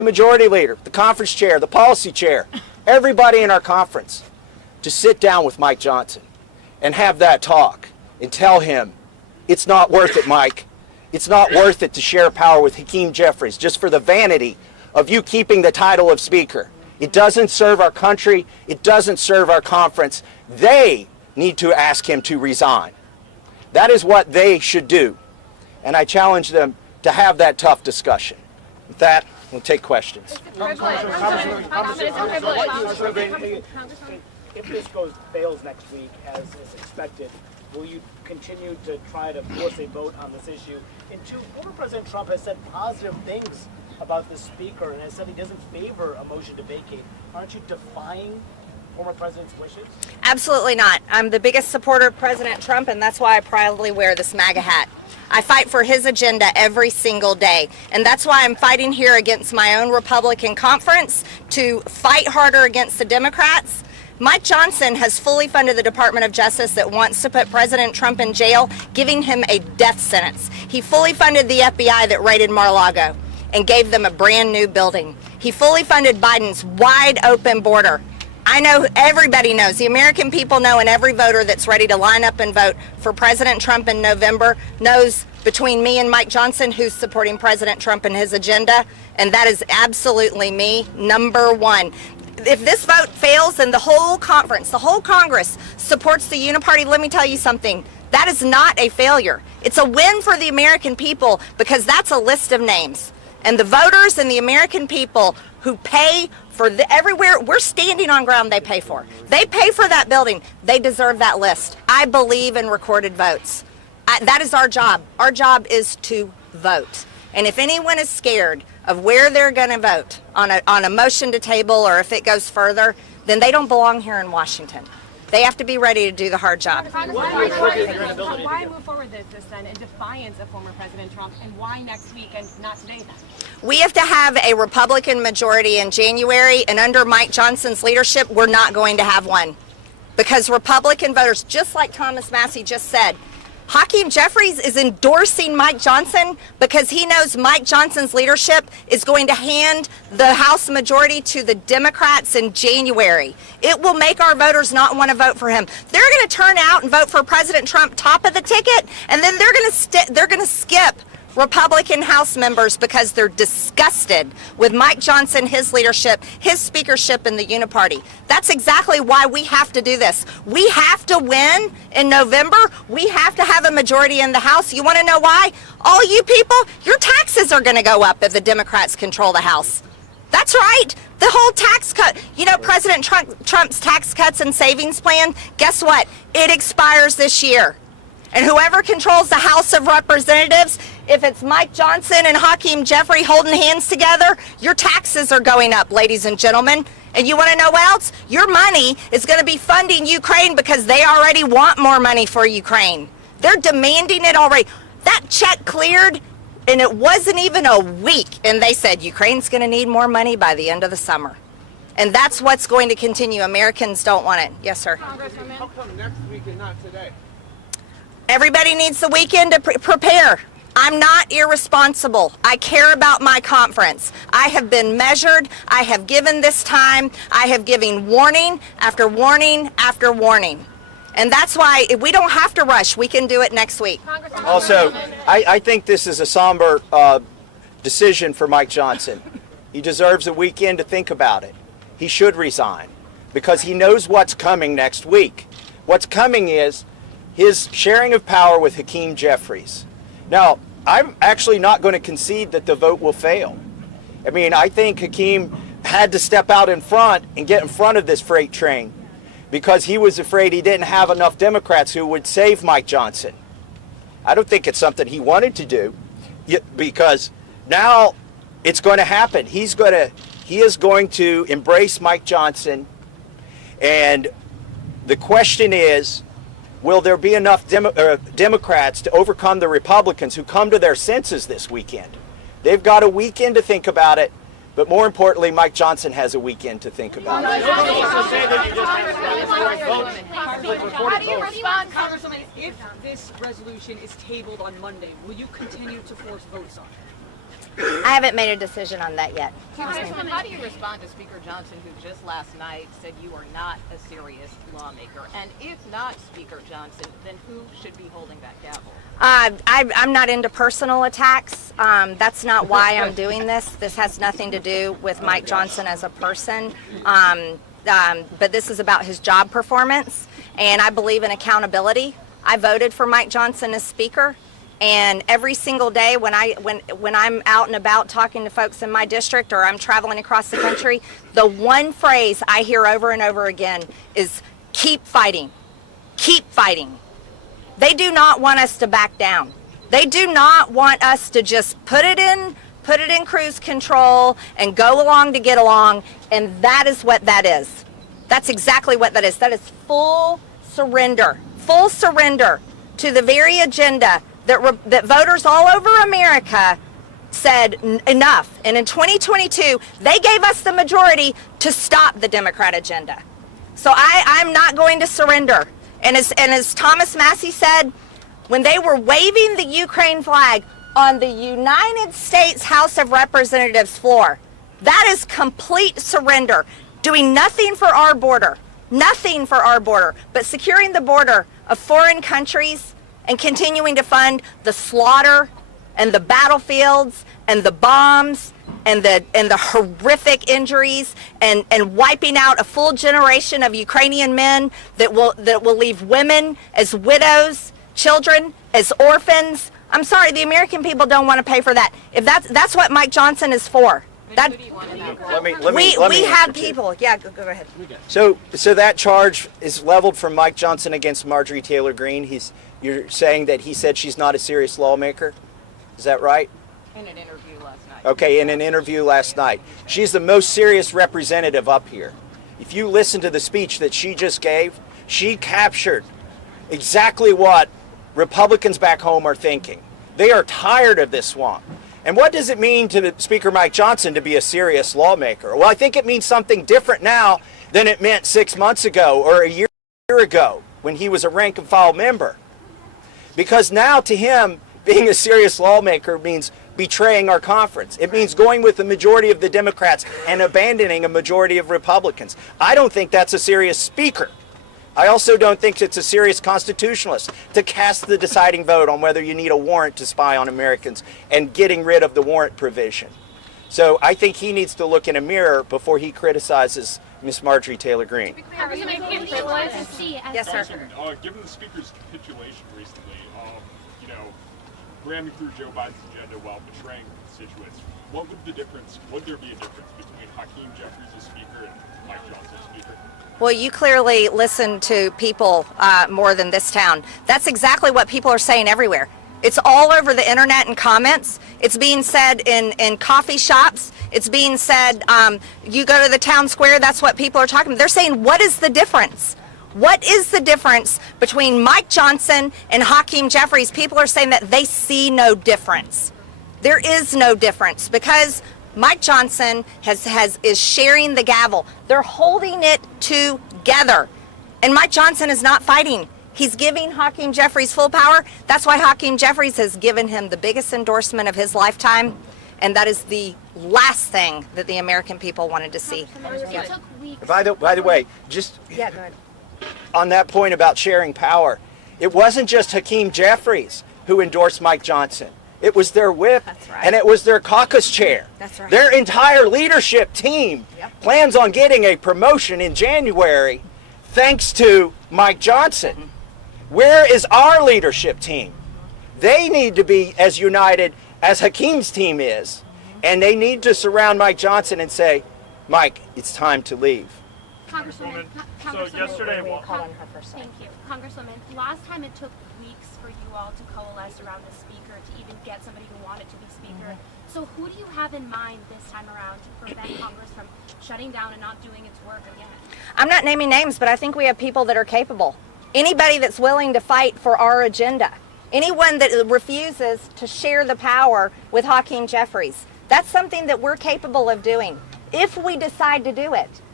majority leader, the conference chair, the policy chair, everybody in our conference to sit down with Mike Johnson and have that talk and tell him it's not worth it, Mike. It's not worth it to share power with Hakeem Jeffries just for the vanity of you keeping the title of speaker. It doesn't serve our country. It doesn't serve our conference. They need to ask him to resign. That is what they should do. And I challenge them to have that tough discussion. With that, we'll take questions. If this fails next week, as is expected, will you continue to try to force a vote on this issue? And two, former President Trump has said positive things about the speaker and has said he doesn't favor a motion to vacate. Aren't you defying former president's wishes? Absolutely not. I'm the biggest supporter of President Trump, and that's why I proudly wear this MAGA hat. I fight for his agenda every single day, and that's why I'm fighting here against my own Republican conference to fight harder against the Democrats. Mike Johnson has fully funded the Department of Justice that wants to put President Trump in jail, giving him a death sentence. He fully funded the FBI that raided Mar-a-Lago and gave them a brand new building. He fully funded Biden's wide open border. I know, everybody knows, the American people know, and every voter that's ready to line up and vote for President Trump in November knows between me and Mike Johnson who's supporting President Trump and his agenda, and that is absolutely me, number one. If this vote fails and the whole conference, the whole Congress supports the uniparty, let me tell you something, that is not a failure. It's a win for the American people because that's a list of names. And the voters and the American people who pay for everywhere, we're standing on ground they pay for. They pay for that building. They deserve that list. I believe in recorded votes. That is our job. Our job is to vote. And if anyone is scared of where they're going to vote on a motion to table or if it goes further, then they don't belong here in Washington. They have to be ready to do the hard job. Why move forward this then in defiance of former President Trump, and why next week and not today then? We have to have a Republican majority in January, and under Mike Johnson's leadership, we're not going to have one. Because Republican voters, just like Thomas Massie just said, Hakeem Jeffries is endorsing Mike Johnson because he knows Mike Johnson's leadership is going to hand the House majority to the Democrats in January. It will make our voters not want to vote for him. They're going to turn out and vote for President Trump top of the ticket, and then they're going to skip Republican House members because they're disgusted with Mike Johnson, his leadership, his speakership in the uniparty. That's exactly why we have to do this. We have to win in November. We have to have a majority in the House. You want to know why? All you people, your taxes are going to go up if the Democrats control the House. That's right. The whole tax cut, you know, President Trump's tax cuts and savings plan, guess what? It expires this year. And whoever controls the House of Representatives, if it's Mike Johnson and Hakeem Jeffries holding hands together, your taxes are going up, ladies and gentlemen. And you want to know what else? Your money is going to be funding Ukraine because they already want more money for Ukraine. They're demanding it already. That check cleared, and it wasn't even a week. And they said Ukraine's going to need more money by the end of the summer. And that's what's going to continue. Americans don't want it. Yes, sir. How come next week and not today? Everybody needs the weekend to prepare. I'm not irresponsible. I care about my conference. I have been measured. I have given this time. I have given warning after warning after warning. And that's why if we don't have to rush. We can do it next week. Also, I think this is a somber decision for Mike Johnson. He deserves a weekend to think about it. He should resign because he knows what's coming next week. What's coming is his sharing of power with Hakeem Jeffries. Now, I'm actually not going to concede that the vote will fail. I mean, I think Hakeem had to step out in front and get in front of this freight train because he was afraid he didn't have enough Democrats who would save Mike Johnson. I don't think it's something he wanted to do because now it's going to happen. He is going to embrace Mike Johnson, and the question is, will there be enough Democrats to overcome the Republicans who come to their senses this weekend? They've got a weekend to think about it, but more importantly, Mike Johnson has a weekend to think about it. How do you respond, Congresswoman, if this resolution is tabled on Monday? Will you continue to force votes on it? I haven't made a decision on that yet. Congresswoman, how do you respond to Speaker Johnson, who just last night said you are not a serious lawmaker? And if not Speaker Johnson, then who should be holding that gavel? I'm not into personal attacks. That's not why I'm doing this. This has nothing to do with Mike Johnson as a person. But this is about his job performance, and I believe in accountability. I voted for Mike Johnson as Speaker. And every single day when I'm out and about talking to folks in my district or I'm traveling across the country, the one phrase I hear over and over again is keep fighting, keep fighting. They do not want us to back down. They do not want us to just put it in cruise control and go along to get along, and that is what that is. That's exactly what that is. That is full surrender to the very agenda that voters all over America said enough. And in 2022, they gave us the majority to stop the Democrat agenda. So I'm not going to surrender. And as Thomas Massie said, when they were waving the Ukraine flag on the United States House of Representatives floor, that is complete surrender. Doing nothing for our border, but securing the border of foreign countries and continuing to fund the slaughter and the battlefields and the bombs and the horrific injuries and wiping out a full generation of Ukrainian men that will leave women as widows, children as orphans. I'm sorry, the American people don't want to pay for that. If that's what Mike Johnson is for. That, we have people. Yeah, go ahead. So that charge is leveled from Mike Johnson against Marjorie Taylor Greene. You're saying that he said she's not a serious lawmaker? Is that right? In an interview last night. Okay, in an interview last night. She's the most serious representative up here. If you listen to the speech that she just gave, she captured exactly what Republicans back home are thinking. They are tired of this swamp. And what does it mean to Speaker Mike Johnson to be a serious lawmaker? Well, I think it means something different now than it meant 6 months ago or a year ago when he was a rank and file member. Because now to him, being a serious lawmaker means betraying our conference. It means going with the majority of the Democrats and abandoning a majority of Republicans. I don't think that's a serious speaker. I also don't think it's a serious constitutionalist to cast the deciding vote on whether you need a warrant to spy on Americans and getting rid of the warrant provision. So I think he needs to look in a mirror before he criticizes Miss Marjorie Taylor Greene. Yes, sir. Given the speaker's capitulation recently, ramming through Joe Biden's agenda while betraying constituents, would there be a difference between Hakeem Jeffries as speaker and Mike Johnson as speaker? Well, you clearly listen to people more than this town. That's exactly what people are saying everywhere. It's all over the internet and comments. It's being said in coffee shops. It's being said, you go to the town square, that's what people are talking about. They're saying, what is the difference? What is the difference between Mike Johnson and Hakeem Jeffries? People are saying that they see no difference. There is no difference because Mike Johnson is sharing the gavel. They're holding it together. And Mike Johnson is not fighting. He's giving Hakeem Jeffries full power. That's why Hakeem Jeffries has given him the biggest endorsement of his lifetime. And that is the last thing that the American people wanted to see. By the way, just go ahead. On that point about sharing power, it wasn't just Hakeem Jeffries who endorsed Mike Johnson. It was their whip, and it was their caucus chair. That's right. Their entire leadership team plans on getting a promotion in January thanks to Mike Johnson. Mm-hmm. Where is our leadership team? They need to be as united as Hakeem's team is, and they need to surround Mike Johnson and say, Mike, it's time to leave. Congresswoman, So yesterday, thank you. Congresswoman, last time it took weeks for you all to coalesce around the speaker to even get somebody who wanted to be speaker. So who do you have in mind this time around to prevent Congress from shutting down and not doing its work again? I'm not naming names, but I think we have people that are capable. Anybody that's willing to fight for our agenda. Anyone that refuses to share the power with Hakeem Jeffries. That's something that we're capable of doing if we decide to do it.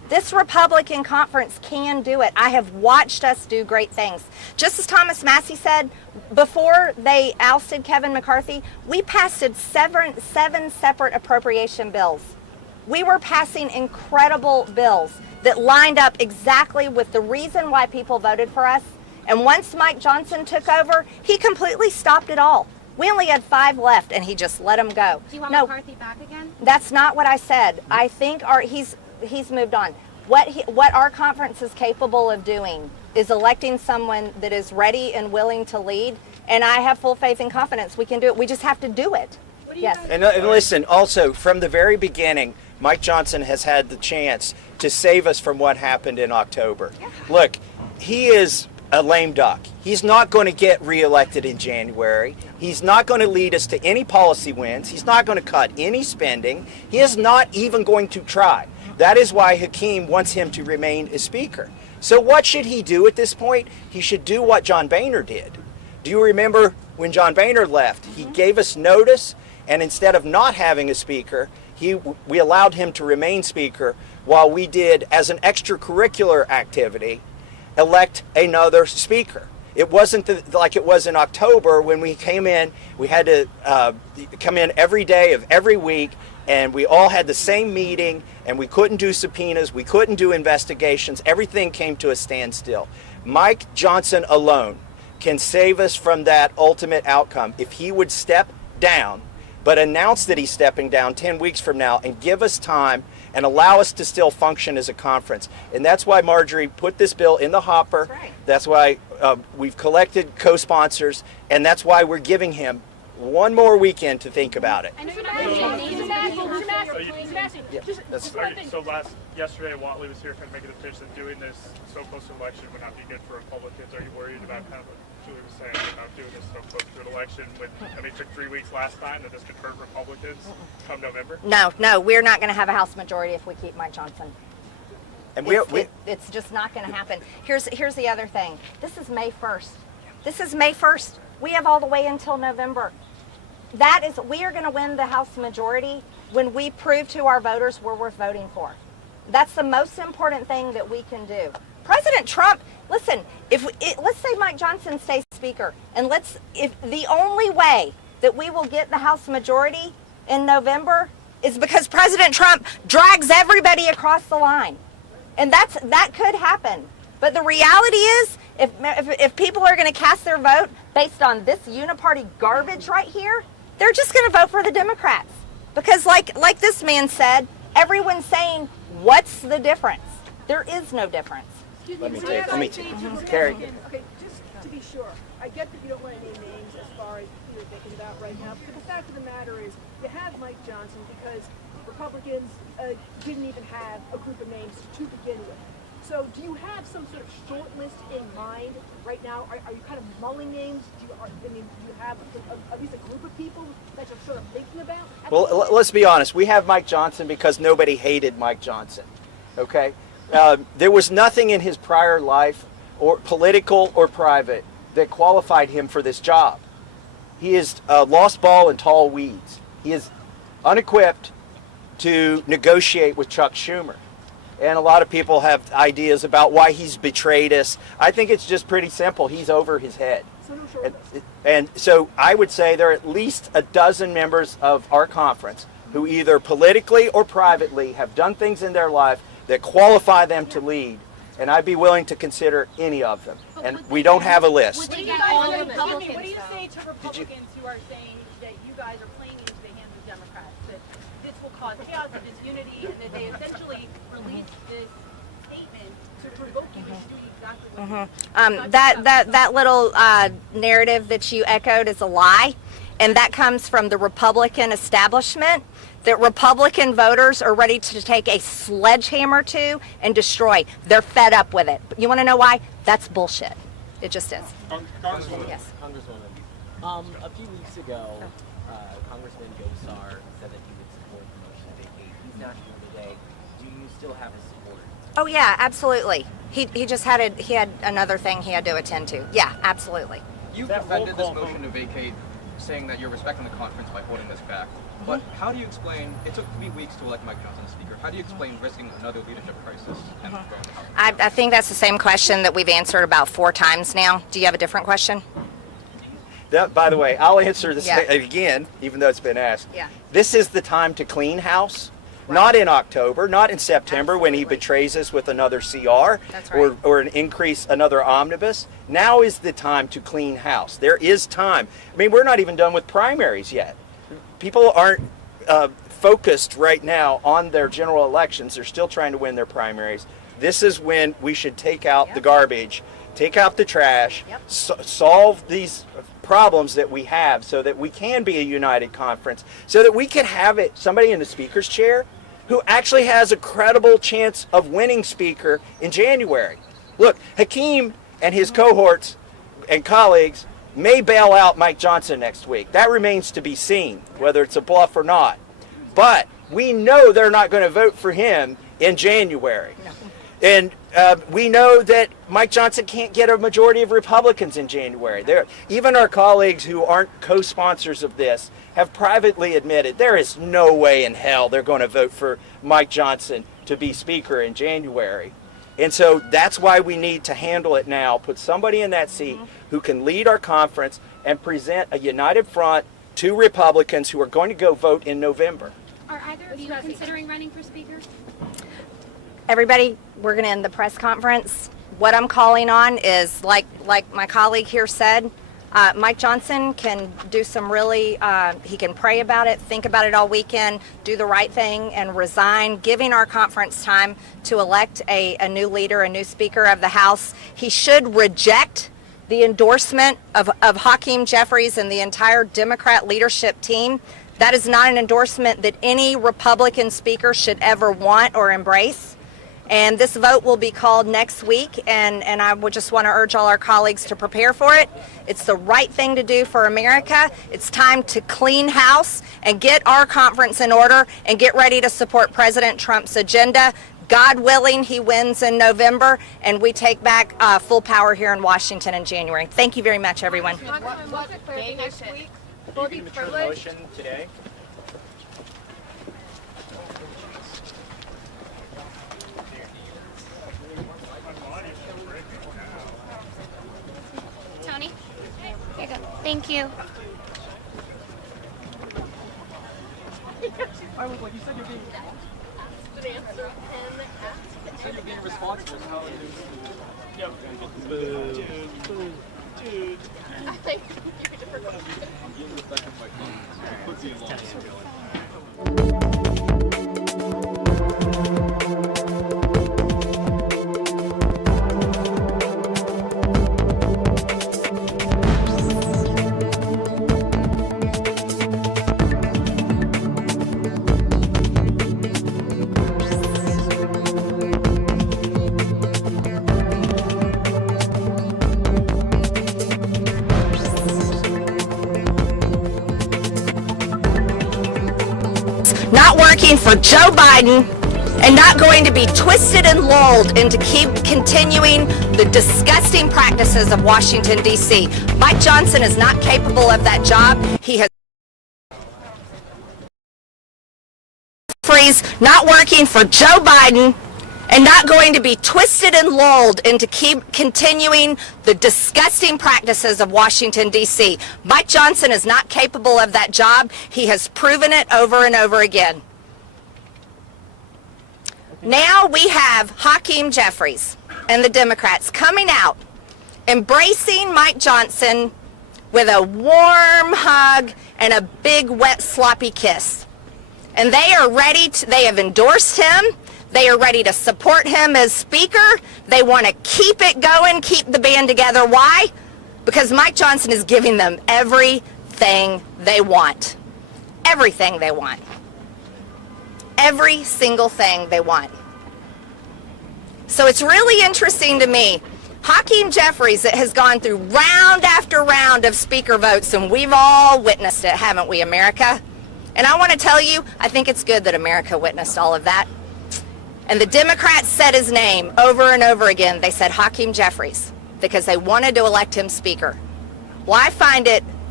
This Republican conference can do it. I have watched us do great things. Just as Thomas Massie said, before they ousted Kevin McCarthy, we passed seven separate appropriation bills. We were passing incredible bills that lined up exactly with the reason why people voted for us. And once Mike Johnson took over, he completely stopped it all. We only had 5 left, and he just let them go. Do you want McCarthy back again? That's not what I said. I think he's moved on. What our conference is capable of doing is electing someone that is ready and willing to lead, and I have full faith and confidence we can do it. We just have to do it. Yes. And listen, also, from the very beginning, Mike Johnson has had the chance to save us from what happened in October. Yeah. Look, he is a lame duck. He's not going to get reelected in January. He's not going to lead us to any policy wins. He's not going to cut any spending. He is not even going to try. That is why Hakeem wants him to remain as Speaker. So what should he do at this point? He should do what John Boehner did. Do you remember when John Boehner left? He gave us notice, and instead of not having a Speaker, we allowed him to remain Speaker while we did, as an extracurricular activity, elect another Speaker. It wasn't like it was in October when we came in. We had to come in every day of every week, and we all had the same meeting, and we couldn't do subpoenas, we couldn't do investigations. Everything came to a standstill. Mike Johnson alone can save us from that ultimate outcome if he would step down, but announce that he's stepping down 10 weeks from now and give us time and allow us to still function as a conference. And that's why Marjorie put this bill in the hopper. That's right. That's why we've collected co-sponsors, and that's why we're giving him one more weekend to think about it. Yesterday, Watley was here kind of making the pitch that doing this so close to election would not be good for Republicans. Are you worried about kind of what Julie was saying about doing this so close to an election when, it took 3 weeks last time, that this could hurt Republicans come November? No, we're not going to have a House majority if we keep Mike Johnson. And It's just not going to happen. Here's the other thing. This is May 1st. This is May 1st. We have all the way until November. We are going to win the House majority when we prove to our voters we're worth voting for. That's the most important thing that we can do. President Trump, listen, let's say Mike Johnson stays Speaker, and if the only way that we will get the House majority in November is because President Trump drags everybody across the line. And that could happen. But the reality is, if people are going to cast their vote based on this uniparty garbage right here, they're just going to vote for the Democrats. Because like this man said, everyone's saying, what's the difference? There is no difference. Let me take Carrie. Okay, just to be sure, I get that you don't want to name names as far as you're thinking about right now, but the fact of the matter is you have Mike Johnson because Republicans didn't even have a group of names to begin with. So do you have some sort of short list in mind right now? Are you kind of mulling names? Do you have at least a group of people that you're sort of thinking about? Well, let's be honest. We have Mike Johnson because nobody hated Mike Johnson. Okay? There was nothing in his prior life, or political or private, that qualified him for this job. He is a lost ball in tall weeds. He is unequipped to negotiate with Chuck Schumer. And a lot of people have ideas about why he's betrayed us. I think it's just pretty simple. He's over his head. And so I would say there are at least a dozen members of our conference who either politically or privately have done things in their life that qualify them to lead. And I'd be willing to consider any of them. And we don't have a list. What do you say to Republicans who are saying that you guys are playing into the hands of Democrats, that this will cause chaos and disunity, and that they essentially released this statement to provoke you to do exactly what that little narrative that you echoed is a lie, and that comes from the Republican establishment, that Republican voters are ready to take a sledgehammer to and destroy. They're fed up with it. You want to know why? That's bullshit. It just is. Congresswoman. Yes. A few weeks ago, Congressman Gosar said that he would support the motion to vacate. He's not here today. Do you still have his support? Oh yeah, absolutely. He just had another thing he had to attend to. Yeah, absolutely. You defended this motion to vacate saying that you're respecting the conference by holding this back. But how do you explain, it took 3 weeks to elect Mike Johnson as Speaker. How do you explain risking another leadership crisis and going out? I think that's the same question that we've answered about 4 times now. Do you have a different question? That, by the way, I'll answer this Yeah. again, even though it's been asked. Yeah. This is the time to clean house. Not in October, not in September when he betrays us with another CR. That's right. or an increase, another omnibus. Now is the time to clean house. There is time. I mean, we're not even done with primaries yet. People aren't focused right now on their general elections. They're still trying to win their primaries. This is when we should take out the garbage, take out the trash, solve these problems that we have so that we can be a united conference, so that we can have somebody in the speaker's chair who actually has a credible chance of winning speaker in January. Look, Hakeem and his cohorts and colleagues may bail out Mike Johnson next week. That remains to be seen, whether it's a bluff or not. But we know they're not going to vote for him in January. And we know that Mike Johnson can't get a majority of Republicans in January. Even our colleagues who aren't co-sponsors of this have privately admitted there is no way in hell they're going to vote for Mike Johnson to be Speaker in January. And so that's why we need to handle it now, put somebody in that seat who can lead our conference and present a united front to Republicans who are going to go vote in November. Are either of you considering running for Speaker? Everybody, we're going to end the press conference. What I'm calling on is, like my colleague here said, Mike Johnson can do some really, he can pray about it, think about it all weekend, do the right thing, and resign, giving our conference time to elect a new leader, a new Speaker of the House. He should reject the endorsement of Hakeem Jeffries and the entire Democrat leadership team. That is not an endorsement that any Republican Speaker should ever want or embrace. And this vote will be called next week, and I would just want to urge all our colleagues to prepare for it. It's the right thing to do for America. It's time to clean house and get our conference in order and get ready to support President Trump's agenda. God willing, he wins in November, and we take back full power here in Washington in January. Thank you very much, everyone. What's a clarification? You can return the motion today. Tony? Here you go. Thank you. You said you're being responsible. How are you? Dude. I think you could defer. Not working for Joe Biden and not going to be twisted and lulled into keep continuing the disgusting practices of Washington, D.C. Mike Johnson is not capable of that job. He has not working for Joe Biden and not going to be twisted and lulled into keep continuing the disgusting practices of Washington, D.C. Mike Johnson is not capable of that job. He has proven it over and over again. Now we have Hakeem Jeffries and the Democrats coming out, embracing Mike Johnson with a warm hug and a big, wet, sloppy kiss. And they are ready to, they have endorsed him. They are ready to support him as Speaker. They want to keep it going, keep the band together. Why? Because Mike Johnson is giving them everything they want. Everything they want. Every single thing they want. So it's really interesting to me. Hakeem Jeffries has gone through round after round of Speaker votes, and we've all witnessed it, haven't we, America? And I want to tell you, I think it's good that America witnessed all of that. And the Democrats said his name over and over again. They said Hakeem Jeffries because they wanted to elect him Speaker. Well, I find it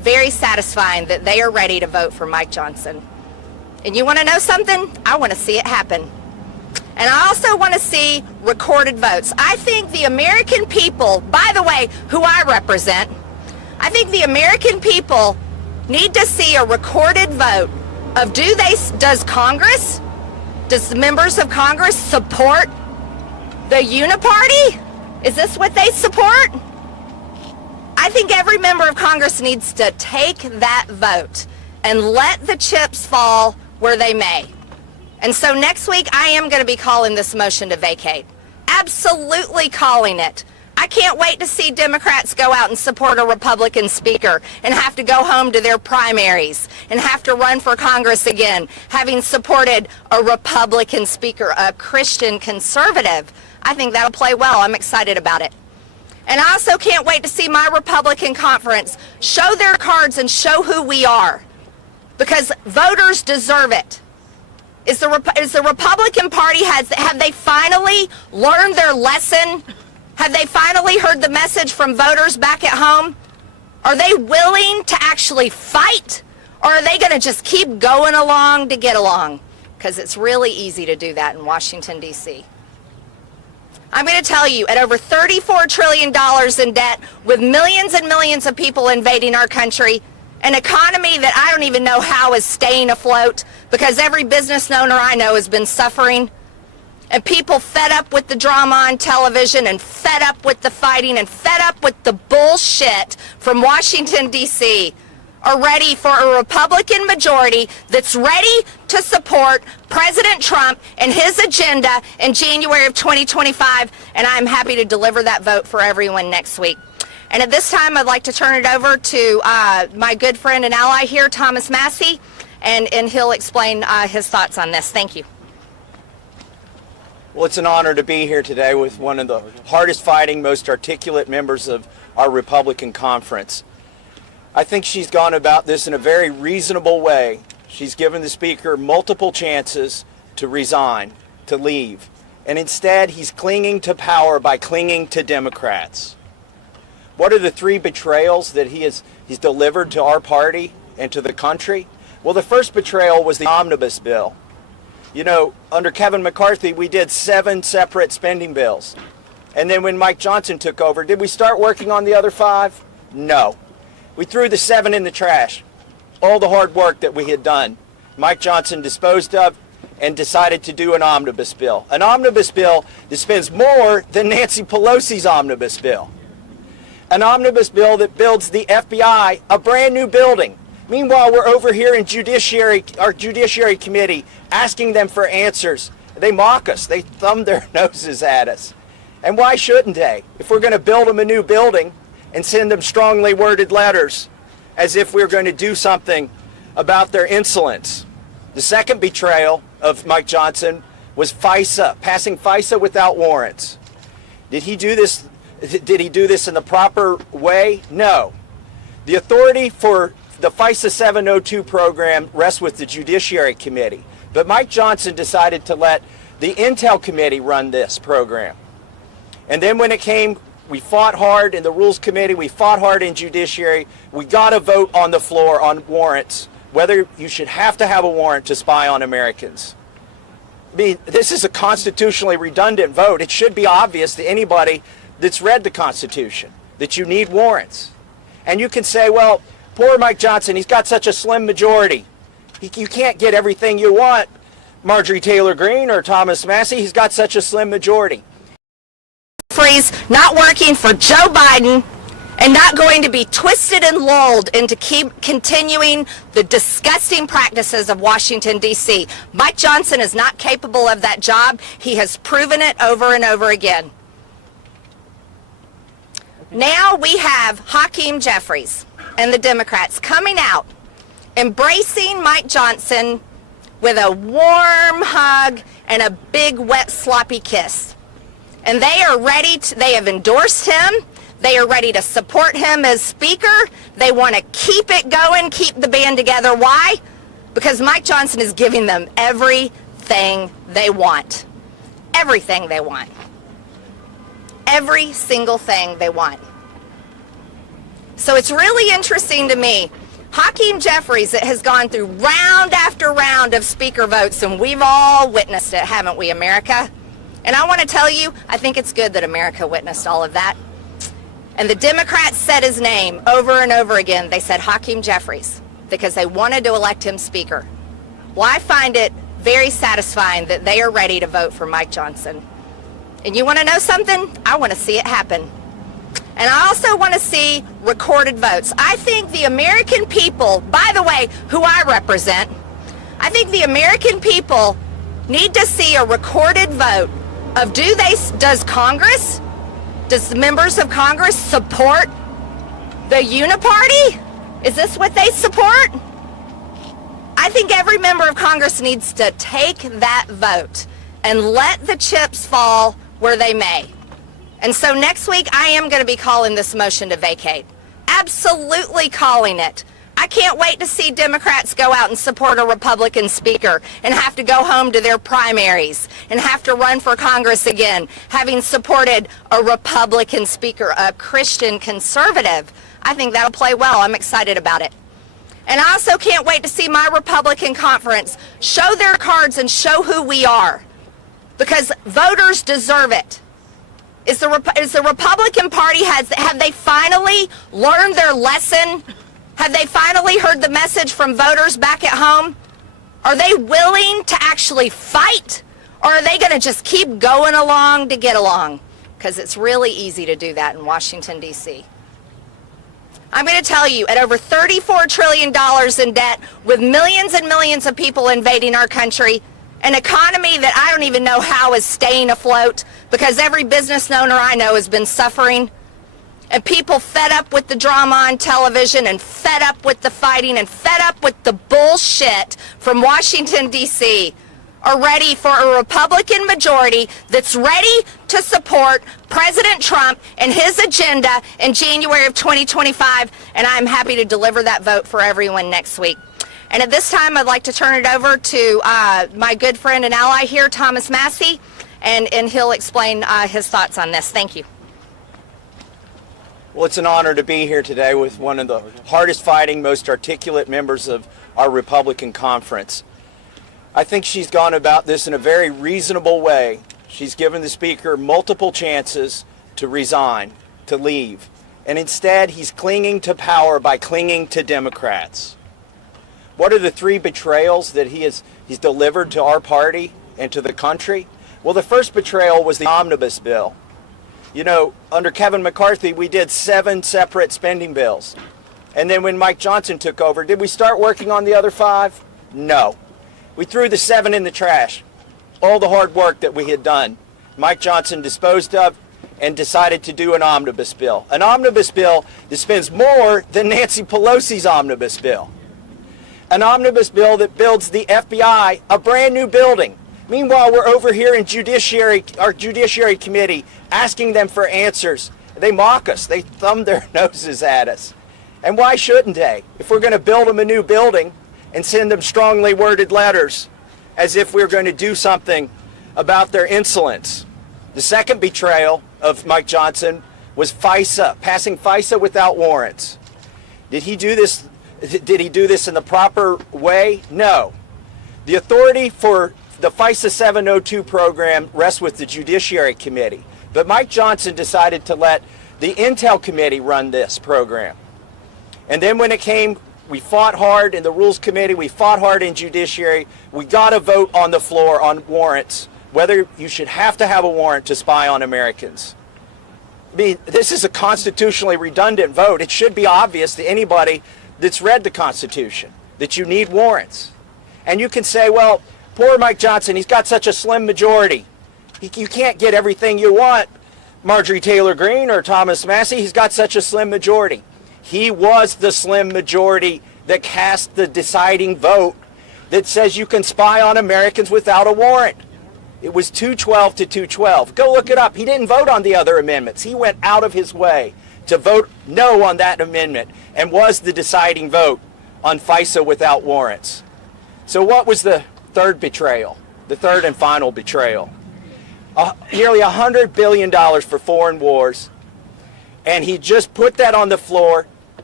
very satisfying that they are ready to vote for Mike Johnson. And you want to know something? I want to see it happen. And I also want to see recorded votes. I think the American people, by the way, who I represent, I think the American people need to see a recorded vote of does Congress, does the members of Congress support the uniparty? Is this what they support? I think every member of Congress needs to take that vote and let the chips fall where they may. And so next week, I am going to be calling this motion to vacate. Absolutely calling it. I can't wait to see Democrats go out and support a Republican speaker and have to go home to their primaries and have to run for Congress again, having supported a Republican speaker, a Christian conservative. I think that'll play well. I'm excited about it. And I also can't wait to see my Republican conference show their cards and show who we are, because voters deserve it. Is the Republican Party, have they finally learned their lesson? Have they finally heard the message from voters back at home? Are they willing to actually fight? Or are they going to just keep going along to get along? Because it's really easy to do that in Washington, D.C. I'm going to tell you, at over $34 trillion in debt, with millions and millions of people invading our country, an economy that I don't even know how is staying afloat, because every business owner I know has been suffering, and people fed up with the drama on television and fed up with the fighting and fed up with the bullshit from Washington, D.C., are ready for a Republican majority that's ready to support President Trump and his agenda in January of 2025, and I'm happy to deliver that vote for everyone next week. And at this time, I'd like to turn it over to my good friend and ally here, Thomas Massie, and he'll explain his thoughts on this. Thank you. Well, it's an honor to be here today with one of the hardest fighting, most articulate members of our Republican conference. I think she's gone about this in a very reasonable way. She's given the Speaker multiple chances to resign, to leave, and instead he's clinging to power by clinging to Democrats. What are the three betrayals that he's delivered to our party and to the country? Well, the first betrayal was the omnibus bill. You know, under Kevin McCarthy, we did 7 separate spending bills. And then when Mike Johnson took over, did we start working on the other 5? No. We threw the 7 in the trash. All the hard work that we had done, Mike Johnson disposed of and decided to do an omnibus bill. An omnibus bill that spends more than Nancy Pelosi's omnibus bill. An omnibus bill that builds the FBI a brand new building. Meanwhile, we're over here in our Judiciary Committee asking them for answers. They mock us. They thumb their noses at us. And why shouldn't they? If we're going to build them a new building and send them strongly worded letters as if we're going to do something about their insolence. The second betrayal of Mike Johnson was FISA, passing FISA without warrants. Did he do this in the proper way? No. The authority for the FISA 702 program rests with the Judiciary Committee. But Mike Johnson decided to let the Intel Committee run this program. And then when it came, we fought hard in the Rules Committee, we fought hard in Judiciary. We got a vote on the floor on warrants, whether you should have to have a warrant to spy on Americans. I mean, this is a constitutionally redundant vote. It should be obvious to anybody that's read the Constitution that you need warrants. And you can say, well, poor Mike Johnson, he's got such a slim majority. You can't get everything you want, Marjorie Taylor Greene or Thomas Massie. He's got such a slim majority. Jeffries not working for Joe Biden and not going to be twisted and lulled into keep continuing the disgusting practices of Washington, D.C. Mike Johnson is not capable of that job. He has proven it over and over again. Now we have Hakeem Jeffries and the Democrats coming out, embracing Mike Johnson with a warm hug and a big, wet, sloppy kiss. And they are ready to, they have endorsed him. They are ready to support him as Speaker. They want to keep it going, keep the band together. Why? Because Mike Johnson is giving them everything they want. Everything they want. Every single thing they want. So it's really interesting to me. Hakeem Jeffries has gone through round after round of speaker votes, and we've all witnessed it, haven't we, America? And I want to tell you, I think it's good that America witnessed all of that. And the Democrats said his name over and over again. They said Hakeem Jeffries because they wanted to elect him speaker. Well, I find it very satisfying that they are ready to vote for Mike Johnson. And you want to know something? I want to see it happen. And I also want to see recorded votes. I think the American people, by the way, who I represent, I think the American people need to see a recorded vote of does Congress, does the members of Congress support the uniparty? Is this what they support? I think every member of Congress needs to take that vote and let the chips fall where they may. And so next week, I am going to be calling this motion to vacate. Absolutely calling it. I can't wait to see Democrats go out and support a Republican speaker and have to go home to their primaries and have to run for Congress again, having supported a Republican speaker, a Christian conservative. I think that'll play well. I'm excited about it. And I also can't wait to see my Republican conference show their cards and show who we are, because voters deserve it. Is the Republican Party, have they finally learned their lesson? Have they finally heard the message from voters back at home? Are they willing to actually fight? Or are they going to just keep going along to get along? Because it's really easy to do that in Washington, D.C. I'm going to tell you, at over $34 trillion in debt, with millions and millions of people invading our country, an economy that I don't even know how is staying afloat, because every business owner I know has been suffering, and people fed up with the drama on television and fed up with the fighting and fed up with the bullshit from Washington, D.C., are ready for a Republican majority that's ready to support President Trump and his agenda in January of 2025, and I'm happy to deliver that vote for everyone next week. And at this time, I'd like to turn it over to my good friend and ally here, Thomas Massie, and he'll explain his thoughts on this. Thank you. Well, it's an honor to be here today with one of the hardest fighting, most articulate members of our Republican conference. I think she's gone about this in a very reasonable way. She's given the Speaker multiple chances to resign, to leave, and instead he's clinging to power by clinging to Democrats. What are the three betrayals that he's delivered to our party and to the country? Well, the first betrayal was the omnibus bill. You know, under Kevin McCarthy, we did 7 separate spending bills. And then when Mike Johnson took over, did we start working on the other 5? No. We threw the 7 in the trash. All the hard work that we had done, Mike Johnson disposed of and decided to do an omnibus bill. An omnibus bill that spends more than Nancy Pelosi's omnibus bill. An omnibus bill that builds the FBI a brand new building. Meanwhile, we're over here in our Judiciary Committee asking them for answers. They mock us. They thumb their noses at us. And why shouldn't they? If we're going to build them a new building and send them strongly worded letters as if we're going to do something about their insolence. The second betrayal of Mike Johnson was FISA, passing FISA without warrants. Did he do this in the proper way? No. The authority for the FISA 702 program rests with the Judiciary Committee. But Mike Johnson decided to let the Intel Committee run this program. And then when it came, we fought hard in the Rules Committee, we fought hard in Judiciary. We got a vote on the floor on warrants, whether you should have to have a warrant to spy on Americans. I mean, this is a constitutionally redundant vote. It should be obvious to anybody that's read the Constitution that you need warrants. And you can say, well, poor Mike Johnson, he's got such a slim majority. You can't get everything you want, Marjorie Taylor Greene or Thomas Massie. He's got such a slim majority. He was the slim majority that cast the deciding vote that says you can spy on Americans without a warrant. It was 212 to 212. Go look it up. He didn't vote on the other amendments. He went out of his way to vote no on that amendment and was the deciding vote on FISA without warrants. So what was the third betrayal, the third and final betrayal? Nearly $100 billion for foreign wars, and he just put that on the floor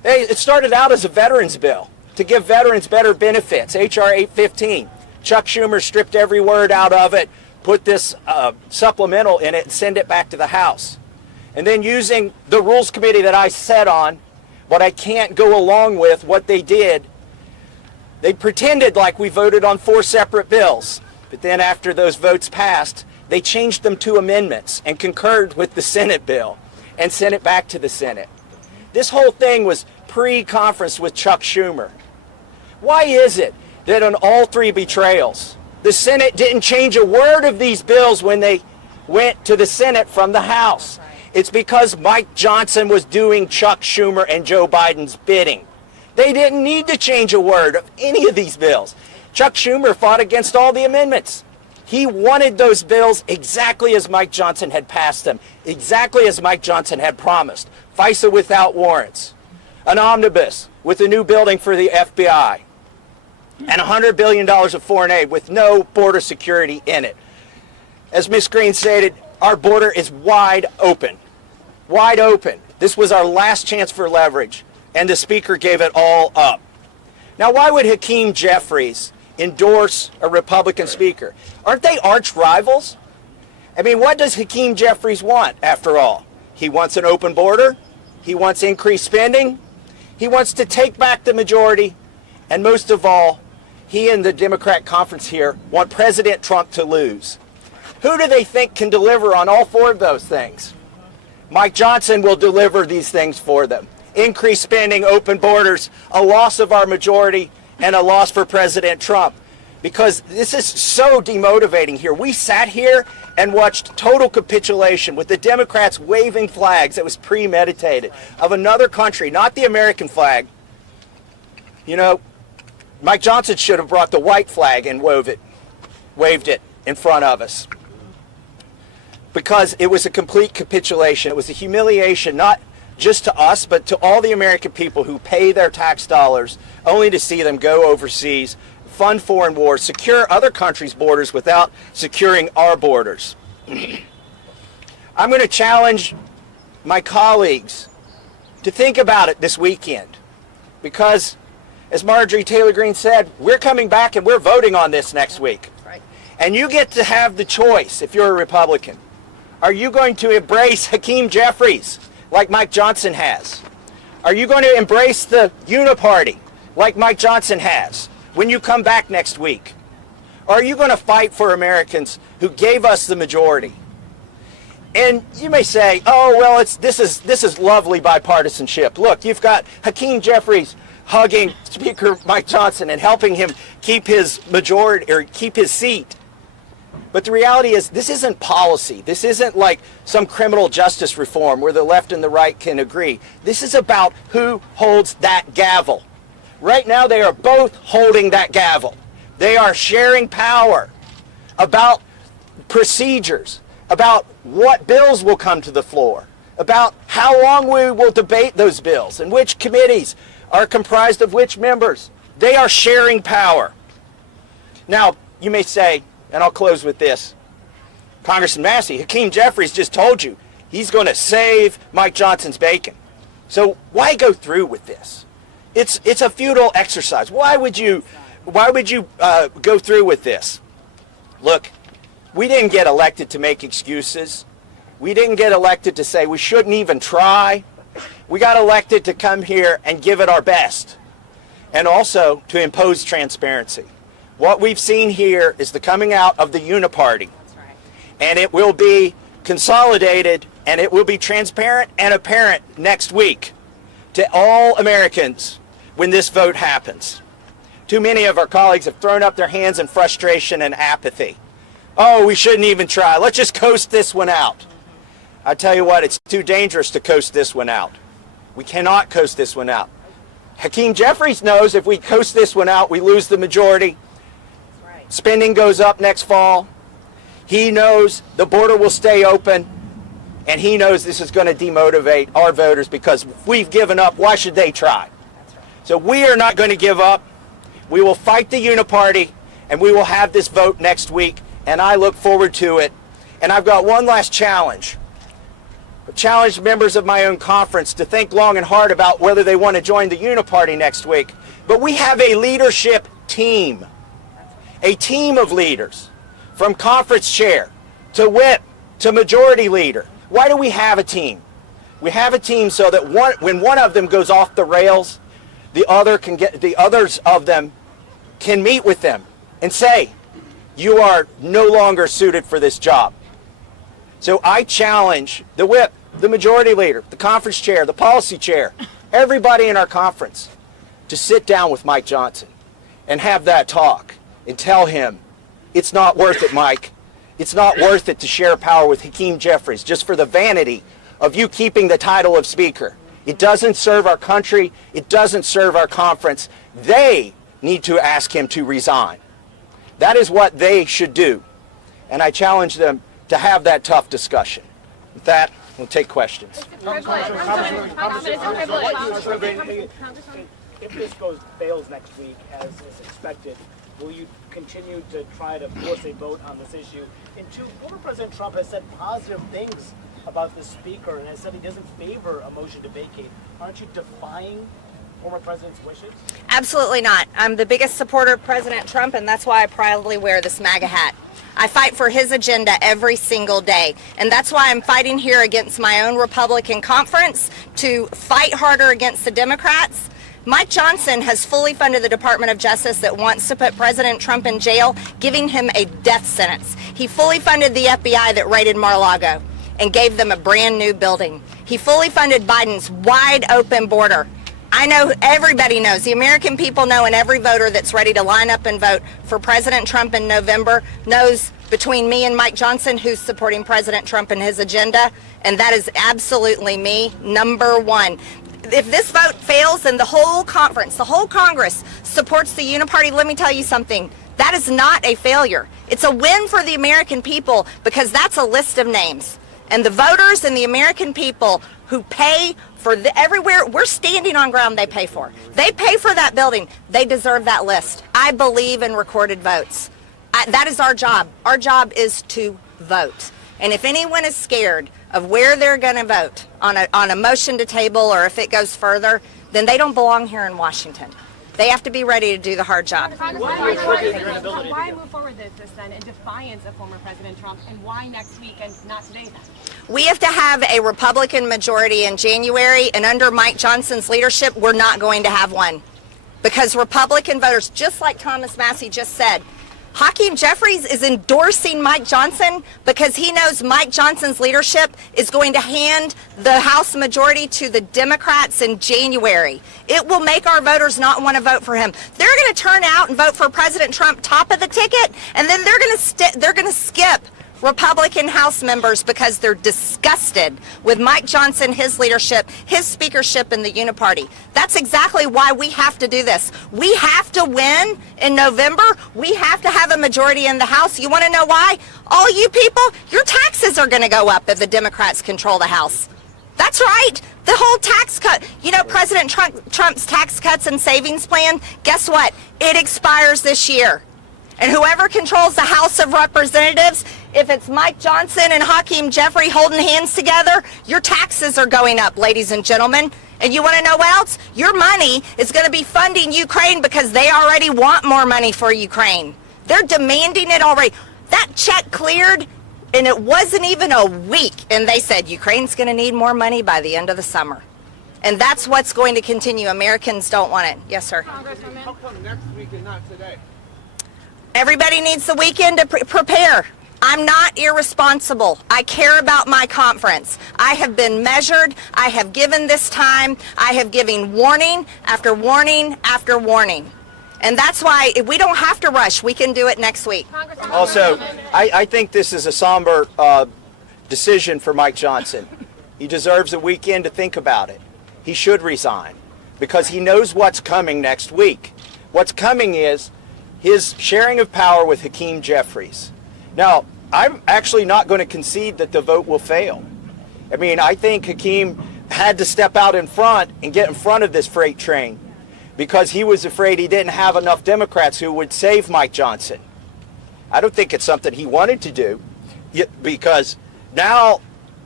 It started out as a veterans bill to give veterans better benefits, H.R. 815. Chuck Schumer stripped every word out of it, put this supplemental in it, and send it back to the House. And then using the Rules Committee that I sat on, what I can't go along with, what they did, they pretended like we voted on 4 separate bills. But then after those votes passed, they changed them to amendments and concurred with the Senate bill and sent it back to the Senate. This whole thing was pre-conference with Chuck Schumer. Why is it that on all 3 betrayals, the Senate didn't change a word of these bills when they went to the Senate from the House? It's because Mike Johnson was doing Chuck Schumer and Joe Biden's bidding. They didn't need to change a word of any of these bills. Chuck Schumer fought against all the amendments. He wanted those bills exactly as Mike Johnson had passed them, exactly as Mike Johnson had promised. FISA without warrants, an omnibus with a new building for the FBI, and $100 billion of foreign aid with no border security in it. As Ms. Greene stated, our border is wide open. Wide open. This was our last chance for leverage, and the Speaker gave it all up. Now, why would Hakeem Jeffries endorse a Republican Speaker? Aren't they arch rivals? I mean, what does Hakeem Jeffries want, after all? He wants an open border. He wants increased spending. He wants to take back the majority. And most of all, he and the Democrat conference here want President Trump to lose. Who do they think can deliver on all 4 of those things? Mike Johnson will deliver these things for them. Increased spending, open borders, a loss of our majority, and a loss for President Trump. Because this is so demotivating here. We sat here and watched total capitulation with the Democrats waving flags that was premeditated of another country, not the American flag. You know, Mike Johnson should have brought the white flag and waved it in front of us. Because it was a complete capitulation. It was a humiliation, not just to us, but to all the American people who pay their tax dollars only to see them go overseas, fund foreign wars, secure other countries' borders without securing our borders. I'm going to challenge my colleagues to think about it this weekend, because, as Marjorie Taylor Greene said, we're coming back and we're voting on this next week. Right. And you get to have the choice if you're a Republican. Are you going to embrace Hakeem Jeffries like Mike Johnson has? Are you going to embrace the Uniparty like Mike Johnson has when you come back next week? Or are you going to fight for Americans who gave us the majority? And you may say, oh, well, this is lovely bipartisanship. Look, you've got Hakeem Jeffries hugging Speaker Mike Johnson and helping him keep his majority or keep his seat. But the reality is, this isn't policy. This isn't like some criminal justice reform where the left and the right can agree. This is about who holds that gavel. Right now, they are both holding that gavel. They are sharing power about procedures, about what bills will come to the floor, about how long we will debate those bills and which committees are comprised of which members. They are sharing power. Now, you may say, and I'll close with this, Congressman Massie, Hakeem Jeffries just told you he's going to save Mike Johnson's bacon. So why go through with this? It's a futile exercise. Why would you go through with this? Look, we didn't get elected to make excuses. We didn't get elected to say we shouldn't even try. We got elected to come here and give it our best, and also to impose transparency. What we've seen here is the coming out of the Uniparty. That's right. And it will be consolidated and it will be transparent and apparent next week to all Americans when this vote happens. Too many of our colleagues have thrown up their hands in frustration and apathy. Oh, we shouldn't even try. Let's just coast this one out. I tell you what, it's too dangerous to coast this one out. We cannot coast this one out. Hakeem Jeffries knows if we coast this one out, we lose the majority. Spending goes up next fall. He knows the border will stay open, and he knows this is going to demotivate our voters because if we've given up, why should they try? So we are not going to give up. We will fight the Uniparty, and we will have this vote next week, and I look forward to it. And I've got one last challenge. I've challenged members of my own conference to think long and hard about whether they want to join the Uniparty next week. But we have a leadership team, a team of leaders, from conference chair to whip to majority leader. Why do we have a team? We have a team so that when one of them goes off the rails, the others of them can meet with them and say, you are no longer suited for this job. So I challenge the whip, the majority leader, the conference chair, the policy chair, everybody in our conference to sit down with Mike Johnson and have that talk and tell him, it's not worth it, Mike. It's not worth it to share power with Hakeem Jeffries just for the vanity of you keeping the title of speaker. It doesn't serve our country. It doesn't serve our conference. They need to ask him to resign. That is what they should do. And I challenge them to have that tough discussion. With that, we'll take questions. If this fails next week, as is expected, will you continue to try to force a vote on this issue? And two, former President Trump has said positive things about the speaker and has said he doesn't favor a motion to vacate. Aren't you defying former president's wishes? Absolutely not. I'm the biggest supporter of President Trump, and that's why I proudly wear this MAGA hat. I fight for his agenda every single day, and that's why I'm fighting here against my own Republican conference to fight harder against the Democrats. Mike Johnson has fully funded the Department of Justice that wants to put President Trump in jail, giving him a death sentence. He fully funded the FBI that raided Mar-a-Lago and gave them a brand new building. He fully funded Biden's wide open border. I know, everybody knows, the American people know, and every voter that's ready to line up and vote for President Trump in November knows between me and Mike Johnson who's supporting President Trump and his agenda, and that is absolutely me, number one. If this vote fails, then the whole conference, the whole Congress supports the Uniparty. Let me tell you something. That is not a failure. It's a win for the American people because that's a list of names. And the voters and the American people who pay for everywhere, we're standing on ground they pay for. They pay for that building. They deserve that list. I believe in recorded votes. That is our job. Our job is to vote. And if anyone is scared of where they're going to vote on a motion to table or if it goes further, then they don't belong here in Washington. They have to be ready to do the hard job. Why move forward with this then in defiance of former President Trump, and why next week and not today then? We have to have a Republican majority in January, and under Mike Johnson's leadership, we're not going to have one. Because Republican voters, just like Thomas Massie just said, Hakeem Jeffries is endorsing Mike Johnson because he knows Mike Johnson's leadership is going to hand the House majority to the Democrats in January. It will make our voters not want to vote for him. They're going to turn out and vote for President Trump top of the ticket, and then they're going to skip Republican House members because they're disgusted with Mike Johnson, his leadership, his speakership in the Uniparty. That's exactly why we have to do this. We have to win in November. We have to have a majority in the House. You want to know why? All you people, your taxes are going to go up if the Democrats control the House. That's right. The whole tax cut. You know, President Trump's tax cuts and savings plan, guess what? It expires this year. And whoever controls the House of Representatives, if it's Mike Johnson and Hakeem Jeffries holding hands together, your taxes are going up, ladies and gentlemen. And you want to know what else? Your money is going to be funding Ukraine because they already want more money for Ukraine. They're demanding it already. That check cleared, and it wasn't even a week, and they said Ukraine's going to need more money by the end of the summer. And that's what's going to continue. Americans don't want it. Yes, sir. How come next week and not today? Everybody needs the weekend to prepare. I'm not irresponsible. I care about my conference. I have been measured. I have given this time. I have given warning after warning after warning. And that's why we don't have to rush. We can do it next week. Also, I think this is a somber decision for Mike Johnson. He deserves a weekend to think about it. He should resign because he knows what's coming next week. What's coming is his sharing of power with Hakeem Jeffries. Now, I'm actually not going to concede that the vote will fail. I mean, I think Hakeem had to step out in front and get in front of this freight train because he was afraid he didn't have enough Democrats who would save Mike Johnson. I don't think it's something he wanted to do because now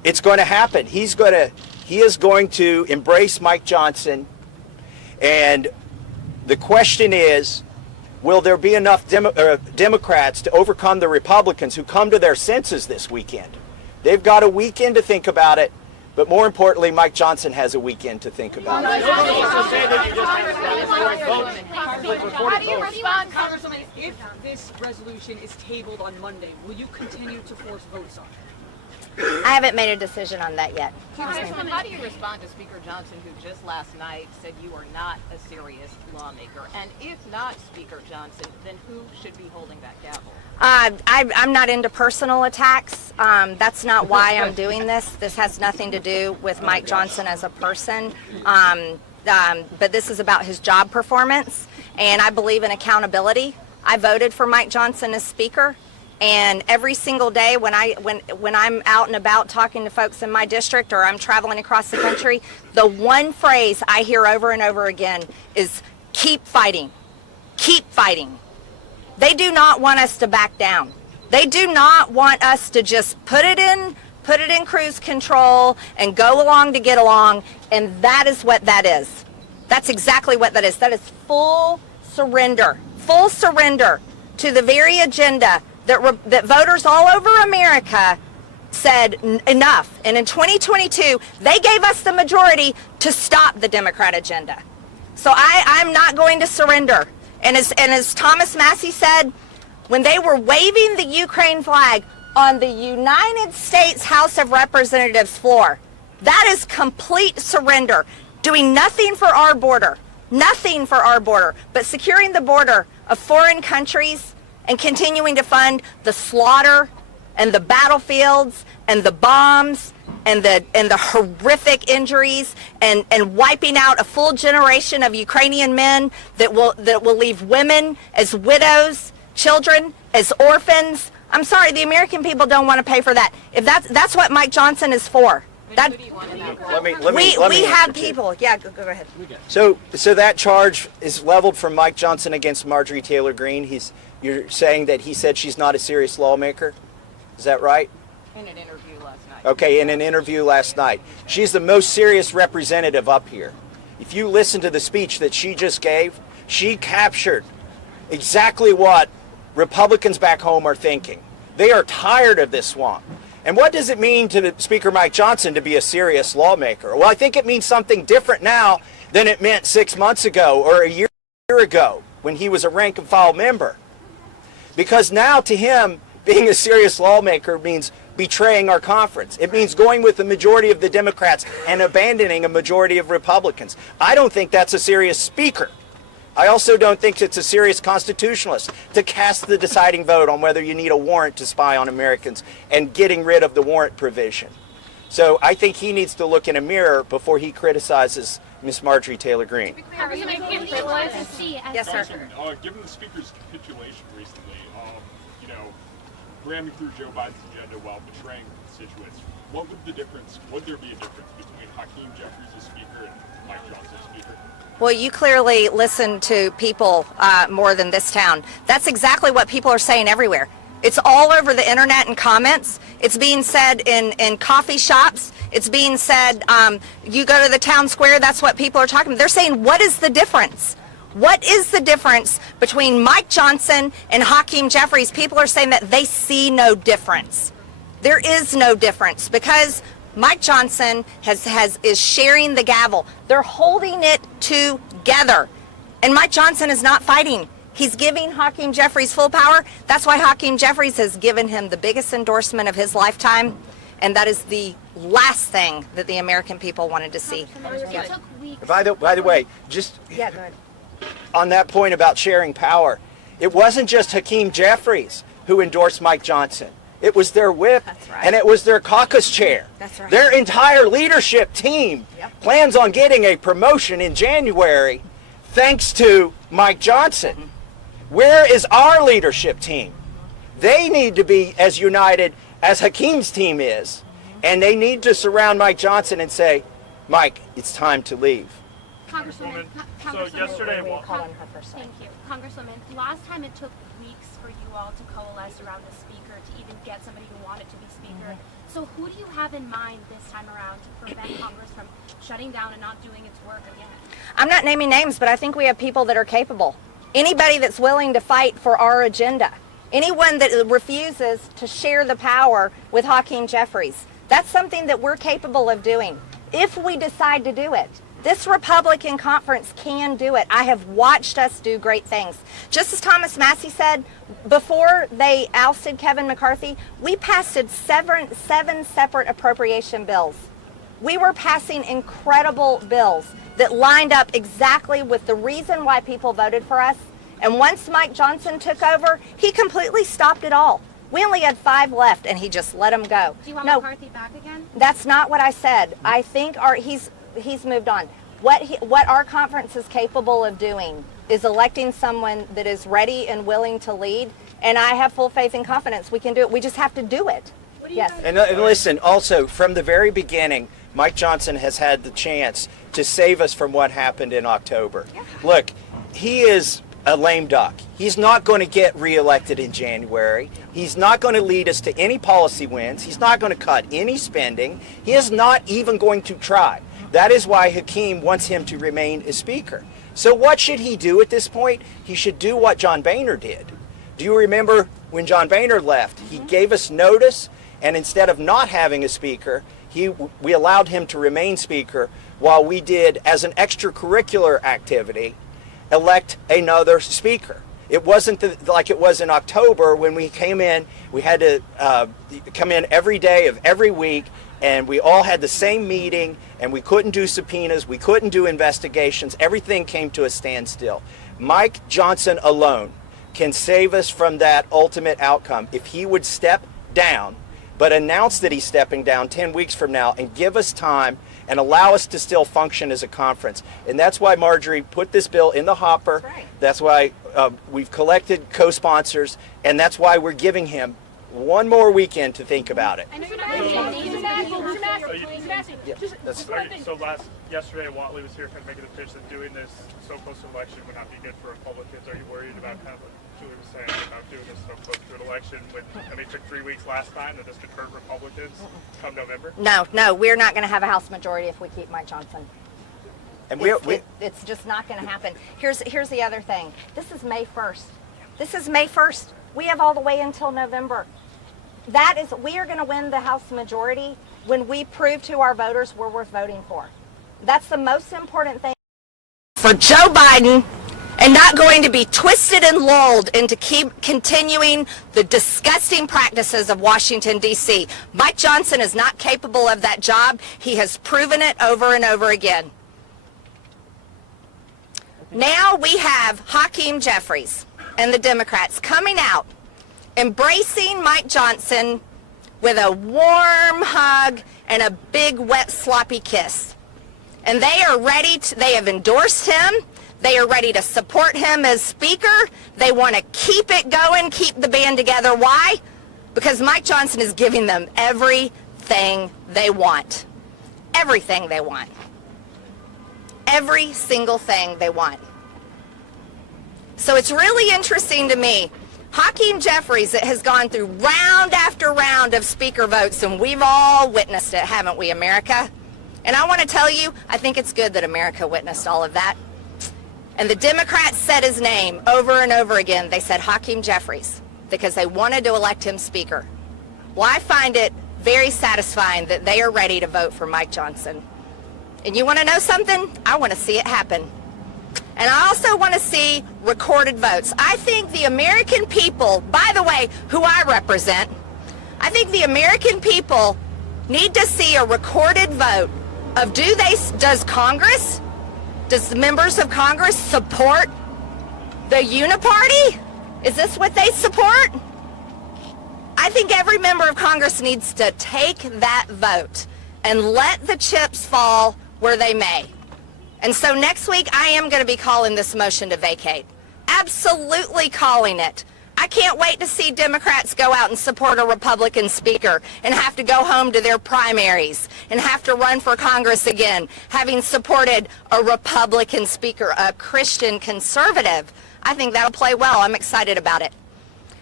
it's going to happen. He is going to embrace Mike Johnson, and the question is, will there be enough Democrats to overcome the Republicans who come to their senses this weekend? They've got a weekend to think about it, but more importantly, Mike Johnson has a weekend to think about it. How do you respond, Congresswoman, if this resolution is tabled on Monday? Will you continue to force votes on it? I haven't made a decision on that yet. Congresswoman, how do you respond to Speaker Johnson, who just last night said you are not a serious lawmaker? And if not Speaker Johnson, then who should be holding that gavel? I'm not into personal attacks. That's not why I'm doing this. This has nothing to do with Mike Johnson as a person. But this is about his job performance, and I believe in accountability. I voted for Mike Johnson as Speaker. And every single day when I'm out and about talking to folks in my district or I'm traveling across the country, the one phrase I hear over and over again is keep fighting. Keep fighting. They do not want us to back down. They do not want us to just put it in cruise control and go along to get along, and that is what that is. That's exactly what that is. That is full surrender to the very agenda that voters all over America said enough. And in 2022, they gave us the majority to stop the Democrat agenda. So I'm not going to surrender. And as Thomas Massie said, when they were waving the Ukraine flag on the United States House of Representatives floor, that is complete surrender. Doing nothing for our border, but securing the border of foreign countries and continuing to fund the slaughter and the battlefields and the bombs and the horrific injuries and wiping out a full generation of Ukrainian men that will leave women as widows, children as orphans. I'm sorry, the American people don't want to pay for that. If that's what Mike Johnson is for. That we have people. Yeah, go ahead. So that charge is leveled from Mike Johnson against Marjorie Taylor Greene. You're saying that he said she's not a serious lawmaker? Is that right? In an interview last night. Okay, in an interview last night. She's the most serious representative up here. If you listen to the speech that she just gave, she captured exactly what Republicans back home are thinking. They are tired of this swamp. And what does it mean to Speaker Mike Johnson to be a serious lawmaker? Well, I think it means something different now than it meant 6 months ago or a year ago when he was a rank and file member. Because now to him, being a serious lawmaker means betraying our conference. It means going with the majority of the Democrats and abandoning a majority of Republicans. I don't think that's a serious speaker. I also don't think it's a serious constitutionalist to cast the deciding vote on whether you need a warrant to spy on Americans and getting rid of the warrant provision. So I think he needs to look in a mirror before he criticizes Miss Marjorie Taylor Greene. Yes, sir. Given the speaker's capitulation recently, ramming through Joe Biden's agenda while betraying constituents, would there be a difference between Hakeem Jeffries as speaker and Mike Johnson as speaker? Well, you clearly listen to people more than this town. That's exactly what people are saying everywhere. It's all over the internet and comments. It's being said in coffee shops. It's being said, you go to the town square, that's what people are talking about. They're saying, what is the difference? What is the difference between Mike Johnson and Hakeem Jeffries? People are saying that they see no difference. There is no difference because Mike Johnson is sharing the gavel. They're holding it together. And Mike Johnson is not fighting. He's giving Hakeem Jeffries full power. That's why Hakeem Jeffries has given him the biggest endorsement of his lifetime. And that is the last thing that the American people wanted to see. By the way, just go ahead. On that point about sharing power, it wasn't just Hakeem Jeffries who endorsed Mike Johnson. It was their whip, and it was their caucus chair. That's right. Their entire leadership team plans on getting a promotion in January thanks to Mike Johnson. Where is our leadership team? They need to be as united as Hakeem's team is, and they need to surround Mike Johnson and say, Mike, it's time to leave. Congresswoman, so yesterday, thank you. Congresswoman, last time it took weeks for you all to coalesce around the speaker to even get somebody who wanted to be speaker. So who do you have in mind this time around to prevent Congress from shutting down and not doing its work again? I'm not naming names, but I think we have people that are capable. Anybody that's willing to fight for our agenda. Anyone that refuses to share the power with Hakeem Jeffries. That's something that we're capable of doing if we decide to do it. This Republican conference can do it. I have watched us do great things. Just as Thomas Massie said, before they ousted Kevin McCarthy, we passed seven separate appropriation bills. We were passing incredible bills that lined up exactly with the reason why people voted for us. And once Mike Johnson took over, he completely stopped it all. We only had 5 left, and he just let them go. Do you want McCarthy back again? That's not what I said. I think he's moved on. What our conference is capable of doing is electing someone that is ready and willing to lead, and I have full faith and confidence we can do it. We just have to do it. Yes. And listen, also, from the very beginning, Mike Johnson has had the chance to save us from what happened in October. Yeah. Look, he is a lame duck. He's not going to get reelected in January. He's not going to lead us to any policy wins. He's not going to cut any spending. He is not even going to try. That is why Hakeem wants him to remain as Speaker. So what should he do at this point? He should do what John Boehner did. Do you remember when John Boehner left? He gave us notice, and instead of not having a Speaker, we allowed him to remain Speaker while we did, as an extracurricular activity, elect another Speaker. It wasn't like it was in October when we came in. We had to come in every day of every week, and we all had the same meeting, and we couldn't do subpoenas, we couldn't do investigations. Everything came to a standstill. Mike Johnson alone can save us from that ultimate outcome if he would step down, but announce that he's stepping down 10 weeks from now and give us time and allow us to still function as a conference. And that's why Marjorie put this bill in the hopper. That's right. That's why we've collected co-sponsors, and that's why we're giving him one more weekend to think about it. I know you're not naming names. So yesterday, Watley was here kind of making the pitch that doing this so close to election would not be good for Republicans. Are you worried about kind of what Julie was saying about doing this so close to an election? It took 3 weeks last time that this could hurt Republicans come November? No, we're not going to have a House majority if we keep Mike Johnson. And it's just not going to happen. Here's the other thing. This is May 1st. We have all the way until November. We are going to win the House majority when we prove to our voters we're worth voting for. That's the most important thing for Joe Biden, and not going to be twisted and lulled into keep continuing the disgusting practices of Washington, D.C. Mike Johnson is not capable of that job. He has proven it over and over again. Now we have Hakeem Jeffries and the Democrats coming out, embracing Mike Johnson with a warm hug and a big, wet, sloppy kiss. And they are ready they have endorsed him. They are ready to support him as Speaker. They want to keep it going, keep the band together. Why? Because Mike Johnson is giving them everything they want. Everything they want. Every single thing they want. So it's really interesting to me. Hakeem Jeffries has gone through round after round of Speaker votes, and we've all witnessed it, haven't we, America? And I want to tell you, I think it's good that America witnessed all of that. And the Democrats said his name over and over again. They said Hakeem Jeffries because they wanted to elect him Speaker. Well, I find it very satisfying that they are ready to vote for Mike Johnson. And you want to know something? I want to see it happen. And I also want to see recorded votes. I think the American people, by the way, who I represent, I think the American people need to see a recorded vote of does Congress, does the members of Congress support the uniparty? Is this what they support? I think every member of Congress needs to take that vote and let the chips fall where they may. And so next week, I am going to be calling this motion to vacate. Absolutely calling it. I can't wait to see Democrats go out and support a Republican Speaker and have to go home to their primaries and have to run for Congress again, having supported a Republican Speaker, a Christian conservative. I think that'll play well. I'm excited about it.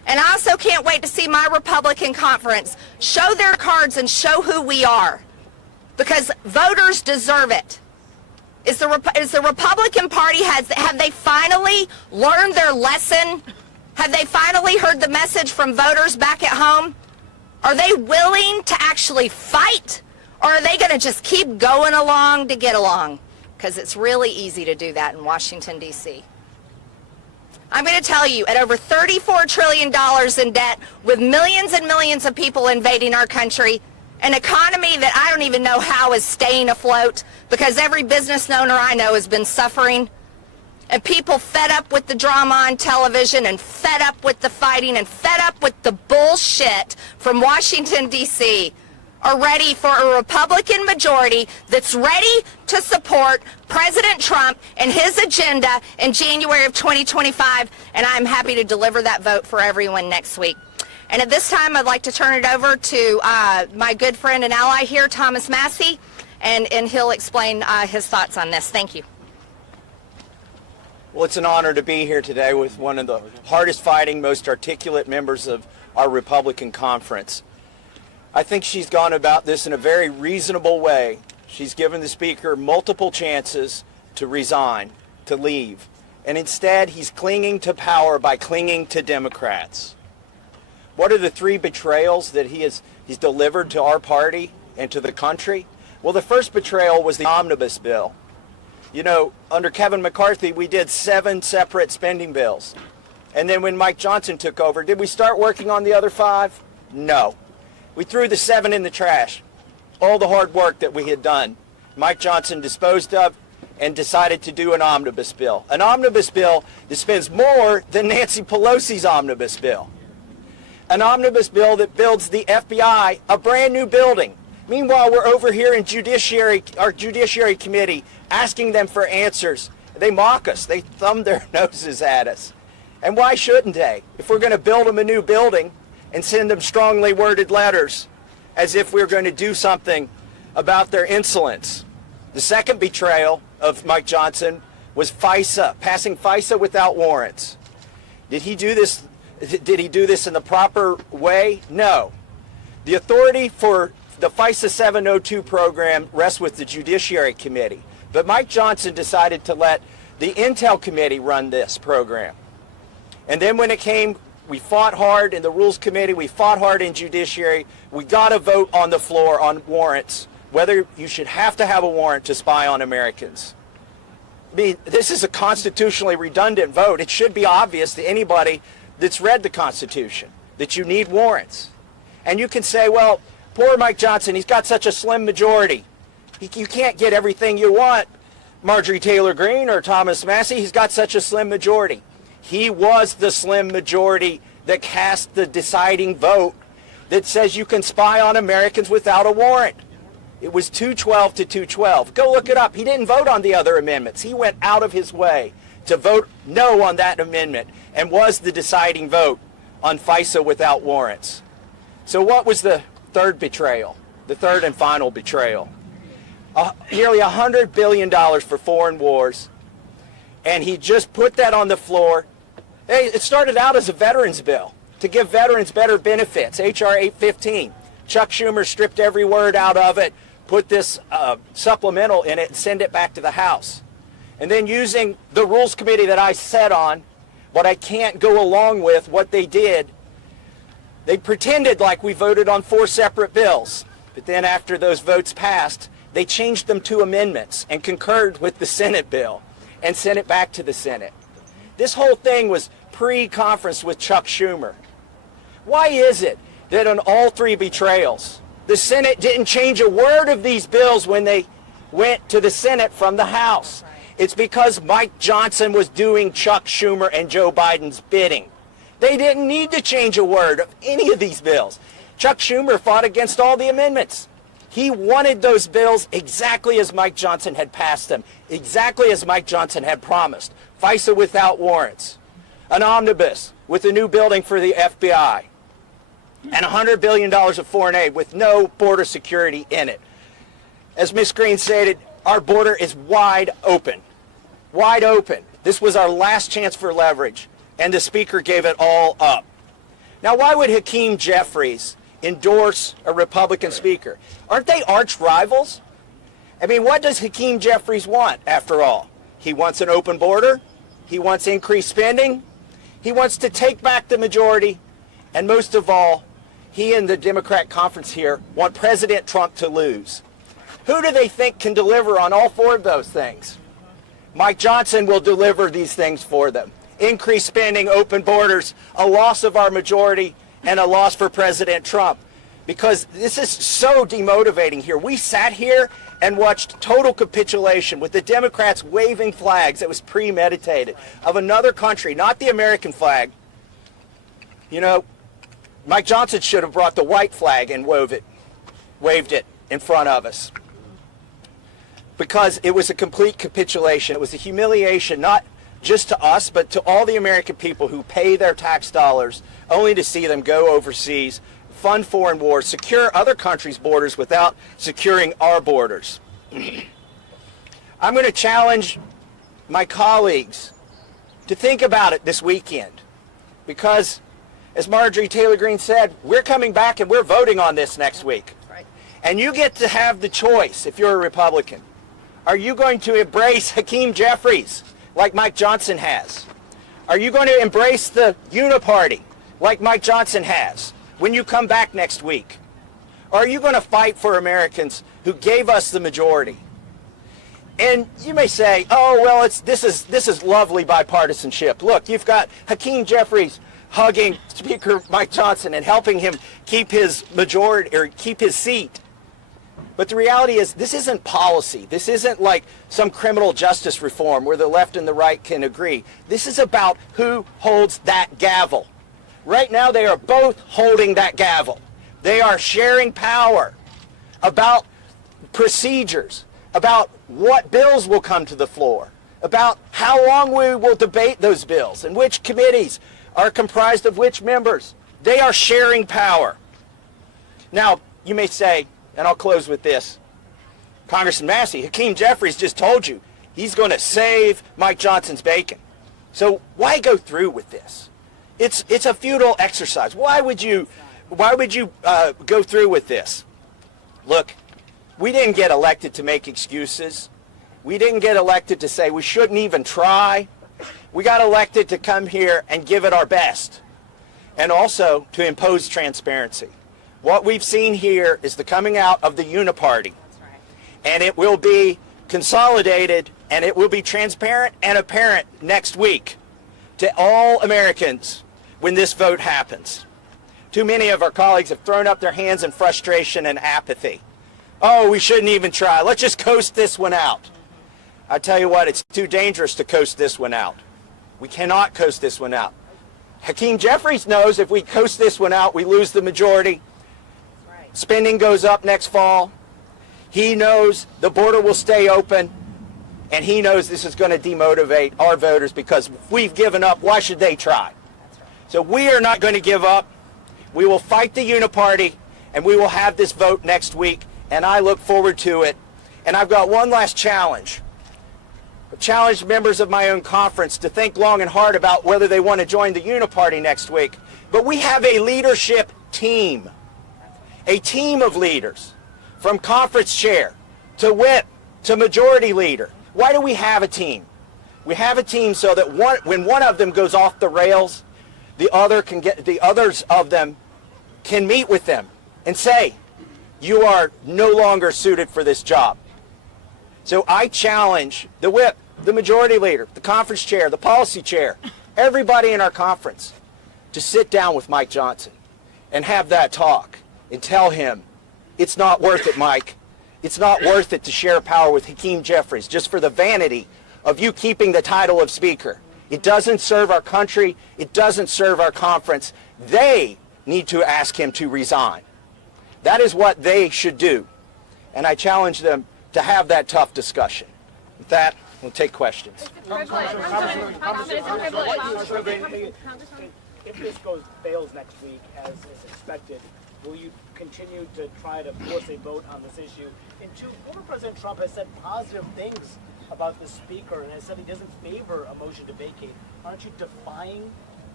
And I also can't wait to see my Republican conference show their cards and show who we are, because voters deserve it. Is the Republican Party, have they finally learned their lesson? Have they finally heard the message from voters back at home? Are they willing to actually fight, or are they going to just keep going along to get along? Because it's really easy to do that in Washington, D.C. I'm going to tell you, at over $34 trillion in debt, with millions and millions of people invading our country, an economy that I don't even know how is staying afloat, because every business owner I know has been suffering, and people fed up with the drama on television, and fed up with the fighting, and fed up with the bullshit from Washington, D.C., are ready for a Republican majority that's ready to support President Trump and his agenda in January of 2025, and I'm happy to deliver that vote for everyone next week. And at this time, I'd like to turn it over to my good friend and ally here, Thomas Massie, and he'll explain his thoughts on this. Thank you. Well, it's an honor to be here today with one of the hardest fighting, most articulate members of our Republican conference. I think she's gone about this in a very reasonable way. She's given the Speaker multiple chances to resign, to leave, and instead he's clinging to power by clinging to Democrats. What are the three betrayals that he's delivered to our party and to the country? Well, the first betrayal was the omnibus bill. You know, under Kevin McCarthy, we did 7 separate spending bills. And then when Mike Johnson took over, did we start working on the other 5? No. We threw the 7 in the trash. All the hard work that we had done, Mike Johnson disposed of and decided to do an omnibus bill. An omnibus bill that spends more than Nancy Pelosi's omnibus bill. An omnibus bill that builds the FBI a brand new building. Meanwhile, we're over here in our Judiciary Committee asking them for answers. They mock us. They thumb their noses at us. And why shouldn't they? If we're going to build them a new building and send them strongly worded letters as if we're going to do something about their insolence. The second betrayal of Mike Johnson was FISA, passing FISA without warrants. Did he do this in the proper way? No. The authority for the FISA 702 program rests with the Judiciary Committee, but Mike Johnson decided to let the Intel Committee run this program. And then when it came, we fought hard in the Rules Committee, we fought hard in Judiciary, we got a vote on the floor on warrants, whether you should have to have a warrant to spy on Americans. I mean, this is a constitutionally redundant vote. It should be obvious to anybody that's read the Constitution that you need warrants. And you can say, well, poor Mike Johnson, he's got such a slim majority. You can't get everything you want, Marjorie Taylor Greene or Thomas Massie. He's got such a slim majority. He was the slim majority that cast the deciding vote that says you can spy on Americans without a warrant. It was 212 to 212. Go look it up. He didn't vote on the other amendments. He went out of his way to vote no on that amendment and was the deciding vote on FISA without warrants. So what was the third betrayal, the third and final betrayal? Nearly $100 billion for foreign wars, and he just put that on the floor. Hey, it started out as a veterans bill to give veterans better benefits, H.R. 815. Chuck Schumer stripped every word out of it, put this supplemental in it, and send it back to the House. And then using the Rules Committee that I sat on, but I can't go along with what they did, they pretended like we voted on 4 separate bills. But then after those votes passed, they changed them to amendments and concurred with the Senate bill and sent it back to the Senate. This whole thing was pre-conference with Chuck Schumer. Why is it that on all 3 betrayals, the Senate didn't change a word of these bills when they went to the Senate from the House? It's because Mike Johnson was doing Chuck Schumer and Joe Biden's bidding. They didn't need to change a word of any of these bills. Chuck Schumer fought against all the amendments. He wanted those bills exactly as Mike Johnson had passed them, exactly as Mike Johnson had promised. FISA without warrants, an omnibus with a new building for the FBI, and $100 billion of foreign aid with no border security in it. As Ms. Greene stated, our border is wide open. Wide open. This was our last chance for leverage, and the Speaker gave it all up. Now, why would Hakeem Jeffries endorse a Republican speaker? Aren't they arch rivals? I mean, what does Hakeem Jeffries want, after all? He wants an open border. He wants increased spending. He wants to take back the majority. And most of all, he and the Democrat conference here want President Trump to lose. Who do they think can deliver on all four of those things? Mike Johnson will deliver these things for them. Increased spending, open borders, a loss of our majority, and a loss for President Trump. Because this is so demotivating here. We sat here and watched total capitulation with the Democrats waving flags that was premeditated of another country, not the American flag. You know, Mike Johnson should have brought the white flag and waved it in front of us. Because it was a complete capitulation. It was a humiliation, not just to us, but to all the American people who pay their tax dollars only to see them go overseas, fund foreign wars, secure other countries' borders without securing our borders. I'm going to challenge my colleagues to think about it this weekend, because as Marjorie Taylor Greene said, we're coming back and we're voting on this next week. Right. And you get to have the choice if you're a Republican. Are you going to embrace Hakeem Jeffries like Mike Johnson has? Are you going to embrace the uniparty like Mike Johnson has when you come back next week? Or are you going to fight for Americans who gave us the majority? And you may say, oh, well, this is lovely bipartisanship. Look, you've got Hakeem Jeffries hugging Speaker Mike Johnson and helping him keep his majority or keep his seat. But the reality is, this isn't policy. This isn't like some criminal justice reform where the left and the right can agree. This is about who holds that gavel. Right now, they are both holding that gavel. They are sharing power about procedures, about what bills will come to the floor, about how long we will debate those bills and which committees are comprised of which members. They are sharing power. Now, you may say, and I'll close with this, Congressman Massie, Hakeem Jeffries just told you he's going to save Mike Johnson's bacon. So why go through with this? It's a futile exercise. Why would you go through with this? Look, we didn't get elected to make excuses. We didn't get elected to say we shouldn't even try. We got elected to come here and give it our best, and also to impose transparency. What we've seen here is the coming out of the uniparty, and it will be consolidated, and it will be transparent and apparent next week to all Americans when this vote happens. Too many of our colleagues have thrown up their hands in frustration and apathy. Oh, we shouldn't even try. Let's just coast this one out. I tell you what, it's too dangerous to coast this one out. We cannot coast this one out. Hakeem Jeffries knows if we coast this one out, we lose the majority. Spending goes up next fall. He knows the border will stay open, and he knows this is going to demotivate our voters because if we've given up, why should they try? So we are not going to give up. We will fight the uniparty, and we will have this vote next week, and I look forward to it. And I've got one last challenge. I've challenged members of my own conference to think long and hard about whether they want to join the uniparty next week. But we have a leadership team. A team of leaders, from conference chair to whip to majority leader. Why do we have a team? We have a team so that when one of them goes off the rails, the others of them can meet with them and say, you are no longer suited for this job. So I challenge the whip, the majority leader, the conference chair, the policy chair, everybody in our conference to sit down with Mike Johnson and have that talk. And tell him, it's not worth it, Mike. It's not worth it to share power with Hakeem Jeffries just for the vanity of you keeping the title of Speaker. It doesn't serve our country. It doesn't serve our conference. They need to ask him to resign. That is what they should do. And I challenge them to have that tough discussion. With that, we'll take questions. If this fails next week, as is expected, will you continue to try to force a vote on this issue? And two, former President Trump has said positive things about the Speaker and has said he doesn't favor a motion to vacate. Aren't you defying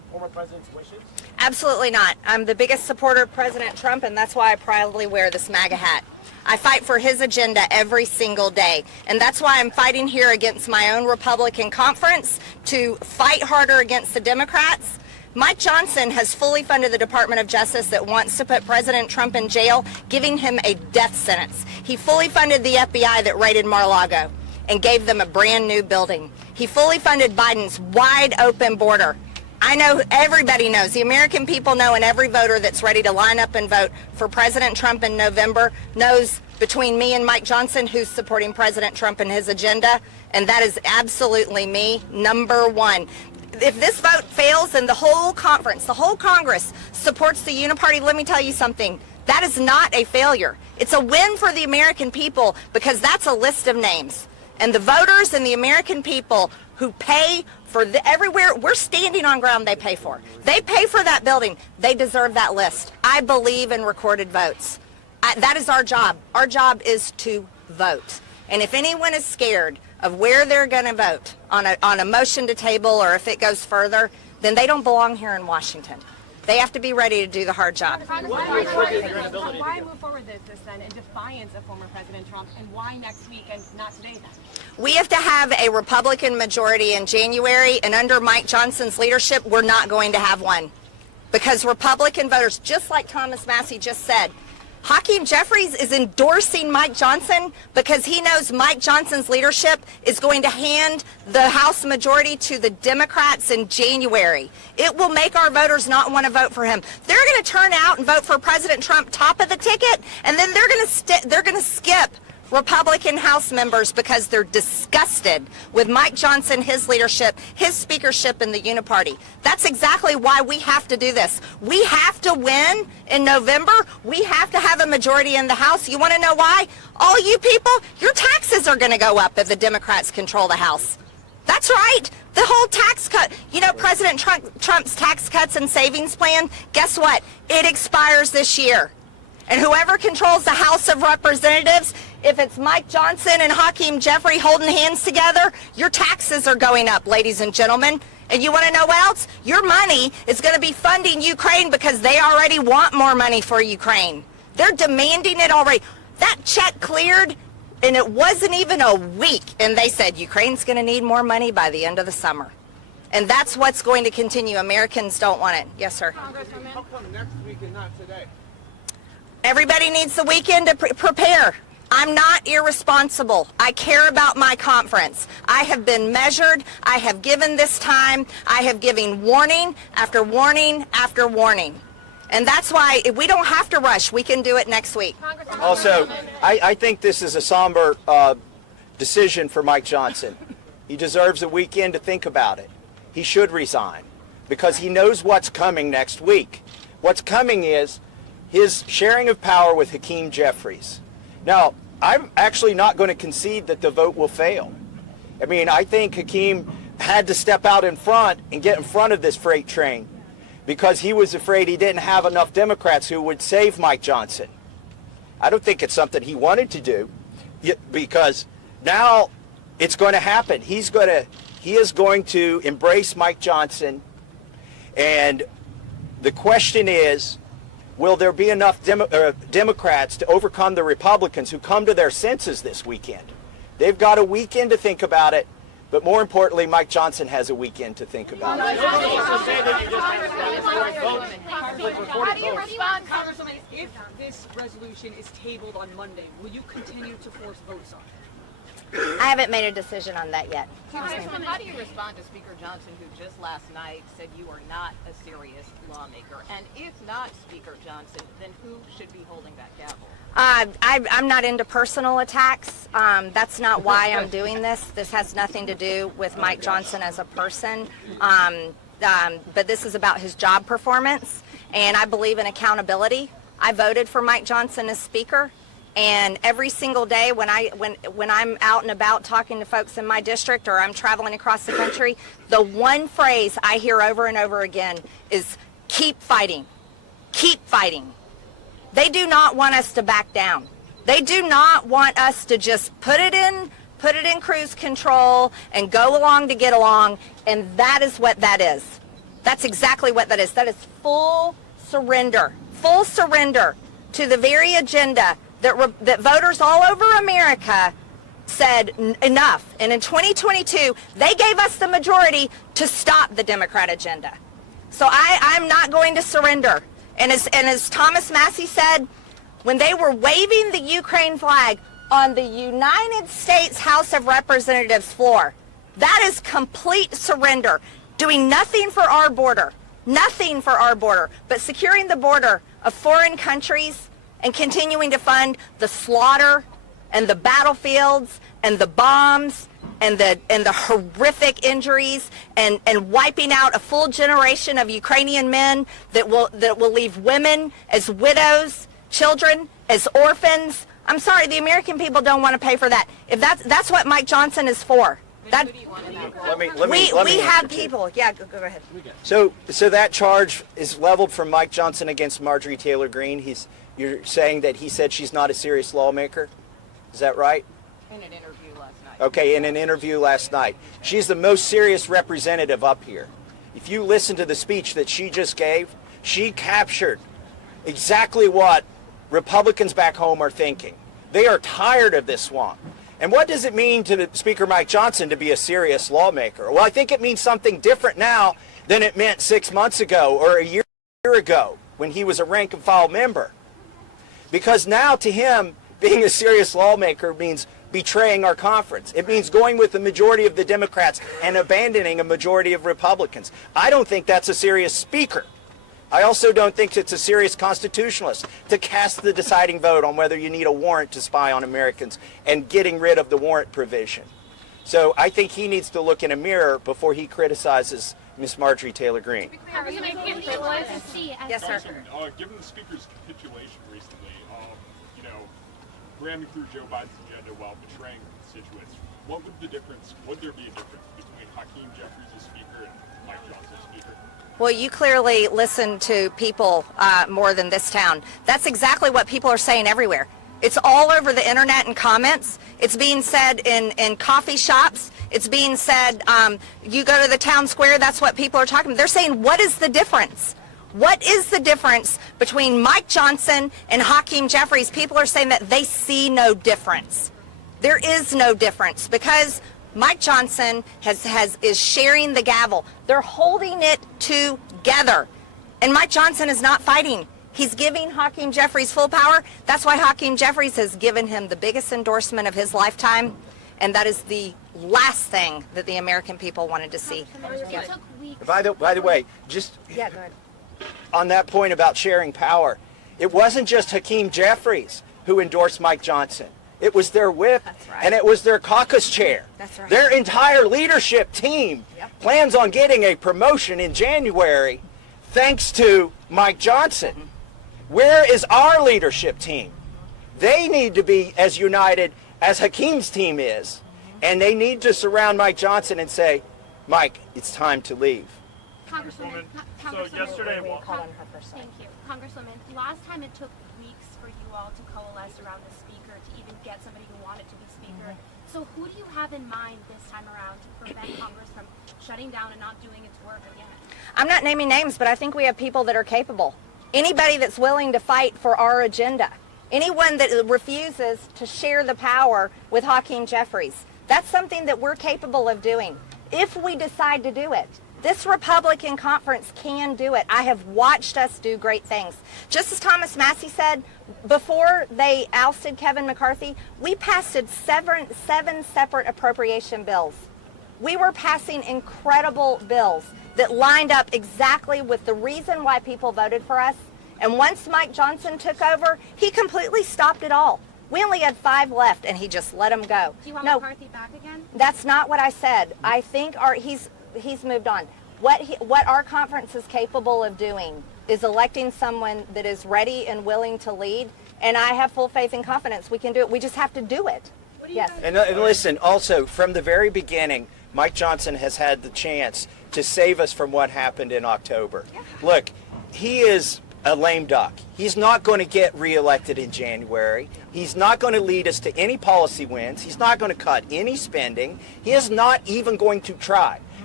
former president's wishes? Absolutely not. I'm the biggest supporter of President Trump, and that's why I proudly wear this MAGA hat. I fight for his agenda every single day, and that's why I'm fighting here against my own Republican conference to fight harder against the Democrats. Mike Johnson has fully funded the Department of Justice that wants to put President Trump in jail, giving him a death sentence. He fully funded the FBI that raided Mar-a-Lago and gave them a brand new building. He fully funded Biden's wide open border. I know, everybody knows, the American people know, and every voter that's ready to line up and vote for President Trump in November knows between me and Mike Johnson who's supporting President Trump and his agenda, and that is absolutely me, number one. If this vote fails and the whole conference, the whole Congress supports the uniparty, let me tell you something, that is not a failure. It's a win for the American people because that's a list of names. And the voters and the American people who pay for everywhere, we're standing on ground they pay for. They pay for that building. They deserve that list. I believe in recorded votes. That is our job. Our job is to vote. And if anyone is scared of where they're going to vote on a motion to table or if it goes further, then they don't belong here in Washington. They have to be ready to do the hard job. Why move forward this then in defiance of former President Trump, and why next week and not today then? We have to have a Republican majority in January, and under Mike Johnson's leadership, we're not going to have one. Because Republican voters, just like Thomas Massie just said, Hakeem Jeffries is endorsing Mike Johnson because he knows Mike Johnson's leadership is going to hand the House majority to the Democrats in January. It will make our voters not want to vote for him. They're going to turn out and vote for President Trump top of the ticket, and then they're going to skip Republican House members because they're disgusted with Mike Johnson, his leadership, his speakership in the uniparty. That's exactly why we have to do this. We have to win in November. We have to have a majority in the House. You want to know why? All you people, your taxes are going to go up if the Democrats control the House. That's right. The whole tax cut. You know, President Trump's tax cuts and savings plan, guess what? It expires this year. And whoever controls the House of Representatives, if it's Mike Johnson and Hakeem Jeffries holding hands together, your taxes are going up, ladies and gentlemen. And you want to know what else? Your money is going to be funding Ukraine because they already want more money for Ukraine. They're demanding it already. That check cleared, and it wasn't even a week, and they said Ukraine's going to need more money by the end of the summer. And that's what's going to continue. Americans don't want it. Yes, sir. Congresswoman, how come next week and not today? Everybody needs the weekend to prepare. I'm not irresponsible. I care about my conference. I have been measured. I have given this time. I have given warning after warning after warning. And that's why we don't have to rush. We can do it next week. Also, I think this is a somber decision for Mike Johnson. He deserves a weekend to think about it. He should resign because he knows what's coming next week. What's coming is his sharing of power with Hakeem Jeffries. Now, I'm actually not going to concede that the vote will fail. I mean, I think Hakeem had to step out in front and get in front of this freight train because he was afraid he didn't have enough Democrats who would save Mike Johnson. I don't think it's something he wanted to do because now it's going to happen. He is going to embrace Mike Johnson, and the question is, will there be enough Democrats to overcome the Republicans who come to their senses this weekend? They've got a weekend to think about it, but more importantly, Mike Johnson has a weekend to think about it. How do you respond, Congresswoman, if this resolution is tabled on Monday? Will you continue to force votes on it? I haven't made a decision on that yet. Congresswoman, how do you respond to Speaker Johnson, who just last night said you are not a serious lawmaker? And if not Speaker Johnson, then who should be holding that gavel? I'm not into personal attacks. That's not why I'm doing this. This has nothing to do with Mike Johnson as a person. But this is about his job performance, and I believe in accountability. I voted for Mike Johnson as Speaker. And every single day when I'm out and about talking to folks in my district or I'm traveling across the country, the one phrase I hear over and over again is keep fighting, keep fighting. They do not want us to back down. They do not want us to just put it in cruise control and go along to get along, and that is what that is. That's exactly what that is. That is full surrender to the very agenda that voters all over America said enough. And in 2022, they gave us the majority to stop the Democrat agenda. So I'm not going to surrender. And as Thomas Massie said, when they were waving the Ukraine flag on the United States House of Representatives floor, that is complete surrender. Doing nothing for our border, but securing the border of foreign countries and continuing to fund the slaughter and the battlefields and the bombs and the horrific injuries and wiping out a full generation of Ukrainian men that will leave women as widows, children as orphans. I'm sorry, the American people don't want to pay for that. If that's what Mike Johnson is for. That we have people. Yeah, go ahead. So that charge is leveled from Mike Johnson against Marjorie Taylor Greene. You're saying that he said she's not a serious lawmaker. Is that right? In an interview last night. Okay, in an interview last night. She's the most serious representative up here. If you listen to the speech that she just gave, she captured exactly what Republicans back home are thinking. They are tired of this swamp. And what does it mean to Speaker Mike Johnson to be a serious lawmaker? Well, I think it means something different now than it meant 6 months ago or a year ago when he was a rank and file member. Because now to him, being a serious lawmaker means betraying our conference. It means going with the majority of the Democrats and abandoning a majority of Republicans. I don't think that's a serious speaker. I also don't think it's a serious constitutionalist to cast the deciding vote on whether you need a warrant to spy on Americans and getting rid of the warrant provision. So I think he needs to look in a mirror before he criticizes Miss Marjorie Taylor Greene. Yes, sir. Given the speaker's capitulation recently, ramming through Joe Biden's agenda while betraying constituents, would there be a difference between Hakeem Jeffries as speaker and Mike Johnson as speaker? Well, you clearly listen to people more than this town. That's exactly what people are saying everywhere. It's all over the internet and comments. It's being said in coffee shops. It's being said, you go to the town square, that's what people are talking about. They're saying, what is the difference? What is the difference between Mike Johnson and Hakeem Jeffries? People are saying that they see no difference. There is no difference because Mike Johnson is sharing the gavel. They're holding it together. And Mike Johnson is not fighting. He's giving Hakeem Jeffries full power. That's why Hakeem Jeffries has given him the biggest endorsement of his lifetime. And that is the last thing that the American people wanted to see. Yes. By the way, just go ahead. On that point about sharing power, it wasn't just Hakeem Jeffries who endorsed Mike Johnson. It was their whip, and it was their caucus chair. That's right. Their entire leadership team plans on getting a promotion in January thanks to Mike Johnson. Where is our leadership team? They need to be as united as Hakeem's team is, and they need to surround Mike Johnson and say, Mike, it's time to leave. Congresswoman, so yesterday, thank you. Congresswoman, last time it took weeks for you all to coalesce around the speaker to even get somebody who wanted to be speaker. So who do you have in mind this time around to prevent Congress from shutting down and not doing its work again? I'm not naming names, but I think we have people that are capable. Anybody that's willing to fight for our agenda. Anyone that refuses to share the power with Hakeem Jeffries. That's something that we're capable of doing if we decide to do it. This Republican conference can do it. I have watched us do great things. Just as Thomas Massie said, before they ousted Kevin McCarthy, we passed seven separate appropriation bills. We were passing incredible bills that lined up exactly with the reason why people voted for us. And once Mike Johnson took over, he completely stopped it all. We only had 5 left, and he just let them go. Do you want McCarthy back again? That's not what I said. I think he's moved on. What our conference is capable of doing is electing someone that is ready and willing to lead, and I have full faith and confidence we can do it. We just have to do it. Yes. And listen, also, from the very beginning, Mike Johnson has had the chance to save us from what happened in October. Look, he is a lame duck. He's not going to get reelected in January. He's not going to lead us to any policy wins. He's not going to cut any spending. He is not even going to try.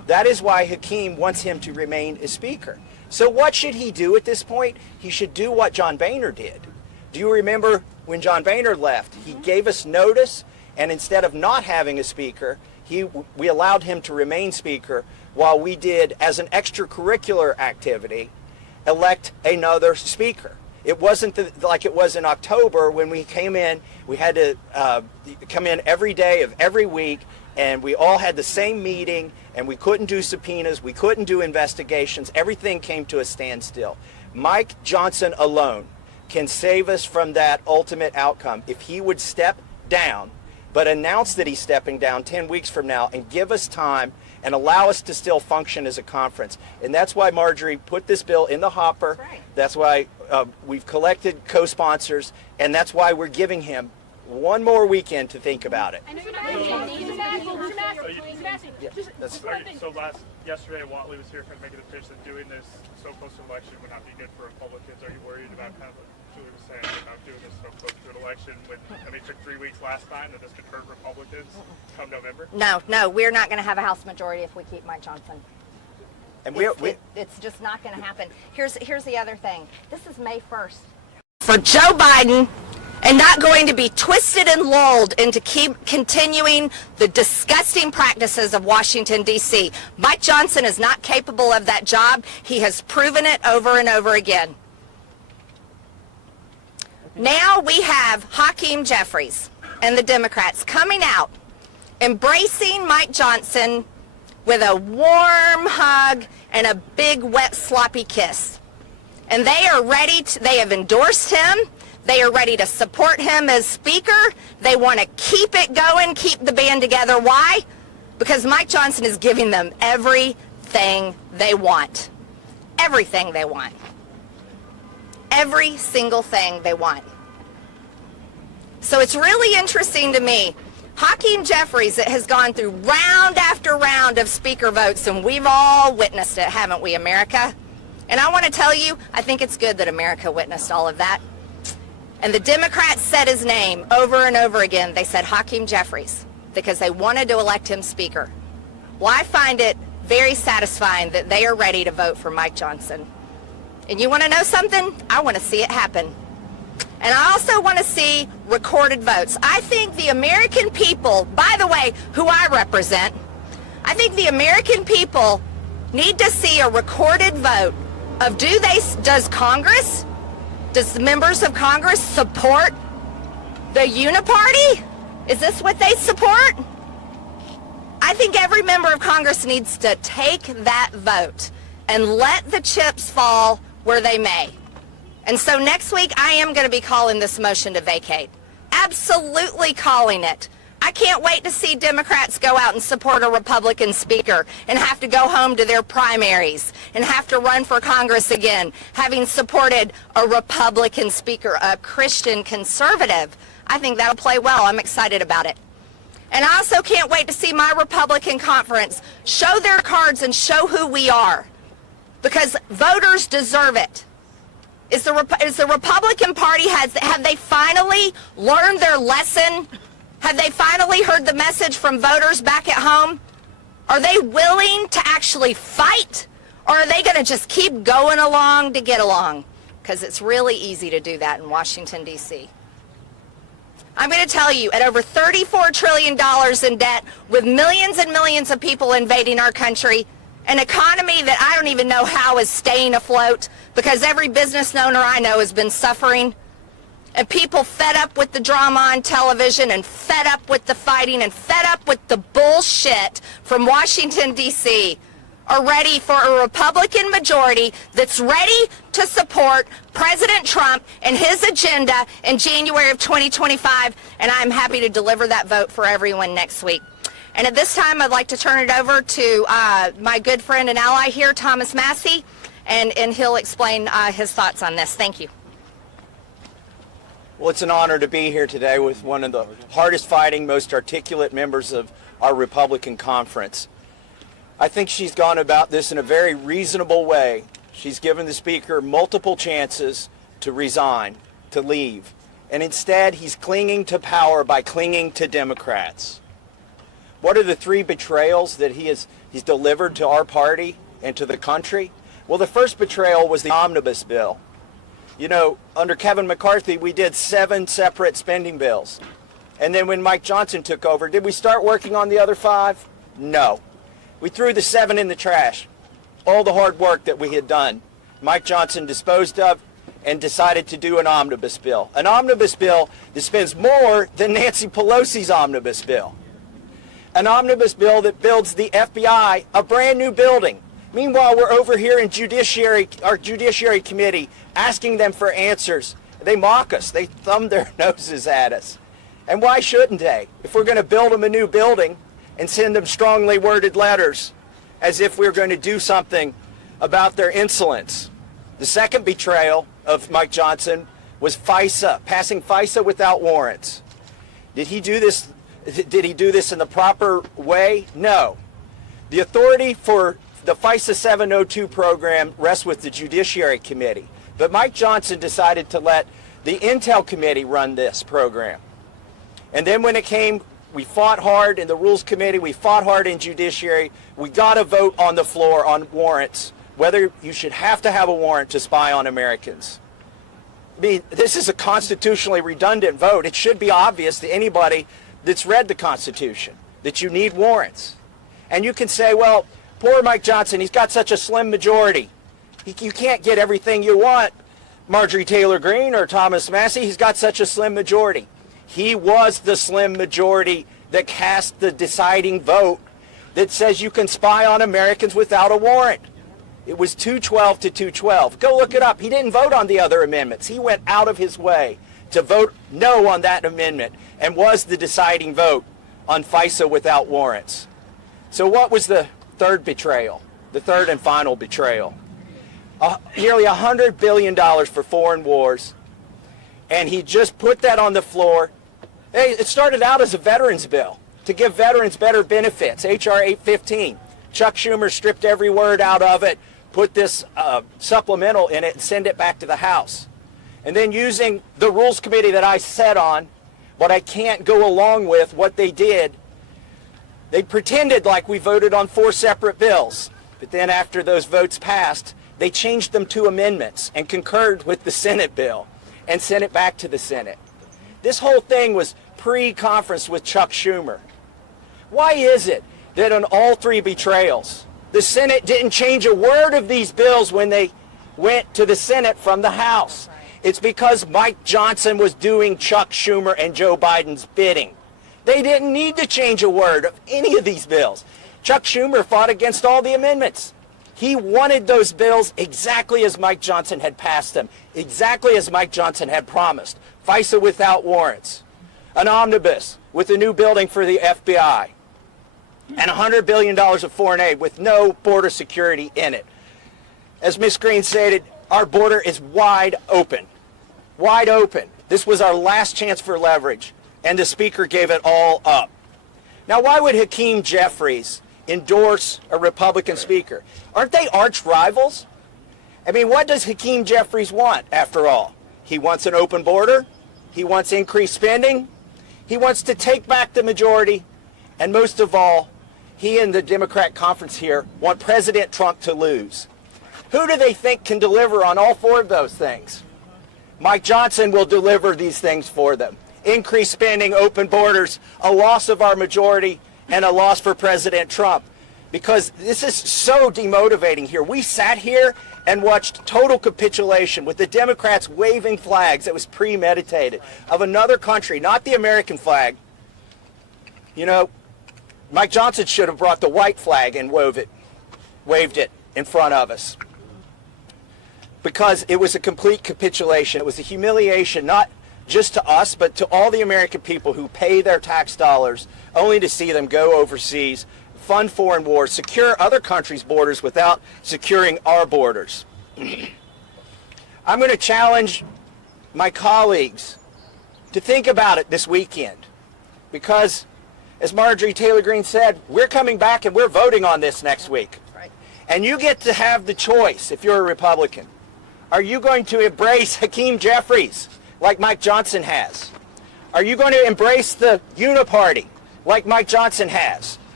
That is why Hakeem wants him to remain as Speaker. So what should he do at this point? He should do what John Boehner did. Do you remember when John Boehner left? He gave us notice, and instead of not having a Speaker, we allowed him to remain Speaker while we did, as an extracurricular activity, elect another Speaker. It wasn't like it was in October when we came in. We had to come in every day of every week, and we all had the same meeting, and we couldn't do subpoenas, we couldn't do investigations. Everything came to a standstill. Mike Johnson alone can save us from that ultimate outcome if he would step down, but announce that he's stepping down 10 weeks from now and give us time and allow us to still function as a conference. And that's why Marjorie put this bill in the hopper. That's right. That's why we've collected co-sponsors, and that's why we're giving him one more weekend to think about it. Yesterday, Watley was here kind of making the pitch that doing this so close to election would not be good for Republicans. Are you worried about kind of what Julie was saying about doing this so close to an election when, it took 3 weeks last time, that this could hurt Republicans come November? No, we're not going to have a House majority if we keep Mike Johnson. And it's just not going to happen. Here's the other thing. This is May 1st. For Joe Biden, and not going to be twisted and lulled into keep continuing the disgusting practices of Washington, D.C. Mike Johnson is not capable of that job. He has proven it over and over again. Now we have Hakeem Jeffries and the Democrats coming out, embracing Mike Johnson with a warm hug and a big, wet, sloppy kiss. And they are ready to, they have endorsed him. They are ready to support him as Speaker. They want to keep it going, keep the band together. Why? Because Mike Johnson is giving them everything they want. Everything they want. Every single thing they want. So it's really interesting to me. Hakeem Jeffries has gone through round after round of Speaker votes, and we've all witnessed it, haven't we, America? And I want to tell you, I think it's good that America witnessed all of that. And the Democrats said his name over and over again. They said Hakeem Jeffries because they wanted to elect him Speaker. Well, I find it very satisfying that they are ready to vote for Mike Johnson. And you want to know something? I want to see it happen. And I also want to see recorded votes. I think the American people, by the way, who I represent, I think the American people need to see a recorded vote of does Congress, does the members of Congress support the uniparty? Is this what they support? I think every member of Congress needs to take that vote and let the chips fall where they may. And so next week, I am going to be calling this motion to vacate. Absolutely calling it. I can't wait to see Democrats go out and support a Republican Speaker and have to go home to their primaries and have to run for Congress again, having supported a Republican Speaker, a Christian conservative. I think that'll play well. I'm excited about it. And I also can't wait to see my Republican conference show their cards and show who we are, because voters deserve it. Is the Republican Party, have they finally learned their lesson? Have they finally heard the message from voters back at home? Are they willing to actually fight? Or are they going to just keep going along to get along? Because it's really easy to do that in Washington, D.C. I'm going to tell you, at over $34 trillion in debt, with millions and millions of people invading our country, an economy that I don't even know how is staying afloat, because every business owner I know has been suffering, and people fed up with the drama on television and fed up with the fighting and fed up with the bullshit from Washington, D.C., are ready for a Republican majority that's ready to support President Trump and his agenda in January of 2025, and I'm happy to deliver that vote for everyone next week. And at this time, I'd like to turn it over to my good friend and ally here, Thomas Massie, and he'll explain his thoughts on this. Thank you. Well, it's an honor to be here today with one of the hardest fighting, most articulate members of our Republican conference. I think she's gone about this in a very reasonable way. She's given the Speaker multiple chances to resign, to leave, and instead he's clinging to power by clinging to Democrats. What are the 3 betrayals that he's delivered to our party and to the country? Well, the first betrayal was the omnibus bill. You know, under Kevin McCarthy, we did 7 separate spending bills. And then when Mike Johnson took over, did we start working on the other 5? No. We threw the 7 in the trash. All the hard work that we had done, Mike Johnson disposed of and decided to do an omnibus bill. An omnibus bill that spends more than Nancy Pelosi's omnibus bill. An omnibus bill that builds the FBI a brand new building. Meanwhile, we're over here in our Judiciary Committee asking them for answers. They mock us. They thumb their noses at us. And why shouldn't they? If we're going to build them a new building and send them strongly worded letters as if we're going to do something about their insolence. The second betrayal of Mike Johnson was FISA, passing FISA without warrants. Did he do this in the proper way? No. The authority for the FISA 702 program rests with the Judiciary Committee. But Mike Johnson decided to let the Intel Committee run this program. And then when it came, we fought hard in the Rules Committee, we fought hard in Judiciary. We got a vote on the floor on warrants, whether you should have to have a warrant to spy on Americans. I mean, this is a constitutionally redundant vote. It should be obvious to anybody that's read the Constitution that you need warrants. And you can say, well, poor Mike Johnson, he's got such a slim majority. You can't get everything you want, Marjorie Taylor Greene or Thomas Massie. He's got such a slim majority. He was the slim majority that cast the deciding vote that says you can spy on Americans without a warrant. It was 212 to 212. Go look it up. He didn't vote on the other amendments. He went out of his way to vote no on that amendment and was the deciding vote on FISA without warrants. So what was the third betrayal, the third and final betrayal? Nearly $100 billion for foreign wars, and he just put that on the floor. Hey, it started out as a veterans bill to give veterans better benefits, H.R. 815. Chuck Schumer stripped every word out of it, put this supplemental in it, and send it back to the House. And then using the Rules Committee that I sat on, but I can't go along with what they did, they pretended like we voted on 4 separate bills. But then after those votes passed, they changed them to amendments and concurred with the Senate bill and sent it back to the Senate. This whole thing was pre-conference with Chuck Schumer. Why is it that on all 3 betrayals, the Senate didn't change a word of these bills when they went to the Senate from the House? It's because Mike Johnson was doing Chuck Schumer and Joe Biden's bidding. They didn't need to change a word of any of these bills. Chuck Schumer fought against all the amendments. He wanted those bills exactly as Mike Johnson had passed them, exactly as Mike Johnson had promised. FISA without warrants, an omnibus with a new building for the FBI, and $100 billion of foreign aid with no border security in it. As Ms. Greene stated, our border is wide open. Wide open. This was our last chance for leverage, and the Speaker gave it all up. Now, why would Hakeem Jeffries endorse a Republican Speaker? Aren't they arch rivals? I mean, what does Hakeem Jeffries want, after all? He wants an open border. He wants increased spending. He wants to take back the majority. And most of all, he and the Democrat conference here want President Trump to lose. Who do they think can deliver on all 4 of those things? Mike Johnson will deliver these things for them. Increased spending, open borders, a loss of our majority, and a loss for President Trump. Because this is so demotivating here. We sat here and watched total capitulation with the Democrats waving flags that was premeditated of another country, not the American flag. You know, Mike Johnson should have brought the white flag and waved it in front of us. Because it was a complete capitulation. It was a humiliation, not just to us, but to all the American people who pay their tax dollars only to see them go overseas, fund foreign wars, secure other countries' borders without securing our borders. I'm going to challenge my colleagues to think about it this weekend, because, as Marjorie Taylor Greene said, we're coming back and we're voting on this next week. And you get to have the choice, if you're a Republican. Are you going to embrace Hakeem Jeffries like Mike Johnson has? Are you going to embrace the uniparty like Mike Johnson has?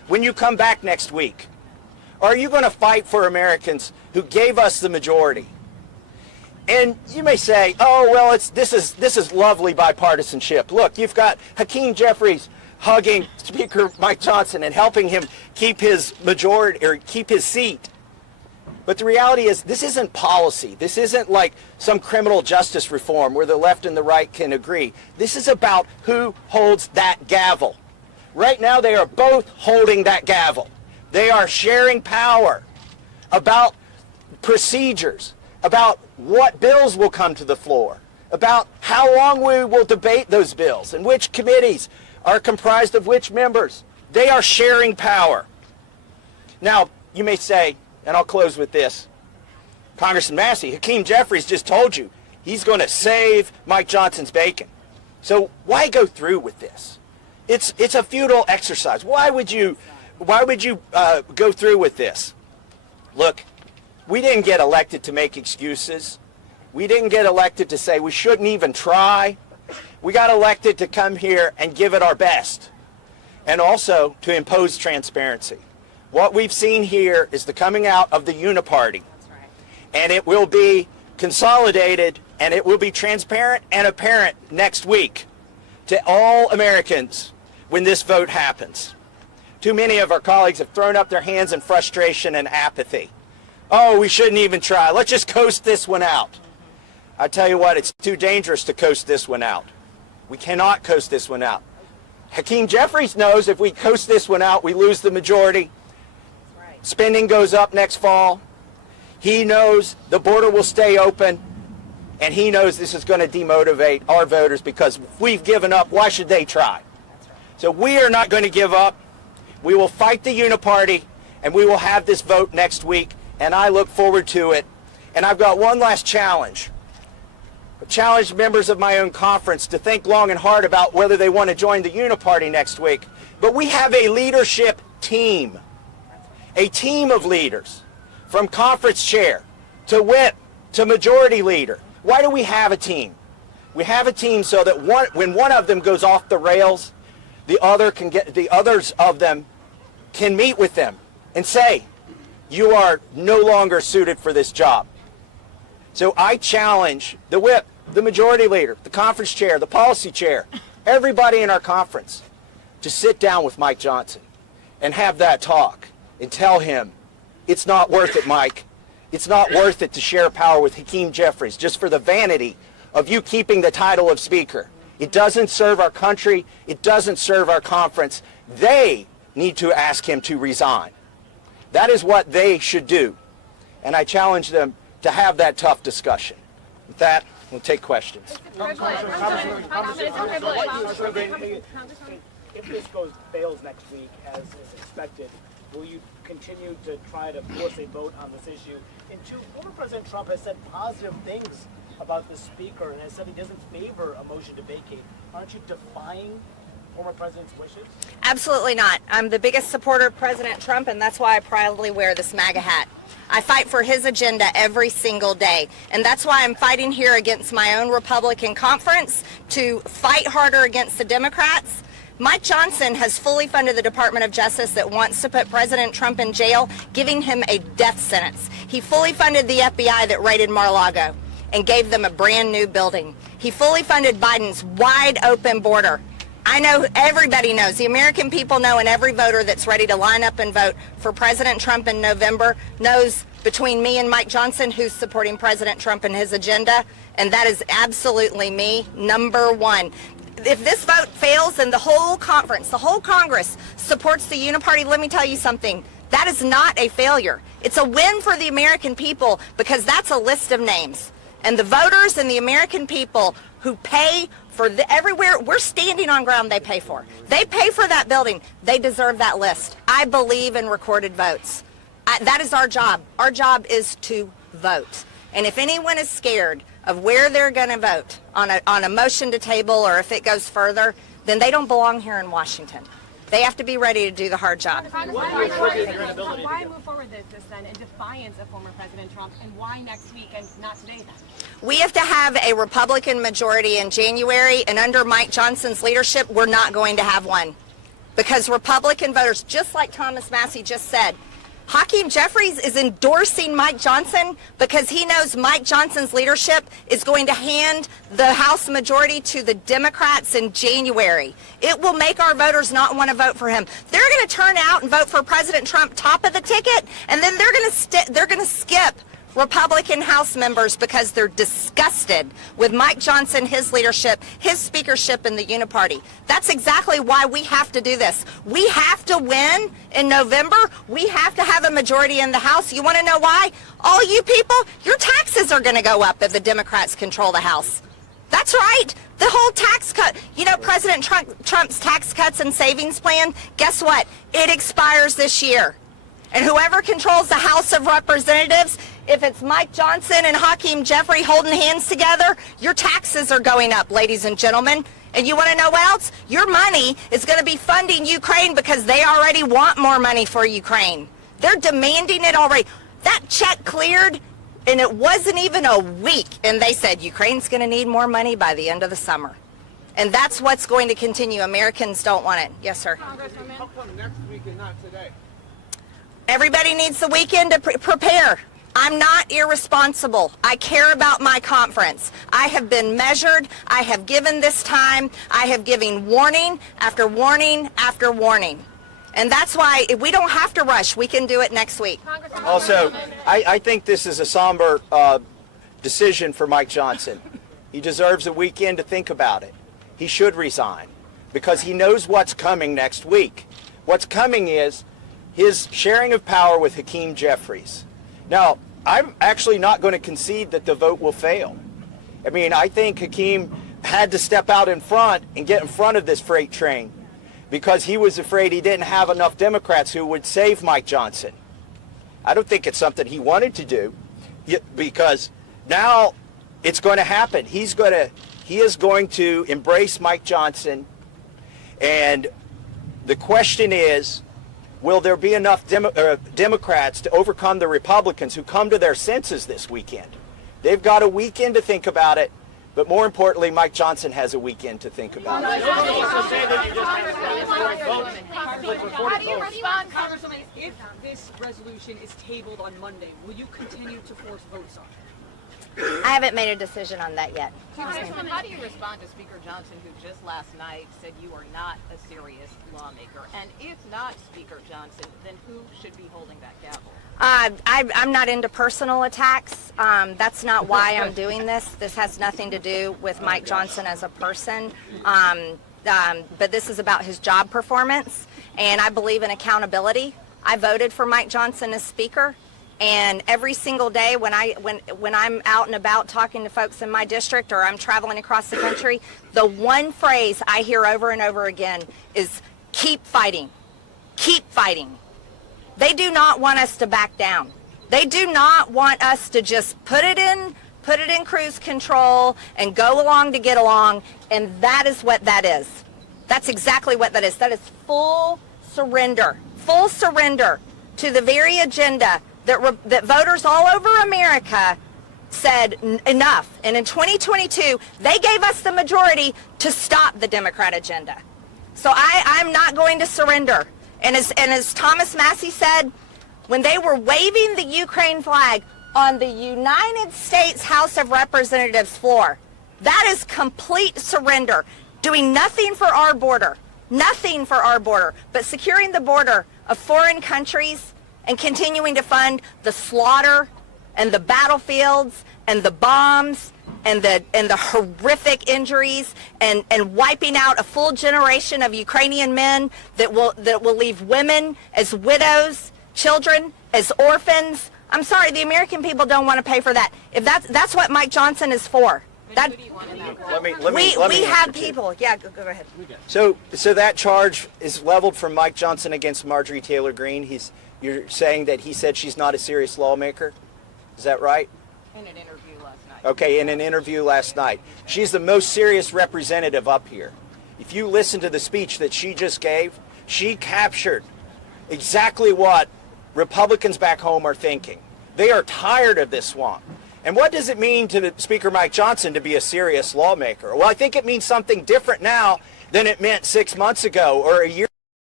when you come back next week? Or are you going to fight for Americans who gave us the majority? And you may say, oh, well, this is lovely bipartisanship. Look, you've got Hakeem Jeffries hugging Speaker Mike Johnson and helping him keep his majority or keep his seat. But the reality is this isn't policy. This isn't like some criminal justice reform where the left and the right can agree. This is about who holds that gavel. Right now they are both holding that gavel. They are sharing power about procedures, about what bills will come to the floor, about how long we will debate those bills and which committees are comprised of which members. They are sharing power. Now, you may say, and I'll close with this, Congressman Massie, Hakeem Jeffries just told you he's going to save Mike Johnson's bacon. So why go through with this? It's a futile exercise. Why would you go through with this? Look, we didn't get elected to make excuses. We didn't get elected to say we shouldn't even try. We got elected to come here and give it our best, and also to impose transparency. What we've seen here is the coming out of the uniparty, and it will be consolidated and it will be transparent and apparent next week to all Americans when this vote happens. Too many of our colleagues have thrown up their hands in frustration and apathy. Oh, we shouldn't even try. Let's just coast this one out. I tell you what, it's too dangerous to coast this one out. We cannot coast this one out. Hakeem Jeffries knows if we coast this one out, we lose the majority. Spending goes up next fall. He knows the border will stay open, and he knows this is going to demotivate our voters because if we've given up, why should they try? So we are not going to give up. We will fight the uniparty, and we will have this vote next week, and I look forward to it. And I've got one last challenge. I challenge members of my own conference to think long and hard about whether they want to join the uniparty next week. But we have a leadership team. A team of leaders, from conference chair to whip to majority leader. Why do we have a team? We have a team so that when one of them goes off the rails, the others of them can meet with them and say, you are no longer suited for this job. So I challenge the whip, the majority leader, the conference chair, the policy chair, everybody in our conference to sit down with Mike Johnson and have that talk. And tell him, it's not worth it, Mike. It's not worth it to share power with Hakeem Jeffries just for the vanity of you keeping the title of Speaker. It doesn't serve our country. It doesn't serve our conference. They need to ask him to resign. That is what they should do. And I challenge them to have that tough discussion. With that, we'll take questions. If this fails next week, as is expected, will you continue to try to force a vote on this issue? And two, former President Trump has said positive things about the Speaker and has said he doesn't favor a motion to vacate. Aren't you defying former President's wishes? Absolutely not. I'm the biggest supporter of President Trump, and that's why I proudly wear this MAGA hat. I fight for his agenda every single day, and that's why I'm fighting here against my own Republican conference to fight harder against the Democrats. Mike Johnson has fully funded the Department of Justice that wants to put President Trump in jail, giving him a death sentence. He fully funded the FBI that raided Mar-a-Lago and gave them a brand new building. He fully funded Biden's wide open border. I know, everybody knows, the American people know, and every voter that's ready to line up and vote for President Trump in November knows between me and Mike Johnson who's supporting President Trump and his agenda, and that is absolutely me, number one. If this vote fails and the whole conference, the whole Congress supports the uniparty, let me tell you something. That is not a failure. It's a win for the American people because that's a list of names. And the voters and the American people who pay for everywhere, we're standing on ground they pay for. They pay for that building. They deserve that list. I believe in recorded votes. That is our job. Our job is to vote. And if anyone is scared of where they're going to vote on a motion to table or if it goes further, then they don't belong here in Washington. They have to be ready to do the hard job. Why move forward with this then in defiance of former President Trump, and why next week and not today then? We have to have a Republican majority in January, and under Mike Johnson's leadership, we're not going to have one. because Republican voters, just like Thomas Massie just said, Hakeem Jeffries is endorsing Mike Johnson because he knows Mike Johnson's leadership is going to hand the House majority to the Democrats in January. It will make our voters not want to vote for him. They're going to turn out and vote for President Trump top of the ticket, and then they're going to skip Republican House members because they're disgusted with Mike Johnson, his leadership, his speakership in the Uniparty. That's exactly why we have to do this. We have to win in November. We have to have a majority in the House. You want to know why? All you people, your taxes are going to go up if the Democrats control the House. That's right. The whole tax cut. You know, President Trump's tax cuts and savings plan, guess what? It expires this year. And whoever controls the House of Representatives, if it's Mike Johnson and Hakeem Jeffries holding hands together, your taxes are going up, ladies and gentlemen. And you want to know what else? Your money is going to be funding Ukraine because they already want more money for Ukraine. They're demanding it already. That check cleared, and it wasn't even a week, and they said Ukraine's going to need more money by the end of the summer. And that's what's going to continue. Americans don't want it. Yes, sir. Congresswoman. How come next week and not today? Everybody needs the weekend to prepare. I'm not irresponsible. I care about my conference. I have been measured. I have given this time. I have given warning after warning after warning. And that's why if we don't have to rush. We can do it next week. Also, I think this is a somber decision for Mike Johnson. He deserves a weekend to think about it. He should resign because he knows what's coming next week. What's coming is his sharing of power with Hakeem Jeffries. Now, I'm actually not going to concede that the vote will fail. I mean, I think Hakeem had to step out in front and get in front of this freight train because he was afraid he didn't have enough Democrats who would save Mike Johnson. I don't think it's something he wanted to do because now it's going to happen. He is going to embrace Mike Johnson, and the question is, will there be enough Democrats to overcome the Republicans who come to their senses this weekend? They've got a weekend to think about it, but more importantly, Mike Johnson has a weekend to think about it. How do you respond, Congresswoman, if this resolution is tabled on Monday? Will you continue to force votes on it? I haven't made a decision on that yet. Congresswoman, how do you respond to Speaker Johnson, who just last night said you are not a serious lawmaker? And if not Speaker Johnson, then who should be holding that gavel? I'm not into personal attacks. That's not why I'm doing this. This has nothing to do with Mike Johnson as a person. But this is about his job performance, and I believe in accountability. I voted for Mike Johnson as Speaker. And every single day when I'm out and about talking to folks in my district or I'm traveling across the country, the one phrase I hear over and over again is keep fighting. Keep fighting. They do not want us to back down. They do not want us to just put it in cruise control and go along to get along, and that is what that is. That's exactly what that is. That is full surrender to the very agenda that voters all over America said enough. And in 2022, they gave us the majority to stop the Democrat agenda. So I'm not going to surrender. And as Thomas Massie said, when they were waving the Ukraine flag on the United States House of Representatives floor, that is complete surrender. Doing nothing for our border, but securing the border of foreign countries and continuing to fund the slaughter and the battlefields and the bombs and the horrific injuries and wiping out a full generation of Ukrainian men that will leave women as widows, children as orphans. I'm sorry, the American people don't want to pay for that. If that's what Mike Johnson is for. That we have people. Yeah, go ahead. So that charge is leveled from Mike Johnson against Marjorie Taylor Greene. You're saying that he said she's not a serious lawmaker? Is that right? In an interview last night. Okay, in an interview last night. She's the most serious representative up here. If you listen to the speech that she just gave, she captured exactly what Republicans back home are thinking. They are tired of this swamp. And what does it mean to Speaker Mike Johnson to be a serious lawmaker? Well, I think it means something different now than it meant 6 months ago or a year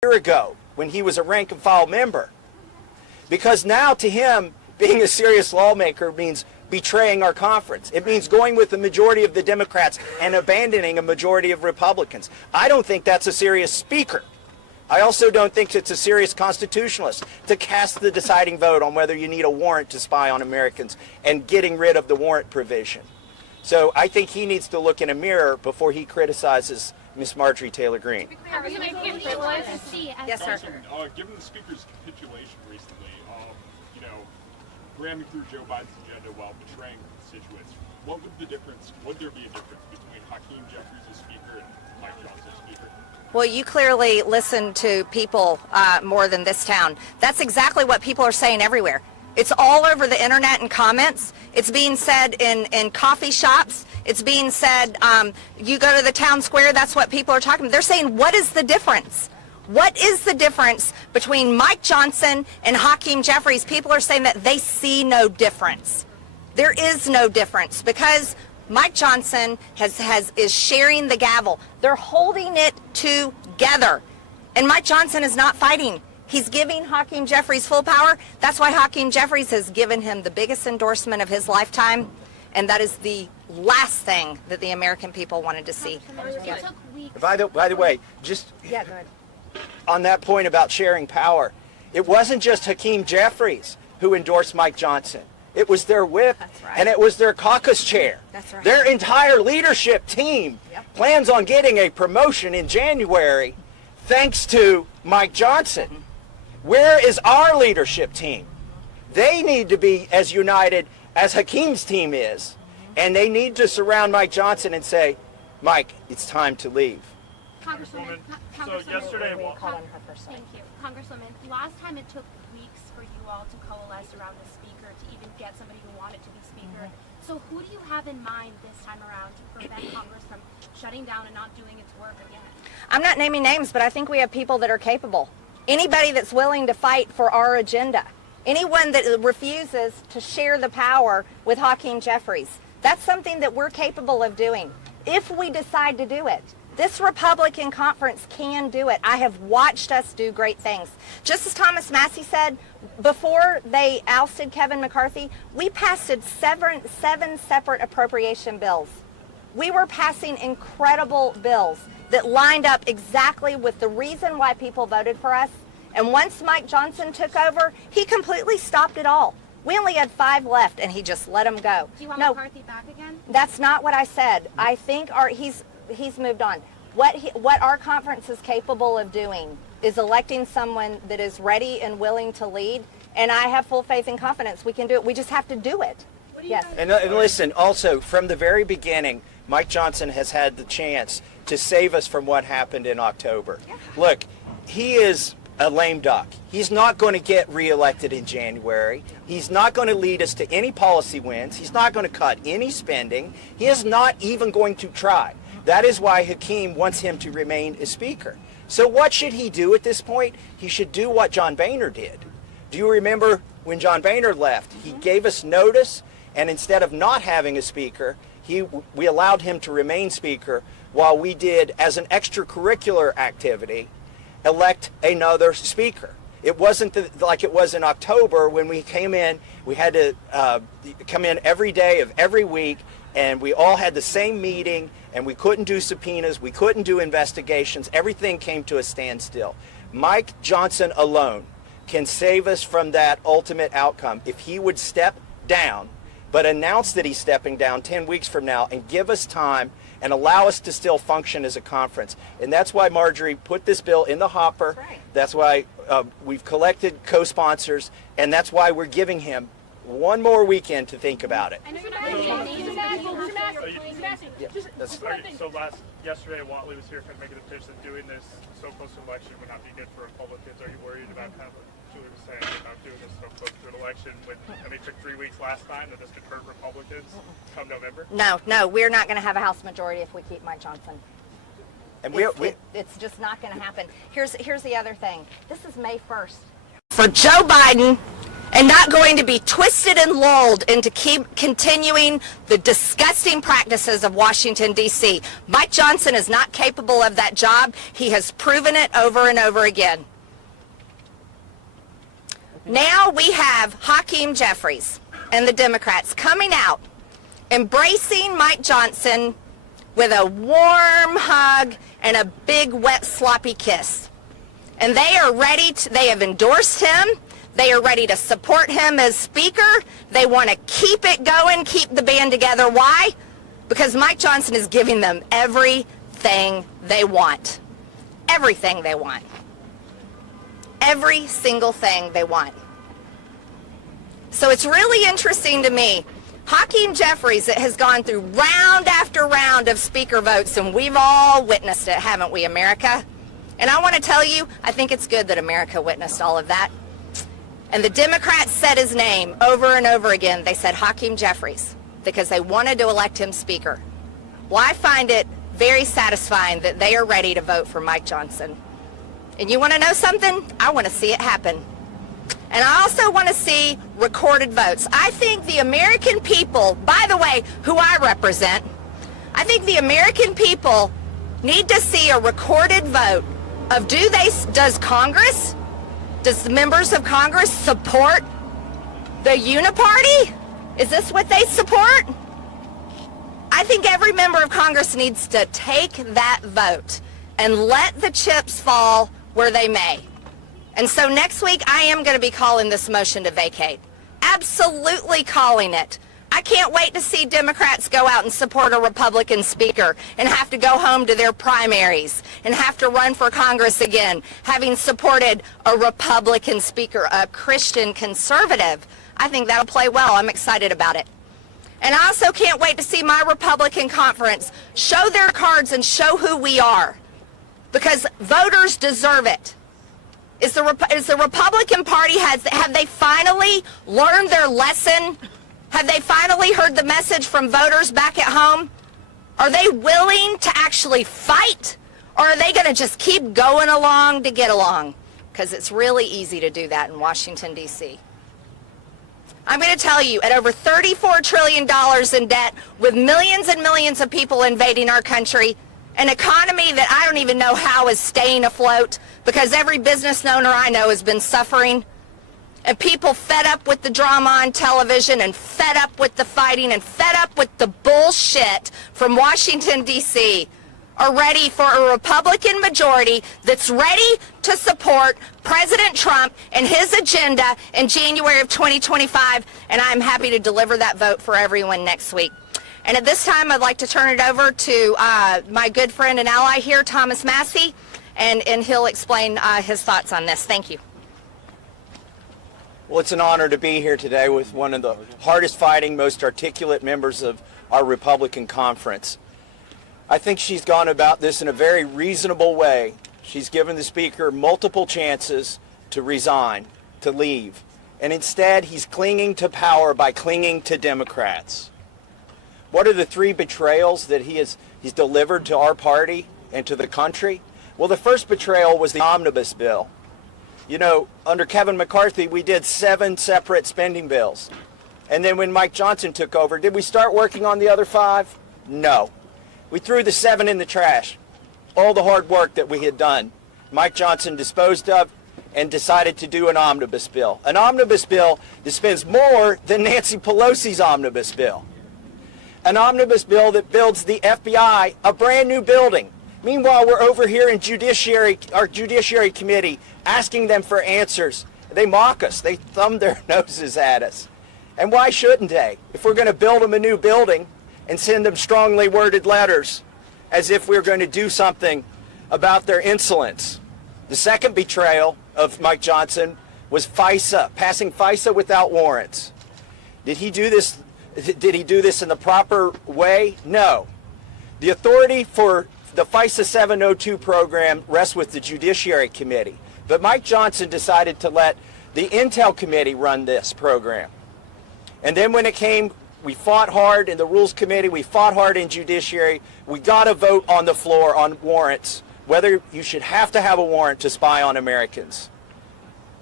year ago when he was a rank and file member. Because now to him, being a serious lawmaker means betraying our conference. It means going with the majority of the Democrats and abandoning a majority of Republicans. I don't think that's a serious speaker. I also don't think it's a serious constitutionalist to cast the deciding vote on whether you need a warrant to spy on Americans and getting rid of the warrant provision. So I think he needs to look in a mirror before he criticizes Miss Marjorie Taylor Greene. Yes, sir. Given the speaker's capitulation recently, ramming through Joe Biden's agenda while betraying constituents, would there be a difference between Hakeem Jeffries as speaker and Mike Johnson as speaker? Well, you clearly listen to people more than this town. That's exactly what people are saying everywhere. It's all over the internet and comments. It's being said in coffee shops. It's being said, you go to the town square, that's what people are talking about. They're saying, what is the difference? What is the difference between Mike Johnson and Hakeem Jeffries? People are saying that they see no difference. There is no difference because Mike Johnson is sharing the gavel. They're holding it together. And Mike Johnson is not fighting. He's giving Hakeem Jeffries full power. That's why Hakeem Jeffries has given him the biggest endorsement of his lifetime. And that is the last thing that the American people wanted to see. Yes. By the way, just go ahead. On that point about sharing power, it wasn't just Hakeem Jeffries who endorsed Mike Johnson. It was their whip, and it was their caucus chair. That's right. Their entire leadership team plans on getting a promotion in January thanks to Mike Johnson. Where is our leadership team? They need to be as united as Hakeem's team is, and they need to surround Mike Johnson and say, Mike, it's time to leave. Congresswoman, so yesterday, thank you. Congresswoman, last time it took weeks for you all to coalesce around the speaker to even get somebody who wanted to be speaker. So who do you have in mind this time around to prevent Congress from shutting down and not doing its work again? I'm not naming names, but I think we have people that are capable. Anybody that's willing to fight for our agenda. Anyone that refuses to share the power with Hakeem Jeffries. That's something that we're capable of doing if we decide to do it. This Republican conference can do it. I have watched us do great things. Just as Thomas Massie said, before they ousted Kevin McCarthy, we passed seven separate appropriation bills. We were passing incredible bills that lined up exactly with the reason why people voted for us. And once Mike Johnson took over, he completely stopped it all. We only had 5 left, and he just let them go. Do you want McCarthy back again? That's not what I said. I think he's moved on. What our conference is capable of doing is electing someone that is ready and willing to lead, and I have full faith and confidence we can do it. We just have to do it. Yes. And listen, also, from the very beginning, Mike Johnson has had the chance to save us from what happened in October. Look, he is a lame duck. He's not going to get reelected in January. He's not going to lead us to any policy wins. He's not going to cut any spending. He is not even going to try. That is why Hakeem wants him to remain a speaker. So what should he do at this point? He should do what John Boehner did. Do you remember when John Boehner left? He gave us notice, and instead of not having a speaker, we allowed him to remain speaker while we did, as an extracurricular activity, elect another speaker. It wasn't like it was in October when we came in. We had to come in every day of every week, and we all had the same meeting, and we couldn't do subpoenas, we couldn't do investigations. Everything came to a standstill. Mike Johnson alone can save us from that ultimate outcome if he would step down, but announce that he's stepping down 10 weeks from now and give us time and allow us to still function as a conference. And that's why Marjorie put this bill in the hopper. That's why we've collected co-sponsors, and that's why we're giving him one more weekend to think about it. Yesterday, Watley was here kind of making the pitch that doing this so close to election would not be good for Republicans. Are you worried about kind of what Julie was saying about doing this so close to an election when, it took 3 weeks last time, that this could hurt Republicans come November? No, we're not going to have a House majority if we keep Mike Johnson. And it's just not going to happen. Here's the other thing. This is May 1st. For Joe Biden and not going to be twisted and lulled into keep continuing the disgusting practices of Washington, D.C. Mike Johnson is not capable of that job. He has proven it over and over again. Now we have Hakeem Jeffries and the Democrats coming out, embracing Mike Johnson with a warm hug and a big, wet, sloppy kiss. And they are ready to, they have endorsed him. They are ready to support him as Speaker. They want to keep it going, keep the band together. Why? Because Mike Johnson is giving them everything they want. Everything they want. Every single thing they want. So it's really interesting to me. Hakeem Jeffries has gone through round after round of Speaker votes, and we've all witnessed it, haven't we, America? And I want to tell you, I think it's good that America witnessed all of that. And the Democrats said his name over and over again. They said Hakeem Jeffries because they wanted to elect him Speaker. Well, I find it very satisfying that they are ready to vote for Mike Johnson. And you want to know something? I want to see it happen. And I also want to see recorded votes. I think the American people, by the way, who I represent, I think the American people need to see a recorded vote of does Congress, does the members of Congress support the uniparty? Is this what they support? I think every member of Congress needs to take that vote and let the chips fall where they may. And so next week, I am going to be calling this motion to vacate. Absolutely calling it. I can't wait to see Democrats go out and support a Republican Speaker and have to go home to their primaries and have to run for Congress again, having supported a Republican Speaker, a Christian conservative. I think that'll play well. I'm excited about it. And I also can't wait to see my Republican conference show their cards and show who we are, because voters deserve it. Is the Republican Party, have they finally learned their lesson? Have they finally heard the message from voters back at home? Are they willing to actually fight? Or are they going to just keep going along to get along? Because it's really easy to do that in Washington, D.C. I'm going to tell you, at over $34 trillion in debt, with millions and millions of people invading our country, an economy that I don't even know how is staying afloat, because every business owner I know has been suffering, and people fed up with the drama on television and fed up with the fighting and fed up with the bullshit from Washington, D.C., are ready for a Republican majority that's ready to support President Trump and his agenda in January of 2025, and I'm happy to deliver that vote for everyone next week. And at this time, I'd like to turn it over to my good friend and ally here, Thomas Massie, and he'll explain his thoughts on this. Thank you. Well, it's an honor to be here today with one of the hardest fighting, most articulate members of our Republican conference. I think she's gone about this in a very reasonable way. She's given the Speaker multiple chances to resign, to leave, and instead he's clinging to power by clinging to Democrats. What are the three betrayals that he's delivered to our party and to the country? Well, the first betrayal was the omnibus bill. You know, under Kevin McCarthy, we did 7 separate spending bills. And then when Mike Johnson took over, did we start working on the other 5? No. We threw the 7 in the trash. All the hard work that we had done, Mike Johnson disposed of and decided to do an omnibus bill. An omnibus bill that spends more than Nancy Pelosi's omnibus bill. An omnibus bill that builds the FBI a brand new building. Meanwhile, we're over here in our Judiciary Committee asking them for answers. They mock us. They thumb their noses at us. And why shouldn't they? If we're going to build them a new building and send them strongly worded letters as if we're going to do something about their insolence. The second betrayal of Mike Johnson was FISA, passing FISA without warrants. Did he do this in the proper way? No. The authority for the FISA 702 program rests with the Judiciary Committee. But Mike Johnson decided to let the Intel Committee run this program. And then when it came, we fought hard in the Rules Committee, we fought hard in Judiciary. We got a vote on the floor on warrants, whether you should have to have a warrant to spy on Americans.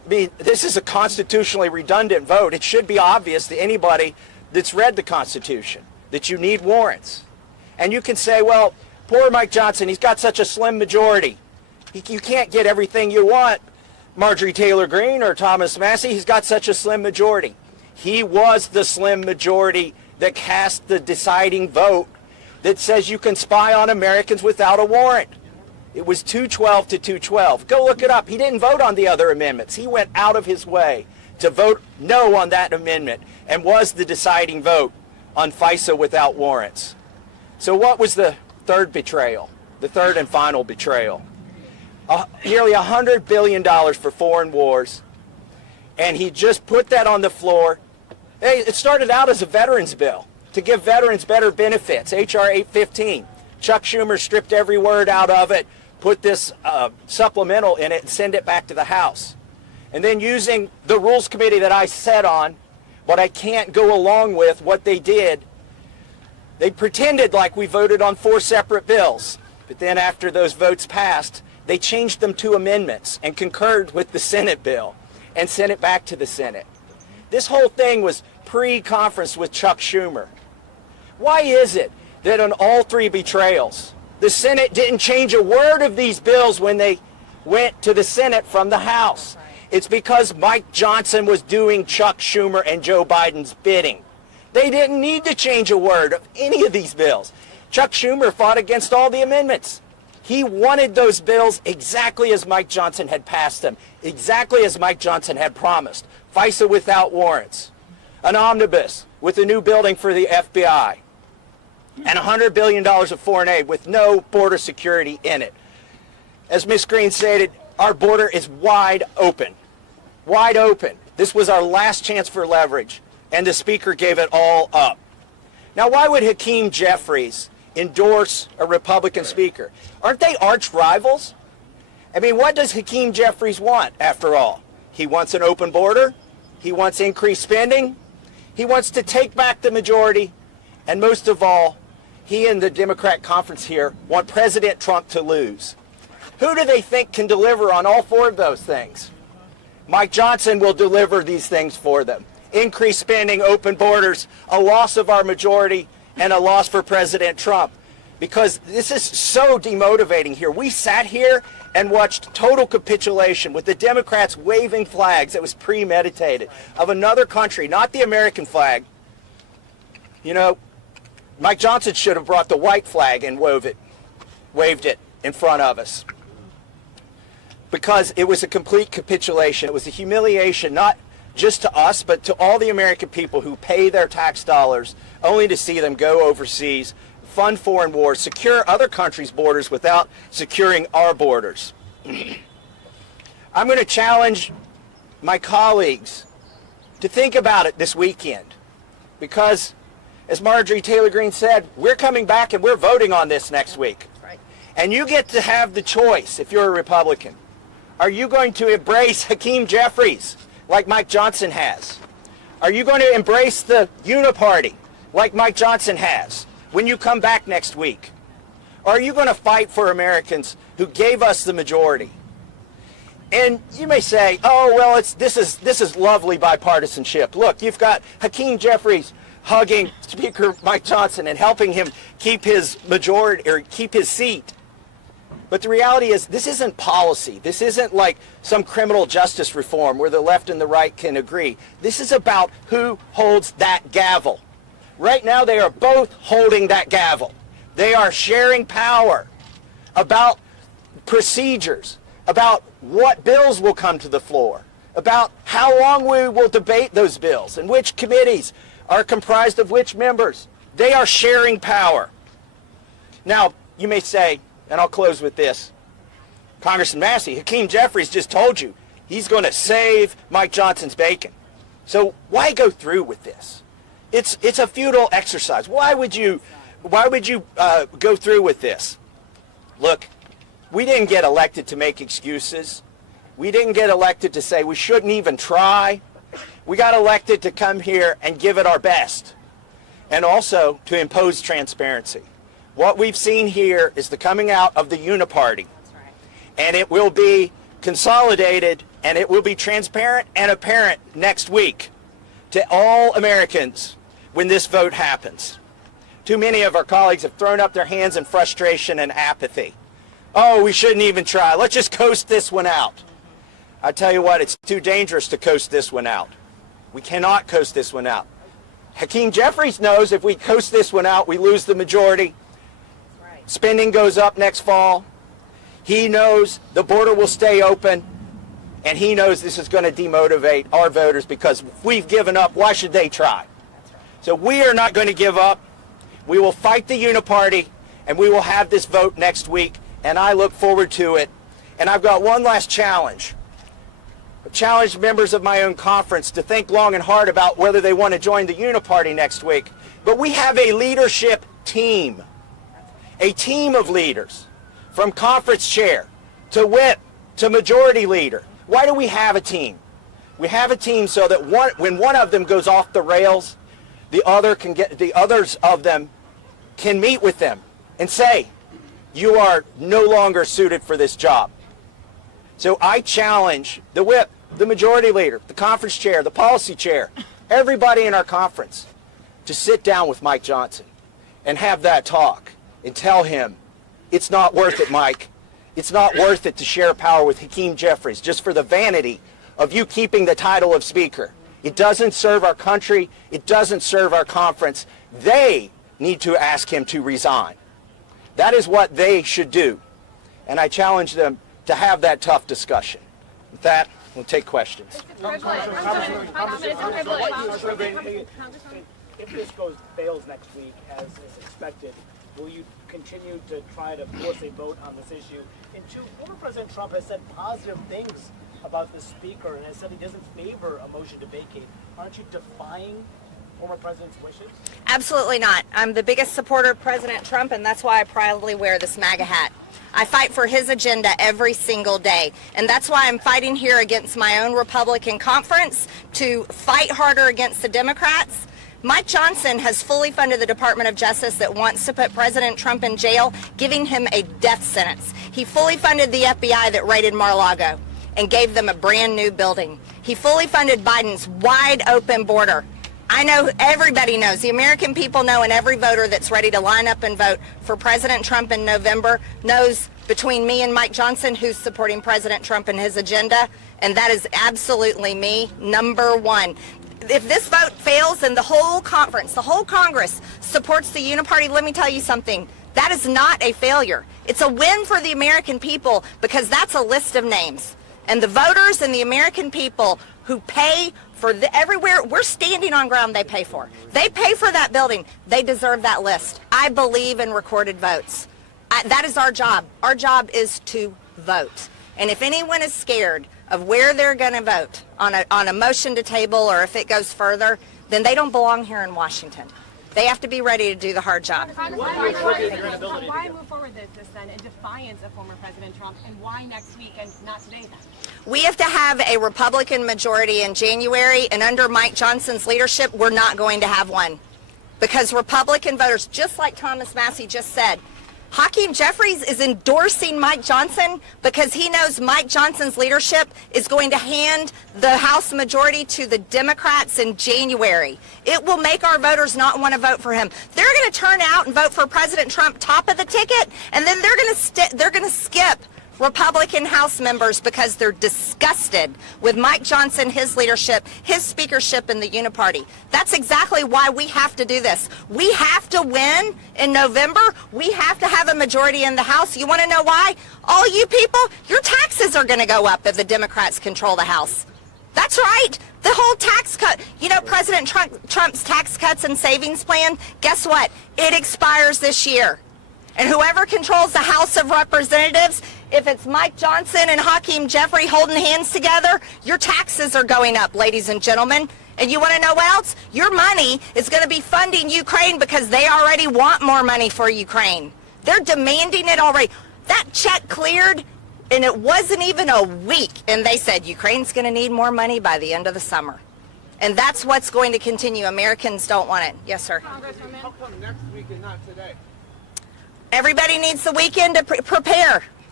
I mean, this is a constitutionally redundant vote. It should be obvious to anybody that's read the Constitution that you need warrants. And you can say, well, poor Mike Johnson, he's got such a slim majority. You can't get everything you want, Marjorie Taylor Greene or Thomas Massie. He's got such a slim majority. He was the slim majority that cast the deciding vote that says you can spy on Americans without a warrant. It was 212 to 212. Go look it up. He didn't vote on the other amendments. He went out of his way to vote no on that amendment and was the deciding vote on FISA without warrants. So what was the third betrayal, the third and final betrayal? Nearly $100 billion for foreign wars, and he just put that on the floor. Hey, it started out as a veterans bill to give veterans better benefits, H.R. 815. Chuck Schumer stripped every word out of it, put this supplemental in it, and send it back to the House. And then using the Rules Committee that I sat on, but I can't go along with what they did, they pretended like we voted on 4 separate bills. But then after those votes passed, they changed them to amendments and concurred with the Senate bill and sent it back to the Senate. This whole thing was pre-conference with Chuck Schumer. Why is it that on all 3 betrayals, the Senate didn't change a word of these bills when they went to the Senate from the House? It's because Mike Johnson was doing Chuck Schumer and Joe Biden's bidding. They didn't need to change a word of any of these bills. Chuck Schumer fought against all the amendments. He wanted those bills exactly as Mike Johnson had passed them, exactly as Mike Johnson had promised. FISA without warrants, an omnibus with a new building for the FBI, and $100 billion of foreign aid with no border security in it. As Ms. Greene stated, our border is wide open. Wide open. This was our last chance for leverage, and the Speaker gave it all up. Now, why would Hakeem Jeffries endorse a Republican Speaker? Aren't they arch rivals? I mean, what does Hakeem Jeffries want, after all? He wants an open border. He wants increased spending. He wants to take back the majority. And most of all, he and the Democrat conference here want President Trump to lose. Who do they think can deliver on all 4 of those things? Mike Johnson will deliver these things for them. Increased spending, open borders, a loss of our majority, and a loss for President Trump. Because this is so demotivating here. We sat here and watched total capitulation with the Democrats waving flags that was premeditated of another country, not the American flag. You know, Mike Johnson should have brought the white flag and waved it in front of us. Because it was a complete capitulation. It was a humiliation, not just to us, but to all the American people who pay their tax dollars only to see them go overseas, fund foreign wars, secure other countries' borders without securing our borders. I'm going to challenge my colleagues to think about it this weekend, because, as Marjorie Taylor Greene said, we're coming back and we're voting on this next week. And you get to have the choice, if you're a Republican. Are you going to embrace Hakeem Jeffries like Mike Johnson has? Are you going to embrace the uniparty like Mike Johnson has when you come back next week? Or are you going to fight for Americans who gave us the majority? And you may say, oh, well, this is lovely bipartisanship. Look, you've got Hakeem Jeffries hugging Speaker Mike Johnson and helping him keep his majority or keep his seat. But the reality is, this isn't policy. This isn't like some criminal justice reform where the left and the right can agree. This is about who holds that gavel. Right now, they are both holding that gavel. They are sharing power about procedures, about what bills will come to the floor, about how long we will debate those bills and which committees are comprised of which members. They are sharing power. Now, you may say, and I'll close with this, Congressman Massie, Hakeem Jeffries just told you he's going to save Mike Johnson's bacon. So why go through with this? It's a futile exercise. Why would you go through with this? Look, we didn't get elected to make excuses. We didn't get elected to say we shouldn't even try. We got elected to come here and give it our best, and also to impose transparency. What we've seen here is the coming out of the uniparty, and it will be consolidated and it will be transparent and apparent next week to all Americans when this vote happens. Too many of our colleagues have thrown up their hands in frustration and apathy. Oh, we shouldn't even try. Let's just coast this one out. I tell you what, it's too dangerous to coast this one out. We cannot coast this one out. Hakeem Jeffries knows if we coast this one out, we lose the majority. Spending goes up next fall. He knows the border will stay open. And he knows this is going to demotivate our voters because if we've given up, why should they try? So we are not going to give up. We will fight the uniparty, and we will have this vote next week, and I look forward to it. And I've got one last challenge. I've challenged members of my own conference to think long and hard about whether they want to join the uniparty next week. But we have a leadership team, a team of leaders, from conference chair to whip to majority leader. Why do we have a team? We have a team so that when one of them goes off the rails, the others of them can meet with them and say, you are no longer suited for this job. So I challenge the whip, the majority leader, the conference chair, the policy chair, everybody in our conference to sit down with Mike Johnson and have that talk and tell him, it's not worth it, Mike. It's not worth it to share power with Hakeem Jeffries just for the vanity of you keeping the title of Speaker. It doesn't serve our country. It doesn't serve our conference. They need to ask him to resign. That is what they should do. And I challenge them to have that tough discussion. With that, we'll take questions. If this fails next week, as is expected, will you continue to try to force a vote on this issue? And two, former President Trump has said positive things about the Speaker and has said he doesn't favor a motion to vacate. Aren't you defying former President's wishes? Absolutely not. I'm the biggest supporter of President Trump, and that's why I proudly wear this MAGA hat. I fight for his agenda every single day, and that's why I'm fighting here against my own Republican conference to fight harder against the Democrats. Mike Johnson has fully funded the Department of Justice that wants to put President Trump in jail, giving him a death sentence. He fully funded the FBI that raided Mar-a-Lago and gave them a brand new building. He fully funded Biden's wide open border. I know, everybody knows, the American people know, and every voter that's ready to line up and vote for President Trump in November knows between me and Mike Johnson who's supporting President Trump and his agenda, and that is absolutely me, number one. If this vote fails and the whole conference, the whole Congress supports the uniparty, let me tell you something. That is not a failure. It's a win for the American people because that's a list of names. And the voters and the American people who pay for everywhere, we're standing on ground they pay for. They pay for that building. They deserve that list. I believe in recorded votes. That is our job. Our job is to vote. And if anyone is scared of where they're going to vote on a motion to table or if it goes further, then they don't belong here in Washington. They have to be ready to do the hard job. Why move forward with this then in defiance of former President Trump, and why next week and not today then? We have to have a Republican majority in January, and under Mike Johnson's leadership, we're not going to have one. Because Republican voters, just like Thomas Massie just said, Hakeem Jeffries is endorsing Mike Johnson because he knows Mike Johnson's leadership is going to hand the House majority to the Democrats in January. It will make our voters not want to vote for him. They're going to turn out and vote for President Trump top of the ticket, and then they're going to skip Republican House members because they're disgusted with Mike Johnson, his leadership, his speakership in the uniparty. That's exactly why we have to do this. We have to win in November. We have to have a majority in the House. You want to know why? All you people, your taxes are going to go up if the Democrats control the House. That's right. The whole tax cut. You know, President Trump's tax cuts and savings plan, guess what? It expires this year. And whoever controls the House of Representatives, if it's Mike Johnson and Hakeem Jeffries holding hands together, your taxes are going up, ladies and gentlemen. And you want to know what else? Your money is going to be funding Ukraine because they already want more money for Ukraine. They're demanding it already. That check cleared, and it wasn't even a week, and they said Ukraine's going to need more money by the end of the summer. And that's what's going to continue. Americans don't want it. Yes, sir. Congresswoman, how come next week and not today? Everybody needs the weekend to prepare.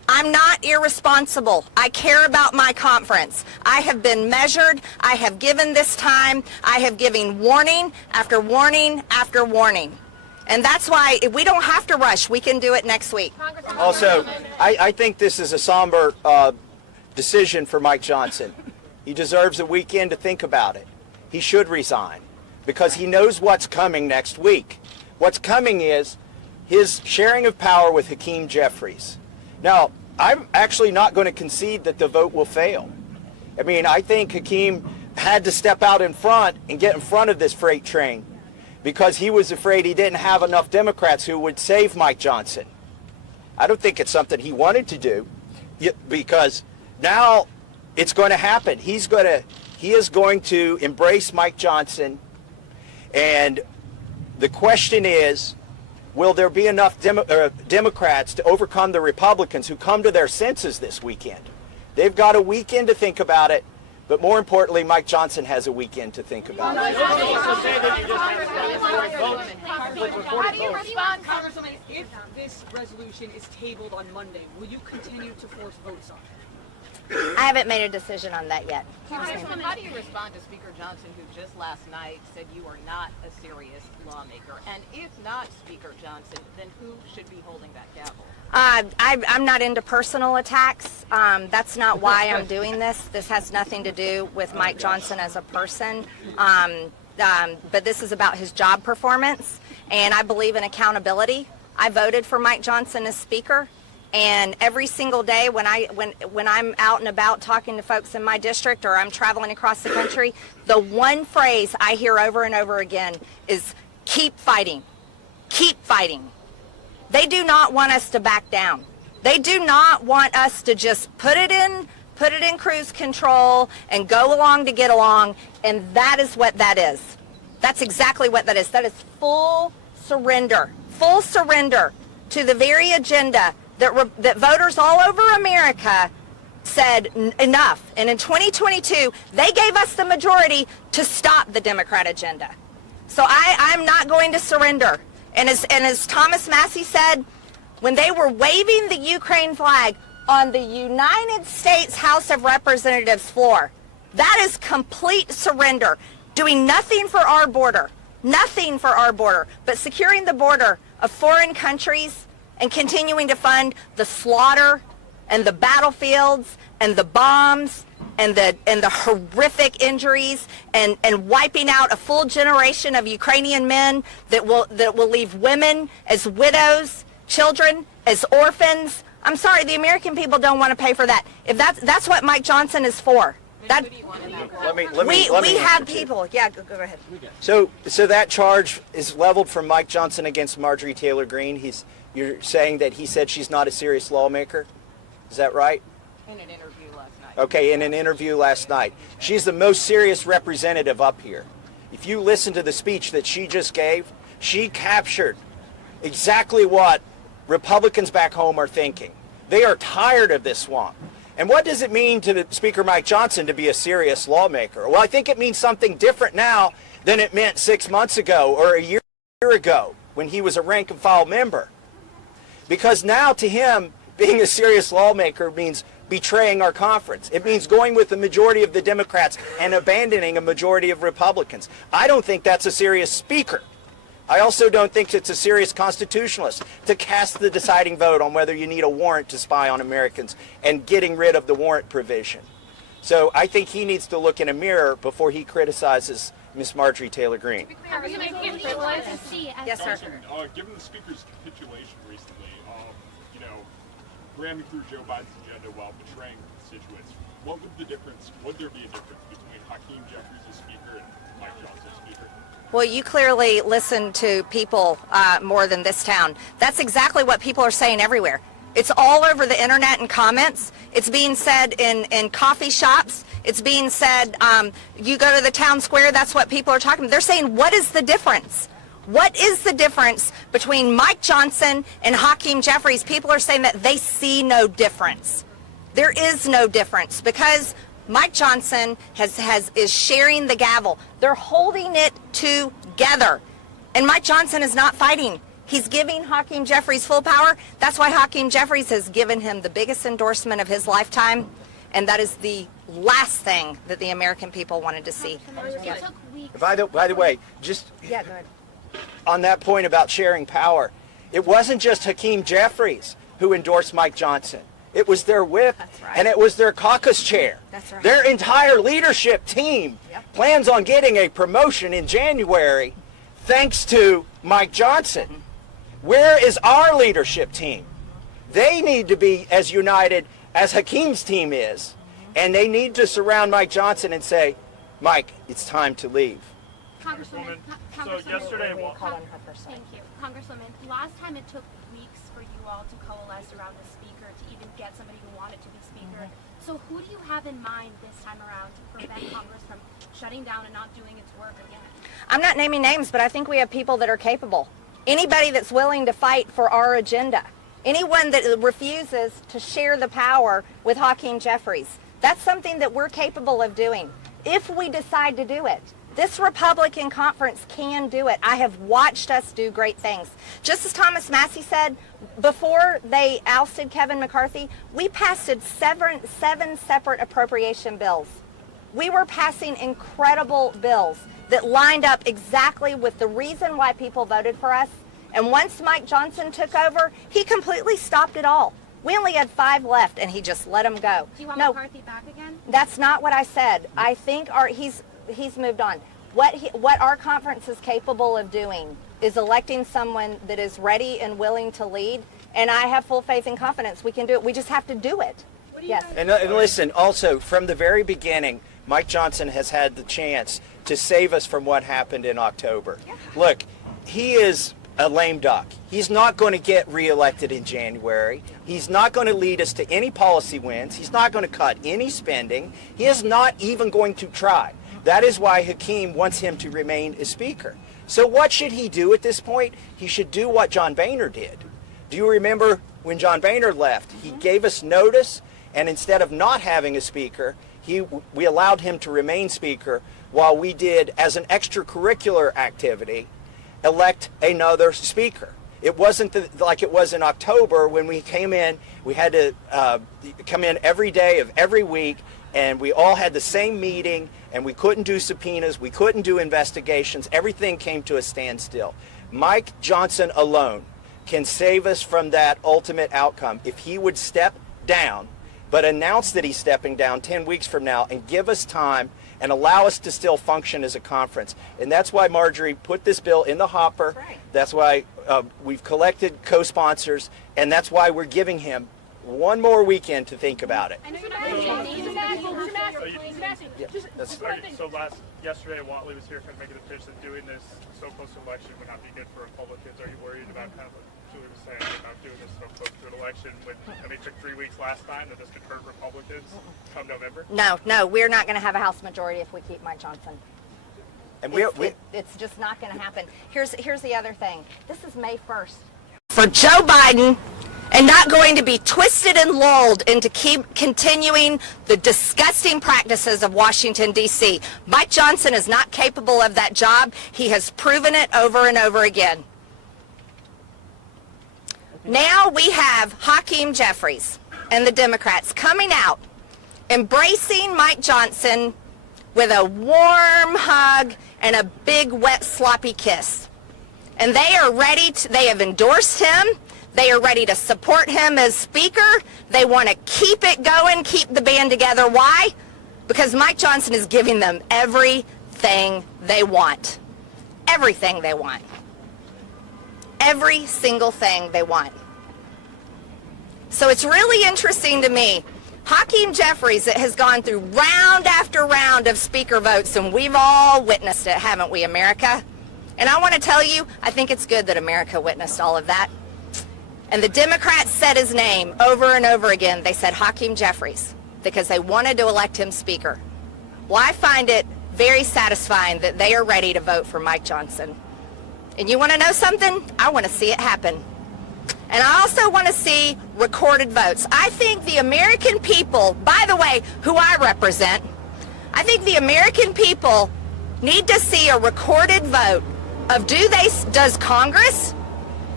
I'm not irresponsible. I care about my conference. I have been measured. I have given this time. I have given warning after warning after warning. And that's why if we don't have to rush. We can do it next week. Also, I think this is a somber decision for Mike Johnson. He deserves a weekend to think about it. He should resign because he knows what's coming next week. What's coming is his sharing of power with Hakeem Jeffries. Now, I'm actually not going to concede that the vote will fail. I mean, I think Hakeem had to step out in front and get in front of this freight train because he was afraid he didn't have enough Democrats who would save Mike Johnson. I don't think it's something he wanted to do because now it's going to happen. He is going to embrace Mike Johnson, and the question is, will there be enough Democrats to overcome the Republicans who come to their senses this weekend? They've got a weekend to think about it, but more importantly, Mike Johnson has a weekend to think about it. How do you respond, Congresswoman, if this resolution is tabled on Monday? Will you continue to force votes on it? I haven't made a decision on that yet. Congresswoman, how do you respond to Speaker Johnson, who just last night said you are not a serious lawmaker? And if not Speaker Johnson, then who should be holding that gavel? I'm not into personal attacks. That's not why I'm doing this. This has nothing to do with Mike Johnson as a person. But this is about his job performance, and I believe in accountability. I voted for Mike Johnson as Speaker. And every single day when I'm out and about talking to folks in my district or I'm traveling across the country, the one phrase I hear over and over again is keep fighting. Keep fighting. They do not want us to back down. They do not want us to just put it in cruise control and go along to get along, and that is what that is. That's exactly what that is. That is full surrender to the very agenda that voters all over America said enough. And in 2022, they gave us the majority to stop the Democrat agenda. So I'm not going to surrender. And as Thomas Massie said, when they were waving the Ukraine flag on the United States House of Representatives floor, that is complete surrender. Doing nothing for our border, but securing the border of foreign countries and continuing to fund the slaughter and the battlefields and the bombs and the horrific injuries and wiping out a full generation of Ukrainian men that will leave women as widows, children as orphans. I'm sorry, the American people don't want to pay for that. If that's what Mike Johnson is for. We have people. Yeah, go ahead. So that charge is leveled from Mike Johnson against Marjorie Taylor Greene. You're saying that he said she's not a serious lawmaker? Is that right? In an interview last night. Okay, in an interview last night. She's the most serious representative up here. If you listen to the speech that she just gave, she captured exactly what Republicans back home are thinking. They are tired of this swamp. And what does it mean to Speaker Mike Johnson to be a serious lawmaker? Well, I think it means something different now than it meant 6 months ago or a year ago when he was a rank and file member. Because now to him, being a serious lawmaker means betraying our conference. It means going with the majority of the Democrats and abandoning a majority of Republicans. I don't think that's a serious speaker. I also don't think it's a serious constitutionalist to cast the deciding vote on whether you need a warrant to spy on Americans and getting rid of the warrant provision. So I think he needs to look in a mirror before he criticizes Miss Marjorie Taylor Greene. Yes, sir. Given the speaker's capitulation recently, ramming through Joe Biden's agenda while betraying constituents, would there be a difference between Hakeem Jeffries as Speaker and Mike Johnson as Speaker? Well, you clearly listen to people more than this town. That's exactly what people are saying everywhere. It's all over the internet and comments. It's being said in coffee shops. It's being said, you go to the town square, that's what people are talking about. They're saying, what is the difference? What is the difference between Mike Johnson and Hakeem Jeffries? People are saying that they see no difference. There is no difference because Mike Johnson is sharing the gavel. They're holding it together. And Mike Johnson is not fighting. He's giving Hakeem Jeffries full power. That's why Hakeem Jeffries has given him the biggest endorsement of his lifetime, and that is the last thing that the American people wanted to see. It took weeks. By the way, just Yeah, go ahead. on that point about sharing power, it wasn't just Hakeem Jeffries who endorsed Mike Johnson. It was their whip, right. and it was their caucus chair. That's right. Their entire leadership team plans on getting a promotion in January thanks to Mike Johnson. Where is our leadership team? They need to be as united as Hakeem's team is, and they need to surround Mike Johnson and say, Mike, it's time to leave. Congresswoman, So yesterday, Thank you. Congresswoman, last time it took weeks for you all to coalesce around the speaker to even get somebody who wanted to be speaker. So who do you have in mind this time around to prevent Congress from shutting down and not doing its work again? I'm not naming names, but I think we have people that are capable. Anybody that's willing to fight for our agenda. Anyone that refuses to share the power with Hakeem Jeffries. That's something that we're capable of doing if we decide to do it. This Republican conference can do it. I have watched us do great things. Just as Thomas Massie said, before they ousted Kevin McCarthy, we passed seven separate appropriation bills. We were passing incredible bills that lined up exactly with the reason why people voted for us. And once Mike Johnson took over, he completely stopped it all. We only had 5 left, and he just let them go. Do you want No, McCarthy back again? that's not what I said. I think he's moved on. What our conference is capable of doing is electing someone that is ready and willing to lead, and I have full faith and confidence we can do it. We just have to do it. Yes. And listen, also, from the very beginning, Mike Johnson has had the chance to save us from what happened in October. Look, he is a lame duck. He's not going to get reelected in January. He's not going to lead us to any policy wins. He's not going to cut any spending. He is not even going to try. That is why Hakeem wants him to remain as Speaker. So what should he do at this point? He should do what John Boehner did. Do you remember when John Boehner left? He gave us notice, and instead of not having a Speaker, we allowed him to remain Speaker while we did, as an extracurricular activity, elect another Speaker. It wasn't like it was in October when we came in. We had to come in every day of every week, and we all had the same meeting, and we couldn't do subpoenas, we couldn't do investigations. Everything came to a standstill. Mike Johnson alone can save us from that ultimate outcome if he would step down, but announce that he's stepping down 10 weeks from now and give us time and allow us to still function as a conference. And that's why Marjorie put this bill in the hopper. That's why we've collected co-sponsors, and that's why we're giving him one more weekend to think about it. I know you're not mentioning names. So yesterday, Watley was here kind of making the pitch that doing this so close to election would not be good for Republicans. Are you worried about kind of what Julie was saying about doing this so close to an election when, it took 3 weeks last time, that this could hurt Republicans come November? No, we're not going to have a House majority if we keep Mike Johnson. And it's just not going to happen. Here's the other thing. This is May 1st. For Joe Biden, and not going to be twisted and lulled into keep continuing the disgusting practices of Washington, D.C. Mike Johnson is not capable of that job. He has proven it over and over again. Now we have Hakeem Jeffries and the Democrats coming out, embracing Mike Johnson with a warm hug and a big, wet, sloppy kiss. And they are ready to, they have endorsed him. They are ready to support him as Speaker. They want to keep it going, keep the band together. Why? Because Mike Johnson is giving them everything they want. Everything they want. Every single thing they want. So it's really interesting to me. Hakeem Jeffries has gone through round after round of Speaker votes, and we've all witnessed it, haven't we, America? And I want to tell you, I think it's good that America witnessed all of that. And the Democrats said his name over and over again. They said Hakeem Jeffries because they wanted to elect him Speaker. Well, I find it very satisfying that they are ready to vote for Mike Johnson. And you want to know something? I want to see it happen. And I also want to see recorded votes. I think the American people, by the way, who I represent, I think the American people need to see a recorded vote of does Congress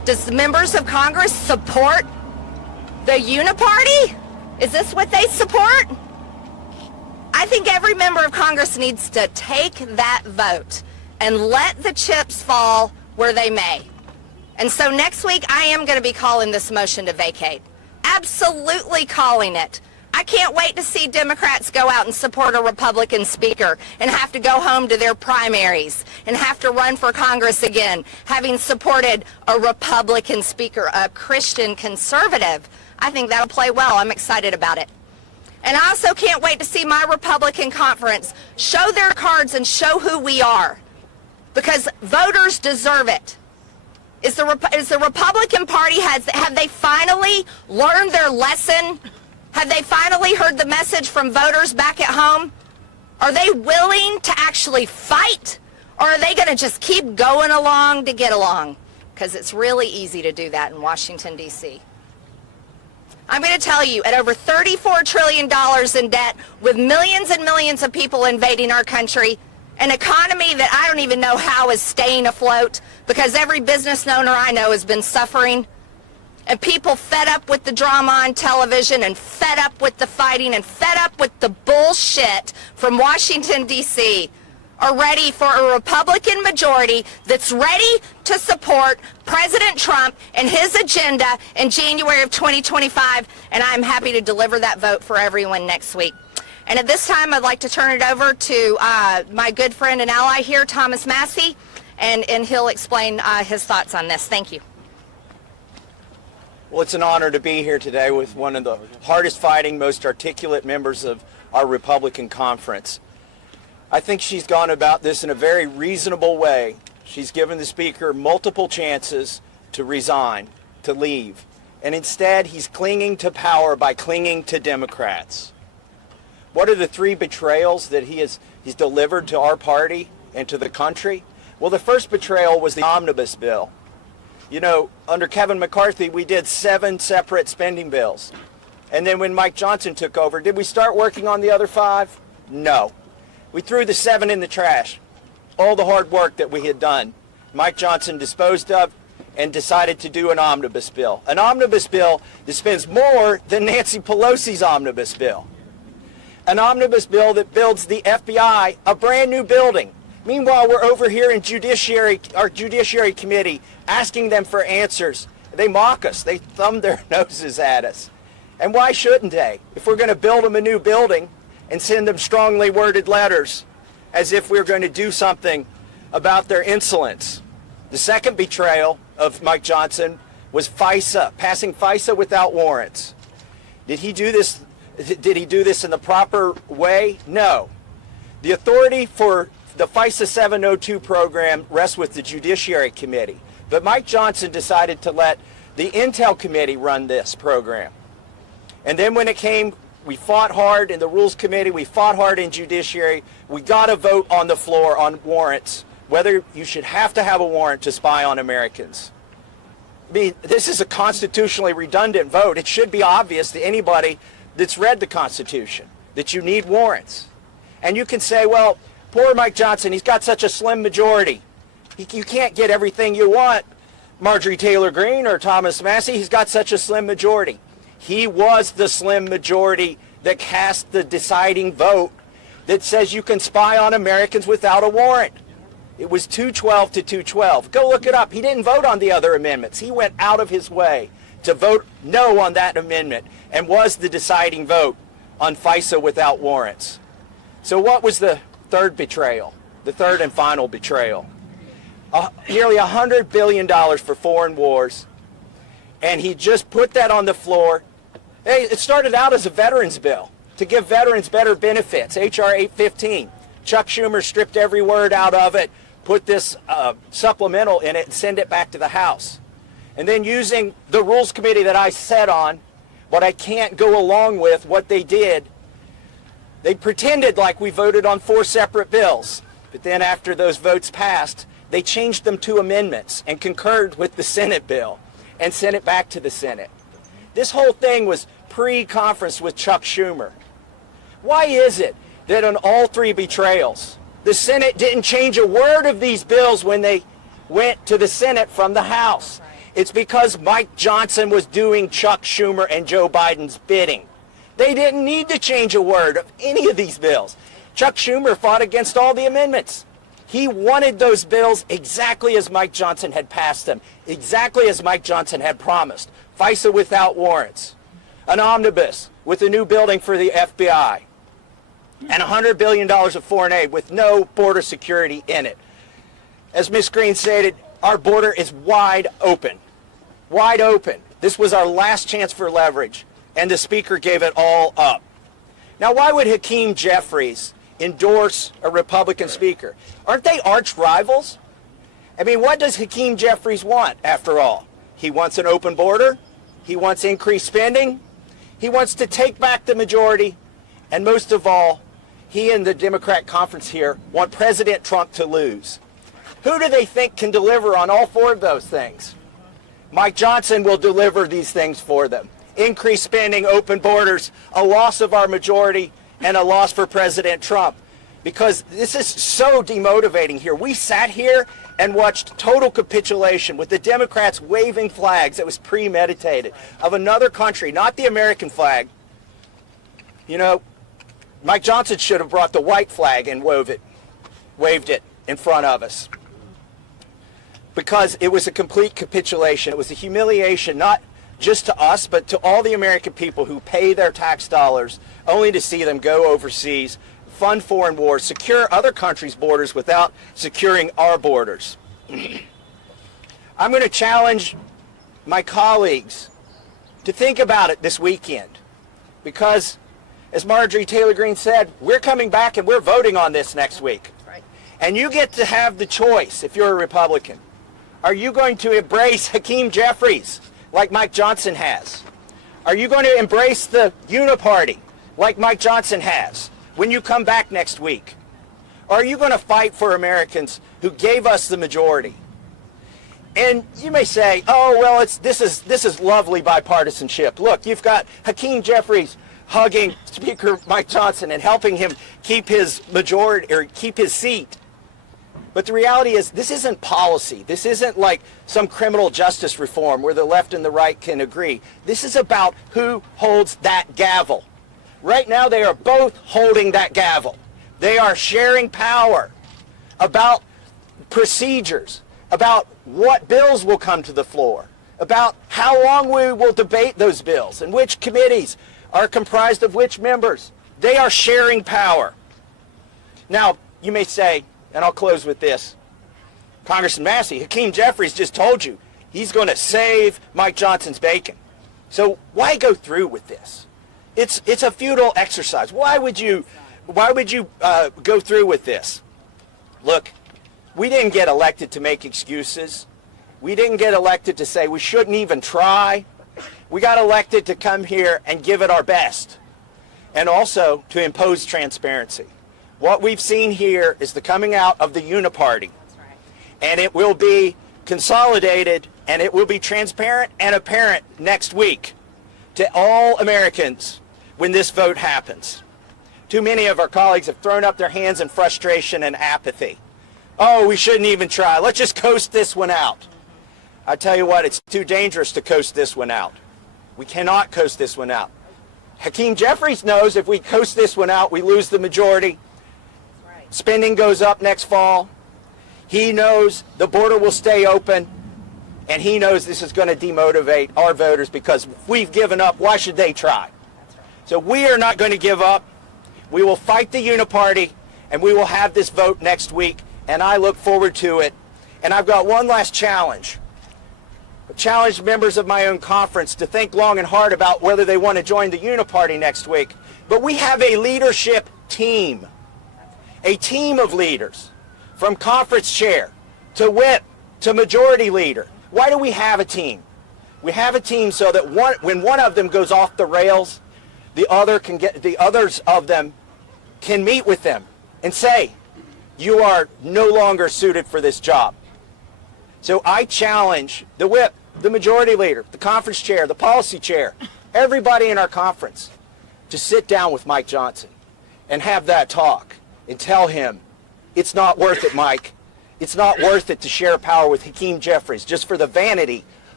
Does the members of Congress support the uniparty? Is this what they support? I think every member of Congress needs to take that vote and let the chips fall where they may. And so next week, I am going to be calling this motion to vacate. Absolutely calling it. I can't wait to see Democrats go out and support a Republican speaker and have to go home to their primaries and have to run for Congress again, having supported a Republican speaker, a Christian conservative. I think that'll play well. I'm excited about it. And I also can't wait to see my Republican conference show their cards and show who we are, because voters deserve it. Is the Republican Party, have they finally learned their lesson? Have they finally heard the message from voters back at home? Are they willing to actually fight, or are they going to just keep going along to get along? Because it's really easy to do that in Washington, D.C. I'm going to tell you, at over $34 trillion in debt, with millions and millions of people invading our country, an economy that I don't even know how is staying afloat, because every business owner I know has been suffering, and people fed up with the drama on television and fed up with the fighting and fed up with the bullshit from Washington, D.C., are ready for a Republican majority that's ready to support President Trump and his agenda in January of 2025, and I'm happy to deliver that vote for everyone next week. And at this time, I'd like to turn it over to my good friend and ally here, Thomas Massie, and he'll explain his thoughts on this. Thank you. Well, it's an honor to be here today with one of the hardest fighting, most articulate members of our Republican conference. I think she's gone about this in a very reasonable way. She's given the Speaker multiple chances to resign, to leave, and instead he's clinging to power by clinging to Democrats. What are the three betrayals that he's delivered to our party and to the country? Well, the first betrayal was the omnibus bill. You know, under Kevin McCarthy, we did 7 separate spending bills. And then when Mike Johnson took over, did we start working on the other 5? No. We threw the 7 in the trash. All the hard work that we had done, Mike Johnson disposed of and decided to do an omnibus bill. An omnibus bill that spends more than Nancy Pelosi's omnibus bill. An omnibus bill that builds the FBI a brand new building. Meanwhile, we're over here in our Judiciary Committee asking them for answers. They mock us. They thumb their noses at us. And why shouldn't they? If we're going to build them a new building and send them strongly worded letters as if we're going to do something about their insolence. The second betrayal of Mike Johnson was FISA, passing FISA without warrants. Did he do this in the proper way? No. The authority for the FISA 702 program rests with the Judiciary Committee. But Mike Johnson decided to let the Intel Committee run this program. And then when it came, we fought hard in the Rules Committee, we fought hard in Judiciary. We got a vote on the floor on warrants, whether you should have to have a warrant to spy on Americans. I mean, this is a constitutionally redundant vote. It should be obvious to anybody that's read the Constitution that you need warrants. And you can say, well, poor Mike Johnson, he's got such a slim majority. You can't get everything you want, Marjorie Taylor Greene or Thomas Massie. He's got such a slim majority. He was the slim majority that cast the deciding vote that says you can spy on Americans without a warrant. It was 212 to 212. Go look it up. He didn't vote on the other amendments. He went out of his way to vote no on that amendment and was the deciding vote on FISA without warrants. So what was the third betrayal, the third and final betrayal? Nearly $100 billion for foreign wars, and he just put that on the floor. Hey, it started out as a veterans bill to give veterans better benefits, H.R. 815. Chuck Schumer stripped every word out of it, put this supplemental in it, and send it back to the House. And then using the Rules Committee that I sat on, but I can't go along with what they did, they pretended like we voted on 4 separate bills. But then after those votes passed, they changed them to amendments and concurred with the Senate bill and sent it back to the Senate. This whole thing was pre-conference with Chuck Schumer. Why is it that on all 3 betrayals, the Senate didn't change a word of these bills when they went to the Senate from the House? It's because Mike Johnson was doing Chuck Schumer and Joe Biden's bidding. They didn't need to change a word of any of these bills. Chuck Schumer fought against all the amendments. He wanted those bills exactly as Mike Johnson had passed them, exactly as Mike Johnson had promised. FISA without warrants, an omnibus with a new building for the FBI, and $100 billion of foreign aid with no border security in it. As Ms. Greene stated, our border is wide open. Wide open. This was our last chance for leverage, and the Speaker gave it all up. Now, why would Hakeem Jeffries endorse a Republican Speaker? Aren't they arch rivals? I mean, what does Hakeem Jeffries want, after all? He wants an open border. He wants increased spending. He wants to take back the majority. And most of all, he and the Democrat conference here want President Trump to lose. Who do they think can deliver on all four of those things? Mike Johnson will deliver these things for them. Increased spending, open borders, a loss of our majority, and a loss for President Trump. Because this is so demotivating here. We sat here and watched total capitulation with the Democrats waving flags that was premeditated of another country, not the American flag. You know, Mike Johnson should have brought the white flag and waved it in front of us. Because it was a complete capitulation. It was a humiliation, not just to us, but to all the American people who pay their tax dollars only to see them go overseas, fund foreign wars, secure other countries' borders without securing our borders. I'm going to challenge my colleagues to think about it this weekend, because, as Marjorie Taylor Greene said, we're coming back and we're voting on this next week. And you get to have the choice if you're a Republican. Are you going to embrace Hakeem Jeffries like Mike Johnson has? Are you going to embrace the uniparty like Mike Johnson has when you come back next week? Or are you going to fight for Americans who gave us the majority? And you may say, oh, well, this is lovely bipartisanship. Look, you've got Hakeem Jeffries hugging Speaker Mike Johnson and helping him keep his majority or keep his seat. But the reality is, this isn't policy. This isn't like some criminal justice reform where the left and the right can agree. This is about who holds that gavel. Right now, they are both holding that gavel. They are sharing power about procedures, about what bills will come to the floor, about how long we will debate those bills and which committees are comprised of which members. They are sharing power. Now, you may say, and I'll close with this, Congressman Massie, Hakeem Jeffries just told you he's going to save Mike Johnson's bacon. So why go through with this? It's a futile exercise. Why would you go through with this? Look, we didn't get elected to make excuses. We didn't get elected to say we shouldn't even try. We got elected to come here and give it our best, and also to impose transparency. What we've seen here is the coming out of the uniparty, and it will be consolidated and it will be transparent and apparent next week to all Americans when this vote happens. Too many of our colleagues have thrown up their hands in frustration and apathy. Oh, we shouldn't even try. Let's just coast this one out. I tell you what, it's too dangerous to coast this one out. We cannot coast this one out. Hakeem Jeffries knows if we coast this one out, we lose the majority. Spending goes up next fall. He knows the border will stay open, and he knows this is going to demotivate our voters because if we've given up, why should they try? So we are not going to give up. We will fight the uniparty, and we will have this vote next week, and I look forward to it. And I've got one last challenge. I've challenged members of my own conference to think long and hard about whether they want to join the uniparty next week. But we have a leadership team. A team of leaders, from conference chair to whip to majority leader. Why do we have a team? We have a team so that when one of them goes off the rails, the others of them can meet with them and say, you are no longer suited for this job. So I challenge the whip, the majority leader, the conference chair, the policy chair, everybody in our conference to sit down with Mike Johnson and have that talk. And tell him, it's not worth it, Mike. It's not worth it to share power with Hakeem Jeffries just for the vanity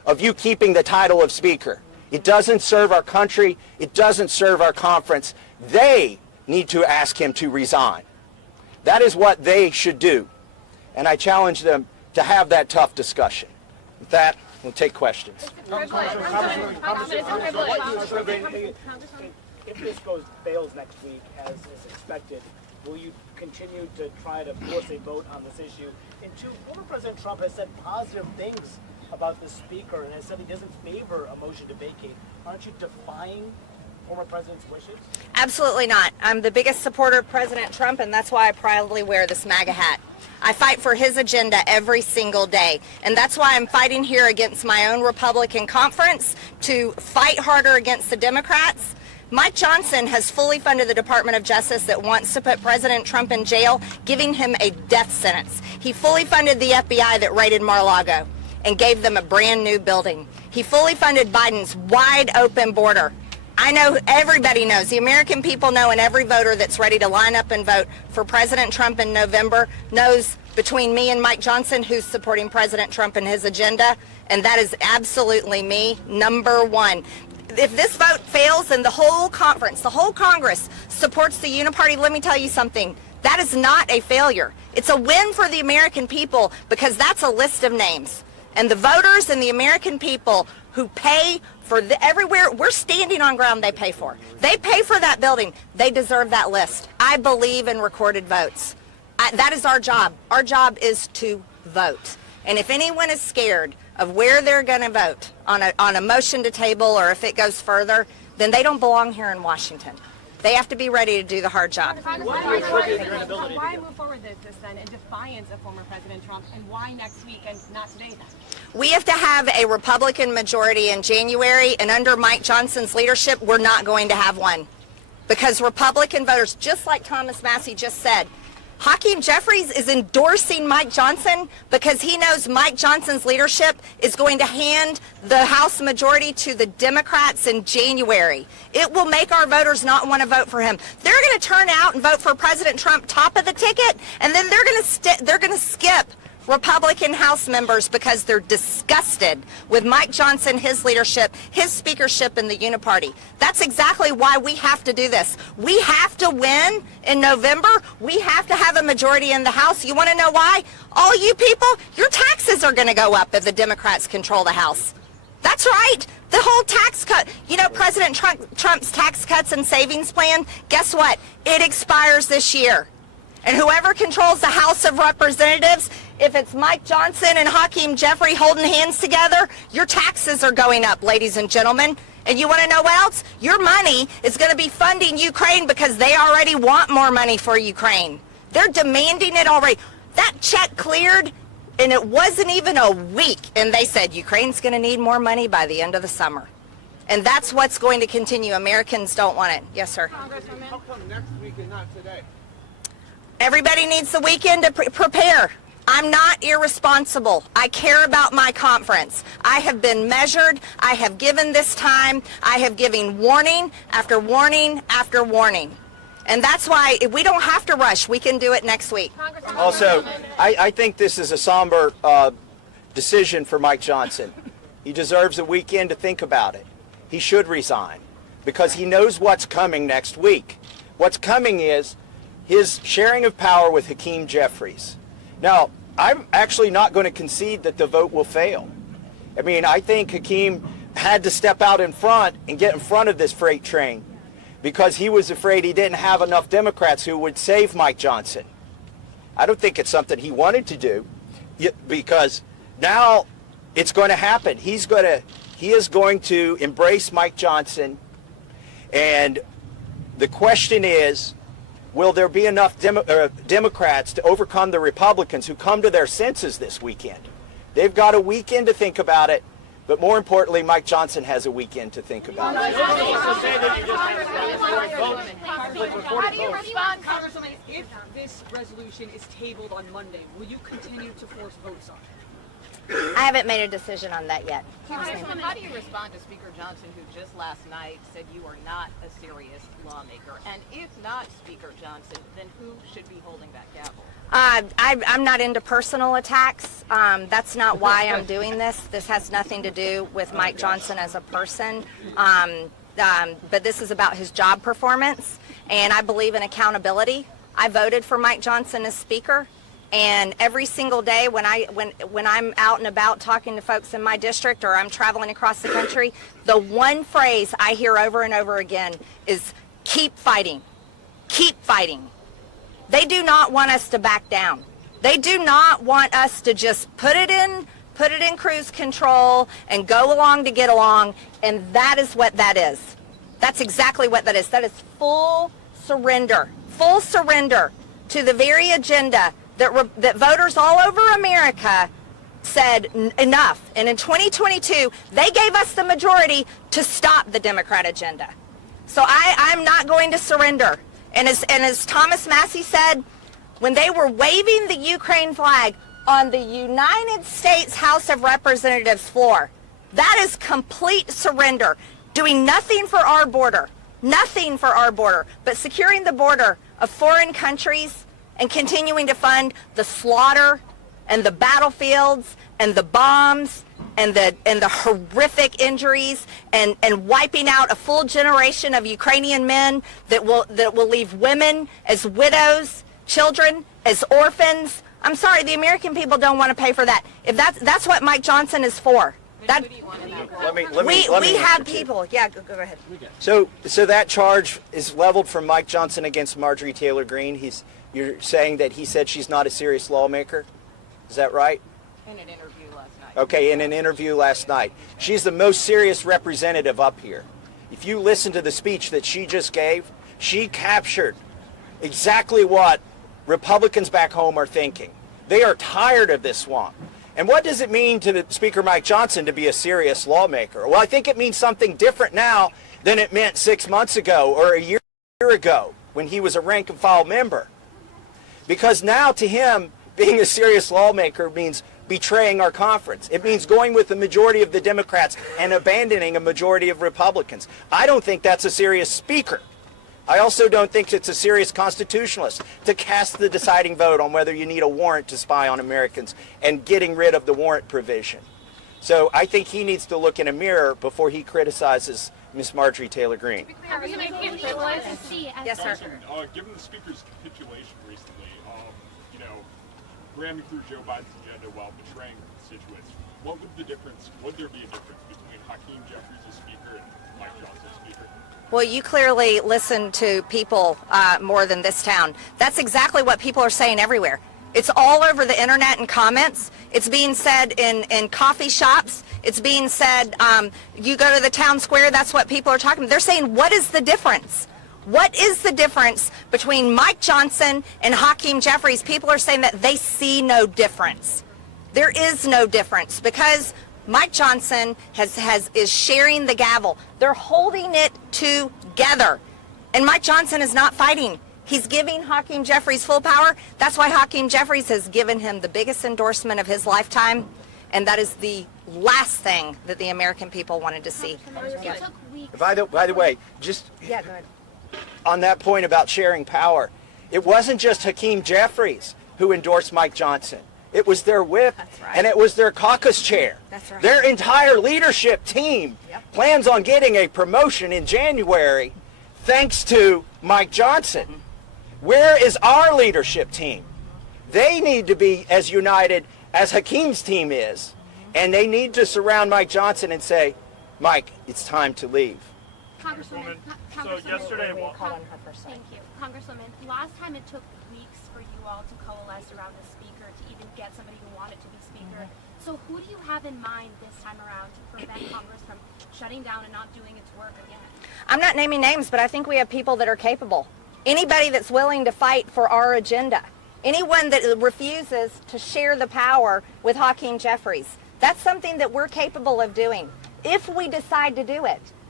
of you keeping the title of Speaker. It doesn't serve our country. It doesn't serve our conference. They need to ask him to resign. That is what they should do. And I challenge them to have that tough discussion. With that, we'll take questions. If this fails next week, as is expected, will you continue to try to force a vote on this issue? And two, former President Trump has said positive things about the Speaker and has said he doesn't favor a motion to vacate. Aren't you defying former President's wishes? Absolutely not. I'm the biggest supporter of President Trump, and that's why I proudly wear this MAGA hat. I fight for his agenda every single day, and that's why I'm fighting here against my own Republican conference to fight harder against the Democrats. Mike Johnson has fully funded the Department of Justice that wants to put President Trump in jail, giving him a death sentence. He fully funded the FBI that raided Mar-a-Lago and gave them a brand new building. He fully funded Biden's wide open border. I know, everybody knows, the American people know, and every voter that's ready to line up and vote for President Trump in November knows between me and Mike Johnson who's supporting President Trump and his agenda, and that is absolutely me, number one. If this vote fails and the whole conference, the whole Congress supports the uniparty, let me tell you something, that is not a failure. It's a win for the American people because that's a list of names. And the voters and the American people who pay for everywhere, we're standing on ground they pay for. They pay for that building. They deserve that list. I believe in recorded votes. That is our job. Our job is to vote. And if anyone is scared of where they're going to vote on a motion to table or if it goes further, then they don't belong here in Washington. They have to be ready to do the hard job. Why move forward with this then in defiance of former President Trump, and why next week and not today then? We have to have a Republican majority in January, and under Mike Johnson's leadership, we're not going to have one. Because Republican voters, just like Thomas Massie just said, Hakeem Jeffries is endorsing Mike Johnson because he knows Mike Johnson's leadership is going to hand the House majority to the Democrats in January. It will make our voters not want to vote for him. They're going to turn out and vote for President Trump top of the ticket, and then they're going to skip Republican House members because they're disgusted with Mike Johnson, his leadership, his speakership in the uniparty. That's exactly why we have to do this. We have to win in November. We have to have a majority in the House. You want to know why? All you people, your taxes are going to go up if the Democrats control the House. That's right. The whole tax cut. You know, President Trump's tax cuts and savings plan, guess what? It expires this year. And whoever controls the House of Representatives, if it's Mike Johnson and Hakeem Jeffries holding hands together, your taxes are going up, ladies and gentlemen. And you want to know what else? Your money is going to be funding Ukraine because they already want more money for Ukraine. They're demanding it already. That check cleared, and it wasn't even a week, and they said Ukraine's going to need more money by the end of the summer. And that's what's going to continue. Americans don't want it. Yes, sir. Congresswoman. How come next week and not today? Everybody needs the weekend to prepare. I'm not irresponsible. I care about my conference. I have been measured. I have given this time. I have given warning after warning after warning. And that's why we don't have to rush. We can do it next week. Also, I think this is a somber decision for Mike Johnson. He deserves a weekend to think about it. He should resign because he knows what's coming next week. What's coming is his sharing of power with Hakeem Jeffries. Now, I'm actually not going to concede that the vote will fail. I mean, I think Hakeem had to step out in front and get in front of this freight train because he was afraid he didn't have enough Democrats who would save Mike Johnson. I don't think it's something he wanted to do because now it's going to happen. He is going to embrace Mike Johnson, and the question is, will there be enough Democrats to overcome the Republicans who come to their senses this weekend? They've got a weekend to think about it, but more importantly, Mike Johnson has a weekend to think about it. How do you respond, Congresswoman, if this resolution is tabled on Monday? Will you continue to force votes on it? I haven't made a decision on that yet. Congresswoman, how do you respond to Speaker Johnson, who just last night said you are not a serious lawmaker? And if not Speaker Johnson, then who should be holding that gavel? I'm not into personal attacks. That's not why I'm doing this. This has nothing to do with Mike Johnson as a person. But this is about his job performance, and I believe in accountability. I voted for Mike Johnson as Speaker, and every single day when I'm out and about talking to folks in my district or I'm traveling across the country, the one phrase I hear over and over again is keep fighting, keep fighting. They do not want us to back down. They do not want us to just put it in cruise control and go along to get along, and that is what that is. That's exactly what that is. That is full surrender to the very agenda that voters all over America said enough. And in 2022, they gave us the majority to stop the Democrat agenda. So I'm not going to surrender. And as Thomas Massie said, when they were waving the Ukraine flag on the United States House of Representatives floor, that is complete surrender. Doing nothing for our border, but securing the border of foreign countries and continuing to fund the slaughter and the battlefields and the bombs and the horrific injuries and wiping out a full generation of Ukrainian men that will leave women as widows, children as orphans. I'm sorry, the American people don't want to pay for that. If that's what Mike Johnson is for. We have people. Yeah, go ahead. So that charge is leveled from Mike Johnson against Marjorie Taylor Greene. You're saying that he said she's not a serious lawmaker? Is that right? In an interview last night. Okay, in an interview last night. She's the most serious representative up here. If you listen to the speech that she just gave, she captured exactly what Republicans back home are thinking. They are tired of this swamp. And what does it mean to Speaker Mike Johnson to be a serious lawmaker? Well, I think it means something different now than it meant 6 months ago or a year ago when he was a rank and file member. Because now to him, being a serious lawmaker means betraying our conference. It means going with the majority of the Democrats and abandoning a majority of Republicans. I don't think that's a serious speaker. I also don't think it's a serious constitutionalist to cast the deciding vote on whether you need a warrant to spy on Americans and getting rid of the warrant provision. So I think he needs to look in a mirror before he criticizes Ms. Marjorie Taylor Greene. Yes, sir. Given the speaker's capitulation recently, ramming through Joe Biden's agenda while betraying constituents, would there be a difference between Hakeem Jeffries as Speaker and Mike Johnson as Speaker? Well, you clearly listen to people more than this town. That's exactly what people are saying everywhere. It's all over the internet and comments. It's being said in coffee shops. It's being said, you go to the town square, that's what people are talking about. They're saying, what is the difference? What is the difference between Mike Johnson and Hakeem Jeffries? People are saying that they see no difference. There is no difference because Mike Johnson is sharing the gavel. They're holding it together. And Mike Johnson is not fighting. He's giving Hakeem Jeffries full power. That's why Hakeem Jeffries has given him the biggest endorsement of his lifetime. And that is the last thing that the American people wanted to see. By the way, just yeah, go ahead. On that point about sharing power, it wasn't just Hakeem Jeffries who endorsed Mike Johnson. It was their whip, and it was their caucus chair. That's right. Their entire leadership team plans on getting a promotion in January thanks to Mike Johnson. Where is our leadership team? They need to be as united as Hakeem's team is, and they need to surround Mike Johnson and say, Mike, it's time to leave. Congresswoman, so yesterday, thank you. Congresswoman, last time it took weeks for you all to coalesce around the speaker to even get somebody who wanted to be speaker. So who do you have in mind this time around to prevent Congress from shutting down and not doing its work again? I'm not naming names, but I think we have people that are capable. Anybody that's willing to fight for our agenda. Anyone that refuses to share the power with Hakeem Jeffries. That's something that we're capable of doing if we decide to do it.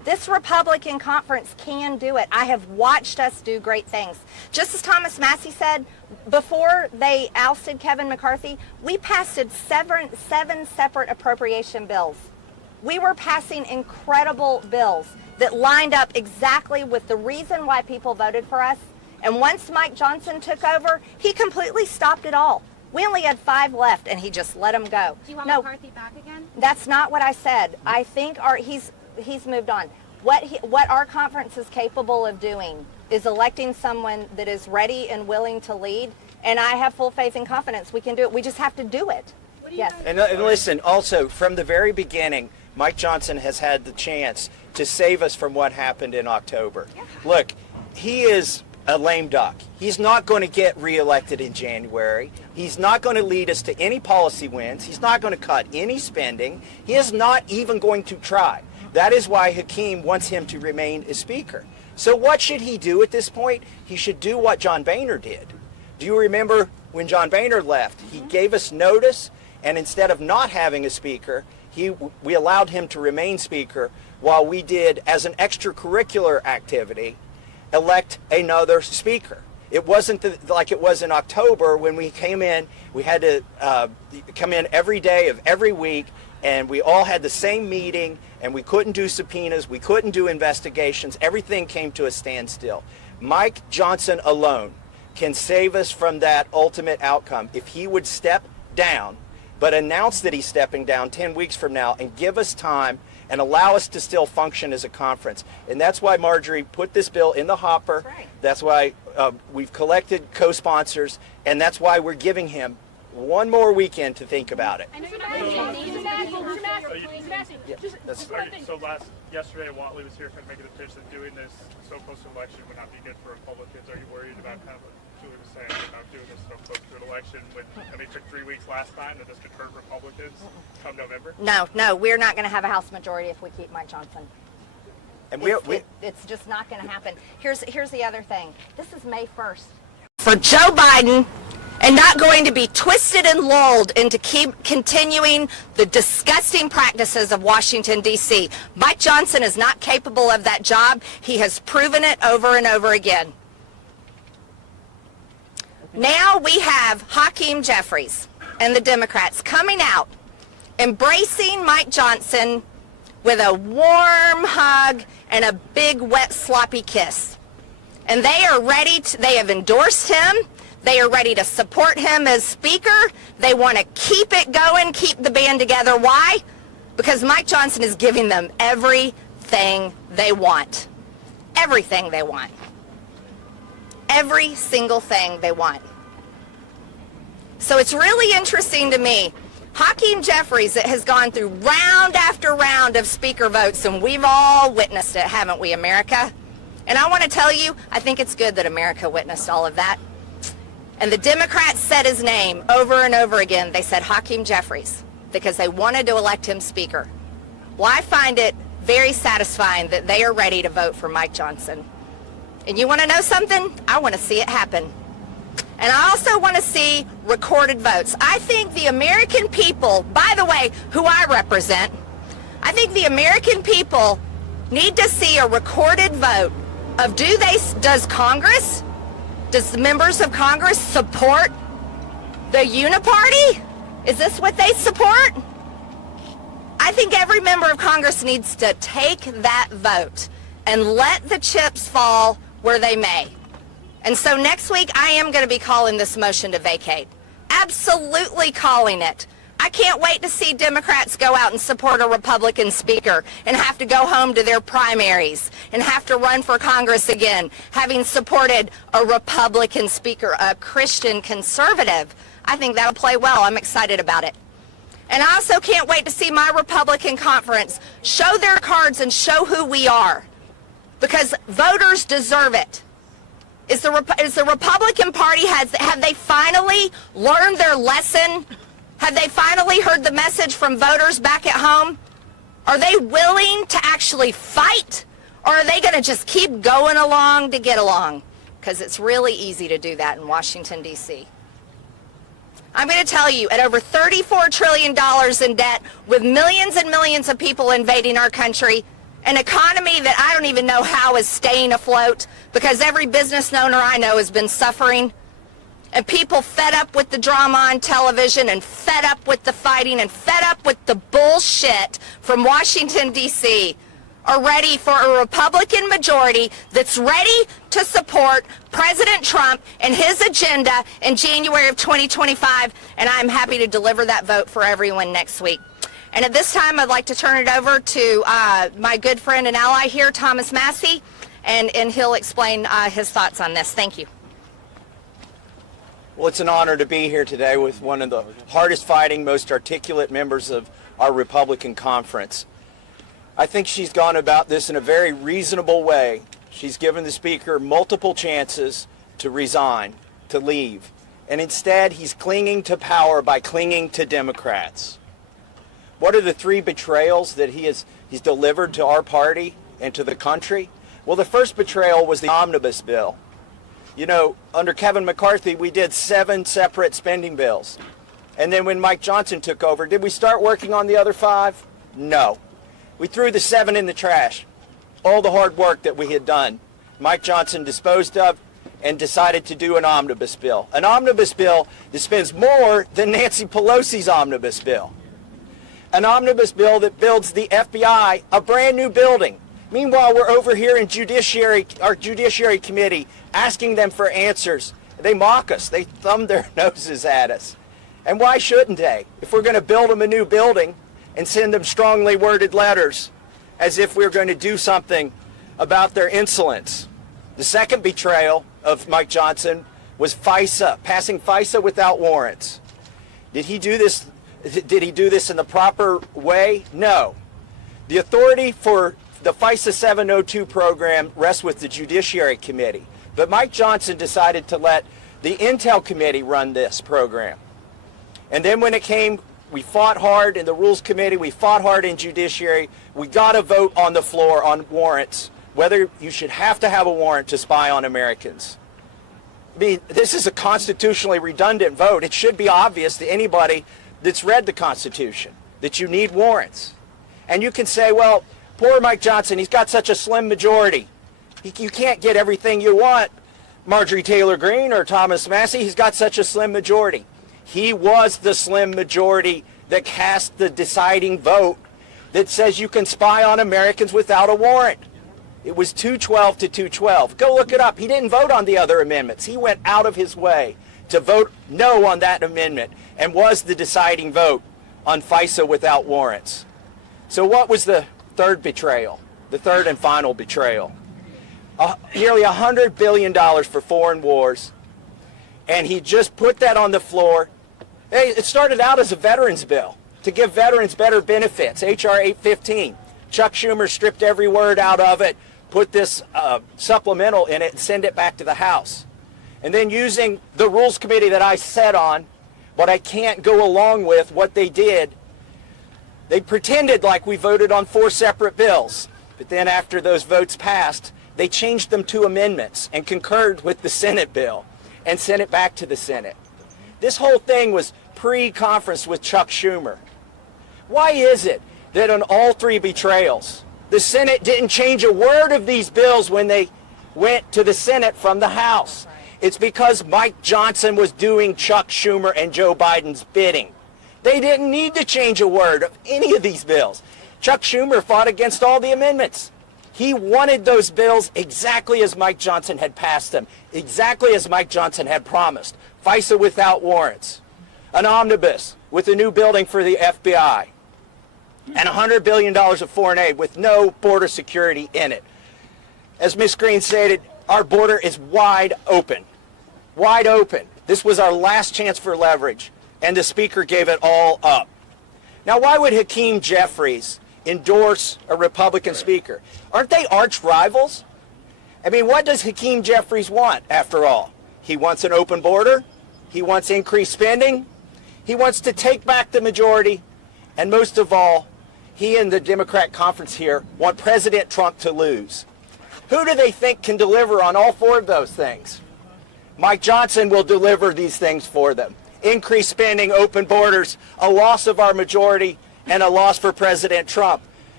This Republican conference can do it. I have watched us do great things. Just as Thomas Massie said, before they ousted Kevin McCarthy, we passed seven separate appropriation bills. We were passing incredible bills that lined up exactly with the reason why people voted for us. And once Mike Johnson took over, he completely stopped it all. We only had 5 left, and he just let them go. Do you want McCarthy back again? That's not what I said. I think he's moved on. What our conference is capable of doing is electing someone that is ready and willing to lead, and I have full faith and confidence we can do it. We just have to do it. Yes. And listen, also, from the very beginning, Mike Johnson has had the chance to save us from what happened in October. Yeah. Look, he is a lame duck. He's not going to get reelected in January. He's not going to lead us to any policy wins. He's not going to cut any spending. He is not even going to try. That is why Hakeem wants him to remain as Speaker. So what should he do at this point? He should do what John Boehner did. Do you remember when John Boehner left? He gave us notice, and instead of not having a Speaker, we allowed him to remain Speaker while we did, as an extracurricular activity, elect another Speaker. It wasn't like it was in October when we came in. We had to come in every day of every week, and we all had the same meeting, and we couldn't do subpoenas, we couldn't do investigations. Everything came to a standstill. Mike Johnson alone can save us from that ultimate outcome if he would step down, but announce that he's stepping down 10 weeks from now and give us time and allow us to still function as a conference. And that's why Marjorie put this bill in the hopper. That's right. That's why we've collected co-sponsors, and that's why we're giving him one more weekend to think about it. I know you're not going So yesterday, Watley was here kind of making the pitch that doing this so close to election would not be good for Republicans. Are you worried about kind of what Julie was saying about doing this so close to an election when, it took 3 weeks last time, that this could hurt Republicans come November? No, we're not going to have a House majority if we keep Mike Johnson. And it's just not going to happen. Here's the other thing. This is May 1st. For Joe Biden, and not going to be twisted and lulled into keep continuing the disgusting practices of Washington, D.C. Mike Johnson is not capable of that job. He has proven it over and over again. Now we have Hakeem Jeffries and the Democrats coming out, embracing Mike Johnson with a warm hug and a big, wet, sloppy kiss. And they are ready to, they have endorsed him. They are ready to support him as Speaker. They want to keep it going, keep the band together. Why? Because Mike Johnson is giving them everything they want. Everything they want. Every single thing they want. So it's really interesting to me. Hakeem Jeffries has gone through round after round of Speaker votes, and we've all witnessed it, haven't we, America? And I want to tell you, I think it's good that America witnessed all of that. And the Democrats said his name over and over again. They said Hakeem Jeffries because they wanted to elect him Speaker. Well, I find it very satisfying that they are ready to vote for Mike Johnson. And you want to know something? I want to see it happen. And I also want to see recorded votes. I think the American people, by the way, who I represent, I think the American people need to see a recorded vote of does Congress, does the members of Congress support the uniparty? Is this what they support? I think every member of Congress needs to take that vote and let the chips fall where they may. And so next week I am going to be calling this motion to vacate. Absolutely calling it. I can't wait to see Democrats go out and support a Republican Speaker and have to go home to their primaries and have to run for Congress again, having supported a Republican Speaker, a Christian conservative. I think that'll play well. I'm excited about it. And I also can't wait to see my Republican conference show their cards and show who we are, because voters deserve it. Is the Republican Party, have they finally learned their lesson? Have they finally heard the message from voters back at home? Are they willing to actually fight? Or are they going to just keep going along to get along? Because it's really easy to do that in Washington, D.C. I'm going to tell you, at over $34 trillion in debt, with millions and millions of people invading our country, an economy that I don't even know how is staying afloat because every business owner I know has been suffering, and people fed up with the drama on television and fed up with the fighting and fed up with the bullshit from Washington, D.C. are ready for a Republican majority that's ready to support President Trump and his agenda in January of 2025, and I'm happy to deliver that vote for everyone next week. And at this time, I'd like to turn it over to my good friend and ally here, Thomas Massie, and he'll explain his thoughts on this. Thank you. Well, it's an honor to be here today with one of the hardest fighting, most articulate members of our Republican conference. I think she's gone about this in a very reasonable way. She's given the Speaker multiple chances to resign, to leave, and instead he's clinging to power by clinging to Democrats. What are the three betrayals that he's delivered to our party and to the country? Well, the first betrayal was the omnibus bill. You know, under Kevin McCarthy, we did 7 separate spending bills. And then when Mike Johnson took over, did we start working on the other 5? No. We threw the 7 in the trash. All the hard work that we had done, Mike Johnson disposed of and decided to do an omnibus bill. An omnibus bill that spends more than Nancy Pelosi's omnibus bill. An omnibus bill that builds the FBI a brand new building. Meanwhile, we're over here in our Judiciary Committee asking them for answers. They mock us. They thumb their noses at us. And why shouldn't they? If we're going to build them a new building and send them strongly worded letters as if we're going to do something about their insolence. The second betrayal of Mike Johnson was FISA, passing FISA without warrants. Did he do this in the proper way? No. The authority for the FISA 702 program rests with the Judiciary Committee. But Mike Johnson decided to let the Intel Committee run this program. And then when it came, we fought hard in the Rules Committee, we fought hard in Judiciary, we got a vote on the floor on warrants, whether you should have to have a warrant to spy on Americans. I mean, this is a constitutionally redundant vote. It should be obvious to anybody that's read the Constitution that you need warrants. And you can say, well, poor Mike Johnson, he's got such a slim majority. You can't get everything you want, Marjorie Taylor Greene or Thomas Massie. He's got such a slim majority. He was the slim majority that cast the deciding vote that says you can spy on Americans without a warrant. It was 212 to 212. Go look it up. He didn't vote on the other amendments. He went out of his way to vote no on that amendment and was the deciding vote on FISA without warrants. So what was the third betrayal, the third and final betrayal? Nearly $100 billion for foreign wars, and he just put that on the floor. Hey, it started out as a veterans bill to give veterans better benefits, H.R. 815. Chuck Schumer stripped every word out of it, put this supplemental in it, and send it back to the House. And then using the Rules Committee that I sat on, but I can't go along with what they did, they pretended like we voted on 4 separate bills. But then after those votes passed, they changed them to amendments and concurred with the Senate bill and sent it back to the Senate. This whole thing was pre-conference with Chuck Schumer. Why is it that on all 3 betrayals, the Senate didn't change a word of these bills when they went to the Senate from the House? It's because Mike Johnson was doing Chuck Schumer and Joe Biden's bidding. They didn't need to change a word of any of these bills. Chuck Schumer fought against all the amendments. He wanted those bills exactly as Mike Johnson had passed them, exactly as Mike Johnson had promised. FISA without warrants, an omnibus with a new building for the FBI, and $100 billion of foreign aid with no border security in it. As Ms. Greene stated, our border is wide open. Wide open. This was our last chance for leverage, and the Speaker gave it all up. Now, why would Hakeem Jeffries endorse a Republican Speaker? Aren't they arch rivals? I mean, what does Hakeem Jeffries want, after all? He wants an open border. He wants increased spending. He wants to take back the majority. And most of all, he and the Democrat conference here want President Trump to lose. Who do they think can deliver on all 4 of those things? Mike Johnson will deliver these things for them. Increased spending, open borders, a loss of our majority, and a loss for President Trump.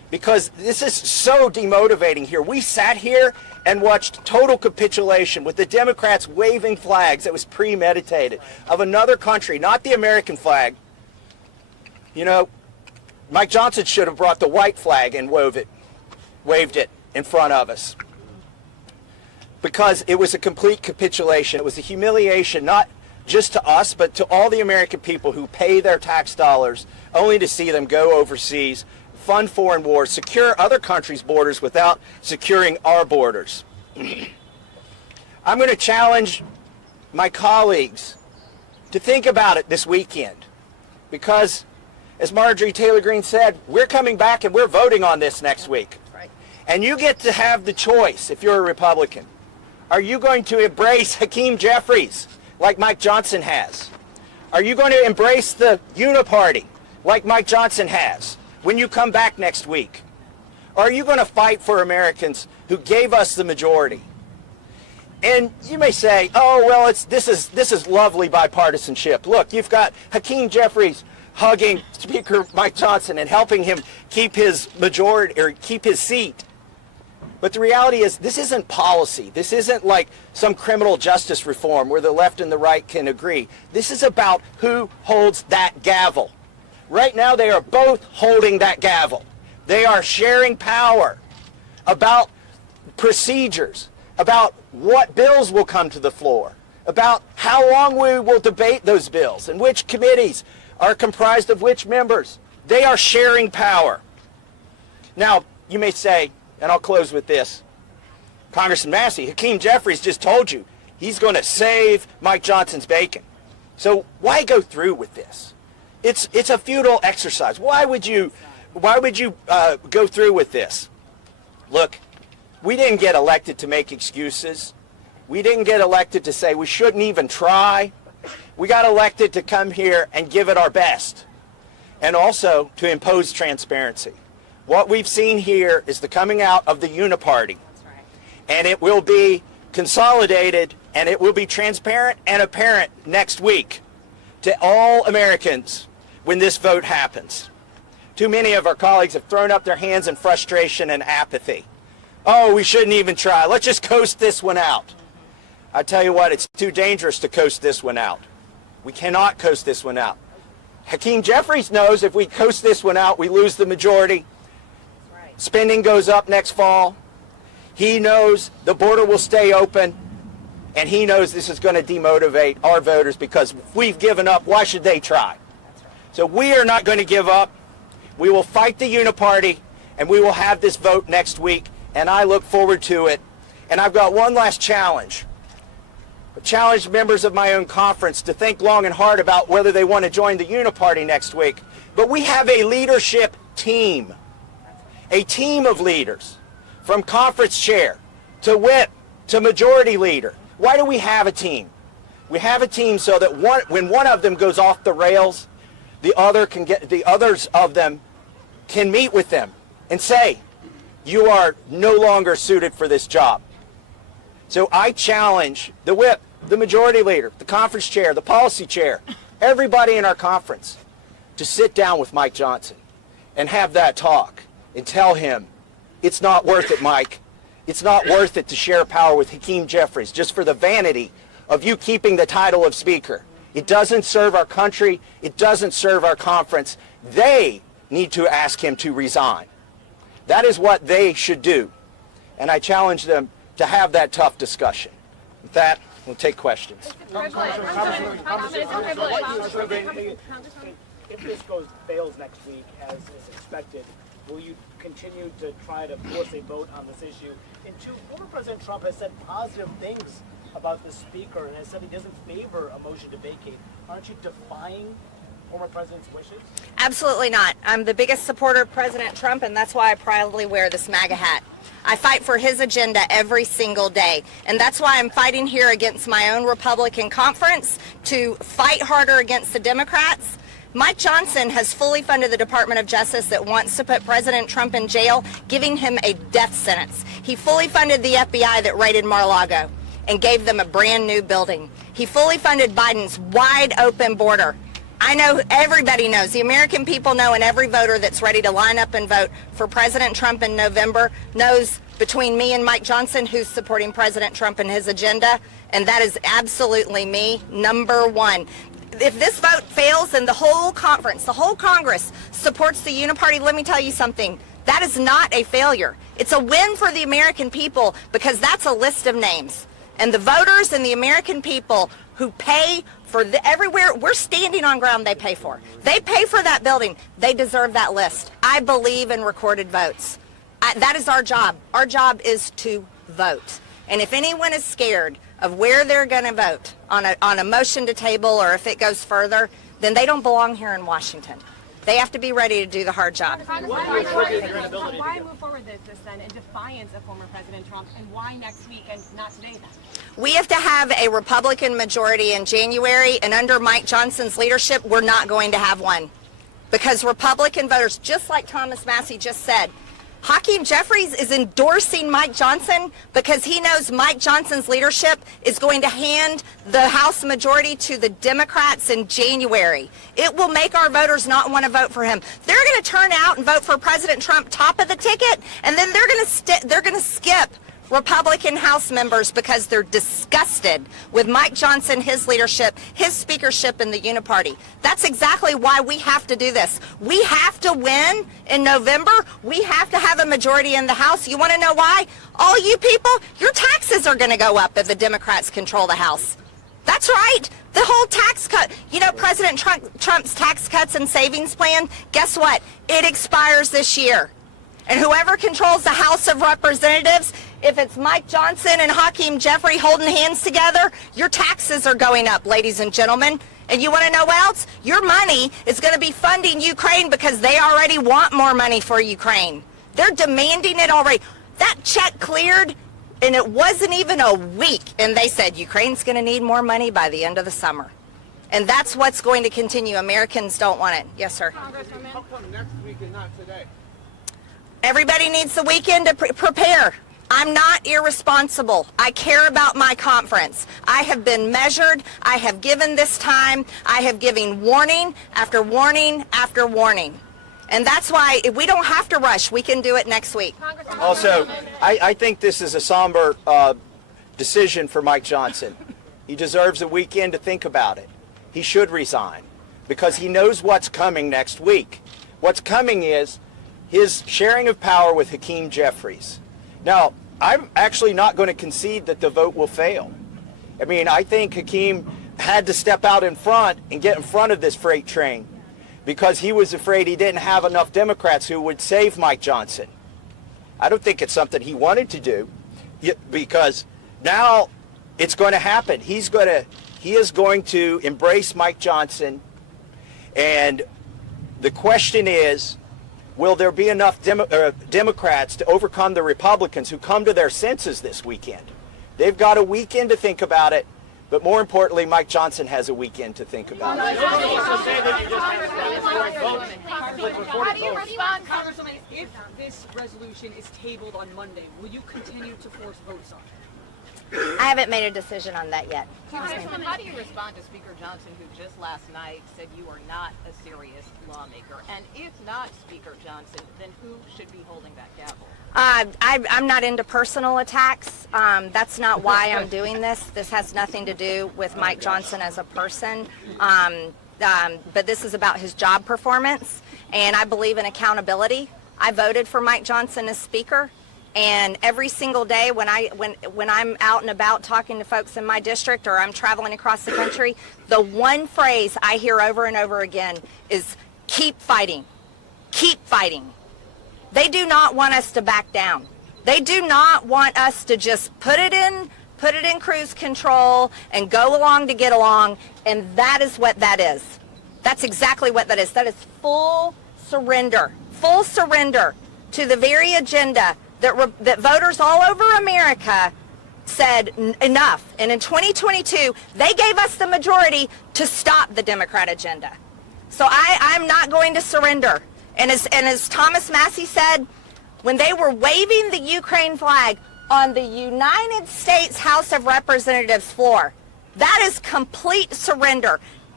because this is so demotivating here. We sat here and watched total capitulation with the Democrats waving flags that was premeditated of another country, not the American flag. You know, Mike Johnson should have brought the white flag and waved it in front of us, because it was a complete capitulation. It was a humiliation, not just to us, but to all the American people who pay their tax dollars only to see them go overseas, fund foreign wars, secure other countries' borders without securing our borders. I'm going to challenge my colleagues to think about it this weekend, because, as Marjorie Taylor Greene said, we're coming back and we're voting on this next week. Right. And you get to have the choice, if you're a Republican. Are you going to embrace Hakeem Jeffries like Mike Johnson has? Are you going to embrace the uniparty like Mike Johnson has when you come back next week? Or are you going to fight for Americans who gave us the majority? And you may say, oh, well, this is lovely bipartisanship. Look, you've got Hakeem Jeffries hugging Speaker Mike Johnson and helping him keep his majority, or keep his seat. But the reality is, this isn't policy. This isn't like some criminal justice reform where the left and the right can agree. This is about who holds that gavel. Right now, they are both holding that gavel. They are sharing power about procedures, about what bills will come to the floor, about how long we will debate those bills, and which committees are comprised of which members. They are sharing power. Now, you may say, and I'll close with this, Congressman Massie, Hakeem Jeffries just told you he's going to save Mike Johnson's bacon. So why go through with this? It's a futile exercise. Why would you go through with this? Look, we didn't get elected to make excuses. We didn't get elected to say we shouldn't even try. We got elected to come here and give it our best, and also to impose transparency. What we've seen here is the coming out of the uniparty. That's right. And it will be consolidated, and it will be transparent and apparent next week to all Americans when this vote happens. Too many of our colleagues have thrown up their hands in frustration and apathy. Oh, we shouldn't even try. Let's just coast this one out. I tell you what, it's too dangerous to coast this one out. We cannot coast this one out. Hakeem Jeffries knows if we coast this one out, we lose the majority. Spending goes up next fall. He knows the border will stay open, and he knows this is going to demotivate our voters, because if we've given up, why should they try? So we are not going to give up. We will fight the uniparty, and we will have this vote next week, and I look forward to it. And I've got one last challenge. I challenge members of my own conference to think long and hard about whether they want to join the uniparty next week. But we have a leadership team. A team of leaders, from conference chair to whip to majority leader. Why do we have a team? We have a team so that when one of them goes off the rails, the others of them can meet with them and say, you are no longer suited for this job. So I challenge the whip, the majority leader, the conference chair, the policy chair, everybody in our conference to sit down with Mike Johnson and have that talk. And tell him, it's not worth it, Mike. It's not worth it to share power with Hakeem Jeffries just for the vanity of you keeping the title of Speaker. It doesn't serve our country. It doesn't serve our conference. They need to ask him to resign. That is what they should do. And I challenge them to have that tough discussion. With that, we'll take questions. If this fails next week, as is expected, will you continue to try to force a vote on this issue? And two, former President Trump has said positive things about the Speaker and has said he doesn't favor a motion to vacate. Aren't you defying former President's wishes? Absolutely not. I'm the biggest supporter of President Trump, and that's why I proudly wear this MAGA hat. I fight for his agenda every single day, and that's why I'm fighting here against my own Republican conference to fight harder against the Democrats. Mike Johnson has fully funded the Department of Justice that wants to put President Trump in jail, giving him a death sentence. He fully funded the FBI that raided Mar-a-Lago and gave them a brand new building. He fully funded Biden's wide open border I know everybody knows. The American people know, and every voter that's ready to line up and vote for President Trump in November knows between me and Mike Johnson who's supporting President Trump and his agenda, and that is absolutely me, number one. If this vote fails and the whole conference, the whole Congress supports the uniparty, let me tell you something. That is not a failure. It's a win for the American people because that's a list of names. And the voters and the American people who pay for everywhere, we're standing on ground they pay for. They pay for that building. They deserve that list. I believe in recorded votes. That is our job. Our job is to vote. And if anyone is scared of where they're going to vote on a motion to table or if it goes further, then they don't belong here in Washington. They have to be ready to do the hard job. Why move forward with this then in defiance of former President Trump, and why next week and not today then? We have to have a Republican majority in January, and under Mike Johnson's leadership, we're not going to have one. Because Republican voters, just like Thomas Massie just said, Hakeem Jeffries is endorsing Mike Johnson because he knows Mike Johnson's leadership is going to hand the House majority to the Democrats in January. It will make our voters not want to vote for him. They're going to turn out and vote for President Trump top of the ticket, and then they're going to skip Republican House members because they're disgusted with Mike Johnson, his leadership, his speakership in the uniparty. That's exactly why we have to do this. We have to win in November. We have to have a majority in the House. You want to know why? All you people, your taxes are going to go up if the Democrats control the House. That's right. The whole tax cut, you know, President Trump's tax cuts and savings plan, guess what? It expires this year. And whoever controls the House of Representatives, if it's Mike Johnson and Hakeem Jeffries holding hands together, your taxes are going up, ladies and gentlemen. And you want to know what else? Your money is going to be funding Ukraine because they already want more money for Ukraine. They're demanding it already. That check cleared, and it wasn't even a week, and they said Ukraine's going to need more money by the end of the summer. And that's what's going to continue. Americans don't want it. Yes, sir. Congresswoman, how come next week and not today? Everybody needs the weekend to prepare. I'm not irresponsible. I care about my conference. I have been measured. I have given this time. I have given warning after warning after warning. And that's why we don't have to rush. We can do it next week. Also, I think this is a somber decision for Mike Johnson. He deserves a weekend to think about it. He should resign because he knows what's coming next week. What's coming is his sharing of power with Hakeem Jeffries. Now, I'm actually not going to concede that the vote will fail. I mean, I think Hakeem had to step out in front and get in front of this freight train because he was afraid he didn't have enough Democrats who would save Mike Johnson. I don't think it's something he wanted to do because now it's going to happen. He is going to embrace Mike Johnson, and the question is, will there be enough Democrats to overcome the Republicans who come to their senses this weekend? They've got a weekend to think about it, but more importantly, Mike Johnson has a weekend to think about it. How do you respond, Congresswoman, if this resolution is tabled on Monday? Will you continue to force votes on it? I haven't made a decision on that yet. Congresswoman, how do you respond to Speaker Johnson, who just last night said you are not a serious lawmaker? And if not Speaker Johnson, then who should be holding that gavel? I'm not into personal attacks. That's not why I'm doing this. This has nothing to do with Mike Johnson as a person. But this is about his job performance, and I believe in accountability. I voted for Mike Johnson as Speaker. And every single day when I'm out and about talking to folks in my district or I'm traveling across the country, the one phrase I hear over and over again is keep fighting, keep fighting. They do not want us to back down. They do not want us to just put it in cruise control and go along to get along, and that is what that is. That's exactly what that is. That is full surrender to the very agenda that voters all over America said enough. And in 2022, they gave us the majority to stop the Democrat agenda. So I'm not going to surrender. And as Thomas Massie said, when they were waving the Ukraine flag on the United States House of Representatives floor, that is complete surrender.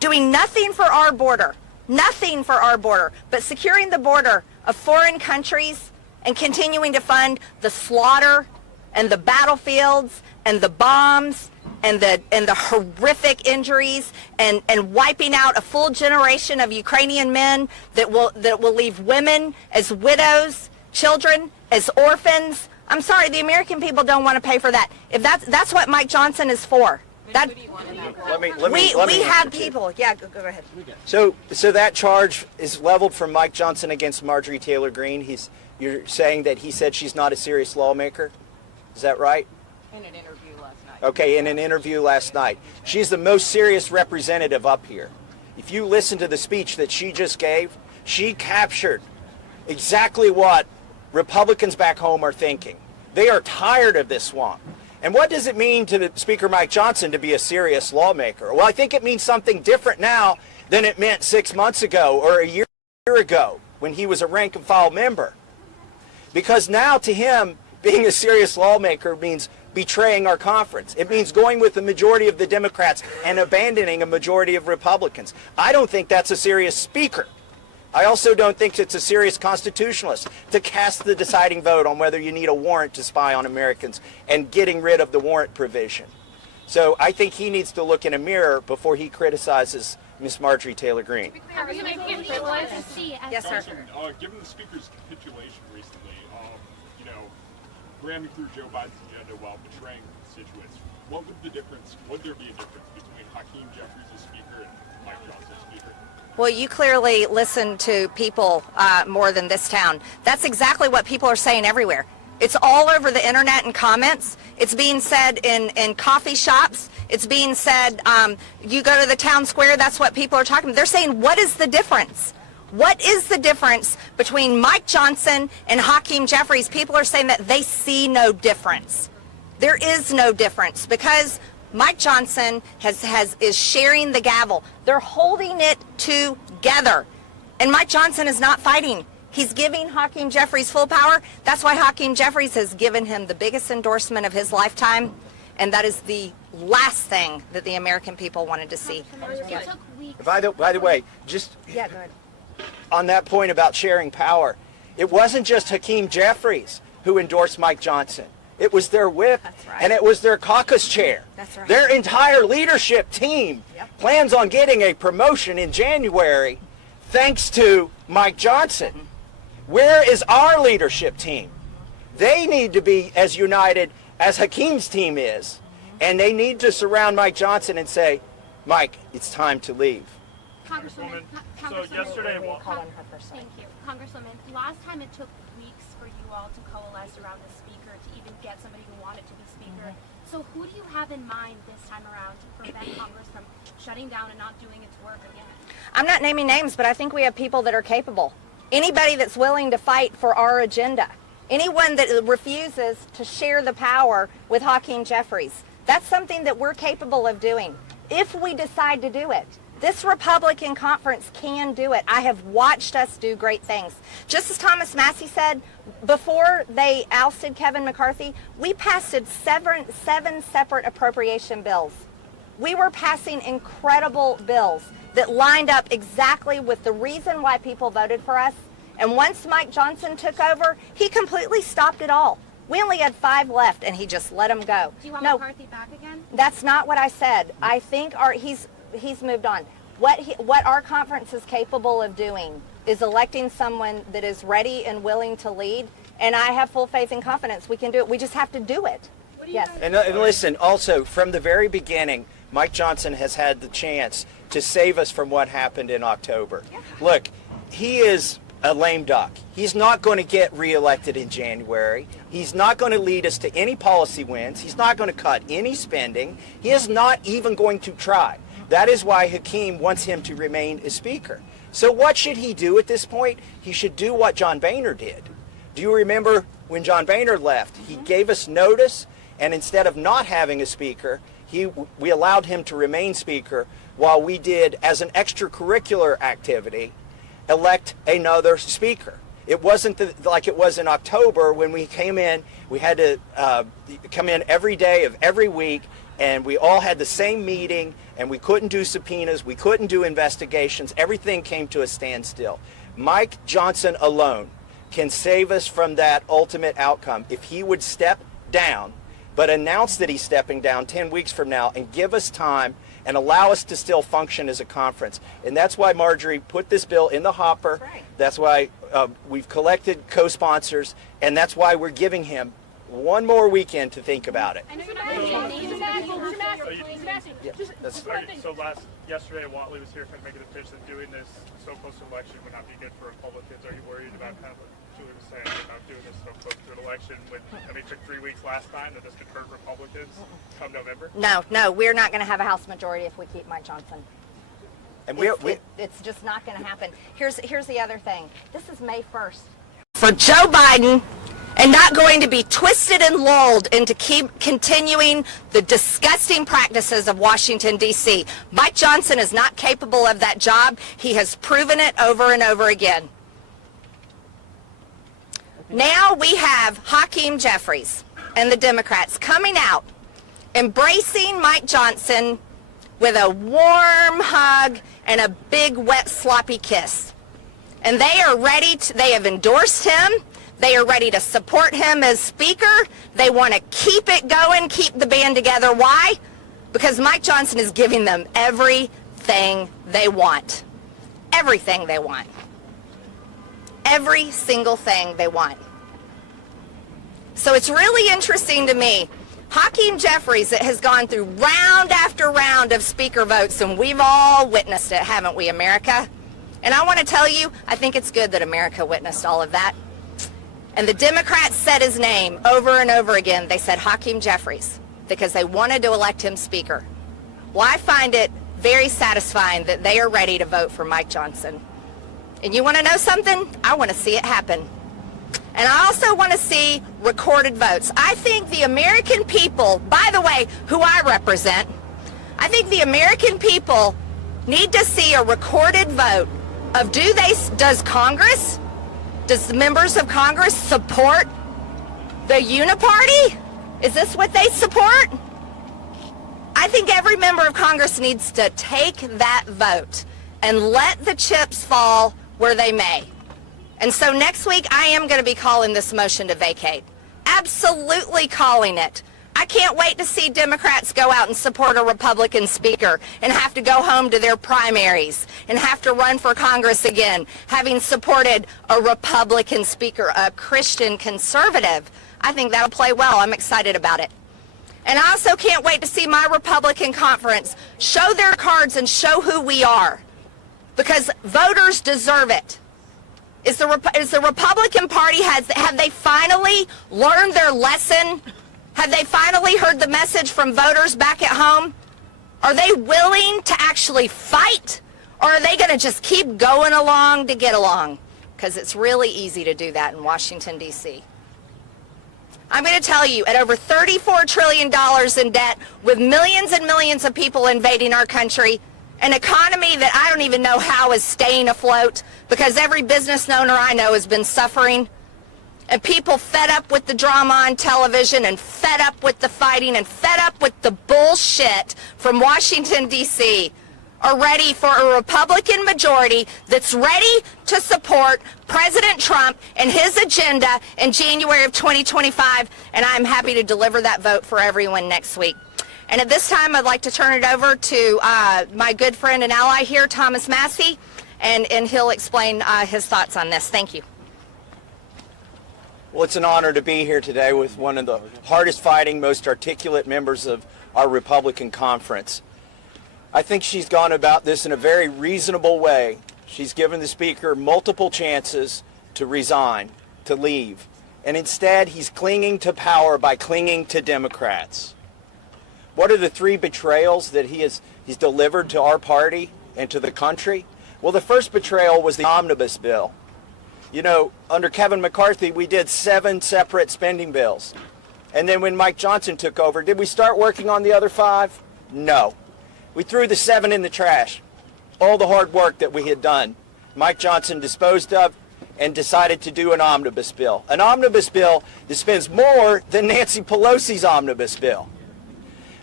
doing nothing for our border, but securing the border of foreign countries and continuing to fund the slaughter and the battlefields and the bombs and the horrific injuries and wiping out a full generation of Ukrainian men that will leave women as widows, children as orphans. I'm sorry, the American people don't want to pay for that. If that's what Mike Johnson is for. That we have people. Yeah, go ahead. So that charge is leveled from Mike Johnson against Marjorie Taylor Greene. You're saying that he said she's not a serious lawmaker. Is that right? In an interview last night. Okay, in an interview last night. She's the most serious representative up here. If you listen to the speech that she just gave, she captured exactly what Republicans back home are thinking. They are tired of this swamp. And what does it mean to Speaker Mike Johnson to be a serious lawmaker? Well, I think it means something different now than it meant 6 months ago or a year ago when he was a rank and file member. Because now to him, being a serious lawmaker means betraying our conference. It means going with the majority of the Democrats and abandoning a majority of Republicans. I don't think that's a serious speaker. I also don't think it's a serious constitutionalist to cast the deciding vote on whether you need a warrant to spy on Americans and getting rid of the warrant provision. So I think he needs to look in a mirror before he criticizes Miss Marjorie Taylor Greene. Yes, sir. Given the speaker's capitulation recently, ramming through Joe Biden's agenda while betraying constituents, would there be a difference between Hakeem Jeffries as speaker and Mike Johnson as speaker? Well, you clearly listen to people more than this town. That's exactly what people are saying everywhere. It's all over the internet and comments. It's being said in coffee shops. It's being said, you go to the town square, that's what people are talking about. They're saying, what is the difference? What is the difference between Mike Johnson and Hakeem Jeffries? People are saying that they see no difference. There is no difference because Mike Johnson is sharing the gavel. They're holding it together. And Mike Johnson is not fighting. He's giving Hakeem Jeffries full power. That's why Hakeem Jeffries has given him the biggest endorsement of his lifetime. And that is the last thing that the American people wanted to see. By the way, just yeah, go ahead. On that point about sharing power, it wasn't just Hakeem Jeffries who endorsed Mike Johnson. It was their whip, and it was their caucus chair. That's right. Their entire leadership team plans on getting a promotion in January thanks to Mike Johnson. Where is our leadership team? They need to be as united as Hakeem's team is, and they need to surround Mike Johnson and say, Mike, it's time to leave. Congresswoman, so yesterday, thank you. Congresswoman, last time it took weeks for you all to coalesce around the speaker to even get somebody who wanted to be speaker. So who do you have in mind this time around to prevent Congress from shutting down and not doing its work again? I'm not naming names, but I think we have people that are capable. Anybody that's willing to fight for our agenda. Anyone that refuses to share the power with Hakeem Jeffries. That's something that we're capable of doing if we decide to do it. This Republican conference can do it. I have watched us do great things. Just as Thomas Massie said, before they ousted Kevin McCarthy, we passed seven separate appropriation bills. We were passing incredible bills that lined up exactly with the reason why people voted for us. And once Mike Johnson took over, he completely stopped it all. We only had 5 left, and he just let them go. Do you want McCarthy back again? That's not what I said. I think he's moved on. What our conference is capable of doing is electing someone that is ready and willing to lead, and I have full faith and confidence we can do it. We just have to do it. Yes. And listen, also, from the very beginning, Mike Johnson has had the chance to save us from what happened in October. Yeah. Look, he is a lame duck. He's not going to get reelected in January. He's not going to lead us to any policy wins. He's not going to cut any spending. He is not even going to try. That is why Hakeem wants him to remain a speaker. So what should he do at this point? He should do what John Boehner did. Do you remember when John Boehner left? He gave us notice, and instead of not having a speaker, we allowed him to remain speaker while we did, as an extracurricular activity, elect another speaker. It wasn't like it was in October when we came in. We had to come in every day of every week and we all had the same meeting, and we couldn't do subpoenas, we couldn't do investigations, everything came to a standstill. Mike Johnson alone can save us from that ultimate outcome if he would step down, but announce that he's stepping down 10 weeks from now and give us time and allow us to still function as a conference. And that's why Marjorie put this bill in the hopper. Right. That's why we've collected co-sponsors, and that's why we're giving him one more weekend to think about it. So yesterday, Watley was here kind of making the pitch that doing this so close to election would not be good for Republicans. Are you worried about kind of what Julie was saying about doing this so close to an election when, I mean, it took 3 weeks last time, that this could hurt Republicans come November? No, we're not going to have a House majority if we keep Mike Johnson. And it's just not going to happen. Here's the other thing. This is May 1st. For Joe Biden, and not going to be twisted and lulled into keep continuing the disgusting practices of Washington, D.C. Mike Johnson is not capable of that job. He has proven it over and over again. Now we have Hakeem Jeffries and the Democrats coming out, embracing Mike Johnson with a warm hug and a big, wet, sloppy kiss. And they are ready to, they have endorsed him. They are ready to support him as Speaker. They want to keep it going, keep the band together. Why? Because Mike Johnson is giving them everything they want. Everything they want. Every single thing they want. So it's really interesting to me. Hakeem Jeffries has gone through round after round of Speaker votes, and we've all witnessed it, haven't we, America? And I want to tell you, I think it's good that America witnessed all of that. And the Democrats said his name over and over again. They said Hakeem Jeffries because they wanted to elect him Speaker. Well, I find it very satisfying that they are ready to vote for Mike Johnson. And you want to know something? I want to see it happen. And I also want to see recorded votes. I think the American people, by the way, who I represent, I think the American people need to see a recorded vote of does Congress, does the members of Congress support the uniparty? Is this what they support? I think every member of Congress needs to take that vote and let the chips fall where they may. And so next week, I am going to be calling this motion to vacate. Absolutely calling it. I can't wait to see Democrats go out and support a Republican Speaker and have to go home to their primaries and have to run for Congress again, having supported a Republican Speaker, a Christian conservative. I think that'll play well. I'm excited about it. And I also can't wait to see my Republican conference show their cards and show who we are, because voters deserve it. Is the Republican Party, have they finally learned their lesson? Have they finally heard the message from voters back at home? Are they willing to actually fight? Or are they going to just keep going along to get along? Because it's really easy to do that in Washington, D.C. I'm going to tell you, at over $34 trillion in debt, with millions and millions of people invading our country, an economy that I don't even know how is staying afloat because every business owner I know has been suffering, and people fed up with the drama on television and fed up with the fighting and fed up with the bullshit from Washington, D.C., are ready for a Republican majority that's ready to support President Trump and his agenda in January of 2025, and I'm happy to deliver that vote for everyone next week. And at this time, I'd like to turn it over to my good friend and ally here, Thomas Massie, and he'll explain his thoughts on this. Thank you. Well, it's an honor to be here today with one of the hardest fighting, most articulate members of our Republican conference. I think she's gone about this in a very reasonable way. She's given the Speaker multiple chances to resign, to leave, and instead he's clinging to power by clinging to Democrats. What are the three betrayals that he's delivered to our party and to the country? Well, the first betrayal was the omnibus bill. You know, under Kevin McCarthy, we did 7 separate spending bills. And then when Mike Johnson took over, did we start working on the other 5? No. We threw the 7 in the trash. All the hard work that we had done, Mike Johnson disposed of and decided to do an omnibus bill. An omnibus bill that spends more than Nancy Pelosi's omnibus bill.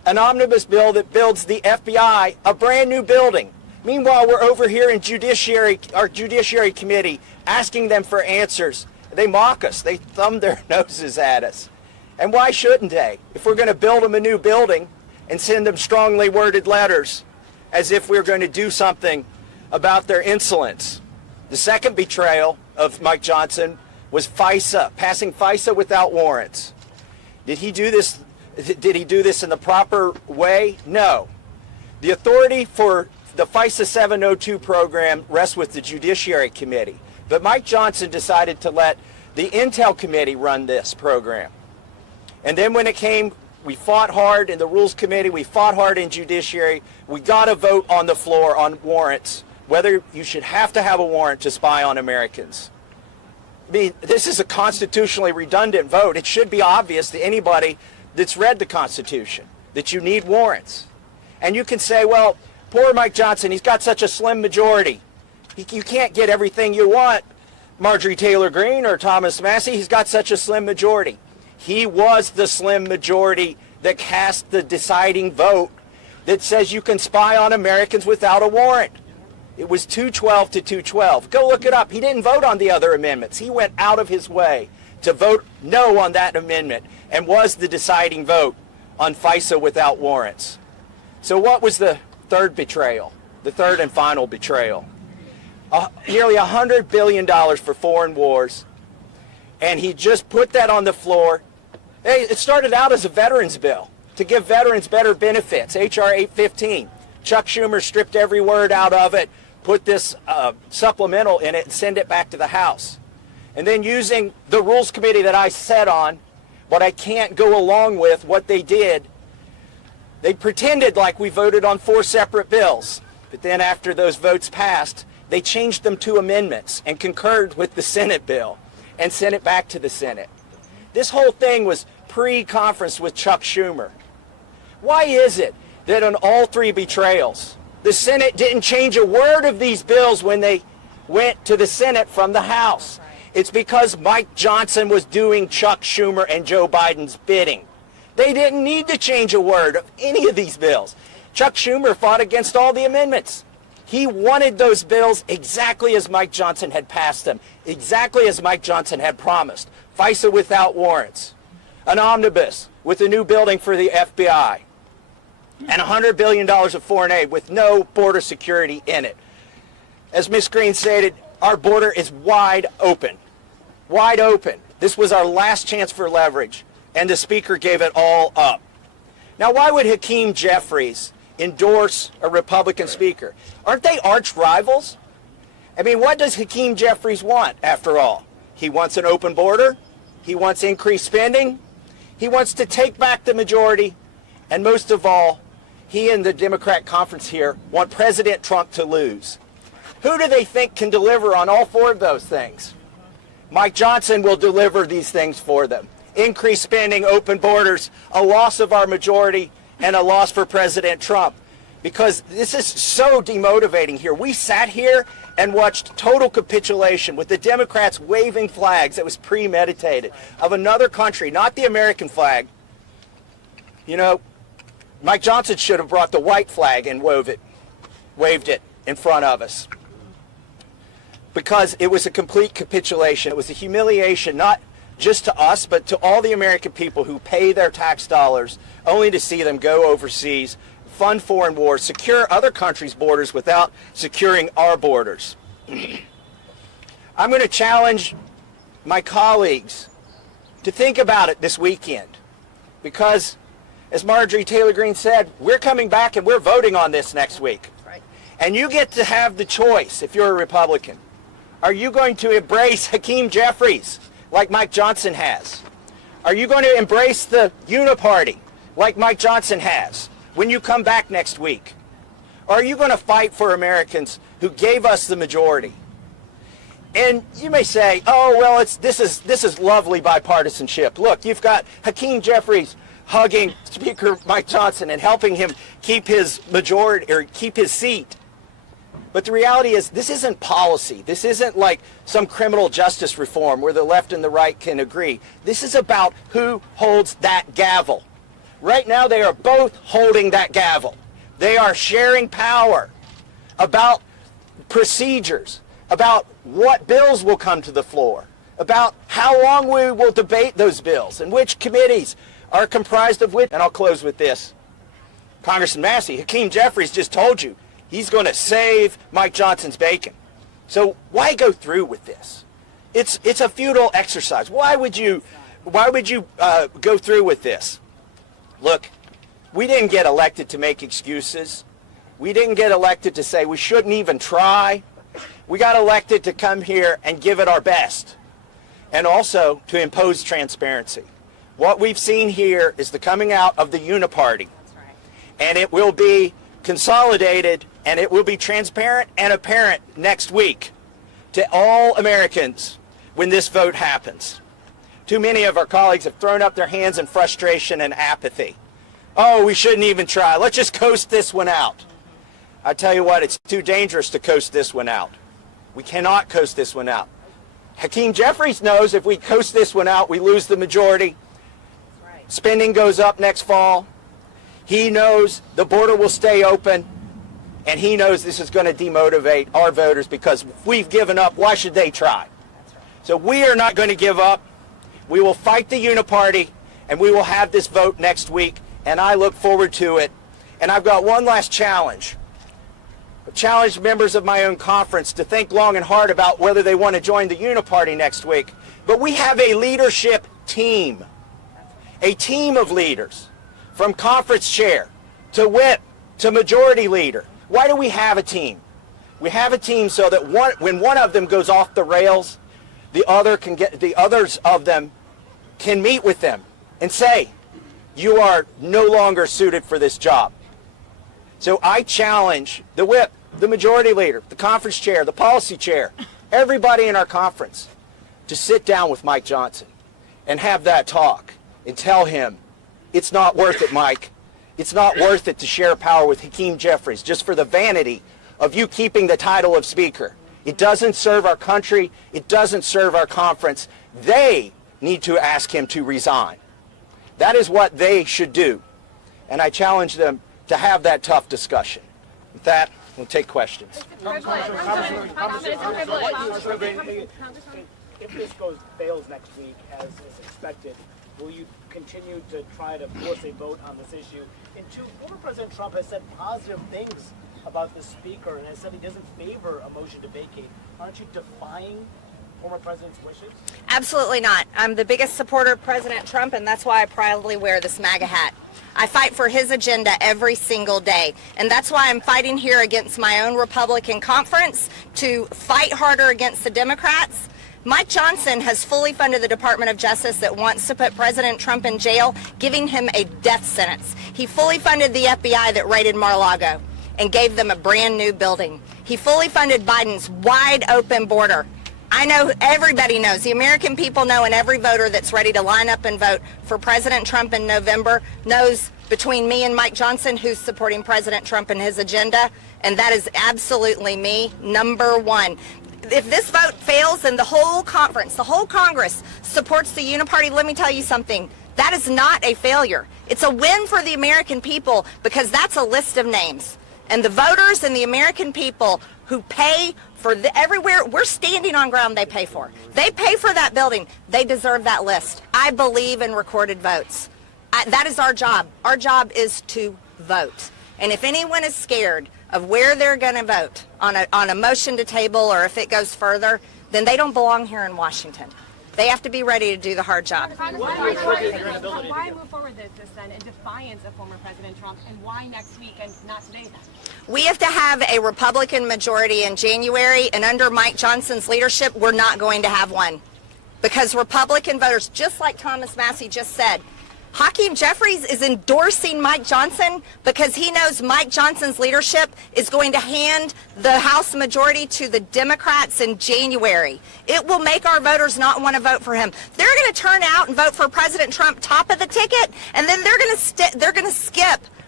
an omnibus bill that builds the FBI a brand new building. Meanwhile, we're over here in our Judiciary Committee asking them for answers. They mock us. They thumb their noses at us. And why shouldn't they? If we're going to build them a new building and send them strongly worded letters as if we're going to do something about their insolence. The second betrayal of Mike Johnson was FISA, passing FISA without warrants. Did he do this in the proper way? No. The authority for the FISA 702 program rests with the Judiciary Committee. But Mike Johnson decided to let the Intel Committee run this program. And then when it came, we fought hard in the Rules Committee, we fought hard in Judiciary. We got a vote on the floor on warrants, whether you should have to have a warrant to spy on Americans. I mean, this is a constitutionally redundant vote. It should be obvious to anybody that's read the Constitution that you need warrants. And you can say, well, poor Mike Johnson, he's got such a slim majority. You can't get everything you want, Marjorie Taylor Greene or Thomas Massie. He's got such a slim majority. He was the slim majority that cast the deciding vote that says you can spy on Americans without a warrant. It was 212 to 212. Go look it up. He didn't vote on the other amendments. He went out of his way to vote no on that amendment and was the deciding vote on FISA without warrants. So what was the third betrayal, the third and final betrayal? Nearly $100 billion for foreign wars, and he just put that on the floor. Hey, it started out as a veterans bill to give veterans better benefits, H.R. 815. Chuck Schumer stripped every word out of it, put this supplemental in it, and send it back to the House. And then using the Rules Committee that I sat on, but I can't go along with what they did, they pretended like we voted on 4 separate bills. But then after those votes passed, they changed them to amendments and concurred with the Senate bill and sent it back to the Senate. This whole thing was pre-conference with Chuck Schumer. Why is it that on all 3 betrayals, the Senate didn't change a word of these bills when they went to the Senate from the House? It's because Mike Johnson was doing Chuck Schumer and Joe Biden's bidding. They didn't need to change a word of any of these bills. Chuck Schumer fought against all the amendments. He wanted those bills exactly as Mike Johnson had passed them, exactly as Mike Johnson had promised. FISA without warrants, an omnibus with a new building for the FBI, and $100 billion of foreign aid with no border security in it. As Ms. Greene stated, our border is wide open. Wide open. This was our last chance for leverage, and the Speaker gave it all up. Now, why would Hakeem Jeffries endorse a Republican Speaker? Aren't they arch rivals? I mean, what does Hakeem Jeffries want, after all? He wants an open border. He wants increased spending. He wants to take back the majority. And most of all, he and the Democrat conference here want President Trump to lose. Who do they think can deliver on all 4 of those things? Mike Johnson will deliver these things for them. Increased spending, open borders, a loss of our majority, and a loss for President Trump. Because this is so demotivating here. We sat here and watched total capitulation with the Democrats waving flags that was premeditated of another country, not the American flag. You know, Mike Johnson should have brought the white flag and waved it in front of us. Because it was a complete capitulation. It was a humiliation, not just to us, but to all the American people who pay their tax dollars only to see them go overseas, fund foreign wars, secure other countries' borders without securing our borders. I'm going to challenge my colleagues to think about it this weekend, because, as Marjorie Taylor Greene said, we're coming back and we're voting on this next week. Right. And you get to have the choice, if you're a Republican. Are you going to embrace Hakeem Jeffries like Mike Johnson has? Are you going to embrace the Uniparty like Mike Johnson has when you come back next week? Or are you going to fight for Americans who gave us the majority? And you may say, oh, well, this is lovely bipartisanship. Look, you've got Hakeem Jeffries hugging Speaker Mike Johnson and helping him keep his majority or keep his seat. But the reality is, this isn't policy. This isn't like some criminal justice reform where the left and the right can agree. This is about who holds that gavel. Right now they are both holding that gavel. They are sharing power about procedures, about what bills will come to the floor, about how long we will debate those bills and which committees are comprised of which. And I'll close with this. Congressman Massie, Hakeem Jeffries just told you he's going to save Mike Johnson's bacon. So why go through with this? It's a futile exercise. Why would you go through with this? Look, we didn't get elected to make excuses. We didn't get elected to say we shouldn't even try. We got elected to come here and give it our best, and also to impose transparency. What we've seen here is the coming out of the uniparty, and it will be consolidated and it will be transparent and apparent next week to all Americans when this vote happens. Too many of our colleagues have thrown up their hands in frustration and apathy. Oh, we shouldn't even try. Let's just coast this one out. I tell you what, it's too dangerous to coast this one out. We cannot coast this one out. Hakeem Jeffries knows if we coast this one out, we lose the majority. Spending goes up next fall. He knows the border will stay open, and he knows this is going to demotivate our voters because if we've given up, why should they try? So we are not going to give up. We will fight the uniparty, and we will have this vote next week, and I look forward to it. And I've got one last challenge. I challenge members of my own conference to think long and hard about whether they want to join the uniparty next week. But we have a leadership team, a team of leaders, from conference chair to whip to majority leader. Why do we have a team? We have a team so that when one of them goes off the rails, the others of them can meet with them and say, you are no longer suited for this job. So I challenge the whip, the majority leader, the conference chair, the policy chair, everybody in our conference to sit down with Mike Johnson and have that talk and tell him, it's not worth it, Mike. It's not worth it to share power with Hakeem Jeffries just for the vanity of you keeping the title of Speaker. It doesn't serve our country. It doesn't serve our conference. They need to ask him to resign. That is what they should do. And I challenge them to have that tough discussion. With that, we'll take questions. If this fails next week, as is expected, will you continue to try to force a vote on this issue? And two, former President Trump has said positive things about the Speaker and has said he doesn't favor a motion to vacate. Aren't you defying former President's wishes? Absolutely not. I'm the biggest supporter of President Trump, and that's why I proudly wear this MAGA hat. I fight for his agenda every single day, and that's why I'm fighting here against my own Republican conference to fight harder against the Democrats. Mike Johnson has fully funded the Department of Justice that wants to put President Trump in jail, giving him a death sentence. He fully funded the FBI that raided Mar-a-Lago and gave them a brand new building. He fully funded Biden's wide open border. I know, everybody knows, the American people know, and every voter that's ready to line up and vote for President Trump in November knows between me and Mike Johnson who's supporting President Trump and his agenda, and that is absolutely me, number one. If this vote fails and the whole conference, the whole Congress supports the uniparty, let me tell you something. That is not a failure. It's a win for the American people because that's a list of names. And the voters and the American people who pay for everywhere, we're standing on ground they pay for. They pay for that building. They deserve that list. I believe in recorded votes. That is our job. Our job is to vote. And if anyone is scared of where they're going to vote on a motion to table or if it goes further, then they don't belong here in Washington. They have to be ready to do the hard job. Why move forward with this then in defiance of former President Trump, and why next week and not today then? We have to have a Republican majority in January, and under Mike Johnson's leadership, we're not going to have one. Because Republican voters, just like Thomas Massie just said, Hakeem Jeffries is endorsing Mike Johnson because he knows Mike Johnson's leadership is going to hand the House majority to the Democrats in January. It will make our voters not want to vote for him. They're going to turn out and vote for President Trump top of the ticket, and then they're going to skip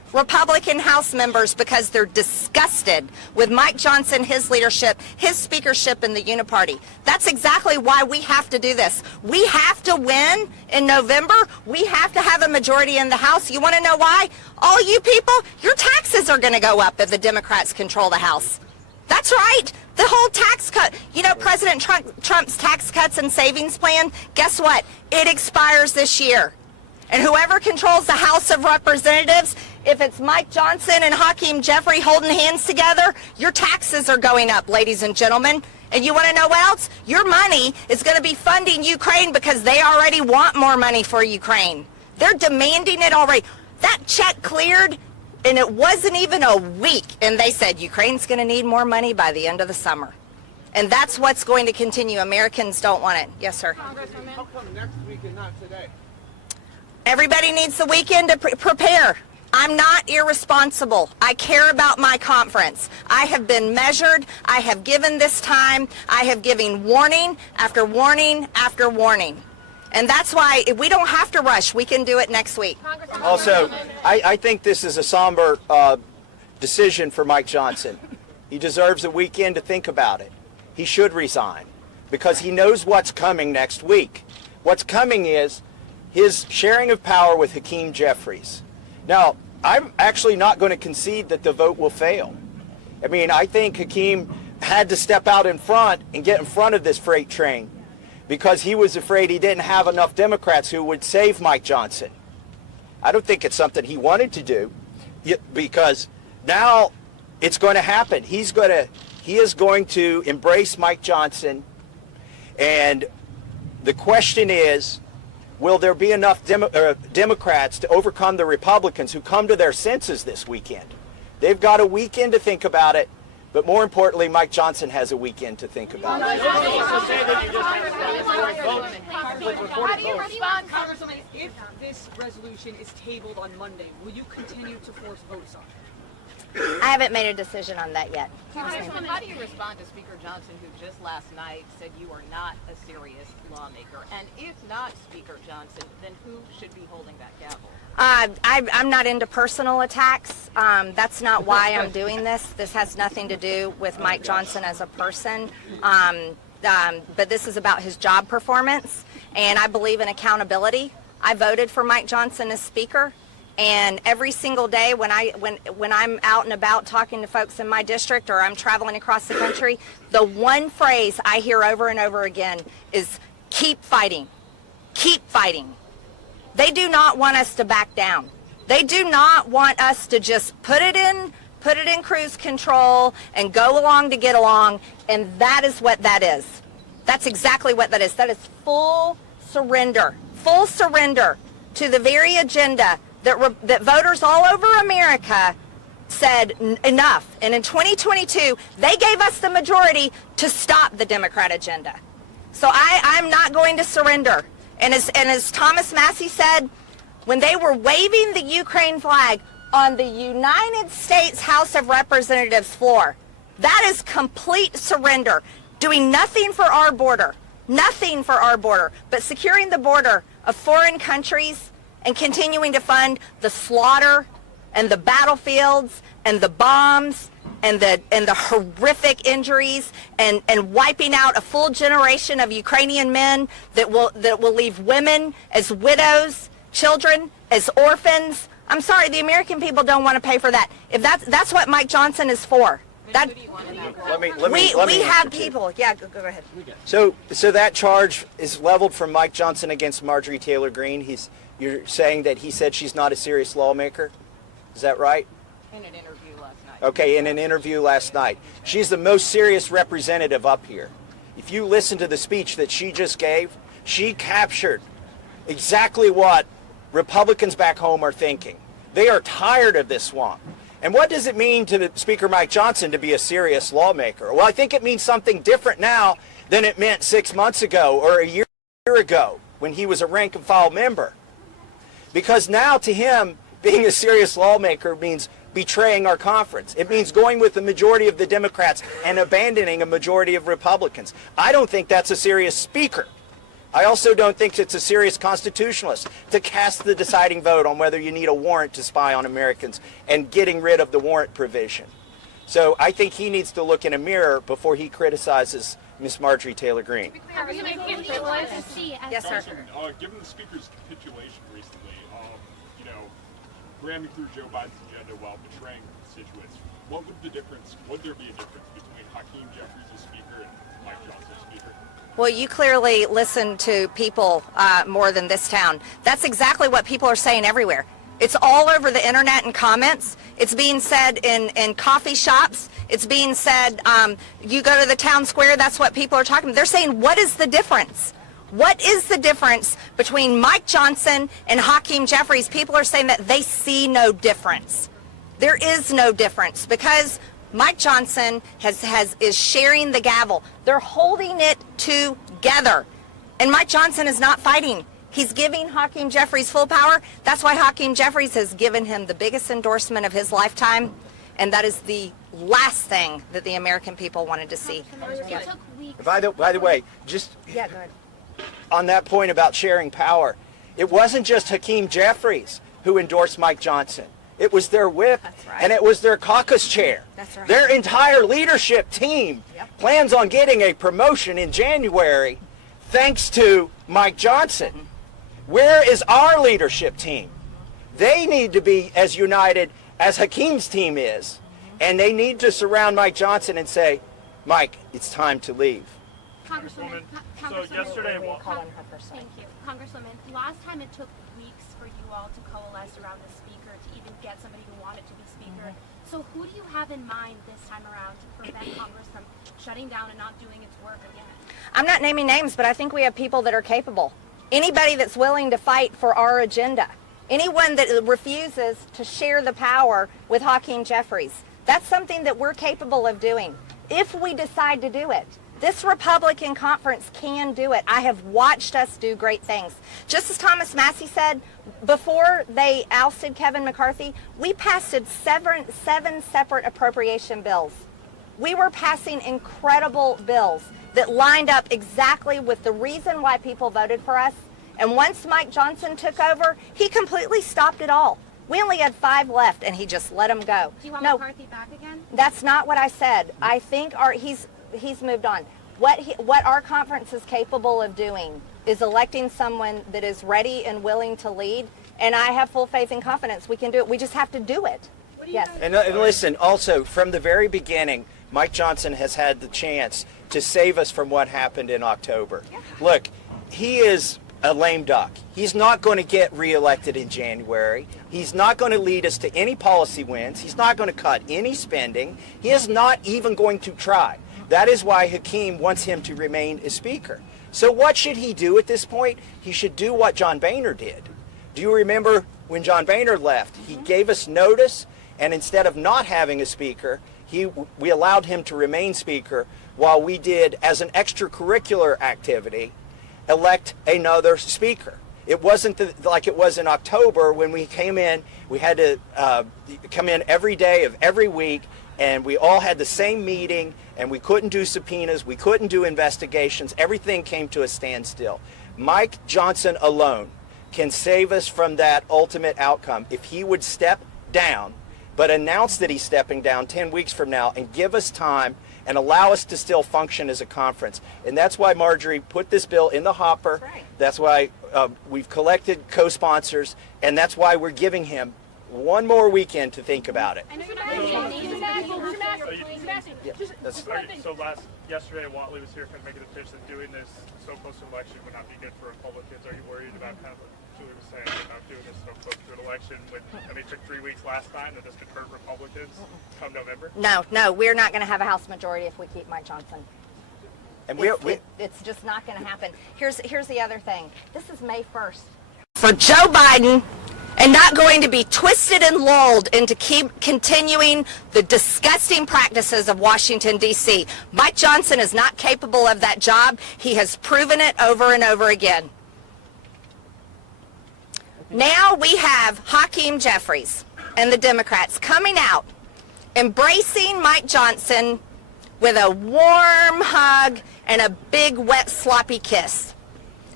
Republican House members because they're disgusted with Mike Johnson, his leadership, his speakership in the Uniparty. That's exactly why we have to do this. We have to win in November. We have to have a majority in the House. You want to know why? All you people, your taxes are going to go up if the Democrats control the House. That's right. The whole tax cut, you know, President Trump's tax cuts and savings plan, guess what? It expires this year. And whoever controls the House of Representatives, if it's Mike Johnson and Hakeem Jeffries holding hands together, your taxes are going up, ladies and gentlemen. And you want to know what else? Your money is going to be funding Ukraine because they already want more money for Ukraine. They're demanding it already. That check cleared, and it wasn't even a week, and they said Ukraine's going to need more money by the end of the summer. And that's what's going to continue. Americans don't want it. Yes, sir. Congresswoman. How come next week and not today? Everybody needs the weekend to prepare. I'm not irresponsible. I care about my conference. I have been measured. I have given this time. I have given warning after warning after warning. And that's why if we don't have to rush. We can do it next week. Also, I think this is a somber decision for Mike Johnson. He deserves a weekend to think about it. He should resign because he knows what's coming next week. What's coming is his sharing of power with Hakeem Jeffries. Now, I'm actually not going to concede that the vote will fail. I mean, I think Hakeem had to step out in front and get in front of this freight train because he was afraid he didn't have enough Democrats who would save Mike Johnson. I don't think it's something he wanted to do because now it's going to happen. He is going to embrace Mike Johnson, and the question is, will there be enough Democrats to overcome the Republicans who come to their senses this weekend? They've got a weekend to think about it, but more importantly, Mike Johnson has a weekend to think about it. How do you respond, Congresswoman, if this resolution is tabled on Monday? Will you continue to force votes on it? I haven't made a decision on that yet. Congresswoman, how do you respond to Speaker Johnson, who just last night said you are not a serious lawmaker? And if not Speaker Johnson, then who should be holding that gavel? I'm not into personal attacks. That's not why I'm doing this. This has nothing to do with Mike Johnson as a person. But this is about his job performance, and I believe in accountability. I voted for Mike Johnson as Speaker. And every single day when I'm out and about talking to folks in my district or I'm traveling across the country, the one phrase I hear over and over again is keep fighting, keep fighting. They do not want us to back down. They do not want us to just put it in cruise control and go along to get along, and that is what that is. That's exactly what that is. That is full surrender to the very agenda that voters all over America said enough. And in 2022, they gave us the majority to stop the Democrat agenda. So I'm not going to surrender. And as Thomas Massie said, when they were waving the Ukraine flag on the United States House of Representatives floor, that is complete surrender. Doing nothing for our border, but securing the border of foreign countries and continuing to fund the slaughter and the battlefields and the bombs and the horrific injuries and wiping out a full generation of Ukrainian men that will leave women as widows, children as orphans. I'm sorry, the American people don't want to pay for that. If that's what Mike Johnson is for. That we have people. Yeah, go ahead. So that charge is leveled from Mike Johnson against Marjorie Taylor Greene. You're saying that he said she's not a serious lawmaker? Is that right? In an interview last night. Okay, in an interview last night. She's the most serious representative up here. If you listen to the speech that she just gave, she captured exactly what Republicans back home are thinking. They are tired of this swamp. And what does it mean to Speaker Mike Johnson to be a serious lawmaker? Well, I think it means something different now than it meant 6 months ago or a year ago when he was a rank and file member. Because now to him, being a serious lawmaker means betraying our conference. It means going with the majority of the Democrats and abandoning a majority of Republicans. I don't think that's a serious speaker. I also don't think it's a serious constitutionalist to cast the deciding vote on whether you need a warrant to spy on Americans and getting rid of the warrant provision. So I think he needs to look in a mirror before he criticizes Miss Marjorie Taylor Greene. Yes, sir. Given the speaker's capitulation recently, ramming through Joe Biden's agenda while betraying constituents, would there be a difference between Hakeem Jeffries as speaker and Mike Johnson as speaker? Well, you clearly listen to people more than this town. That's exactly what people are saying everywhere. It's all over the internet and comments. It's being said in coffee shops. It's being said, you go to the town square, that's what people are talking about. They're saying, what is the difference? What is the difference between Mike Johnson and Hakeem Jeffries? People are saying that they see no difference. There is no difference because Mike Johnson is sharing the gavel. They're holding it together. And Mike Johnson is not fighting. He's giving Hakeem Jeffries full power. That's why Hakeem Jeffries has given him the biggest endorsement of his lifetime. And that is the last thing that the American people wanted to see. By the way, just go ahead. On that point about sharing power, it wasn't just Hakeem Jeffries who endorsed Mike Johnson. It was their whip, and it was their caucus chair. That's right. Their entire leadership team plans on getting a promotion in January thanks to Mike Johnson. Where is our leadership team? They need to be as united as Hakeem's team is, and they need to surround Mike Johnson and say, Mike, it's time to leave. Congresswoman, so yesterday, thank you. Congresswoman, last time it took weeks for you all to coalesce around the speaker to even get somebody who wanted to be speaker. So who do you have in mind this time around to prevent Congress from shutting down and not doing its work again? I'm not naming names, but I think we have people that are capable. Anybody that's willing to fight for our agenda. Anyone that refuses to share the power with Hakeem Jeffries. That's something that we're capable of doing if we decide to do it. This Republican conference can do it. I have watched us do great things. Just as Thomas Massie said, before they ousted Kevin McCarthy, we passed seven separate appropriation bills. We were passing incredible bills that lined up exactly with the reason why people voted for us. And once Mike Johnson took over, he completely stopped it all. We only had 5 left, and he just let them go. Do you want McCarthy back again? That's not what I said. I think he's moved on. What our conference is capable of doing is electing someone that is ready and willing to lead, and I have full faith and confidence we can do it. We just have to do it. Yes. And listen, also, from the very beginning, Mike Johnson has had the chance to save us from what happened in October. Yeah. Look, he is a lame duck. He's not going to get reelected in January. He's not going to lead us to any policy wins. He's not going to cut any spending. He is not even going to try. That is why Hakeem wants him to remain a speaker. So what should he do at this point? He should do what John Boehner did. Do you remember when John Boehner left? He gave us notice, and instead of not having a speaker, we allowed him to remain speaker while we did, as an extracurricular activity, elect another speaker. It wasn't like it was in October when we came in. We had to come in every day of every week, and we all had the same meeting, and we couldn't do subpoenas, we couldn't do investigations. Everything came to a standstill. Mike Johnson alone can save us from that ultimate outcome if he would step down, but announce that he's stepping down 10 weeks from now and give us time and allow us to still function as a conference. And that's why Marjorie put this bill in the hopper. That's right. That's why we've collected co-sponsors, and that's why we're giving him one more weekend to think about it. Yesterday, Watley was here kind of making the pitch that doing this so close to election would not be good for Republicans. Are you worried about kind of what Julie was saying about doing this so close to an election when, it took 3 weeks last time, that this could hurt Republicans come November? No, we're not going to have a House majority if we keep Mike Johnson. And it's just not going to happen. Here's the other thing. This is May 1st. For Joe Biden, and not going to be twisted and lulled into keep continuing the disgusting practices of Washington, D.C. Mike Johnson is not capable of that job. He has proven it over and over again. Now we have Hakeem Jeffries and the Democrats coming out, embracing Mike Johnson with a warm hug and a big, wet, sloppy kiss.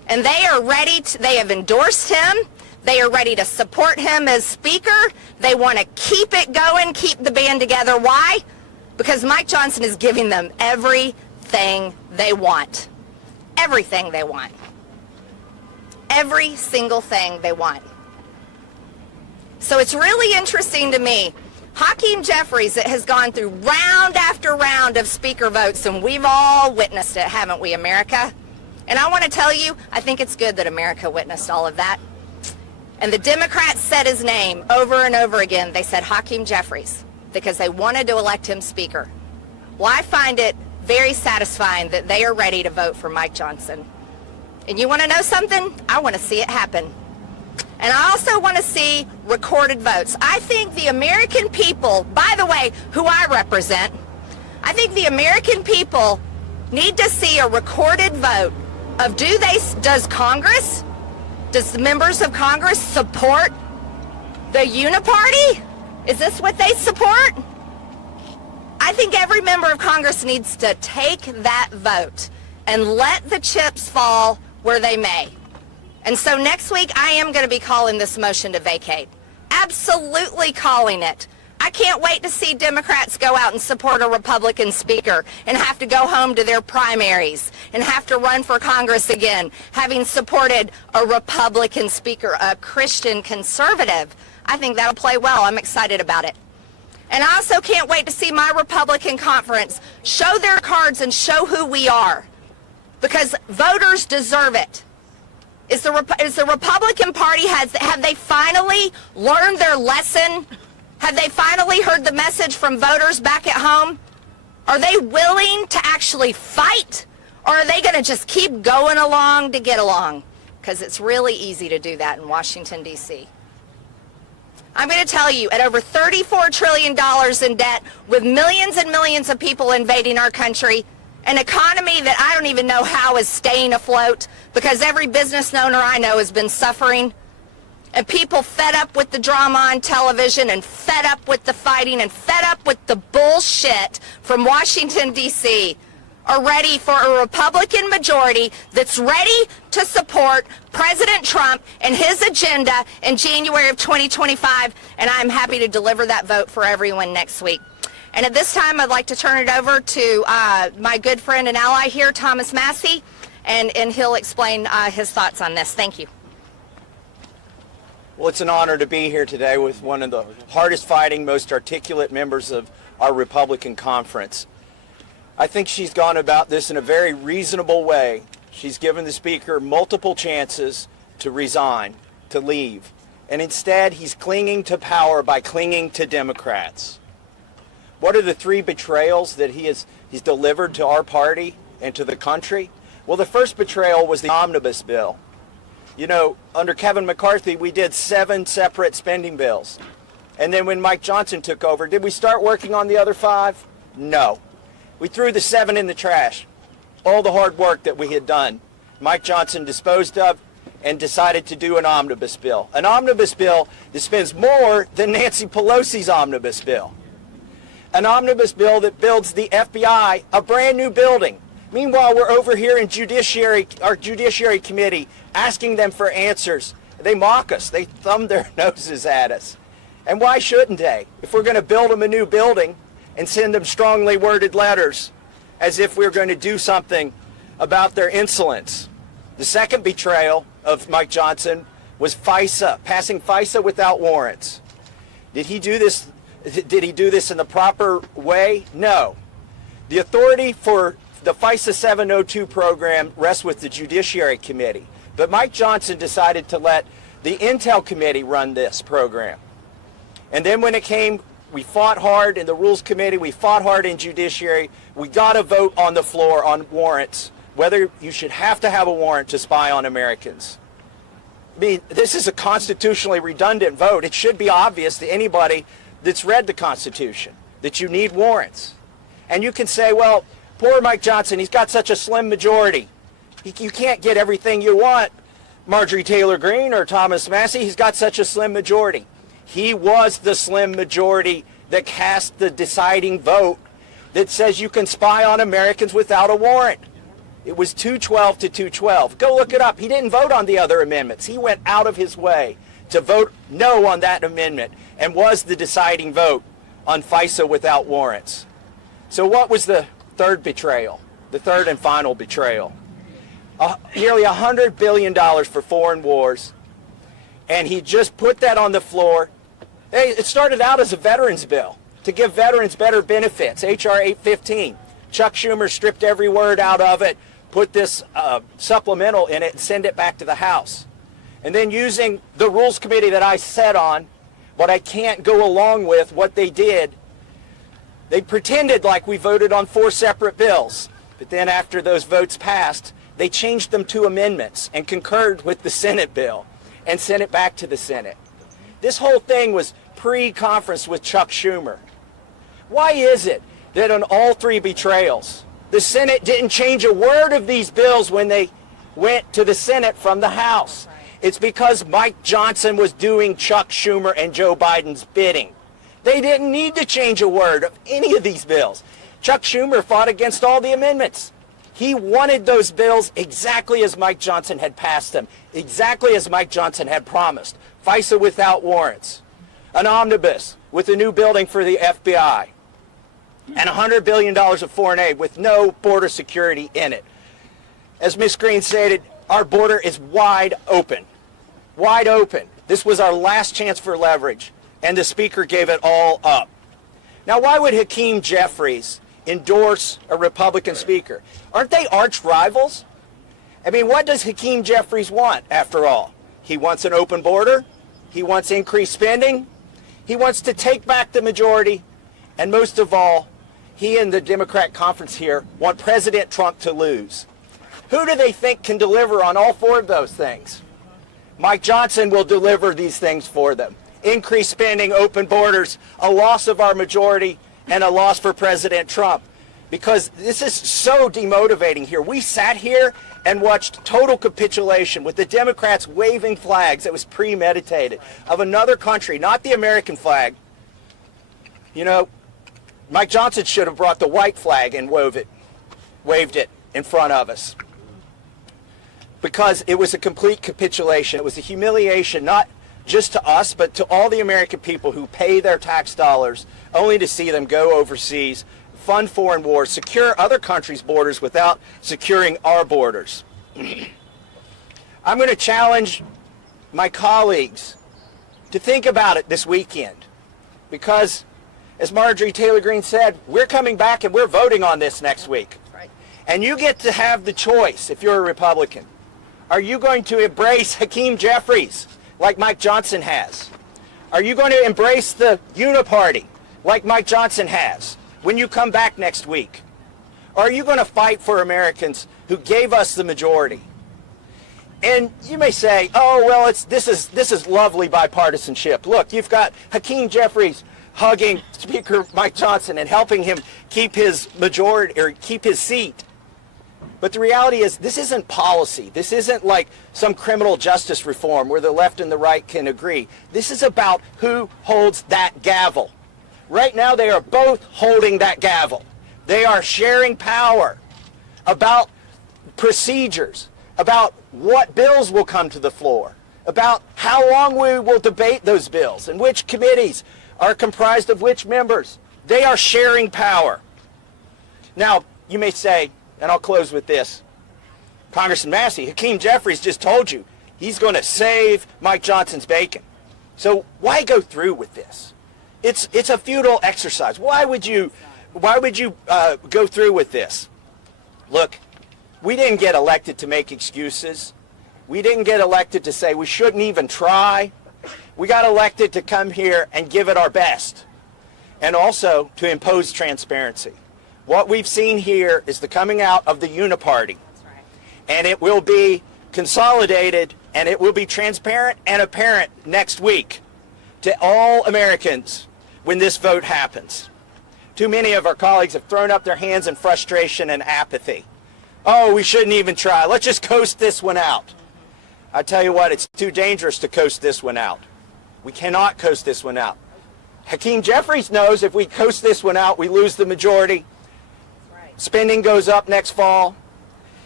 And they are ready to, they have endorsed him. They are ready to support him as Speaker. They want to keep it going, keep the band together. Why? Because Mike Johnson is giving them everything they want. Everything they want. Every single thing they want. So it's really interesting to me. Hakeem Jeffries has gone through round after round of Speaker votes, and we've all witnessed it, haven't we, America? And I want to tell you, I think it's good that America witnessed all of that. And the Democrats said his name over and over again. They said Hakeem Jeffries because they wanted to elect him Speaker. Well, I find it very satisfying that they are ready to vote for Mike Johnson. And you want to know something? I want to see it happen. And I also want to see recorded votes. I think the American people, by the way, who I represent, I think the American people need to see a recorded vote of does Congress, does the members of Congress support the Uniparty? Is this what they support? I think every member of Congress needs to take that vote and let the chips fall where they may. And so next week, I am going to be calling this motion to vacate. Absolutely calling it. I can't wait to see Democrats go out and support a Republican Speaker and have to go home to their primaries and have to run for Congress again, having supported a Republican Speaker, a Christian conservative. I think that'll play well. I'm excited about it. And I also can't wait to see my Republican conference show their cards and show who we are, because voters deserve it. Is the Republican Party, have they finally learned their lesson? Have they finally heard the message from voters back at home? Are they willing to actually fight? Or are they going to just keep going along to get along? Because it's really easy to do that in Washington, D.C. I'm going to tell you, at over $34 trillion in debt, with millions and millions of people invading our country, an economy that I don't even know how is staying afloat, because every business owner I know has been suffering, and people fed up with the drama on television and fed up with the fighting and fed up with the bullshit from Washington, D.C., are ready for a Republican majority that's ready to support President Trump and his agenda in January of 2025, and I'm happy to deliver that vote for everyone next week. And at this time, I'd like to turn it over to my good friend and ally here, Thomas Massie, and he'll explain his thoughts on this. Thank you. Well, it's an honor to be here today with one of the hardest fighting, most articulate members of our Republican conference. I think she's gone about this in a very reasonable way. She's given the Speaker multiple chances to resign, to leave, and instead he's clinging to power by clinging to Democrats. What are the three betrayals that he's delivered to our party and to the country? Well, the first betrayal was the omnibus bill. You know, under Kevin McCarthy, we did 7 separate spending bills. And then when Mike Johnson took over, did we start working on the other 5? No. We threw the 7 in the trash. All the hard work that we had done, Mike Johnson disposed of and decided to do an omnibus bill. An omnibus bill that spends more than Nancy Pelosi's omnibus bill. An omnibus bill that builds the FBI a brand new building. Meanwhile, we're over here in our Judiciary Committee asking them for answers. They mock us. They thumb their noses at us. And why shouldn't they? If we're going to build them a new building and send them strongly worded letters as if we're going to do something about their insolence. The second betrayal of Mike Johnson was FISA, passing FISA without warrants. Did he do this in the proper way? No. The authority for the FISA 702 program rests with the Judiciary Committee. But Mike Johnson decided to let the Intel Committee run this program. And then when it came, we fought hard in the Rules Committee, we fought hard in Judiciary. We got a vote on the floor on warrants, whether you should have to have a warrant to spy on Americans. I mean, this is a constitutionally redundant vote. It should be obvious to anybody that's read the Constitution that you need warrants. And you can say, well, poor Mike Johnson, he's got such a slim majority. You can't get everything you want, Marjorie Taylor Greene or Thomas Massie. He's got such a slim majority. He was the slim majority that cast the deciding vote that says you can spy on Americans without a warrant. It was 212 to 212. Go look it up. He didn't vote on the other amendments. He went out of his way to vote no on that amendment and was the deciding vote on FISA without warrants. So what was the third betrayal, the third and final betrayal? Nearly $100 billion for foreign wars, and he just put that on the floor. Hey, it started out as a veterans bill to give veterans better benefits, H.R. 815. Chuck Schumer stripped every word out of it, put this supplemental in it, and send it back to the House. And then using the Rules Committee that I sat on, but I can't go along with what they did, they pretended like we voted on 4 separate bills. But then after those votes passed, they changed them to amendments and concurred with the Senate bill and sent it back to the Senate. This whole thing was pre-conference with Chuck Schumer. Why is it that on all 3 betrayals, the Senate didn't change a word of these bills when they went to the Senate from the House? It's because Mike Johnson was doing Chuck Schumer and Joe Biden's bidding. They didn't need to change a word of any of these bills. Chuck Schumer fought against all the amendments. He wanted those bills exactly as Mike Johnson had passed them, exactly as Mike Johnson had promised. FISA without warrants, an omnibus with a new building for the FBI, and $100 billion of foreign aid with no border security in it. As Ms. Greene stated, our border is wide open. Wide open. This was our last chance for leverage, and the Speaker gave it all up. Now, why would Hakeem Jeffries endorse a Republican Speaker? Aren't they arch rivals? I mean, what does Hakeem Jeffries want, after all? He wants an open border. He wants increased spending. He wants to take back the majority. And most of all, he and the Democrat conference here want President Trump to lose. Who do they think can deliver on all 4 of those things? Mike Johnson will deliver these things for them. Increased spending, open borders, a loss of our majority, and a loss for President Trump. Because this is so demotivating here. We sat here and watched total capitulation with the Democrats waving flags that was premeditated of another country, not the American flag. You know, Mike Johnson should have brought the white flag and waved it in front of us. Because it was a complete capitulation. It was a humiliation, not just to us, but to all the American people who pay their tax dollars only to see them go overseas, fund foreign wars, secure other countries' borders without securing our borders. I'm going to challenge my colleagues to think about it this weekend, because, as Marjorie Taylor Greene said, we're coming back and we're voting on this next week. Right. And you get to have the choice, if you're a Republican. Are you going to embrace Hakeem Jeffries like Mike Johnson has? Are you going to embrace the uniparty like Mike Johnson has when you come back next week? Or are you going to fight for Americans who gave us the majority? And you may say, oh, well, this is lovely bipartisanship. Look, you've got Hakeem Jeffries hugging Speaker Mike Johnson and helping him keep his majority or keep his seat. But the reality is, this isn't policy. This isn't like some criminal justice reform where the left and the right can agree. This is about who holds that gavel. Right now, they are both holding that gavel. They are sharing power about procedures, about what bills will come to the floor, about how long we will debate those bills and which committees are comprised of which members. They are sharing power. Now, you may say, and I'll close with this, Congressman Massie, Hakeem Jeffries just told you he's going to save Mike Johnson's bacon. So why go through with this? It's a futile exercise. Why would you go through with this? Look, we didn't get elected to make excuses. We didn't get elected to say we shouldn't even try. We got elected to come here and give it our best, and also to impose transparency. What we've seen here is the coming out of the uniparty, and it will be consolidated, and it will be transparent and apparent next week to all Americans when this vote happens. Too many of our colleagues have thrown up their hands in frustration and apathy. Oh, we shouldn't even try. Let's just coast this one out. I tell you what, it's too dangerous to coast this one out. We cannot coast this one out. Hakeem Jeffries knows if we coast this one out, we lose the majority. Spending goes up next fall.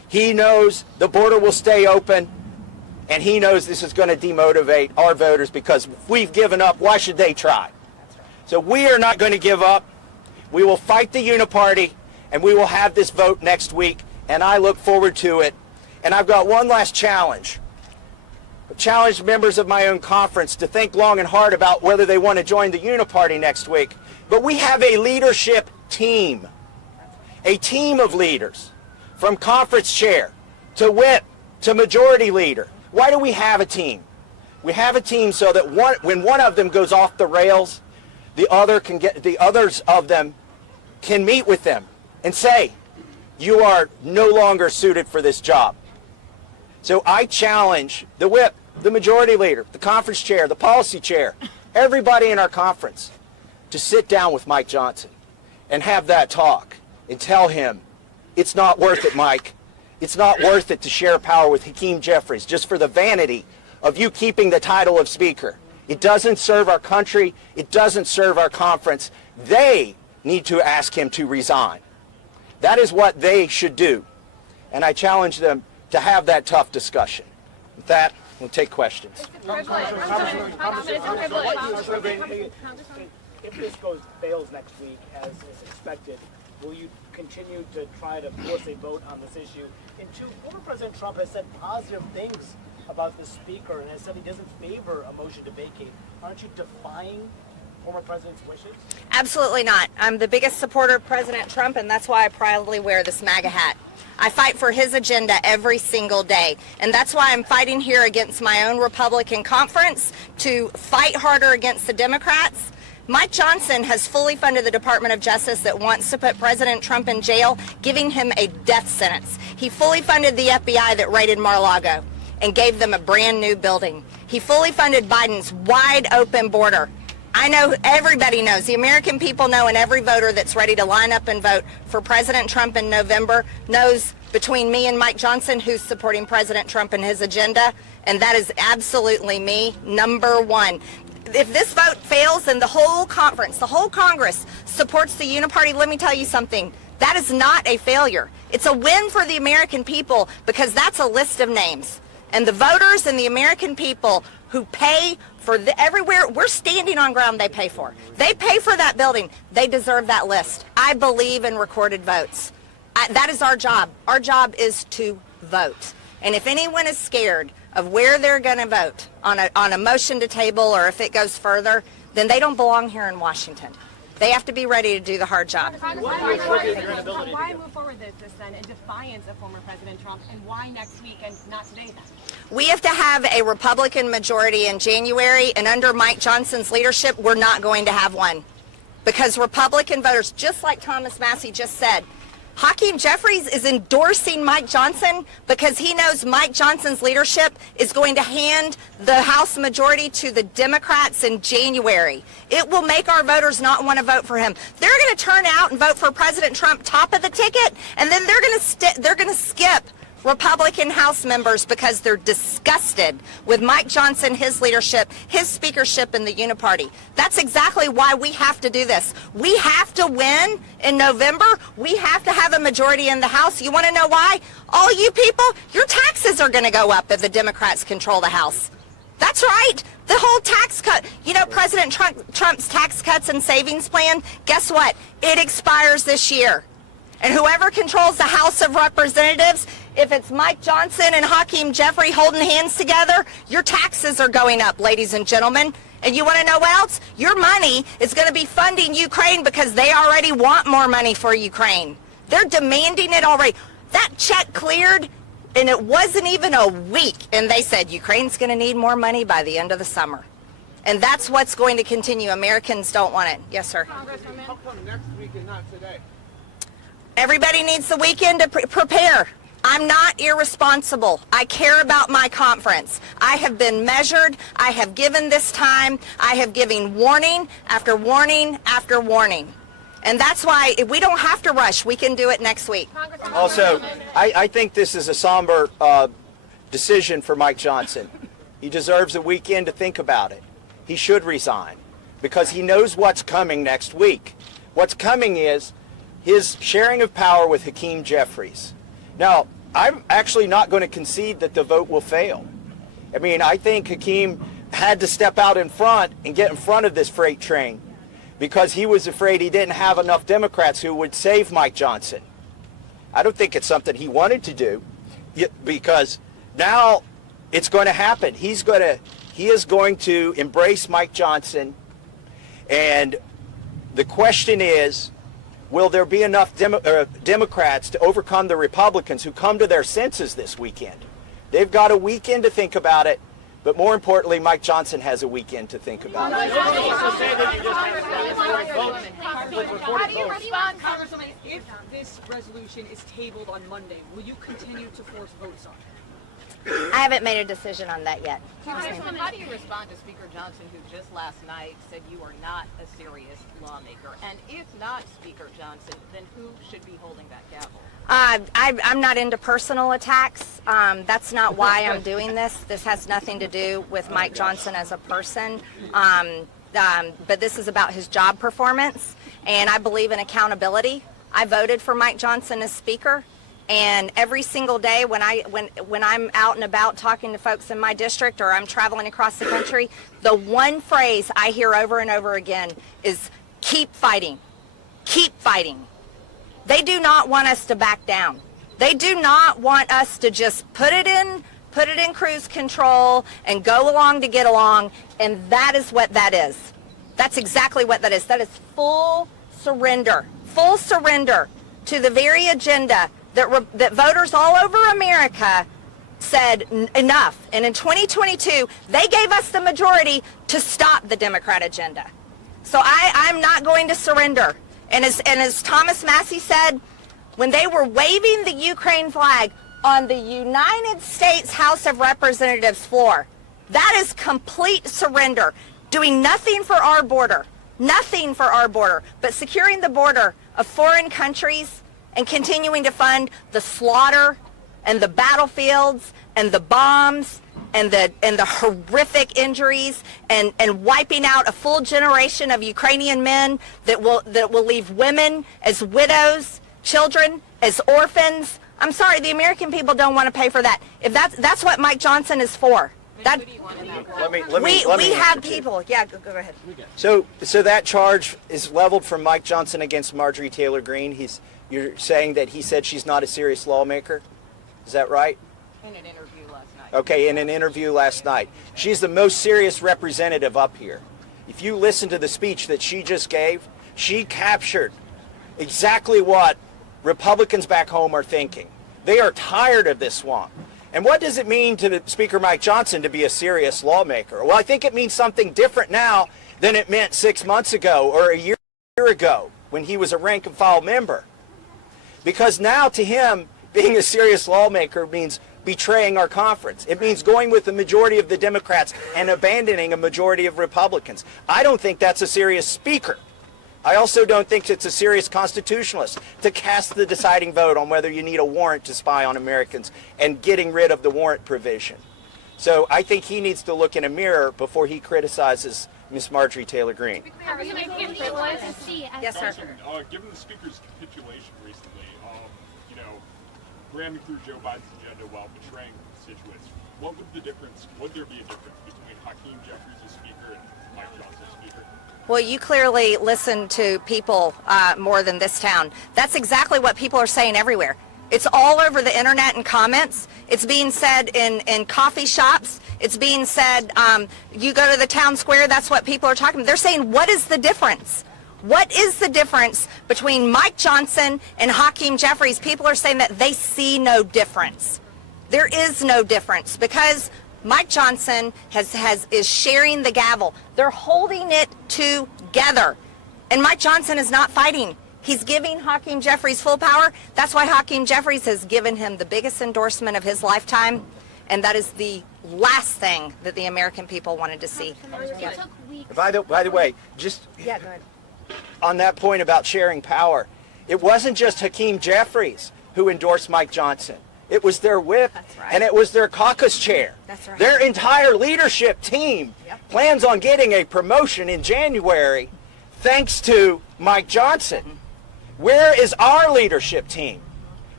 He knows the border will stay open, and he knows this is going to demotivate our voters because if we've given up, why should they try? So we are not going to give up. We will fight the uniparty, and we will have this vote next week, and I look forward to it. And I've got one last challenge. I've challenged members of my own conference to think long and hard about whether they want to join the uniparty next week. But we have a leadership team, a team of leaders, from conference chair to whip to majority leader. Why do we have a team? We have a team so that when one of them goes off the rails, the others of them can meet with them and say, you are no longer suited for this job. So I challenge the whip, the majority leader, the conference chair, the policy chair, everybody in our conference to sit down with Mike Johnson and have that talk and tell him, it's not worth it, Mike. It's not worth it to share power with Hakeem Jeffries just for the vanity of you keeping the title of speaker. It doesn't serve our country. It doesn't serve our conference. They need to ask him to resign. That is what they should do. And I challenge them to have that tough discussion. With that, we'll take questions. If this fails next week, as is expected, will you continue to try to force a vote on this issue? And two, former President Trump has said positive things about the speaker and has said he doesn't favor a motion to vacate. Aren't you defying former president's wishes? Absolutely not. I'm the biggest supporter of President Trump, and that's why I proudly wear this MAGA hat. I fight for his agenda every single day, and that's why I'm fighting here against my own Republican conference to fight harder against the Democrats. Mike Johnson has fully funded the Department of Justice that wants to put President Trump in jail, giving him a death sentence. He fully funded the FBI that raided Mar-a-Lago and gave them a brand new building. He fully funded Biden's wide open border. I know, everybody knows, the American people know, and every voter that's ready to line up and vote for President Trump in November knows between me and Mike Johnson who's supporting President Trump and his agenda, and that is absolutely me, number one. If this vote fails, then the whole conference, the whole Congress supports the uniparty. Let me tell you something. That is not a failure. It's a win for the American people because that's a list of names. And the voters and the American people who pay for everywhere, we're standing on ground they pay for. They pay for that building. They deserve that list. I believe in recorded votes. That is our job. Our job is to vote. And if anyone is scared of where they're going to vote on a motion to table or if it goes further, then they don't belong here in Washington. They have to be ready to do the hard job. Why move forward with this then in defiance of former President Trump, and why next week and not today then? We have to have a Republican majority in January, and under Mike Johnson's leadership, we're not going to have one. Because Republican voters, just like Thomas Massie just said, Hakeem Jeffries is endorsing Mike Johnson because he knows Mike Johnson's leadership is going to hand the House majority to the Democrats in January. It will make our voters not want to vote for him. They're going to turn out and vote for President Trump top of the ticket, and then they're going to skip Republican House members because they're disgusted with Mike Johnson, his leadership, his speakership in the uniparty. That's exactly why we have to do this. We have to win in November. We have to have a majority in the House. You want to know why? All you people, your taxes are going to go up if the Democrats control the House. That's right. The whole tax cut. You know, President Trump's tax cuts and savings plan, guess what? It expires this year. And whoever controls the House of Representatives, if it's Mike Johnson and Hakeem Jeffries holding hands together, your taxes are going up, ladies and gentlemen. And you want to know what else? Your money is going to be funding Ukraine because they already want more money for Ukraine. They're demanding it already. That check cleared, and it wasn't even a week, and they said Ukraine's going to need more money by the end of the summer. And that's what's going to continue. Americans don't want it. Yes, sir. How come next week and not today? Everybody needs the weekend to prepare. I'm not irresponsible. I care about my conference. I have been measured. I have given this time. I have given warning after warning after warning. And that's why we don't have to rush. We can do it next week. Also, I think this is a somber decision for Mike Johnson. He deserves a weekend to think about it. He should resign because he knows what's coming next week. What's coming is his sharing of power with Hakeem Jeffries. Now, I'm actually not going to concede that the vote will fail. I mean, I think Hakeem had to step out in front and get in front of this freight train because he was afraid he didn't have enough Democrats who would save Mike Johnson. I don't think it's something he wanted to do, because now it's going to happen. He is going to embrace Mike Johnson, and the question is, will there be enough Democrats to overcome the Republicans who come to their senses this weekend? They've got a weekend to think about it, but more importantly, Mike Johnson has a weekend to think about it. How do you respond, Congresswoman, if this resolution is tabled on Monday? Will you continue to force votes on it? I haven't made a decision on that yet. Congresswoman, how do you respond to Speaker Johnson, who just last night said you are not a serious lawmaker? And if not Speaker Johnson, then who should be holding that gavel? I'm not into personal attacks. That's not why I'm doing this. This has nothing to do with Mike Johnson as a person. But this is about his job performance, and I believe in accountability. I voted for Mike Johnson as Speaker. And every single day when I'm out and about talking to folks in my district or I'm traveling across the country, the one phrase I hear over and over again is keep fighting. Keep fighting. They do not want us to back down. They do not want us to just put it in cruise control and go along to get along, and that is what that is. That's exactly what that is. That is full surrender to the very agenda that voters all over America said enough. And in 2022, they gave us the majority to stop the Democrat agenda. So I'm not going to surrender. And as Thomas Massie said, when they were waving the Ukraine flag on the United States House of Representatives floor, that is complete surrender. Doing nothing for our border, but securing the border of foreign countries and continuing to fund the slaughter and the battlefields and the bombs and the horrific injuries and wiping out a full generation of Ukrainian men that will leave women as widows, children as orphans. I'm sorry, the American people don't want to pay for that. If that's what Mike Johnson is for. That we have people. Yeah, go ahead. So that charge is leveled from Mike Johnson against Marjorie Taylor Greene. You're saying that he said she's not a serious lawmaker? Is that right? In an interview last night. Okay, in an interview last night. She's the most serious representative up here. If you listen to the speech that she just gave, she captured exactly what Republicans back home are thinking. They are tired of this swamp. And what does it mean to Speaker Mike Johnson to be a serious lawmaker? Well, I think it means something different now than it meant 6 months ago or a year ago when he was a rank and file member. Because now to him, being a serious lawmaker means betraying our conference. It means going with the majority of the Democrats and abandoning a majority of Republicans. I don't think that's a serious speaker. I also don't think it's a serious constitutionalist to cast the deciding vote on whether you need a warrant to spy on Americans and getting rid of the warrant provision. So I think he needs to look in a mirror before he criticizes Ms. Marjorie Taylor Greene. Yes, sir. Given the speaker's capitulation recently, ramming through Joe Biden's agenda while betraying constituents, would there be a difference between Hakeem Jeffries as Speaker and Mike Johnson as Speaker? Well, you clearly listen to people more than this town. That's exactly what people are saying everywhere. It's all over the internet and comments. It's being said in coffee shops. It's being said, you go to the town square, that's what people are talking about. They're saying, what is the difference? What is the difference between Mike Johnson and Hakeem Jeffries? People are saying that they see no difference. There is no difference because Mike Johnson is sharing the gavel. They're holding it together. And Mike Johnson is not fighting. He's giving Hakeem Jeffries full power. That's why Hakeem Jeffries has given him the biggest endorsement of his lifetime. And that is the last thing that the American people wanted to see. Yeah. By the way, just go ahead. On that point about sharing power, it wasn't just Hakeem Jeffries who endorsed Mike Johnson. It was their whip, and it was their caucus chair. That's right. Their entire leadership team plans on getting a promotion in January thanks to Mike Johnson. Where is our leadership team?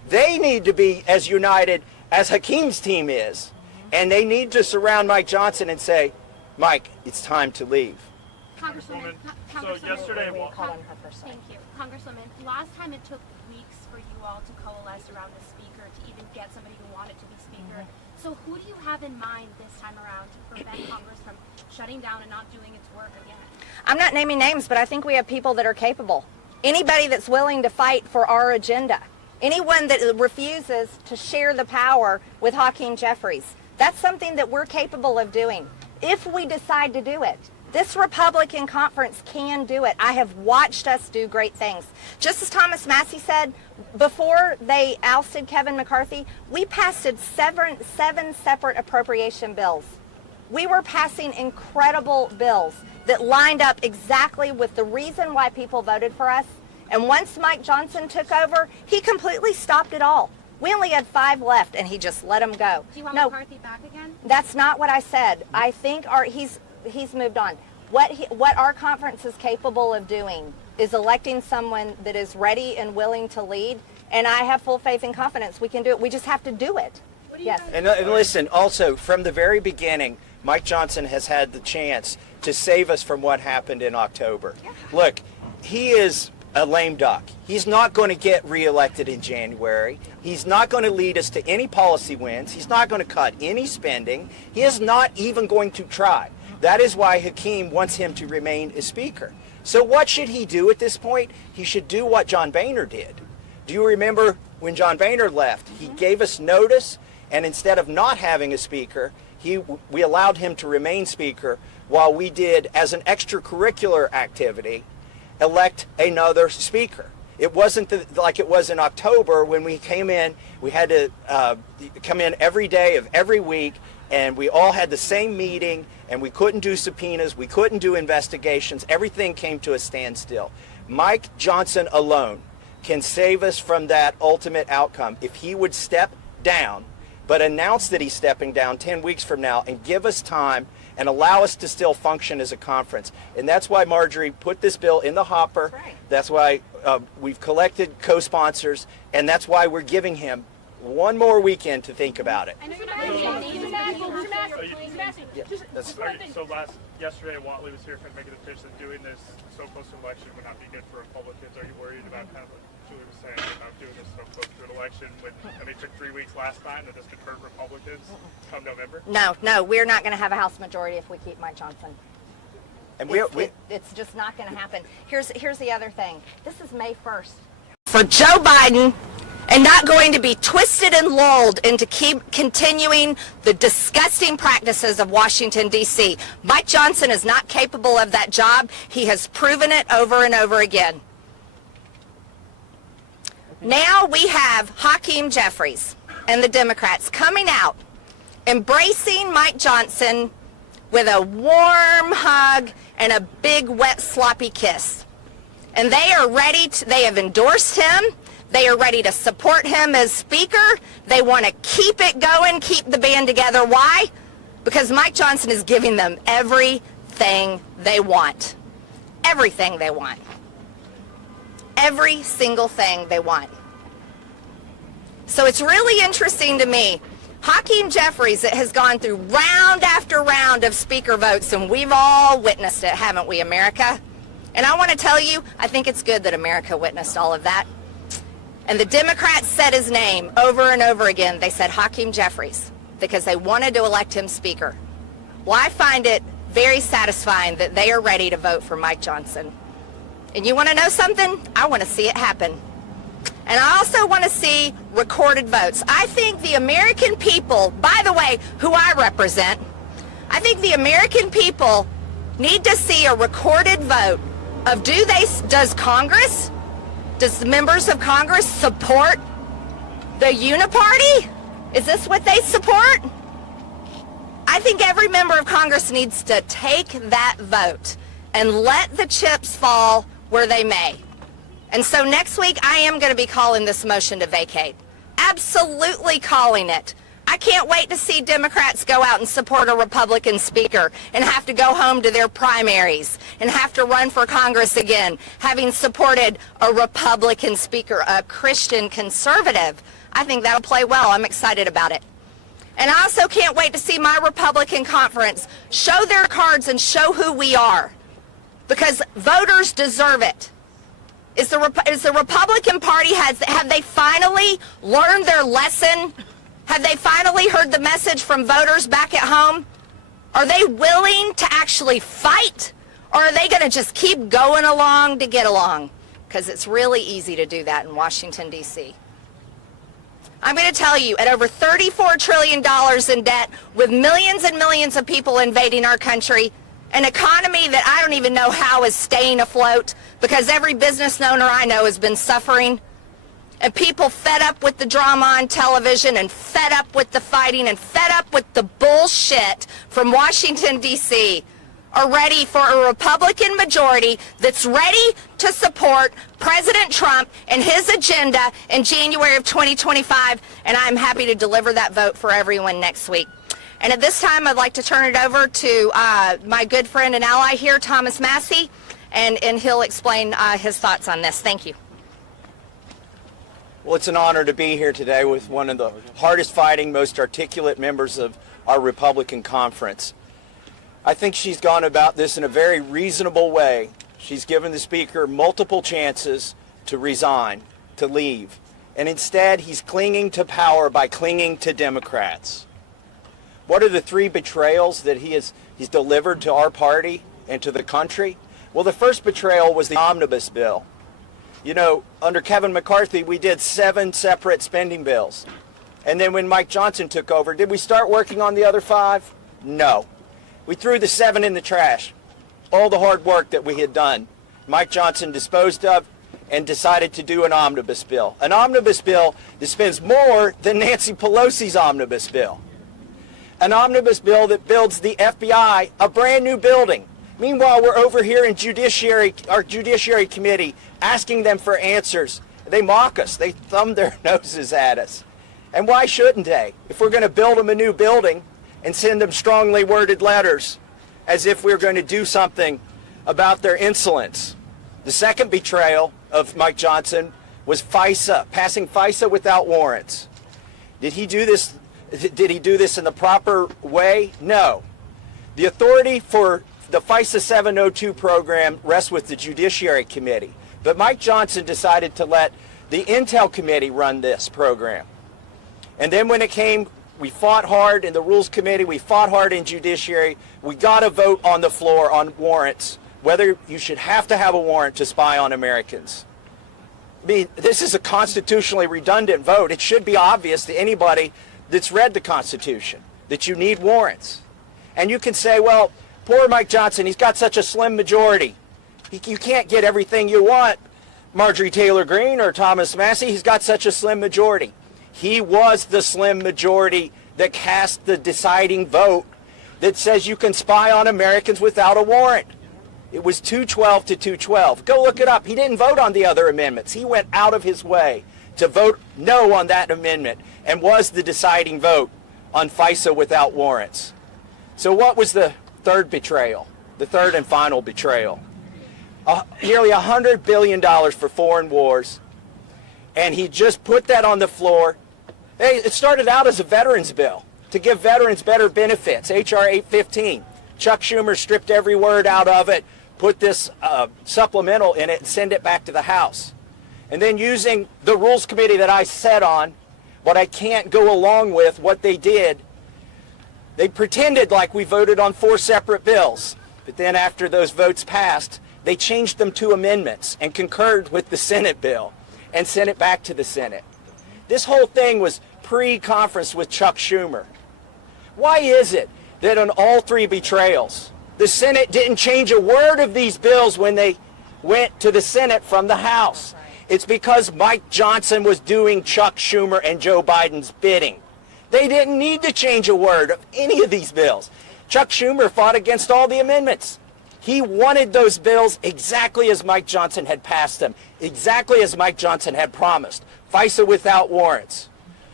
They need to be as united as Hakeem's team is. And they need to surround Mike Johnson and say, Mike, it's time to leave. Congresswoman, So yesterday, thank you. Congresswoman, last time it took weeks for you all to coalesce around the speaker to even get somebody who wanted to be speaker. So who do you have in mind this time around to prevent Congress from shutting down and not doing its work again? I'm not naming names, but I think we have people that are capable. Anybody that's willing to fight for our agenda. Anyone that refuses to share the power with Hakeem Jeffries. That's something that we're capable of doing if we decide to do it. This Republican conference can do it. I have watched us do great things. Just as Thomas Massie said, before they ousted Kevin McCarthy, we passed seven separate appropriation bills. We were passing incredible bills that lined up exactly with the reason why people voted for us. And once Mike Johnson took over, he completely stopped it all. We only had 5 left, and he just let them go. Do you want McCarthy back again? That's not what I said. I think he's moved on. What our conference is capable of doing is electing someone that is ready and willing to lead, and I have full faith and confidence we can do it. We just have to do it. Yes. And listen, also, from the very beginning, Mike Johnson has had the chance to save us from what happened in October. Yeah. Look, he is a lame duck. He's not going to get reelected in January. He's not going to lead us to any policy wins. He's not going to cut any spending. He is not even going to try. That is why Hakeem wants him to remain as Speaker. So what should he do at this point? He should do what John Boehner did. Do you remember when John Boehner left? He gave us notice, and instead of not having a Speaker, we allowed him to remain Speaker while we did, as an extracurricular activity, elect another Speaker. It wasn't like it was in October when we came in. We had to come in every day of every week, and we all had the same meeting, and we couldn't do subpoenas, we couldn't do investigations. Everything came to a standstill. Mike Johnson alone can save us from that ultimate outcome if he would step down, but announce that he's stepping down 10 weeks from now and give us time and allow us to still function as a conference. And that's why Marjorie put this bill in the hopper. Right. That's why we've collected co-sponsors, and that's why we're giving him one more weekend to think about it. So yesterday, Watley was here kind of making the pitch that doing this so close to election would not be good for Republicans. Are you worried about kind of what Julie was saying about doing this so close to an election when, it took 3 weeks last time, that this could hurt Republicans come November? No, we're not going to have a House majority if we keep Mike Johnson. And it's just not going to happen. Here's the other thing. This is May 1st. For Joe Biden, and not going to be twisted and lulled into keep continuing the disgusting practices of Washington, D.C. Mike Johnson is not capable of that job. He has proven it over and over again. Now we have Hakeem Jeffries and the Democrats coming out, embracing Mike Johnson with a warm hug and a big, wet, sloppy kiss. And they are ready they have endorsed him. They are ready to support him as Speaker. They want to keep it going, keep the band together. Why? Because Mike Johnson is giving them everything they want. Everything they want. Every single thing they want. So it's really interesting to me. Hakeem Jeffries has gone through round after round of Speaker votes, and we've all witnessed it, haven't we, America? And I want to tell you, I think it's good that America witnessed all of that. And the Democrats said his name over and over again. They said Hakeem Jeffries because they wanted to elect him Speaker. Well, I find it very satisfying that they are ready to vote for Mike Johnson. And you want to know something? I want to see it happen. And I also want to see recorded votes. I think the American people, by the way, who I represent, I think the American people need to see a recorded vote of does Congress, does the members of Congress support the uniparty? Is this what they support? I think every member of Congress needs to take that vote and let the chips fall where they may. And so next week, I am going to be calling this motion to vacate. Absolutely calling it. I can't wait to see Democrats go out and support a Republican speaker and have to go home to their primaries and have to run for Congress again, having supported a Republican speaker, a Christian conservative. I think that'll play well. I'm excited about it. And I also can't wait to see my Republican conference show their cards and show who we are, because voters deserve it. Is the Republican Party, have they finally learned their lesson? Have they finally heard the message from voters back at home? Are they willing to actually fight, or are they going to just keep going along to get along? Because it's really easy to do that in Washington, D.C. I'm going to tell you, at over $34 trillion in debt, with millions and millions of people invading our country, an economy that I don't even know how is staying afloat, because every business owner I know has been suffering, and people fed up with the drama on television and fed up with the fighting and fed up with the bullshit from Washington, D.C., are ready for a Republican majority that's ready to support President Trump and his agenda in January of 2025, and I'm happy to deliver that vote for everyone next week. And at this time, I'd like to turn it over to my good friend and ally here, Thomas Massie, and he'll explain his thoughts on this. Thank you. Well, it's an honor to be here today with one of the hardest fighting, most articulate members of our Republican conference. I think she's gone about this in a very reasonable way. She's given the Speaker multiple chances to resign, to leave, and instead he's clinging to power by clinging to Democrats. What are the three betrayals that he's delivered to our party and to the country? Well, the first betrayal was the omnibus bill. You know, under Kevin McCarthy, we did 7 separate spending bills. And then when Mike Johnson took over, did we start working on the other 5? No. We threw the 7 in the trash. All the hard work that we had done, Mike Johnson disposed of and decided to do an omnibus bill. An omnibus bill that spends more than Nancy Pelosi's omnibus bill. An omnibus bill that builds the FBI a brand new building. Meanwhile, we're over here in our Judiciary Committee asking them for answers. They mock us. They thumb their noses at us. And why shouldn't they? If we're going to build them a new building and send them strongly worded letters as if we're going to do something about their insolence. The second betrayal of Mike Johnson was FISA, passing FISA without warrants. Did he do this in the proper way? No. The authority for the FISA 702 program rests with the Judiciary Committee. But Mike Johnson decided to let the Intel Committee run this program. And then when it came, we fought hard in the Rules Committee, we fought hard in Judiciary. We got a vote on the floor on warrants, whether you should have to have a warrant to spy on Americans. I mean, this is a constitutionally redundant vote. It should be obvious to anybody that's read the Constitution that you need warrants. And you can say, well, poor Mike Johnson, he's got such a slim majority. You can't get everything you want, Marjorie Taylor Greene or Thomas Massie. He's got such a slim majority. He was the slim majority that cast the deciding vote that says you can spy on Americans without a warrant. It was 212 to 212. Go look it up. He didn't vote on the other amendments. He went out of his way to vote no on that amendment and was the deciding vote on FISA without warrants. So what was the third betrayal, the third and final betrayal? Nearly $100 billion for foreign wars, and he just put that on the floor. Hey, it started out as a veterans bill to give veterans better benefits, H.R. 815. Chuck Schumer stripped every word out of it, put this supplemental in it, and send it back to the House. And then using the Rules Committee that I sat on, what I can't go along with, what they did, they pretended like we voted on 4 separate bills. But then after those votes passed, they changed them to amendments and concurred with the Senate bill and sent it back to the Senate. This whole thing was pre-conference with Chuck Schumer. Why is it that on all 3 betrayals, the Senate didn't change a word of these bills when they went to the Senate from the House? It's because Mike Johnson was doing Chuck Schumer and Joe Biden's bidding. They didn't need to change a word of any of these bills. Chuck Schumer fought against all the amendments. He wanted those bills exactly as Mike Johnson had passed them, exactly as Mike Johnson had promised. FISA without warrants.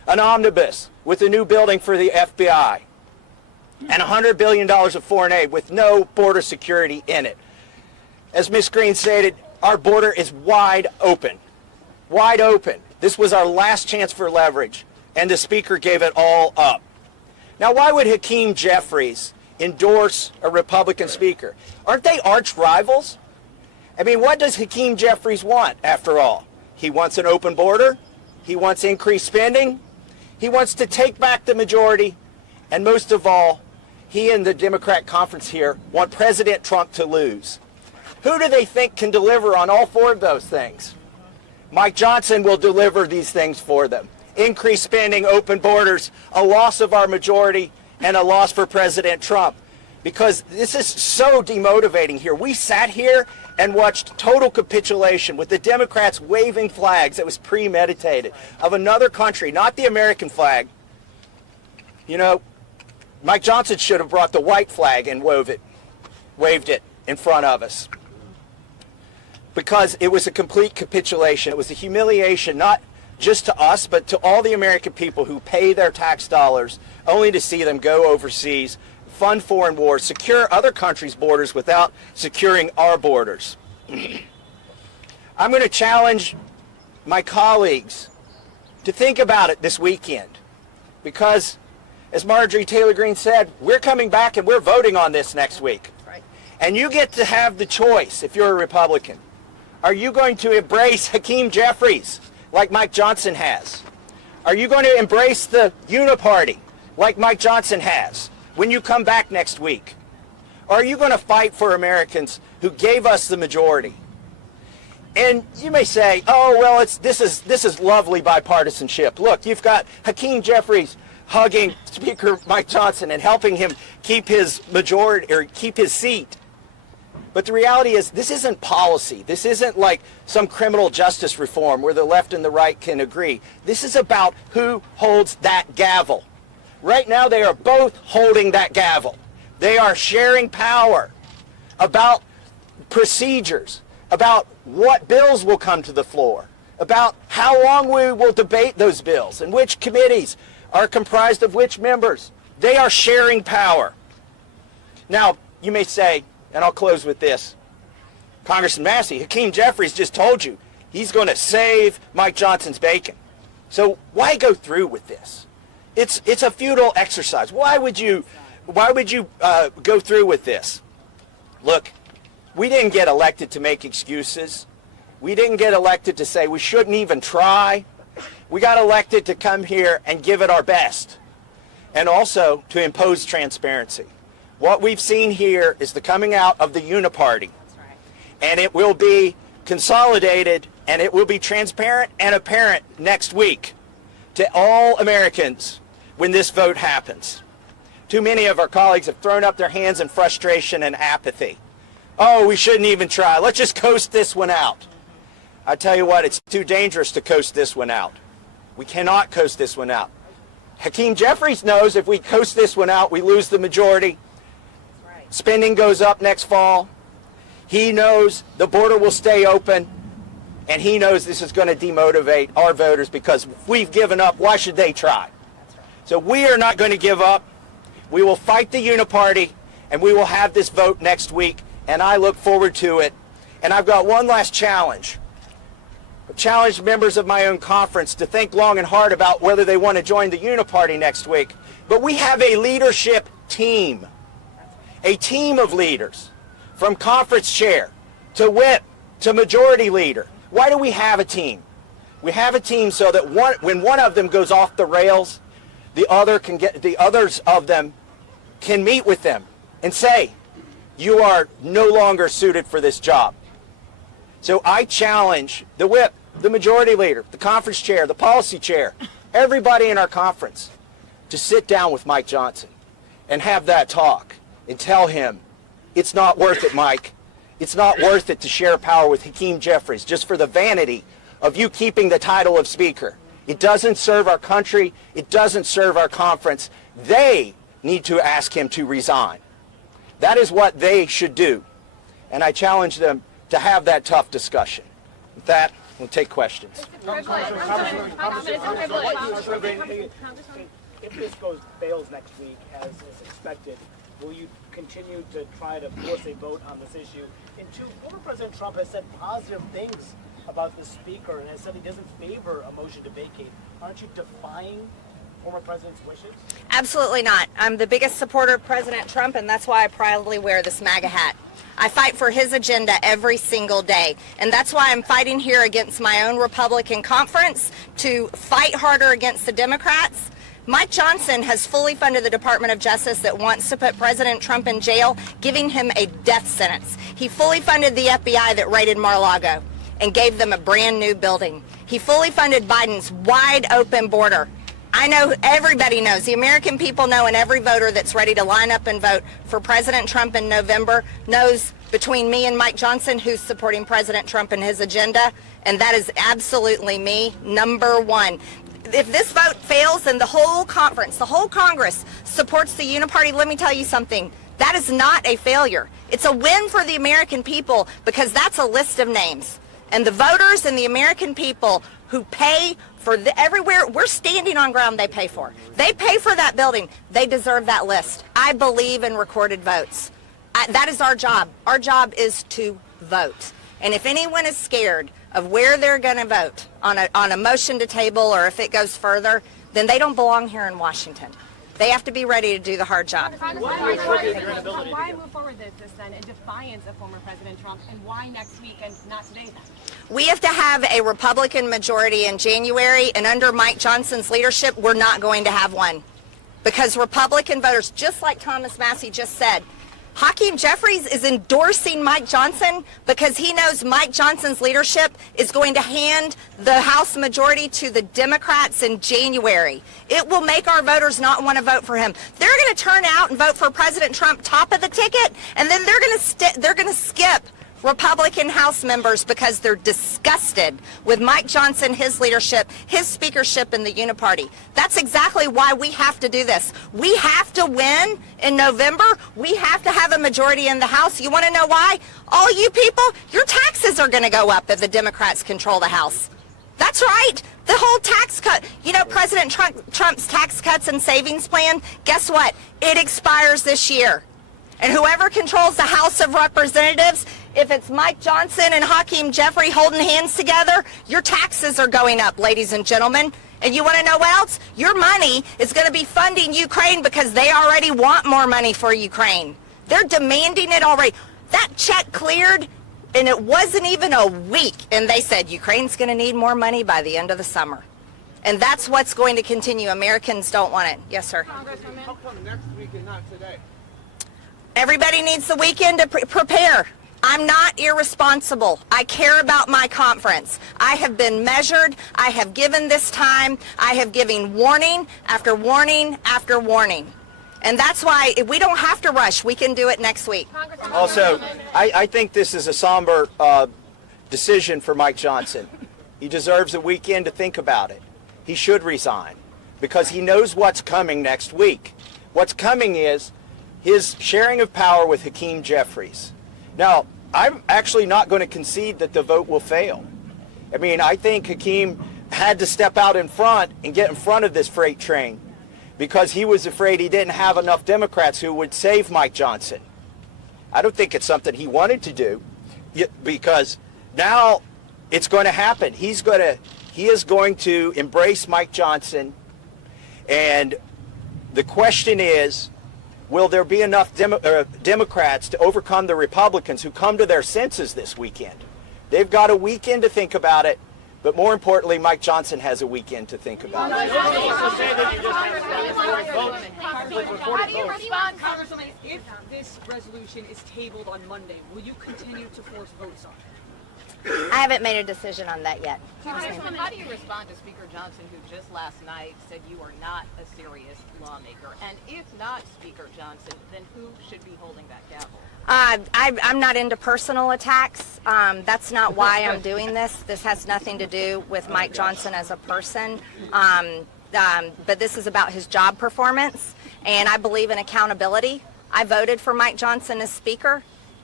an omnibus with a new building for the FBI, and $100 billion of foreign aid with no border security in it. As Ms. Greene stated, our border is wide open. Wide open. This was our last chance for leverage, and the Speaker gave it all up. Now, why would Hakeem Jeffries endorse a Republican Speaker? Aren't they arch rivals? I mean, what does Hakeem Jeffries want, after all? He wants an open border. He wants increased spending. He wants to take back the majority. And most of all, he and the Democrat conference here want President Trump to lose. Who do they think can deliver on all four of those things? Mike Johnson will deliver these things for them. Increased spending, open borders, a loss of our majority, and a loss for President Trump. Because this is so demotivating here. We sat here and watched total capitulation with the Democrats waving flags that was premeditated of another country, not the American flag. You know, Mike Johnson should have brought the white flag and waved it in front of us. Because it was a complete capitulation. It was a humiliation, not just to us, but to all the American people who pay their tax dollars only to see them go overseas, fund foreign wars, secure other countries' borders without securing our borders. I'm going to challenge my colleagues to think about it this weekend, because, as Marjorie Taylor Greene said, we're coming back and we're voting on this next week. Right. And you get to have the choice if you're a Republican. Are you going to embrace Hakeem Jeffries like Mike Johnson has? Are you going to embrace the uniparty like Mike Johnson has when you come back next week? Or are you going to fight for Americans who gave us the majority? And you may say, oh, well, this is lovely bipartisanship. Look, you've got Hakeem Jeffries hugging Speaker Mike Johnson and helping him keep his majority or keep his seat. But the reality is, this isn't policy. This isn't like some criminal justice reform where the left and the right can agree. This is about who holds that gavel. Right now, they are both holding that gavel. They are sharing power about procedures, about what bills will come to the floor, about how long we will debate those bills, and which committees are comprised of which members. They are sharing power. Now, you may say, and I'll close with this, Congressman Massie, Hakeem Jeffries just told you he's going to save Mike Johnson's bacon. So why go through with this? It's a futile exercise. Why would you go through with this? Look, we didn't get elected to make excuses. We didn't get elected to say we shouldn't even try. We got elected to come here and give it our best, and also to impose transparency. What we've seen here is the coming out of the uniparty. That's right. And it will be consolidated, and it will be transparent and apparent next week to all Americans when this vote happens. Too many of our colleagues have thrown up their hands in frustration and apathy. Oh, we shouldn't even try. Let's just coast this one out. I tell you what, it's too dangerous to coast this one out. We cannot coast this one out. Hakeem Jeffries knows if we coast this one out, we lose the majority. Spending goes up next fall. He knows the border will stay open, and he knows this is going to demotivate our voters because if we've given up, why should they try? So we are not going to give up. We will fight the uniparty, and we will have this vote next week, and I look forward to it. And I've got one last challenge. I've challenged members of my own conference to think long and hard about whether they want to join the uniparty next week. But we have a leadership team. A team of leaders, from conference chair to whip to majority leader. Why do we have a team? We have a team so that when one of them goes off the rails, the others of them can meet with them and say, you are no longer suited for this job. So I challenge the whip, the majority leader, the conference chair, the policy chair, everybody in our conference to sit down with Mike Johnson and have that talk. And tell him, it's not worth it, Mike. It's not worth it to share power with Hakeem Jeffries just for the vanity of you keeping the title of Speaker. It doesn't serve our country. It doesn't serve our conference. They need to ask him to resign. That is what they should do. And I challenge them to have that tough discussion. With that, We'll take questions. If this fails next week, as is expected, will you continue to try to force a vote on this issue? And two, former President Trump has said positive things about the speaker and has said he doesn't favor a motion to vacate. Aren't you defying former president's wishes? Absolutely not. I'm the biggest supporter of President Trump, and that's why I proudly wear this MAGA hat. I fight for his agenda every single day, and that's why I'm fighting here against my own Republican conference to fight harder against the Democrats. Mike Johnson has fully funded the Department of Justice that wants to put President Trump in jail, giving him a death sentence. He fully funded the FBI that raided Mar-a-Lago and gave them a brand new building. He fully funded Biden's wide open border. I know, everybody knows, the American people know, and every voter that's ready to line up and vote for President Trump in November knows between me and Mike Johnson who's supporting President Trump and his agenda, and that is absolutely me, number one. If this vote fails and the whole conference, the whole Congress supports the uniparty, let me tell you something, that is not a failure. It's a win for the American people because that's a list of names. And the voters and the American people who pay for everywhere, we're standing on ground they pay for. They pay for that building. They deserve that list. I believe in recorded votes. That is our job. Our job is to vote. And if anyone is scared of where they're going to vote on a motion to table or if it goes further, then they don't belong here in Washington. They have to be ready to do the hard job. Why move forward this then in defiance of former President Trump, and why next week and not today then? We have to have a Republican majority in January, and under Mike Johnson's leadership, we're not going to have one. Because Republican voters, just like Thomas Massie just said, Hakeem Jeffries is endorsing Mike Johnson because he knows Mike Johnson's leadership is going to hand the House majority to the Democrats in January. It will make our voters not want to vote for him. They're going to turn out and vote for President Trump top of the ticket, and then they're going to skip Republican House members because they're disgusted with Mike Johnson, his leadership, his speakership in the uniparty. That's exactly why we have to do this. We have to win in November. We have to have a majority in the House. You want to know why? All you people, your taxes are going to go up if the Democrats control the House. That's right. The whole tax cut. You know, President Trump's tax cuts and savings plan, guess what? It expires this year. And whoever controls the House of Representatives, if it's Mike Johnson and Hakeem Jeffries holding hands together, your taxes are going up, ladies and gentlemen. And you want to know what else? Your money is going to be funding Ukraine because they already want more money for Ukraine. They're demanding it already. That check cleared, and it wasn't even a week, and they said Ukraine's going to need more money by the end of the summer. And that's what's going to continue. Americans don't want it. Yes, sir. Congresswoman, how come next week and not today? Everybody needs the weekend to prepare. I'm not irresponsible. I care about my conference. I have been measured. I have given this time. I have given warning after warning after warning. And that's why we don't have to rush. We can do it next week. Also, I think this is a somber decision for Mike Johnson. He deserves a weekend to think about it. He should resign because he knows what's coming next week. What's coming is his sharing of power with Hakeem Jeffries. Now, I'm actually not going to concede that the vote will fail. I mean, I think Hakeem had to step out in front and get in front of this freight train because he was afraid he didn't have enough Democrats who would save Mike Johnson. I don't think it's something he wanted to do because now it's going to happen. He is going to embrace Mike Johnson, and the question is, will there be enough Democrats to overcome the Republicans who come to their senses this weekend? They've got a weekend to think about it, but more importantly, Mike Johnson has a weekend to think about it. How do you respond, Congresswoman, if this resolution is tabled on Monday? Will you continue to force votes on it? I haven't made a decision on that yet. Congresswoman, how do you respond to Speaker Johnson, who just last night said you are not a serious lawmaker? And if not Speaker Johnson, then who should be holding that gavel? I'm not into personal attacks. That's not why I'm doing this. This has nothing to do with Mike Johnson as a person. But this is about his job performance, and I believe in accountability. I voted for Mike Johnson as Speaker,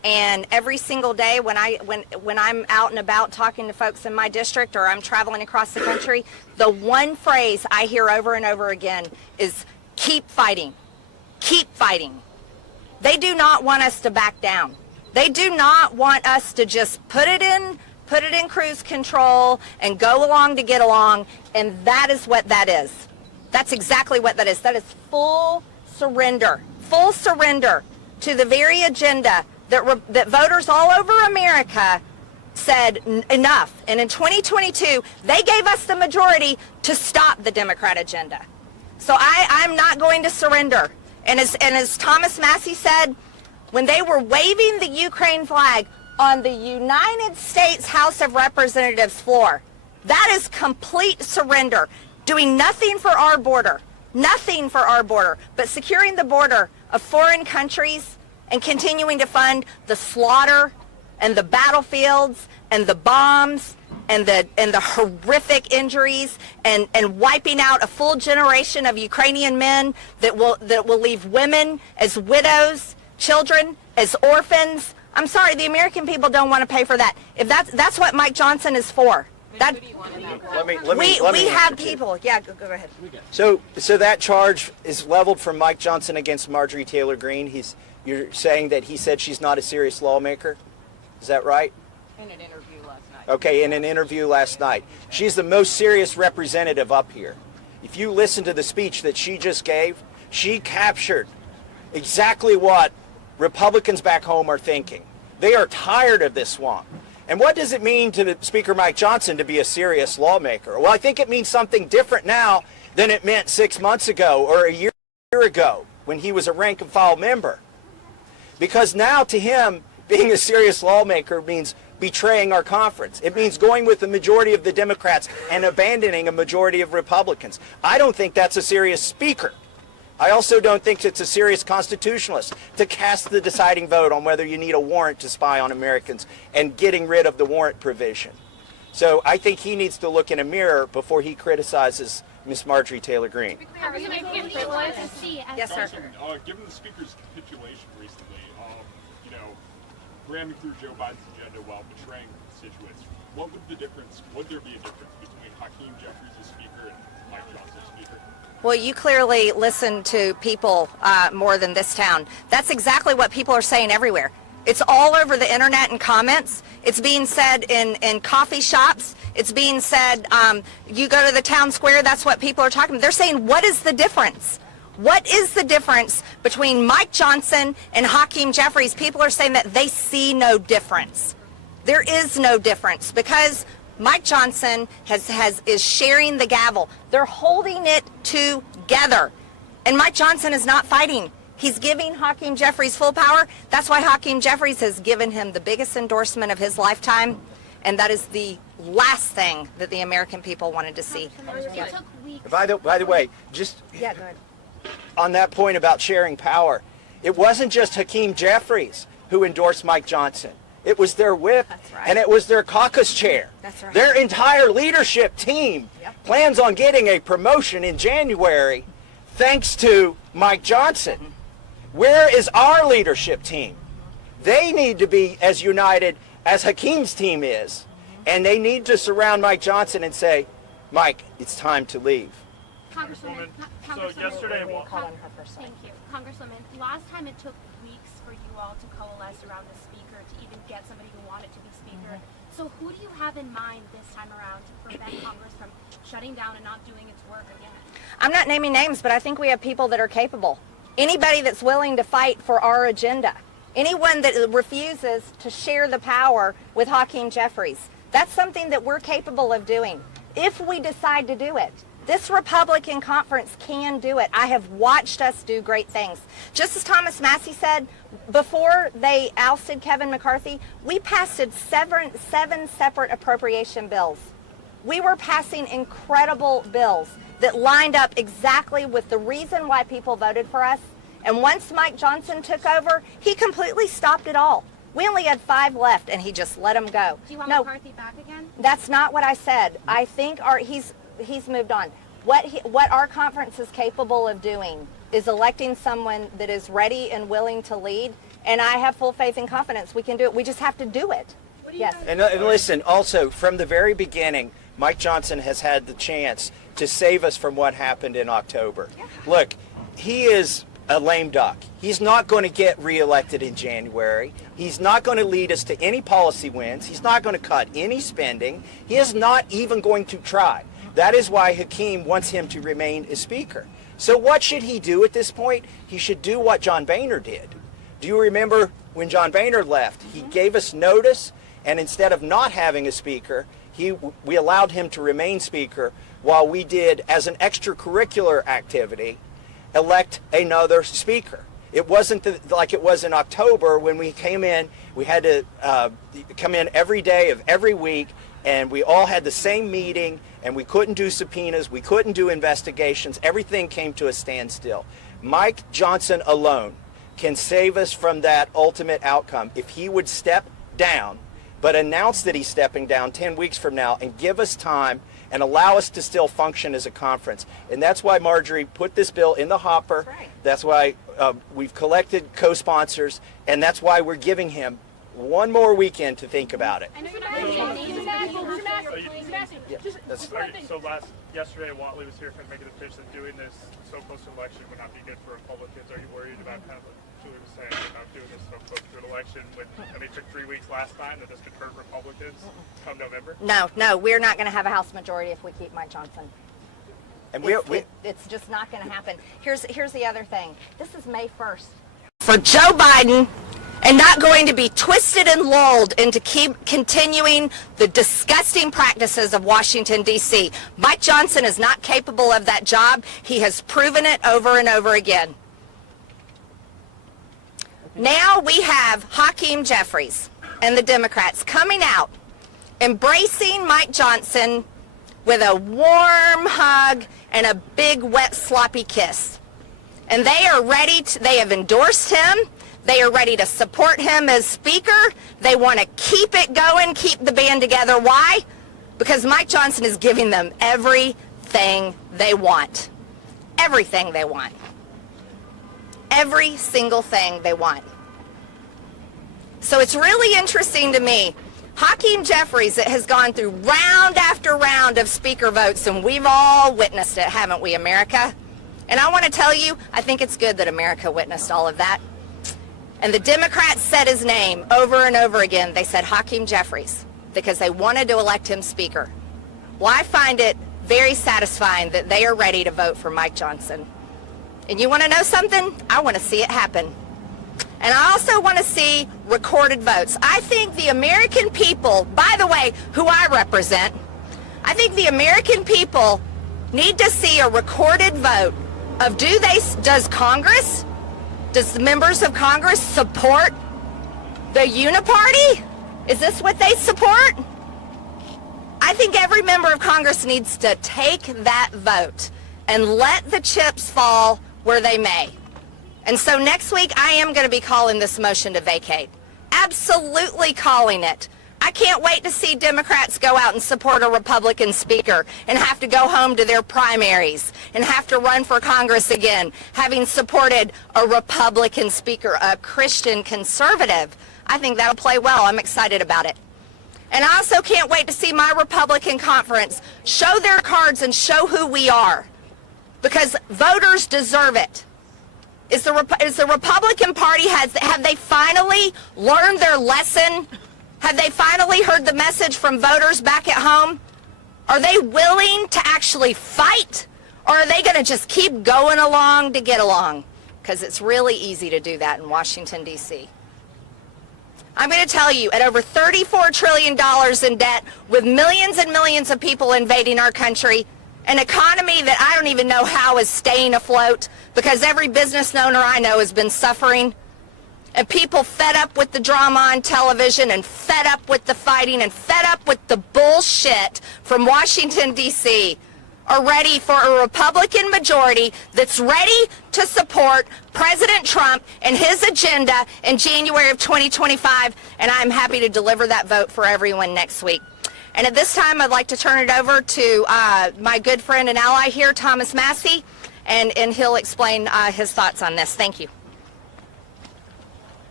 And every single day when I'm out and about talking to folks in my district or I'm traveling across the country, the one phrase I hear over and over again is keep fighting. Keep fighting. They do not want us to back down. They do not want us to just put it in cruise control and go along to get along, and that is what that is. That's exactly what that is. That is full surrender to the very agenda that voters all over America said enough. And in 2022, they gave us the majority to stop the Democrat agenda. So I'm not going to surrender. And as Thomas Massie said, when they were waving the Ukraine flag on the United States House of Representatives floor, that is complete surrender. Doing nothing for our border, but securing the border of foreign countries and continuing to fund the slaughter and the battlefields and the bombs and the horrific injuries and wiping out a full generation of Ukrainian men that will leave women as widows, children as orphans. I'm sorry, the American people don't want to pay for that. If that's what Mike Johnson is for. That, we have people. Yeah, go ahead. So that charge is leveled from Mike Johnson against Marjorie Taylor Greene. You're saying that he said she's not a serious lawmaker? Is that right? In an interview last night. Okay, in an interview last night. She's the most serious representative up here. If you listen to the speech that she just gave, she captured exactly what Republicans back home are thinking. They are tired of this swamp. And what does it mean to Speaker Mike Johnson to be a serious lawmaker? Well, I think it means something different now than it meant 6 months ago or a year ago when he was a rank and file member. Because now to him, being a serious lawmaker means betraying our conference. It means going with the majority of the Democrats and abandoning a majority of Republicans. I don't think that's a serious speaker. I also don't think it's a serious constitutionalist to cast the deciding vote on whether you need a warrant to spy on Americans and getting rid of the warrant provision. So I think he needs to look in a mirror before he criticizes Miss Marjorie Taylor Greene. Yes, sir. Given the speaker's capitulation recently, ramming through Joe Biden's agenda while betraying constituents, would there be a difference between Hakeem Jeffries as speaker and Mike Johnson as speaker? Well, you clearly listen to people more than this town. That's exactly what people are saying everywhere. It's all over the internet and comments. It's being said in coffee shops. It's being said, you go to the town square, that's what people are talking about. They're saying, what is the difference? What is the difference between Mike Johnson and Hakeem Jeffries? People are saying that they see no difference. There is no difference because Mike Johnson is sharing the gavel. They're holding it together. And Mike Johnson is not fighting. He's giving Hakeem Jeffries full power. That's why Hakeem Jeffries has given him the biggest endorsement of his lifetime. And that is the last thing that the American people wanted to see. By the way, just yeah, go ahead. On that point about sharing power, it wasn't just Hakeem Jeffries who endorsed Mike Johnson. It was their whip, right. And it was their caucus chair. That's right. Their entire leadership team plans on getting a promotion in January thanks to Mike Johnson. Mm-hmm. Where is our leadership team? They need to be as united as Hakeem's team is. And they need to surround Mike Johnson and say, Mike, it's time to leave. Congresswoman, so yesterday, thank you. Congresswoman, last time it took weeks for you all to coalesce around the speaker to even get somebody who wanted to be speaker. So who do you have in mind this time around to prevent Congress from shutting down and not doing its work again? I'm not naming names, but I think we have people that are capable. Anybody that's willing to fight for our agenda. Anyone that refuses to share the power with Hakeem Jeffries. That's something that we're capable of doing if we decide to do it. This Republican conference can do it. I have watched us do great things. Just as Thomas Massie said, before they ousted Kevin McCarthy, we passed seven separate appropriation bills. We were passing incredible bills that lined up exactly with the reason why people voted for us. And once Mike Johnson took over, he completely stopped it all. We only had 5 left, and he just let them go. Do you want McCarthy back again? That's not what I said. I think he's moved on. What our conference is capable of doing is electing someone that is ready and willing to lead And I have full faith and confidence we can do it. We just have to do it. Yes. And listen, also, from the very beginning, Mike Johnson has had the chance to save us from what happened in October. Look, he is a lame duck. He's not going to get reelected in January. He's not going to lead us to any policy wins. He's not going to cut any spending. He is not even going to try. That is why Hakeem wants him to remain as Speaker. So what should he do at this point? He should do what John Boehner did. Do you remember when John Boehner left? He gave us notice, and instead of not having a Speaker, we allowed him to remain Speaker while we did, as an extracurricular activity, elect another Speaker. It wasn't like it was in October when we came in. We had to come in every day of every week, and we all had the same meeting, and we couldn't do subpoenas, we couldn't do investigations. Everything came to a standstill. Mike Johnson alone can save us from that ultimate outcome if he would step down, but announce that he's stepping down 10 weeks from now and give us time and allow us to still function as a conference. And that's why Marjorie put this bill in the hopper. That's why we've collected co-sponsors, and that's why we're giving him one more weekend to think about it. Yesterday, Watley was here kind of making the pitch that doing this so close to election would not be good for Republicans. Are you worried about kind of what Julie was saying about doing this so close to an election? It took 3 weeks last time, that this could hurt Republicans come November? No, we're not going to have a House majority if we keep Mike Johnson. And it's just not going to happen. Here's the other thing. This is May 1st. For Joe Biden, and not going to be twisted and lulled into keep continuing the disgusting practices of Washington, D.C. Mike Johnson is not capable of that job. He has proven it over and over again. Now we have Hakeem Jeffries and the Democrats coming out, embracing Mike Johnson with a warm hug and a big, wet, sloppy kiss. And they are ready to, they have endorsed him. They are ready to support him as Speaker. They want to keep it going, keep the band together. Why? Because Mike Johnson is giving them everything they want. Everything they want. Every single thing they want. So it's really interesting to me. Hakeem Jeffries has gone through round after round of Speaker votes, and we've all witnessed it, haven't we, America? And I want to tell you, I think it's good that America witnessed all of that. And the Democrats said his name over and over again. They said Hakeem Jeffries because they wanted to elect him Speaker. Well, I find it very satisfying that they are ready to vote for Mike Johnson. And you want to know something? I want to see it happen. And I also want to see recorded votes. I think the American people, by the way, who I represent, I think the American people need to see a recorded vote of does Congress, does the members of Congress support the uniparty? Is this what they support? I think every member of Congress needs to take that vote and let the chips fall where they may. And so next week, I am going to be calling this motion to vacate. Absolutely calling it. I can't wait to see Democrats go out and support a Republican Speaker and have to go home to their primaries and have to run for Congress again, having supported a Republican Speaker, a Christian conservative. I think that'll play well. I'm excited about it. And I also can't wait to see my Republican conference show their cards and show who we are, because voters deserve it. Is the Republican Party, have they finally learned their lesson? Have they finally heard the message from voters back at home? Are they willing to actually fight? Or are they going to just keep going along to get along? Because it's really easy to do that in Washington, D.C. I'm going to tell you, at over $34 trillion in debt, with millions and millions of people invading our country, an economy that I don't even know how is staying afloat because every business owner I know has been suffering, and people fed up with the drama on television and fed up with the fighting and fed up with the bullshit from Washington, D.C. are ready for a Republican majority that's ready to support President Trump and his agenda in January of 2025, and I'm happy to deliver that vote for everyone next week. And at this time, I'd like to turn it over to my good friend and ally here, Thomas Massie, and he'll explain his thoughts on this. Thank you.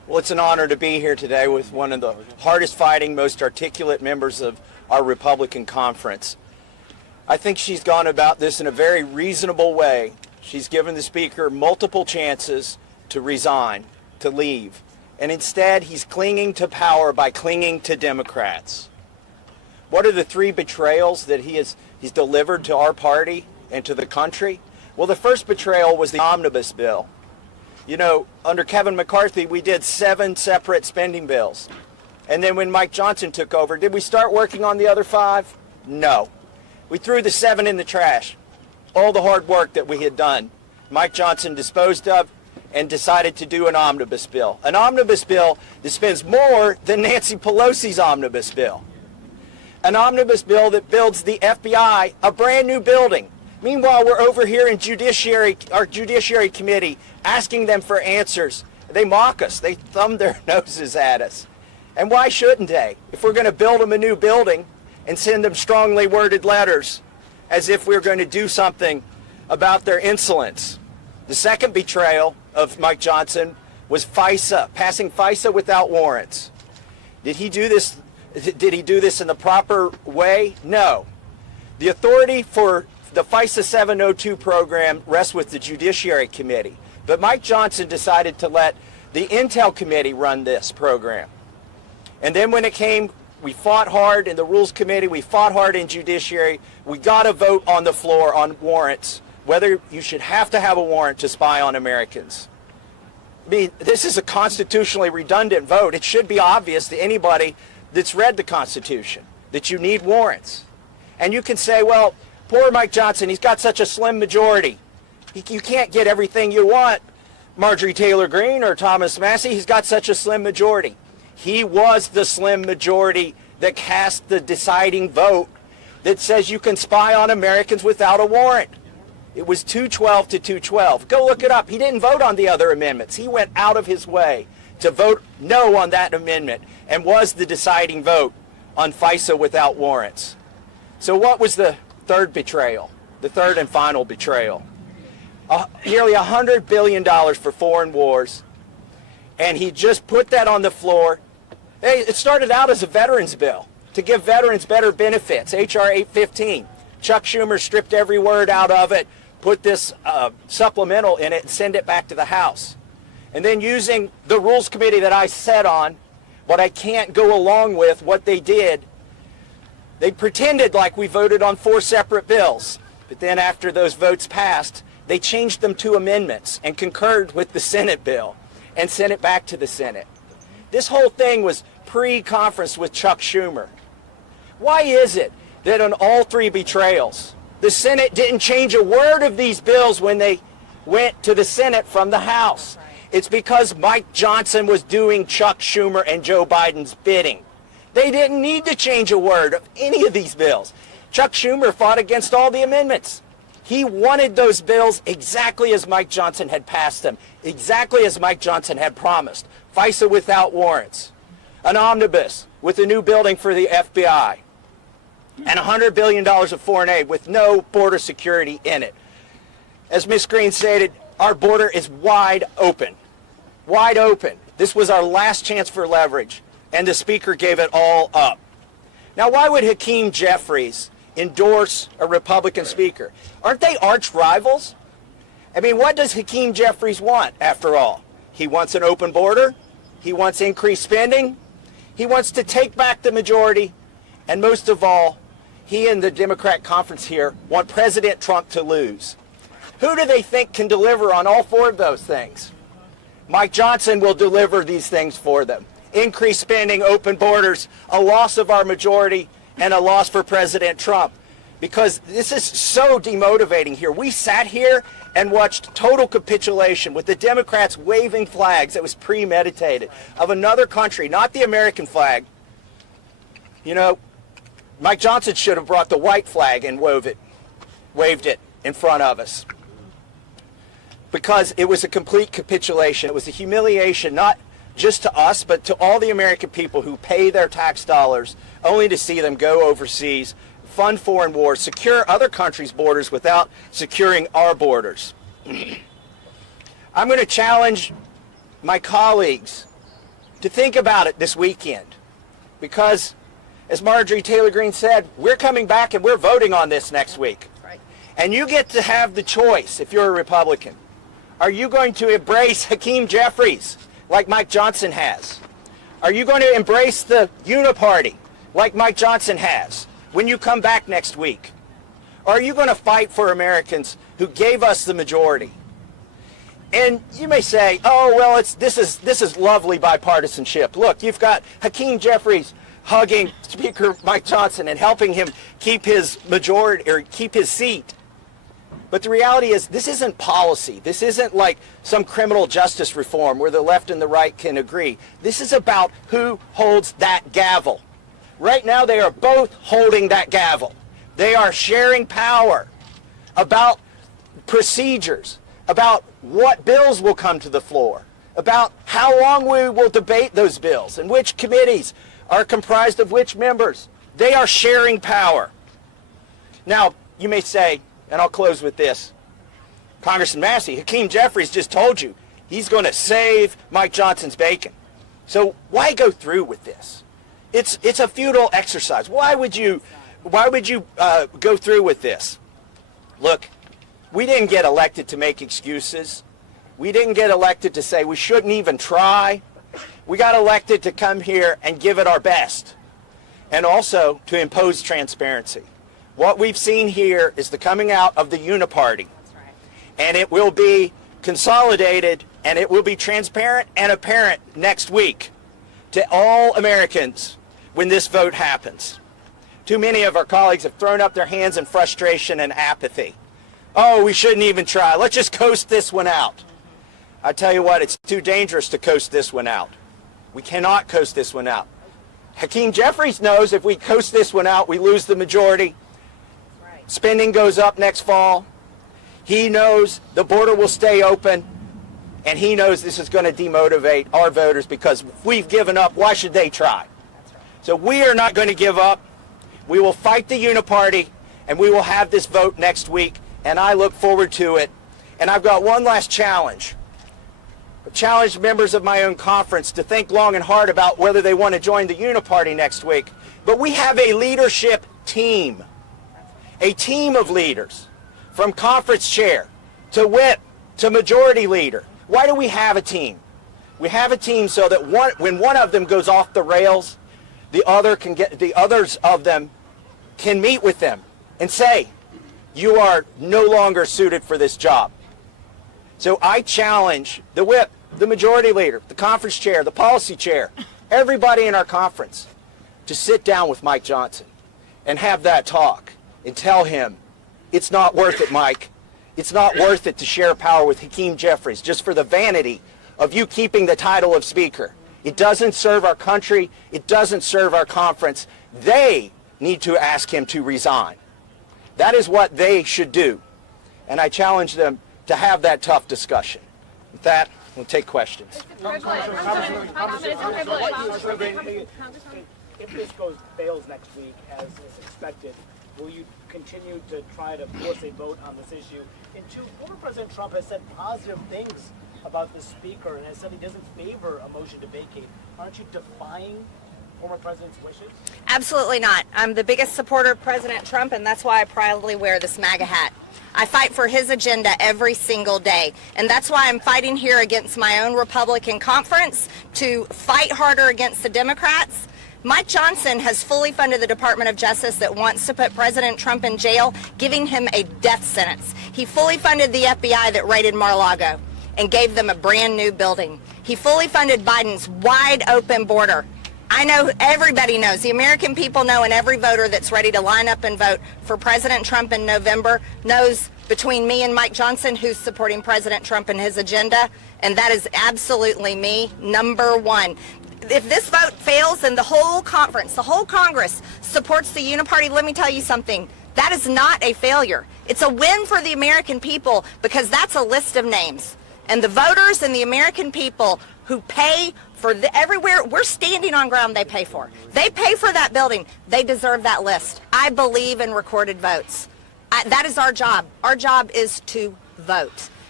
Well, it's an honor to be here today with one of the hardest fighting, most articulate members of our Republican conference. I think she's gone about this in a very reasonable way. She's given the Speaker multiple chances to resign, to leave, and instead he's clinging to power by clinging to Democrats. What are the three betrayals that he's delivered to our party and to the country? Well, the first betrayal was the omnibus bill. You know, under Kevin McCarthy, we did 7 separate spending bills. And then when Mike Johnson took over, did we start working on the other 5? No. We threw the 7 in the trash. All the hard work that we had done, Mike Johnson disposed of and decided to do an omnibus bill. An omnibus bill that spends more than Nancy Pelosi's omnibus bill. An omnibus bill that builds the FBI a brand new building. Meanwhile, we're over here in our Judiciary Committee asking them for answers. They mock us. They thumb their noses at us. And why shouldn't they? If we're going to build them a new building and send them strongly worded letters as if we're going to do something about their insolence. The second betrayal of Mike Johnson was FISA, passing FISA without warrants. Did he do this in the proper way? No. The authority for the FISA 702 program rests with the Judiciary Committee. But Mike Johnson decided to let the Intel Committee run this program. And then when it came, we fought hard in the Rules Committee, we fought hard in Judiciary. We got a vote on the floor on warrants, whether you should have to have a warrant to spy on Americans. I mean, this is a constitutionally redundant vote. It should be obvious to anybody that's read the Constitution that you need warrants. And you can say, well, poor Mike Johnson, he's got such a slim majority. You can't get everything you want, Marjorie Taylor Greene or Thomas Massie. He's got such a slim majority. He was the slim majority that cast the deciding vote that says you can spy on Americans without a warrant. It was 212 to 212. Go look it up. He didn't vote on the other amendments. He went out of his way to vote no on that amendment and was the deciding vote on FISA without warrants. So what was the third betrayal, the third and final betrayal? Nearly $100 billion for foreign wars, and he just put that on the floor. Hey, it started out as a veterans bill to give veterans better benefits, H.R. 815. Chuck Schumer stripped every word out of it, put this supplemental in it, and send it back to the House. And then using the Rules Committee that I sat on, but I can't go along with what they did, they pretended like we voted on 4 separate bills. But then after those votes passed, they changed them to amendments and concurred with the Senate bill and sent it back to the Senate. This whole thing was pre-conference with Chuck Schumer. Why is it that on all 3 betrayals, the Senate didn't change a word of these bills when they went to the Senate from the House? It's because Mike Johnson was doing Chuck Schumer and Joe Biden's bidding. They didn't need to change a word of any of these bills. Chuck Schumer fought against all the amendments. He wanted those bills exactly as Mike Johnson had passed them, exactly as Mike Johnson had promised. FISA without warrants, an omnibus with a new building for the FBI, and $100 billion of foreign aid with no border security in it. As Ms. Greene stated, our border is wide open. Wide open. This was our last chance for leverage, and the Speaker gave it all up. Now, why would Hakeem Jeffries endorse a Republican Speaker? Aren't they arch rivals? I mean, what does Hakeem Jeffries want, after all? He wants an open border. He wants increased spending. He wants to take back the majority. And most of all, he and the Democrat conference here want President Trump to lose. Who do they think can deliver on all 4 of those things? Mike Johnson will deliver these things for them. Increased spending, open borders, a loss of our majority, and a loss for President Trump. Because this is so demotivating here. We sat here and watched total capitulation with the Democrats waving flags that was premeditated of another country, not the American flag. You know, Mike Johnson should have brought the white flag and waved it in front of us. Because it was a complete capitulation. It was a humiliation, not just to us, but to all the American people who pay their tax dollars only to see them go overseas, fund foreign wars, secure other countries' borders without securing our borders. I'm going to challenge my colleagues to think about it this weekend, because as Marjorie Taylor Greene said, we're coming back and we're voting on this next week. Right. And you get to have the choice if you're a Republican. Are you going to embrace Hakeem Jeffries like Mike Johnson has? Are you going to embrace the uniparty like Mike Johnson has when you come back next week? Or are you going to fight for Americans who gave us the majority? And you may say, oh, well, this is lovely bipartisanship. Look, you've got Hakeem Jeffries hugging Speaker Mike Johnson and helping him keep his majority or keep his seat. But the reality is this isn't policy. This isn't like some criminal justice reform where the left and the right can agree. This is about who holds that gavel. Right now they are both holding that gavel. They are sharing power about procedures, about what bills will come to the floor, about how long we will debate those bills and which committees are comprised of which members. They are sharing power. Now, you may say, and I'll close with this, Congressman Massie, Hakeem Jeffries just told you he's going to save Mike Johnson's bacon. So why go through with this? It's a futile exercise. Why would you go through with this? Look, we didn't get elected to make excuses. We didn't get elected to say we shouldn't even try. We got elected to come here and give it our best, and also to impose transparency. What we've seen here is the coming out of the uniparty. That's right. And it will be consolidated and it will be transparent and apparent next week to all Americans when this vote happens. Too many of our colleagues have thrown up their hands in frustration and apathy. Oh, we shouldn't even try. Let's just coast this one out. I tell you what, it's too dangerous to coast this one out. We cannot coast this one out. Hakeem Jeffries knows if we coast this one out, we lose the majority. Spending goes up next fall. He knows the border will stay open, and he knows this is going to demotivate our voters because if we've given up, why should they try? So we are not going to give up. We will fight the uniparty, and we will have this vote next week, and I look forward to it. And I've got one last challenge. I've challenged members of my own conference to think long and hard about whether they want to join the uniparty next week. But we have a leadership team. A team of leaders, from conference chair to whip to majority leader. Why do we have a team? We have a team so that when one of them goes off the rails, the others of them can meet with them and say, you are no longer suited for this job. So I challenge the whip, the majority leader, the conference chair, the policy chair, everybody in our conference to sit down with Mike Johnson and have that talk. And tell him, it's not worth it, Mike. It's not worth it to share power with Hakeem Jeffries just for the vanity of you keeping the title of Speaker. It doesn't serve our country. It doesn't serve our conference. They need to ask him to resign. That is what they should do. And I challenge them to have that tough discussion. With that, we'll take questions. If this fails next week, as is expected, will you continue to try to force a vote on this issue? And two, former President Trump has said positive things about the Speaker and has said he doesn't favor a motion to vacate. Aren't you defying former President's wishes? Absolutely not. I'm the biggest supporter of President Trump, and that's why I proudly wear this MAGA hat. I fight for his agenda every single day, and that's why I'm fighting here against my own Republican conference to fight harder against the Democrats. Mike Johnson has fully funded the Department of Justice that wants to put President Trump in jail, giving him a death sentence. He fully funded the FBI that raided Mar-a-Lago and gave them a brand new building. He fully funded Biden's wide open border. I know, everybody knows, the American people know, and every voter that's ready to line up and vote for President Trump in November knows between me and Mike Johnson who's supporting President Trump and his agenda, and that is absolutely me, number one. If this vote fails and the whole conference, the whole Congress supports the uniparty, let me tell you something. That is not a failure. It's a win for the American people because that's a list of names. And the voters and the American people who pay for everywhere, we're standing on ground they pay for. They pay for that building. They deserve that list. I believe in recorded votes. That is our job. Our job is to vote.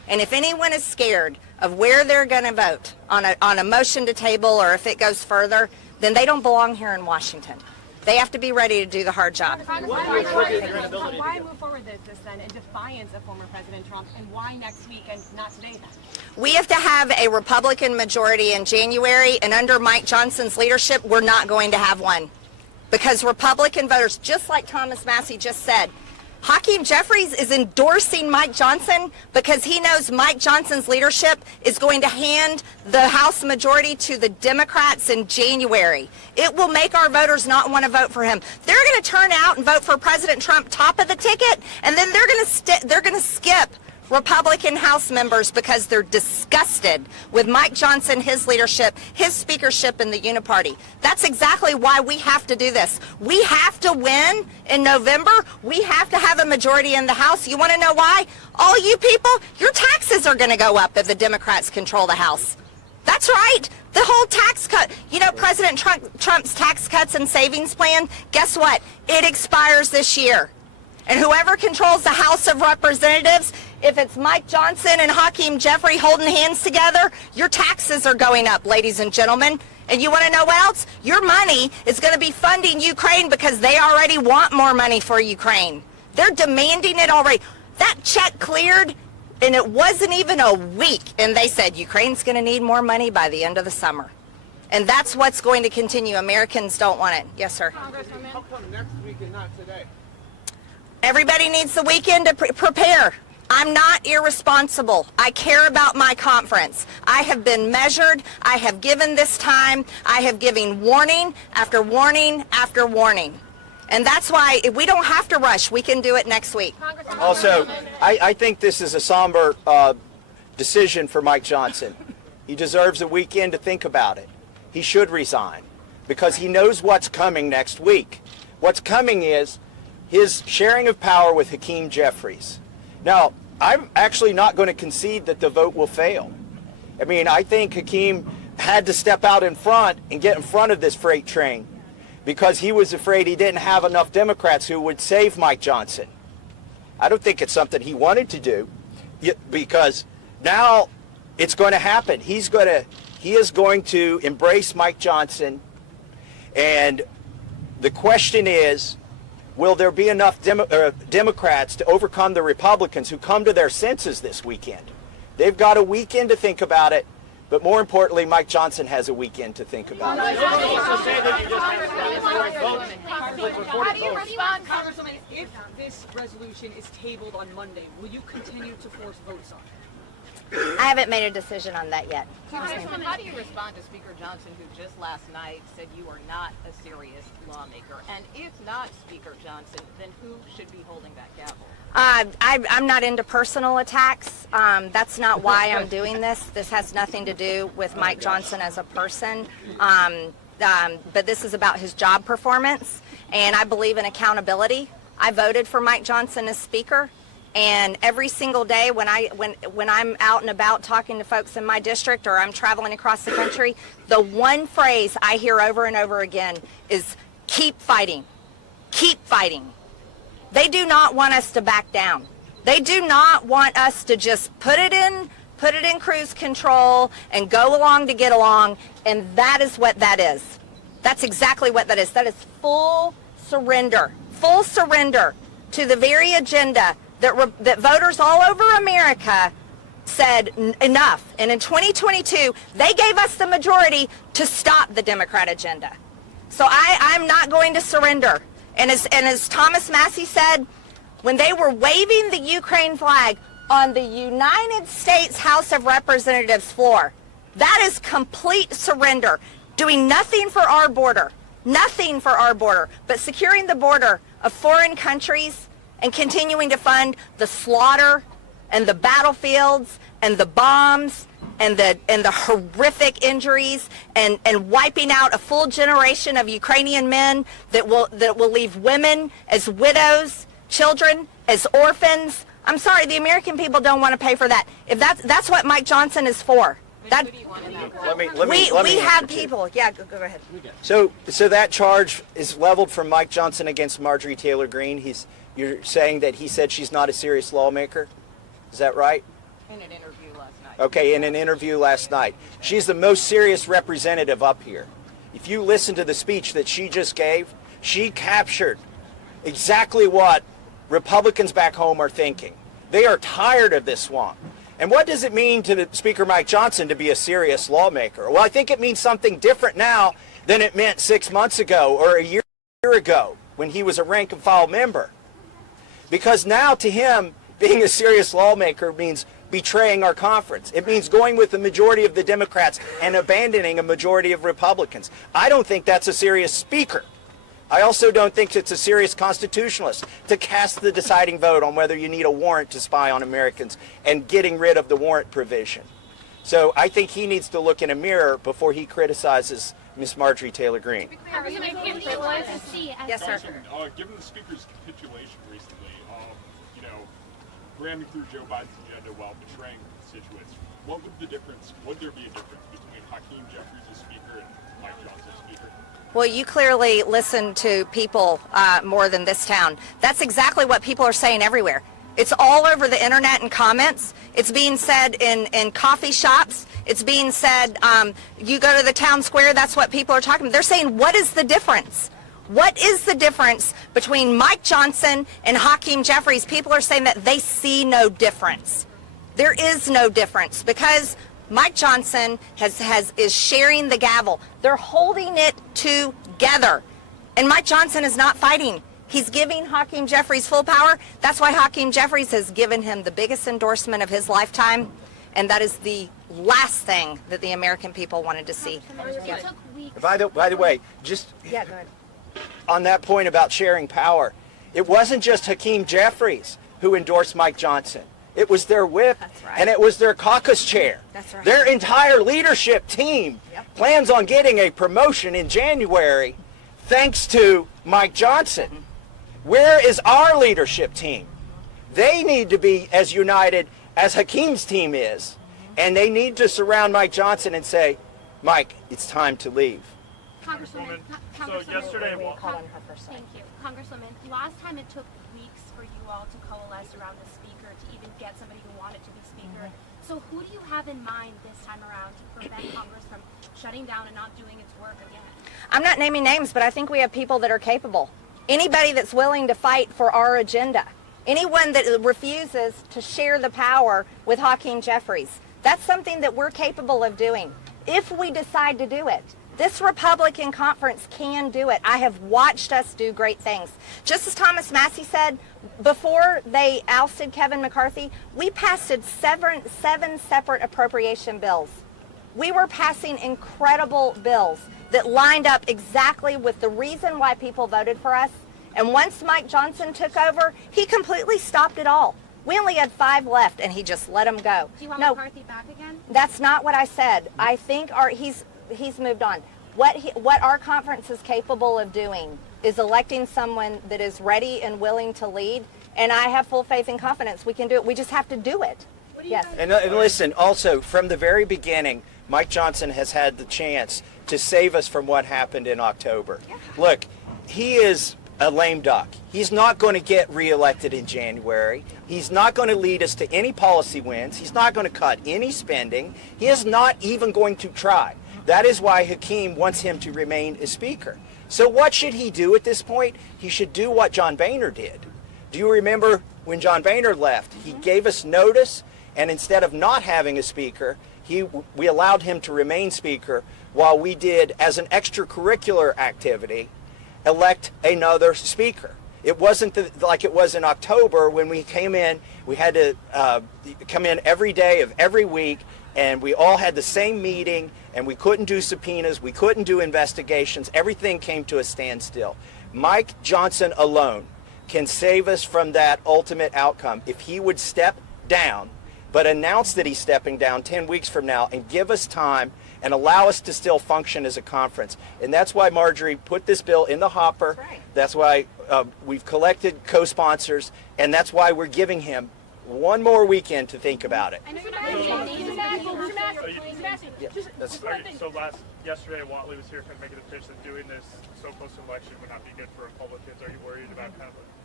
And if anyone is scared of where they're going to vote on a motion to table or if it goes further, then they don't belong here in Washington. They have to be ready to do the hard job. Why move forward with this then in defiance of former President Trump, and why next week and not today then? We have to have a Republican majority in January, and under Mike Johnson's leadership, we're not going to have one. Because Republican voters, just like Thomas Massie just said, Hakeem Jeffries is endorsing Mike Johnson because he knows Mike Johnson's leadership is going to hand the House majority to the Democrats in January. It will make our voters not want to vote for him. They're going to turn out and vote for President Trump top of the ticket, and then they're going to skip Republican House members because they're disgusted with Mike Johnson, his leadership, his speakership in the Uniparty. That's exactly why we have to do this. We have to win in November. We have to have a majority in the House. You want to know why? All you people, your taxes are going to go up if the Democrats control the House. That's right. The whole tax cut. You know, President Trump's tax cuts and savings plan, guess what? It expires this year. And whoever controls the House of Representatives, if it's Mike Johnson and Hakeem Jeffries holding hands together, your taxes are going up, ladies and gentlemen. And you want to know what else? Your money is going to be funding Ukraine because they already want more money for Ukraine. They're demanding it already. That check cleared, and it wasn't even a week, and they said Ukraine's going to need more money by the end of the summer. And that's what's going to continue. Americans don't want it. Yes, sir. Congresswoman, how come next week and not today? Everybody needs the weekend to prepare. I'm not irresponsible. I care about my conference. I have been measured. I have given this time. I have given warning after warning after warning. And that's why we don't have to rush. We can do it next week. Also, I think this is a somber decision for Mike Johnson. He deserves a weekend to think about it. He should resign because he knows what's coming next week. What's coming is his sharing of power with Hakeem Jeffries. Now, I'm actually not going to concede that the vote will fail. I mean, I think Hakeem had to step out in front and get in front of this freight train because he was afraid he didn't have enough Democrats who would save Mike Johnson. I don't think it's something he wanted to do because now it's going to happen. He is going to embrace Mike Johnson, and the question is, will there be enough Democrats to overcome the Republicans who come to their senses this weekend? They've got a weekend to think about it, but more importantly, Mike Johnson has a weekend to think about it. How do you respond, Congresswoman, if this resolution is tabled on Monday? Will you continue to force votes on it? I haven't made a decision on that yet. Congresswoman, how do you respond to Speaker Johnson, who just last night said you are not a serious lawmaker? And if not Speaker Johnson, then who should be holding that gavel? I'm not into personal attacks. That's not why I'm doing this. This has nothing to do with Mike Johnson as a person. But this is about his job performance, and I believe in accountability. I voted for Mike Johnson as Speaker. And every single day when I'm out and about talking to folks in my district or I'm traveling across the country, the one phrase I hear over and over again is keep fighting. Keep fighting. They do not want us to back down. They do not want us to just put it in cruise control and go along to get along, and that is what that is. That's exactly what that is. That is full surrender to the very agenda that voters all over America said enough. And in 2022, they gave us the majority to stop the Democrat agenda. So I'm not going to surrender. And as Thomas Massie said, when they were waving the Ukraine flag on the United States House of Representatives floor, that is complete surrender. Doing nothing for our border, but securing the border of foreign countries and continuing to fund the slaughter and the battlefields and the bombs and the horrific injuries and wiping out a full generation of Ukrainian men that will leave women as widows, children as orphans. I'm sorry, the American people don't want to pay for that. If that's what Mike Johnson is for. We have people. Yeah, go ahead. So that charge is leveled from Mike Johnson against Marjorie Taylor Greene. You're saying that he said she's not a serious lawmaker? Is that right? In an interview last night. Okay, in an interview last night. She's the most serious representative up here. If you listen to the speech that she just gave, she captured exactly what Republicans back home are thinking. They are tired of this swamp. And what does it mean to Speaker Mike Johnson to be a serious lawmaker? Well, I think it means something different now than it meant 6 months ago or a year ago when he was a rank and file member. Because now to him, being a serious lawmaker means betraying our conference. It means going with the majority of the Democrats and abandoning a majority of Republicans. I don't think that's a serious speaker. I also don't think it's a serious constitutionalist to cast the deciding vote on whether you need a warrant to spy on Americans and getting rid of the warrant provision. So I think he needs to look in a mirror before he criticizes Miss Marjorie Taylor Greene. Yes, sir. Given the speaker's capitulation recently, ramming through Joe Biden's agenda while betraying constituents, would there be a difference between Hakeem Jeffries as speaker and Mike Johnson as speaker? Well, you clearly listen to people more than this town. That's exactly what people are saying everywhere. It's all over the internet and comments. It's being said in coffee shops. It's being said, you go to the town square, that's what people are talking about. They're saying, what is the difference? What is the difference between Mike Johnson and Hakeem Jeffries? People are saying that they see no difference. There is no difference because Mike Johnson is sharing the gavel. They're holding it together. And Mike Johnson is not fighting. He's giving Hakeem Jeffries full power. That's why Hakeem Jeffries has given him the biggest endorsement of his lifetime. And that is the last thing that the American people wanted to see. By the way, just yeah, go ahead. On that point about sharing power, it wasn't just Hakeem Jeffries who endorsed Mike Johnson. It was their whip, and it was their caucus chair. That's right. Their entire leadership team plans on getting a promotion in January thanks to Mike Johnson. Where is our leadership team? They need to be as united as Hakeem's team is, and they need to surround Mike Johnson and say, Mike, it's time to leave. Congresswoman, so yesterday, thank you. Congresswoman, last time it took weeks for you all to coalesce around the speaker to even get somebody who wanted to be speaker. So who do you have in mind this time around to prevent Congress from shutting down and not doing its work again? I'm not naming names, but I think we have people that are capable. Anybody that's willing to fight for our agenda. Anyone that refuses to share the power with Hakeem Jeffries. That's something that we're capable of doing if we decide to do it. This Republican conference can do it. I have watched us do great things. Just as Thomas Massie said, before they ousted Kevin McCarthy, we passed seven separate appropriation bills. We were passing incredible bills that lined up exactly with the reason why people voted for us. And once Mike Johnson took over, he completely stopped it all. We only had 5 left, and he just let them go. Do you want McCarthy back again? That's not what I said. I think he's moved on. What our conference is capable of doing is electing someone that is ready and willing to lead, and I have full faith and confidence we can do it. We just have to do it. Yes. And listen, also, from the very beginning, Mike Johnson has had the chance to save us from what happened in October. Yeah. Look, he is a lame duck. He's not going to get reelected in January. He's not going to lead us to any policy wins. He's not going to cut any spending. He is not even going to try. That is why Hakeem wants him to remain a speaker. So what should he do at this point? He should do what John Boehner did. Do you remember when John Boehner left? He gave us notice, and instead of not having a speaker, we allowed him to remain speaker while we did, as an extracurricular activity, elect another speaker. It wasn't like it was in October when we came in. We had to come in every day of every week, and we all had the same meeting, and we couldn't do subpoenas, we couldn't do investigations. Everything came to a standstill. Mike Johnson alone can save us from that ultimate outcome if he would step down, but announce that he's stepping down 10 weeks from now and give us time and allow us to still function as a conference. And that's why Marjorie put this bill in the hopper. That's right. That's why we've collected co-sponsors, and that's why we're giving him one more weekend to think about it. I know you're not naming names. So yesterday, Watley was here kind of making the pitch that doing this so close to election would not be good for Republicans. Are you worried about kind of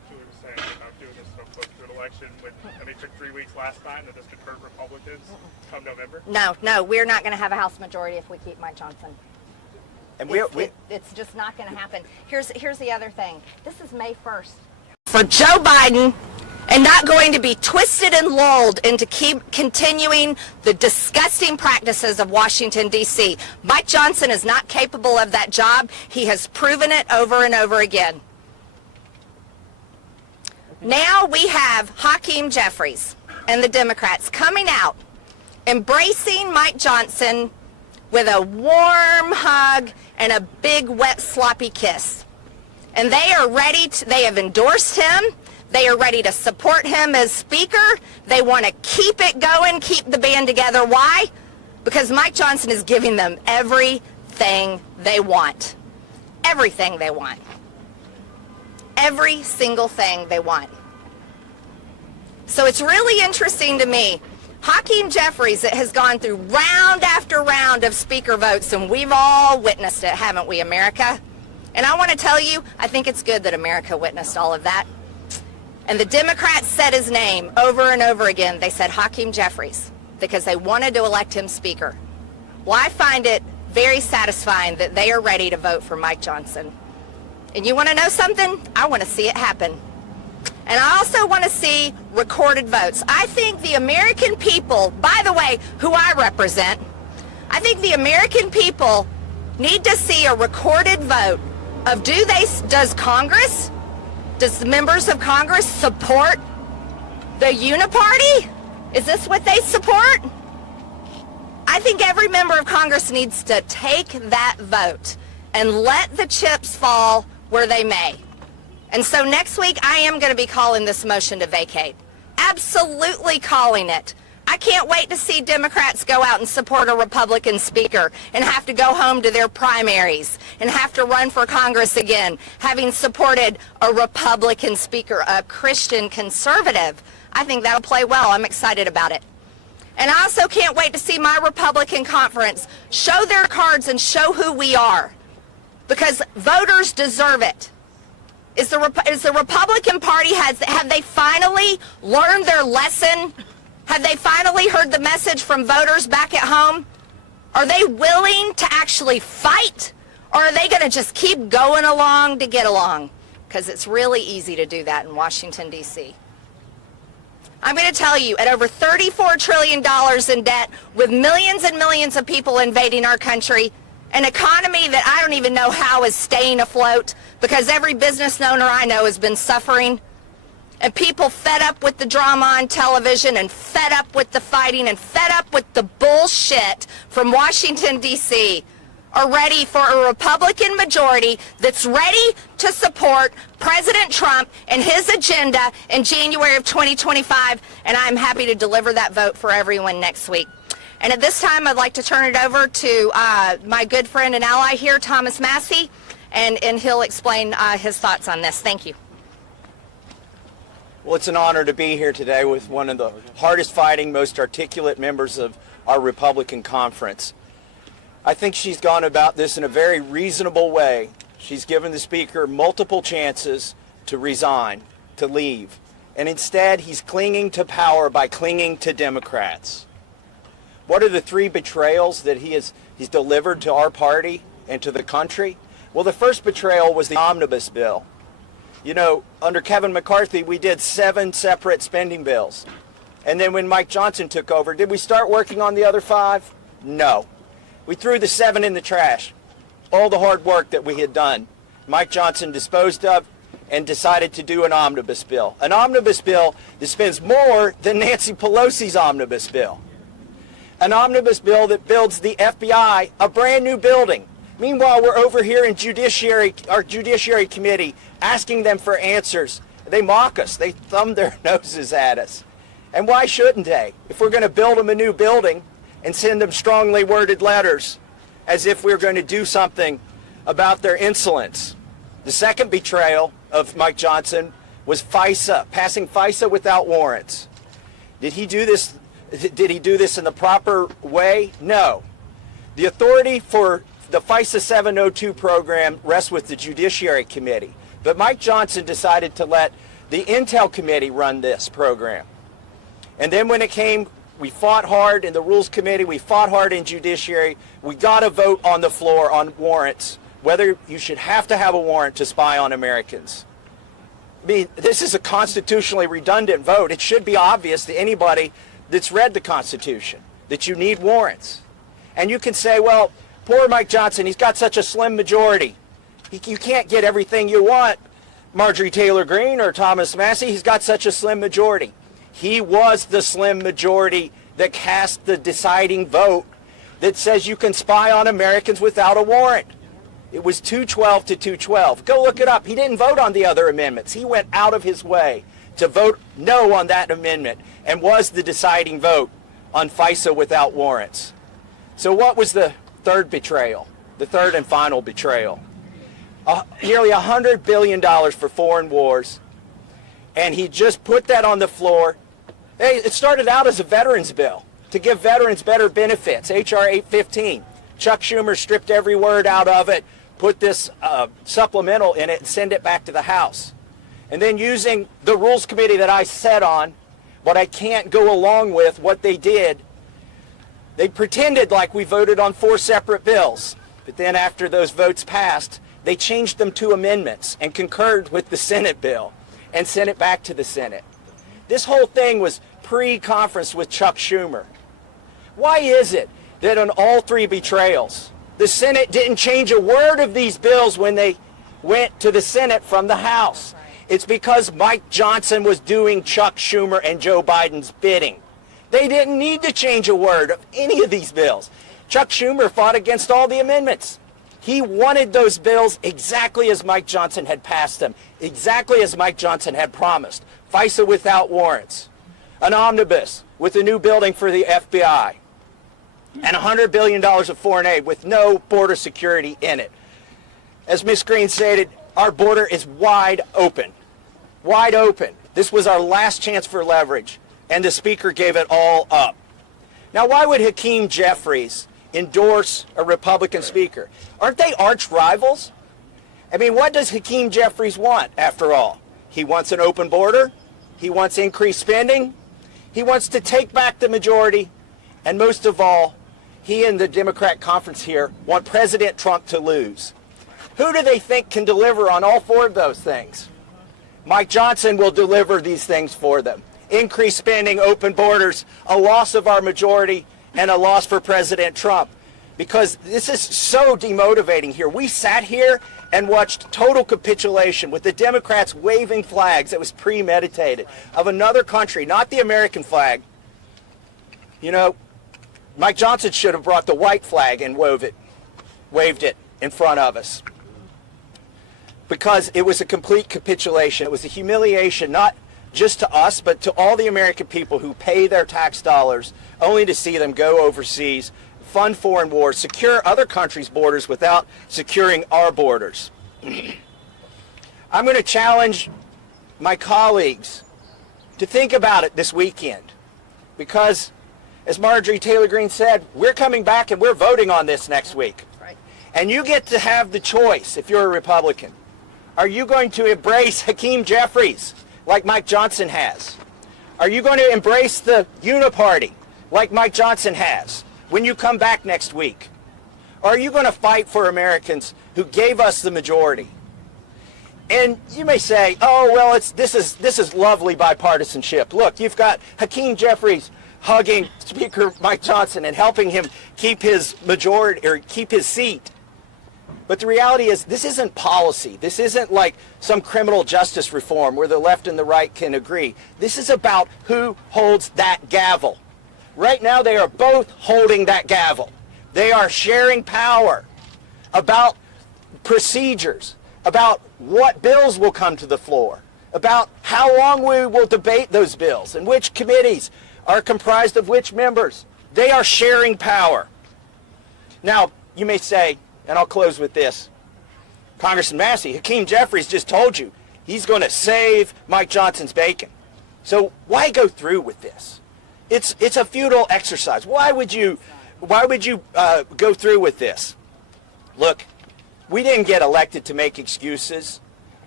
Julie was saying about doing this so close to an election when, it took 3 weeks last time, that this could hurt Republicans come November? No, we're not going to have a House majority if we keep Mike Johnson. And it's just not going to happen. Here's the other thing. This is May 1st. For Joe Biden, and not going to be twisted and lulled into keep continuing the disgusting practices of Washington, D.C. Mike Johnson is not capable of that job. He has proven it over and over again. Now we have Hakeem Jeffries and the Democrats coming out, embracing Mike Johnson with a warm hug and a big, wet, sloppy kiss. And they are ready to, they have endorsed him. They are ready to support him as Speaker. They want to keep it going, keep the band together. Why? Because Mike Johnson is giving them everything they want. Everything they want. Every single thing they want. So it's really interesting to me. Hakeem Jeffries has gone through round after round of Speaker votes, and we've all witnessed it, haven't we, America? And I want to tell you, I think it's good that America witnessed all of that. And the Democrats said his name over and over again. They said Hakeem Jeffries because they wanted to elect him Speaker. Well, I find it very satisfying that they are ready to vote for Mike Johnson. And you want to know something? I want to see it happen. And I also want to see recorded votes. I think the American people, by the way, who I represent, I think the American people need to see a recorded vote of does Congress, does the members of Congress support the uniparty? Is this what they support? I think every member of Congress needs to take that vote and let the chips fall where they may. And so next week, I am going to be calling this motion to vacate. Absolutely calling it. I can't wait to see Democrats go out and support a Republican Speaker and have to go home to their primaries and have to run for Congress again, having supported a Republican Speaker, a Christian conservative. I think that'll play well. I'm excited about it. And I also can't wait to see my Republican conference show their cards and show who we are, because voters deserve it. Is the Republican Party, have they finally learned their lesson? Have they finally heard the message from voters back at home? Are they willing to actually fight? Or are they going to just keep going along to get along? Because it's really easy to do that in Washington, D.C. I'm going to tell you, at over $34 trillion in debt, with millions and millions of people invading our country, an economy that I don't even know how is staying afloat, because every business owner I know has been suffering, and people fed up with the drama on television and fed up with the fighting and fed up with the bullshit from Washington, D.C., are ready for a Republican majority that's ready to support President Trump and his agenda in January of 2025, and I'm happy to deliver that vote for everyone next week. And at this time, I'd like to turn it over to my good friend and ally here, Thomas Massie, and he'll explain his thoughts on this. Thank you. Well, it's an honor to be here today with one of the hardest fighting, most articulate members of our Republican conference. I think she's gone about this in a very reasonable way. She's given the Speaker multiple chances to resign, to leave. And instead, he's clinging to power by clinging to Democrats. What are the three betrayals that he's delivered to our party and to the country? Well, the first betrayal was the omnibus bill. You know, under Kevin McCarthy, we did 7 separate spending bills. And then when Mike Johnson took over, did we start working on the other 5? No. We threw the 7 in the trash. All the hard work that we had done, Mike Johnson disposed of and decided to do an omnibus bill. An omnibus bill that spends more than Nancy Pelosi's omnibus bill. An omnibus bill that builds the FBI a brand new building. Meanwhile, we're over here in our Judiciary Committee asking them for answers. They mock us. They thumb their noses at us. And why shouldn't they? If we're going to build them a new building and send them strongly worded letters as if we're going to do something about their insolence. The second betrayal of Mike Johnson was FISA, passing FISA without warrants. Did he do this in the proper way? No. The authority for the FISA 702 program rests with the Judiciary Committee. But Mike Johnson decided to let The Intel Committee run this program. And then when it came, we fought hard in the Rules Committee, we fought hard in Judiciary. We got a vote on the floor on warrants, whether you should have to have a warrant to spy on Americans. I mean, this is a constitutionally redundant vote. It should be obvious to anybody that's read the Constitution that you need warrants. And you can say, well, poor Mike Johnson, he's got such a slim majority. You can't get everything you want, Marjorie Taylor Greene or Thomas Massie. He's got such a slim majority. He was the slim majority that cast the deciding vote that says you can spy on Americans without a warrant. It was 212 to 212. Go look it up. He didn't vote on the other amendments. He went out of his way to vote no on that amendment and was the deciding vote on FISA without warrants. So what was the third betrayal, the third and final betrayal? Nearly $100 billion for foreign wars, and he just put that on the floor. Hey, it started out as a veterans bill to give veterans better benefits, H.R. 815. Chuck Schumer stripped every word out of it, put this supplemental in it, and send it back to the House. And then using the Rules Committee that I sat on, but I can't go along with what they did, they pretended like we voted on 4 separate bills. But then after those votes passed, they changed them to amendments and concurred with the Senate bill and sent it back to the Senate. This whole thing was pre-conference with Chuck Schumer. Why is it that on all 3 betrayals, the Senate didn't change a word of these bills when they went to the Senate from the House? It's because Mike Johnson was doing Chuck Schumer and Joe Biden's bidding. They didn't need to change a word of any of these bills. Chuck Schumer fought against all the amendments. He wanted those bills exactly as Mike Johnson had passed them, exactly as Mike Johnson had promised. FISA without warrants, an omnibus with a new building for the FBI, and $100 billion of foreign aid with no border security in it. As Ms. Greene stated, our border is wide open. Wide open. This was our last chance for leverage, and the Speaker gave it all up. Now, why would Hakeem Jeffries endorse a Republican Speaker? Aren't they arch rivals? I mean, what does Hakeem Jeffries want, after all? He wants an open border. He wants increased spending. He wants to take back the majority. And most of all, he and the Democrat conference here want President Trump to lose. Who do they think can deliver on all 4 of those things? Mike Johnson will deliver these things for them. Increased spending, open borders, a loss of our majority, and a loss for President Trump. Because this is so demotivating here. We sat here and watched total capitulation with the Democrats waving flags that was premeditated of another country, not the American flag. You know, Mike Johnson should have brought the white flag and waved it in front of us. Because it was a complete capitulation. It was a humiliation, not just to us, but to all the American people who pay their tax dollars only to see them go overseas, fund foreign wars, secure other countries' borders without securing our borders. I'm going to challenge my colleagues to think about it this weekend, because, as Marjorie Taylor Greene said, we're coming back and we're voting on this next week. Right. And you get to have the choice, if you're a Republican. Are you going to embrace Hakeem Jeffries like Mike Johnson has? Are you going to embrace the Uniparty like Mike Johnson has when you come back next week? Or are you going to fight for Americans who gave us the majority? And you may say, oh, well, this is lovely bipartisanship. Look, you've got Hakeem Jeffries hugging Speaker Mike Johnson and helping him keep his majority or keep his seat. But the reality is, this isn't policy. This isn't like some criminal justice reform where the left and the right can agree. This is about who holds that gavel. Right now, they are both holding that gavel. They are sharing power about procedures, about what bills will come to the floor, about how long we will debate those bills and which committees are comprised of which members. They are sharing power. Now, you may say, and I'll close with this, Congressman Massie, Hakeem Jeffries just told you he's going to save Mike Johnson's bacon. So why go through with this? It's a futile exercise. Why would you go through with this? Look, we didn't get elected to make excuses.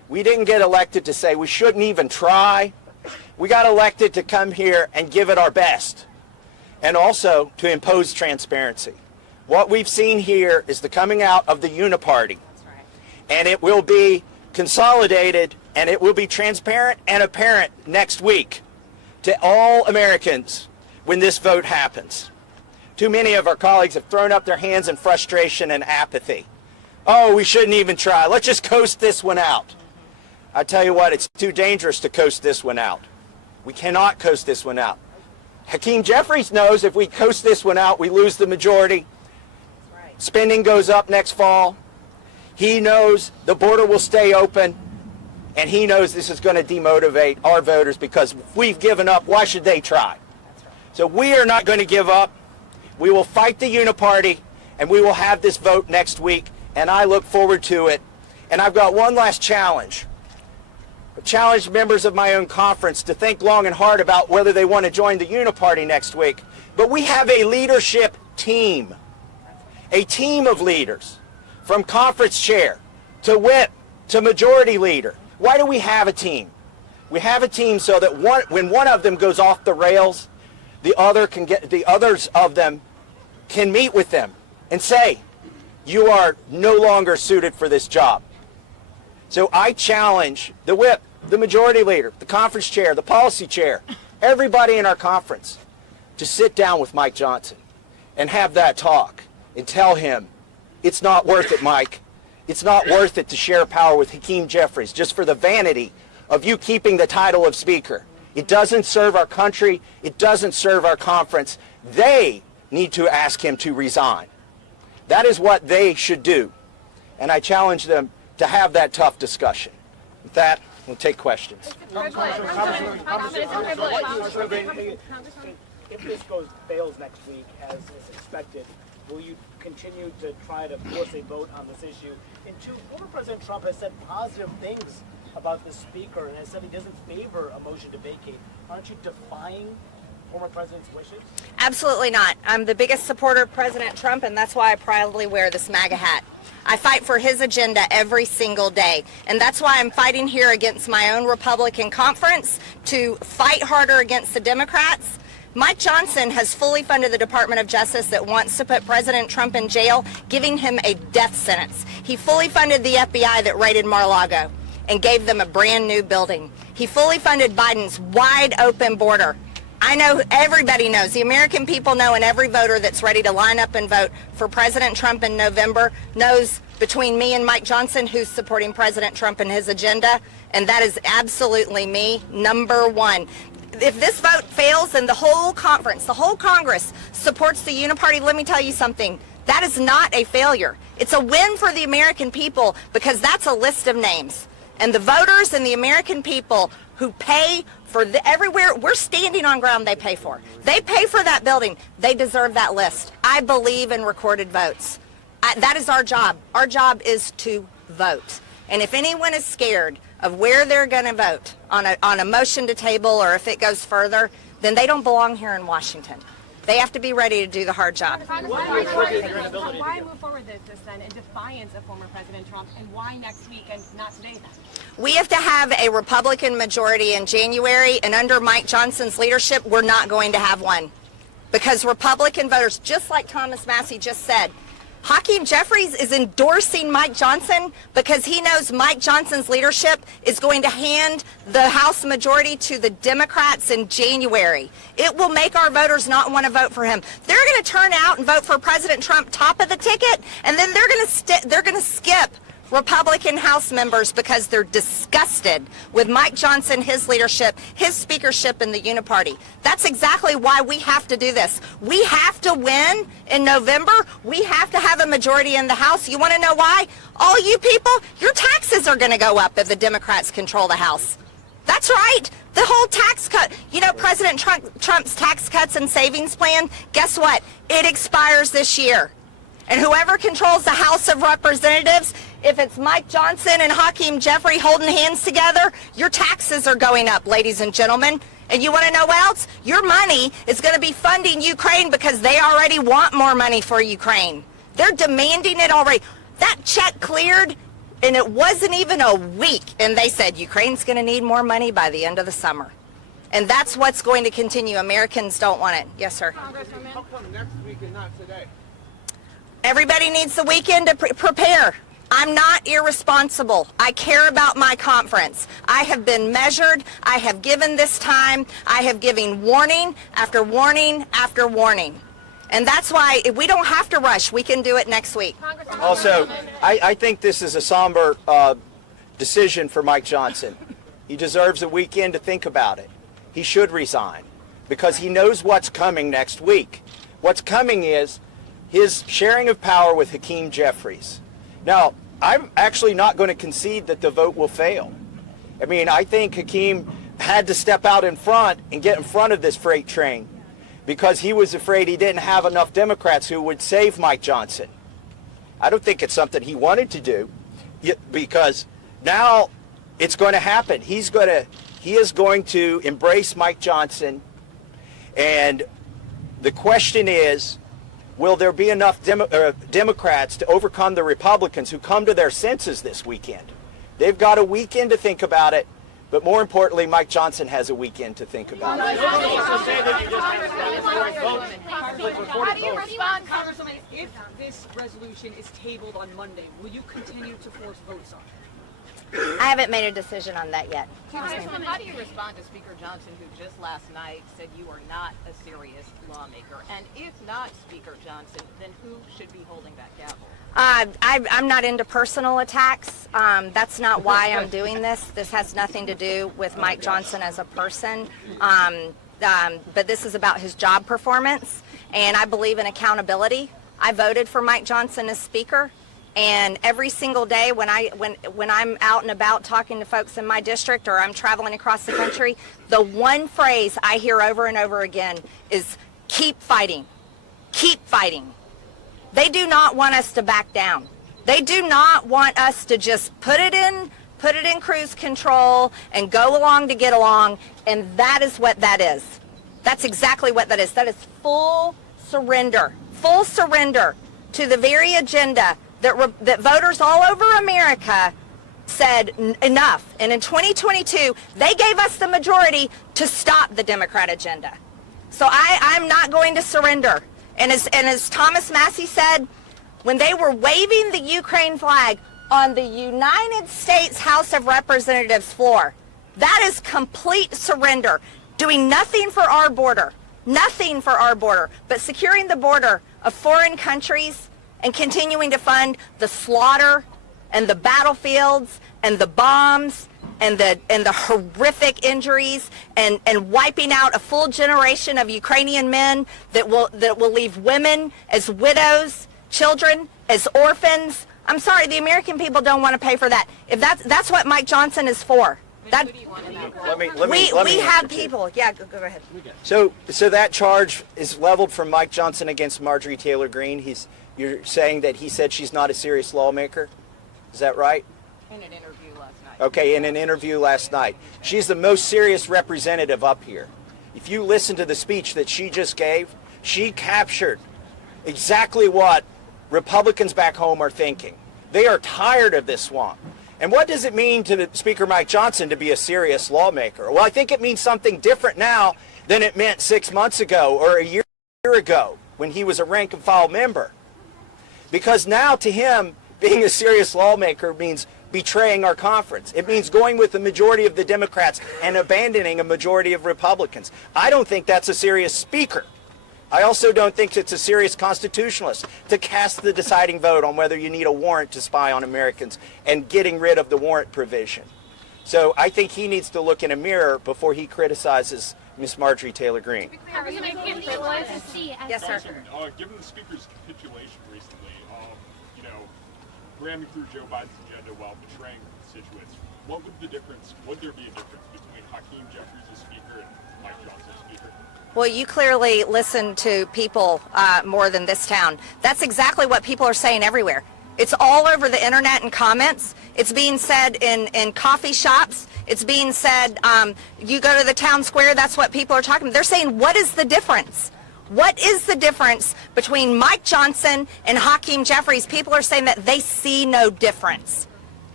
We didn't get elected to say we shouldn't even try. We got elected to come here and give it our best, and also to impose transparency. What we've seen here is the coming out of the uniparty, and it will be consolidated and it will be transparent and apparent next week to all Americans when this vote happens. Too many of our colleagues have thrown up their hands in frustration and apathy. Oh, we shouldn't even try. Let's just coast this one out. I tell you what, it's too dangerous to coast this one out. We cannot coast this one out. Hakeem Jeffries knows if we coast this one out, we lose the majority. Spending goes up next fall. He knows the border will stay open, and he knows this is going to demotivate our voters because if we've given up, why should they try? So we are not going to give up. We will fight the uniparty, and we will have this vote next week, and I look forward to it. And I've got one last challenge. I challenge members of my own conference to think long and hard about whether they want to join the uniparty next week. But we have a leadership team, a team of leaders, from conference chair to whip to majority leader. Why do we have a team? We have a team so that when one of them goes off the rails, the others of them can meet with them and say, you are no longer suited for this job. So I challenge the whip, the majority leader, the conference chair, the policy chair, everybody in our conference to sit down with Mike Johnson and have that talk and tell him, it's not worth it, Mike. It's not worth it to share power with Hakeem Jeffries just for the vanity of you keeping the title of speaker. It doesn't serve our country. It doesn't serve our conference. They need to ask him to resign. That is what they should do. And I challenge them to have that tough discussion. With that, we'll take questions. If this fails next week, as is expected, will you continue to try to force a vote on this issue? And two, former President Trump has said positive things about the speaker and has said he doesn't favor a motion to vacate. Aren't you defying former president's wishes? Absolutely not. I'm the biggest supporter of President Trump, and that's why I proudly wear this MAGA hat. I fight for his agenda every single day, and that's why I'm fighting here against my own Republican conference to fight harder against the Democrats. Mike Johnson has fully funded the Department of Justice that wants to put President Trump in jail, giving him a death sentence. He fully funded the FBI that raided Mar-a-Lago and gave them a brand new building. He fully funded Biden's wide open border. I know, everybody knows, the American people know, and every voter that's ready to line up and vote for President Trump in November knows between me and Mike Johnson who's supporting President Trump and his agenda, and that is absolutely me, number one. If this vote fails and the whole conference, the whole Congress supports the uniparty, let me tell you something. That is not a failure. It's a win for the American people because that's a list of names. And the voters and the American people who pay for everywhere, we're standing on ground they pay for. They pay for that building. They deserve that list. I believe in recorded votes. That is our job. Our job is to vote. And if anyone is scared of where they're going to vote on a motion to table or if it goes further, then they don't belong here in Washington. They have to be ready to do the hard job. Why move forward with this then in defiance of former President Trump, and why next week and not today then? We have to have a Republican majority in January, and under Mike Johnson's leadership, we're not going to have one. Because Republican voters, just like Thomas Massie just said, Hakeem Jeffries is endorsing Mike Johnson because he knows Mike Johnson's leadership is going to hand the House majority to the Democrats in January. It will make our voters not want to vote for him. They're going to turn out and vote for President Trump top of the ticket, and then they're going to skip Republican House members because they're disgusted with Mike Johnson, his leadership, his speakership in the uniparty. That's exactly why we have to do this. We have to win in November. We have to have a majority in the House. You want to know why? All you people, your taxes are going to go up if the Democrats control the House. That's right. The whole tax cut. You know, President Trump's tax cuts and savings plan, guess what? It expires this year. And whoever controls the House of Representatives, if it's Mike Johnson and Hakeem Jeffries holding hands together, your taxes are going up, ladies and gentlemen. And you want to know what else? Your money is going to be funding Ukraine because they already want more money for Ukraine. They're demanding it already. That check cleared And it wasn't even a week, and they said Ukraine's going to need more money by the end of the summer. And that's what's going to continue. Americans don't want it. Yes, sir. Congresswoman, how come next week and not today? Everybody needs the weekend to prepare. I'm not irresponsible. I care about my conference. I have been measured. I have given this time. I have given warning after warning after warning. And that's why we don't have to rush. We can do it next week. Also, I think this is a somber decision for Mike Johnson. He deserves a weekend to think about it. He should resign because he knows what's coming next week. What's coming is his sharing of power with Hakeem Jeffries. Now, I'm actually not going to concede that the vote will fail. I mean, I think Hakeem had to step out in front and get in front of this freight train because he was afraid he didn't have enough Democrats who would save Mike Johnson. I don't think it's something he wanted to do because now it's going to happen. He is going to embrace Mike Johnson, and the question is, will there be enough Democrats to overcome the Republicans who come to their senses this weekend? They've got a weekend to think about it, but more importantly, Mike Johnson has a weekend to think about it. How do you respond, Congresswoman, if this resolution is tabled on Monday? Will you continue to force votes on it? I haven't made a decision on that yet. Congresswoman, how do you respond to Speaker Johnson, who just last night said you are not a serious lawmaker? And if not Speaker Johnson, then who should be holding that gavel? I'm not into personal attacks. That's not why I'm doing this. This has nothing to do with Mike Johnson as a person. But this is about his job performance, and I believe in accountability. I voted for Mike Johnson as Speaker. And every single day when I'm out and about talking to folks in my district or I'm traveling across the country, the one phrase I hear over and over again is keep fighting, keep fighting. They do not want us to back down. They do not want us to just put it in cruise control and go along to get along, and that is what that is. That's exactly what that is. That is full surrender to the very agenda that voters all over America said enough. And in 2022, they gave us the majority to stop the Democrat agenda. So I'm not going to surrender. And as Thomas Massie said, when they were waving the Ukraine flag on the United States House of Representatives floor, that is complete surrender. Doing nothing for our border, but securing the border of foreign countries and continuing to fund the slaughter and the battlefields and the bombs and the horrific injuries and wiping out a full generation of Ukrainian men that will leave women as widows, children as orphans. I'm sorry, the American people don't want to pay for that. If that's what Mike Johnson is for. We have people. Yeah, go ahead. So that charge is leveled from Mike Johnson against Marjorie Taylor Greene. You're saying that he said she's not a serious lawmaker? Is that right? In an interview last night. Okay, in an interview last night. She's the most serious representative up here. If you listen to the speech that she just gave, she captured exactly what Republicans back home are thinking. They are tired of this swamp. And what does it mean to Speaker Mike Johnson to be a serious lawmaker? Well, I think it means something different now than it meant 6 months ago or a year ago when he was a rank and file member. Because now to him, being a serious lawmaker means betraying our conference. It means going with the majority of the Democrats and abandoning a majority of Republicans. I don't think that's a serious speaker. I also don't think it's a serious constitutionalist to cast the deciding vote on whether you need a warrant to spy on Americans and getting rid of the warrant provision. So I think he needs to look in a mirror before he criticizes Miss Marjorie Taylor Greene. Yes, sir. Given the speaker's capitulation recently, ramming through Joe Biden's agenda while betraying constituents, would there be a difference between Hakeem Jeffries as Speaker and Mike Johnson as Speaker? Well, you clearly listen to people more than this town. That's exactly what people are saying everywhere. It's all over the internet and comments. It's being said in coffee shops. It's being said, you go to the town square, that's what people are talking about. They're saying, what is the difference? What is the difference between Mike Johnson and Hakeem Jeffries? People are saying that they see no difference.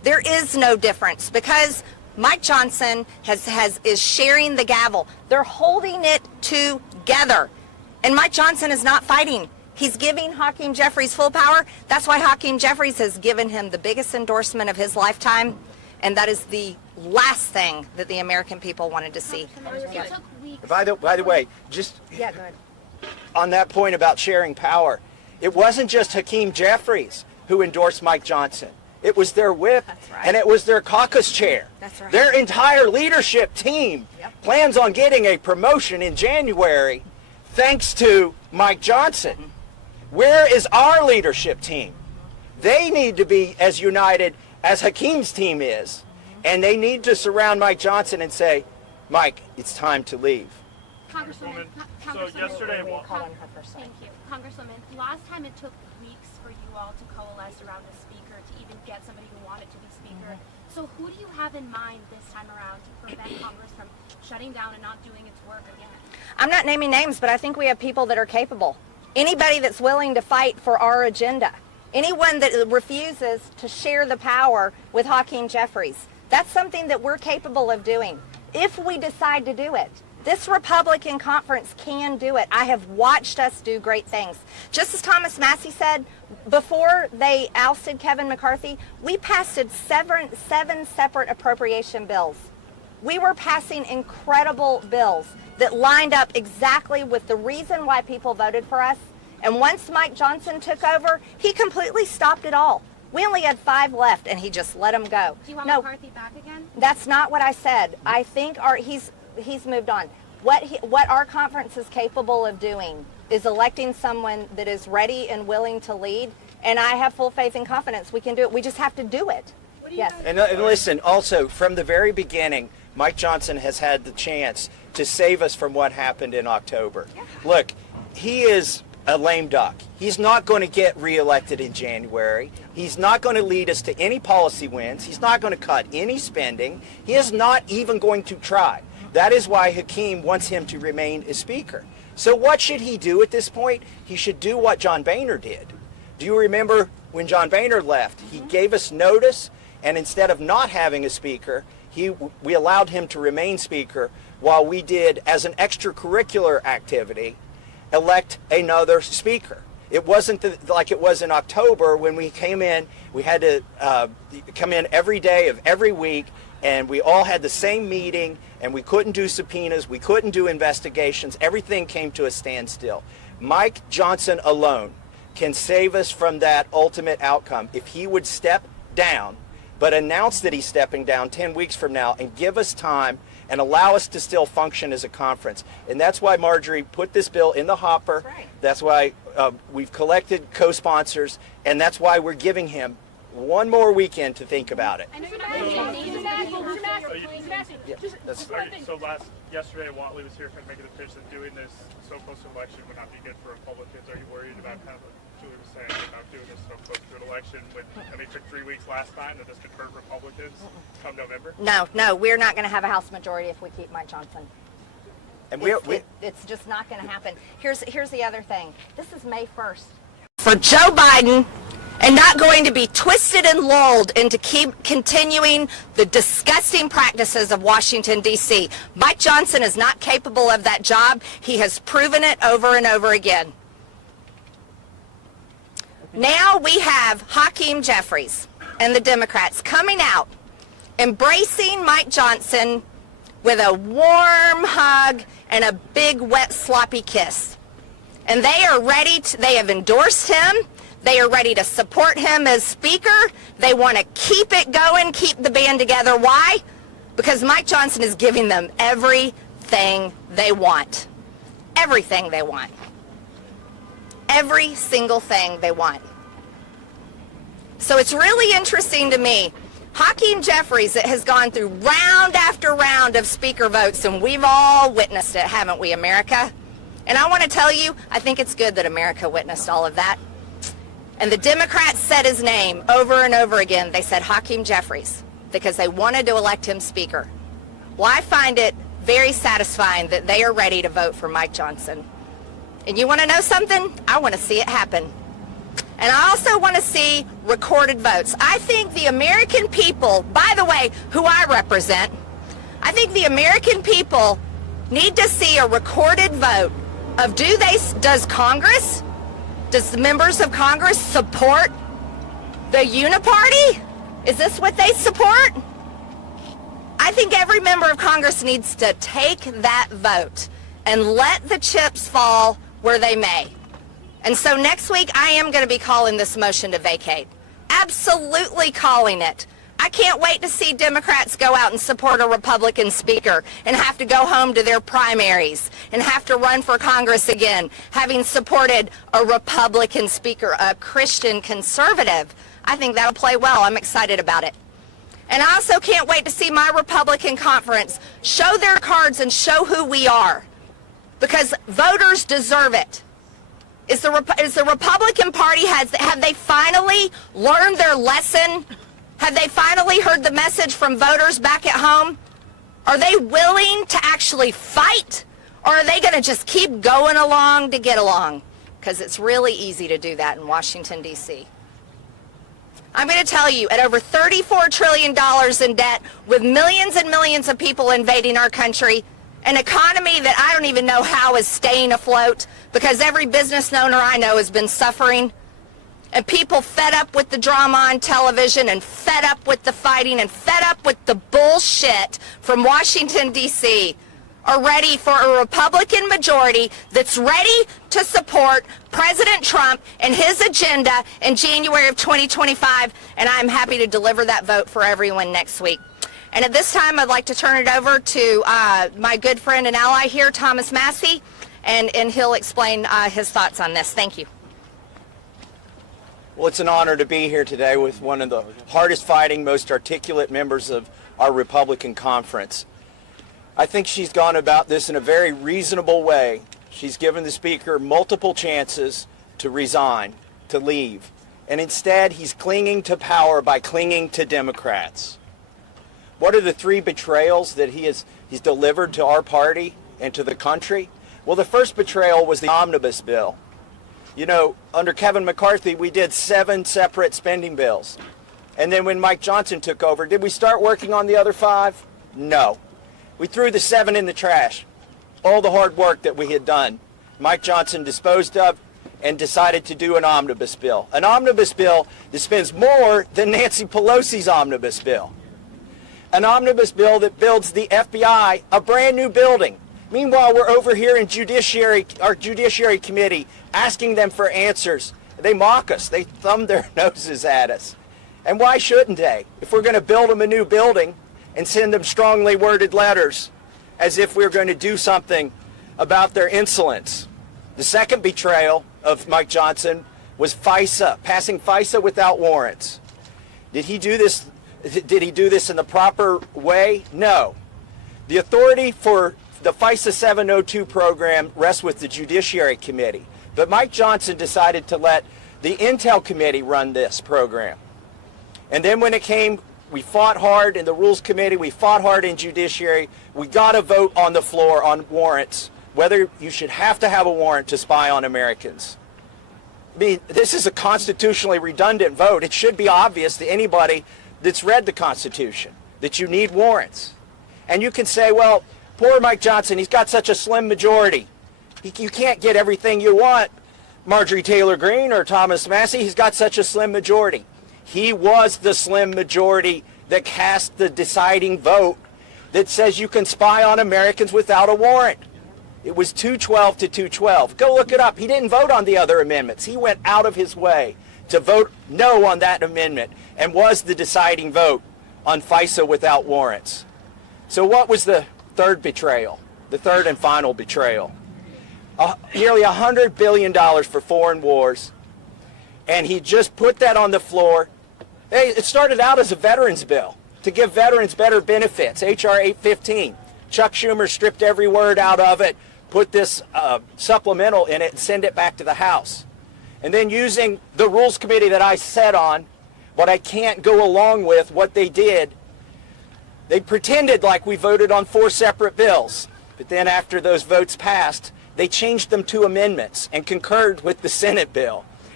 There is no difference because Mike Johnson is sharing the gavel. They're holding it together. And Mike Johnson is not fighting. He's giving Hakeem Jeffries full power. That's why Hakeem Jeffries has given him the biggest endorsement of his lifetime. And that is the last thing that the American people wanted to see. By the way, just yeah, go ahead. On that point about sharing power, it wasn't just Hakeem Jeffries who endorsed Mike Johnson. It was their whip, and it was their caucus chair. That's right. Their entire leadership team plans on getting a promotion in January thanks to Mike Johnson. Where is our leadership team? They need to be as united as Hakeem's team is, and they need to surround Mike Johnson and say, Mike, it's time to leave. Congresswoman, so yesterday, thank you. Congresswoman, last time it took weeks for you all to coalesce around the speaker to even get somebody who wanted to be speaker. So who do you have in mind this time around to prevent Congress from shutting down and not doing its work again? I'm not naming names, but I think we have people that are capable. Anybody that's willing to fight for our agenda. Anyone that refuses to share the power with Hakeem Jeffries. That's something that we're capable of doing if we decide to do it. This Republican conference can do it. I have watched us do great things. Just as Thomas Massie said, before they ousted Kevin McCarthy, we passed seven separate appropriation bills. We were passing incredible bills that lined up exactly with the reason why people voted for us. And once Mike Johnson took over, he completely stopped it all. We only had 5 left, and he just let them go. Do you want McCarthy back again? That's not what I said. I think he's moved on. What our conference is capable of doing is electing someone that is ready and willing to lead, and I have full faith and confidence we can do it. We just have to do it. Yes. And listen, also, from the very beginning, Mike Johnson has had the chance to save us from what happened in October. Yeah. Look, he is a lame duck. He's not going to get reelected in January. He's not going to lead us to any policy wins. He's not going to cut any spending. He is not even going to try. That is why Hakeem wants him to remain a speaker. So what should he do at this point? He should do what John Boehner did. Do you remember when John Boehner left? He gave us notice, and instead of not having a speaker, we allowed him to remain speaker while we did, as an extracurricular activity, elect another speaker. It wasn't like it was in October when we came in. We had to come in every day of every week, and we all had the same meeting, and we couldn't do subpoenas, we couldn't do investigations. Everything came to a standstill. Mike Johnson alone can save us from that ultimate outcome if he would step down, but announce that he's stepping down 10 weeks from now and give us time and allow us to still function as a conference. And that's why Marjorie put this bill in the hopper. That's why we've collected co-sponsors, and that's why we're giving him one more weekend to think about it. Yesterday, Watley was here kind of making the pitch that doing this so close to election would not be good for Republicans. Are you worried about kind of what Julie was saying about doing this so close to an election when it took 3 weeks last time, that this could hurt Republicans come November? No, we're not going to have a House majority if we keep Mike Johnson. And it's just not going to happen. Here's the other thing. This is May 1st. For Joe Biden, and not going to be twisted and lulled into keep continuing the disgusting practices of Washington, D.C. Mike Johnson is not capable of that job. He has proven it over and over again. Now we have Hakeem Jeffries and the Democrats coming out, embracing Mike Johnson with a warm hug and a big, wet, sloppy kiss. And they are ready they have endorsed him. They are ready to support him as speaker. They want to keep it going, keep the band together. Why? Because Mike Johnson is giving them everything they want. Everything they want. Every single thing they want. So it's really interesting to me. Hakeem Jeffries has gone through round after round of speaker votes, and we've all witnessed it, haven't we, America? And I want to tell you, I think it's good that America witnessed all of that. And the Democrats said his name over and over again. They said Hakeem Jeffries because they wanted to elect him speaker. Well, I find it very satisfying that they are ready to vote for Mike Johnson. And you want to know something? I want to see it happen. And I also want to see recorded votes. I think the American people, by the way, who I represent, I think the American people need to see a recorded vote of does Congress, does the members of Congress support the uniparty? Is this what they support? I think every member of Congress needs to take that vote and let the chips fall where they may. And so next week, I am going to be calling this motion to vacate. Absolutely calling it. I can't wait to see Democrats go out and support a Republican speaker and have to go home to their primaries and have to run for Congress again, having supported a Republican speaker, a Christian conservative. I think that'll play well. I'm excited about it. And I also can't wait to see my Republican conference show their cards and show who we are, because voters deserve it. Is the Republican Party, have they finally learned their lesson? Have they finally heard the message from voters back at home? Are they willing to actually fight? Or are they going to just keep going along to get along? Because it's really easy to do that in Washington, D.C. I'm going to tell you, at over $34 trillion in debt, with millions and millions of people invading our country, an economy that I don't even know how is staying afloat, because every business owner I know has been suffering, and people fed up with the drama on television and fed up with the fighting and fed up with the bullshit from Washington, D.C., are ready for a Republican majority that's ready to support President Trump and his agenda in January of 2025, and I'm happy to deliver that vote for everyone next week. And at this time, I'd like to turn it over to my good friend and ally here, Thomas Massie, and he'll explain his thoughts on this. Thank you. Well, it's an honor to be here today with one of the hardest fighting, most articulate members of our Republican conference. I think she's gone about this in a very reasonable way. She's given the Speaker multiple chances to resign, to leave, and instead he's clinging to power by clinging to Democrats. What are the three betrayals that he's delivered to our party and to the country? Well, the first betrayal was the omnibus bill. You know, under Kevin McCarthy, we did 7 separate spending bills. And then when Mike Johnson took over, did we start working on the other 5? No. We threw the 7 in the trash. All the hard work that we had done, Mike Johnson disposed of and decided to do an omnibus bill. An omnibus bill that spends more than Nancy Pelosi's omnibus bill. An omnibus bill that builds the FBI a brand new building. Meanwhile, we're over here in our Judiciary Committee asking them for answers. They mock us. They thumb their noses at us. And why shouldn't they? If we're going to build them a new building and send them strongly worded letters as if we're going to do something about their insolence. The second betrayal of Mike Johnson was FISA, passing FISA without warrants. Did he do this in the proper way? No. The authority for the FISA 702 program rests with the Judiciary Committee. But Mike Johnson decided to let the Intel Committee run this program. And then when it came, we fought hard in the Rules Committee, we fought hard in Judiciary. We got a vote on the floor on warrants, whether you should have to have a warrant to spy on Americans. I mean, this is a constitutionally redundant vote. It should be obvious to anybody that's read the Constitution that you need warrants. And you can say, well, poor Mike Johnson, he's got such a slim majority. You can't get everything you want, Marjorie Taylor Greene or Thomas Massie. He's got such a slim majority. He was the slim majority that cast the deciding vote that says you can spy on Americans without a warrant. It was 212 to 212. Go look it up. He didn't vote on the other amendments. He went out of his way to vote no on that amendment and was the deciding vote on FISA without warrants. So what was the third betrayal, the third and final betrayal? Nearly $100 billion for foreign wars, and he just put that on the floor. Hey, it started out as a veterans bill to give veterans better benefits, H.R. 815. Chuck Schumer stripped every word out of it, put this supplemental in it, and send it back to the House. And then using the Rules Committee that I sat on, but I can't go along with what they did, they pretended like we voted on 4 separate bills. But then after those votes passed, they changed them to amendments and concurred with the Senate bill.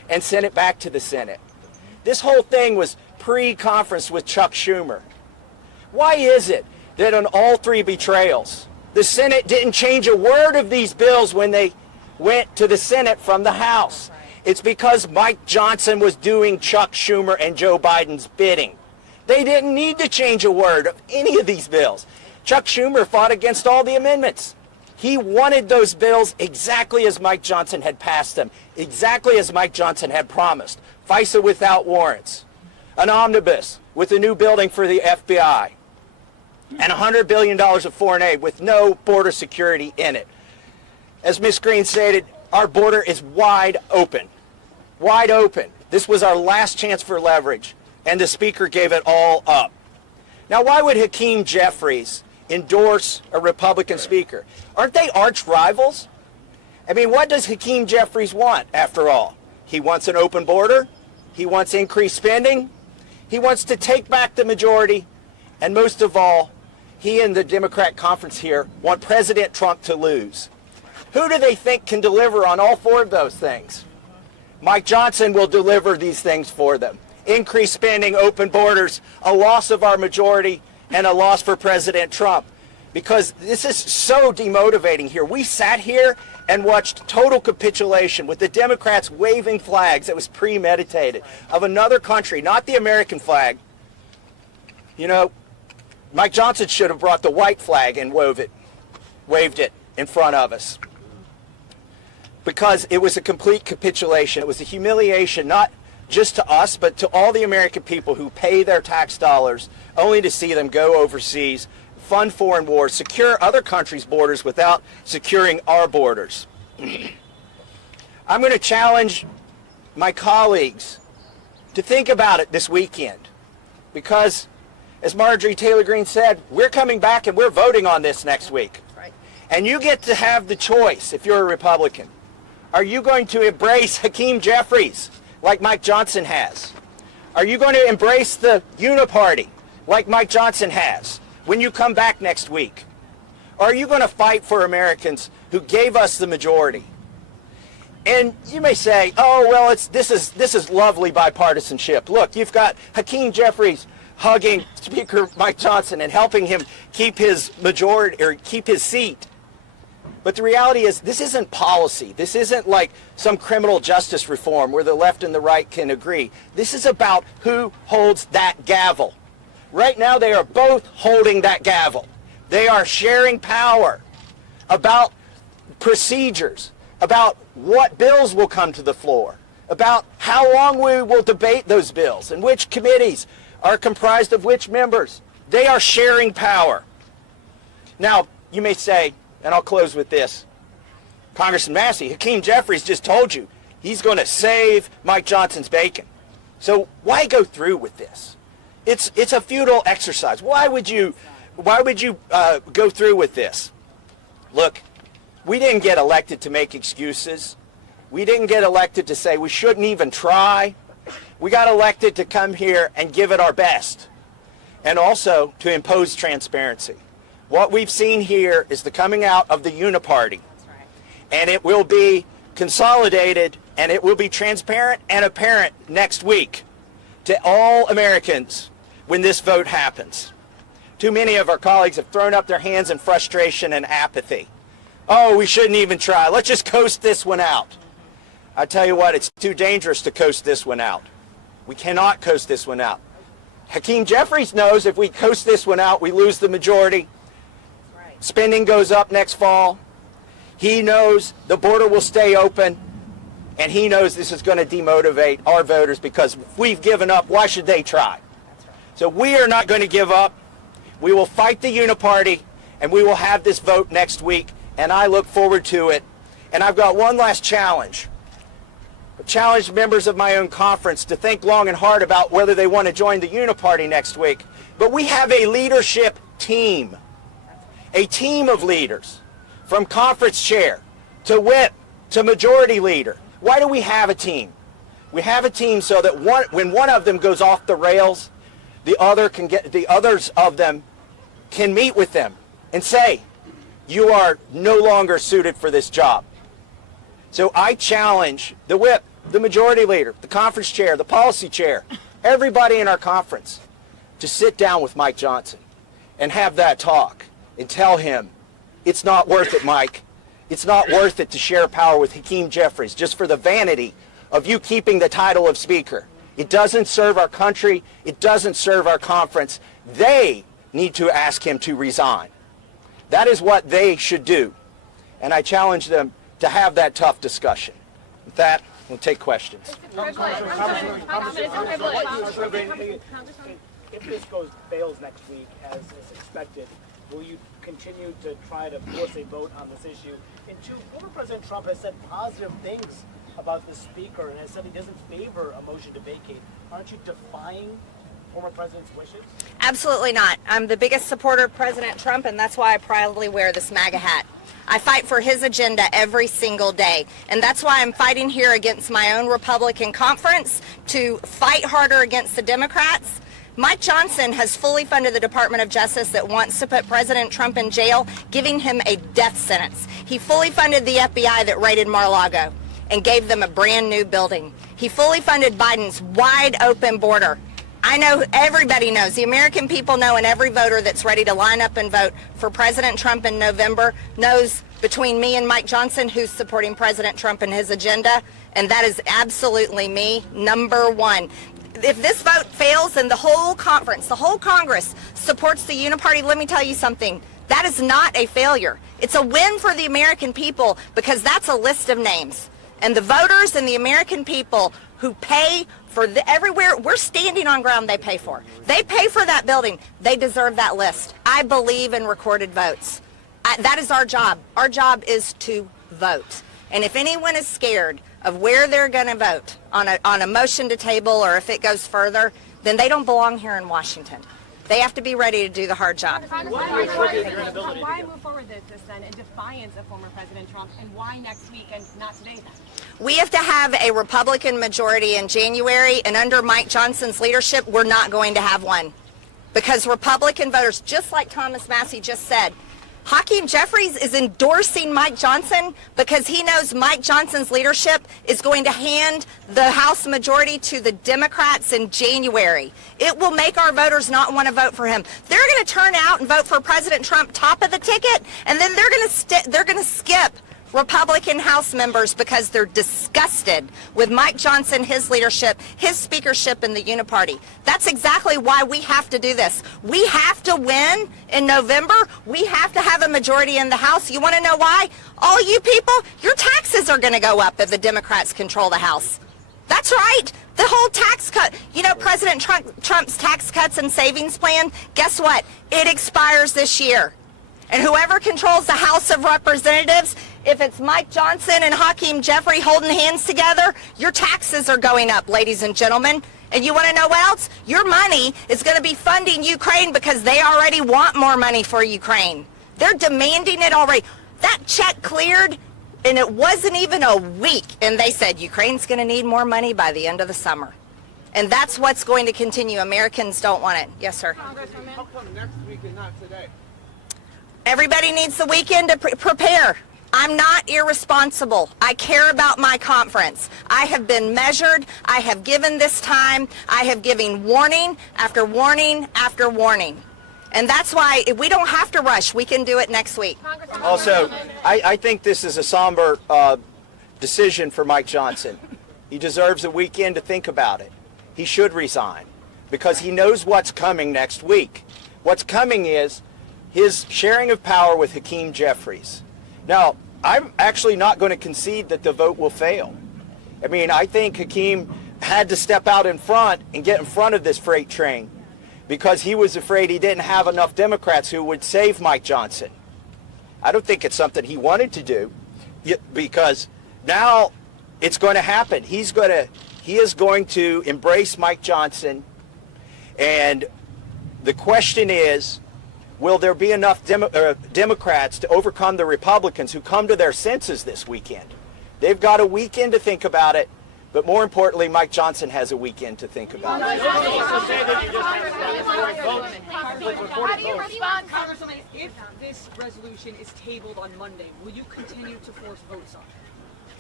and sent it back to the Senate. This whole thing was pre-conference with Chuck Schumer. Why is it that on all three betrayals, the Senate didn't change a word of these bills when they went to the Senate from the House? It's because Mike Johnson was doing Chuck Schumer and Joe Biden's bidding. They didn't need to change a word of any of these bills. Chuck Schumer fought against all the amendments. He wanted those bills exactly as Mike Johnson had passed them, exactly as Mike Johnson had promised. FISA without warrants, an omnibus with a new building for the FBI, and $100 billion of foreign aid with no border security in it. As Ms. Greene stated, our border is wide open. Wide open. This was our last chance for leverage, and the Speaker gave it all up. Now, why would Hakeem Jeffries endorse a Republican Speaker? Aren't they arch rivals? I mean, what does Hakeem Jeffries want, after all? He wants an open border. He wants increased spending. He wants to take back the majority. And most of all, he and the Democrat conference here want President Trump to lose. Who do they think can deliver on all four of those things? Mike Johnson will deliver these things for them. Increased spending, open borders, a loss of our majority, and a loss for President Trump. Because this is so demotivating here. We sat here and watched total capitulation with the Democrats waving flags that was premeditated of another country, not the American flag. You know, Mike Johnson should have brought the white flag and waved it in front of us. Because it was a complete capitulation. It was a humiliation, not just to us, but to all the American people who pay their tax dollars only to see them go overseas, fund foreign wars, secure other countries' borders without securing our borders. I'm going to challenge my colleagues to think about it this weekend, because, as Marjorie Taylor Greene said, we're coming back and we're voting on this next week. Right. And you get to have the choice, if you're a Republican. Are you going to embrace Hakeem Jeffries like Mike Johnson has? Are you going to embrace the uniparty like Mike Johnson has when you come back next week? Or are you going to fight for Americans who gave us the majority? And you may say, oh, well, this is lovely bipartisanship. Look, you've got Hakeem Jeffries hugging Speaker Mike Johnson and helping him keep his majority or keep his seat. But the reality is, this isn't policy. This isn't like some criminal justice reform where the left and the right can agree. This is about who holds that gavel. Right now, they are both holding that gavel. They are sharing power about procedures, about what bills will come to the floor, about how long we will debate those bills, and which committees are comprised of which members. They are sharing power. Now, you may say, and I'll close with this, Congressman Massie, Hakeem Jeffries just told you he's going to save Mike Johnson's bacon. So why go through with this? It's a futile exercise. Why would you go through with this? Look, we didn't get elected to make excuses. We didn't get elected to say we shouldn't even try. We got elected to come here and give it our best, and also to impose transparency. What we've seen here is the coming out of the uniparty. And it will be consolidated, and it will be transparent and apparent next week to all Americans when this vote happens. Too many of our colleagues have thrown up their hands in frustration and apathy. Oh, we shouldn't even try. Let's just coast this one out. I tell you what, it's too dangerous to coast this one out. We cannot coast this one out. Hakeem Jeffries knows if we coast this one out, we lose the majority. Spending goes up next fall. He knows the border will stay open, and he knows this is going to demotivate our voters, because if we've given up, why should they try? So we are not going to give up. We will fight the uniparty, and we will have this vote next week, and I look forward to it. And I've got one last challenge. I challenge members of my own conference to think long and hard about whether they want to join the uniparty next week. But we have a leadership team. A team of leaders, from conference chair to whip to majority leader. Why do we have a team? We have a team so that when one of them goes off the rails, the others of them can meet with them and say, you are no longer suited for this job. So I challenge the whip the majority leader, the conference chair, the policy chair, everybody in our conference to sit down with Mike Johnson and have that talk and tell him, it's not worth it, Mike. It's not worth it to share power with Hakeem Jeffries just for the vanity of you keeping the title of speaker. It doesn't serve our country. It doesn't serve our conference. They need to ask him to resign. That is what they should do. And I challenge them to have that tough discussion. With that, we'll take questions. If this fails next week, as is expected, will you continue to try to force a vote on this issue? And two, former President Trump has said positive things about the speaker and has said he doesn't favor a motion to vacate. Aren't you defying former president's wishes? Absolutely not. I'm the biggest supporter of President Trump, and that's why I proudly wear this MAGA hat. I fight for his agenda every single day, and that's why I'm fighting here against my own Republican conference to fight harder against the Democrats. Mike Johnson has fully funded the Department of Justice that wants to put President Trump in jail, giving him a death sentence. He fully funded the FBI that raided Mar-a-Lago and gave them a brand new building. He fully funded Biden's wide open border. I know, everybody knows, the American people know, and every voter that's ready to line up and vote for President Trump in November knows between me and Mike Johnson who's supporting President Trump and his agenda, and that is absolutely me, number one. If this vote fails and the whole conference, the whole Congress supports the uniparty, let me tell you something. That is not a failure. It's a win for the American people because that's a list of names. And the voters and the American people who pay for everywhere, we're standing on ground they pay for. They pay for that building. They deserve that list. I believe in recorded votes. That is our job. Our job is to vote. And if anyone is scared of where they're going to vote on a motion to table or if it goes further, then they don't belong here in Washington. They have to be ready to do the hard job. Why move forward with this then in defiance of former President Trump, and why next week and not today then? We have to have a Republican majority in January, and under Mike Johnson's leadership, we're not going to have one. Because Republican voters, just like Thomas Massie just said, Hakeem Jeffries is endorsing Mike Johnson because he knows Mike Johnson's leadership is going to hand the House majority to the Democrats in January. It will make our voters not want to vote for him. They're going to turn out and vote for President Trump top of the ticket, and then they're going to skip Republican House members because they're disgusted with Mike Johnson, his leadership, his speakership in the uniparty. That's exactly why we have to do this. We have to win in November. We have to have a majority in the House. You want to know why? All you people, your taxes are going to go up if the Democrats control the House. That's right. The whole tax cut, you know, President Trump's tax cuts and savings plan, guess what? It expires this year. And whoever controls the House of Representatives, if it's Mike Johnson and Hakeem Jeffries holding hands together, your taxes are going up, ladies and gentlemen. And you want to know what else? Your money is going to be funding Ukraine because they already want more money for Ukraine. They're demanding it already. That check cleared, and it wasn't even a week. And they said Ukraine's going to need more money by the end of the summer. And that's what's going to continue. Americans don't want it. Yes, sir. How come next week and not today? Everybody needs the weekend to prepare. I'm not irresponsible. I care about my conference. I have been measured. I have given this time. I have given warning after warning after warning. And that's why if we don't have to rush. We can do it next week. Also, I think this is a somber decision for Mike Johnson. He deserves a weekend to think about it. He should resign because he knows what's coming next week. What's coming is his sharing of power with Hakeem Jeffries. Now, I'm actually not going to concede that the vote will fail. I mean, I think Hakeem had to step out in front and get in front of this freight train because he was afraid he didn't have enough Democrats who would save Mike Johnson. I don't think it's something he wanted to do because now it's going to happen. He is going to embrace Mike Johnson, and the question is, will there be enough Democrats to overcome the Republicans who come to their senses this weekend? They've got a weekend to think about it, but more importantly, Mike Johnson has a weekend to think about it. How do you respond, Congresswoman, if this resolution is tabled on Monday? Will you continue to force votes on it?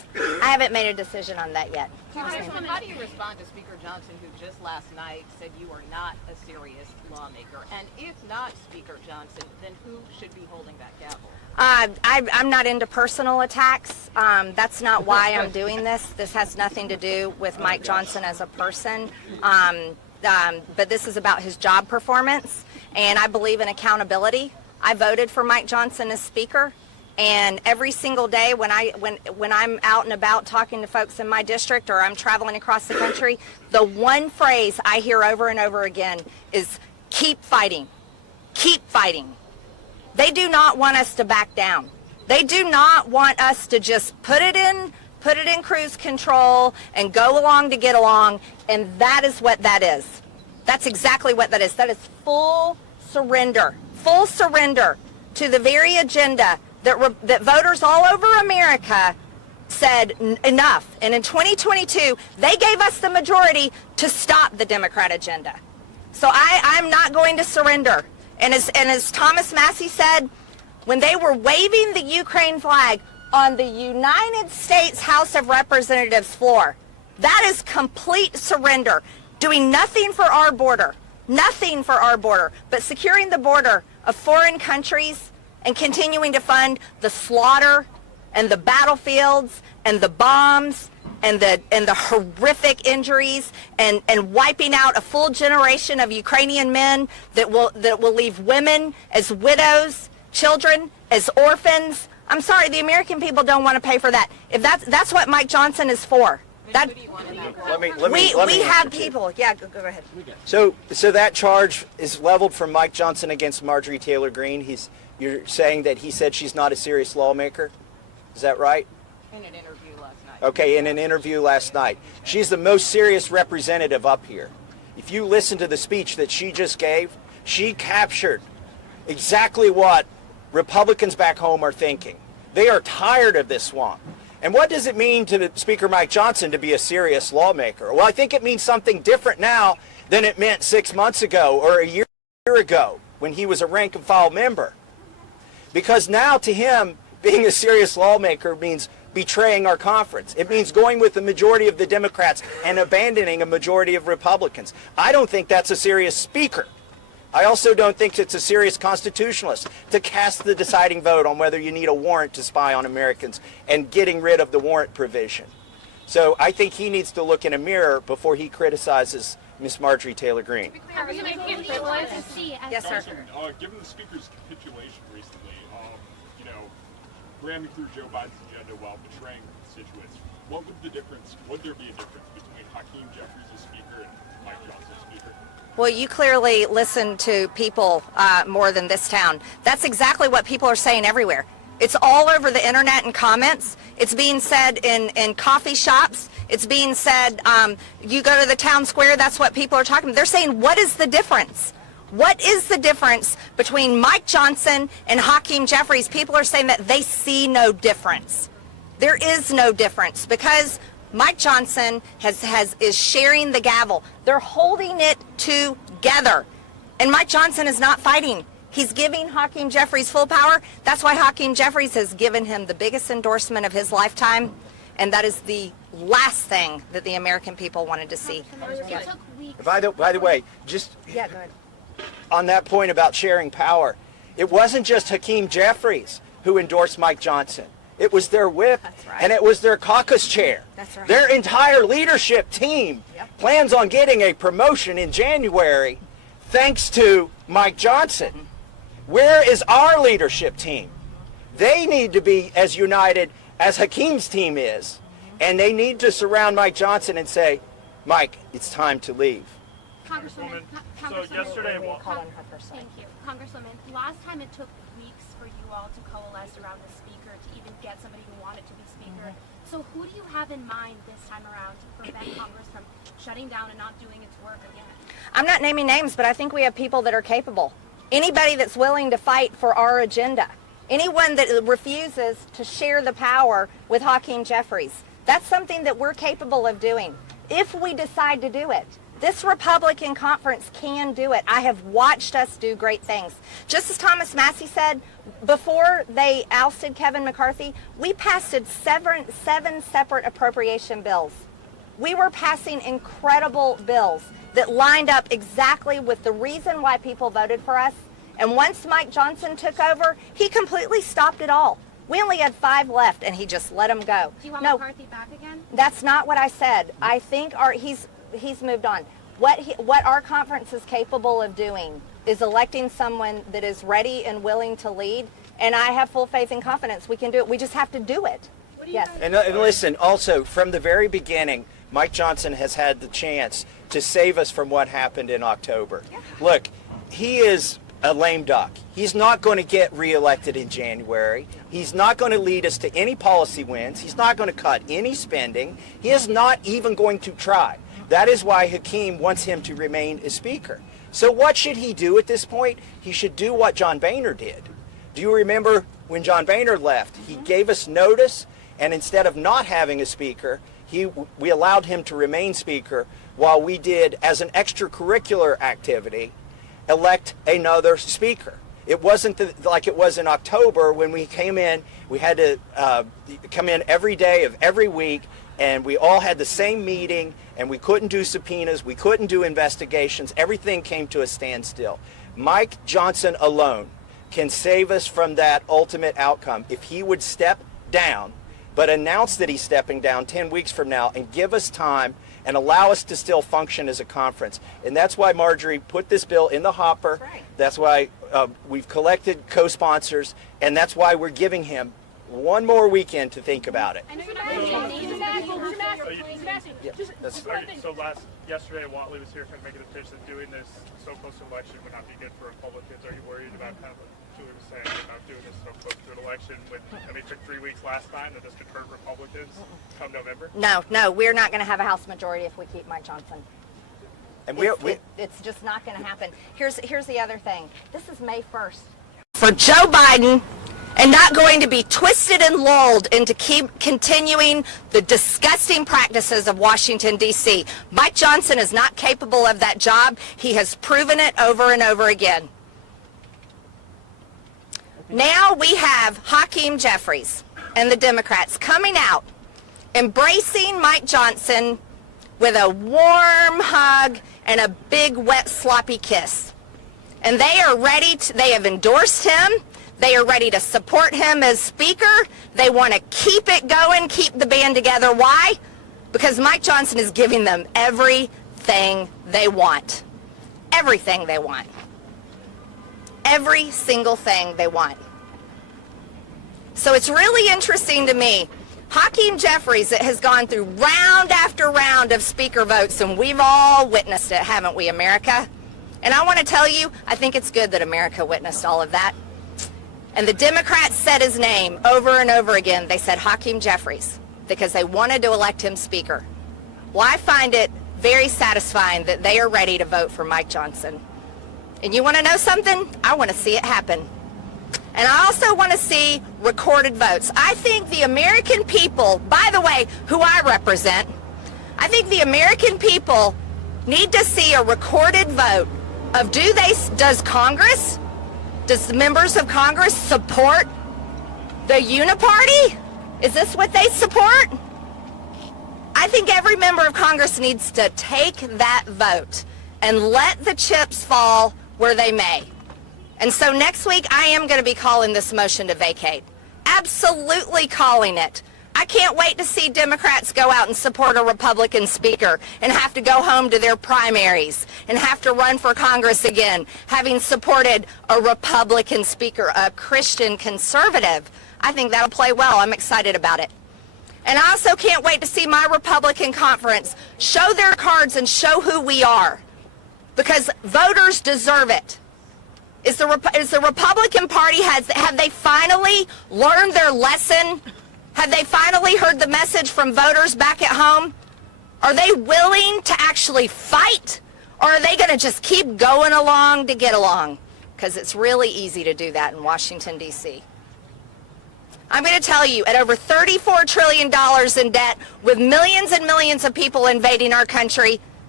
I haven't made a decision on that yet. Congresswoman, how do you respond to Speaker Johnson, who just last night said you are not a serious lawmaker? And if not Speaker Johnson, then who should be holding that gavel? I'm not into personal attacks. That's not why I'm doing this. This has nothing to do with Mike Johnson as a person. But this is about his job performance, and I believe in accountability. I voted for Mike Johnson as Speaker, and every single day when I'm out and about talking to folks in my district or I'm traveling across the country, the one phrase I hear over and over again is keep fighting, keep fighting. They do not want us to back down. They do not want us to just put it in cruise control and go along to get along, and that is what that is. That's exactly what that is. That is full surrender to the very agenda that voters all over America said enough. And in 2022, they gave us the majority to stop the Democrat agenda. So I'm not going to surrender. And as Thomas Massie said, when they were waving the Ukraine flag on the United States House of Representatives floor, that is complete surrender. Doing nothing for our border, but securing the border of foreign countries and continuing to fund the slaughter and the battlefields and the bombs and the horrific injuries and wiping out a full generation of Ukrainian men that will leave women as widows, children as orphans. I'm sorry, the American people don't want to pay for that. If that's what Mike Johnson is for. That we have people. Yeah, go ahead. So that charge is leveled from Mike Johnson against Marjorie Taylor Greene. You're saying that he said she's not a serious lawmaker. Is that right? In an interview last night. Okay, in an interview last night. She's the most serious representative up here. If you listen to the speech that she just gave, she captured exactly what Republicans back home are thinking. They are tired of this swamp. And what does it mean to Speaker Mike Johnson to be a serious lawmaker? Well, I think it means something different now than it meant 6 months ago or a year ago when he was a rank and file member. Because now to him, being a serious lawmaker means betraying our conference. It means going with the majority of the Democrats and abandoning a majority of Republicans. I don't think that's a serious speaker. I also don't think it's a serious constitutionalist to cast the deciding vote on whether you need a warrant to spy on Americans and getting rid of the warrant provision. So I think he needs to look in a mirror before he criticizes Miss Marjorie Taylor Greene. Yes, sir. Given the speaker's capitulation recently, ramming through Joe Biden's agenda while betraying the constituents, would there be a difference between Hakeem Jeffries as speaker and Mike Johnson as speaker? Well, you clearly listen to people more than this town. That's exactly what people are saying everywhere. It's all over the internet and comments. It's being said in coffee shops. It's being said, you go to the town square, that's what people are talking about. They're saying, what is the difference? What is the difference between Mike Johnson and Hakeem Jeffries? People are saying that they see no difference. There is no difference because Mike Johnson is sharing the gavel. They're holding it together. And Mike Johnson is not fighting. He's giving Hakeem Jeffries full power. That's why Hakeem Jeffries has given him the biggest endorsement of his lifetime. And that is the last thing that the American people wanted to see. By the way, just go ahead. On that point about sharing power, it wasn't just Hakeem Jeffries who endorsed Mike Johnson. It was their whip, and it was their caucus chair. That's right. Their entire leadership team plans on getting a promotion in January thanks to Mike Johnson. Where is our leadership team? They need to be as united as Hakeem's team is, and they need to surround Mike Johnson and say, Mike, it's time to leave. Congresswoman, so yesterday, thank you. Congresswoman, last time it took weeks for you all to coalesce around the speaker to even get somebody who wanted to be speaker. So who do you have in mind this time around to prevent Congress from shutting down and not doing its work again? I'm not naming names, but I think we have people that are capable. Anybody that's willing to fight for our agenda. Anyone that refuses to share the power with Hakeem Jeffries. That's something that we're capable of doing if we decide to do it. This Republican conference can do it. I have watched us do great things. Just as Thomas Massie said, before they ousted Kevin McCarthy, we passed seven separate appropriation bills. We were passing incredible bills that lined up exactly with the reason why people voted for us. And once Mike Johnson took over, he completely stopped it all. We only had 5 left, and he just let them go. Do you want McCarthy back again? That's not what I said. I think he's moved on. What our conference is capable of doing is electing someone that is ready and willing to lead, and I have full faith and confidence we can do it. We just have to do it. Yes. And listen, also, from the very beginning, Mike Johnson has had the chance to save us from what happened in October. Yeah. Look, he is a lame duck. He's not going to get reelected in January. He's not going to lead us to any policy wins. He's not going to cut any spending. He is not even going to try. That is why Hakeem wants him to remain as Speaker. So what should he do at this point? He should do what John Boehner did. Do you remember when John Boehner left? He gave us notice, and instead of not having a Speaker, we allowed him to remain Speaker while we did, as an extracurricular activity, elect another Speaker. It wasn't like it was in October when we came in. We had to come in every day of every week, and we all had the same meeting, and we couldn't do subpoenas, we couldn't do investigations. Everything came to a standstill. Mike Johnson alone can save us from that ultimate outcome if he would step down, but announce that he's stepping down 10 weeks from now and give us time and allow us to still function as a conference. And that's why Marjorie put this bill in the hopper. That's right. That's why we've collected co-sponsors, and that's why we're giving him one more weekend to think about it. Yesterday, Watley was here kind of making the pitch that doing this so close to election would not be good for Republicans. Are you worried about kind of what Julie was saying about doing this so close to an election when, it took 3 weeks last time, that this could hurt Republicans come November? No, we're not going to have a House majority if we keep Mike Johnson. And it's just not going to happen. Here's the other thing. This is May 1st. For Joe Biden, and not going to be twisted and lulled into keep continuing the disgusting practices of Washington, D.C. Mike Johnson is not capable of that job. He has proven it over and over again. Now we have Hakeem Jeffries and the Democrats coming out, embracing Mike Johnson with a warm hug and a big, wet, sloppy kiss. And they are ready they have endorsed him. They are ready to support him as Speaker. They want to keep it going, keep the band together. Why? Because Mike Johnson is giving them everything they want. Everything they want. Every single thing they want. So it's really interesting to me. Hakeem Jeffries has gone through round after round of Speaker votes, and we've all witnessed it, haven't we, America? And I want to tell you, I think it's good that America witnessed all of that. And the Democrats said his name over and over again. They said Hakeem Jeffries because they wanted to elect him Speaker. Well, I find it very satisfying that they are ready to vote for Mike Johnson. And you want to know something? I want to see it happen. And I also want to see recorded votes. I think the American people, by the way, who I represent, I think the American people need to see a recorded vote of does Congress, does the members of Congress support the uniparty? Is this what they support? I think every member of Congress needs to take that vote and let the chips fall where they may. And so next week, I am going to be calling this motion to vacate. Absolutely calling it. I can't wait to see Democrats go out and support a Republican Speaker and have to go home to their primaries and have to run for Congress again, having supported a Republican Speaker, a Christian conservative. I think that'll play well. I'm excited about it. And I also can't wait to see my Republican conference show their cards and show who we are, because voters deserve it. Is the Republican Party, have they finally learned their lesson? Have they finally heard the message from voters back at home? Are they willing to actually fight? Or are they going to just keep going along to get along? Because it's really easy to do that in Washington, D.C. I'm going to tell you, at over $34 trillion in debt, with millions and millions of people invading our country,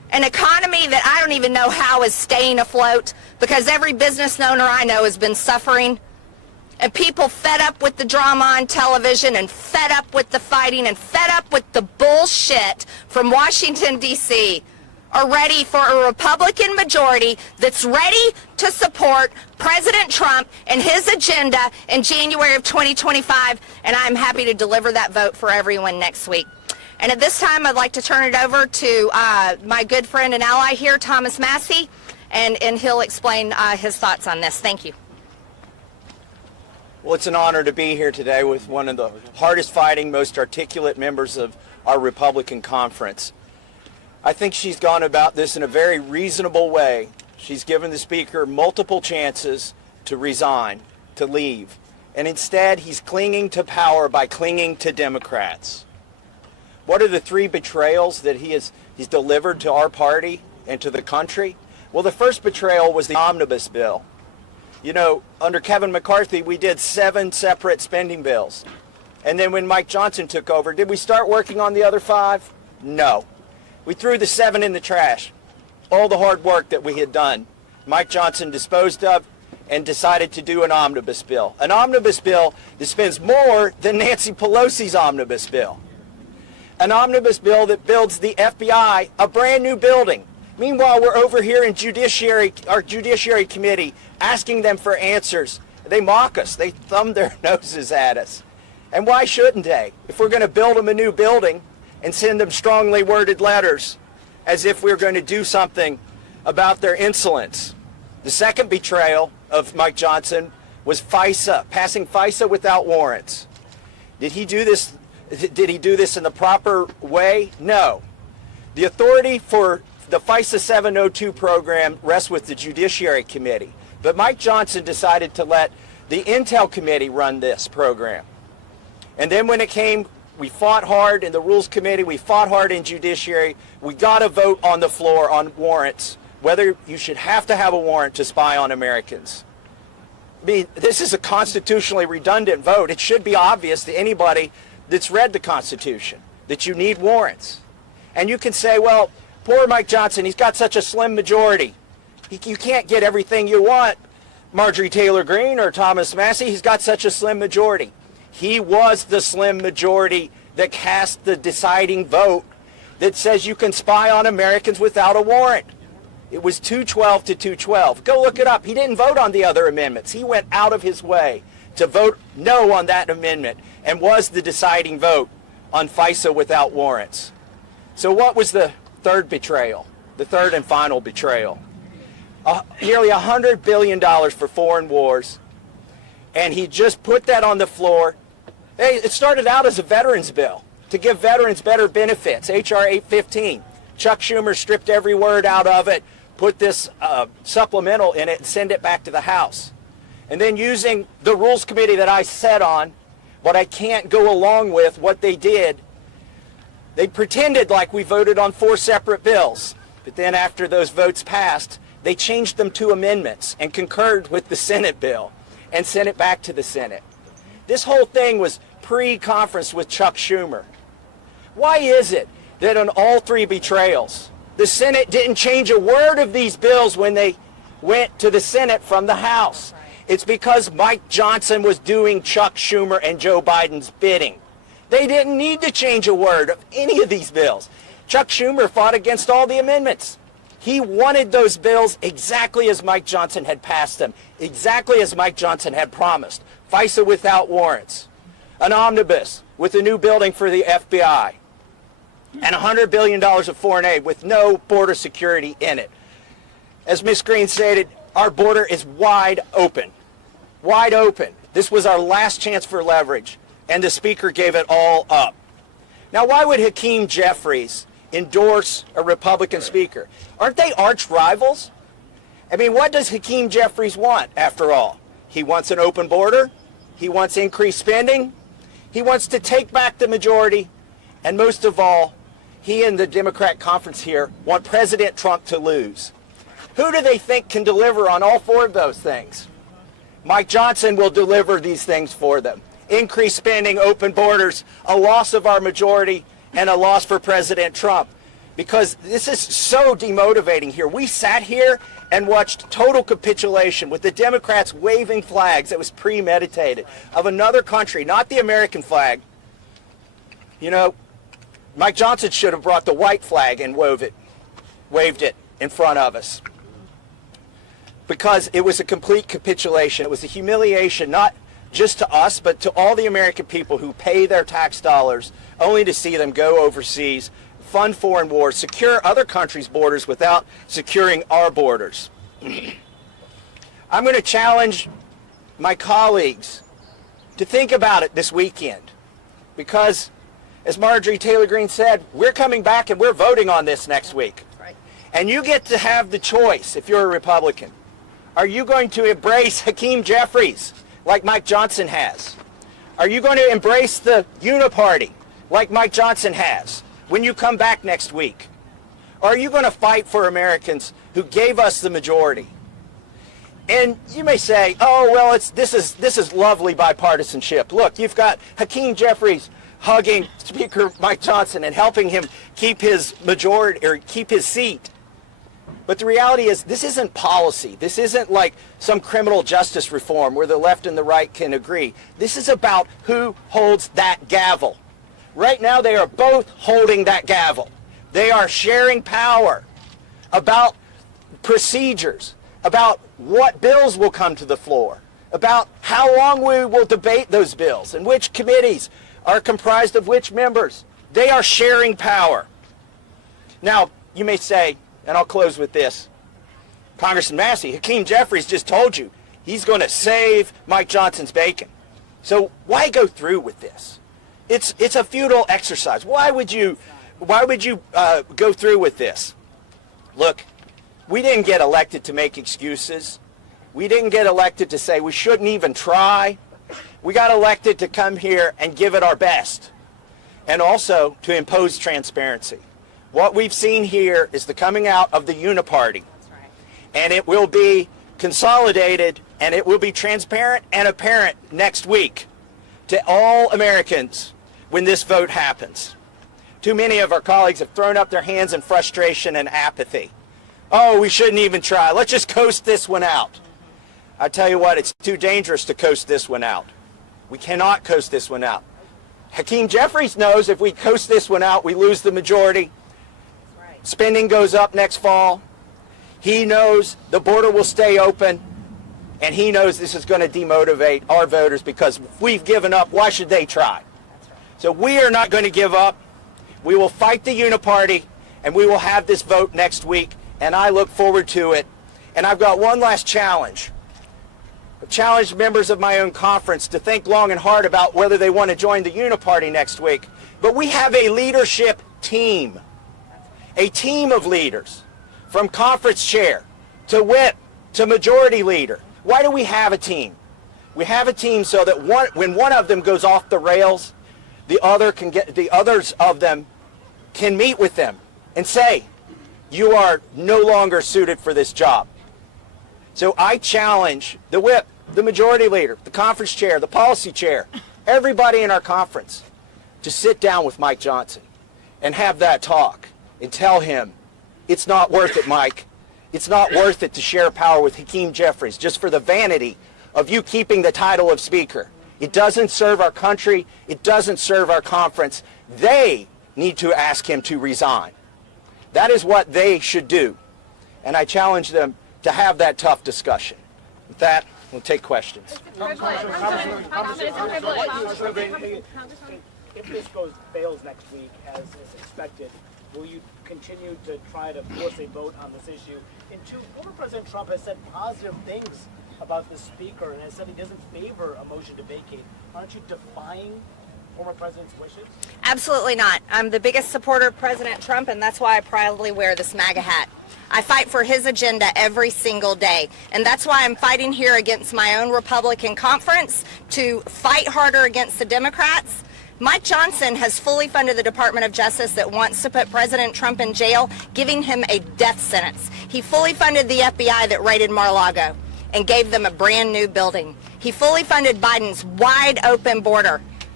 an economy that I don't even know how is staying afloat because every business owner I know has been suffering, and people fed up with the drama on television and fed up with the fighting and fed up with the bullshit from Washington, D.C. are ready for a Republican majority that's ready to support President Trump and his agenda in January of 2025, and I'm happy to deliver that vote for everyone next week. And at this time, I'd like to turn it over to my good friend and ally here, Thomas Massie, and he'll explain his thoughts on this. Thank you. Well, it's an honor to be here today with one of the hardest fighting, most articulate members of our Republican conference. I think she's gone about this in a very reasonable way. She's given the Speaker multiple chances to resign, to leave, and instead he's clinging to power by clinging to Democrats. What are the three betrayals that he's delivered to our party and to the country? Well, the first betrayal was the omnibus bill. You know, under Kevin McCarthy, we did 7 separate spending bills. And then when Mike Johnson took over, did we start working on the other 5? No. We threw the 7 in the trash. All the hard work that we had done, Mike Johnson disposed of and decided to do an omnibus bill. An omnibus bill that spends more than Nancy Pelosi's omnibus bill. An omnibus bill that builds the FBI a brand new building. Meanwhile, we're over here in our Judiciary Committee asking them for answers. They mock us. They thumb their noses at us. And why shouldn't they? If we're going to build them a new building and send them strongly worded letters as if we're going to do something about their insolence. The second betrayal of Mike Johnson was FISA, passing FISA without warrants. Did he do this in the proper way? No. The authority for the FISA 702 program rests with the Judiciary Committee. But Mike Johnson decided to let the Intel Committee run this program. And then when it came, we fought hard in the Rules Committee, we fought hard in Judiciary. We got a vote on the floor on warrants, whether you should have to have a warrant to spy on Americans. I mean, this is a constitutionally redundant vote. It should be obvious to anybody that's read the Constitution that you need warrants. And you can say, well, poor Mike Johnson, he's got such a slim majority. You can't get everything you want, Marjorie Taylor Greene or Thomas Massie. He's got such a slim majority. He was the slim majority that cast the deciding vote that says you can spy on Americans without a warrant. It was 212 to 212. Go look it up. He didn't vote on the other amendments. He went out of his way to vote no on that amendment and was the deciding vote on FISA without warrants. So what was the third betrayal, the third and final betrayal? Nearly $100 billion for foreign wars, and he just put that on the floor. Hey, it started out as a veterans bill to give veterans better benefits, H.R. 815. Chuck Schumer stripped every word out of it, put this supplemental in it, and send it back to the House. And then using the Rules Committee that I sat on, but I can't go along with what they did, they pretended like we voted on 4 separate bills. But then after those votes passed, they changed them to amendments and concurred with the Senate bill and sent it back to the Senate. This whole thing was pre-conference with Chuck Schumer. Why is it that on all 3 betrayals, the Senate didn't change a word of these bills when they went to the Senate from the House? It's because Mike Johnson was doing Chuck Schumer and Joe Biden's bidding. They didn't need to change a word of any of these bills. Chuck Schumer fought against all the amendments. He wanted those bills exactly as Mike Johnson had passed them, exactly as Mike Johnson had promised. FISA without warrants, an omnibus with a new building for the FBI, and $100 billion of foreign aid with no border security in it. As Ms. Greene stated, our border is wide open. Wide open. This was our last chance for leverage, and the Speaker gave it all up. Now, why would Hakeem Jeffries endorse a Republican Speaker? Aren't they arch rivals? I mean, what does Hakeem Jeffries want, after all? He wants an open border. He wants increased spending. He wants to take back the majority. And most of all, he and the Democrat conference here want President Trump to lose. Who do they think can deliver on all 4 of those things? Mike Johnson will deliver these things for them. Increased spending, open borders, a loss of our majority, and a loss for President Trump. because this is so demotivating here. We sat here and watched total capitulation with the Democrats waving flags that was premeditated of another country, not the American flag. You know, Mike Johnson should have brought the white flag and waved it in front of us, because it was a complete capitulation. It was a humiliation, not just to us, but to all the American people who pay their tax dollars only to see them go overseas, fund foreign wars, secure other countries' borders without securing our borders. I'm going to challenge my colleagues to think about it this weekend, because, as Marjorie Taylor Greene said, we're coming back and we're voting on this next week. Right. And you get to have the choice, if you're a Republican. Are you going to embrace Hakeem Jeffries like Mike Johnson has? Are you going to embrace the uniparty like Mike Johnson has when you come back next week? Or are you going to fight for Americans who gave us the majority? And you may say, oh, well, this is lovely bipartisanship. Look, you've got Hakeem Jeffries hugging Speaker Mike Johnson and helping him keep his majority or keep his seat. But the reality is, this isn't policy. This isn't like some criminal justice reform where the left and the right can agree. This is about who holds that gavel. Right now, they are both holding that gavel. They are sharing power about procedures, about what bills will come to the floor, about how long we will debate those bills, and which committees are comprised of which members. They are sharing power. Now, you may say, and I'll close with this, Congressman Massie, Hakeem Jeffries just told you he's going to save Mike Johnson's bacon. So why go through with this? It's a futile exercise. Why would you go through with this? Look, we didn't get elected to make excuses. We didn't get elected to say we shouldn't even try. We got elected to come here and give it our best, and also to impose transparency. What we've seen here is the coming out of the uniparty, and it will be consolidated, and it will be transparent and apparent next week to all Americans when this vote happens. Too many of our colleagues have thrown up their hands in frustration and apathy. Oh, we shouldn't even try. Let's just coast this one out. I tell you what, it's too dangerous to coast this one out. We cannot coast this one out. Hakeem Jeffries knows if we coast this one out, we lose the majority. Spending goes up next fall. He knows the border will stay open, and he knows this is going to demotivate our voters, because if we've given up, why should they try? So we are not going to give up. We will fight the uniparty, and we will have this vote next week, and I look forward to it. And I've got one last challenge. I've challenged members of my own conference to think long and hard about whether they want to join the uniparty next week. But we have a leadership team. A team of leaders, from conference chair to whip to majority leader. Why do we have a team? We have a team so that when one of them goes off the rails, the others of them can meet with them and say, you are no longer suited for this job. So I challenge the whip, the majority leader, the conference chair, the policy chair, everybody in our conference to sit down with Mike Johnson and have that talk. And tell him, it's not worth it, Mike. It's not worth it to share power with Hakeem Jeffries just for the vanity of you keeping the title of Speaker. It doesn't serve our country. It doesn't serve our conference. They need to ask him to resign. That is what they should do. And I challenge them to have that tough discussion. With that, we'll take questions. If this fails next week, as is expected, will you continue to try to force a vote on this issue? And two, former President Trump has said positive things about the Speaker and has said he doesn't favor a motion to vacate. Aren't you defying former President's wishes? Absolutely not. I'm the biggest supporter of President Trump, and that's why I proudly wear this MAGA hat. I fight for his agenda every single day, and that's why I'm fighting here against my own Republican conference to fight harder against the Democrats. Mike Johnson has fully funded the Department of Justice that wants to put President Trump in jail, giving him a death sentence. He fully funded the FBI that raided Mar-a-Lago and gave them a brand new building. He fully funded Biden's wide open border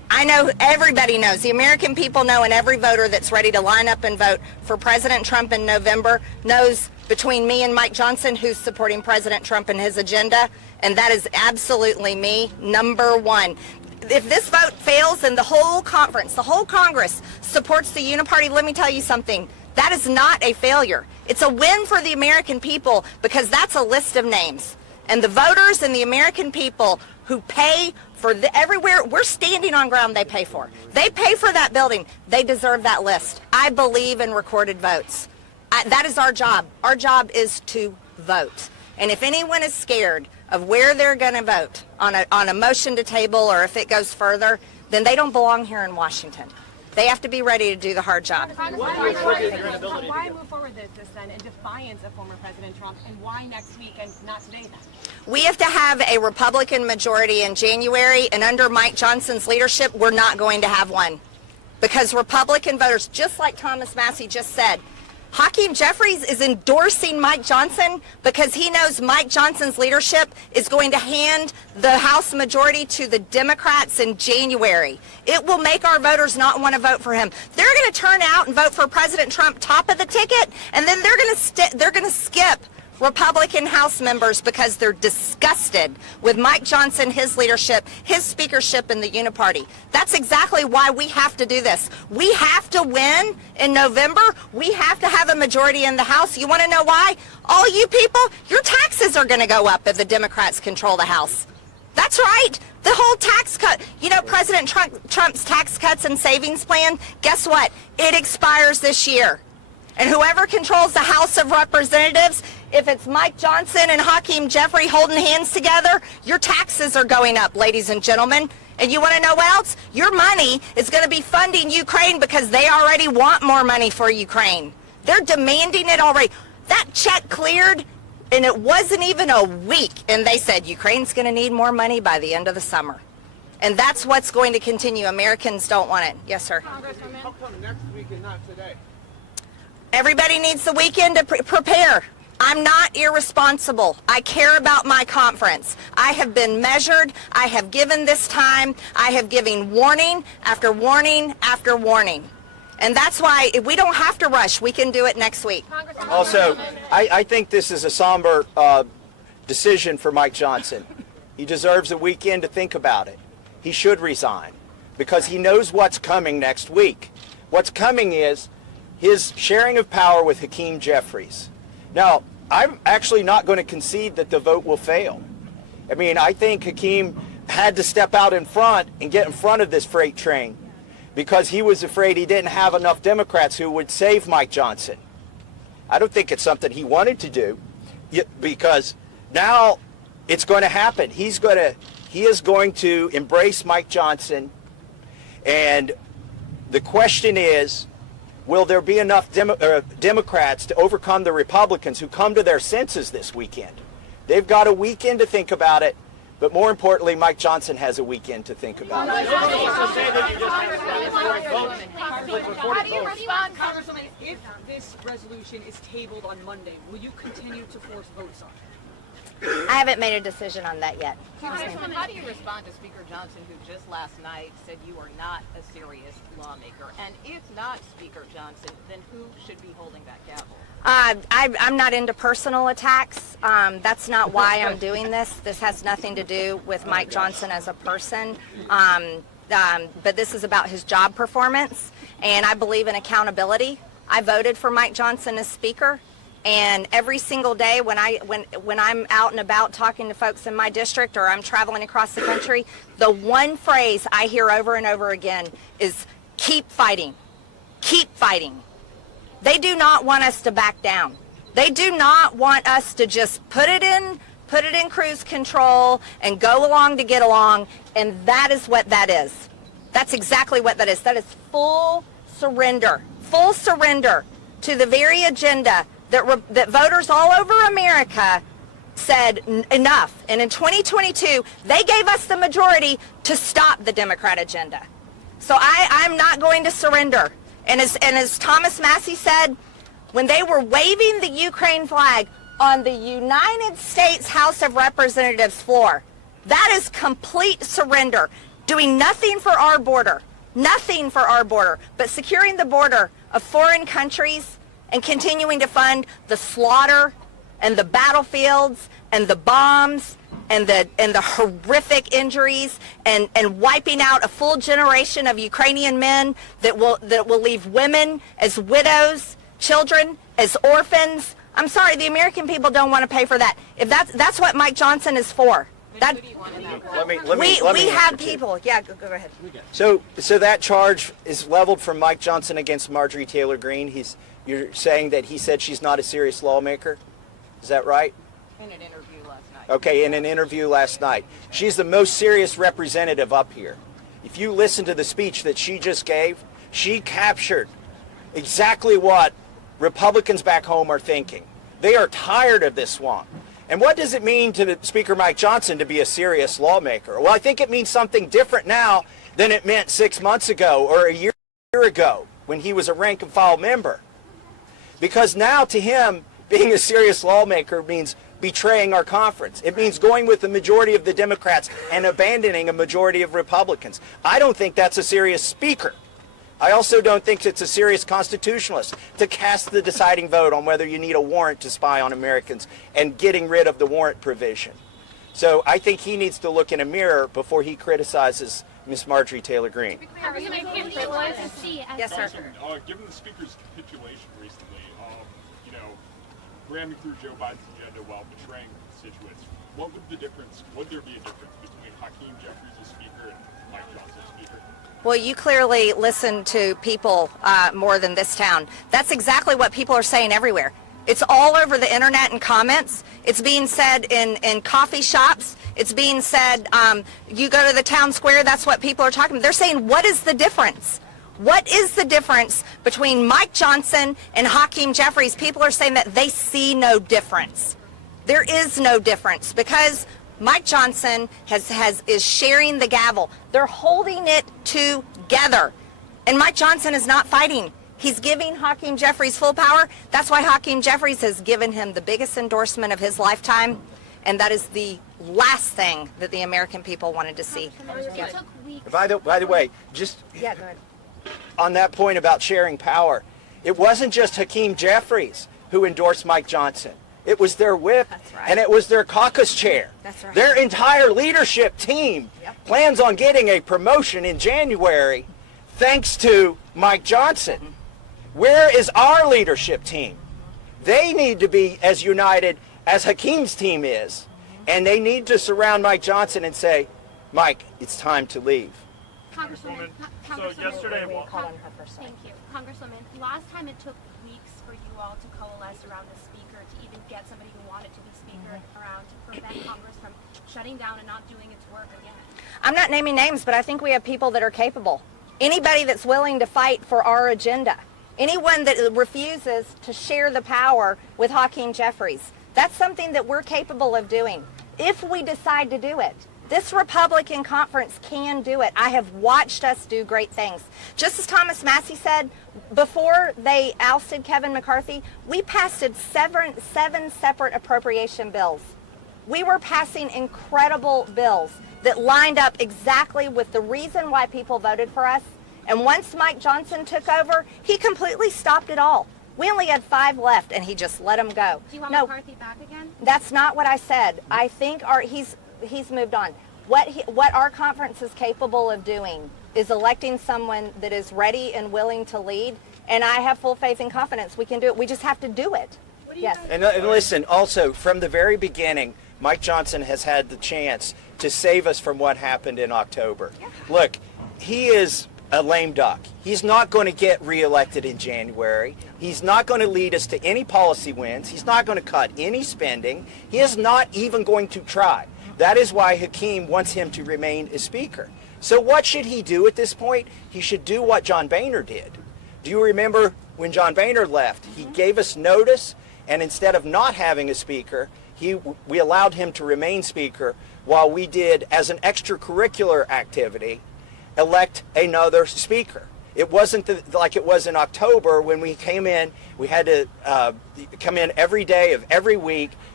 I know everybody knows. The American people know, and every voter that's ready to line up and vote for President Trump in November knows between me and Mike Johnson who's supporting President Trump and his agenda, and that is absolutely me, number one. If this vote fails, then the whole conference, the whole Congress supports the uniparty. Let me tell you something. That is not a failure. It's a win for the American people because that's a list of names. And the voters and the American people who pay for everywhere, we're standing on ground they pay for. They pay for that building. They deserve that list. I believe in recorded votes. That is our job. Our job is to vote. And if anyone is scared of where they're going to vote on a motion to table or if it goes further, then they don't belong here in Washington. They have to be ready to do the hard job. Why move forward with this then in defiance of former President Trump, and why next week and not today then? We have to have a Republican majority in January, and under Mike Johnson's leadership, we're not going to have one. Because Republican voters, just like Thomas Massie just said, Hakeem Jeffries is endorsing Mike Johnson because he knows Mike Johnson's leadership is going to hand the House majority to the Democrats in January. It will make our voters not want to vote for him. They're going to turn out and vote for President Trump top of the ticket, and then they're going to skip Republican House members because they're disgusted with Mike Johnson, his leadership, his speakership in the uniparty. That's exactly why we have to do this. We have to win in November. We have to have a majority in the House. You want to know why? All you people, your taxes are going to go up if the Democrats control the House. That's right. The whole tax cut, you know, President Trump's tax cuts and savings plan, guess what? It expires this year. And whoever controls the House of Representatives, if it's Mike Johnson and Hakeem Jeffries holding hands together, your taxes are going up, ladies and gentlemen. And you want to know what else? Your money is going to be funding Ukraine because they already want more money for Ukraine. They're demanding it already. That check cleared, and it wasn't even a week, and they said Ukraine's going to need more money by the end of the summer. And that's what's going to continue. Americans don't want it. Yes, sir. Congresswoman. How come next week and not today? Everybody needs the weekend to prepare. I'm not irresponsible. I care about my conference. I have been measured. I have given this time. I have given warning after warning after warning. And that's why if we don't have to rush. We can do it next week. Also, I think this is a somber decision for Mike Johnson. He deserves a weekend to think about it. He should resign because he knows what's coming next week. What's coming is his sharing of power with Hakeem Jeffries. Now, I'm actually not going to concede that the vote will fail. I mean, I think Hakeem had to step out in front and get in front of this freight train because he was afraid he didn't have enough Democrats who would save Mike Johnson. I don't think it's something he wanted to do because now it's going to happen. He is going to embrace Mike Johnson, and the question is, will there be enough Democrats to overcome the Republicans who come to their senses this weekend? They've got a weekend to think about it, but more importantly, Mike Johnson has a weekend to think about it. How do you respond, Congresswoman, if this resolution is tabled on Monday? Will you continue to force votes on it? I haven't made a decision on that yet. Congresswoman, how do you respond to Speaker Johnson, who just last night said you are not a serious lawmaker? And if not Speaker Johnson, then who should be holding that gavel? I'm not into personal attacks. That's not why I'm doing this. This has nothing to do with Mike Johnson as a person. But this is about his job performance, and I believe in accountability. I voted for Mike Johnson as Speaker. And every single day when I'm out and about talking to folks in my district or I'm traveling across the country, the one phrase I hear over and over again is keep fighting. Keep fighting. They do not want us to back down. They do not want us to just put it in cruise control and go along to get along, and that is what that is. That's exactly what that is. That is full surrender to the very agenda that voters all over America said enough. And in 2022, they gave us the majority to stop the Democrat agenda. So I'm not going to surrender. And as Thomas Massie said, when they were waving the Ukraine flag on the United States House of Representatives floor, that is complete surrender. doing nothing for our border, but securing the border of foreign countries and continuing to fund the slaughter and the battlefields and the bombs and the horrific injuries and wiping out a full generation of Ukrainian men that will leave women as widows, children as orphans. I'm sorry, the American people don't want to pay for that. If that's what Mike Johnson is for. That we have people. Yeah, go ahead. So that charge is leveled from Mike Johnson against Marjorie Taylor Greene. You're saying that he said she's not a serious lawmaker. Is that right? In an interview last night. Okay, in an interview last night. She's the most serious representative up here. If you listen to the speech that she just gave, she captured exactly what Republicans back home are thinking. They are tired of this swamp. And what does it mean to Speaker Mike Johnson to be a serious lawmaker? Well, I think it means something different now than it meant 6 months ago or a year ago when he was a rank and file member. Because now to him, being a serious lawmaker means betraying our conference. It means going with the majority of the Democrats and abandoning a majority of Republicans. I don't think that's a serious speaker. I also don't think it's a serious constitutionalist to cast the deciding vote on whether you need a warrant to spy on Americans and getting rid of the warrant provision. So I think he needs to look in a mirror before he criticizes Ms. Marjorie Taylor Greene. Yes, sir. Given the speaker's capitulation recently, ramming through Joe Biden's agenda while betraying constituents, would there be a difference between Hakeem Jeffries as speaker and Mike Johnson as speaker? Well, you clearly listen to people more than this town. That's exactly what people are saying everywhere. It's all over the internet and comments. It's being said in coffee shops. It's being said, you go to the town square, that's what people are talking about. They're saying, what is the difference? What is the difference between Mike Johnson and Hakeem Jeffries? People are saying that they see no difference. There is no difference because Mike Johnson is sharing the gavel. They're holding it together. And Mike Johnson is not fighting. He's giving Hakeem Jeffries full power. That's why Hakeem Jeffries has given him the biggest endorsement of his lifetime. And that is the last thing that the American people wanted to see. Yes. By the way, just go ahead. On that point about sharing power, it wasn't just Hakeem Jeffries who endorsed Mike Johnson. It was their whip, and it was their caucus chair. That's right. Their entire leadership team plans on getting a promotion in January thanks to Mike Johnson. Where is our leadership team? They need to be as united as Hakeem's team is, and they need to surround Mike Johnson and say, Mike, it's time to leave. Congresswoman, so yesterday, thank you. Congresswoman, last time it took weeks for you all to coalesce around the speaker to even get somebody who wanted to be speaker around to prevent Congress from shutting down and not doing its work again. I'm not naming names, but I think we have people that are capable. Anybody that's willing to fight for our agenda. Anyone that refuses to share the power with Hakeem Jeffries. That's something that we're capable of doing if we decide to do it. This Republican conference can do it. I have watched us do great things. Just as Thomas Massie said, before they ousted Kevin McCarthy, we passed seven separate appropriation bills. We were passing incredible bills that lined up exactly with the reason why people voted for us. And once Mike Johnson took over, he completely stopped it all. We only had 5 left, and he just let them go. Do you want McCarthy back again? That's not what I said. I think he's moved on. What our conference is capable of doing is electing someone that is ready and willing to lead, and I have full faith and confidence we can do it. We just have to do it. Yes. And listen, also, from the very beginning, Mike Johnson has had the chance to save us from what happened in October. Look, he is a lame duck. He's not going to get reelected in January. He's not going to lead us to any policy wins. He's not going to cut any spending. He is not even going to try. That is why Hakeem wants him to remain as speaker. So what should he do at this point? He should do what John Boehner did. Do you remember when John Boehner left? He gave us notice, and instead of not having a speaker, we allowed him to remain speaker while we did, as an extracurricular activity, elect another speaker. It wasn't like it was in October when we came in. We had to come in every day of every week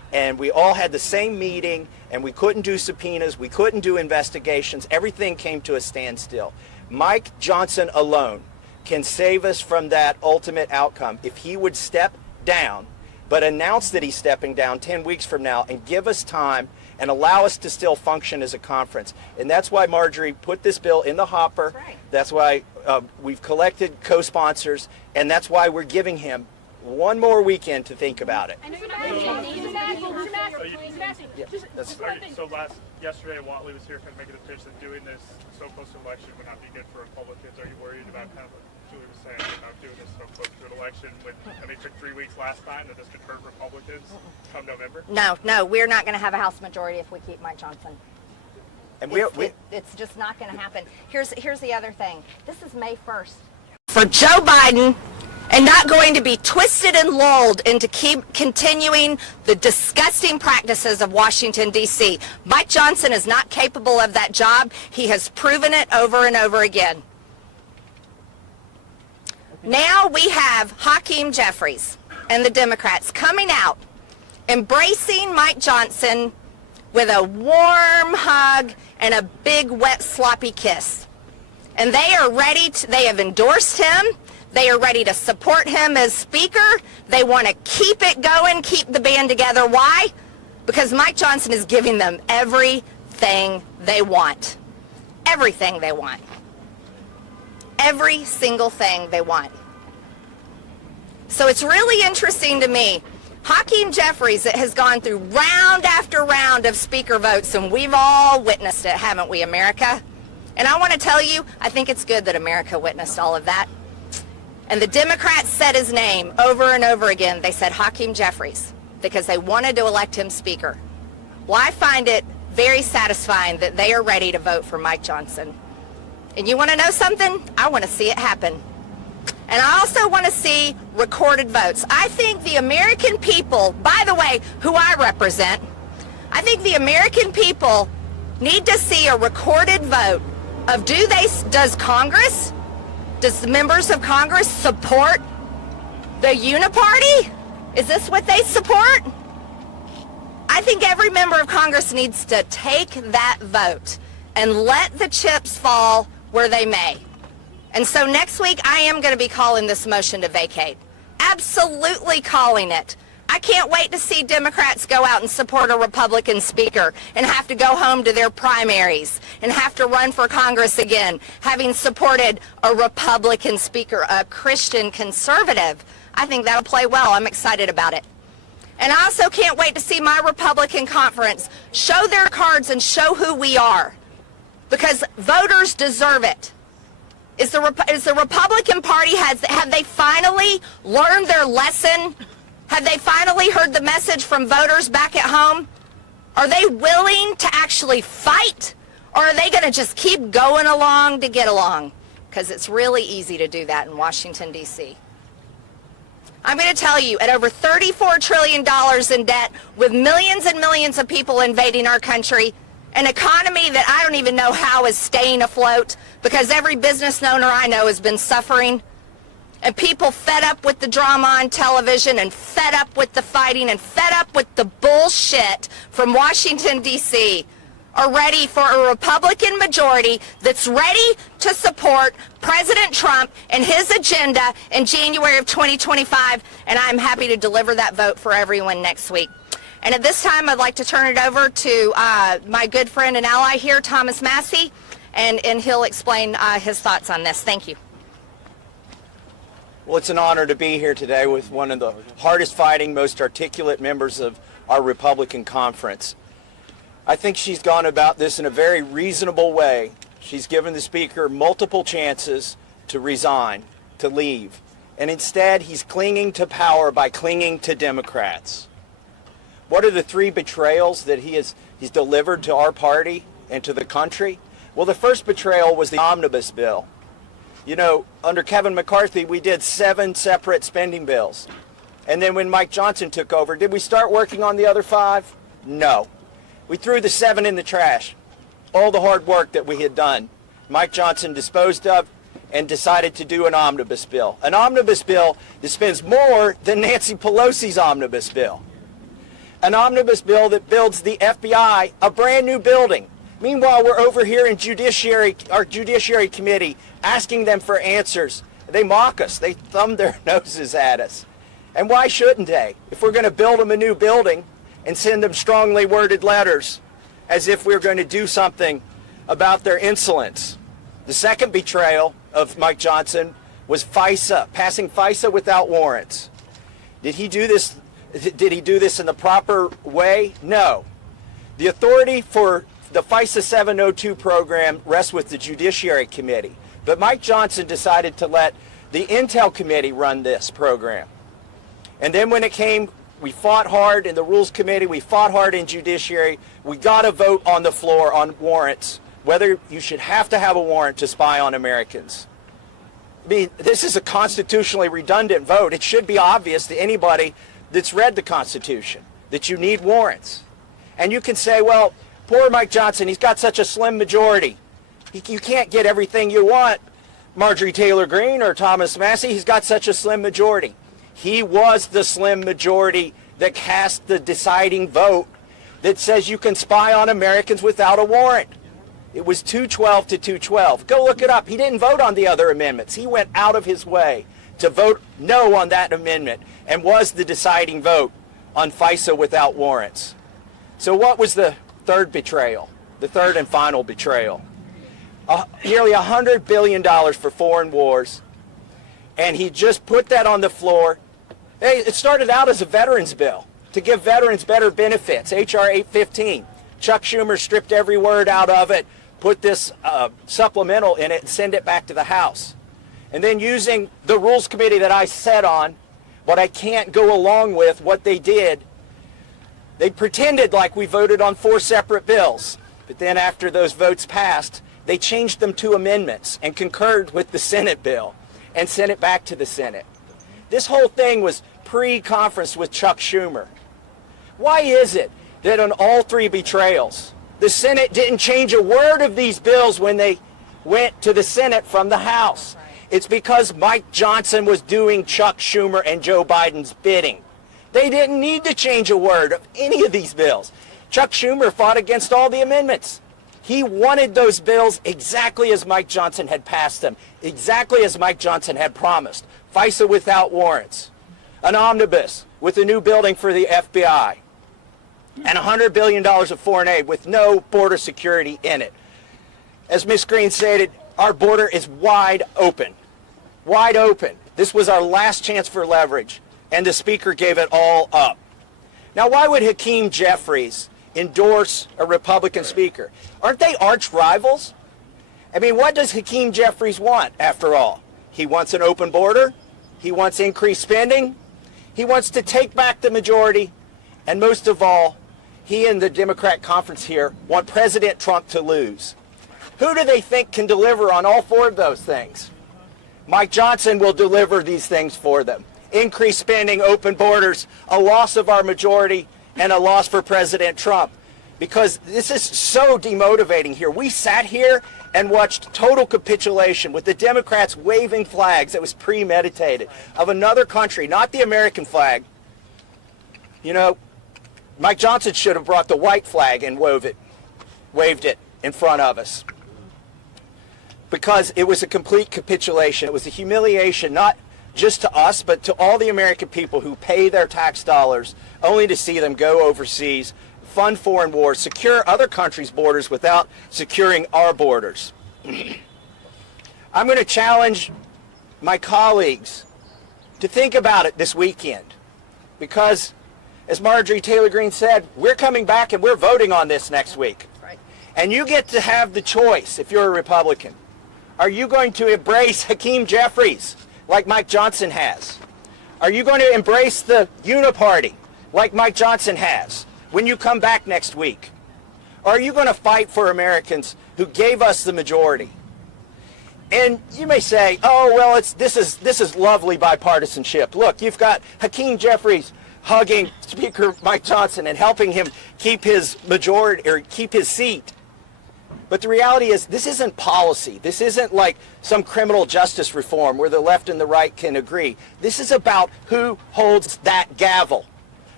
and we all had the same meeting, and we couldn't do subpoenas, we couldn't do investigations, everything came to a standstill. Mike Johnson alone can save us from that ultimate outcome if he would step down, but announce that he's stepping down 10 weeks from now and give us time and allow us to still function as a conference. And that's why Marjorie put this bill in the hopper. That's right. That's why we've collected co-sponsors, and that's why we're giving him one more weekend to think about it. Yesterday, Watley was here kind of making the pitch that doing this so close to election would not be good for Republicans. Are you worried about kind of what Julie was saying about doing this so close to an election when, it took 3 weeks last time that this could hurt Republicans come November? No, we're not going to have a House majority if we keep Mike Johnson. And it's just not going to happen. Here's the other thing. This is May 1st. For Joe Biden, and not going to be twisted and lulled into keep continuing the disgusting practices of Washington, D.C. Mike Johnson is not capable of that job. He has proven it over and over again. Now we have Hakeem Jeffries and the Democrats coming out, embracing Mike Johnson with a warm hug and a big, wet, sloppy kiss. And they are ready to, they have endorsed him. They are ready to support him as Speaker. They want to keep it going, keep the band together. Why? Because Mike Johnson is giving them everything they want. Everything they want. Every single thing they want. So it's really interesting to me. Hakeem Jeffries has gone through round after round of Speaker votes, and we've all witnessed it, haven't we, America? And I want to tell you, I think it's good that America witnessed all of that. And the Democrats said his name over and over again. They said Hakeem Jeffries because they wanted to elect him Speaker. Well, I find it very satisfying that they are ready to vote for Mike Johnson. And you want to know something? I want to see it happen. And I also want to see recorded votes. I think the American people, by the way, who I represent, I think the American people need to see a recorded vote of does Congress, does the members of Congress support the uniparty? Is this what they support? I think every member of Congress needs to take that vote and let the chips fall where they may. And so next week, I am going to be calling this motion to vacate. Absolutely calling it. I can't wait to see Democrats go out and support a Republican Speaker and have to go home to their primaries and have to run for Congress again, having supported a Republican Speaker, a Christian conservative. I think that'll play well. I'm excited about it. And I also can't wait to see my Republican conference show their cards and show who we are, because voters deserve it. Is the Republican Party, have they finally learned their lesson? Have they finally heard the message from voters back at home? Are they willing to actually fight? Or are they going to just keep going along to get along? Because it's really easy to do that in Washington, D.C. I'm going to tell you, at over $34 trillion in debt, with millions and millions of people invading our country, an economy that I don't even know how is staying afloat because every business owner I know has been suffering, and people fed up with the drama on television and fed up with the fighting and fed up with the bullshit from Washington, D.C., are ready for a Republican majority that's ready to support President Trump and his agenda in January of 2025, and I'm happy to deliver that vote for everyone next week. And at this time, I'd like to turn it over to my good friend and ally here, Thomas Massie, and he'll explain his thoughts on this. Thank you. Well, it's an honor to be here today with one of the hardest fighting, most articulate members of our Republican conference. I think she's gone about this in a very reasonable way. She's given the Speaker multiple chances to resign, to leave, and instead he's clinging to power by clinging to Democrats. What are the three betrayals that he's delivered to our party and to the country? Well, the first betrayal was the omnibus bill. You know, under Kevin McCarthy, we did 7 separate spending bills. And then when Mike Johnson took over, did we start working on the other 5? No. We threw the 7 in the trash. All the hard work that we had done, Mike Johnson disposed of and decided to do an omnibus bill. An omnibus bill that spends more than Nancy Pelosi's omnibus bill. an omnibus bill that builds the FBI a brand new building. Meanwhile, we're over here in our Judiciary Committee asking them for answers. They mock us. They thumb their noses at us. And why shouldn't they? If we're going to build them a new building and send them strongly worded letters as if we're going to do something about their insolence. The second betrayal of Mike Johnson was FISA, passing FISA without warrants. Did he do this in the proper way? No. The authority for the FISA 702 program rests with the Judiciary Committee. But Mike Johnson decided to let the Intel Committee run this program. And then when it came, we fought hard in the Rules Committee, we fought hard in Judiciary. We got a vote on the floor on warrants, whether you should have to have a warrant to spy on Americans. I mean, this is a constitutionally redundant vote. It should be obvious to anybody that's read the Constitution that you need warrants. And you can say, well, poor Mike Johnson, he's got such a slim majority. You can't get everything you want, Marjorie Taylor Greene or Thomas Massie. He's got such a slim majority. He was the slim majority that cast the deciding vote that says you can spy on Americans without a warrant. It was 212 to 212. Go look it up. He didn't vote on the other amendments. He went out of his way to vote no on that amendment and was the deciding vote on FISA without warrants. So what was the third betrayal, the third and final betrayal? Nearly $100 billion for foreign wars, and he just put that on the floor. Hey, it started out as a veterans bill to give veterans better benefits, H.R. 815. Chuck Schumer stripped every word out of it, put this supplemental in it, and send it back to the House. And then using the Rules Committee that I sat on, what I can't go along with, what they did, they pretended like we voted on 4 separate bills. But then after those votes passed, they changed them to amendments and concurred with the Senate bill and sent it back to the Senate. This whole thing was pre-conference with Chuck Schumer. Why is it that on all 3 betrayals, the Senate didn't change a word of these bills when they went to the Senate from the House? It's because Mike Johnson was doing Chuck Schumer and Joe Biden's bidding. They didn't need to change a word of any of these bills. Chuck Schumer fought against all the amendments. He wanted those bills exactly as Mike Johnson had passed them, exactly as Mike Johnson had promised. FISA without warrants, an omnibus with a new building for the FBI, and $100 billion of foreign aid with no border security in it. As Ms. Greene stated, our border is wide open. Wide open. This was our last chance for leverage, and the Speaker gave it all up. Now, why would Hakeem Jeffries endorse a Republican Speaker? Aren't they arch rivals? I mean, what does Hakeem Jeffries want, after all? He wants an open border. He wants increased spending. He wants to take back the majority. And most of all, he and the Democrat conference here want President Trump to lose. Who do they think can deliver on all 4 of those things? Mike Johnson will deliver these things for them. Increased spending, open borders, a loss of our majority, and a loss for President Trump. Because this is so demotivating here. We sat here and watched total capitulation with the Democrats waving flags that was premeditated of another country, not the American flag. You know, Mike Johnson should have brought the white flag and waved it in front of us. Because it was a complete capitulation. It was a humiliation, not just to us, but to all the American people who pay their tax dollars only to see them go overseas, fund foreign wars, secure other countries' borders without securing our borders. I'm going to challenge my colleagues to think about it this weekend, because, as Marjorie Taylor Greene said, we're coming back and we're voting on this next week. And you get to have the choice, if you're a Republican. Are you going to embrace Hakeem Jeffries like Mike Johnson has? Are you going to embrace the Uniparty like Mike Johnson has when you come back next week? Or are you going to fight for Americans who gave us the majority? And you may say, oh, well, this is lovely bipartisanship. Look, you've got Hakeem Jeffries hugging Speaker Mike Johnson and helping him keep his majority or keep his seat. But the reality is, this isn't policy. This isn't like some criminal justice reform where the left and the right can agree. This is about who holds that gavel.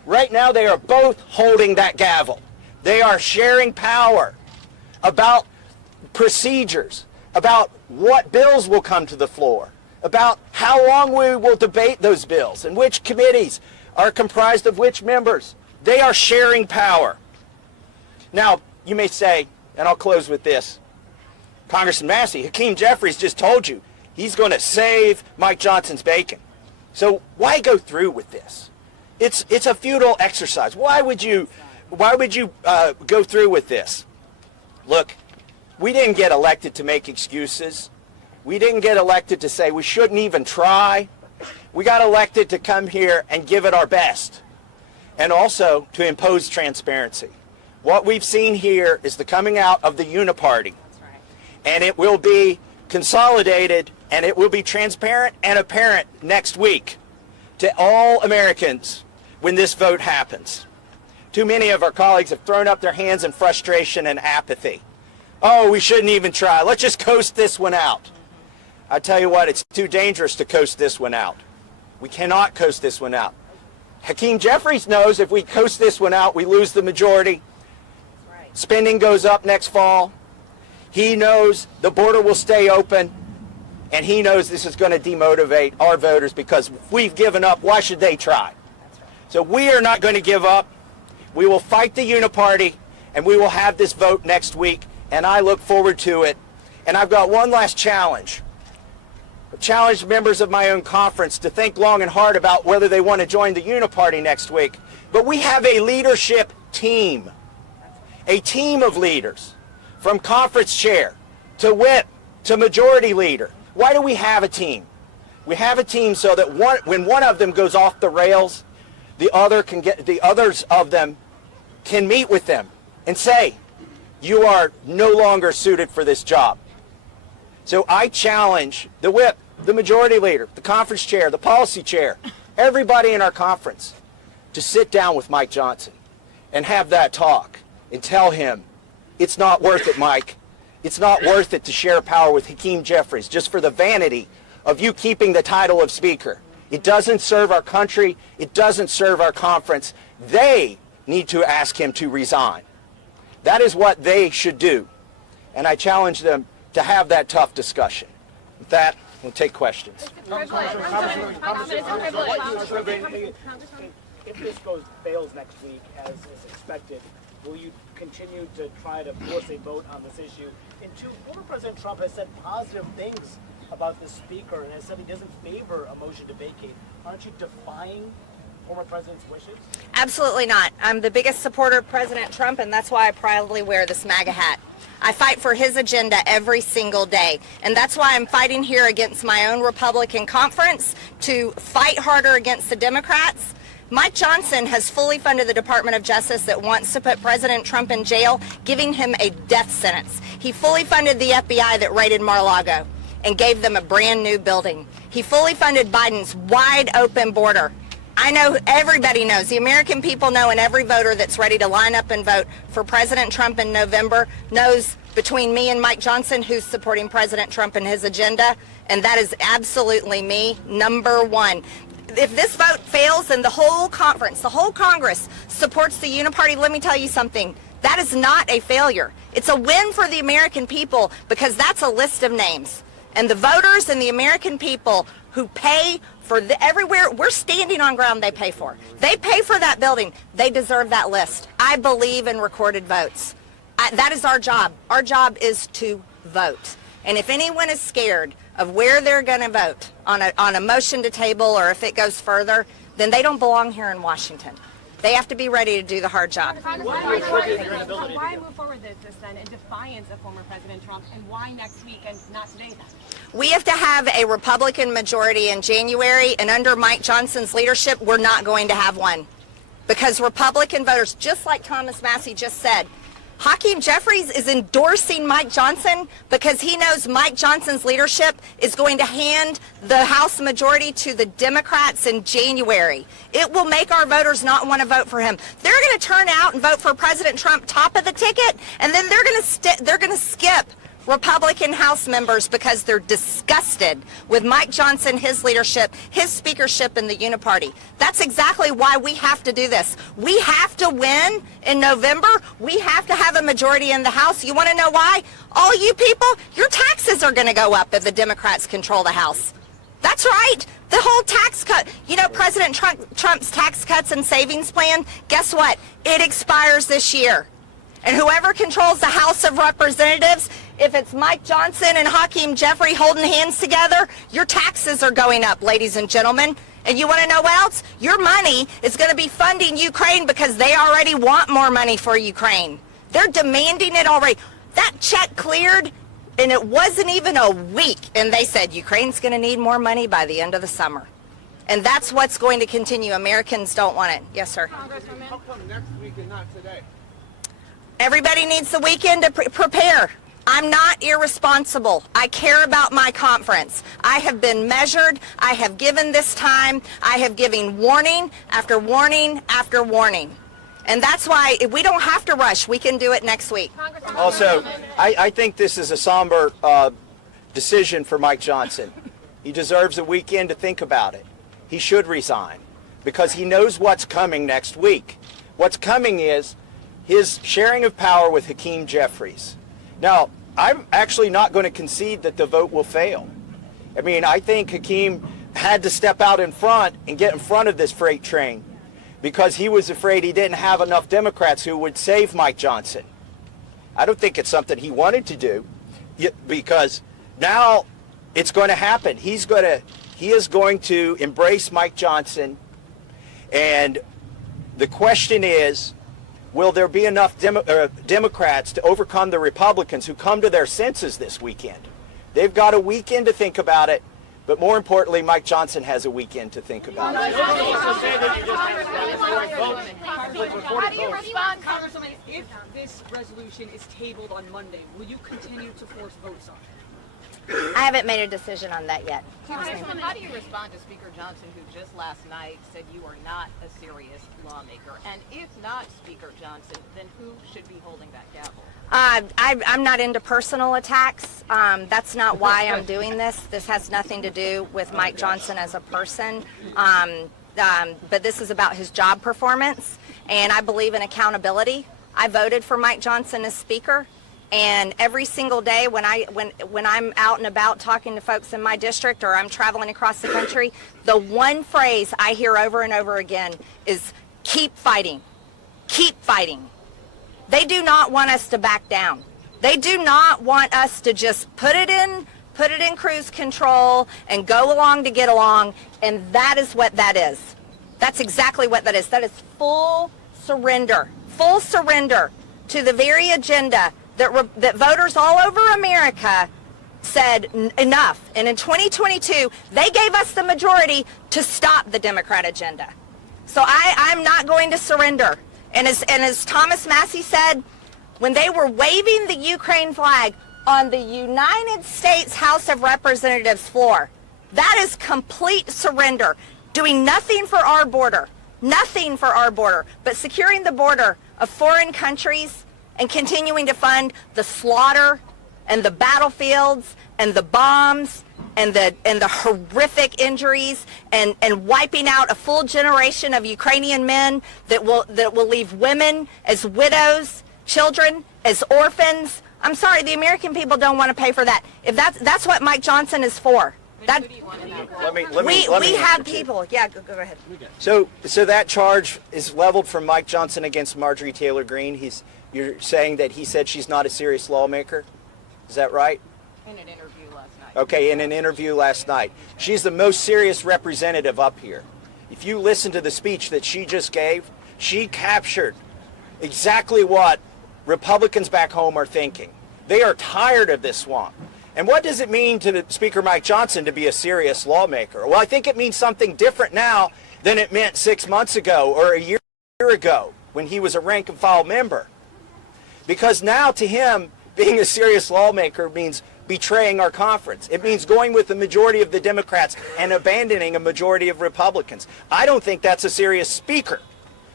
Right now, they are both holding that gavel. They are sharing power about procedures, about what bills will come to the floor, about how long we will debate those bills and which committees are comprised of which members. They are sharing power. Now, you may say, and I'll close with this, Congressman Massie, Hakeem Jeffries just told you he's going to save Mike Johnson's bacon. So why go through with this? It's a futile exercise. Why would you go through with this? Look, we didn't get elected to make excuses. We didn't get elected to say we shouldn't even try. We got elected to come here and give it our best, and also to impose transparency. What we've seen here is the coming out of the uniparty, and it will be consolidated and it will be transparent and apparent next week to all Americans when this vote happens. Too many of our colleagues have thrown up their hands in frustration and apathy. Oh, we shouldn't even try. Let's just coast this one out. I tell you what, it's too dangerous to coast this one out. We cannot coast this one out. Hakeem Jeffries knows if we coast this one out, we lose the majority. Spending goes up next fall. He knows the border will stay open, and he knows this is going to demotivate our voters because if we've given up, why should they try? So we are not going to give up. We will fight the uniparty, and we will have this vote next week, and I look forward to it. And I've got one last challenge. I've challenged members of my own conference to think long and hard about whether they want to join the uniparty next week. But we have a leadership team, a team of leaders, from conference chair to whip to majority leader. Why do we have a team? We have a team so that when one of them goes off the rails, the others of them can meet with them and say, you are no longer suited for this job. So I challenge the whip, the majority leader, the conference chair, the policy chair, everybody in our conference to sit down with Mike Johnson and have that talk and tell him, it's not worth it, Mike. It's not worth it to share power with Hakeem Jeffries just for the vanity of you keeping the title of Speaker. It doesn't serve our country. It doesn't serve our conference. They need to ask him to resign. That is what they should do. And I challenge them to have that tough discussion. With that, we'll take questions. If this fails next week, as is expected, will you continue to try to force a vote on this issue? And two, former President Trump has said positive things about the Speaker and has said he doesn't favor a motion to vacate. Aren't you defying former President's wishes? Absolutely not. I'm the biggest supporter of President Trump, and that's why I proudly wear this MAGA hat. I fight for his agenda every single day, and that's why I'm fighting here against my own Republican conference to fight harder against the Democrats. Mike Johnson has fully funded the Department of Justice that wants to put President Trump in jail, giving him a death sentence. He fully funded the FBI that raided Mar-a-Lago and gave them a brand new building. He fully funded Biden's wide open border. I know, everybody knows, the American people know, and every voter that's ready to line up and vote for President Trump in November knows between me and Mike Johnson who's supporting President Trump and his agenda, and that is absolutely me, number one. If this vote fails, then the whole conference, the whole Congress supports the uniparty. Let me tell you something. That is not a failure. It's a win for the American people because that's a list of names. And the voters and the American people who pay for everywhere, we're standing on ground they pay for. They pay for that building. They deserve that list. I believe in recorded votes. That is our job. Our job is to vote. And if anyone is scared of where they're going to vote on a motion to table or if it goes further, then they don't belong here in Washington. They have to be ready to do the hard job. Why move forward with this then in defiance of former President Trump, and why next week and not today then? We have to have a Republican majority in January, and under Mike Johnson's leadership, we're not going to have one. Because Republican voters, just like Thomas Massie just said, Hakeem Jeffries is endorsing Mike Johnson because he knows Mike Johnson's leadership is going to hand the House majority to the Democrats in January. It will make our voters not want to vote for him. They're going to turn out and vote for President Trump top of the ticket, and then they're going to skip Republican House members because they're disgusted with Mike Johnson, his leadership, his speakership in the Uniparty. That's exactly why we have to do this. We have to win in November. We have to have a majority in the House. You want to know why? All you people, your taxes are going to go up if the Democrats control the House. That's right. The whole tax cut. You know, President Trump's tax cuts and savings plan, guess what? It expires this year. And whoever controls the House of Representatives, if it's Mike Johnson and Hakeem Jeffries holding hands together, your taxes are going up, ladies and gentlemen. And you want to know what else? Your money is going to be funding Ukraine because they already want more money for Ukraine. They're demanding it already. That check cleared, and it wasn't even a week, and they said Ukraine's going to need more money by the end of the summer. And that's what's going to continue. Americans don't want it. Yes, sir. Congresswoman. How come next week and not today? Everybody needs the weekend to prepare. I'm not irresponsible. I care about my conference. I have been measured. I have given this time. I have given warning after warning after warning. And that's why if we don't have to rush. We can do it next week. Also, I think this is a somber decision for Mike Johnson. He deserves a weekend to think about it. He should resign because he knows what's coming next week. What's coming is his sharing of power with Hakeem Jeffries. Now, I'm actually not going to concede that the vote will fail. I mean, I think Hakeem had to step out in front and get in front of this freight train because he was afraid he didn't have enough Democrats who would save Mike Johnson. I don't think it's something he wanted to do because now it's going to happen. He is going to embrace Mike Johnson, and the question is, will there be enough Democrats to overcome the Republicans who come to their senses this weekend? They've got a weekend to think about it, but more importantly, Mike Johnson has a weekend to think about it. How do you respond, Congresswoman, if this resolution is tabled on Monday? Will you continue to force votes on it? I haven't made a decision on that yet. Congresswoman, how do you respond to Speaker Johnson, who just last night said you are not a serious lawmaker? And if not Speaker Johnson, then who should be holding that gavel? I'm not into personal attacks. That's not why I'm doing this. This has nothing to do with Mike Johnson as a person. But this is about his job performance, and I believe in accountability. I voted for Mike Johnson as Speaker. And every single day when I'm out and about talking to folks in my district or I'm traveling across the country, the one phrase I hear over and over again is keep fighting. Keep fighting. They do not want us to back down. They do not want us to just put it in cruise control and go along to get along, and that is what that is. That's exactly what that is. That is full surrender to the very agenda that voters all over America said enough. And in 2022, they gave us the majority to stop the Democrat agenda. So I'm not going to surrender. And as Thomas Massie said, when they were waving the Ukraine flag on the United States House of Representatives floor, that is complete surrender. Doing nothing for our border, but securing the border of foreign countries and continuing to fund the slaughter and the battlefields and the bombs and the horrific injuries and wiping out a full generation of Ukrainian men that will leave women as widows, children as orphans. I'm sorry, the American people don't want to pay for that. If that's what Mike Johnson is for. That, we have people. Yeah, go ahead. So that charge is leveled from Mike Johnson against Marjorie Taylor Greene. You're saying that he said she's not a serious lawmaker? Is that right? In an interview last night. Okay, in an interview last night. She's the most serious representative up here. If you listen to the speech that she just gave, she captured exactly what Republicans back home are thinking. They are tired of this swamp. And what does it mean to Speaker Mike Johnson to be a serious lawmaker? Well, I think it means something different now than it meant 6 months ago or a year ago when he was a rank and file member. Because now to him, being a serious lawmaker means betraying our conference. It means going with the majority of the Democrats and abandoning a majority of Republicans. I don't think that's a serious speaker.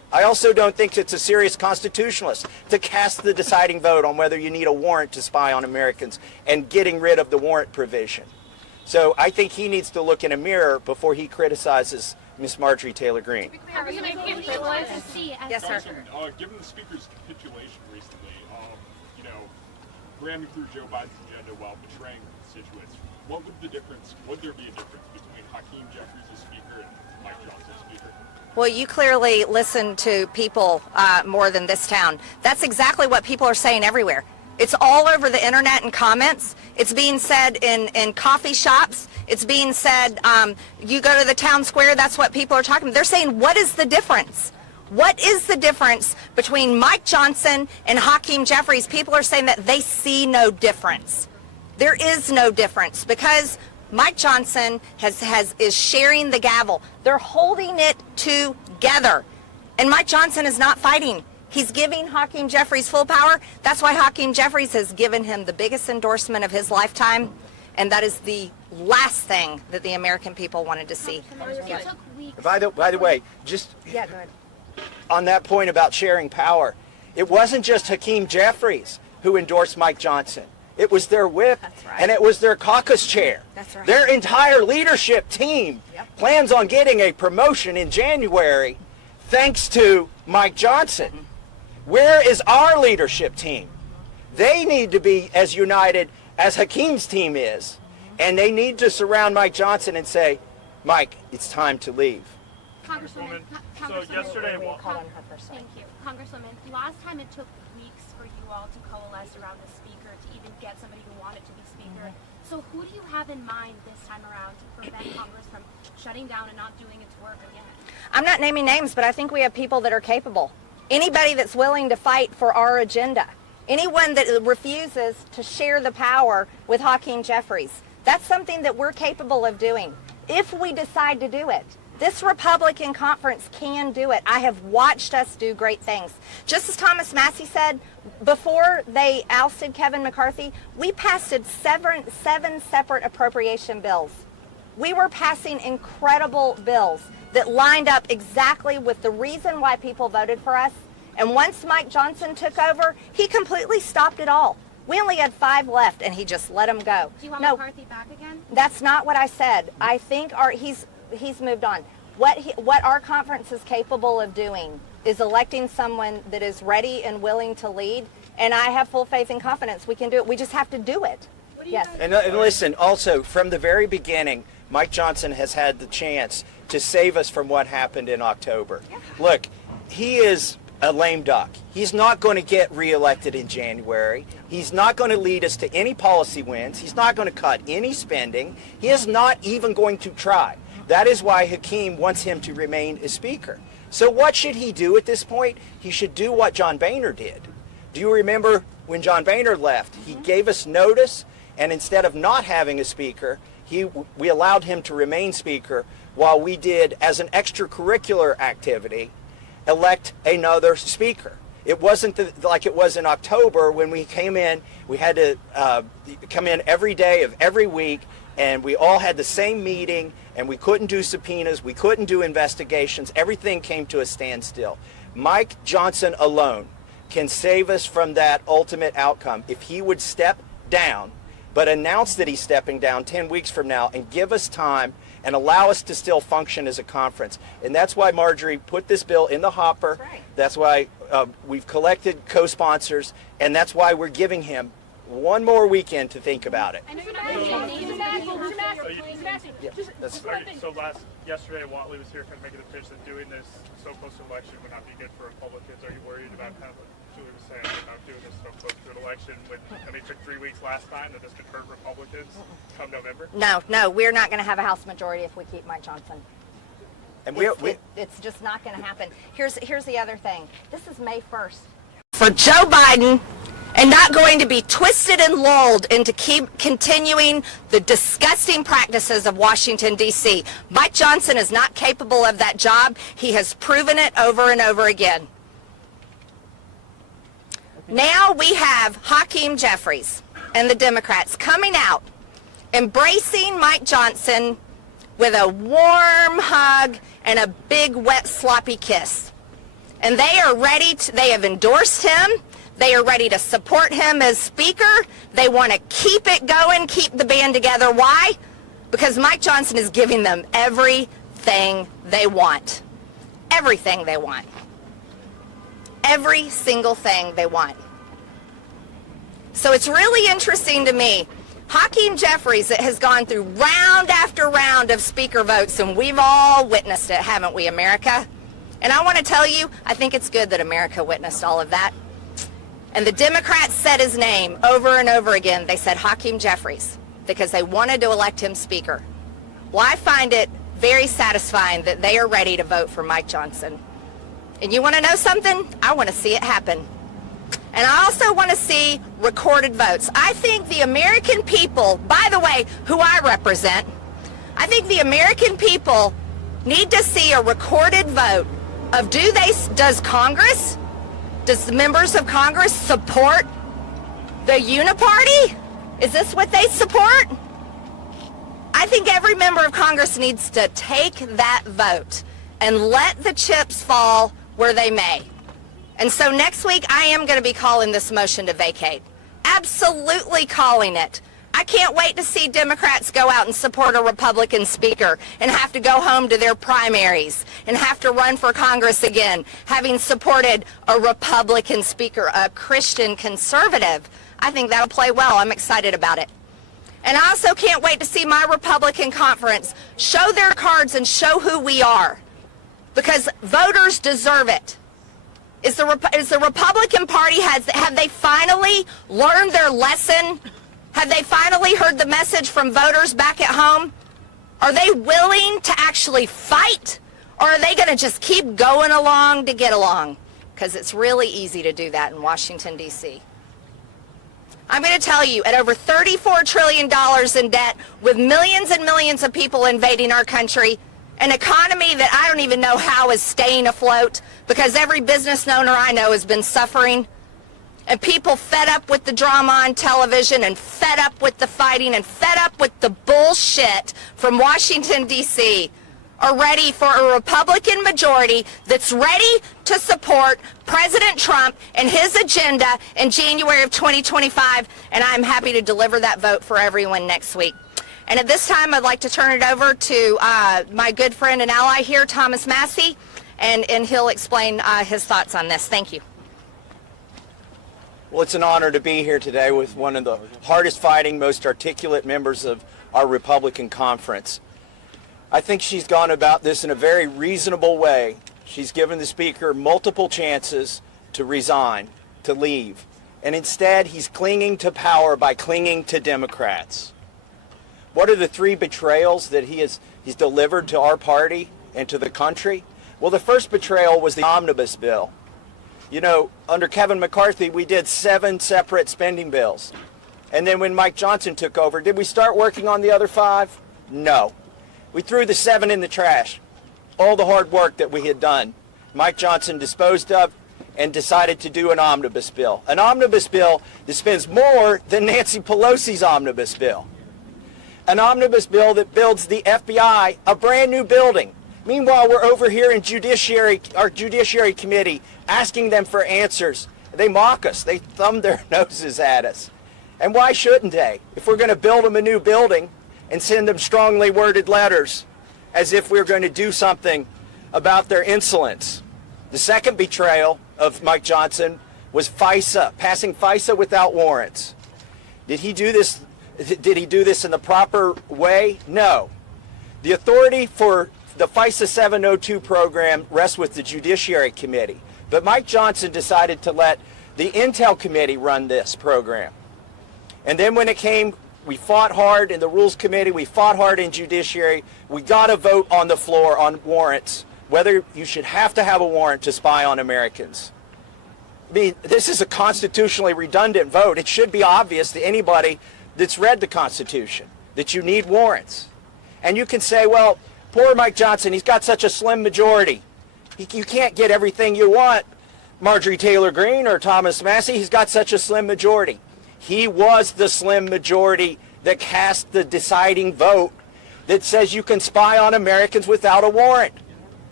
I also don't think it's a serious constitutionalist to cast the deciding vote on whether you need a warrant to spy on Americans and getting rid of the warrant provision. So I think he needs to look in a mirror before he criticizes Miss Marjorie Taylor Greene. Yes, sir. Given the speaker's capitulation recently, ramming through Joe Biden's agenda while betraying the constituents, would there be a difference between Hakeem Jeffries as speaker and Mike Johnson as speaker? Well, you clearly listen to people more than this town. That's exactly what people are saying everywhere. It's all over the internet and comments. It's being said in coffee shops. It's being said, you go to the town square, that's what people are talking about. They're saying, what is the difference? What is the difference between Mike Johnson and Hakeem Jeffries? People are saying that they see no difference. There is no difference because Mike Johnson is sharing the gavel. They're holding it together. And Mike Johnson is not fighting. He's giving Hakeem Jeffries full power. That's why Hakeem Jeffries has given him the biggest endorsement of his lifetime. And that is the last thing that the American people wanted to see. It took weeks. By the way, just Yeah, go ahead. on that point about sharing power, it wasn't just Hakeem Jeffries who endorsed Mike Johnson. It was their whip, and it was their caucus chair. That's right. Their entire leadership team plans on getting a promotion in January thanks to Mike Johnson. Where is our leadership team? They need to be as united as Hakeem's team is, and they need to surround Mike Johnson and say, Mike, it's time to leave. Congresswoman, So yesterday, thank you. Congresswoman, last time it took weeks for you all to coalesce around the speaker to even get somebody who wanted to be speaker. So who do you have in mind this time around to prevent Congress from shutting down and not doing its work again? I'm not naming names, but I think we have people that are capable. Anybody that's willing to fight for our agenda. Anyone that refuses to share the power with Hakeem Jeffries. That's something that we're capable of doing if we decide to do it. This Republican conference can do it. I have watched us do great things. Just as Thomas Massie said, before they ousted Kevin McCarthy, we passed seven separate appropriation bills. We were passing incredible bills that lined up exactly with the reason why people voted for us. And once Mike Johnson took over, he completely stopped it all. We only had 5 left, and he just let them go. Do you want McCarthy back again? That's not what I said. I think he's moved on. What our conference is capable of doing is electing someone that is ready and willing to lead, and I have full faith and confidence we can do it. We just have to do it. Yes. And listen, also, from the very beginning, Mike Johnson has had the chance to save us from what happened in October. Look, he is a lame duck. He's not going to get reelected in January. He's not going to lead us to any policy wins. He's not going to cut any spending. He is not even going to try. That is why Hakeem wants him to remain a speaker. So what should he do at this point? He should do what John Boehner did. Do you remember when John Boehner left? He gave us notice, and instead of not having a speaker, we allowed him to remain speaker while we did, as an extracurricular activity, elect another speaker. It wasn't like it was in October when we came in. We had to come in every day of every week, and we all had the same meeting, and we couldn't do subpoenas, we couldn't do investigations. Everything came to a standstill. Mike Johnson alone can save us from that ultimate outcome if he would step down, but announce that he's stepping down 10 weeks from now and give us time and allow us to still function as a conference. And that's why Marjorie put this bill in the hopper. That's why we've collected co-sponsors, and that's why we're giving him one more weekend to think about it. Yesterday, Watley was here kind of making the pitch that doing this so close to election would not be good for Republicans. Are you worried about kind of what Julie was saying about doing this so close to an election when, it took 3 weeks last time, that this could hurt Republicans come November? No, we're not going to have a House majority if we keep Mike Johnson. And it's just not going to happen. Here's the other thing. This is May 1st. For Joe Biden, and not going to be twisted and lulled into keep continuing the disgusting practices of Washington, D.C. Mike Johnson is not capable of that job. He has proven it over and over again. Now we have Hakeem Jeffries and the Democrats coming out, embracing Mike Johnson with a warm hug and a big, wet, sloppy kiss. And they are ready to, they have endorsed him. They are ready to support him as Speaker. They want to keep it going, keep the band together. Why? Because Mike Johnson is giving them everything they want. Everything they want. Every single thing they want. So it's really interesting to me. Hakeem Jeffries has gone through round after round of Speaker votes, and we've all witnessed it, haven't we, America? And I want to tell you, I think it's good that America witnessed all of that. And the Democrats said his name over and over again. They said Hakeem Jeffries because they wanted to elect him Speaker. Well, I find it very satisfying that they are ready to vote for Mike Johnson. And you want to know something? I want to see it happen. And I also want to see recorded votes. I think the American people, by the way, who I represent, I think the American people need to see a recorded vote of does Congress, does the members of Congress support the uniparty? Is this what they support? I think every member of Congress needs to take that vote and let the chips fall where they may. And so next week, I am going to be calling this motion to vacate. Absolutely calling it. I can't wait to see Democrats go out and support a Republican Speaker and have to go home to their primaries and have to run for Congress again, having supported a Republican Speaker, a Christian conservative. I think that'll play well. I'm excited about it. And I also can't wait to see my Republican conference show their cards and show who we are, because voters deserve it. Is the Republican Party, have they finally learned their lesson? Have they finally heard the message from voters back at home? Are they willing to actually fight? Or are they going to just keep going along to get along? Because it's really easy to do that in Washington, D.C. I'm going to tell you, at over $34 trillion in debt, with millions and millions of people invading our country, an economy that I don't even know how is staying afloat, because every business owner I know has been suffering, and people fed up with the drama on television and fed up with the fighting and fed up with the bullshit from Washington, D.C., are ready for a Republican majority that's ready to support President Trump and his agenda in January of 2025, and I'm happy to deliver that vote for everyone next week. And at this time, I'd like to turn it over to my good friend and ally here, Thomas Massie, and he'll explain his thoughts on this. Thank you. Well, it's an honor to be here today with one of the hardest fighting, most articulate members of our Republican conference. I think she's gone about this in a very reasonable way. She's given the Speaker multiple chances to resign, to leave, and instead he's clinging to power by clinging to Democrats. What are the three betrayals that he's delivered to our party and to the country? Well, the first betrayal was the omnibus bill. You know, under Kevin McCarthy, we did 7 separate spending bills. And then when Mike Johnson took over, did we start working on the other 5? No. We threw the 7 in the trash. All the hard work that we had done, Mike Johnson disposed of and decided to do an omnibus bill. An omnibus bill that spends more than Nancy Pelosi's omnibus bill. An omnibus bill that builds the FBI a brand new building. Meanwhile, we're over here in our Judiciary Committee asking them for answers. They mock us. They thumb their noses at us. And why shouldn't they? If we're going to build them a new building and send them strongly worded letters as if we're going to do something about their insolence. The second betrayal of Mike Johnson was FISA, passing FISA without warrants. Did he do this in the proper way? No. The authority for the FISA 702 program rests with the Judiciary Committee. But Mike Johnson decided to let the Intel Committee run this program. And then when it came, we fought hard in the Rules Committee, we fought hard in Judiciary. We got a vote on the floor on warrants, whether you should have to have a warrant to spy on Americans. I mean, this is a constitutionally redundant vote. It should be obvious to anybody that's read the Constitution that you need warrants. And you can say, well, poor Mike Johnson, he's got such a slim majority. You can't get everything you want, Marjorie Taylor Greene or Thomas Massie. He's got such a slim majority. He was the slim majority that cast the deciding vote that says you can spy on Americans without a warrant.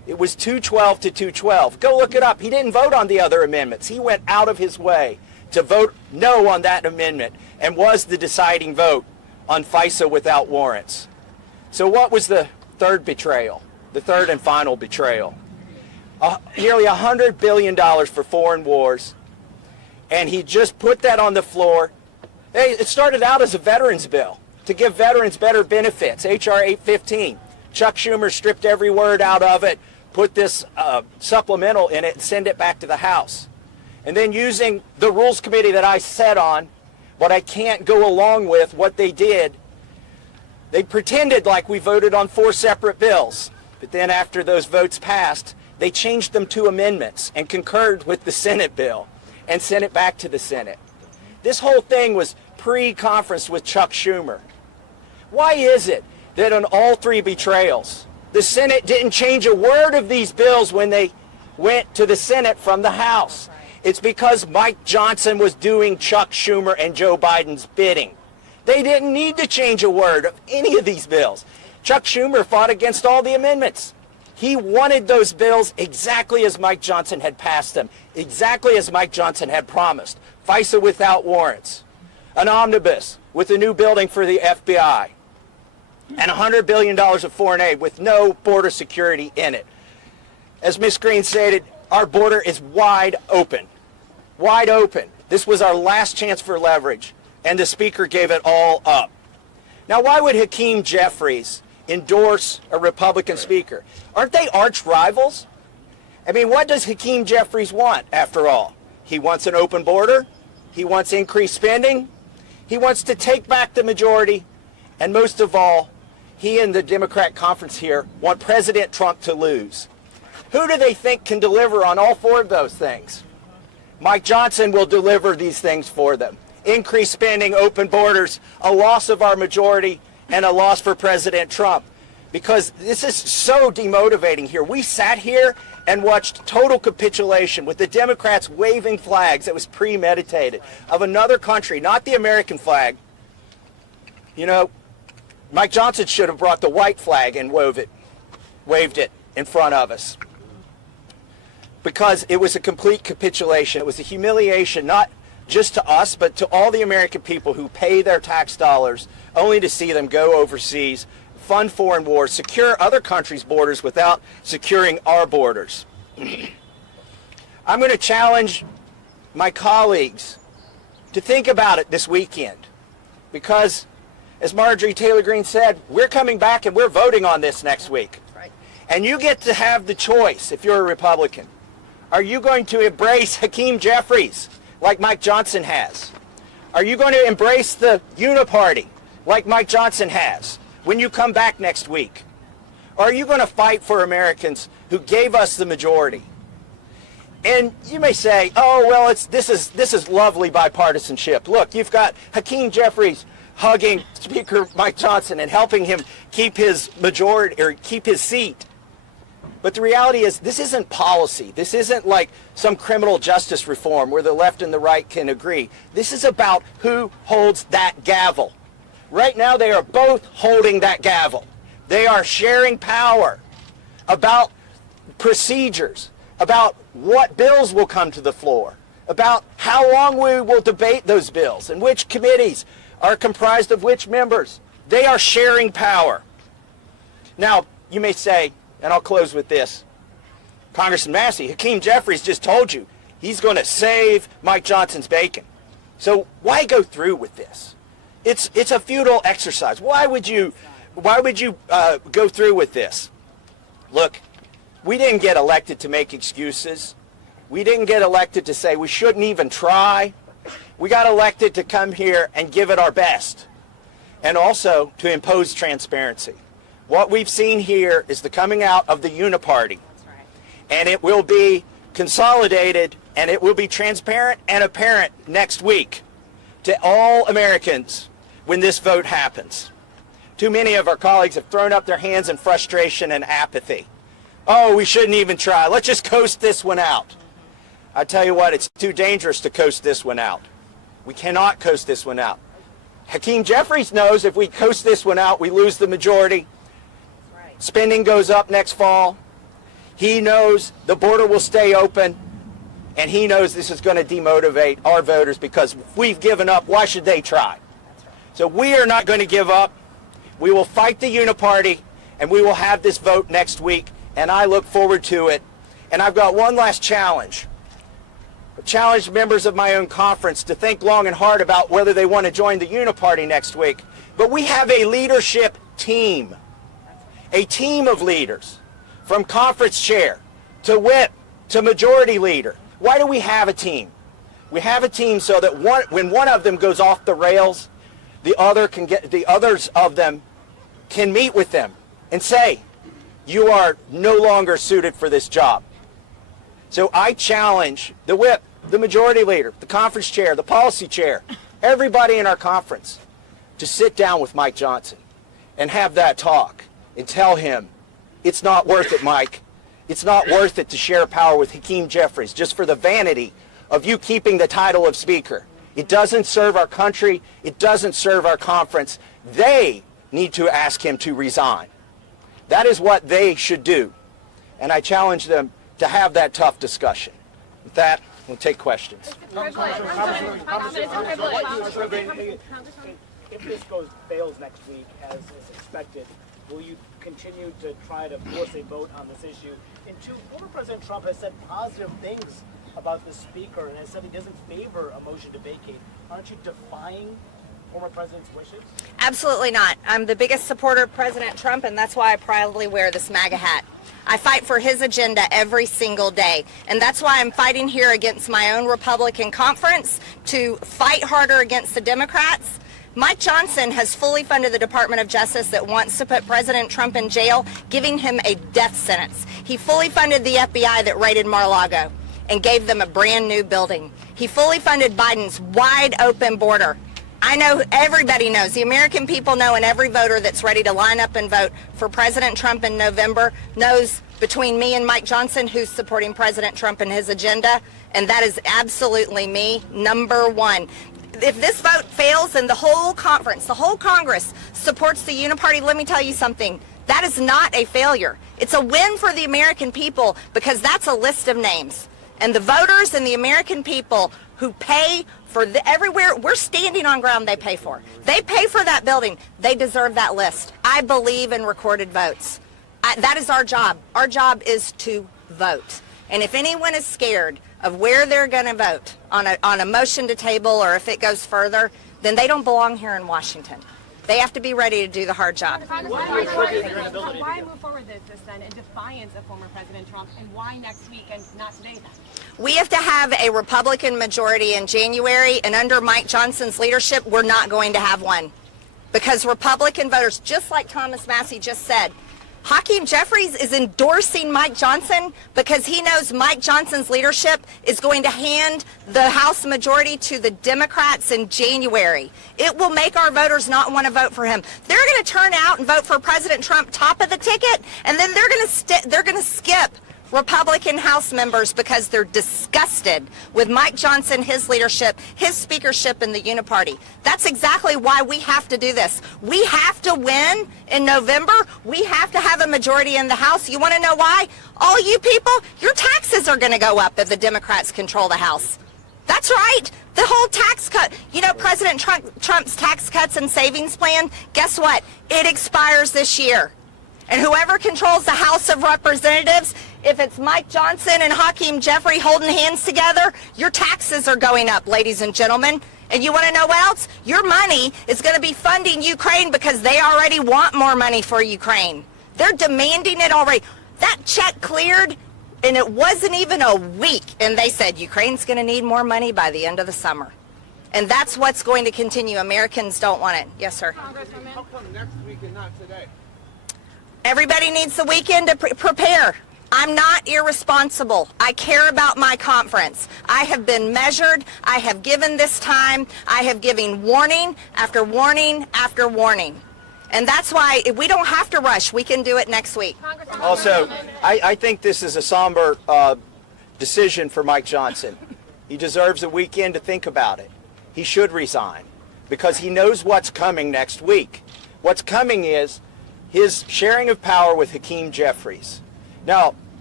It was 212 to 212. Go look it up. He didn't vote on the other amendments. He went out of his way to vote no on that amendment and was the deciding vote on FISA without warrants. So what was the third betrayal, the third and final betrayal? Nearly $100 billion for foreign wars, and he just put that on the floor. Hey, it started out as a veterans bill to give veterans better benefits, H.R. 815. Chuck Schumer stripped every word out of it, put this supplemental in it, and send it back to the House. And then using the Rules Committee that I sat on, what I can't go along with, what they did, they pretended like we voted on 4 separate bills. But then after those votes passed, they changed them to amendments and concurred with the Senate bill and sent it back to the Senate. This whole thing was pre-conference with Chuck Schumer. Why is it that on all 3 betrayals, the Senate didn't change a word of these bills when they went to the Senate from the House? It's because Mike Johnson was doing Chuck Schumer and Joe Biden's bidding. They didn't need to change a word of any of these bills. Chuck Schumer fought against all the amendments. He wanted those bills exactly as Mike Johnson had passed them, exactly as Mike Johnson had promised. FISA without warrants, an omnibus with a new building for the FBI, and $100 billion of foreign aid with no border security in it. As Ms. Greene stated, our border is wide open. Wide open. This was our last chance for leverage, and the Speaker gave it all up. Now, why would Hakeem Jeffries endorse a Republican Speaker? Aren't they arch rivals? I mean, what does Hakeem Jeffries want, after all? He wants an open border. He wants increased spending. He wants to take back the majority. And most of all, he and the Democrat conference here want President Trump to lose. Who do they think can deliver on all 4 of those things? Mike Johnson will deliver these things for them. Increased spending, open borders, a loss of our majority, and a loss for President Trump. Because this is so demotivating here. We sat here and watched total capitulation with the Democrats waving flags that was premeditated of another country, not the American flag. You know, Mike Johnson should have brought the white flag and waved it in front of us. Because it was a complete capitulation. It was a humiliation, not just to us, but to all the American people who pay their tax dollars only to see them go overseas, fund foreign wars, secure other countries' borders without securing our borders. I'm going to challenge my colleagues to think about it this weekend, because as Marjorie Taylor Greene said, we're coming back and we're voting on this next week. Right. And you get to have the choice if you're a Republican. Are you going to embrace Hakeem Jeffries like Mike Johnson has? Are you going to embrace the uniparty like Mike Johnson has when you come back next week? Or are you going to fight for Americans who gave us the majority? And you may say, oh, well, this is lovely bipartisanship. Look, you've got Hakeem Jeffries hugging Speaker Mike Johnson and helping him keep his majority or keep his seat. But the reality is, this isn't policy. This isn't like some criminal justice reform where the left and the right can agree. This is about who holds that gavel. Right now, they are both holding that gavel. They are sharing power about procedures, about what bills will come to the floor, about how long we will debate those bills and which committees are comprised of which members. They are sharing power. Now, you may say, and I'll close with this, Congressman Massie, Hakeem Jeffries just told you he's going to save Mike Johnson's bacon. So why go through with this? It's a futile exercise. Why would you go through with this? Look, we didn't get elected to make excuses. We didn't get elected to say we shouldn't even try. We got elected to come here and give it our best, and also to impose transparency. What we've seen here is the coming out of the uniparty, and it will be consolidated, and it will be transparent and apparent next week to all Americans when this vote happens. Too many of our colleagues have thrown up their hands in frustration and apathy. Oh, we shouldn't even try. Let's just coast this one out. I tell you what, it's too dangerous to coast this one out. We cannot coast this one out. Hakeem Jeffries knows if we coast this one out, we lose the majority. Spending goes up next fall. He knows the border will stay open, and he knows this is going to demotivate our voters because if we've given up, why should they try? So we are not going to give up. We will fight the uniparty, and we will have this vote next week, and I look forward to it. And I've got one last challenge. I challenge members of my own conference to think long and hard about whether they want to join the uniparty next week. But we have a leadership team, a team of leaders, from conference chair to whip to majority leader. Why do we have a team? We have a team so that when one of them goes off the rails, the others of them can meet with them and say, you are no longer suited for this job. So I challenge the whip, the majority leader, the conference chair, the policy chair, everybody in our conference to sit down with Mike Johnson and have that talk and tell him, it's not worth it, Mike. It's not worth it to share power with Hakeem Jeffries just for the vanity of you keeping the title of speaker. It doesn't serve our country. It doesn't serve our conference. They need to ask him to resign. That is what they should do. And I challenge them to have that tough discussion. With that, we'll take questions. If this fails next week, as is expected, will you continue to try to force a vote on this issue? And two, former President Trump has said positive things about the speaker and has said he doesn't favor a motion to vacate. Aren't you defying former president's wishes? Absolutely not. I'm the biggest supporter of President Trump, and that's why I proudly wear this MAGA hat. I fight for his agenda every single day, and that's why I'm fighting here against my own Republican conference to fight harder against the Democrats. Mike Johnson has fully funded the Department of Justice that wants to put President Trump in jail, giving him a death sentence. He fully funded the FBI that raided Mar-a-Lago and gave them a brand new building. He fully funded Biden's wide open border. I know, everybody knows, the American people know, and every voter that's ready to line up and vote for President Trump in November knows between me and Mike Johnson who's supporting President Trump and his agenda, and that is absolutely me, number one. If this vote fails and the whole conference, the whole Congress supports the uniparty, let me tell you something. That is not a failure. It's a win for the American people because that's a list of names. And the voters and the American people who pay for everywhere, we're standing on ground they pay for. They pay for that building. They deserve that list. I believe in recorded votes. That is our job. Our job is to vote. And if anyone is scared of where they're going to vote on a motion to table or if it goes further, then they don't belong here in Washington. They have to be ready to do the hard job. Why move forward this then in defiance of former President Trump, and why next week and not today then? We have to have a Republican majority in January, and under Mike Johnson's leadership, we're not going to have one. Because Republican voters, just like Thomas Massie just said, Hakeem Jeffries is endorsing Mike Johnson because he knows Mike Johnson's leadership is going to hand the House majority to the Democrats in January. It will make our voters not want to vote for him. They're going to turn out and vote for President Trump top of the ticket, and then they're going to skip Republican House members because they're disgusted with Mike Johnson, his leadership, his speakership in the uniparty. That's exactly why we have to do this. We have to win in November. We have to have a majority in the House. You want to know why? All you people, your taxes are going to go up if the Democrats control the House. That's right. The whole tax cut. You know, President Trump's tax cuts and savings plan, guess what? It expires this year. And whoever controls the House of Representatives, if it's Mike Johnson and Hakeem Jeffries holding hands together, your taxes are going up, ladies and gentlemen. And you want to know what else? Your money is going to be funding Ukraine because they already want more money for Ukraine. They're demanding it already. That check cleared, and it wasn't even a week, and they said Ukraine's going to need more money by the end of the summer. And that's what's going to continue. Americans don't want it. Yes, sir. Congresswoman. How come next week and not today? Everybody needs the weekend to prepare. I'm not irresponsible. I care about my conference. I have been measured. I have given this time. I have given warning after warning after warning. And that's why if we don't have to rush. We can do it next week. Also, I think this is a somber decision for Mike Johnson. He deserves a weekend to think about it. He should resign because he knows what's coming next week. What's coming is his sharing of power with Hakeem Jeffries. Now,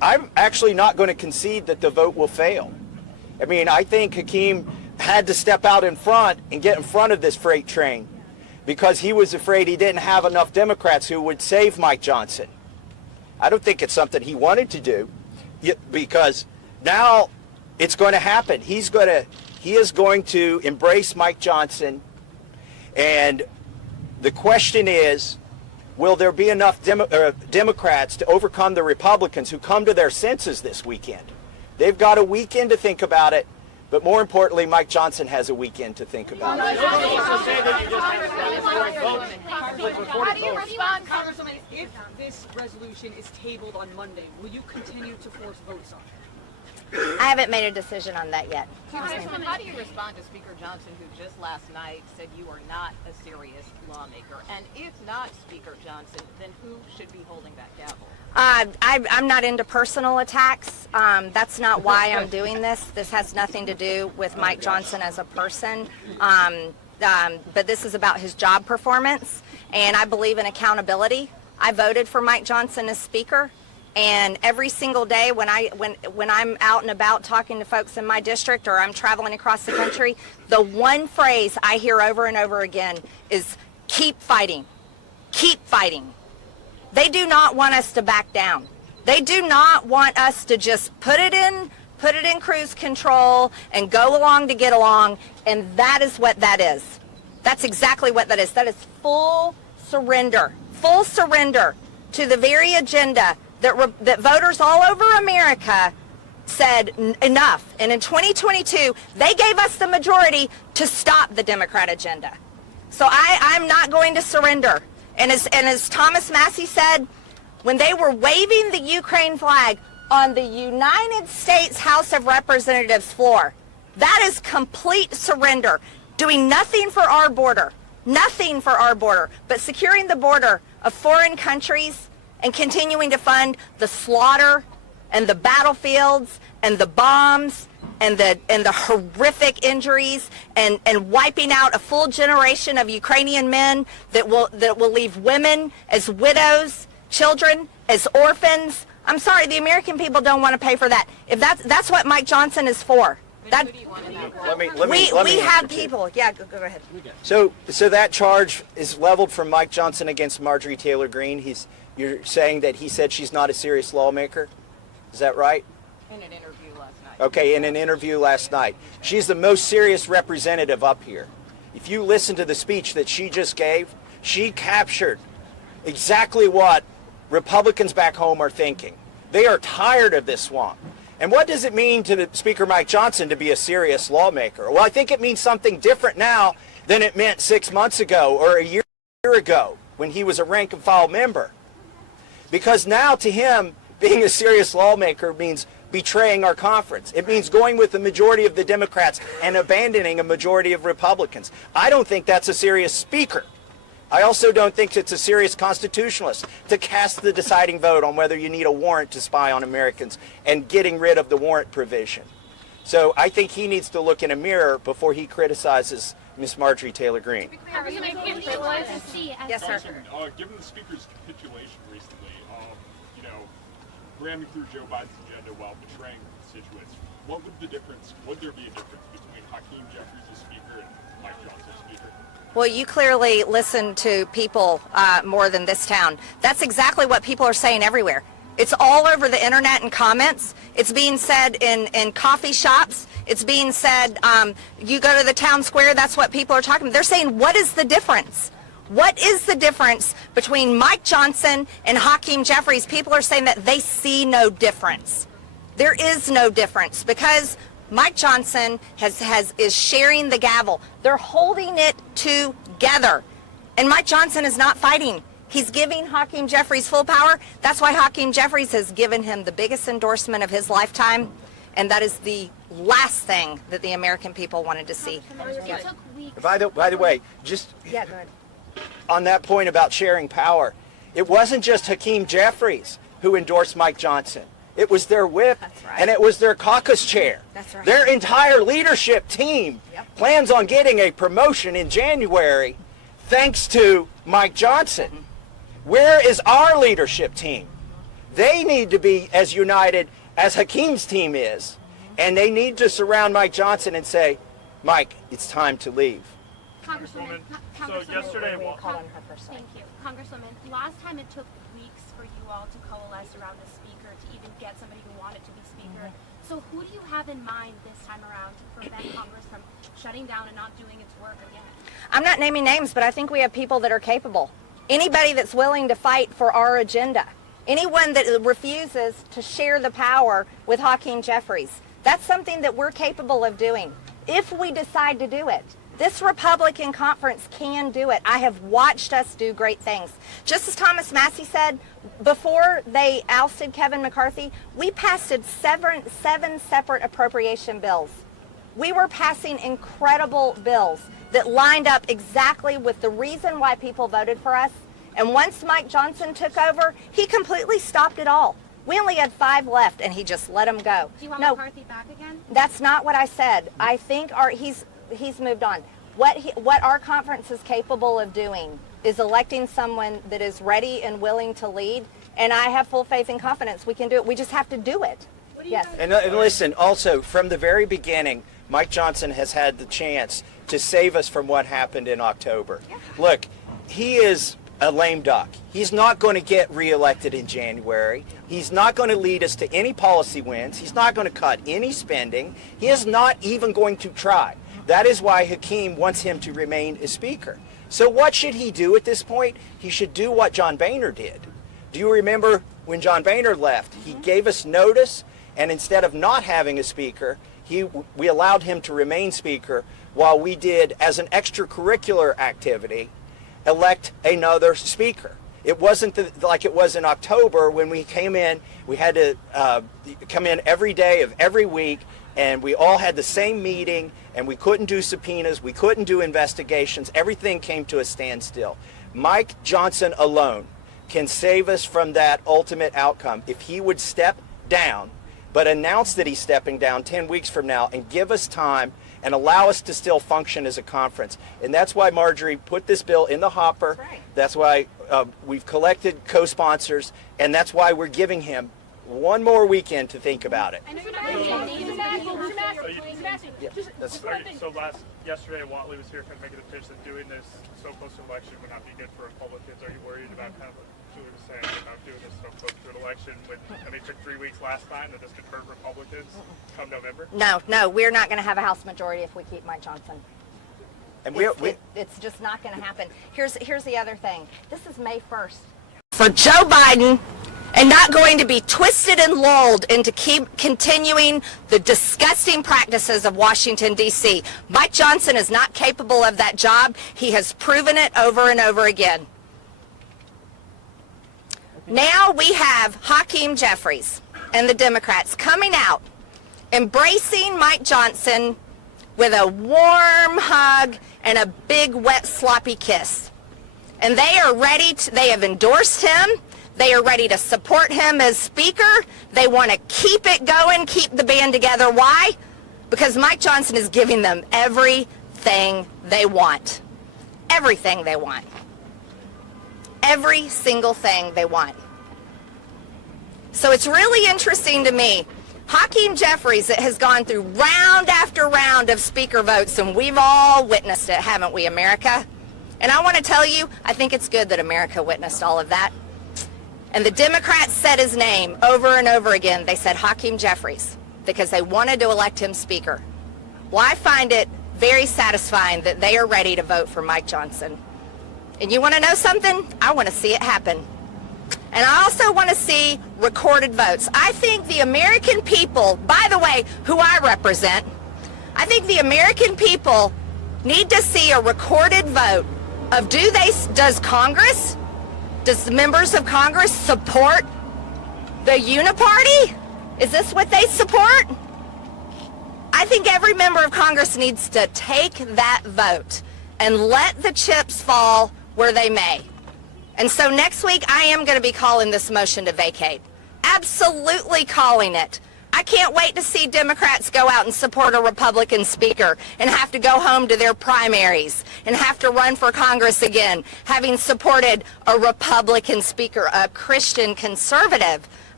I'm actually not going to concede that the vote will fail. I mean, I think Hakeem had to step out in front and get in front of this freight train because he was afraid he didn't have enough Democrats who would save Mike Johnson. I don't think it's something he wanted to do, because now it's going to happen. He is going to embrace Mike Johnson, and the question is, will there be enough Democrats to overcome the Republicans who come to their senses this weekend? They've got a weekend to think about it, but more importantly, Mike Johnson has a weekend to think about it. How do you respond, Congresswoman, if this resolution is tabled on Monday? Will you continue to force votes on it? I haven't made a decision on that yet. Congresswoman, how do you respond to Speaker Johnson, who just last night said you are not a serious lawmaker? And if not Speaker Johnson, then who should be holding that gavel? I'm not into personal attacks. That's not why I'm doing this. This has nothing to do with Mike Johnson as a person. But this is about his job performance, and I believe in accountability. I voted for Mike Johnson as Speaker. And every single day when I'm out and about talking to folks in my district or I'm traveling across the country, the one phrase I hear over and over again is keep fighting. Keep fighting. They do not want us to back down. They do not want us to just put it in cruise control and go along to get along, and that is what that is. That's exactly what that is. That is full surrender to the very agenda that voters all over America said enough. And in 2022, they gave us the majority to stop the Democrat agenda. So I'm not going to surrender. And as Thomas Massie said, when they were waving the Ukraine flag on the United States House of Representatives floor, that is complete surrender. Doing nothing for our border, but securing the border of foreign countries and continuing to fund the slaughter and the battlefields and the bombs and the horrific injuries and wiping out a full generation of Ukrainian men that will leave women as widows, children as orphans. I'm sorry, the American people don't want to pay for that. If that's what Mike Johnson is for. That, we have people. Yeah, go ahead. So that charge is leveled from Mike Johnson against Marjorie Taylor Greene. You're saying that he said she's not a serious lawmaker? Is that right? In an interview last night. Okay, in an interview last night. She's the most serious representative up here. If you listen to the speech that she just gave, she captured exactly what Republicans back home are thinking. They are tired of this swamp. And what does it mean to Speaker Mike Johnson to be a serious lawmaker? Well, I think it means something different now than it meant 6 months ago or a year ago when he was a rank and file member. Because now to him, being a serious lawmaker means betraying our conference. It means going with the majority of the Democrats and abandoning a majority of Republicans. I don't think that's a serious speaker. I also don't think it's a serious constitutionalist to cast the deciding vote on whether you need a warrant to spy on Americans and getting rid of the warrant provision. So I think he needs to look in a mirror before he criticizes Ms. Marjorie Taylor Greene. Yes, sir. Given the Speaker's capitulation recently, ramming through Joe Biden's agenda while betraying constituents, would there be a difference between Hakeem Jeffries as Speaker and Mike Johnson as Speaker? Well, you clearly listen to people more than this town. That's exactly what people are saying everywhere. It's all over the internet and comments. It's being said in coffee shops. It's being said, you go to the town square, that's what people are talking about. They're saying, what is the difference? What is the difference between Mike Johnson and Hakeem Jeffries? People are saying that they see no difference. There is no difference because Mike Johnson is sharing the gavel. They're holding it together. And Mike Johnson is not fighting. He's giving Hakeem Jeffries full power. That's why Hakeem Jeffries has given him the biggest endorsement of his lifetime. And that is the last thing that the American people wanted to see. By the way, just yeah, go ahead. On that point about sharing power, it wasn't just Hakeem Jeffries who endorsed Mike Johnson. It was their whip, right, and it was their caucus chair. That's right. Their entire leadership team plans on getting a promotion in January thanks to Mike Johnson. Where is our leadership team? They need to be as united as Hakeem's team is. And they need to surround Mike Johnson and say, Mike, it's time to leave. Congresswoman, So yesterday, thank you. Congresswoman, last time it took weeks for you all to coalesce around the speaker to even get somebody who wanted to be speaker. So who do you have in mind this time around to prevent Congress from shutting down and not doing its work again? I'm not naming names, but I think we have people that are capable. Anybody that's willing to fight for our agenda. Anyone that refuses to share the power with Hakeem Jeffries. That's something that we're capable of doing if we decide to do it. This Republican conference can do it. I have watched us do great things. Just as Thomas Massie said, before they ousted Kevin McCarthy, we passed seven separate appropriation bills. We were passing incredible bills that lined up exactly with the reason why people voted for us. And once Mike Johnson took over, he completely stopped it all. We only had 5 left, and he just let them go. Do you want No, McCarthy back again? that's not what I said. I think he's moved on. What our conference is capable of doing is electing someone that is ready and willing to lead, and I have full faith and confidence we can do it. We just have to do it. Yes. And listen, also, from the very beginning, Mike Johnson has had the chance to save us from what happened in October. Look, he is a lame duck. He's not going to get reelected in January. He's not going to lead us to any policy wins. He's not going to cut any spending. He is not even going to try. That is why Hakeem wants him to remain as Speaker. So what should he do at this point? He should do what John Boehner did. Do you remember when John Boehner left? He gave us notice, and instead of not having a Speaker, we allowed him to remain Speaker while we did, as an extracurricular activity, elect another Speaker. It wasn't like it was in October when we came in. We had to come in every day of every week, and we all had the same meeting, and we couldn't do subpoenas, we couldn't do investigations. Everything came to a standstill. Mike Johnson alone can save us from that ultimate outcome if he would step down, but announce that he's stepping down 10 weeks from now and give us time and allow us to still function as a conference. And that's why Marjorie put this bill in the hopper. That's why we've collected co-sponsors, and that's why we're giving him one more weekend to think about it. Yesterday, Watley was here kind of making the pitch that doing this so close to election would not be good for Republicans. Are you worried about kind of what Julie was saying about doing this so close to an election when, it took 3 weeks last time, that this could hurt Republicans come November? No, we're not going to have a House majority if we keep Mike Johnson. And it's just not going to happen. Here's the other thing. This is May 1st. For Joe Biden, and not going to be twisted and lulled into keep continuing the disgusting practices of Washington, D.C. Mike Johnson is not capable of that job. He has proven it over and over again. Now we have Hakeem Jeffries and the Democrats coming out, embracing Mike Johnson with a warm hug and a big, wet, sloppy kiss. And they are ready they have endorsed him. They are ready to support him as Speaker. They want to keep it going, keep the band together. Why? Because Mike Johnson is giving them everything they want. Everything they want. Every single thing they want. So it's really interesting to me. Hakeem Jeffries has gone through round after round of Speaker votes, and we've all witnessed it, haven't we, America? And I want to tell you, I think it's good that America witnessed all of that. And the Democrats said his name over and over again. They said Hakeem Jeffries because they wanted to elect him Speaker. Well, I find it very satisfying that they are ready to vote for Mike Johnson. And you want to know something? I want to see it happen. And I also want to see recorded votes. I think the American people, by the way, who I represent, I think the American people need to see a recorded vote of does Congress, does the members of Congress support the uniparty? Is this what they support? I think every member of Congress needs to take that vote and let the chips fall where they may. And so next week, I am going to be calling this motion to vacate. Absolutely calling it. I can't wait to see Democrats go out and support a Republican Speaker and have to go home to their primaries and have to run for Congress again, having supported a Republican Speaker, a Christian conservative.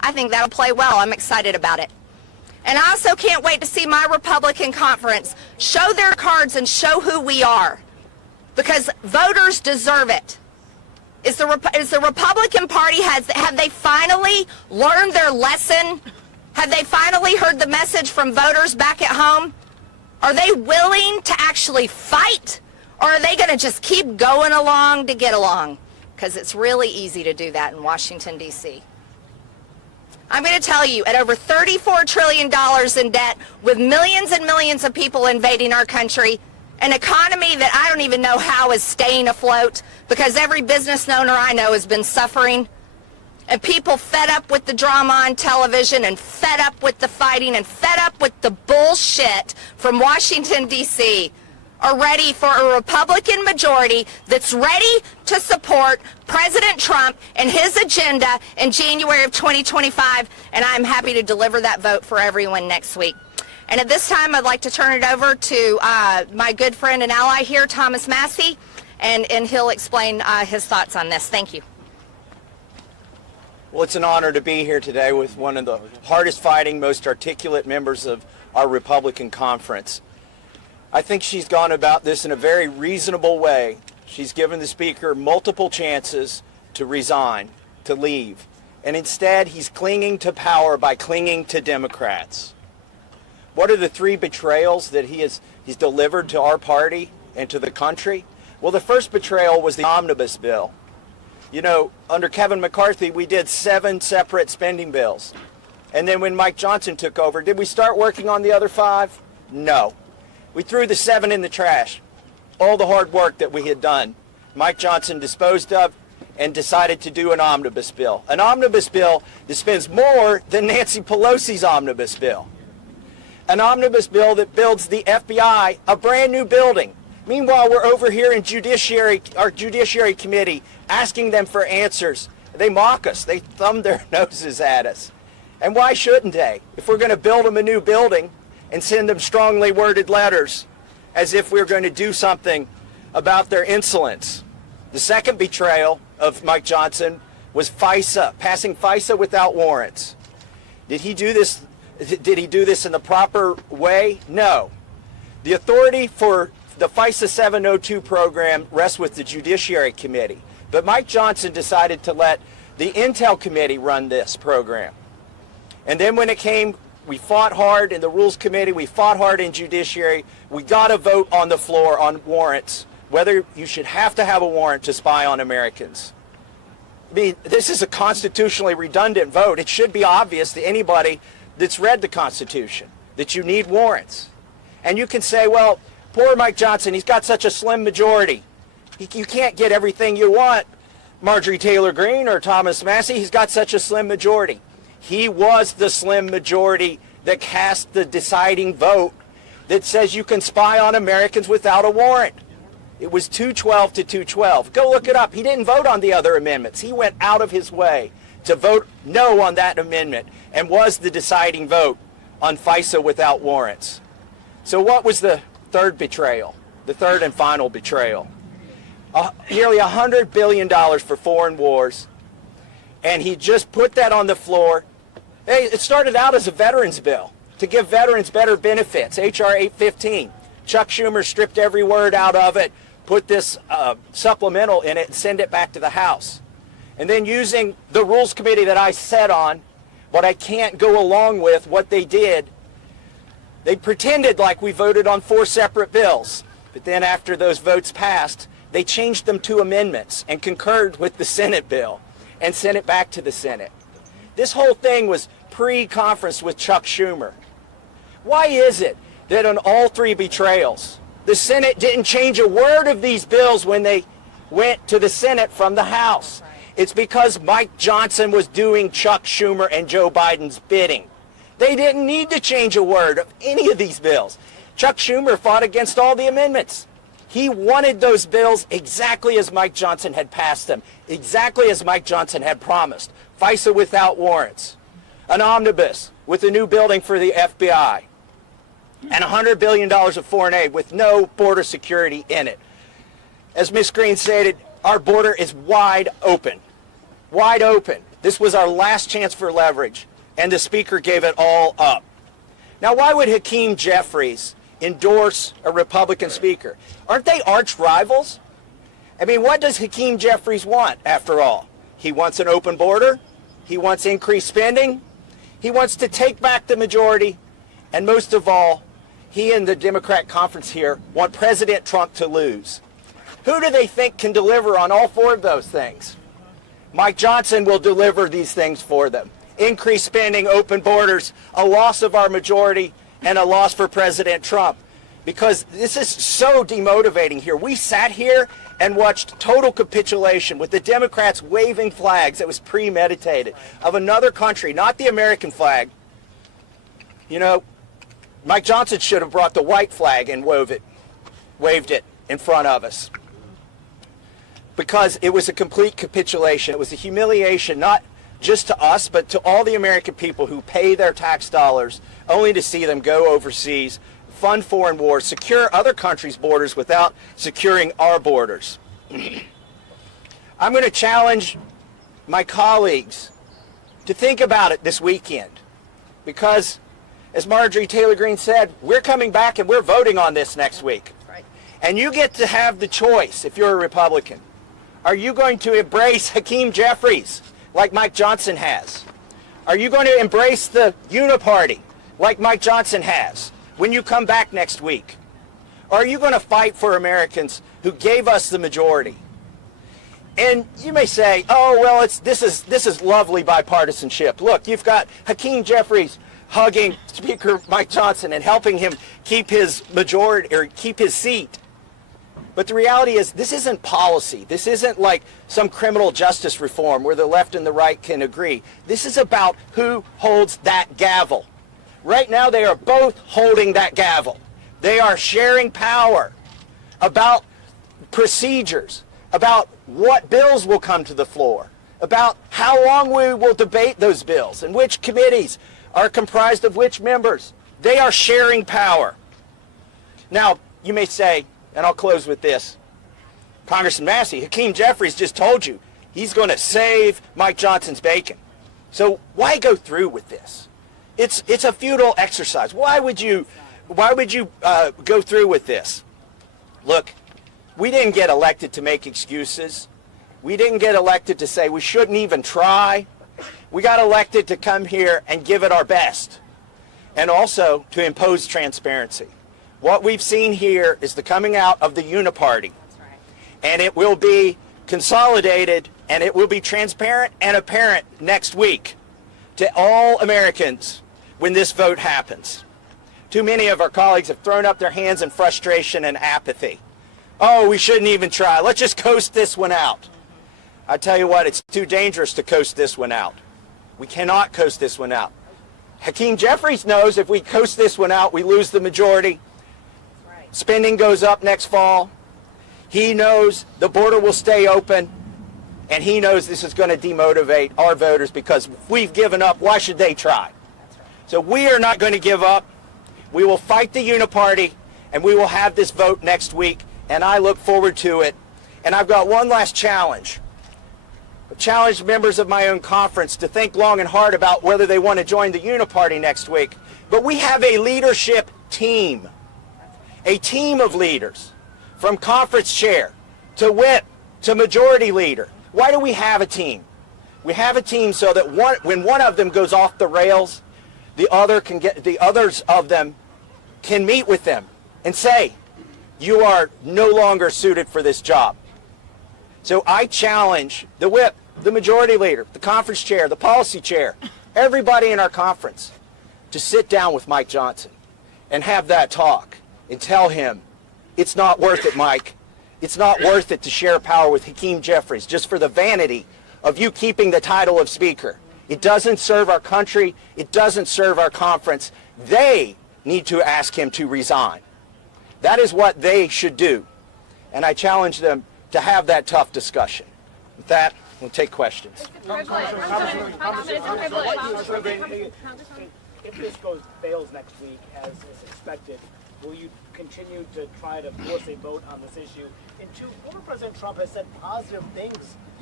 I think that'll play well. I'm excited about it. And I also can't wait to see my Republican conference show their cards and show who we are, because voters deserve it. Is the Republican Party, have they finally learned their lesson? Have they finally heard the message from voters back at home? Are they willing to actually fight, or are they going to just keep going along to get along? Because it's really easy to do that in Washington, D.C. I'm going to tell you, at over $34 trillion in debt, with millions and millions of people invading our country, an economy that I don't even know how is staying afloat, because every business owner I know has been suffering, and people fed up with the drama on television, and fed up with the fighting, and fed up with the bullshit from Washington, D.C., are ready for a Republican majority that's ready to support President Trump and his agenda in January of 2025, and I'm happy to deliver that vote for everyone next week. And at this time, I'd like to turn it over to my good friend and ally here, Thomas Massie, and he'll explain his thoughts on this. Thank you. Well, it's an honor to be here today with one of the hardest fighting, most articulate members of our Republican conference. I think she's gone about this in a very reasonable way. She's given the Speaker multiple chances to resign, to leave, and instead he's clinging to power by clinging to Democrats. What are the three betrayals that he's delivered to our party and to the country? Well, the first betrayal was the omnibus bill. You know, under Kevin McCarthy, we did 7 separate spending bills. And then when Mike Johnson took over, did we start working on the other 5? No. We threw the 7 in the trash. All the hard work that we had done, Mike Johnson disposed of and decided to do an omnibus bill. An omnibus bill that spends more than Nancy Pelosi's omnibus bill. An omnibus bill that builds the FBI a brand new building. Meanwhile, we're over here in our Judiciary Committee asking them for answers. They mock us. They thumb their noses at us. And why shouldn't they? If we're going to build them a new building and send them strongly worded letters as if we're going to do something about their insolence. The second betrayal of Mike Johnson was FISA, passing FISA without warrants. Did he do this in the proper way? No. The authority for the FISA 702 program rests with the Judiciary Committee. But Mike Johnson decided to let the Intel Committee run this program. And then when it came, we fought hard in the Rules Committee, we fought hard in Judiciary. We got a vote on the floor on warrants, whether you should have to have a warrant to spy on Americans. I mean, this is a constitutionally redundant vote. It should be obvious to anybody that's read the Constitution that you need warrants. And you can say, well, poor Mike Johnson, he's got such a slim majority. You can't get everything you want, Marjorie Taylor Greene or Thomas Massie. He's got such a slim majority. He was the slim majority that cast the deciding vote that says you can spy on Americans without a warrant. It was 212 to 212. Go look it up. He didn't vote on the other amendments. He went out of his way to vote no on that amendment and was the deciding vote on FISA without warrants. So what was the third betrayal, the third and final betrayal? Nearly $100 billion for foreign wars, and he just put that on the floor. Hey, it started out as a veterans bill to give veterans better benefits, H.R. 815. Chuck Schumer stripped every word out of it, put this supplemental in it, and send it back to the House. And then using the Rules Committee that I sat on, but I can't go along with what they did, they pretended like we voted on 4 separate bills. But then after those votes passed, they changed them to amendments and concurred with the Senate bill and sent it back to the Senate. This whole thing was pre-conference with Chuck Schumer. Why is it that on all 3 betrayals, the Senate didn't change a word of these bills when they went to the Senate from the House? It's because Mike Johnson was doing Chuck Schumer and Joe Biden's bidding. They didn't need to change a word of any of these bills. Chuck Schumer fought against all the amendments. He wanted those bills exactly as Mike Johnson had passed them, exactly as Mike Johnson had promised. FISA without warrants, an omnibus with a new building for the FBI, and $100 billion of foreign aid with no border security in it. As Ms. Greene stated, our border is wide open. Wide open. This was our last chance for leverage, and the Speaker gave it all up. Now, why would Hakeem Jeffries endorse a Republican Speaker? Aren't they arch rivals? I mean, what does Hakeem Jeffries want, after all? He wants an open border. He wants increased spending. He wants to take back the majority. And most of all, he and the Democrat conference here want President Trump to lose. Who do they think can deliver on all four of those things? Mike Johnson will deliver these things for them. Increased spending, open borders, a loss of our majority, and a loss for President Trump. Because this is so demotivating here. We sat here and watched total capitulation with the Democrats waving flags that was premeditated of another country, not the American flag. You know, Mike Johnson should have brought the white flag and waved it in front of us. Because it was a complete capitulation. It was a humiliation, not just to us, but to all the American people who pay their tax dollars only to see them go overseas, fund foreign wars, secure other countries' borders without securing our borders. I'm going to challenge my colleagues to think about it this weekend, because, as Marjorie Taylor Greene said, we're coming back and we're voting on this next week. And you get to have the choice if you're a Republican. Are you going to embrace Hakeem Jeffries like Mike Johnson has? Are you going to embrace the Uniparty like Mike Johnson has when you come back next week? Or are you going to fight for Americans who gave us the majority? And you may say, oh, well, this is lovely bipartisanship. Look, you've got Hakeem Jeffries hugging Speaker Mike Johnson and helping him keep his majority or keep his seat. But the reality is, this isn't policy. This isn't like some criminal justice reform where the left and the right can agree. This is about who holds that gavel. Right now, they are both holding that gavel. They are sharing power about procedures, about what bills will come to the floor, about how long we will debate those bills and which committees are comprised of which members. They are sharing power. Now, you may say, and I'll close with this, Congressman Massie, Hakeem Jeffries just told you he's going to save Mike Johnson's bacon. So why go through with this? It's a futile exercise. Why would you go through with this? Look, we didn't get elected to make excuses. We didn't get elected to say we shouldn't even try. We got elected to come here and give it our best, and also to impose transparency. What we've seen here is the coming out of the Uniparty, and it will be consolidated, and it will be transparent and apparent next week to all Americans when this vote happens. Too many of our colleagues have thrown up their hands in frustration and apathy. Oh, we shouldn't even try. Let's just coast this one out. I tell you what, it's too dangerous to coast this one out. We cannot coast this one out. Hakeem Jeffries knows if we coast this one out, we lose the majority. Spending goes up next fall. He knows the border will stay open, and he knows this is going to demotivate our voters because if we've given up, why should they try? So we are not going to give up. We will fight the Uniparty, and we will have this vote next week, and I look forward to it. And I've got one last challenge. I've challenged members of my own conference to think long and hard about whether they want to join the Uniparty next week. But we have a leadership team. A team of leaders, from conference chair to whip to majority leader. Why do we have a team? We have a team so that when one of them goes off the rails, the others of them can meet with them and say, you are no longer suited for this job. So I challenge the whip, the majority leader, the conference chair, the policy chair, everybody in our conference to sit down with Mike Johnson and have that talk. And tell him, it's not worth it, Mike. It's not worth it to share power with Hakeem Jeffries just for the vanity of you keeping the title of Speaker. It doesn't serve our country. It doesn't serve our conference. They need to ask him to resign. That is what they should do. And I challenge them to have that tough discussion. With that, we'll take questions. If this fails next week, as is expected, will you continue to try to force a vote on this issue? And two, former President Trump has said positive things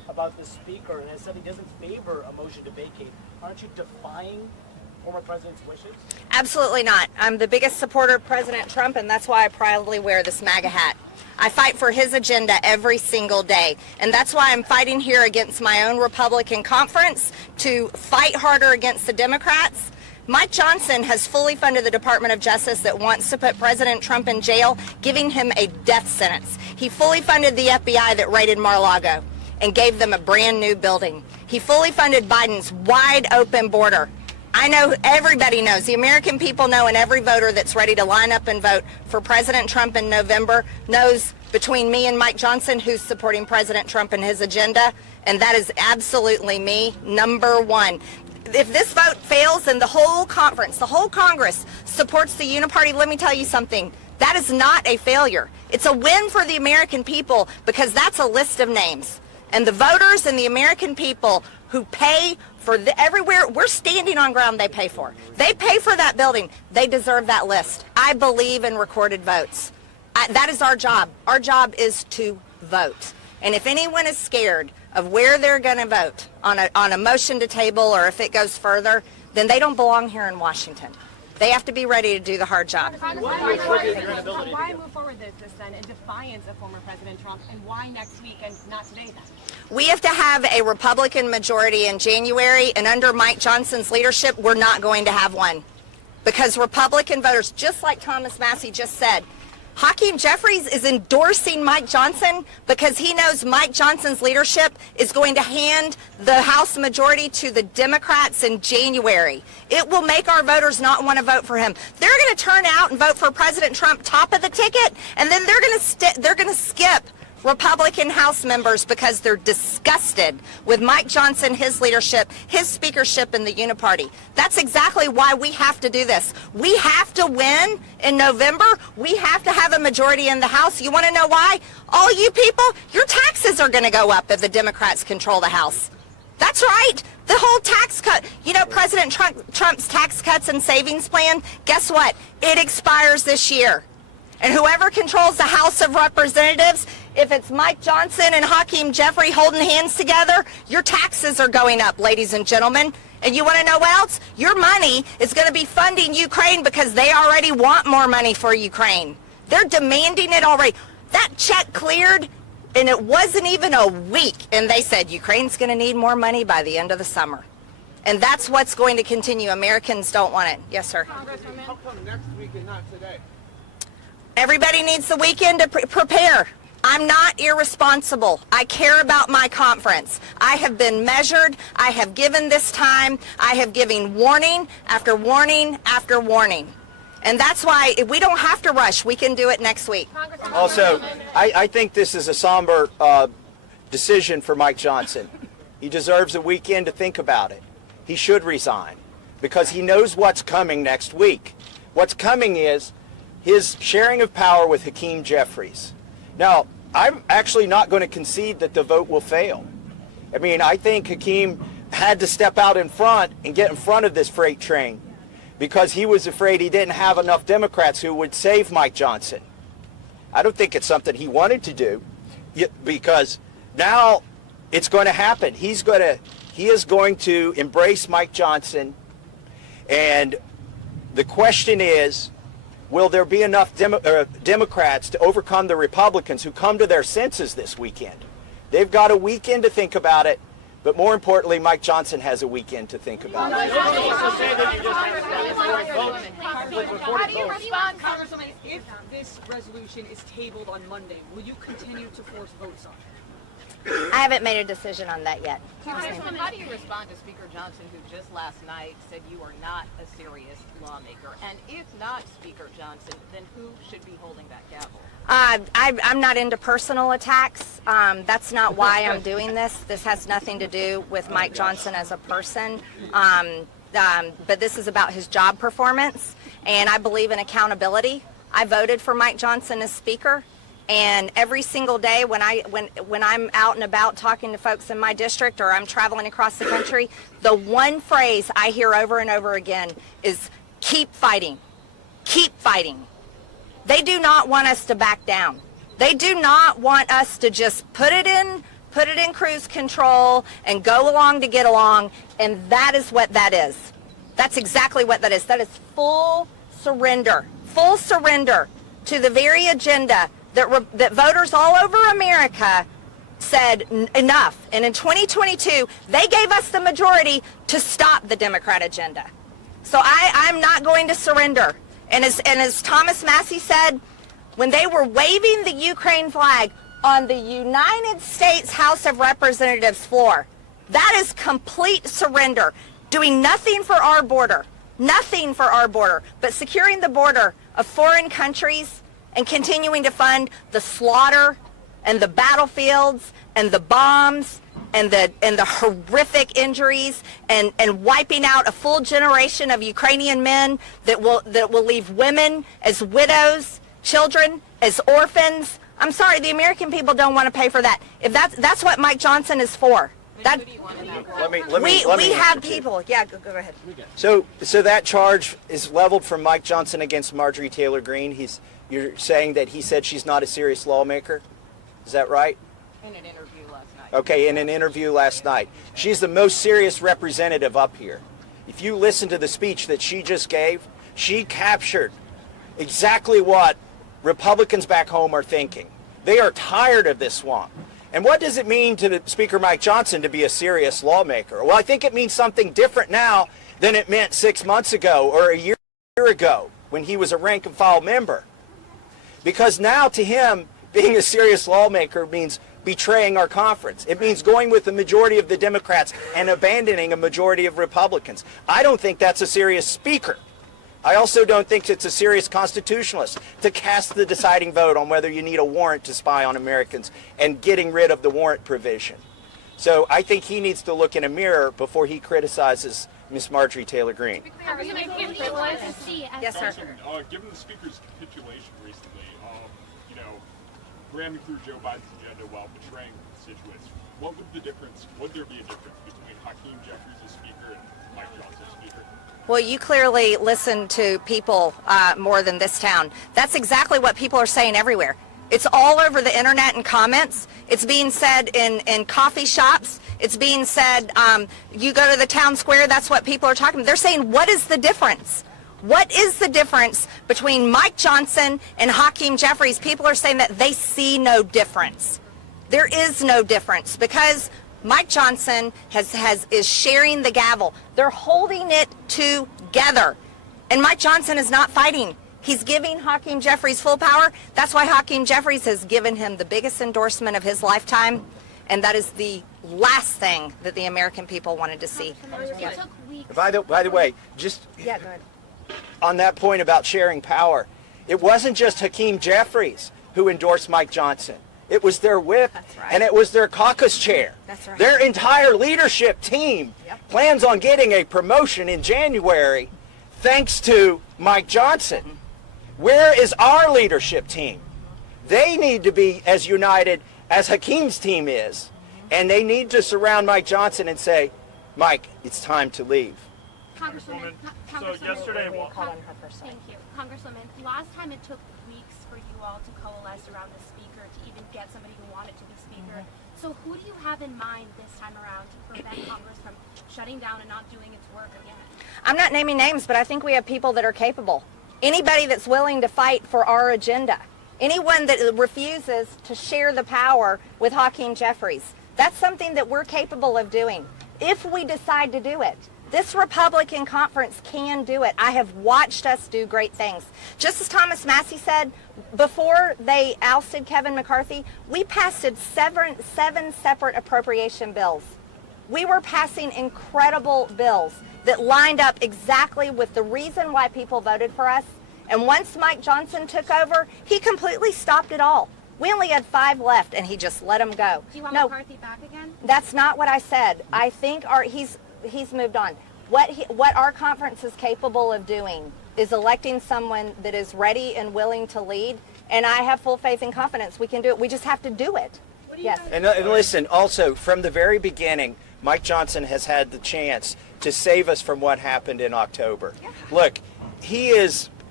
about the speaker and has said he doesn't favor a motion to vacate. Aren't you defying former president's wishes? Absolutely not. I'm the biggest supporter of President Trump, and that's why I proudly wear this MAGA hat. I fight for his agenda every single day, and that's why I'm fighting here against my own Republican conference to fight harder against the Democrats. Mike Johnson has fully funded the Department of Justice that wants to put President Trump in jail, giving him a death sentence. He fully funded the FBI that raided Mar-a-Lago and gave them a brand new building. He fully funded Biden's wide open border. I know, everybody knows, the American people know, and every voter that's ready to line up and vote for President Trump in November knows between me and Mike Johnson who's supporting President Trump and his agenda, and that is absolutely me, number one. If this vote fails, then the whole conference, the whole Congress supports the uniparty. Let me tell you something. That is not a failure. It's a win for the American people because that's a list of names. And the voters and the American people who pay for everywhere, we're standing on ground they pay for. They pay for that building. They deserve that list. I believe in recorded votes. That is our job. Our job is to vote. And if anyone is scared of where they're going to vote on a motion to table or if it goes further, then they don't belong here in Washington. They have to be ready to do the hard job. Why move forward this then in defiance of former President Trump, and why next week and not today then? We have to have a Republican majority in January, and under Mike Johnson's leadership, we're not going to have one. Because Republican voters, just like Thomas Massie just said, Hakeem Jeffries is endorsing Mike Johnson because he knows Mike Johnson's leadership is going to hand the House majority to the Democrats in January. It will make our voters not want to vote for him. They're going to turn out and vote for President Trump top of the ticket, and then they're going to skip Republican House members because they're disgusted with Mike Johnson, his leadership, his speakership in the uniparty. That's exactly why we have to do this. We have to win in November. We have to have a majority in the House. You want to know why? All you people, your taxes are going to go up if the Democrats control the House. That's right. The whole tax cut. You know, President Trump's tax cuts and savings plan, guess what? It expires this year. And whoever controls the House of Representatives, if it's Mike Johnson and Hakeem Jeffries holding hands together, your taxes are going up, ladies and gentlemen. And you want to know what else? Your money is going to be funding Ukraine because they already want more money for Ukraine. They're demanding it already. That check cleared, and it wasn't even a week, and they said Ukraine's going to need more money by the end of the summer. And that's what's going to continue. Americans don't want it. Yes, sir. How come next week and not today? Everybody needs the weekend to prepare. I'm not irresponsible. I care about my conference. I have been measured. I have given this time. I have given warning after warning after warning. And that's why we don't have to rush. We can do it next week. Also, I think this is a somber decision for Mike Johnson. He deserves a weekend to think about it. He should resign because he knows what's coming next week. What's coming is his sharing of power with Hakeem Jeffries. Now, I'm actually not going to concede that the vote will fail. I mean, I think Hakeem had to step out in front and get in front of this freight train because he was afraid he didn't have enough Democrats who would save Mike Johnson. I don't think it's something he wanted to do because now it's going to happen. He is going to embrace Mike Johnson, and the question is, will there be enough Democrats to overcome the Republicans who come to their senses this weekend? They've got a weekend to think about it, but more importantly, Mike Johnson has a weekend to think about it. How do you respond, Congresswoman, if this resolution is tabled on Monday? Will you continue to force votes on it? I haven't made a decision on that yet. Congresswoman, how do you respond to Speaker Johnson, who just last night said you are not a serious lawmaker? And if not Speaker Johnson, then who should be holding that gavel? I'm not into personal attacks. That's not why I'm doing this. This has nothing to do with Mike Johnson as a person. But this is about his job performance, and I believe in accountability. I voted for Mike Johnson as Speaker. And every single day when I'm out and about talking to folks in my district or I'm traveling across the country, the one phrase I hear over and over again is keep fighting, keep fighting. They do not want us to back down. They do not want us to just put it in put it in cruise control, and go along to get along, and that is what that is. That's exactly what that is. That is full surrender to the very agenda that voters all over America said enough. And in 2022, they gave us the majority to stop the Democrat agenda. So I'm not going to surrender. And as Thomas Massie said, when they were waving the Ukraine flag on the United States House of Representatives floor, that is complete surrender. Doing nothing for our border, but securing the border of foreign countries and continuing to fund the slaughter and the battlefields and the bombs and the horrific injuries and wiping out a full generation of Ukrainian men that will leave women as widows, children as orphans. I'm sorry, the American people don't want to pay for that. If that's what Mike Johnson is for. We have people. Yeah, go ahead. So that charge is leveled from Mike Johnson against Marjorie Taylor Greene. You're saying that he said she's not a serious lawmaker? Is that right? In an interview last night. Okay, in an interview last night. She's the most serious representative up here. If you listen to the speech that she just gave, she captured exactly what Republicans back home are thinking. They are tired of this swamp. And what does it mean to Speaker Mike Johnson to be a serious lawmaker? Well, I think it means something different now than it meant 6 months ago or a year ago when he was a rank and file member. Because now to him, being a serious lawmaker means betraying our conference. It means going with the majority of the Democrats and abandoning a majority of Republicans. I don't think that's a serious speaker. I also don't think it's a serious constitutionalist to cast the deciding vote on whether you need a warrant to spy on Americans and getting rid of the warrant provision. So I think he needs to look in a mirror before he criticizes Miss Marjorie Taylor Greene. Yes, sir. Given the speaker's capitulation recently, ramming through Joe Biden's agenda while betraying constituents, would there be a difference between Hakeem Jeffries as speaker and Mike Johnson as speaker? Well, you clearly listen to people more than this town. That's exactly what people are saying everywhere. It's all over the internet and comments. It's being said in coffee shops. It's being said, you go to the town square, that's what people are talking about. They're saying, what is the difference? What is the difference between Mike Johnson and Hakeem Jeffries? People are saying that they see no difference. There is no difference because Mike Johnson is sharing the gavel. They're holding it together. And Mike Johnson is not fighting. He's giving Hakeem Jeffries full power. That's why Hakeem Jeffries has given him the biggest endorsement of his lifetime. And that is the last thing that the American people wanted to see. By the way, just yeah, go ahead. On that point about sharing power, it wasn't just Hakeem Jeffries who endorsed Mike Johnson. It was their whip, and it was their caucus chair. That's right. Their entire leadership team plans on getting a promotion in January thanks to Mike Johnson. Where is our leadership team? They need to be as united as Hakeem's team is, and they need to surround Mike Johnson and say, Mike, it's time to leave. Congresswoman, so yesterday, thank you. Congresswoman, last time it took weeks for you all to coalesce around the speaker to even get somebody who wanted to be speaker. So who do you have in mind this time around to prevent Congress from shutting down and not doing its work again? I'm not naming names, but I think we have people that are capable. Anybody that's willing to fight for our agenda. Anyone that refuses to share the power with Hakeem Jeffries. That's something that we're capable of doing if we decide to do it. This Republican conference can do it. I have watched us do great things. Just as Thomas Massie said, before they ousted Kevin McCarthy, we passed seven separate appropriation bills. We were passing incredible bills that lined up exactly with the reason why people voted for us. And once Mike Johnson took over, he completely stopped it all. We only had 5 left, and he just let them go. Do you want McCarthy back again? That's not what I said. I think he's moved on. What our conference is capable of doing is electing someone that is ready and willing to lead, and I have full faith and confidence we can do it. We just have to do it. Yes. And listen, also, from the very beginning, Mike Johnson has had the chance to save us from what happened in October. Yeah. Look, he is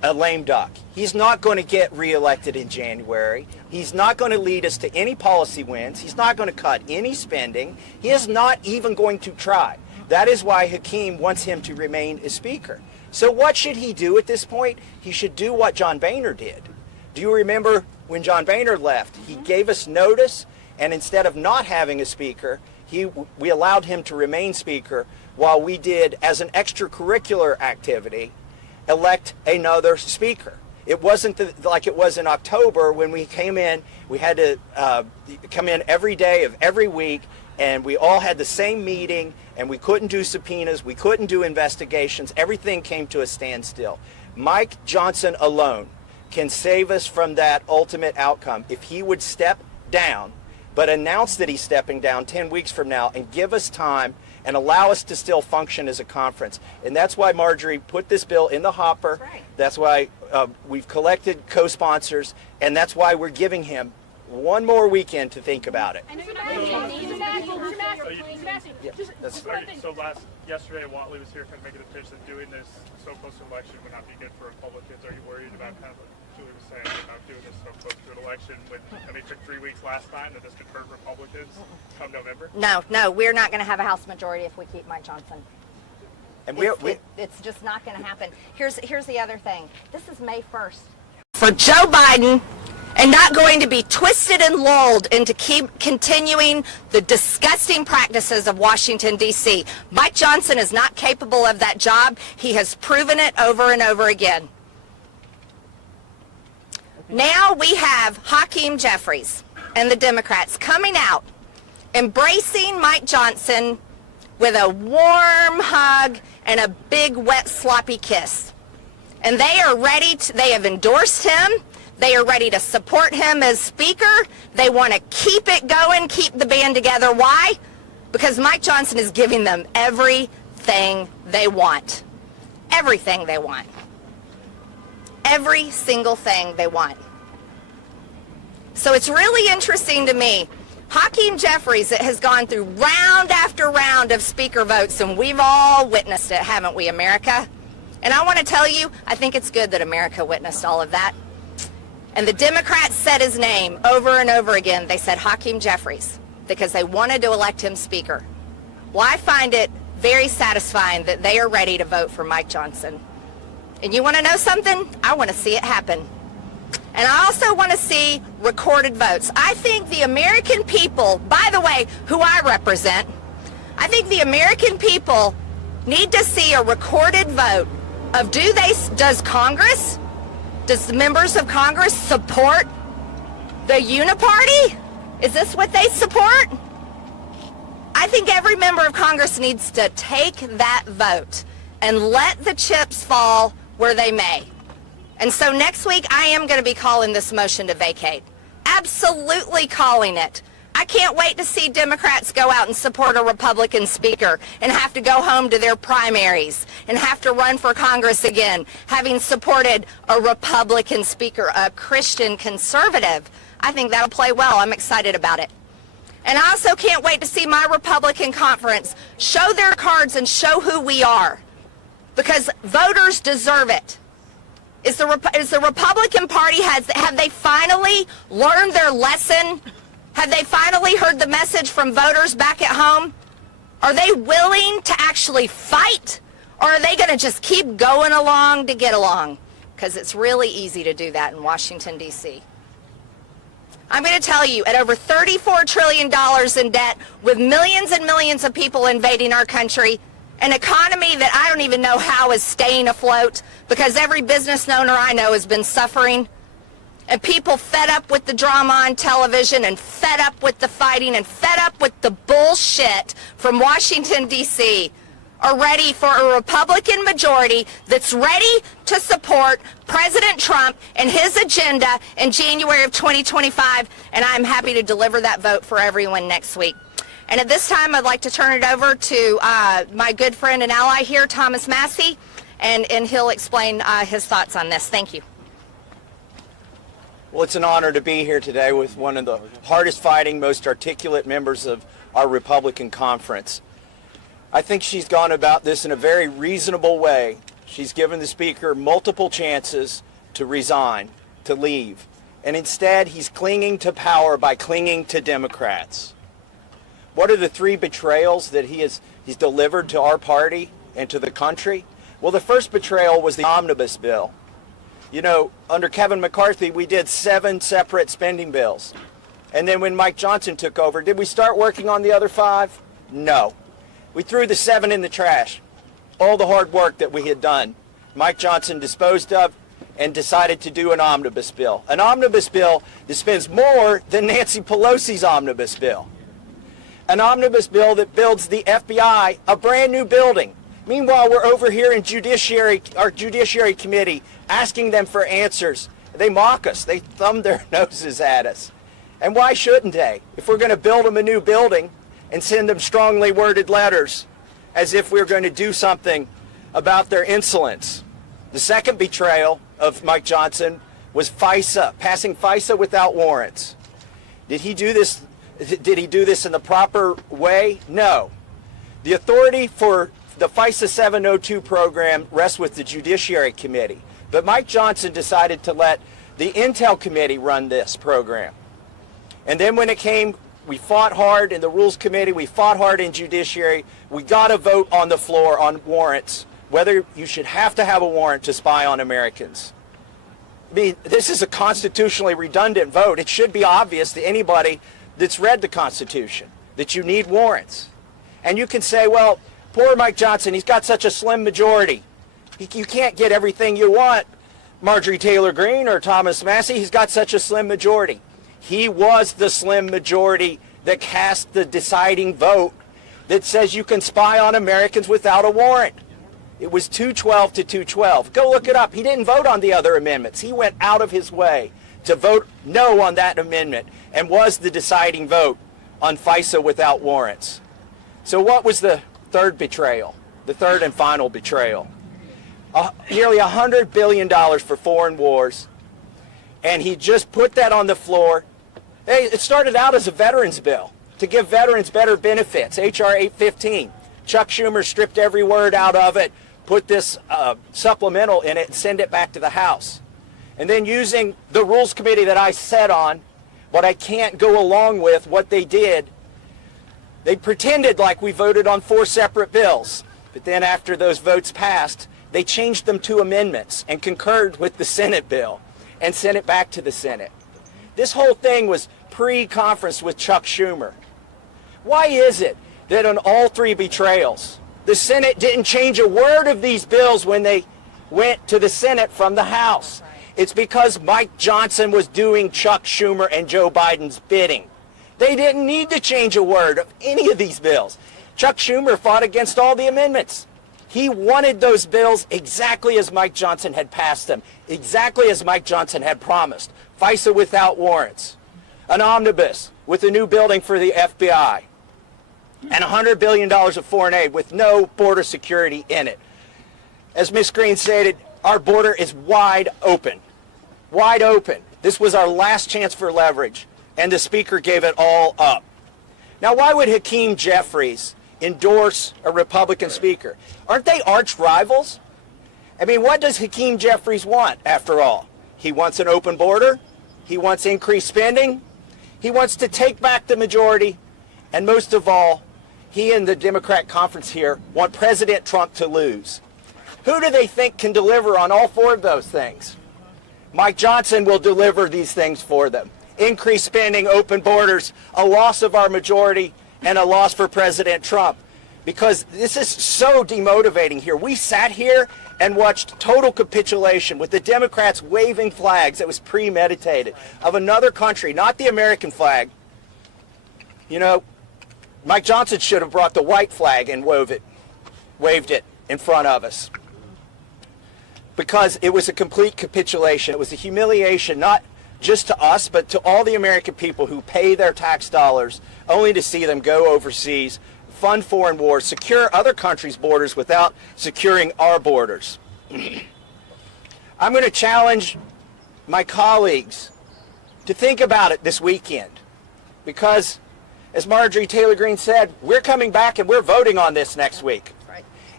a lame duck. He's not going to get reelected in January. He's not going to lead us to any policy wins. He's not going to cut any spending. He is not even going to try. That is why Hakeem wants him to remain as Speaker. So what should he do at this point? He should do what John Boehner did. Do you remember when John Boehner left? He gave us notice, and instead of not having a Speaker, we allowed him to remain Speaker while we did, as an extracurricular activity, elect another Speaker. It wasn't like it was in October when we came in. We had to come in every day of every week, and we all had the same meeting, and we couldn't do subpoenas, we couldn't do investigations. Everything came to a standstill. Mike Johnson alone can save us from that ultimate outcome if he would step down, but announce that he's stepping down 10 weeks from now and give us time and allow us to still function as a conference. And that's why Marjorie put this bill in the hopper. That's right. That's why we've collected co-sponsors, and that's why we're giving him one more weekend to think about it. Yesterday, Watley was here kind of making the pitch that doing this so close to election would not be good for Republicans. Are you worried about kind of what Julie was saying about doing this so close to an election when, it took 3 weeks last time that this could hurt Republicans come November? No, we're not going to have a House majority if we keep Mike Johnson. And it's just not going to happen. Here's the other thing. This is May 1st. For Joe Biden, and not going to be twisted and lulled into keep continuing the disgusting practices of Washington, D.C. Mike Johnson is not capable of that job. He has proven it over and over again. Now we have Hakeem Jeffries and the Democrats coming out, embracing Mike Johnson with a warm hug and a big, wet, sloppy kiss. And they are ready to, they have endorsed him. They are ready to support him as Speaker. They want to keep it going, keep the band together. Why? Because Mike Johnson is giving them everything they want. Everything they want. Every single thing they want. So it's really interesting to me. Hakeem Jeffries has gone through round after round of Speaker votes, and we've all witnessed it, haven't we, America? And I want to tell you, I think it's good that America witnessed all of that. And the Democrats said his name over and over again. They said Hakeem Jeffries because they wanted to elect him Speaker. Well, I find it very satisfying that they are ready to vote for Mike Johnson. And you want to know something? I want to see it happen. And I also want to see recorded votes. I think the American people, by the way, who I represent, I think the American people need to see a recorded vote of does Congress, does the members of Congress support the uniparty? Is this what they support? I think every member of Congress needs to take that vote and let the chips fall where they may. And so next week, I am going to be calling this motion to vacate. Absolutely calling it. I can't wait to see Democrats go out and support a Republican Speaker and have to go home to their primaries and have to run for Congress again, having supported a Republican Speaker, a Christian conservative. I think that'll play well. I'm excited about it. And I also can't wait to see my Republican conference show their cards and show who we are, because voters deserve it. Is the Republican Party, have they finally learned their lesson? Have they finally heard the message from voters back at home? Are they willing to actually fight? Or are they going to just keep going along to get along? Because it's really easy to do that in Washington, D.C. I'm going to tell you, at over $34 trillion in debt, with millions and millions of people invading our country, an economy that I don't even know how is staying afloat because every business owner I know has been suffering, and people fed up with the drama on television and fed up with the fighting and fed up with the bullshit from Washington, D.C. are ready for a Republican majority that's ready to support President Trump and his agenda in January of 2025, and I'm happy to deliver that vote for everyone next week. And at this time, I'd like to turn it over to my good friend and ally here, Thomas Massie, and he'll explain his thoughts on this. Thank you. Well, it's an honor to be here today with one of the hardest fighting, most articulate members of our Republican conference. I think she's gone about this in a very reasonable way. She's given the Speaker multiple chances to resign, to leave. And instead, he's clinging to power by clinging to Democrats. What are the 3 betrayals that he's delivered to our party and to the country? Well, the first betrayal was the omnibus bill. You know, under Kevin McCarthy, we did 7 separate spending bills. And then when Mike Johnson took over, did we start working on the other 5? No. We threw the 7 in the trash. All the hard work that we had done, Mike Johnson disposed of and decided to do an omnibus bill. An omnibus bill that spends more than Nancy Pelosi's omnibus bill. An omnibus bill that builds the FBI a brand new building. Meanwhile, we're over here in our Judiciary Committee asking them for answers. They mock us. They thumb their noses at us. And why shouldn't they? If we're going to build them a new building and send them strongly worded letters as if we're going to do something about their insolence. The second betrayal of Mike Johnson was FISA, passing FISA without warrants. Did he do this in the proper way? No. The authority for the FISA 702 program rests with the Judiciary Committee. But Mike Johnson decided to let the Intel Committee run this program. And then when it came, we fought hard in the Rules Committee, we fought hard in Judiciary. We got a vote on the floor on warrants, whether you should have to have a warrant to spy on Americans. I mean, this is a constitutionally redundant vote. It should be obvious to anybody that's read the Constitution that you need warrants. And you can say, well, poor Mike Johnson, he's got such a slim majority. You can't get everything you want, Marjorie Taylor Greene or Thomas Massie. He's got such a slim majority. He was the slim majority that cast the deciding vote that says you can spy on Americans without a warrant. It was 212 to 212. Go look it up. He didn't vote on the other amendments. He went out of his way to vote no on that amendment and was the deciding vote on FISA without warrants. So what was the third betrayal, the third and final betrayal? Nearly $100 billion for foreign wars, and he just put that on the floor. Hey, it started out as a veterans bill to give veterans better benefits, H.R. 815. Chuck Schumer stripped every word out of it, put this supplemental in it, and send it back to the House. And then using the Rules Committee that I sat on, but I can't go along with what they did, they pretended like we voted on 4 separate bills. But then after those votes passed, they changed them to amendments and concurred with the Senate bill and sent it back to the Senate. This whole thing was pre-conference with Chuck Schumer. Why is it that on all 3 betrayals, the Senate didn't change a word of these bills when they went to the Senate from the House? It's because Mike Johnson was doing Chuck Schumer and Joe Biden's bidding. They didn't need to change a word of any of these bills. Chuck Schumer fought against all the amendments. He wanted those bills exactly as Mike Johnson had passed them, exactly as Mike Johnson had promised. FISA without warrants, an omnibus with a new building for the FBI, and $100 billion of foreign aid with no border security in it. As Ms. Greene stated, our border is wide open. Wide open. This was our last chance for leverage, and the Speaker gave it all up. Now, why would Hakeem Jeffries endorse a Republican Speaker? Aren't they arch rivals? I mean, what does Hakeem Jeffries want, after all? He wants an open border. He wants increased spending. He wants to take back the majority. And most of all, he and the Democrat conference here want President Trump to lose. Who do they think can deliver on all 4 of those things? Mike Johnson will deliver these things for them. Increased spending, open borders, a loss of our majority, and a loss for President Trump. Because this is so demotivating here. We sat here and watched total capitulation with the Democrats waving flags that was premeditated of another country, not the American flag. You know, Mike Johnson should have brought the white flag and waved it in front of us. Because it was a complete capitulation. It was a humiliation, not just to us, but to all the American people who pay their tax dollars only to see them go overseas, fund foreign wars, secure other countries' borders without securing our borders. I'm going to challenge my colleagues to think about it this weekend, because, as Marjorie Taylor Greene said, we're coming back and we're voting on this next week. Right.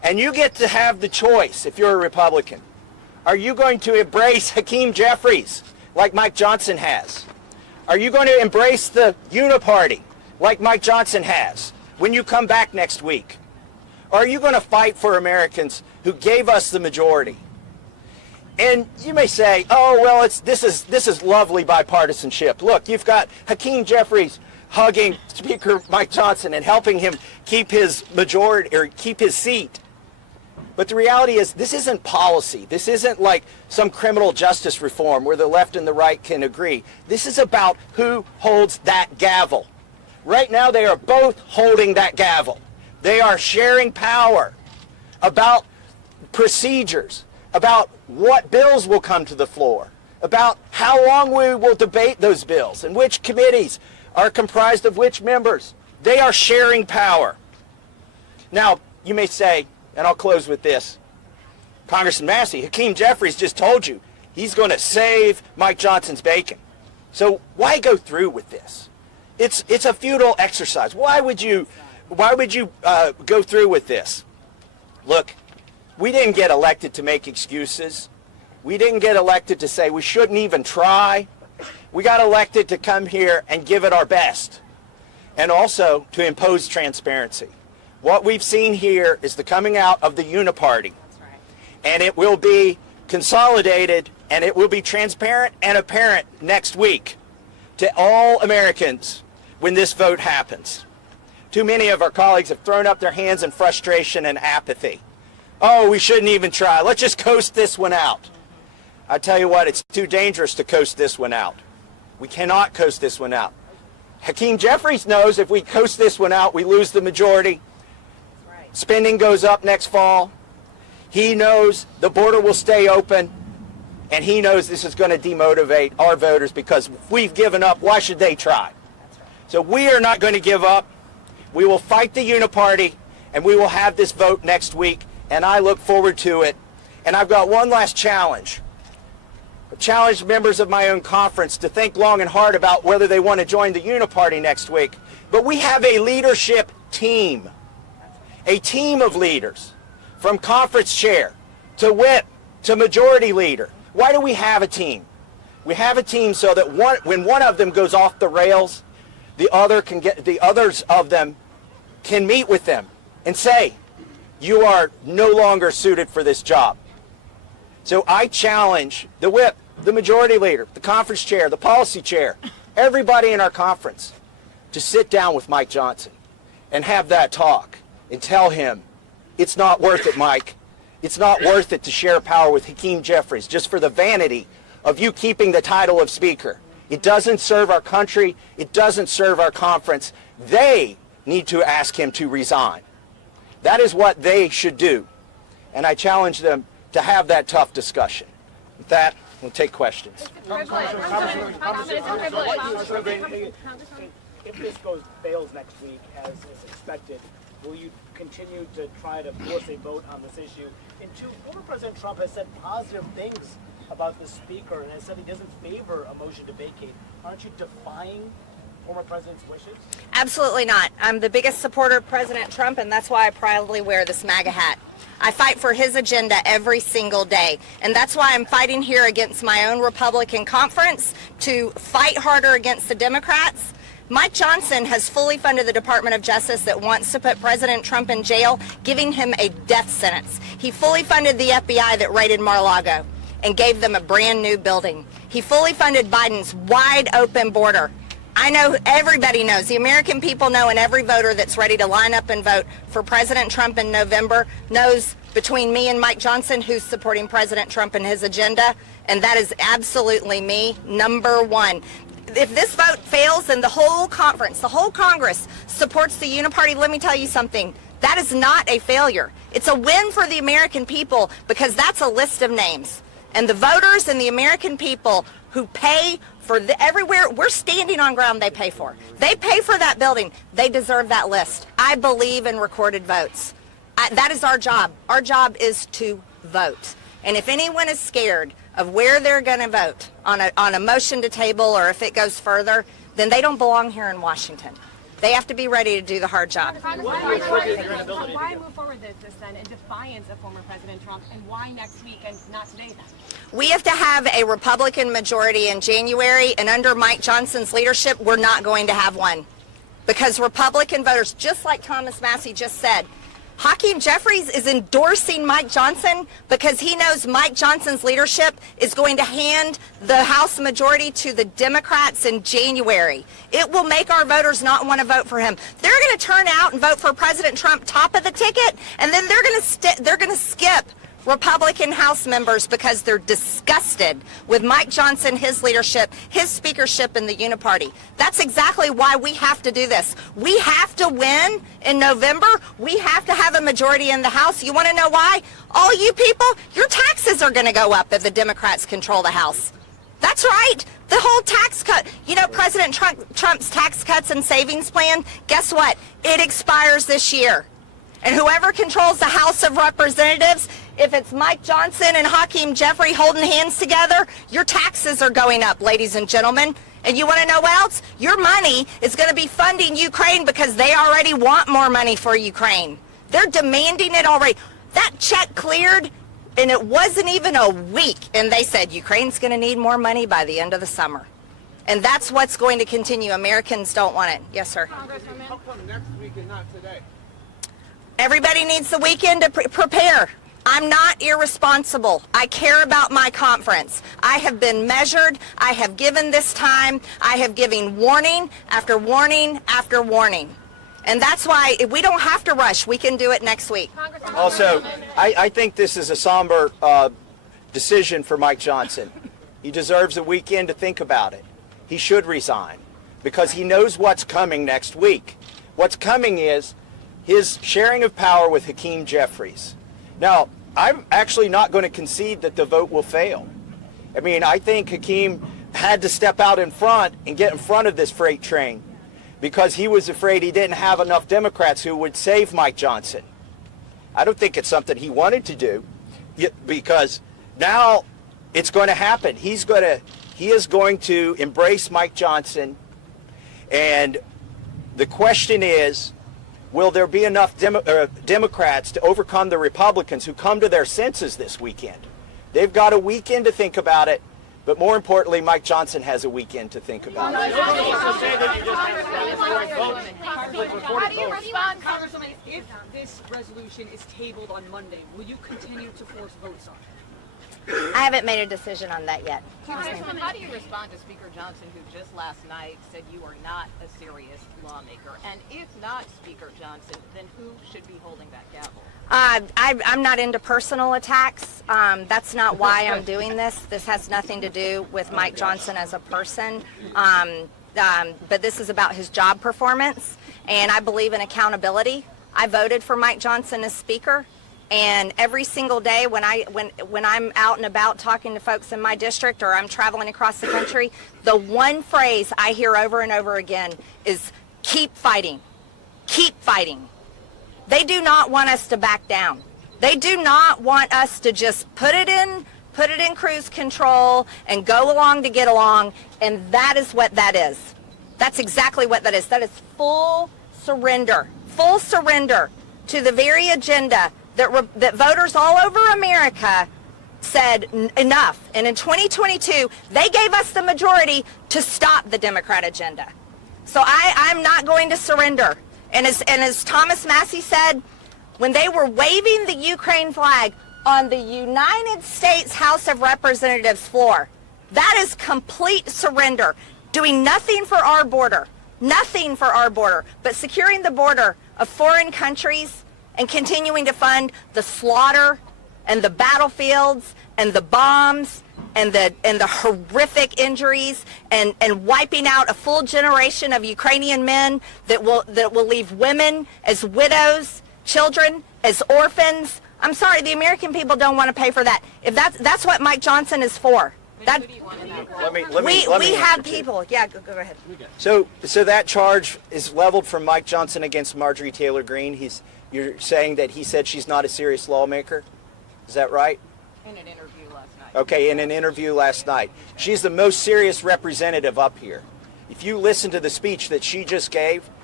And you get to have the choice if you're a Republican. Are you going to embrace Hakeem Jeffries like Mike Johnson has? Are you going to embrace the uniparty like Mike Johnson has when you come back next week? Or are you going to fight for Americans who gave us the majority? And you may say, oh, well, this is lovely bipartisanship. Look, you've got Hakeem Jeffries hugging Speaker Mike Johnson and helping him keep his majority or keep his seat. But the reality is this isn't policy. This isn't like some criminal justice reform where the left and the right can agree. This is about who holds that gavel. Right now they are both holding that gavel. They are sharing power about procedures, about what bills will come to the floor, about how long we will debate those bills and which committees are comprised of which members. They are sharing power. Now, you may say, and I'll close with this, Congressman Massie, Hakeem Jeffries just told you he's going to save Mike Johnson's bacon. So why go through with this? It's a futile exercise. Why would you go through with this? Look, we didn't get elected to make excuses. We didn't get elected to say we shouldn't even try. We got elected to come here and give it our best, and also to impose transparency. What we've seen here is the coming out of the uniparty, and it will be consolidated and it will be transparent and apparent next week to all Americans when this vote happens. Too many of our colleagues have thrown up their hands in frustration and apathy. Oh, we shouldn't even try. Let's just coast this one out. I tell you what, it's too dangerous to coast this one out. We cannot coast this one out. Hakeem Jeffries knows if we coast this one out, we lose the majority. Spending goes up next fall. He knows the border will stay open, and he knows this is going to demotivate our voters because if we've given up, why should they try? So we are not going to give up. We will fight the uniparty, and we will have this vote next week, and I look forward to it. And I've got one last challenge. I've challenged members of my own conference to think long and hard about whether they want to join the uniparty next week. But we have a leadership team. A team of leaders, from conference chair to whip to majority leader. Why do we have a team? We have a team so that when one of them goes off the rails, the others of them can meet with them and say, you are no longer suited for this job. So I challenge the whip, the majority leader, the conference chair, the policy chair, everybody in our conference to sit down with Mike Johnson and have that talk. And tell him, it's not worth it, Mike. It's not worth it to share power with Hakeem Jeffries just for the vanity of you keeping the title of Speaker. It doesn't serve our country. It doesn't serve our conference. They need to ask him to resign. That is what they should do. And I challenge them to have that tough discussion. With that, we'll take questions. If this fails next week, as is expected, will you continue to try to force a vote on this issue? And two, former President Trump has said positive things about the Speaker and has said he doesn't favor a motion to vacate. Aren't you defying former President's wishes? Absolutely not. I'm the biggest supporter of President Trump, and that's why I proudly wear this MAGA hat. I fight for his agenda every single day, and that's why I'm fighting here against my own Republican conference to fight harder against the Democrats. Mike Johnson has fully funded the Department of Justice that wants to put President Trump in jail, giving him a death sentence. He fully funded the FBI that raided Mar-a-Lago and gave them a brand new building. He fully funded Biden's wide open border. I know, everybody knows, the American people know, and every voter that's ready to line up and vote for President Trump in November knows between me and Mike Johnson who's supporting President Trump and his agenda, and that is absolutely me, number one. If this vote fails, then the whole conference, the whole Congress supports the uniparty. Let me tell you something. That is not a failure. It's a win for the American people because that's a list of names. And the voters and the American people who pay for everywhere, we're standing on ground they pay for. They pay for that building. They deserve that list. I believe in recorded votes. That is our job. Our job is to vote. And if anyone is scared of where they're going to vote on a motion to table or if it goes further, then they don't belong here in Washington. They have to be ready to do the hard job. Why move forward with this then in defiance of former President Trump, and why next week and not today then? We have to have a Republican majority in January, and under Mike Johnson's leadership, we're not going to have one. Because Republican voters, just like Thomas Massie just said, Hakeem Jeffries is endorsing Mike Johnson because he knows Mike Johnson's leadership is going to hand the House majority to the Democrats in January. It will make our voters not want to vote for him. They're going to turn out and vote for President Trump top of the ticket, and then they're going to skip Republican House members because they're disgusted with Mike Johnson, his leadership, his speakership in the Uniparty. That's exactly why we have to do this. We have to win in November. We have to have a majority in the House. You want to know why? All you people, your taxes are going to go up if the Democrats control the House. That's right. The whole tax cut. You know, President Trump's tax cuts and savings plan, guess what? It expires this year. And whoever controls the House of Representatives, if it's Mike Johnson and Hakeem Jeffries holding hands together, your taxes are going up, ladies and gentlemen. And you want to know what else? Your money is going to be funding Ukraine because they already want more money for Ukraine. They're demanding it already. That check cleared, and it wasn't even a week, and they said Ukraine's going to need more money by the end of the summer. And that's what's going to continue. Americans don't want it. Yes, sir. How come next week and not today? Everybody needs the weekend to prepare. I'm not irresponsible. I care about my conference. I have been measured. I have given this time. I have given warning after warning after warning. And that's why we don't have to rush. We can do it next week. Also, I think this is a somber decision for Mike Johnson. He deserves a weekend to think about it. He should resign because he knows what's coming next week. What's coming is his sharing of power with Hakeem Jeffries. Now, I'm actually not going to concede that the vote will fail. I mean, I think Hakeem had to step out in front and get in front of this freight train because he was afraid he didn't have enough Democrats who would save Mike Johnson. I don't think it's something he wanted to do because now it's going to happen. He is going to embrace Mike Johnson, and the question is, will there be enough Democrats to overcome the Republicans who come to their senses this weekend? They've got a weekend to think about it, but more importantly, Mike Johnson has a weekend to think about it. How do you respond, Congresswoman, if this resolution is tabled on Monday? Will you continue to force votes on it? I haven't made a decision on that yet. Congresswoman, how do you respond to Speaker Johnson, who just last night said you are not a serious lawmaker? And if not Speaker Johnson, then who should be holding that gavel? I'm not into personal attacks. That's not why I'm doing this. This has nothing to do with Mike Johnson as a person. But this is about his job performance, and I believe in accountability. I voted for Mike Johnson as Speaker. And every single day when I'm out and about talking to folks in my district or I'm traveling across the country, the one phrase I hear over and over again is keep fighting. Keep fighting. They do not want us to back down. They do not want us to just put it in cruise control and go along to get along, and that is what that is. That's exactly what that is. That is full surrender to the very agenda that voters all over America said enough. And in 2022, they gave us the majority to stop the Democrat agenda. So I'm not going to surrender. And as Thomas Massie said, when they were waving the Ukraine flag on the United States House of Representatives floor, that is complete surrender. Doing nothing for our border, but securing the border of foreign countries and continuing to fund the slaughter and the battlefields and the bombs and the horrific injuries and wiping out a full generation of Ukrainian men that will leave women as widows, children as orphans. I'm sorry, the American people don't want to pay for that. If that's what Mike Johnson is for. We have people. Yeah, go ahead. So that charge is leveled from Mike Johnson against Marjorie Taylor Greene. You're saying that he said she's not a serious lawmaker? Is that right? In an interview last night. Okay, in an interview last night. She's the most serious representative up here. If you listen to the speech that she just gave,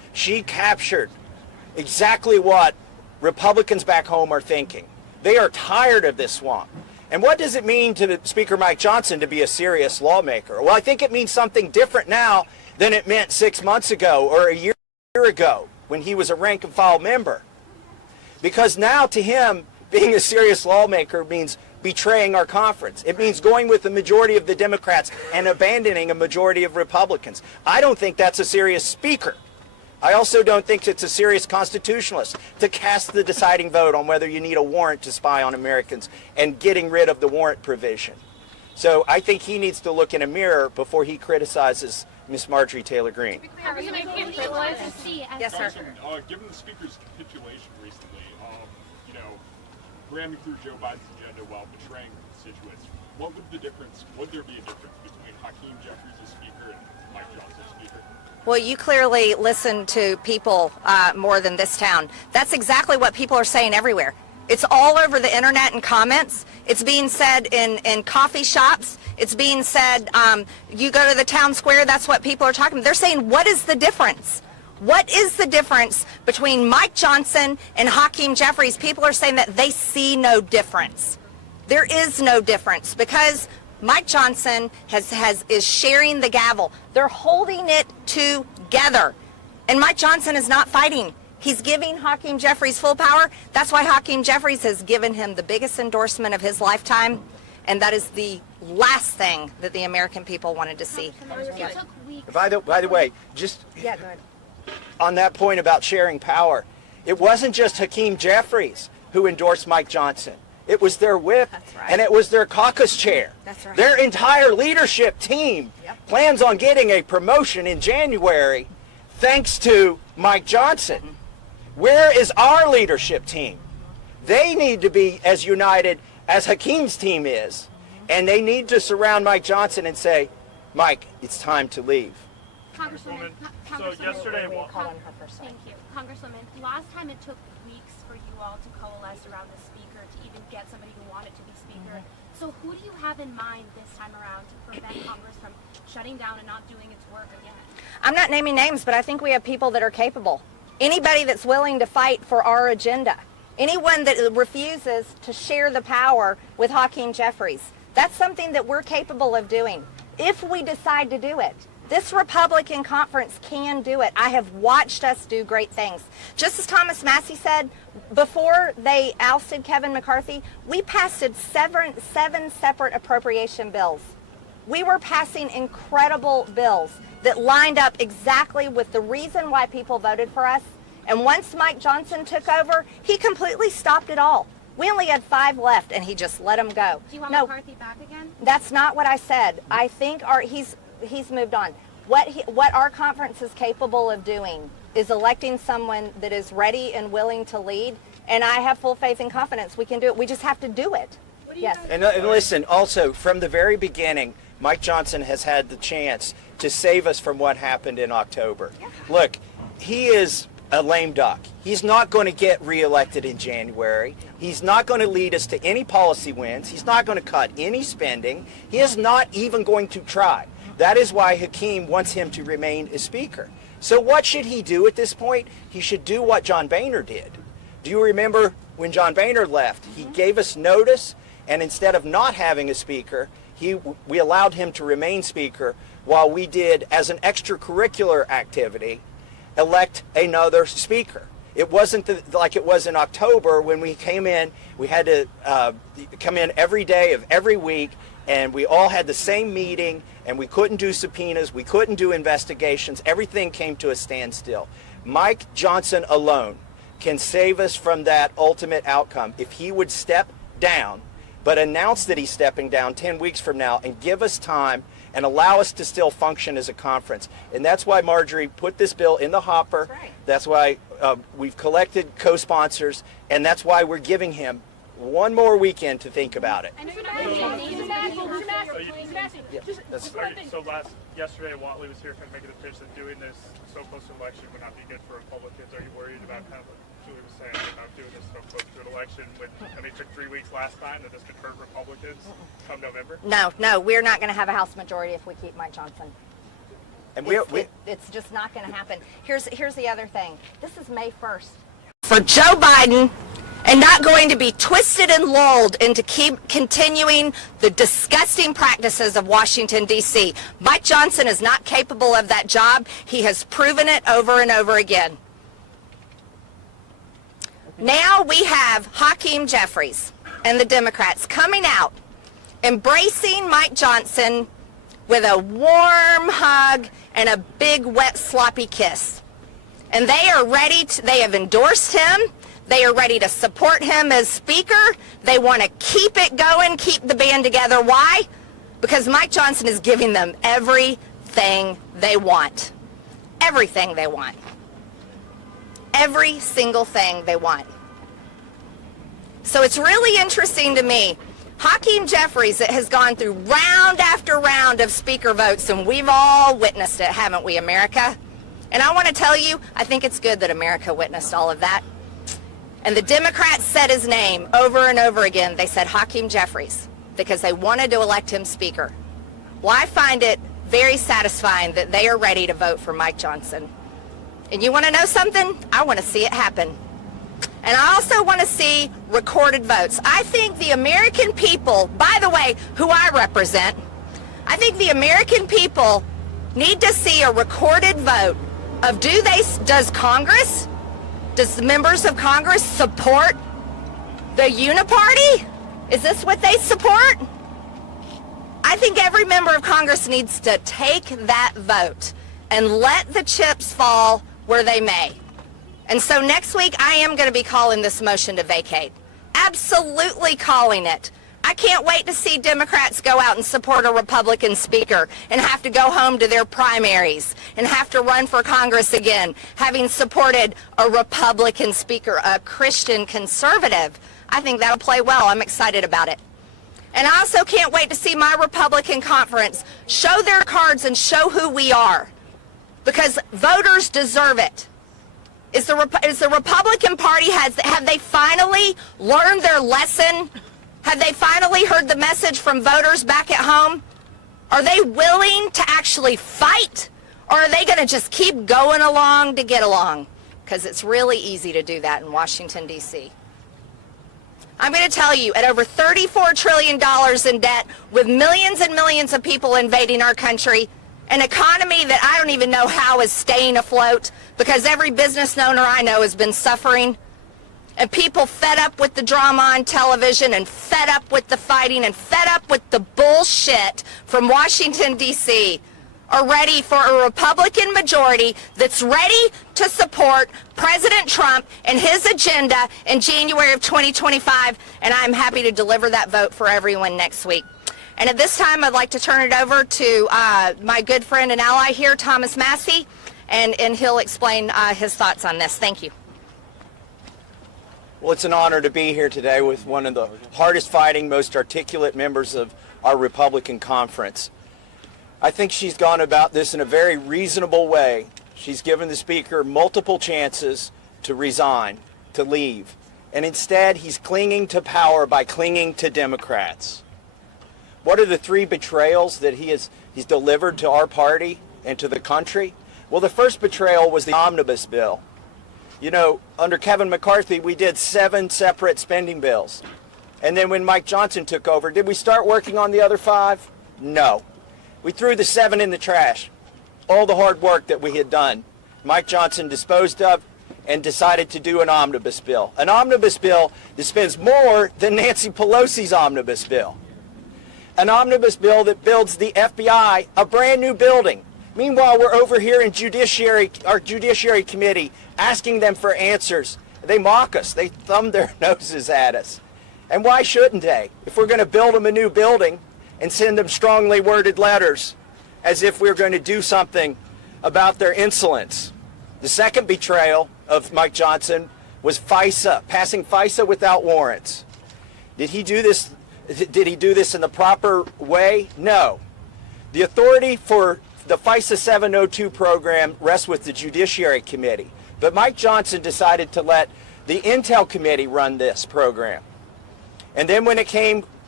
She captured exactly what Republicans back home are thinking. They are tired of this swamp. And what does it mean to Speaker Mike Johnson to be a serious lawmaker? Well, I think it means something different now than it meant 6 months ago or a year ago when he was a rank and file member. Because now to him, being a serious lawmaker means betraying our conference. It means going with the majority of the Democrats and abandoning a majority of Republicans. I don't think that's a serious speaker. I also don't think it's a serious constitutionalist to cast the deciding vote on whether you need a warrant to spy on Americans and getting rid of the warrant provision. So I think he needs to look in a mirror before he criticizes Miss Marjorie Taylor Greene. Yes, sir. Given the speaker's capitulation recently, ramming through Joe Biden's agenda while betraying the constituents, would there be a difference between Hakeem Jeffries as speaker and Mike Johnson as speaker? Well, you clearly listen to people more than this town. That's exactly what people are saying everywhere. It's all over the internet and comments. It's being said in coffee shops. It's being said, you go to the town square, that's what people are talking about. They're saying, what is the difference? What is the difference between Mike Johnson and Hakeem Jeffries? People are saying that they see no difference. There is no difference because Mike Johnson is sharing the gavel. They're holding it together. And Mike Johnson is not fighting. He's giving Hakeem Jeffries full power. That's why Hakeem Jeffries has given him the biggest endorsement of his lifetime. And that is the last thing that the American people wanted to see. By the way, just go ahead. On that point about sharing power, it wasn't just Hakeem Jeffries who endorsed Mike Johnson. It was their whip, and it was their caucus chair. That's right. Their entire leadership team plans on getting a promotion in January thanks to Mike Johnson. Where is our leadership team? They need to be as united as Hakeem's team is, and they need to surround Mike Johnson and say, Mike, it's time to leave. Congresswoman, so yesterday, thank you. Congresswoman, last time it took weeks for you all to coalesce around the speaker to even get somebody who wanted to be speaker. So who do you have in mind this time around to prevent Congress from shutting down and not doing its work again? I'm not naming names, but I think we have people that are capable. Anybody that's willing to fight for our agenda. Anyone that refuses to share the power with Hakeem Jeffries. That's something that we're capable of doing if we decide to do it. This Republican conference can do it. I have watched us do great things. Just as Thomas Massie said, before they ousted Kevin McCarthy, we passed seven separate appropriation bills. We were passing incredible bills that lined up exactly with the reason why people voted for us. And once Mike Johnson took over, he completely stopped it all. We only had 5 left, and he just let them go. Do you want McCarthy back again? That's not what I said. I think he's moved on. What our conference is capable of doing is electing someone that is ready and willing to lead, and I have full faith and confidence we can do it. We just have to do it. Yes. And listen, also, from the very beginning, Mike Johnson has had the chance to save us from what happened in October. Yeah. Look, he is a lame duck. He's not going to get reelected in January. He's not going to lead us to any policy wins. He's not going to cut any spending. He is not even going to try. That is why Hakeem wants him to remain a speaker. So what should he do at this point? He should do what John Boehner did. Do you remember when John Boehner left? He gave us notice, and instead of not having a speaker, we allowed him to remain speaker while we did, as an extracurricular activity, elect another speaker. It wasn't like it was in October when we came in. We had to come in every day of every week, and we all had the same meeting, and we couldn't do subpoenas, we couldn't do investigations. Everything came to a standstill. Mike Johnson alone can save us from that ultimate outcome if he would step down, but announce that he's stepping down 10 weeks from now and give us time and allow us to still function as a conference. And that's why Marjorie put this bill in the hopper. That's right. That's why we've collected co-sponsors, and that's why we're giving him one more weekend to think about it. Yesterday, Watley was here kind of making the pitch that doing this so close to election would not be good for Republicans. Are you worried about kind of what Julie was saying about doing this so close to an election when it took 3 weeks last time that this could hurt Republicans come November? No, we're not going to have a House majority if we keep Mike Johnson. And it's just not going to happen. Here's the other thing. This is May 1st. For Joe Biden, and not going to be twisted and lulled into keep continuing the disgusting practices of Washington, D.C. Mike Johnson is not capable of that job. He has proven it over and over again. Now we have Hakeem Jeffries and the Democrats coming out, embracing Mike Johnson with a warm hug and a big, wet, sloppy kiss. And they are ready to, they have endorsed him. They are ready to support him as Speaker. They want to keep it going, keep the band together. Why? Because Mike Johnson is giving them everything they want. Everything they want. Every single thing they want. So it's really interesting to me. Hakeem Jeffries has gone through round after round of Speaker votes, and we've all witnessed it, haven't we, America? And I want to tell you, I think it's good that America witnessed all of that. And the Democrats said his name over and over again. They said Hakeem Jeffries because they wanted to elect him Speaker. Well, I find it very satisfying that they are ready to vote for Mike Johnson. And you want to know something? I want to see it happen. And I also want to see recorded votes. I think the American people, by the way, who I represent, I think the American people need to see a recorded vote of does Congress, does the members of Congress support the uniparty? Is this what they support? I think every member of Congress needs to take that vote and let the chips fall where they may. And so next week, I am going to be calling this motion to vacate. Absolutely calling it. I can't wait to see Democrats go out and support a Republican Speaker and have to go home to their primaries and have to run for Congress again, having supported a Republican Speaker, a Christian conservative. I think that'll play well. I'm excited about it. And I also can't wait to see my Republican conference show their cards and show who we are, because voters deserve it. Is the Republican Party, have they finally learned their lesson? Have they finally heard the message from voters back at home? Are they willing to actually fight? Or are they going to just keep going along to get along? Because it's really easy to do that in Washington, D.C. I'm going to tell you, at over $34 trillion in debt, with millions and millions of people invading our country, an economy that I don't even know how is staying afloat because every business owner I know has been suffering, and people fed up with the drama on television and fed up with the fighting and fed up with the bullshit from Washington, D.C., are ready for a Republican majority that's ready to support President Trump and his agenda in January of 2025, and I'm happy to deliver that vote for everyone next week. And at this time, I'd like to turn it over to my good friend and ally here, Thomas Massie, and he'll explain his thoughts on this. Thank you. Well, it's an honor to be here today with one of the hardest fighting, most articulate members of our Republican conference. I think she's gone about this in a very reasonable way. She's given the Speaker multiple chances to resign, to leave. And instead, he's clinging to power by clinging to Democrats. What are the three betrayals that he's delivered to our party and to the country? Well, the first betrayal was the omnibus bill. You know, under Kevin McCarthy, we did 7 separate spending bills. And then when Mike Johnson took over, did we start working on the other 5? No. We threw the 7 in the trash. All the hard work that we had done, Mike Johnson disposed of and decided to do an omnibus bill. An omnibus bill that spends more than Nancy Pelosi's omnibus bill. An omnibus bill that builds the FBI a brand new building. Meanwhile, we're over here in our Judiciary Committee asking them for answers. They mock us. They thumb their noses at us. And why shouldn't they? If we're going to build them a new building and send them strongly worded letters as if we're going to do something about their insolence. The second betrayal of Mike Johnson was FISA, passing FISA without warrants. Did he do this in the proper way? No. The authority for the FISA 702 program rests with the Judiciary Committee. But Mike Johnson decided to let the Intel Committee run this program. And then when it came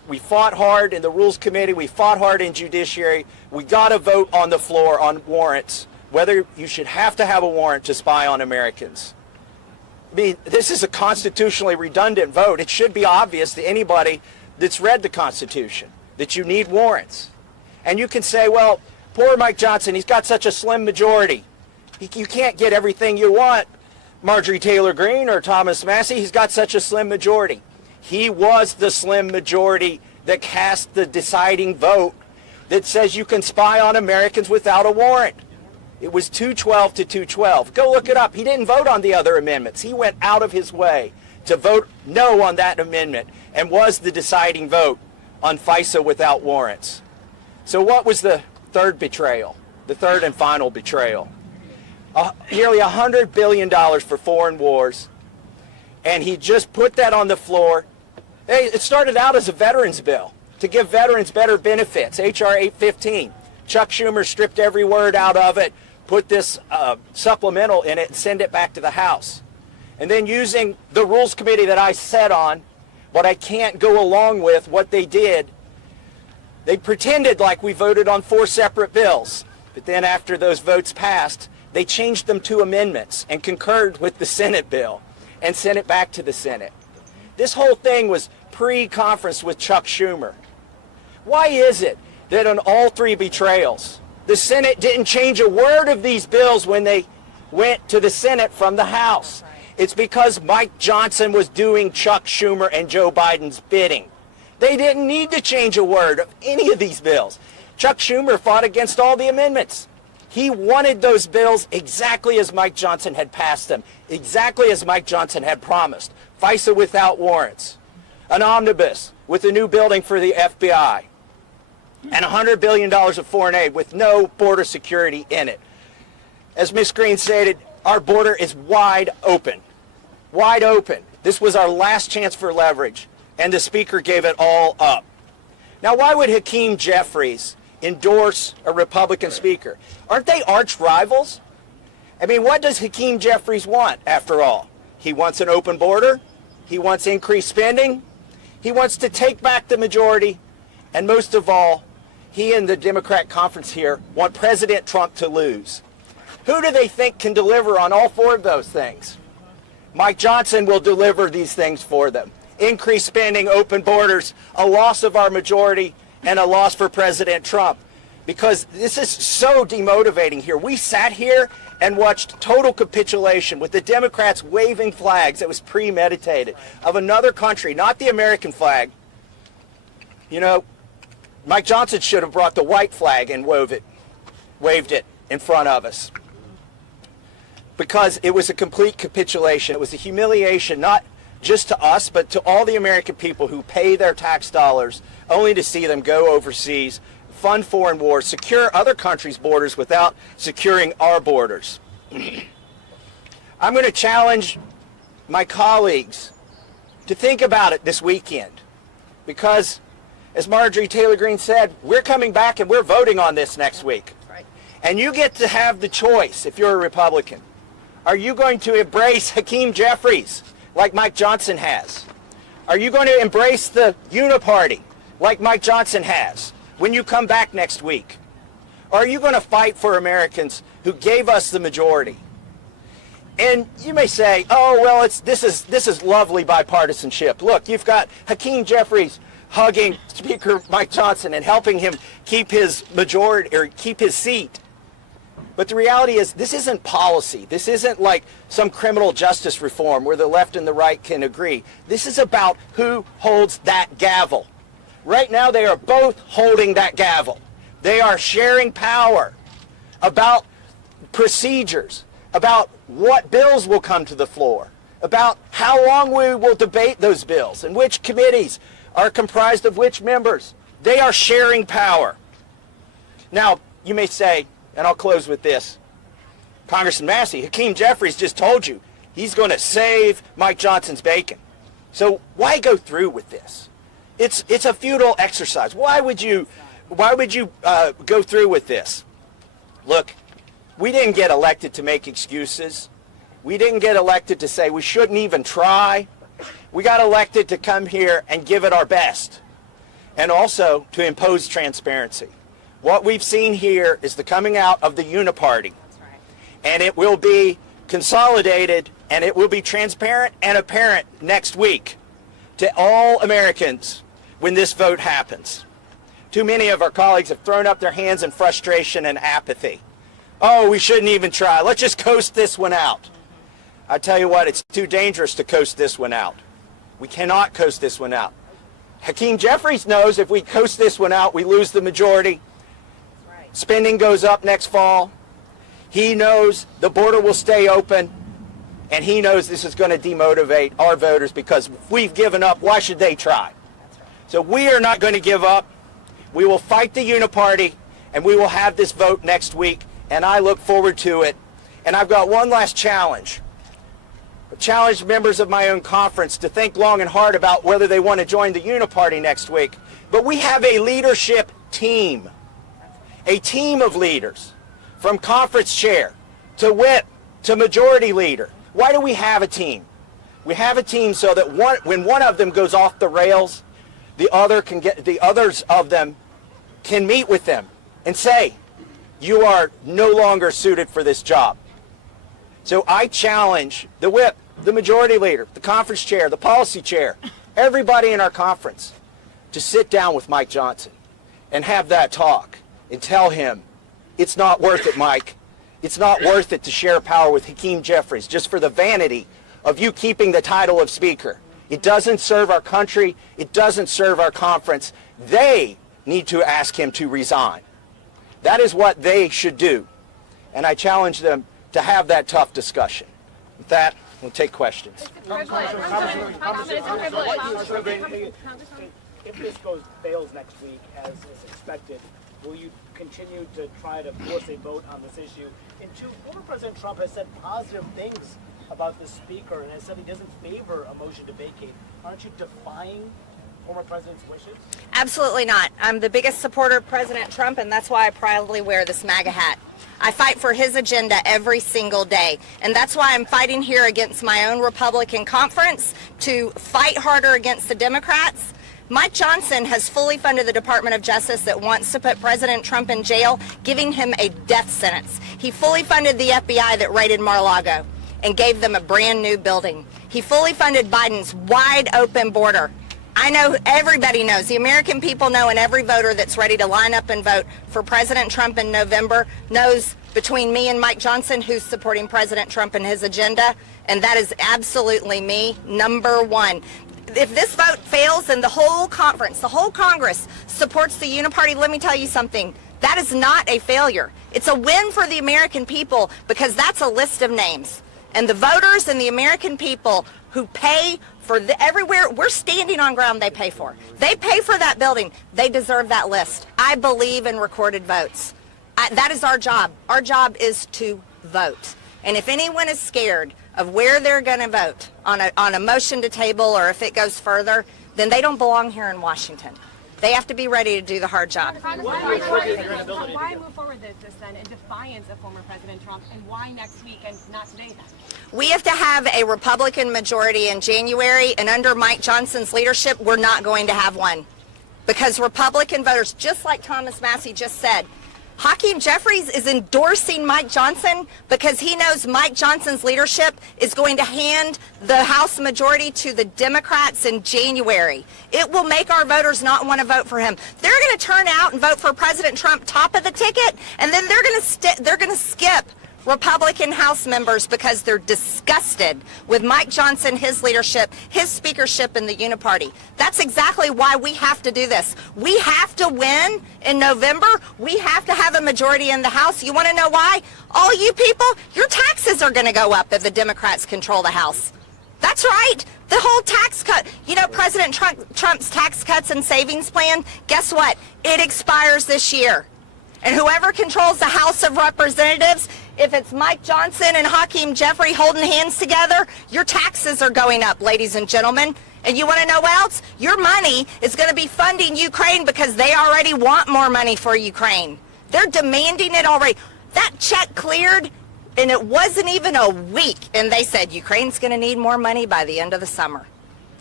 We fought hard in the Rules Committee. We fought hard in Judiciary. We got a vote on the floor on warrants, whether you should have to have a warrant to spy on Americans. I mean, this is a constitutionally redundant vote. It should be obvious to anybody that's read the Constitution that you need warrants. And you can say, well, poor Mike Johnson, he's got such a slim majority. You can't get everything you want, Marjorie Taylor Greene or Thomas Massie. He's got such a slim majority. He was the slim majority that cast the deciding vote that says you can spy on Americans without a warrant. It was 212 to 212. Go look it up. He didn't vote on the other amendments. He went out of his way to vote no on that amendment and was the deciding vote on FISA without warrants. So what was the third betrayal, the third and final betrayal? Nearly $100 billion for foreign wars, and he just put that on the floor. Hey, it started out as a veterans bill to give veterans better benefits, H.R. 815. Chuck Schumer stripped every word out of it, put this supplemental in it, and send it back to the House. And then using the Rules Committee that I sat on, but I can't go along with what they did, they pretended like we voted on 4 separate bills. But then after those votes passed, they changed them to amendments and concurred with the Senate bill and sent it back to the Senate. This whole thing was pre-conference with Chuck Schumer. Why is it that on all 3 betrayals, the Senate didn't change a word of these bills when they went to the Senate from the House? It's because Mike Johnson was doing Chuck Schumer and Joe Biden's bidding. They didn't need to change a word of any of these bills. Chuck Schumer fought against all the amendments. He wanted those bills exactly as Mike Johnson had passed them, exactly as Mike Johnson had promised. FISA without warrants, an omnibus with a new building for the FBI, and $100 billion of foreign aid with no border security in it. As Ms. Greene stated, our border is wide open. Wide open. This was our last chance for leverage, and the Speaker gave it all up. Now, why would Hakeem Jeffries endorse a Republican Speaker? Aren't they arch rivals? I mean, what does Hakeem Jeffries want, after all? He wants an open border. He wants increased spending. He wants to take back the majority. And most of all, he and the Democrat conference here want President Trump to lose. Who do they think can deliver on all 4 of those things? Mike Johnson will deliver these things for them. Increased spending, open borders, a loss of our majority, and a loss for President Trump. Because this is so demotivating here. We sat here and watched total capitulation with the Democrats waving flags that was premeditated of another country, not the American flag. You know, Mike Johnson should have brought the white flag and waved it in front of us. Because it was a complete capitulation. It was a humiliation, not just to us, but to all the American people who pay their tax dollars only to see them go overseas, fund foreign wars, secure other countries' borders without securing our borders. I'm going to challenge my colleagues to think about it this weekend, because, as Marjorie Taylor Greene said, we're coming back and we're voting on this next week. Right. And you get to have the choice, if you're a Republican. Are you going to embrace Hakeem Jeffries like Mike Johnson has? Are you going to embrace the Uniparty like Mike Johnson has when you come back next week? Or are you going to fight for Americans who gave us the majority? And you may say, oh, well, this is lovely bipartisanship. Look, you've got Hakeem Jeffries hugging Speaker Mike Johnson and helping him keep his majority or keep his seat. But the reality is, this isn't policy. This isn't like some criminal justice reform where the left and the right can agree. This is about who holds that gavel. Right now, they are both holding that gavel. They are sharing power about procedures, about what bills will come to the floor, about how long we will debate those bills, and which committees are comprised of which members. They are sharing power. Now, you may say, and I'll close with this, Congressman Massie, Hakeem Jeffries just told you he's going to save Mike Johnson's bacon. So why go through with this? It's a futile exercise. Why would you go through with this? Look, we didn't get elected to make excuses. We didn't get elected to say we shouldn't even try. We got elected to come here and give it our best. and also to impose transparency. What we've seen here is the coming out of the uniparty. And it will be consolidated and it will be transparent and apparent next week to all Americans when this vote happens. Too many of our colleagues have thrown up their hands in frustration and apathy. Oh, we shouldn't even try. Let's just coast this one out. I tell you what, it's too dangerous to coast this one out. We cannot coast this one out. Hakeem Jeffries knows if we coast this one out, we lose the majority. Spending goes up next fall. He knows the border will stay open, and he knows this is going to demotivate our voters because if we've given up, why should they try? So we are not going to give up. We will fight the uniparty, and we will have this vote next week, and I look forward to it. And I've got one last challenge. I challenge members of my own conference to think long and hard about whether they want to join the uniparty next week. But we have a leadership team, a team of leaders, from conference chair to whip to majority leader. Why do we have a team? We have a team so that when one of them goes off the rails, the others of them can meet with them and say, you are no longer suited for this job. So I challenge the whip, the majority leader, the conference chair, the policy chair, everybody in our conference to sit down with Mike Johnson and have that talk and tell him, it's not worth it, Mike. It's not worth it to share power with Hakeem Jeffries just for the vanity of you keeping the title of speaker. It doesn't serve our country. It doesn't serve our conference. They need to ask him to resign. That is what they should do. And I challenge them to have that tough discussion. With that, we'll take questions. If this fails next week, as is expected, will you continue to try to force a vote on this issue? And two, former President Trump has said positive things about the speaker and has said he doesn't favor a motion to vacate. Aren't you defying former president's wishes? Absolutely not. I'm the biggest supporter of President Trump, and that's why I proudly wear this MAGA hat. I fight for his agenda every single day, and that's why I'm fighting here against my own Republican conference to fight harder against the Democrats. Mike Johnson has fully funded the Department of Justice that wants to put President Trump in jail, giving him a death sentence. He fully funded the FBI that raided Mar-a-Lago and gave them a brand new building. He fully funded Biden's wide open border. I know, everybody knows, the American people know, and every voter that's ready to line up and vote for President Trump in November knows between me and Mike Johnson who's supporting President Trump and his agenda, and that is absolutely me, number one. If this vote fails and the whole conference, the whole Congress supports the uniparty, let me tell you something. That is not a failure. It's a win for the American people because that's a list of names. And the voters and the American people who pay for everywhere, we're standing on ground they pay for. They pay for that building. They deserve that list. I believe in recorded votes. That is our job. Our job is to vote. And if anyone is scared of where they're going to vote on a motion to table or if it goes further, then they don't belong here in Washington. They have to be ready to do the hard job. Why move forward with this then in defiance of former President Trump, and why next week and not today then? We have to have a Republican majority in January, and under Mike Johnson's leadership, we're not going to have one. Because Republican voters, just like Thomas Massie just said, Hakeem Jeffries is endorsing Mike Johnson because he knows Mike Johnson's leadership is going to hand the House majority to the Democrats in January. It will make our voters not want to vote for him. They're going to turn out and vote for President Trump top of the ticket, and then they're going to skip Republican House members because they're disgusted with Mike Johnson, his leadership, his speakership in the uniparty. That's exactly why we have to do this. We have to win in November. We have to have a majority in the House. You want to know why? All you people, your taxes are going to go up if the Democrats control the House. That's right. The whole tax cut, you know, President Trump's tax cuts and savings plan, guess what? It expires this year. And whoever controls the House of Representatives, if it's Mike Johnson and Hakeem Jeffries holding hands together, your taxes are going up, ladies and gentlemen. And you want to know what else? Your money is going to be funding Ukraine because they already want more money for Ukraine. They're demanding it already. That check cleared, and it wasn't even a week, and they said Ukraine's going to need more money by the end of the summer.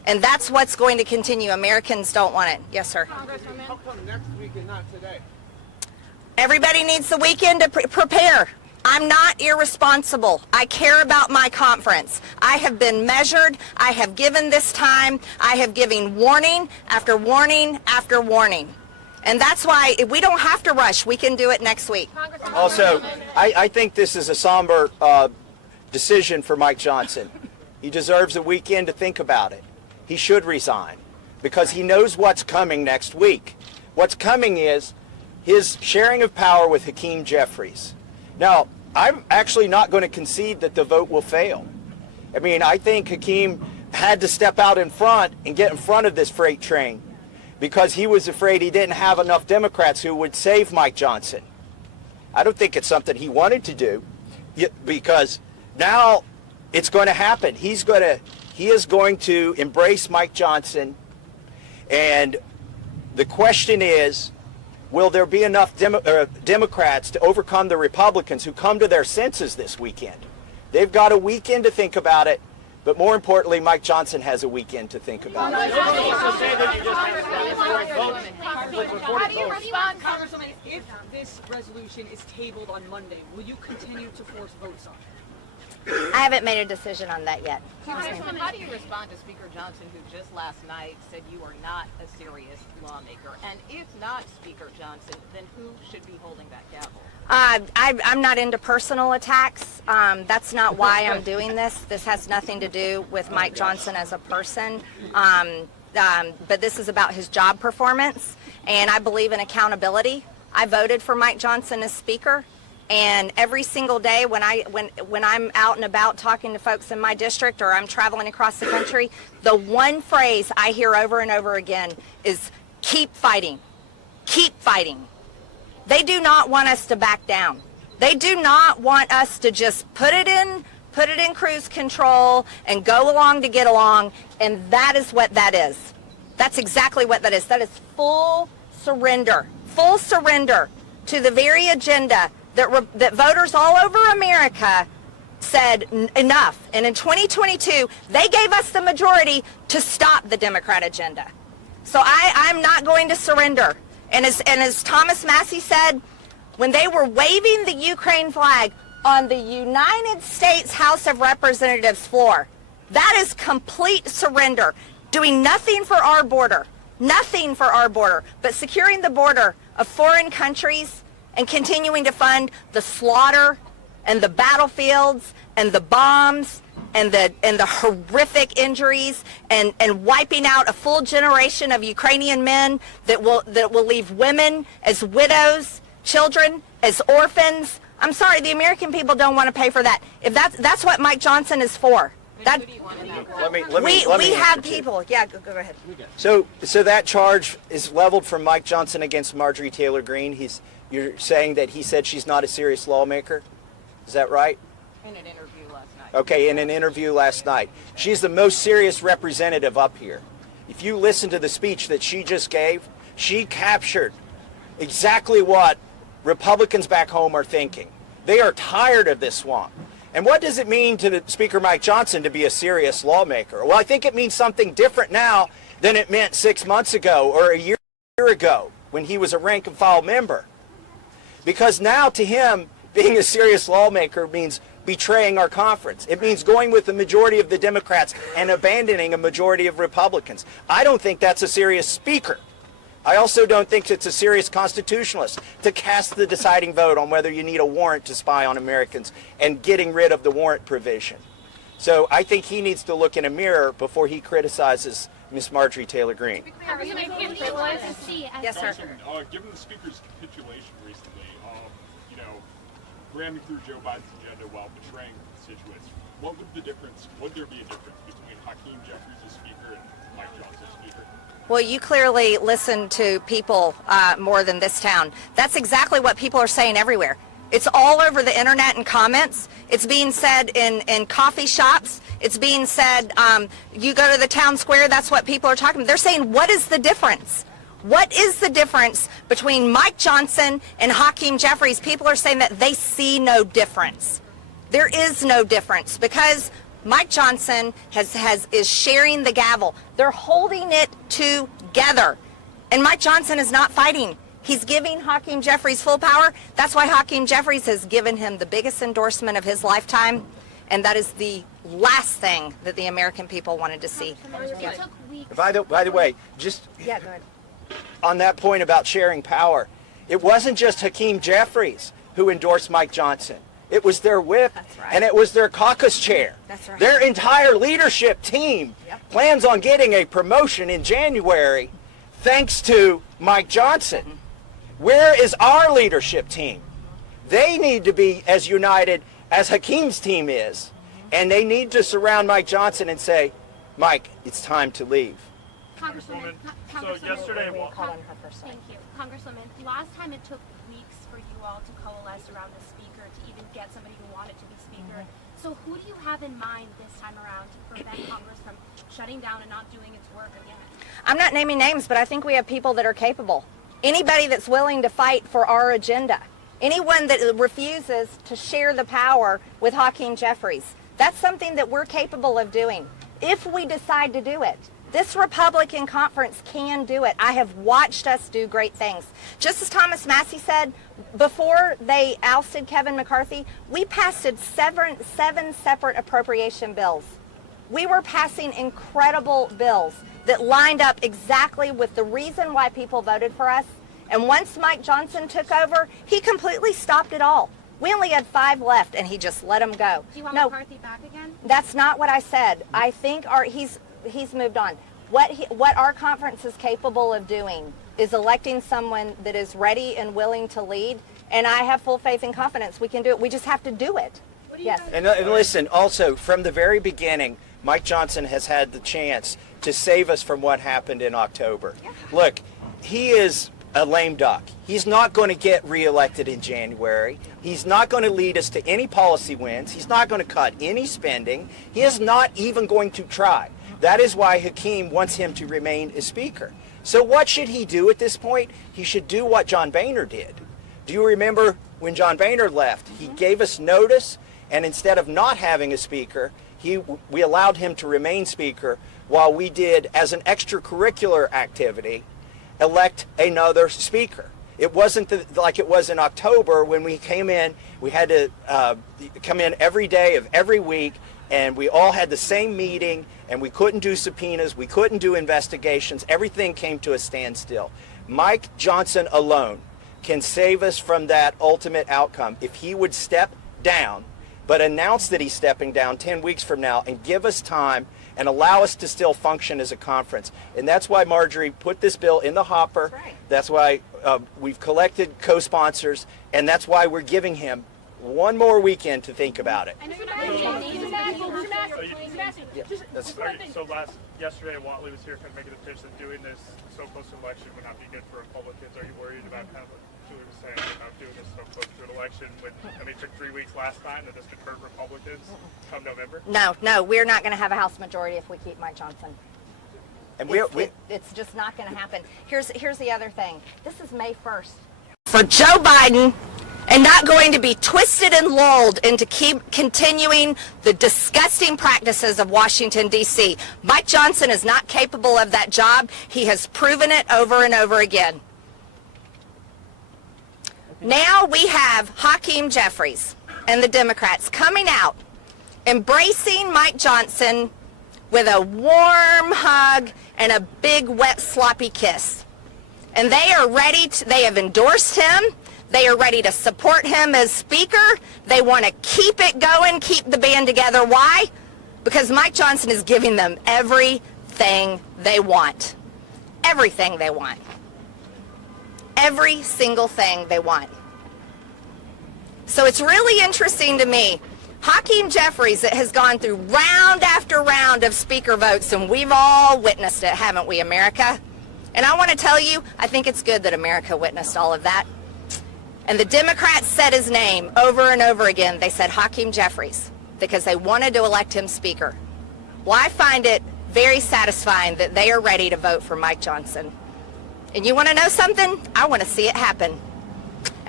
And that's what's going to continue. Americans don't want it. Yes, sir. How come next week and not today? Everybody needs the weekend to prepare. I'm not irresponsible. I care about my conference. I have been measured. I have given this time. I have given warning after warning after warning. And that's why if we don't have to rush. We can do it next week. Also, I think this is a somber decision for Mike Johnson. He deserves a weekend to think about it. He should resign because he knows what's coming next week. What's coming is his sharing of power with Hakeem Jeffries. Now, I'm actually not going to concede that the vote will fail. I mean, I think Hakeem had to step out in front and get in front of this freight train because he was afraid he didn't have enough Democrats who would save Mike Johnson. I don't think it's something he wanted to do because now it's going to happen. He is going to embrace Mike Johnson, and the question is, will there be enough Democrats to overcome the Republicans who come to their senses this weekend? They've got a weekend to think about it, but more importantly, Mike Johnson has a weekend to think about it. How do you respond, Congresswoman, if this resolution is tabled on Monday? Will you continue to force votes on it? I haven't made a decision on that yet. Congresswoman, how do you respond to Speaker Johnson, who just last night said you are not a serious lawmaker? And if not Speaker Johnson, then who should be holding that gavel? I'm not into personal attacks. That's not why I'm doing this. This has nothing to do with Mike Johnson as a person. But this is about his job performance, and I believe in accountability. I voted for Mike Johnson as Speaker. And every single day when I'm out and about talking to folks in my district or I'm traveling across the country, the one phrase I hear over and over again is keep fighting, keep fighting. They do not want us to back down. They do not want us to just put it in cruise control and go along to get along, and that is what that is. That's exactly what that is. That is full surrender to the very agenda that voters all over America said enough. And in 2022, they gave us the majority to stop the Democrat agenda. So I'm not going to surrender. And as Thomas Massie said, when they were waving the Ukraine flag on the United States House of Representatives floor, that is complete surrender. Doing nothing for our border, but securing the border of foreign countries and continuing to fund the slaughter and the battlefields and the bombs and the horrific injuries and wiping out a full generation of Ukrainian men that will leave women as widows, children as orphans. I'm sorry, the American people don't want to pay for that. If that's what Mike Johnson is for. That we have people. Yeah, go ahead. So that charge is leveled from Mike Johnson against Marjorie Taylor Greene. You're saying that he said she's not a serious lawmaker? Is that right? In an interview last night. Okay, in an interview last night. She's the most serious representative up here. If you listen to the speech that she just gave, she captured exactly what Republicans back home are thinking. They are tired of this swamp. And what does it mean to Speaker Mike Johnson to be a serious lawmaker? Well, I think it means something different now than it meant 6 months ago or a year ago when he was a rank and file member. Because now to him, being a serious lawmaker means betraying our conference. It means going with the majority of the Democrats and abandoning a majority of Republicans. I don't think that's a serious speaker. I also don't think it's a serious constitutionalist to cast the deciding vote on whether you need a warrant to spy on Americans and getting rid of the warrant provision. So I think he needs to look in a mirror before he criticizes Ms. Marjorie Taylor Greene. Yes, sir. Given the speaker's capitulation recently, ramming through Joe Biden's agenda while betraying the constituents, would there be a difference between Hakeem Jeffries as Speaker and Mike Johnson as Speaker? Well, you clearly listen to people more than this town. That's exactly what people are saying everywhere. It's all over the internet and comments. It's being said in coffee shops. It's being said, you go to the town square, that's what people are talking about. They're saying, what is the difference? What is the difference between Mike Johnson and Hakeem Jeffries? People are saying that they see no difference. There is no difference because Mike Johnson is sharing the gavel. They're holding it together. And Mike Johnson is not fighting. He's giving Hakeem Jeffries full power. That's why Hakeem Jeffries has given him the biggest endorsement of his lifetime. And that is the last thing that the American people wanted to see. By the way, just go ahead. On that point about sharing power, it wasn't just Hakeem Jeffries who endorsed Mike Johnson. It was their whip, and it was their caucus chair. That's right. Their entire leadership team plans on getting a promotion in January thanks to Mike Johnson. Where is our leadership team? They need to be as united as Hakeem's team is, and they need to surround Mike Johnson and say, Mike, it's time to leave. Congresswoman, so yesterday, thank you. Congresswoman, last time it took weeks for you all to coalesce around the speaker to even get somebody who wanted to be speaker. So who do you have in mind this time around to prevent Congress from shutting down and not doing its work again? I'm not naming names, but I think we have people that are capable. Anybody that's willing to fight for our agenda. Anyone that refuses to share the power with Hakeem Jeffries. That's something that we're capable of doing if we decide to do it. This Republican conference can do it. I have watched us do great things. Just as Thomas Massie said, before they ousted Kevin McCarthy, we passed seven separate appropriation bills. We were passing incredible bills that lined up exactly with the reason why people voted for us. And once Mike Johnson took over, he completely stopped it all. We only had 5 left, and he just let them go. Do you want McCarthy back again? That's not what I said. I think he's moved on. What our conference is capable of doing is electing someone that is ready and willing to lead, and I have full faith and confidence we can do it. We just have to do it. Yes. And listen, also, from the very beginning, Mike Johnson has had the chance to save us from what happened in October. Yeah. Look, he is a lame duck. He's not going to get reelected in January. He's not going to lead us to any policy wins. He's not going to cut any spending. He is not even going to try. That is why Hakeem wants him to remain as Speaker. So what should he do at this point? He should do what John Boehner did. Do you remember when John Boehner left? He gave us notice, and instead of not having a Speaker, we allowed him to remain Speaker while we did, as an extracurricular activity, elect another Speaker. It wasn't like it was in October when we came in. We had to come in every day of every week, and we all had the same meeting, and we couldn't do subpoenas, we couldn't do investigations. Everything came to a standstill. Mike Johnson alone can save us from that ultimate outcome if he would step down, but announce that he's stepping down 10 weeks from now and give us time and allow us to still function as a conference. And that's why Marjorie put this bill in the hopper. That's right. That's why we've collected co-sponsors, and that's why we're giving him one more weekend to think about it. So yesterday, Watley was here kind of making the pitch that doing this so close to election would not be good for Republicans. Are you worried about kind of what Julie was saying about doing this so close to an election when, it took 3 weeks last time, that this could hurt Republicans come November? No, we're not going to have a House majority if we keep Mike Johnson. And it's just not going to happen. Here's the other thing. This is May 1st. For Joe Biden, and not going to be twisted and lulled into keep continuing the disgusting practices of Washington, D.C. Mike Johnson is not capable of that job. He has proven it over and over again. Now we have Hakeem Jeffries and the Democrats coming out, embracing Mike Johnson with a warm hug and a big, wet, sloppy kiss. And they are ready they have endorsed him. They are ready to support him as Speaker. They want to keep it going, keep the band together. Why? Because Mike Johnson is giving them everything they want. Everything they want. Every single thing they want. So it's really interesting to me. Hakeem Jeffries has gone through round after round of Speaker votes, and we've all witnessed it, haven't we, America? And I want to tell you, I think it's good that America witnessed all of that. And the Democrats said his name over and over again. They said Hakeem Jeffries because they wanted to elect him Speaker. Well, I find it very satisfying that they are ready to vote for Mike Johnson. And you want to know something? I want to see it happen.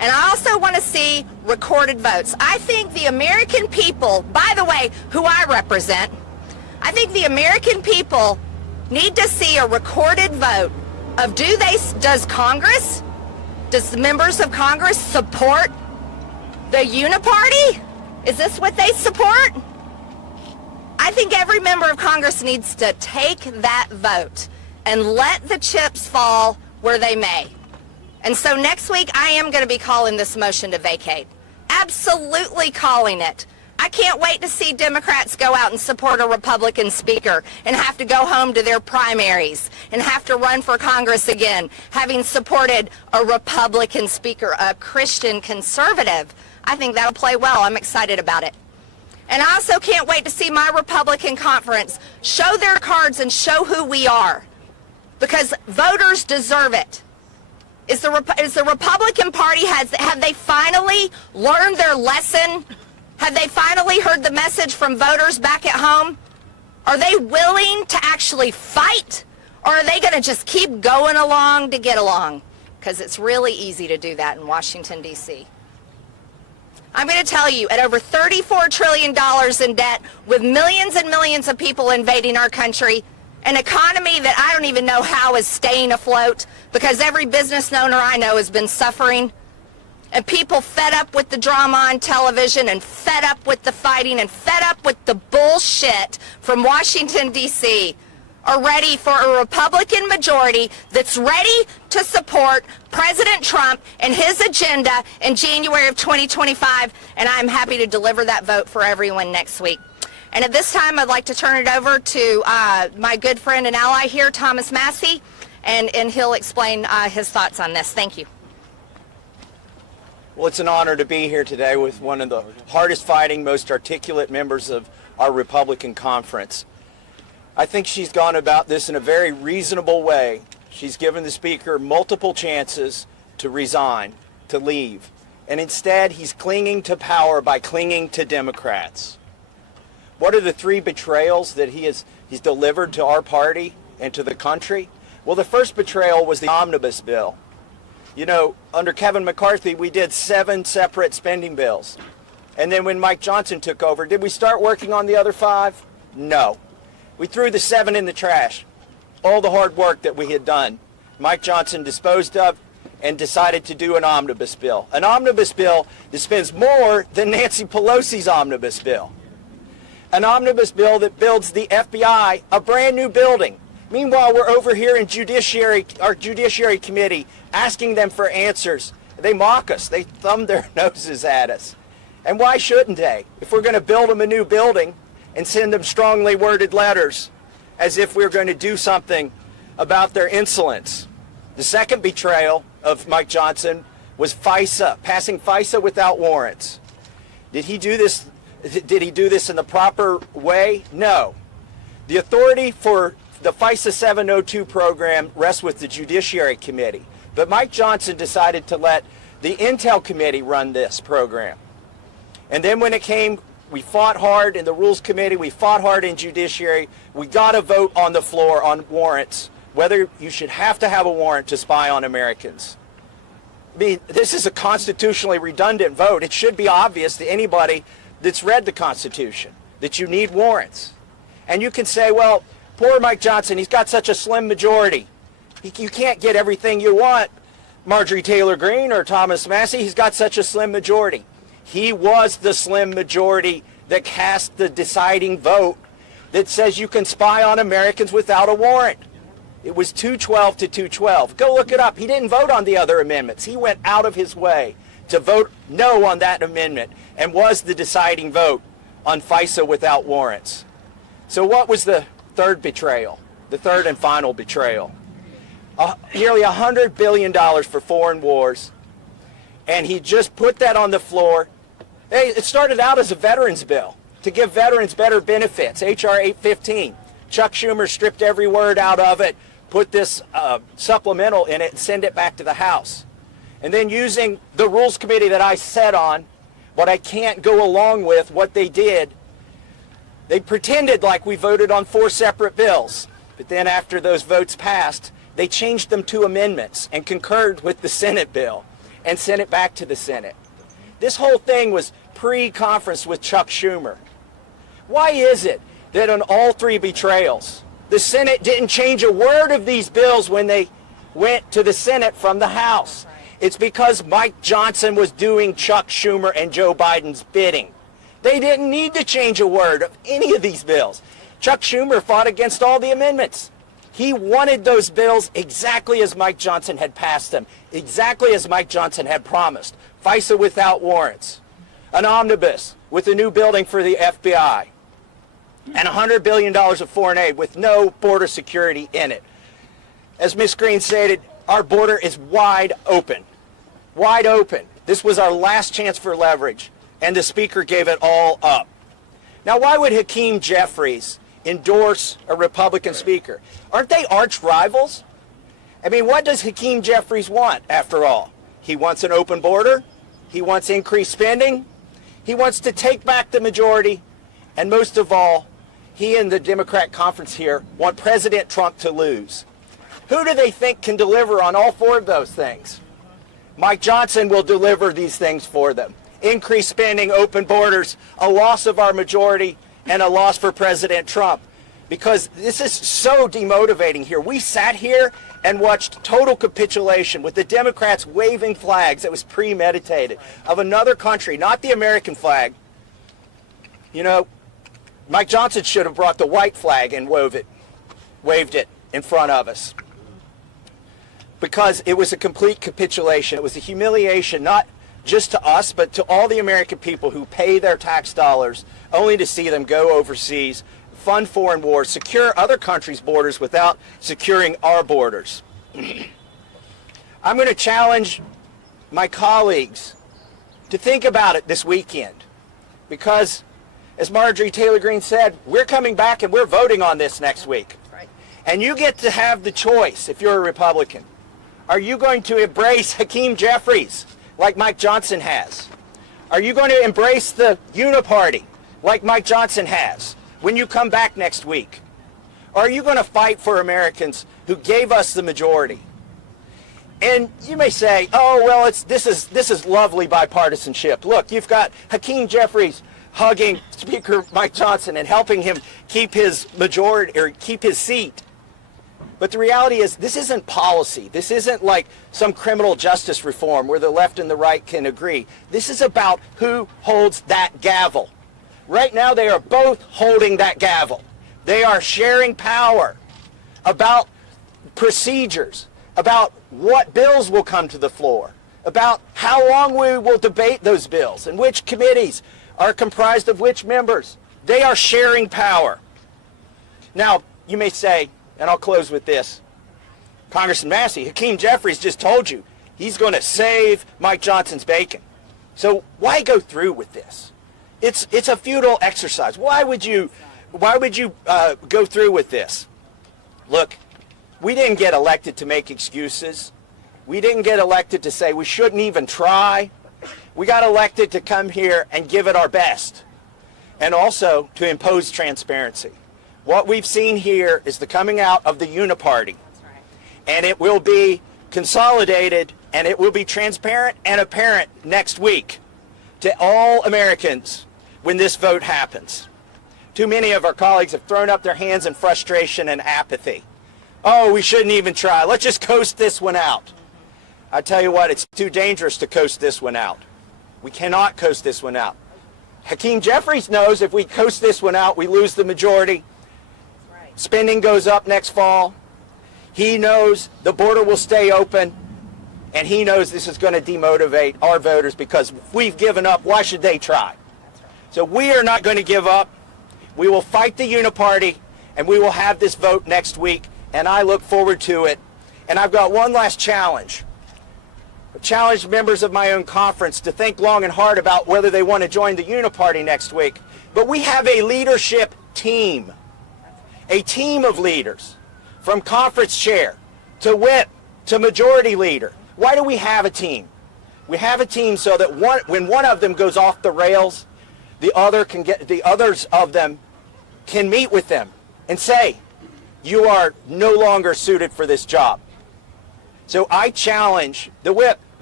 And I also want to see recorded votes. I think the American people, by the way, who I represent, I think the American people need to see a recorded vote of does the members of Congress support the uniparty? Is this what they support? I think every member of Congress needs to take that vote and let the chips fall where they may. And so next week, I am going to be calling this motion to vacate. Absolutely calling it. I can't wait to see Democrats go out and support a Republican speaker and have to go home to their primaries and have to run for Congress again, having supported a Republican speaker, a Christian conservative. I think that'll play well. I'm excited about it. And I also can't wait to see my Republican conference show their cards and show who we are, because voters deserve it. Is the Republican Party, have they finally learned their lesson? Have they finally heard the message from voters back at home? Are they willing to actually fight, or are they going to just keep going along to get along? Because it's really easy to do that in Washington, D.C. I'm going to tell you, at over $34 trillion in debt, with millions and millions of people invading our country, an economy that I don't even know how is staying afloat, because every business owner I know has been suffering, and people fed up with the drama on television and fed up with the fighting and fed up with the bullshit from Washington, D.C., are ready for a Republican majority that's ready to support President Trump and his agenda in January of 2025, and I'm happy to deliver that vote for everyone next week. And at this time, I'd like to turn it over to my good friend and ally here, Thomas Massie, and he'll explain his thoughts on this. Thank you. Well, it's an honor to be here today with one of the hardest fighting, most articulate members of our Republican conference. I think she's gone about this in a very reasonable way. She's given the Speaker multiple chances to resign, to leave, and instead he's clinging to power by clinging to Democrats. What are the three betrayals that he's delivered to our party and to the country? Well, the first betrayal was the omnibus bill. You know, under Kevin McCarthy, we did 7 separate spending bills. And then when Mike Johnson took over, did we start working on the other 5? No. We threw the 7 in the trash. All the hard work that we had done, Mike Johnson disposed of and decided to do an omnibus bill. An omnibus bill that spends more than Nancy Pelosi's omnibus bill. An omnibus bill that builds the FBI a brand new building. Meanwhile, we're over here in our Judiciary Committee asking them for answers. They mock us. They thumb their noses at us. And why shouldn't they? If we're going to build them a new building and send them strongly worded letters as if we're going to do something about their insolence. The second betrayal of Mike Johnson was FISA, passing FISA without warrants. Did he do this in the proper way? No. The authority for the FISA 702 program rests with the Judiciary Committee. But Mike Johnson decided to let the Intel Committee run this program. And then when it came, we fought hard in the Rules Committee, we fought hard in Judiciary. We got a vote on the floor on warrants, whether you should have to have a warrant to spy on Americans. I mean, this is a constitutionally redundant vote. It should be obvious to anybody that's read the Constitution that you need warrants. And you can say, well, poor Mike Johnson, he's got such a slim majority. You can't get everything you want, Marjorie Taylor Greene or Thomas Massie. He's got such a slim majority. He was the slim majority that cast the deciding vote that says you can spy on Americans without a warrant. It was 212 to 212. Go look it up. He didn't vote on the other amendments. He went out of his way to vote no on that amendment and was the deciding vote on FISA without warrants. So what was the third betrayal, the third and final betrayal? Nearly $100 billion for foreign wars, and he just put that on the floor. Hey, it started out as a veterans bill to give veterans better benefits, H.R. 815. Chuck Schumer stripped every word out of it, put this supplemental in it, and send it back to the House. And then using the Rules Committee that I sat on, what I can't go along with, what they did, they pretended like we voted on 4 separate bills. But then after those votes passed, they changed them to amendments and concurred with the Senate bill. and sent it back to the Senate. This whole thing was pre-conference with Chuck Schumer. Why is it that on all three betrayals, the Senate didn't change a word of these bills when they went to the Senate from the House? It's because Mike Johnson was doing Chuck Schumer and Joe Biden's bidding. They didn't need to change a word of any of these bills. Chuck Schumer fought against all the amendments. He wanted those bills exactly as Mike Johnson had passed them, exactly as Mike Johnson had promised. FISA without warrants, an omnibus with a new building for the FBI, and $100 billion of foreign aid with no border security in it. As Ms. Greene stated, our border is wide open. Wide open. This was our last chance for leverage, and the Speaker gave it all up. Now, why would Hakeem Jeffries endorse a Republican Speaker? Aren't they arch rivals? I mean, what does Hakeem Jeffries want, after all? He wants an open border. He wants increased spending. He wants to take back the majority. And most of all, he and the Democrat conference here want President Trump to lose. Who do they think can deliver on all four of those things? Mike Johnson will deliver these things for them. Increased spending, open borders, a loss of our majority, and a loss for President Trump. Because this is so demotivating here. We sat here and watched total capitulation with the Democrats waving flags that was premeditated of another country, not the American flag. You know, Mike Johnson should have brought the white flag and waved it in front of us. Because it was a complete capitulation. It was a humiliation, not just to us, but to all the American people who pay their tax dollars only to see them go overseas, fund foreign wars, secure other countries' borders without securing our borders. I'm going to challenge my colleagues to think about it this weekend. Because, as Marjorie Taylor Greene said, we're coming back and we're voting on this next week. And you get to have the choice, if you're a Republican. Are you going to embrace Hakeem Jeffries like Mike Johnson has? Are you going to embrace the uniparty like Mike Johnson has when you come back next week? Or are you going to fight for Americans who gave us the majority? And you may say, oh, well, this is lovely bipartisanship. Look, you've got Hakeem Jeffries hugging Speaker Mike Johnson and helping him keep his majority or keep his seat. But the reality is, this isn't policy. This isn't like some criminal justice reform where the left and the right can agree. This is about who holds that gavel. Right now, they are both holding that gavel. They are sharing power about procedures, about what bills will come to the floor, about how long we will debate those bills, and which committees are comprised of which members. They are sharing power. Now, you may say, and I'll close with this, Congressman Massie, Hakeem Jeffries just told you he's going to save Mike Johnson's bacon. So why go through with this? It's a futile exercise. Why would you go through with this? Look, we didn't get elected to make excuses. We didn't get elected to say we shouldn't even try. We got elected to come here and give it our best, and also to impose transparency. What we've seen here is the coming out of the uniparty, and it will be consolidated, and it will be transparent and apparent next week to all Americans when this vote happens. Too many of our colleagues have thrown up their hands in frustration and apathy. Oh, we shouldn't even try. Let's just coast this one out. I tell you what, it's too dangerous to coast this one out. We cannot coast this one out. Hakeem Jeffries knows if we coast this one out, we lose the majority. Spending goes up next fall. He knows the border will stay open, and he knows this is going to demotivate our voters because if we've given up, why should they try? So we are not going to give up. We will fight the uniparty, and we will have this vote next week, and I look forward to it. And I've got one last challenge. I've challenged members of my own conference to think long and hard about whether they want to join the uniparty next week. But we have a leadership team. A team of leaders, from conference chair to whip to majority leader. Why do we have a team? We have a team so that when one of them goes off the rails, the others of them can meet with them and say, you are no longer suited for this job. So I challenge the whip,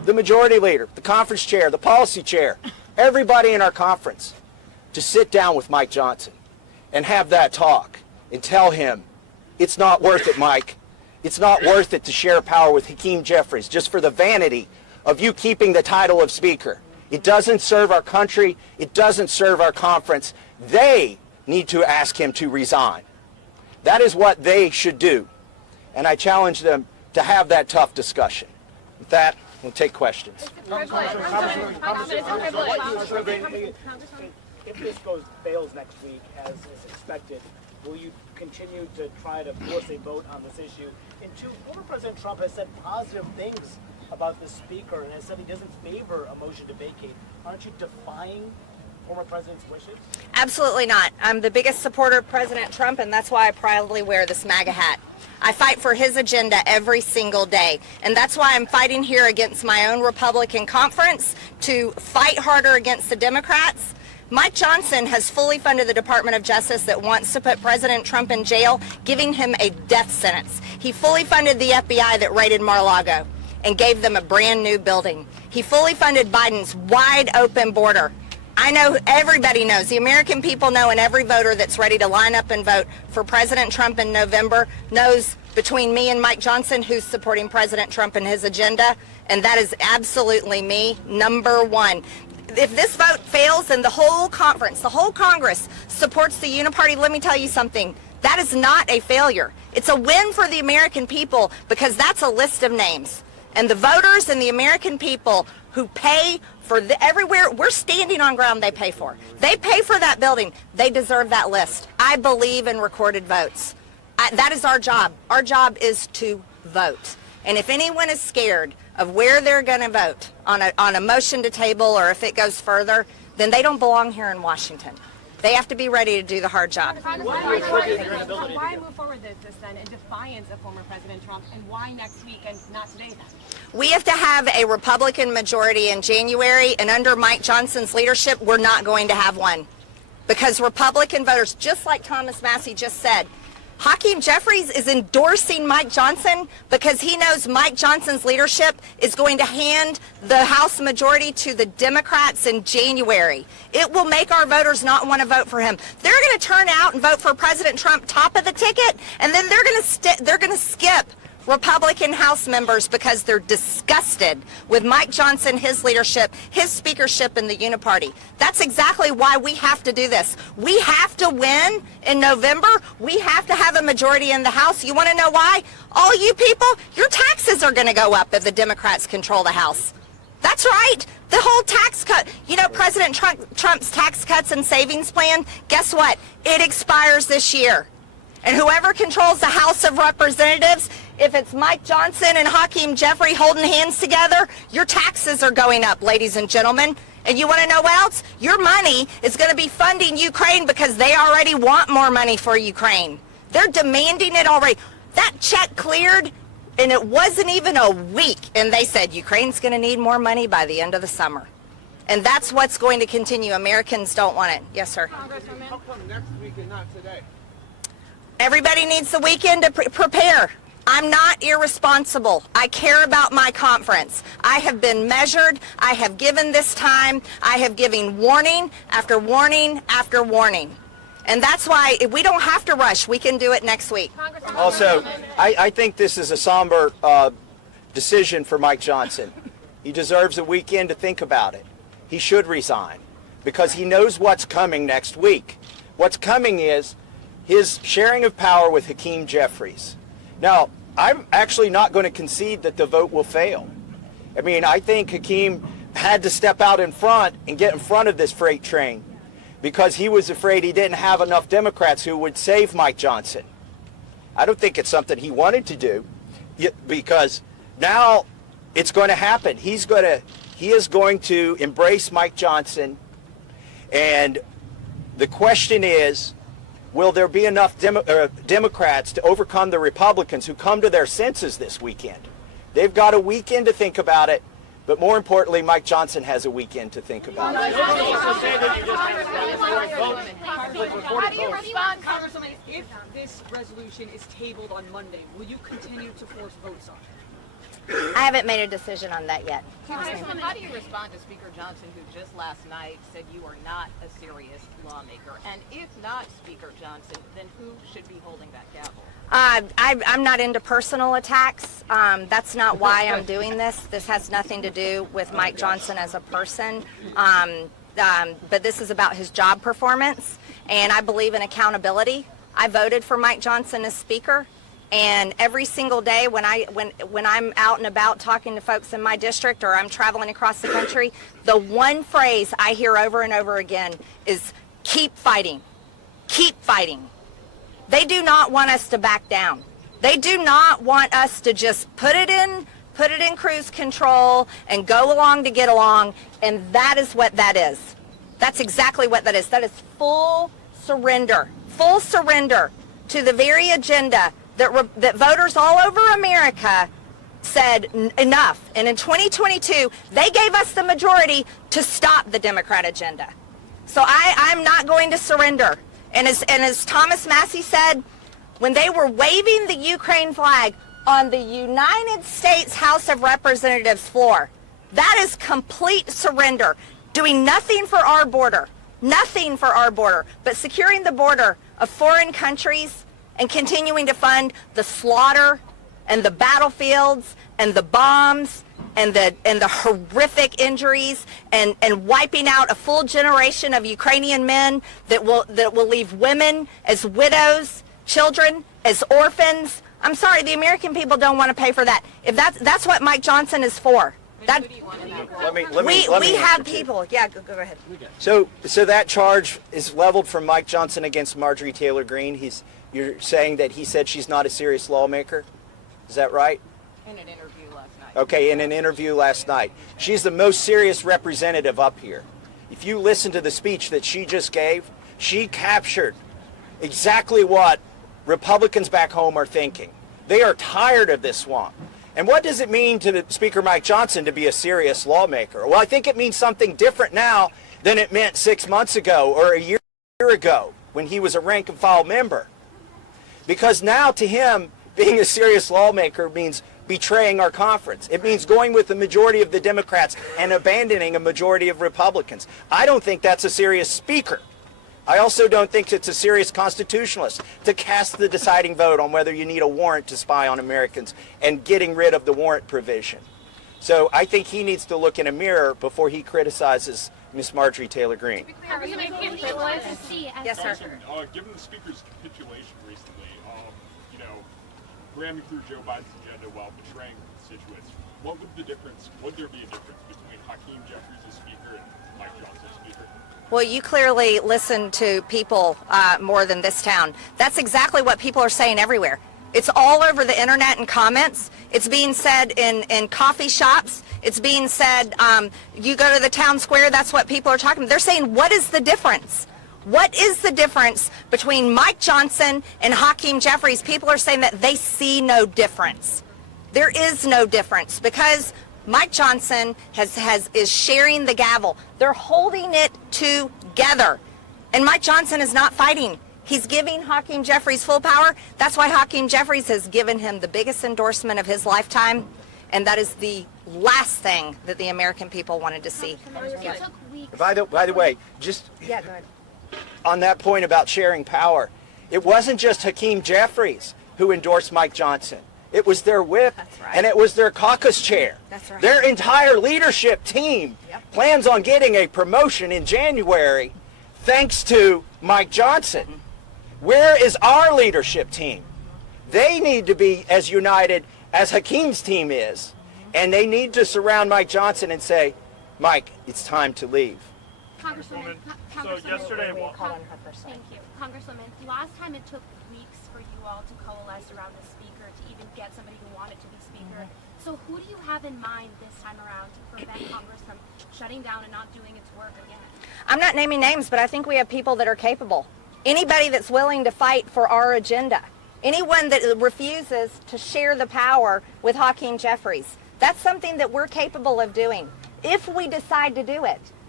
the majority leader, the conference chair, the policy chair, everybody in our conference to sit down with Mike Johnson and have that talk and tell him, it's not worth it, Mike. It's not worth it to share power with Hakeem Jeffries just for the vanity of you keeping the title of speaker. It doesn't serve our country. It doesn't serve our conference. They need to ask him to resign. That is what they should do. And I challenge them to have that tough discussion. With that, we'll take questions. If this fails next week, as is expected, will you continue to try to force a vote on this issue? And two, former President Trump has said positive things about the speaker and has said he doesn't favor a motion to vacate. Aren't you defying former president's wishes? Absolutely not. I'm the biggest supporter of President Trump, and that's why I proudly wear this MAGA hat. I fight for his agenda every single day, and that's why I'm fighting here against my own Republican conference to fight harder against the Democrats. Mike Johnson has fully funded the Department of Justice that wants to put President Trump in jail, giving him a death sentence. He fully funded the FBI that raided Mar-a-Lago and gave them a brand new building. He fully funded Biden's wide open border. I know, everybody knows, the American people know, and every voter that's ready to line up and vote for President Trump in November knows between me and Mike Johnson who's supporting President Trump and his agenda, and that is absolutely me, number one. If this vote fails, then the whole conference, the whole Congress supports the uniparty. Let me tell you something. That is not a failure. It's a win for the American people because that's a list of names. And the voters and the American people who pay for everywhere, we're standing on ground they pay for. They pay for that building. They deserve that list. I believe in recorded votes. That is our job. Our job is to vote. And if anyone is scared of where they're going to vote on a motion to table or if it goes further, then they don't belong here in Washington. They have to be ready to do the hard job. Why move forward with this then in defiance of former President Trump, and why next week and not today then? We have to have a Republican majority in January, and under Mike Johnson's leadership, we're not going to have one. Because Republican voters, just like Thomas Massie just said, Hakeem Jeffries is endorsing Mike Johnson because he knows Mike Johnson's leadership is going to hand the House majority to the Democrats in January. It will make our voters not want to vote for him. They're going to turn out and vote for President Trump top of the ticket, and then they're going to skip Republican House members because they're disgusted with Mike Johnson, his leadership, his speakership in the uniparty. That's exactly why we have to do this. We have to win in November. We have to have a majority in the House. You want to know why? All you people, your taxes are going to go up if the Democrats control the House. That's right. The whole tax cut, you know, President Trump's tax cuts and savings plan, guess what? It expires this year. And whoever controls the House of Representatives, if it's Mike Johnson and Hakeem Jeffries holding hands together, your taxes are going up, ladies and gentlemen. And you want to know what else? Your money is going to be funding Ukraine because they already want more money for Ukraine. They're demanding it already. That check cleared, and it wasn't even a week, and they said Ukraine's going to need more money by the end of the summer. And that's what's going to continue. Americans don't want it. Yes, sir. How come next week and not today? Everybody needs the weekend to prepare. I'm not irresponsible. I care about my conference. I have been measured. I have given this time. I have given warning after warning after warning. And that's why if we don't have to rush. We can do it next week. Also, I think this is a somber decision for Mike Johnson. He deserves a weekend to think about it. He should resign because he knows what's coming next week. What's coming is his sharing of power with Hakeem Jeffries. Now, I'm actually not going to concede that the vote will fail. I mean, I think Hakeem had to step out in front and get in front of this freight train because he was afraid he didn't have enough Democrats who would save Mike Johnson. I don't think it's something he wanted to do because now it's going to happen. He is going to embrace Mike Johnson, and the question is, will there be enough Democrats to overcome the Republicans who come to their senses this weekend? They've got a weekend to think about it, but more importantly, Mike Johnson has a weekend to think about it. How do you respond, Congresswoman, if this resolution is tabled on Monday? Will you continue to force votes on it? I haven't made a decision on that yet. Congresswoman, how do you respond to Speaker Johnson, who just last night said you are not a serious lawmaker? And if not Speaker Johnson, then who should be holding that gavel? I'm not into personal attacks. That's not why I'm doing this. This has nothing to do with Mike Johnson as a person. But this is about his job performance, and I believe in accountability. I voted for Mike Johnson as Speaker, and every single day when I'm out and about talking to folks in my district or I'm traveling across the country, the one phrase I hear over and over again is keep fighting, keep fighting. They do not want us to back down. They do not want us to just put it in cruise control and go along to get along, and that is what that is. That's exactly what that is. That is full surrender to the very agenda that voters all over America said enough. And in 2022, they gave us the majority to stop the Democrat agenda. So I'm not going to surrender. And as Thomas Massie said, when they were waving the Ukraine flag on the United States House of Representatives floor, that is complete surrender. Doing nothing for our border, but securing the border of foreign countries and continuing to fund the slaughter and the battlefields and the bombs and the horrific injuries and wiping out a full generation of Ukrainian men that will leave women as widows, children as orphans. I'm sorry, the American people don't want to pay for that. If that's what Mike Johnson is for. That we have people. Yeah, go ahead. So that charge is leveled from Mike Johnson against Marjorie Taylor Greene. You're saying that he said she's not a serious lawmaker. Is that right? In an interview last night. Okay, in an interview last night. She's the most serious representative up here. If you listen to the speech that she just gave, she captured exactly what Republicans back home are thinking. They are tired of this swamp. And what does it mean to Speaker Mike Johnson to be a serious lawmaker? Well, I think it means something different now than it meant 6 months ago or a year ago when he was a rank and file member. Because now to him, being a serious lawmaker means betraying our conference. It means going with the majority of the Democrats and abandoning a majority of Republicans. I don't think that's a serious speaker. I also don't think it's a serious constitutionalist to cast the deciding vote on whether you need a warrant to spy on Americans and getting rid of the warrant provision. So I think he needs to look in a mirror before he criticizes Ms. Marjorie Taylor Greene. Yes, sir. Given the speaker's capitulation recently, ramming through Joe Biden's agenda while betraying constituents, would there be a difference between Hakeem Jeffries as Speaker and Mike Johnson as Speaker? Well, you clearly listen to people more than this town. That's exactly what people are saying everywhere. It's all over the internet and comments. It's being said in coffee shops. It's being said, you go to the town square, that's what people are talking about. They're saying, what is the difference? What is the difference between Mike Johnson and Hakeem Jeffries? People are saying that they see no difference. There is no difference because Mike Johnson is sharing the gavel. They're holding it together. And Mike Johnson is not fighting. He's giving Hakeem Jeffries full power. That's why Hakeem Jeffries has given him the biggest endorsement of his lifetime. And that is the last thing that the American people wanted to see. By the way, just go ahead. On that point about sharing power, it wasn't just Hakeem Jeffries who endorsed Mike Johnson. It was their whip, and it was their caucus chair. That's right. Their entire leadership team plans on getting a promotion in January thanks to Mike Johnson. Where is our leadership team? They need to be as united as Hakeem's team is, and they need to surround Mike Johnson and say, Mike, it's time to leave. Congresswoman, so yesterday, thank you. Congresswoman, last time it took weeks for you all to coalesce around the speaker to even get somebody who wanted to be speaker. So who do you have in mind this time around to prevent Congress from shutting down and not doing its work again? I'm not naming names, but I think we have people that are capable. Anybody that's willing to fight for our agenda. Anyone that refuses to share the power with Hakeem Jeffries. That's something that we're capable of doing if we decide to do it.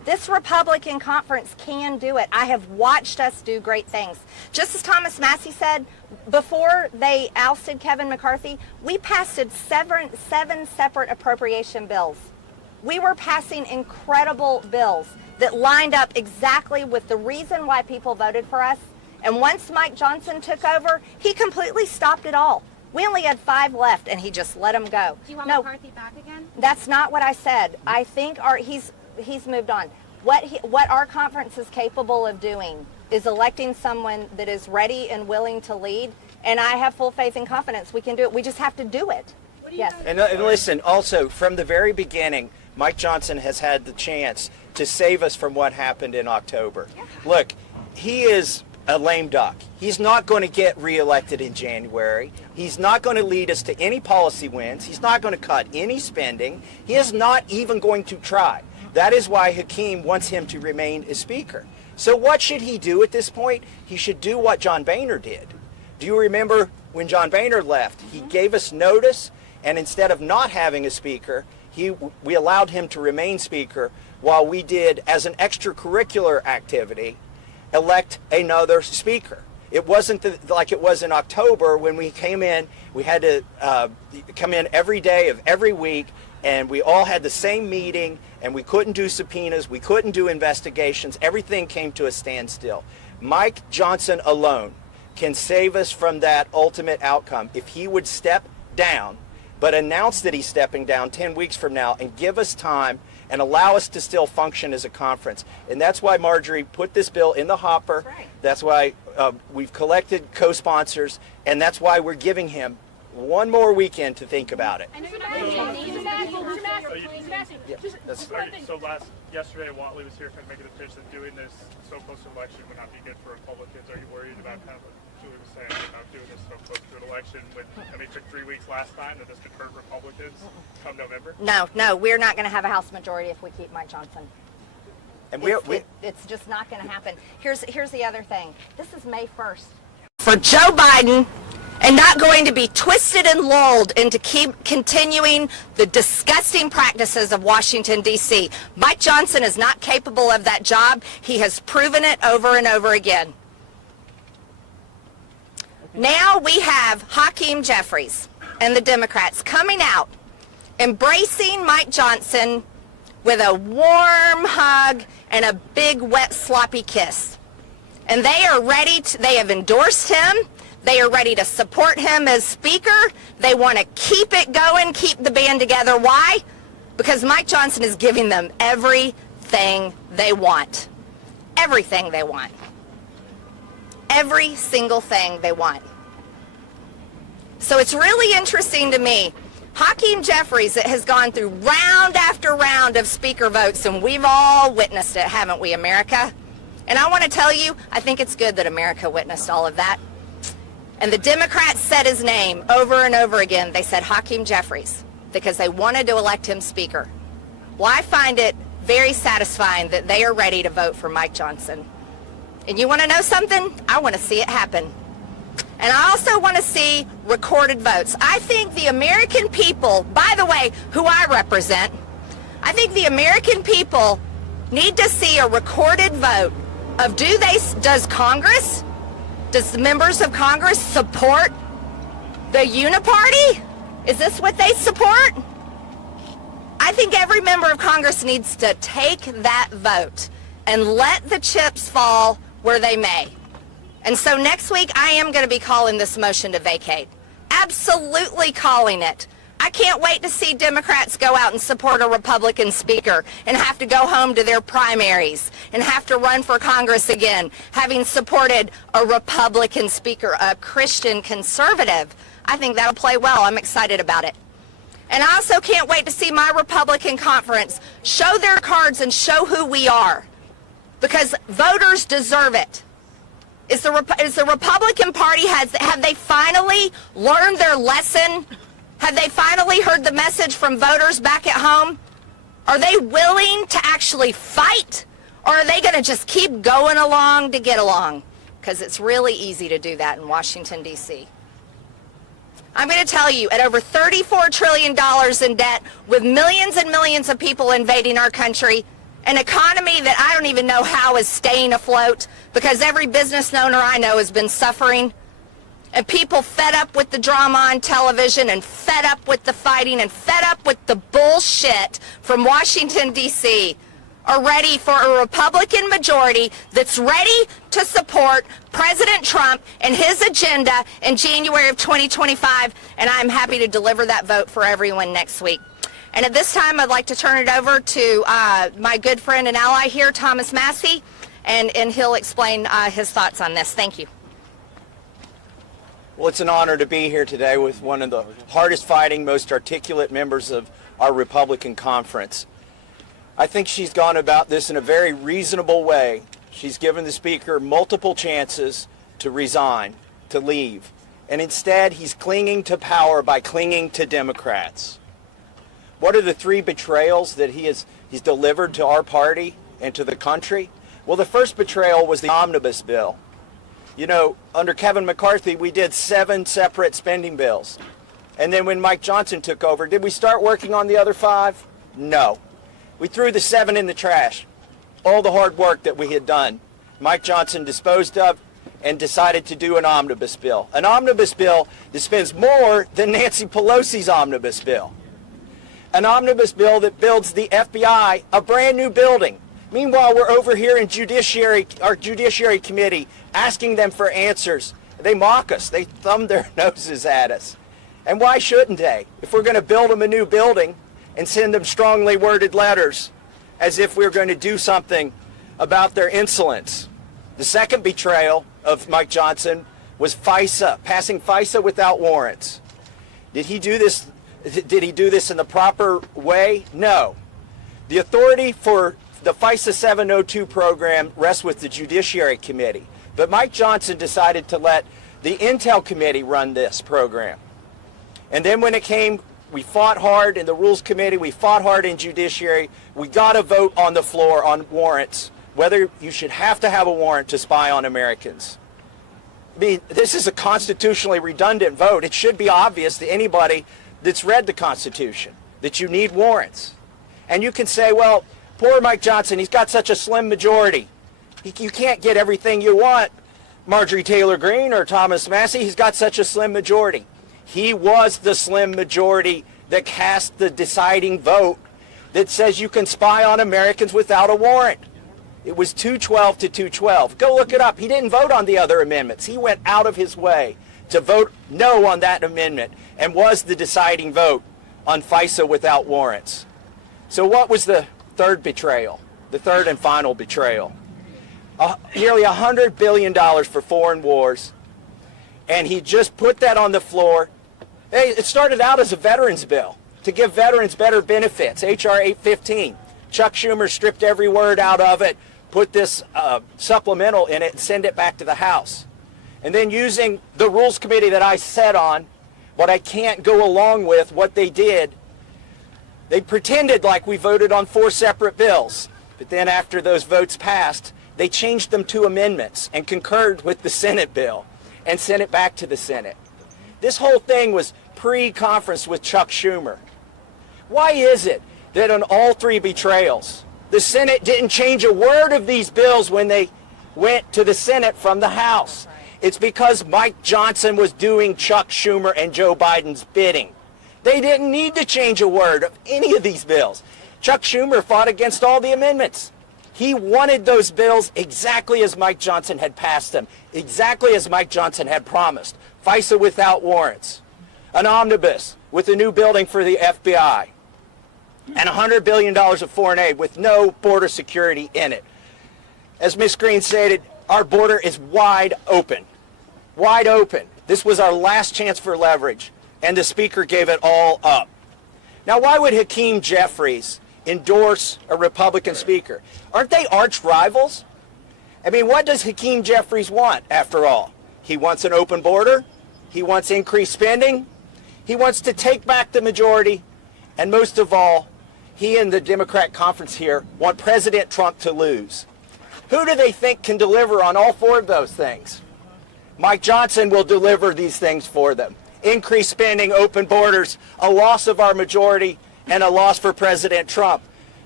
This Republican conference can do it. I have watched us do great things. Just as Thomas Massie said, before they ousted Kevin McCarthy, we passed seven separate appropriation bills. We were passing incredible bills that lined up exactly with the reason why people voted for us. And once Mike Johnson took over, he completely stopped it all. We only had 5 left, and he just let them go. Do you want McCarthy back again? That's not what I said. I think he's moved on. What our conference is capable of doing is electing someone that is ready and willing to lead, and I have full faith and confidence we can do it. We just have to do it. Yes. And listen, also, from the very beginning, Mike Johnson has had the chance to save us from what happened in October. Yeah. Look, he is a lame duck. He's not going to get reelected in January. He's not going to lead us to any policy wins. He's not going to cut any spending. He is not even going to try. That is why Hakeem wants him to remain as Speaker. So what should he do at this point? He should do what John Boehner did. Do you remember when John Boehner left? He gave us notice, and instead of not having a Speaker, we allowed him to remain Speaker while we did, as an extracurricular activity, elect another Speaker. It wasn't like it was in October when we came in. We had to come in every day of every week, and we all had the same meeting, and we couldn't do subpoenas, we couldn't do investigations. Everything came to a standstill. Mike Johnson alone can save us from that ultimate outcome if he would step down, but announce that he's stepping down 10 weeks from now and give us time and allow us to still function as a conference. And that's why Marjorie put this bill in the hopper. Right. That's why we've collected co-sponsors, and that's why we're giving him one more weekend to think about it. So yesterday, Watley was here kind of making the pitch that doing this so close to election would not be good for Republicans. Are you worried about kind of what Julie was saying about doing this so close to an election when, it took 3 weeks last time, that this could hurt Republicans come November? No, we're not going to have a House majority if we keep Mike Johnson. And it's just not going to happen. Here's the other thing. This is May 1st. For Joe Biden, and not going to be twisted and lulled into keep continuing the disgusting practices of Washington, D.C. Mike Johnson is not capable of that job. He has proven it over and over again. Now we have Hakeem Jeffries and the Democrats coming out, embracing Mike Johnson with a warm hug and a big, wet, sloppy kiss. And they are ready they have endorsed him. They are ready to support him as Speaker. They want to keep it going, keep the band together. Why? Because Mike Johnson is giving them everything they want. Everything they want. Every single thing they want. So it's really interesting to me. Hakeem Jeffries has gone through round after round of Speaker votes, and we've all witnessed it, haven't we, America? And I want to tell you, I think it's good that America witnessed all of that. And the Democrats said his name over and over again. They said Hakeem Jeffries because they wanted to elect him Speaker. Well, I find it very satisfying that they are ready to vote for Mike Johnson. And you want to know something? I want to see it happen. And I also want to see recorded votes. I think the American people, by the way, who I represent, I think the American people need to see a recorded vote of does Congress, does the members of Congress support the uniparty? Is this what they support? I think every member of Congress needs to take that vote and let the chips fall where they may. And so next week, I am going to be calling this motion to vacate. Absolutely calling it. I can't wait to see Democrats go out and support a Republican Speaker and have to go home to their primaries and have to run for Congress again, having supported a Republican Speaker, a Christian conservative. I think that'll play well. I'm excited about it. And I also can't wait to see my Republican conference show their cards and show who we are, because voters deserve it. Is the Republican Party, have they finally learned their lesson? Have they finally heard the message from voters back at home? Are they willing to actually fight? Or are they going to just keep going along to get along? Because it's really easy to do that in Washington, D.C. I'm going to tell you, at over $34 trillion in debt, with millions and millions of people invading our country, an economy that I don't even know how is staying afloat because every business owner I know has been suffering, and people fed up with the drama on television and fed up with the fighting and fed up with the bullshit from Washington, D.C. are ready for a Republican majority that's ready to support President Trump and his agenda in January of 2025, and I'm happy to deliver that vote for everyone next week. And at this time, I'd like to turn it over to my good friend and ally here, Thomas Massie, and he'll explain his thoughts on this. Thank you. Well, it's an honor to be here today with one of the hardest fighting, most articulate members of our Republican conference. I think she's gone about this in a very reasonable way. She's given the Speaker multiple chances to resign, to leave, and instead he's clinging to power by clinging to Democrats. What are the three betrayals that he's delivered to our party and to the country? Well, the first betrayal was the omnibus bill. You know, under Kevin McCarthy, we did 7 separate spending bills. And then when Mike Johnson took over, did we start working on the other 5? No. We threw the 7 in the trash. All the hard work that we had done, Mike Johnson disposed of and decided to do an omnibus bill. An omnibus bill that spends more than Nancy Pelosi's omnibus bill. An omnibus bill that builds the FBI a brand new building. Meanwhile, we're over here in our Judiciary Committee asking them for answers. They mock us. They thumb their noses at us. And why shouldn't they? If we're going to build them a new building and send them strongly worded letters as if we're going to do something about their insolence. The second betrayal of Mike Johnson was FISA, passing FISA without warrants. Did he do this in the proper way? No. The authority for the FISA 702 program rests with the Judiciary Committee. But Mike Johnson decided to let the Intel Committee run this program. And then when it came, we fought hard in the Rules Committee, we fought hard in Judiciary. We got a vote on the floor on warrants, whether you should have to have a warrant to spy on Americans. I mean, this is a constitutionally redundant vote. It should be obvious to anybody that's read the Constitution that you need warrants. And you can say, well, poor Mike Johnson, he's got such a slim majority. You can't get everything you want, Marjorie Taylor Greene or Thomas Massie. He's got such a slim majority. He was the slim majority that cast the deciding vote that says you can spy on Americans without a warrant. It was 212 to 212. Go look it up. He didn't vote on the other amendments. He went out of his way to vote no on that amendment and was the deciding vote on FISA without warrants. So what was the third betrayal, the third and final betrayal? Nearly $100 billion for foreign wars, and he just put that on the floor. Hey, it started out as a veterans bill to give veterans better benefits, H.R. 815. Chuck Schumer stripped every word out of it, put this supplemental in it, and send it back to the House. And then using the Rules Committee that I sat on, what I can't go along with, what they did, they pretended like we voted on 4 separate bills. But then after those votes passed, they changed them to amendments and concurred with the Senate bill and sent it back to the Senate. This whole thing was pre-conference with Chuck Schumer. Why is it that on all 3 betrayals, the Senate didn't change a word of these bills when they went to the Senate from the House? It's because Mike Johnson was doing Chuck Schumer and Joe Biden's bidding. They didn't need to change a word of any of these bills. Chuck Schumer fought against all the amendments. He wanted those bills exactly as Mike Johnson had passed them, exactly as Mike Johnson had promised. FISA without warrants, an omnibus with a new building for the FBI, and $100 billion of foreign aid with no border security in it. As Ms. Greene stated, our border is wide open. Wide open. This was our last chance for leverage, and the Speaker gave it all up. Now, why would Hakeem Jeffries endorse a Republican Speaker? Aren't they arch rivals? I mean, what does Hakeem Jeffries want, after all? He wants an open border. He wants increased spending. He wants to take back the majority. And most of all, he and the Democrat conference here want President Trump to lose. Who do they think can deliver on all 4 of those things? Mike Johnson will deliver these things for them. Increased spending, open borders, a loss of our majority, and a loss for President Trump.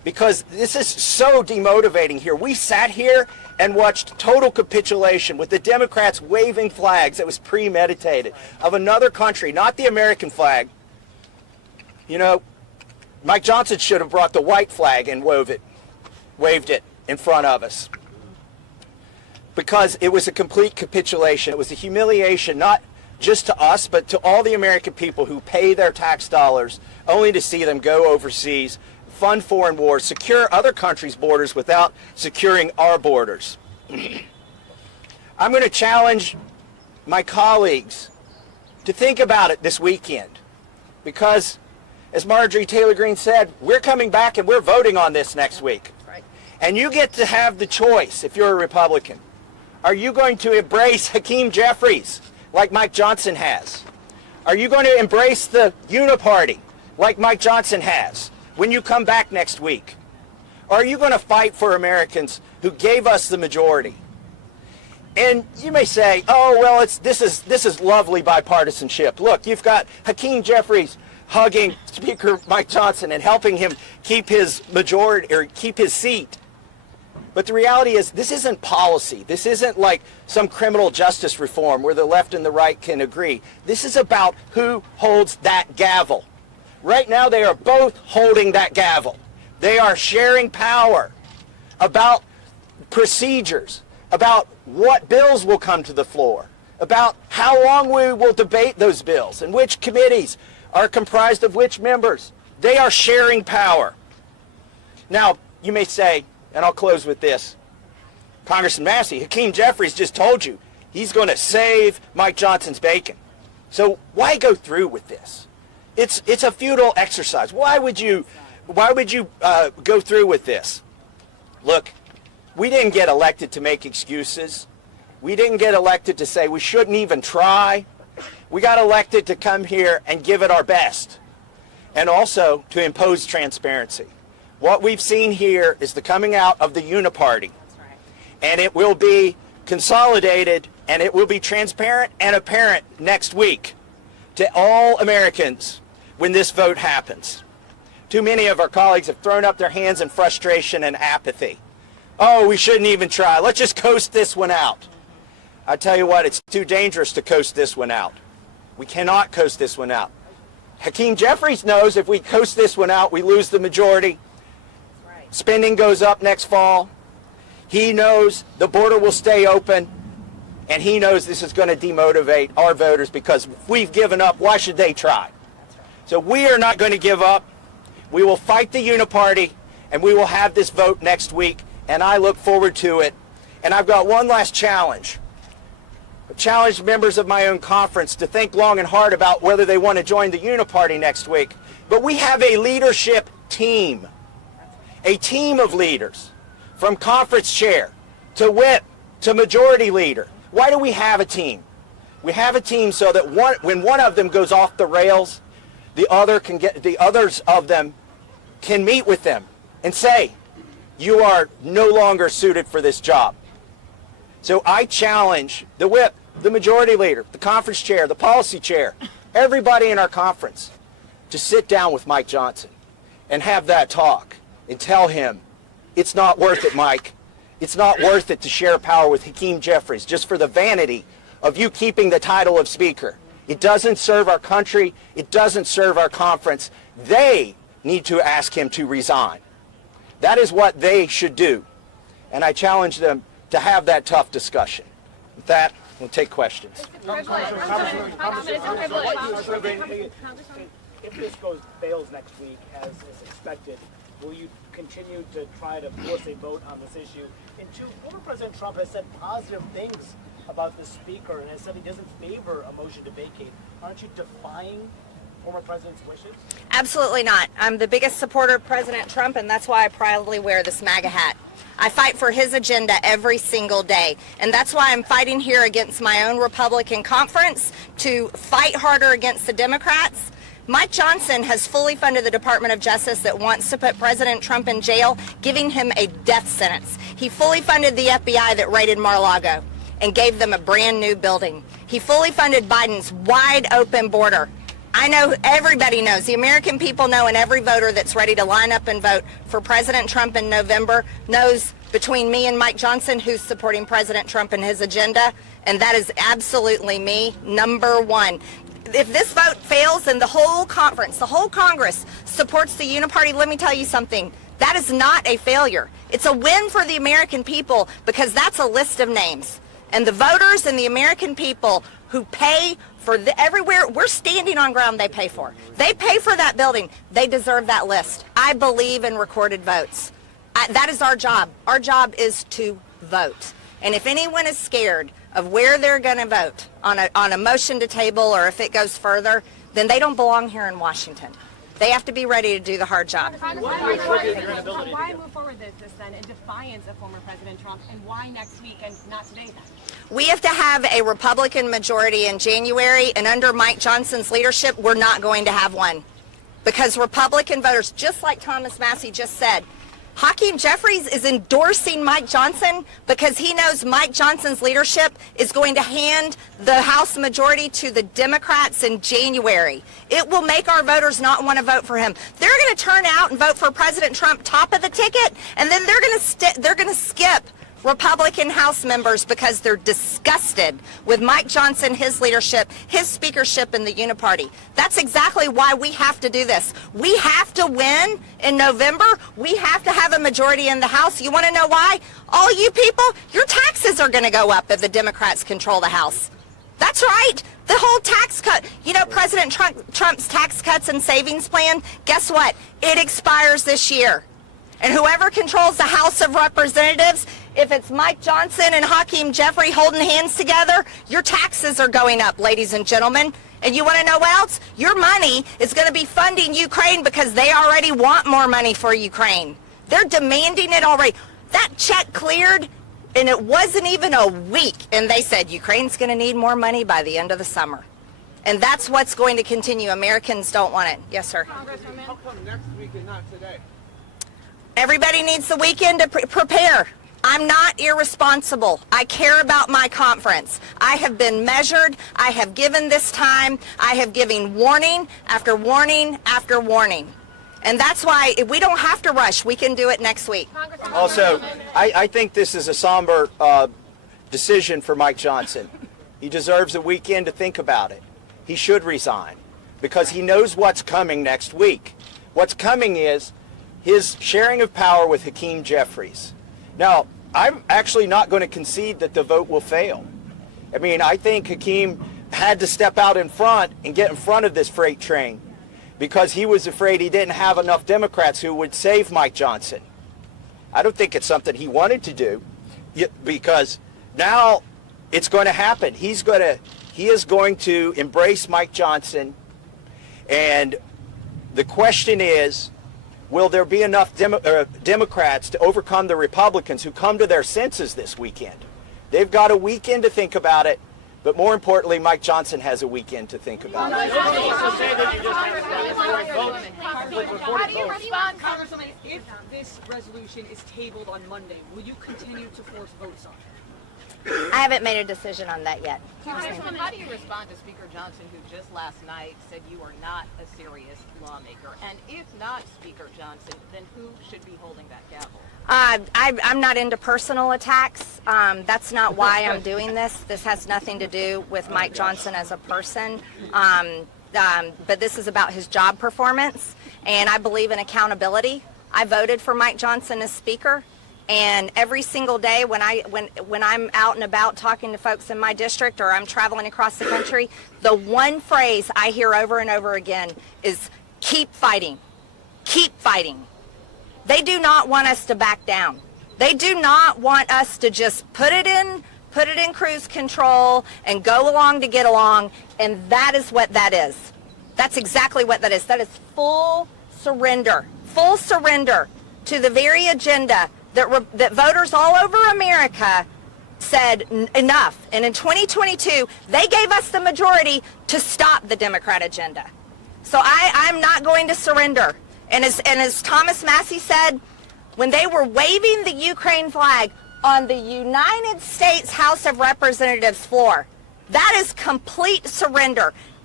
because this is so demotivating here. We sat here and watched total capitulation with the Democrats waving flags that was premeditated of another country, not the American flag. You know, Mike Johnson should have brought the white flag and waved it in front of us, because it was a complete capitulation. It was a humiliation, not just to us, but to all the American people who pay their tax dollars only to see them go overseas, fund foreign wars, secure other countries' borders without securing our borders. I'm going to challenge my colleagues to think about it this weekend, because, as Marjorie Taylor Greene said, we're coming back and we're voting on this next week. Right. And you get to have the choice, if you're a Republican. Are you going to embrace Hakeem Jeffries like Mike Johnson has? Are you going to embrace the uniparty like Mike Johnson has when you come back next week? Or are you going to fight for Americans who gave us the majority? And you may say, oh, well, this is lovely bipartisanship. Look, you've got Hakeem Jeffries hugging Speaker Mike Johnson and helping him keep his majority, or keep his seat. But the reality is, this isn't policy. This isn't like some criminal justice reform where the left and the right can agree. This is about who holds that gavel. Right now, they are both holding that gavel. They are sharing power about procedures, about what bills will come to the floor, about how long we will debate those bills, and which committees are comprised of which members. They are sharing power. Now, you may say, and I'll close with this, Congressman Massie, Hakeem Jeffries just told you he's going to save Mike Johnson's bacon. So why go through with this? It's a futile exercise. Why would you go through with this? Look, we didn't get elected to make excuses. We didn't get elected to say we shouldn't even try. We got elected to come here and give it our best, and also to impose transparency. What we've seen here is the coming out of the uniparty, and it will be consolidated, and it will be transparent and apparent next week to all Americans when this vote happens. Too many of our colleagues have thrown up their hands in frustration and apathy. Oh, we shouldn't even try. Let's just coast this one out. I tell you what, it's too dangerous to coast this one out. We cannot coast this one out. Hakeem Jeffries knows if we coast this one out, we lose the majority. Spending goes up next fall. He knows the border will stay open, and he knows this is going to demotivate our voters, because if we've given up, why should they try? So we are not going to give up. We will fight the uniparty, and we will have this vote next week, and I look forward to it. And I've got one last challenge. I challenge members of my own conference to think long and hard about whether they want to join the uniparty next week. But we have a leadership team. A team of leaders, from conference chair to whip to majority leader. Why do we have a team? We have a team so that when one of them goes off the rails, the others of them can meet with them and say, you are no longer suited for this job. So I challenge the whip, the majority leader, the conference chair, the policy chair, everybody in our conference to sit down with Mike Johnson and have that talk. And tell him, it's not worth it, Mike. It's not worth it to share power with Hakeem Jeffries just for the vanity of you keeping the title of Speaker. It doesn't serve our country. It doesn't serve our conference. They need to ask him to resign. That is what they should do. And I challenge them to have that tough discussion. With that, we'll take questions. If this fails next week, as is expected, will you continue to try to force a vote on this issue? And two, former President Trump has said positive things about the Speaker and has said he doesn't favor a motion to vacate. Aren't you defying former President's wishes? Absolutely not. I'm the biggest supporter of President Trump, and that's why I proudly wear this MAGA hat. I fight for his agenda every single day, and that's why I'm fighting here against my own Republican conference to fight harder against the Democrats. Mike Johnson has fully funded the Department of Justice that wants to put President Trump in jail, giving him a death sentence. He fully funded the FBI that raided Mar-a-Lago and gave them a brand new building. He fully funded Biden's wide open border. I know everybody knows, the American people know, and every voter that's ready to line up and vote for President Trump in November knows between me and Mike Johnson who's supporting President Trump and his agenda, and that is absolutely me, number one. If this vote fails, then the whole conference, the whole Congress supports the uniparty. Let me tell you something. That is not a failure. It's a win for the American people, because that's a list of names. And the voters and the American people who pay for everywhere, we're standing on ground they pay for. They pay for that building. They deserve that list. I believe in recorded votes. That is our job. Our job is to vote. And if anyone is scared of where they're going to vote on a motion to table, or if it goes further, then they don't belong here in Washington. They have to be ready to do the hard job. Why move forward this then in defiance of former President Trump, and why next week and not today then? We have to have a Republican majority in January, and under Mike Johnson's leadership, we're not going to have one. Because Republican voters, just like Thomas Massie just said, Hakeem Jeffries is endorsing Mike Johnson because he knows Mike Johnson's leadership is going to hand the House majority to the Democrats in January. It will make our voters not want to vote for him. They're going to turn out and vote for President Trump top of the ticket, and then they're going to skip Republican House members because they're disgusted with Mike Johnson, his leadership, his speakership in the uniparty. That's exactly why we have to do this. We have to win in November. We have to have a majority in the House. You want to know why? All you people, your taxes are going to go up if the Democrats control the House. That's right. The whole tax cut. You know, President Trump's tax cuts and savings plan, guess what? It expires this year. And whoever controls the House of Representatives, if it's Mike Johnson and Hakeem Jeffries holding hands together, your taxes are going up, ladies and gentlemen. And you want to know what else? Your money is going to be funding Ukraine because they already want more money for Ukraine. They're demanding it already. That check cleared, and it wasn't even a week, and they said Ukraine's going to need more money by the end of the summer. And that's what's going to continue. Americans don't want it. Yes, sir. Congresswoman, how come next week and not today? Everybody needs the weekend to prepare. I'm not irresponsible. I care about my conference. I have been measured. I have given this time. I have given warning after warning after warning. And that's why if we don't have to rush. We can do it next week. Also, I think this is a somber decision for Mike Johnson. He deserves a weekend to think about it. He should resign because he knows what's coming next week. What's coming is his sharing of power with Hakeem Jeffries. Now, I'm actually not going to concede that the vote will fail. I mean, I think Hakeem had to step out in front and get in front of this freight train because he was afraid he didn't have enough Democrats who would save Mike Johnson. I don't think it's something he wanted to do because now it's going to happen. He is going to embrace Mike Johnson, and the question is, will there be enough Democrats to overcome the Republicans who come to their senses this weekend? They've got a weekend to think about it, but more importantly, Mike Johnson has a weekend to think about it. How do you respond, Congresswoman, if this resolution is tabled on Monday? Will you continue to force votes on it? I haven't made a decision on that yet. Congresswoman, how do you respond to Speaker Johnson, who just last night said you are not a serious lawmaker? And if not Speaker Johnson, then who should be holding that gavel? I'm not into personal attacks. That's not why I'm doing this. This has nothing to do with Mike Johnson as a person. But this is about his job performance, and I believe in accountability. I voted for Mike Johnson as Speaker. And every single day when I'm out and about talking to folks in my district or I'm traveling across the country, the one phrase I hear over and over again is keep fighting. Keep fighting. They do not want us to back down. They do not want us to just put it in cruise control and go along to get along, and that is what that is. That's exactly what that is. That is full surrender to the very agenda that voters all over America said enough. And in 2022, they gave us the majority to stop the Democrat agenda. So I'm not going to surrender. And as Thomas Massie said, when they were waving the Ukraine flag on the United States House of Representatives floor, that is complete surrender.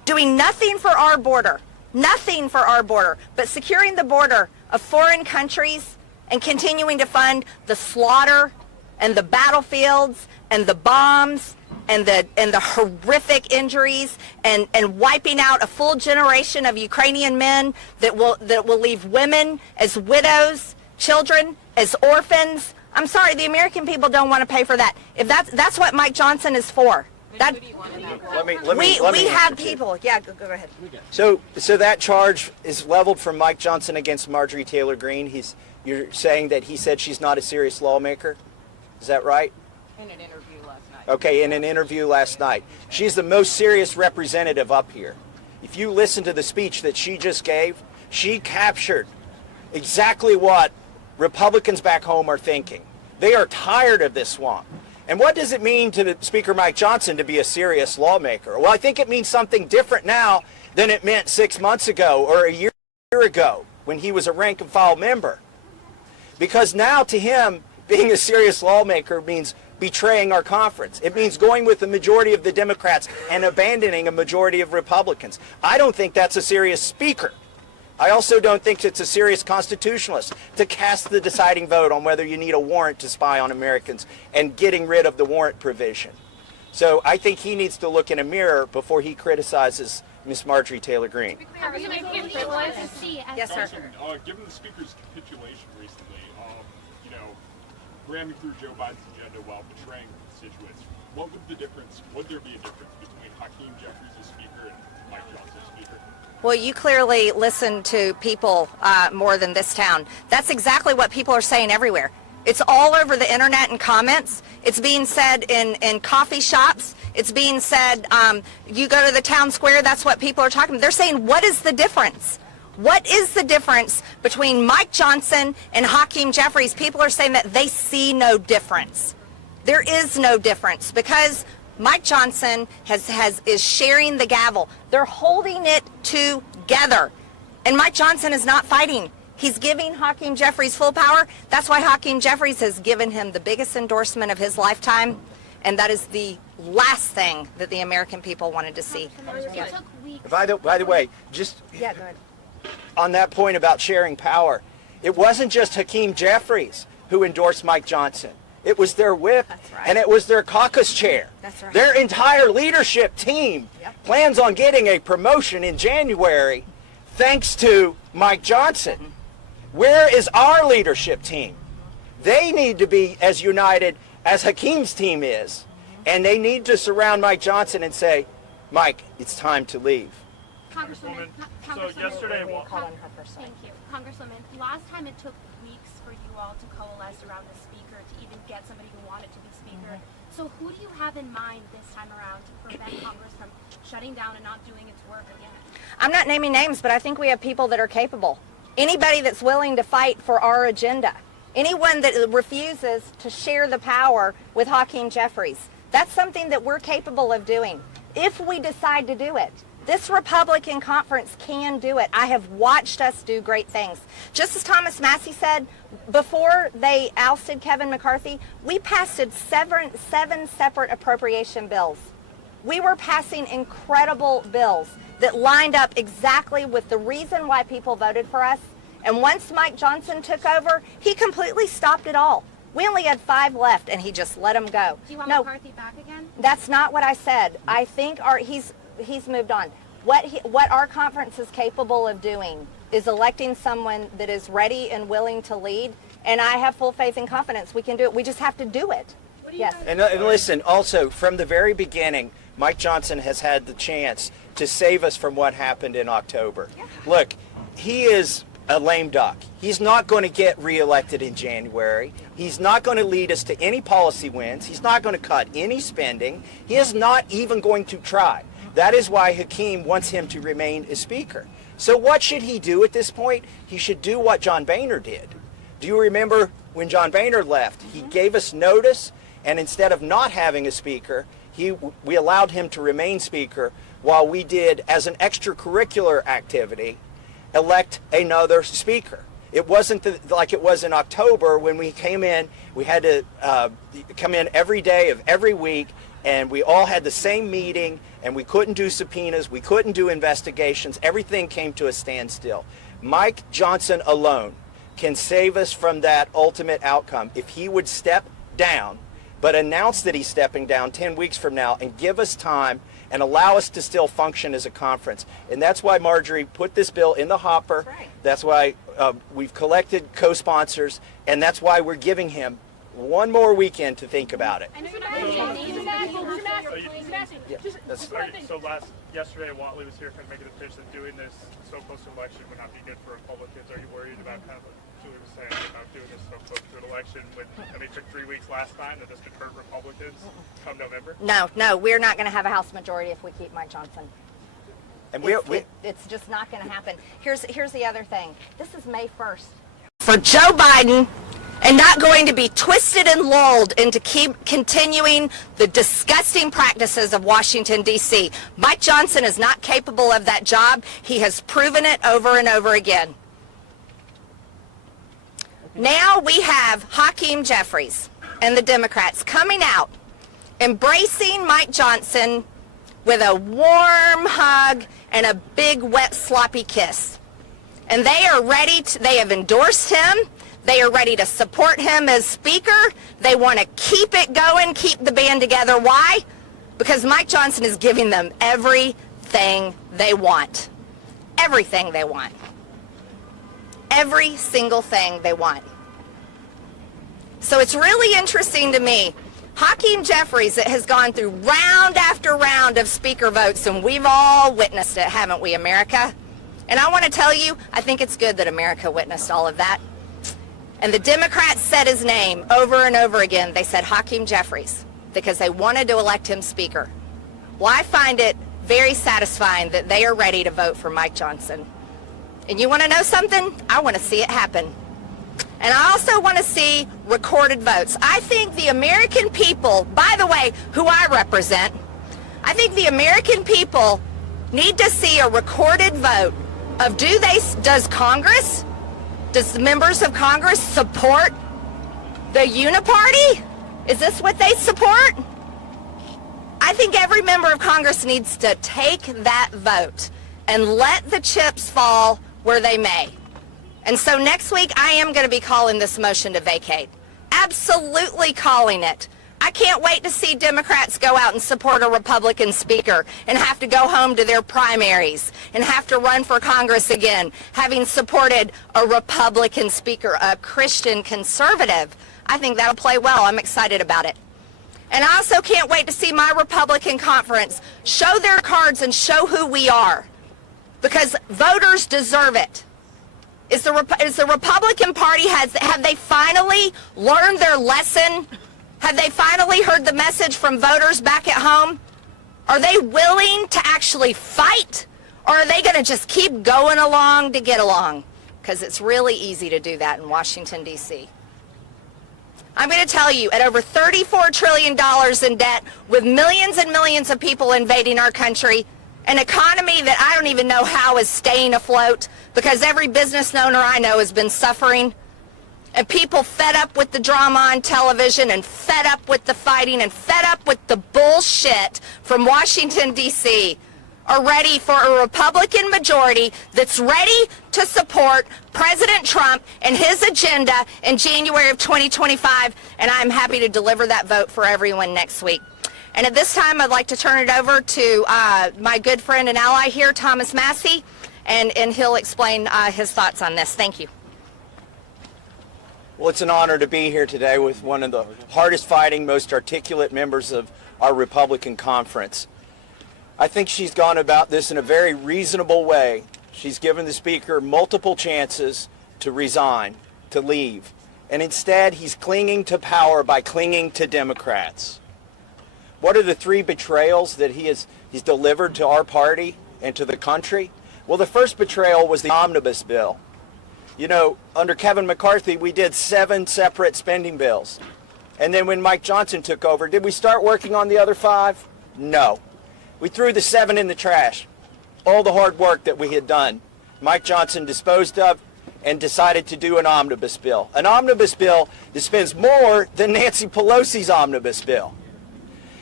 doing nothing for our border, but securing the border of foreign countries and continuing to fund the slaughter and the battlefields and the bombs and the horrific injuries and wiping out a full generation of Ukrainian men that will leave women as widows, children as orphans. I'm sorry, the American people don't want to pay for that. If that's what Mike Johnson is for. That we have people. Yeah, go ahead. So that charge is leveled from Mike Johnson against Marjorie Taylor Greene. You're saying that he said she's not a serious lawmaker. Is that right? In an interview last night. Okay, in an interview last night. She's the most serious representative up here. If you listen to the speech that she just gave, she captured exactly what Republicans back home are thinking. They are tired of this swamp. And what does it mean to Speaker Mike Johnson to be a serious lawmaker? Well, I think it means something different now than it meant 6 months ago or a year ago when he was a rank and file member. Because now to him, being a serious lawmaker means betraying our conference. It means going with the majority of the Democrats and abandoning a majority of Republicans. I don't think that's a serious speaker. I also don't think it's a serious constitutionalist to cast the deciding vote on whether you need a warrant to spy on Americans and getting rid of the warrant provision. So I think he needs to look in a mirror before he criticizes Miss Marjorie Taylor Greene. Yes, sir. Given the speaker's capitulation recently, ramming through Joe Biden's agenda while betraying constituents, would there be a difference between Hakeem Jeffries as speaker and Mike Johnson as speaker? Well, you clearly listen to people more than this town. That's exactly what people are saying everywhere. It's all over the internet and comments. It's being said in coffee shops. It's being said, you go to the town square, that's what people are talking about. They're saying, what is the difference? What is the difference between Mike Johnson and Hakeem Jeffries? People are saying that they see no difference. There is no difference because Mike Johnson is sharing the gavel. They're holding it together. And Mike Johnson is not fighting. He's giving Hakeem Jeffries full power. That's why Hakeem Jeffries has given him the biggest endorsement of his lifetime. And that is the last thing that the American people wanted to see. Yes. By the way, just yeah, go ahead. On that point about sharing power, it wasn't just Hakeem Jeffries who endorsed Mike Johnson. It was their whip, right. And it was their caucus chair. That's right. Their entire leadership team plans on getting a promotion in January thanks to Mike Johnson. Mm-hmm. Where is our leadership team? They need to be as united as Hakeem's team is, and they need to surround Mike Johnson and say, Mike, it's time to leave. Congresswoman, so yesterday, thank you. Congresswoman, last time it took weeks for you all to coalesce around the speaker to even get somebody who wanted to be speaker. So who do you have in mind this time around to prevent Congress from shutting down and not doing its work again? I'm not naming names, but I think we have people that are capable. Anybody that's willing to fight for our agenda. Anyone that refuses to share the power with Hakeem Jeffries. That's something that we're capable of doing if we decide to do it. This Republican conference can do it. I have watched us do great things. Just as Thomas Massie said, before they ousted Kevin McCarthy, we passed seven separate appropriation bills. We were passing incredible bills that lined up exactly with the reason why people voted for us. And once Mike Johnson took over, he completely stopped it all. We only had 5 left, and he just let them go. Do you want McCarthy back again? That's not what I said. I think he's moved on. What our conference is capable of doing is electing someone that is ready and willing to lead, and I have full faith and confidence we can do it. We just have to do it. Yes. And listen, also, from the very beginning, Mike Johnson has had the chance to save us from what happened in October. Yeah. Look, he is a lame duck. He's not going to get reelected in January. He's not going to lead us to any policy wins. He's not going to cut any spending. He is not even going to try. That is why Hakeem wants him to remain a speaker. So what should he do at this point? He should do what John Boehner did. Do you remember when John Boehner left? He gave us notice, and instead of not having a speaker, we allowed him to remain speaker while we did, as an extracurricular activity, elect another speaker. It wasn't like it was in October when we came in. We had to come in every day of every week and we all had the same meeting, and we couldn't do subpoenas, we couldn't do investigations, everything came to a standstill. Mike Johnson alone can save us from that ultimate outcome if he would step down, but announce that he's stepping down 10 weeks from now and give us time and allow us to still function as a conference. And that's why Marjorie put this bill in the hopper. That's why we've collected co-sponsors, and that's why we're giving him one more weekend to think about it. Yesterday, Watley was here kind of making the pitch that doing this so close to election would not be good for Republicans. Are you worried about kind of what Julie was saying about doing this so close to an election when, it took 3 weeks last time, that this could hurt Republicans come November? No, we're not going to have a House majority if we keep Mike Johnson. And it's just not going to happen. Here's the other thing. This is May 1st. For Joe Biden, and not going to be twisted and lulled into keep continuing the disgusting practices of Washington, D.C. Mike Johnson is not capable of that job. He has proven it over and over again. Now we have Hakeem Jeffries and the Democrats coming out, embracing Mike Johnson with a warm hug and a big, wet, sloppy kiss. And they are ready to, they have endorsed him. They are ready to support him as Speaker. They want to keep it going, keep the band together. Why? Because Mike Johnson is giving them everything they want. Everything they want. Every single thing they want. So it's really interesting to me. Hakeem Jeffries has gone through round after round of Speaker votes, and we've all witnessed it, haven't we, America? And I want to tell you, I think it's good that America witnessed all of that. And the Democrats said his name over and over again. They said Hakeem Jeffries because they wanted to elect him Speaker. Well, I find it very satisfying that they are ready to vote for Mike Johnson. And you want to know something? I want to see it happen. And I also want to see recorded votes. I think the American people, by the way, who I represent, I think the American people need to see a recorded vote of does Congress, does the members of Congress support the uniparty? Is this what they support? I think every member of Congress needs to take that vote and let the chips fall where they may. And so next week, I am going to be calling this motion to vacate. Absolutely calling it. I can't wait to see Democrats go out and support a Republican Speaker and have to go home to their primaries and have to run for Congress again, having supported a Republican Speaker, a Christian conservative. I think that'll play well. I'm excited about it. And I also can't wait to see my Republican conference show their cards and show who we are, because voters deserve it. Is the Republican Party, have they finally learned their lesson? Have they finally heard the message from voters back at home? Are they willing to actually fight? Or are they going to just keep going along to get along? Because it's really easy to do that in Washington, D.C. I'm going to tell you, at over $34 trillion in debt, with millions and millions of people invading our country, an economy that I don't even know how is staying afloat, because every business owner I know has been suffering, and people fed up with the drama on television and fed up with the fighting and fed up with the bullshit from Washington, D.C., are ready for a Republican majority that's ready to support President Trump and his agenda in January of 2025, and I'm happy to deliver that vote for everyone next week. And at this time, I'd like to turn it over to my good friend and ally here, Thomas Massie, and he'll explain his thoughts on this. Thank you. Well, it's an honor to be here today with one of the hardest fighting, most articulate members of our Republican conference. I think she's gone about this in a very reasonable way. She's given the Speaker multiple chances to resign, to leave, and instead he's clinging to power by clinging to Democrats. What are the three betrayals that he's delivered to our party and to the country? Well, the first betrayal was the omnibus bill. You know, under Kevin McCarthy, we did 7 separate spending bills. And then when Mike Johnson took over, did we start working on the other 5? No. We threw the 7 in the trash. All the hard work that we had done, Mike Johnson disposed of and decided to do an omnibus bill. An omnibus bill that spends more than Nancy Pelosi's omnibus bill.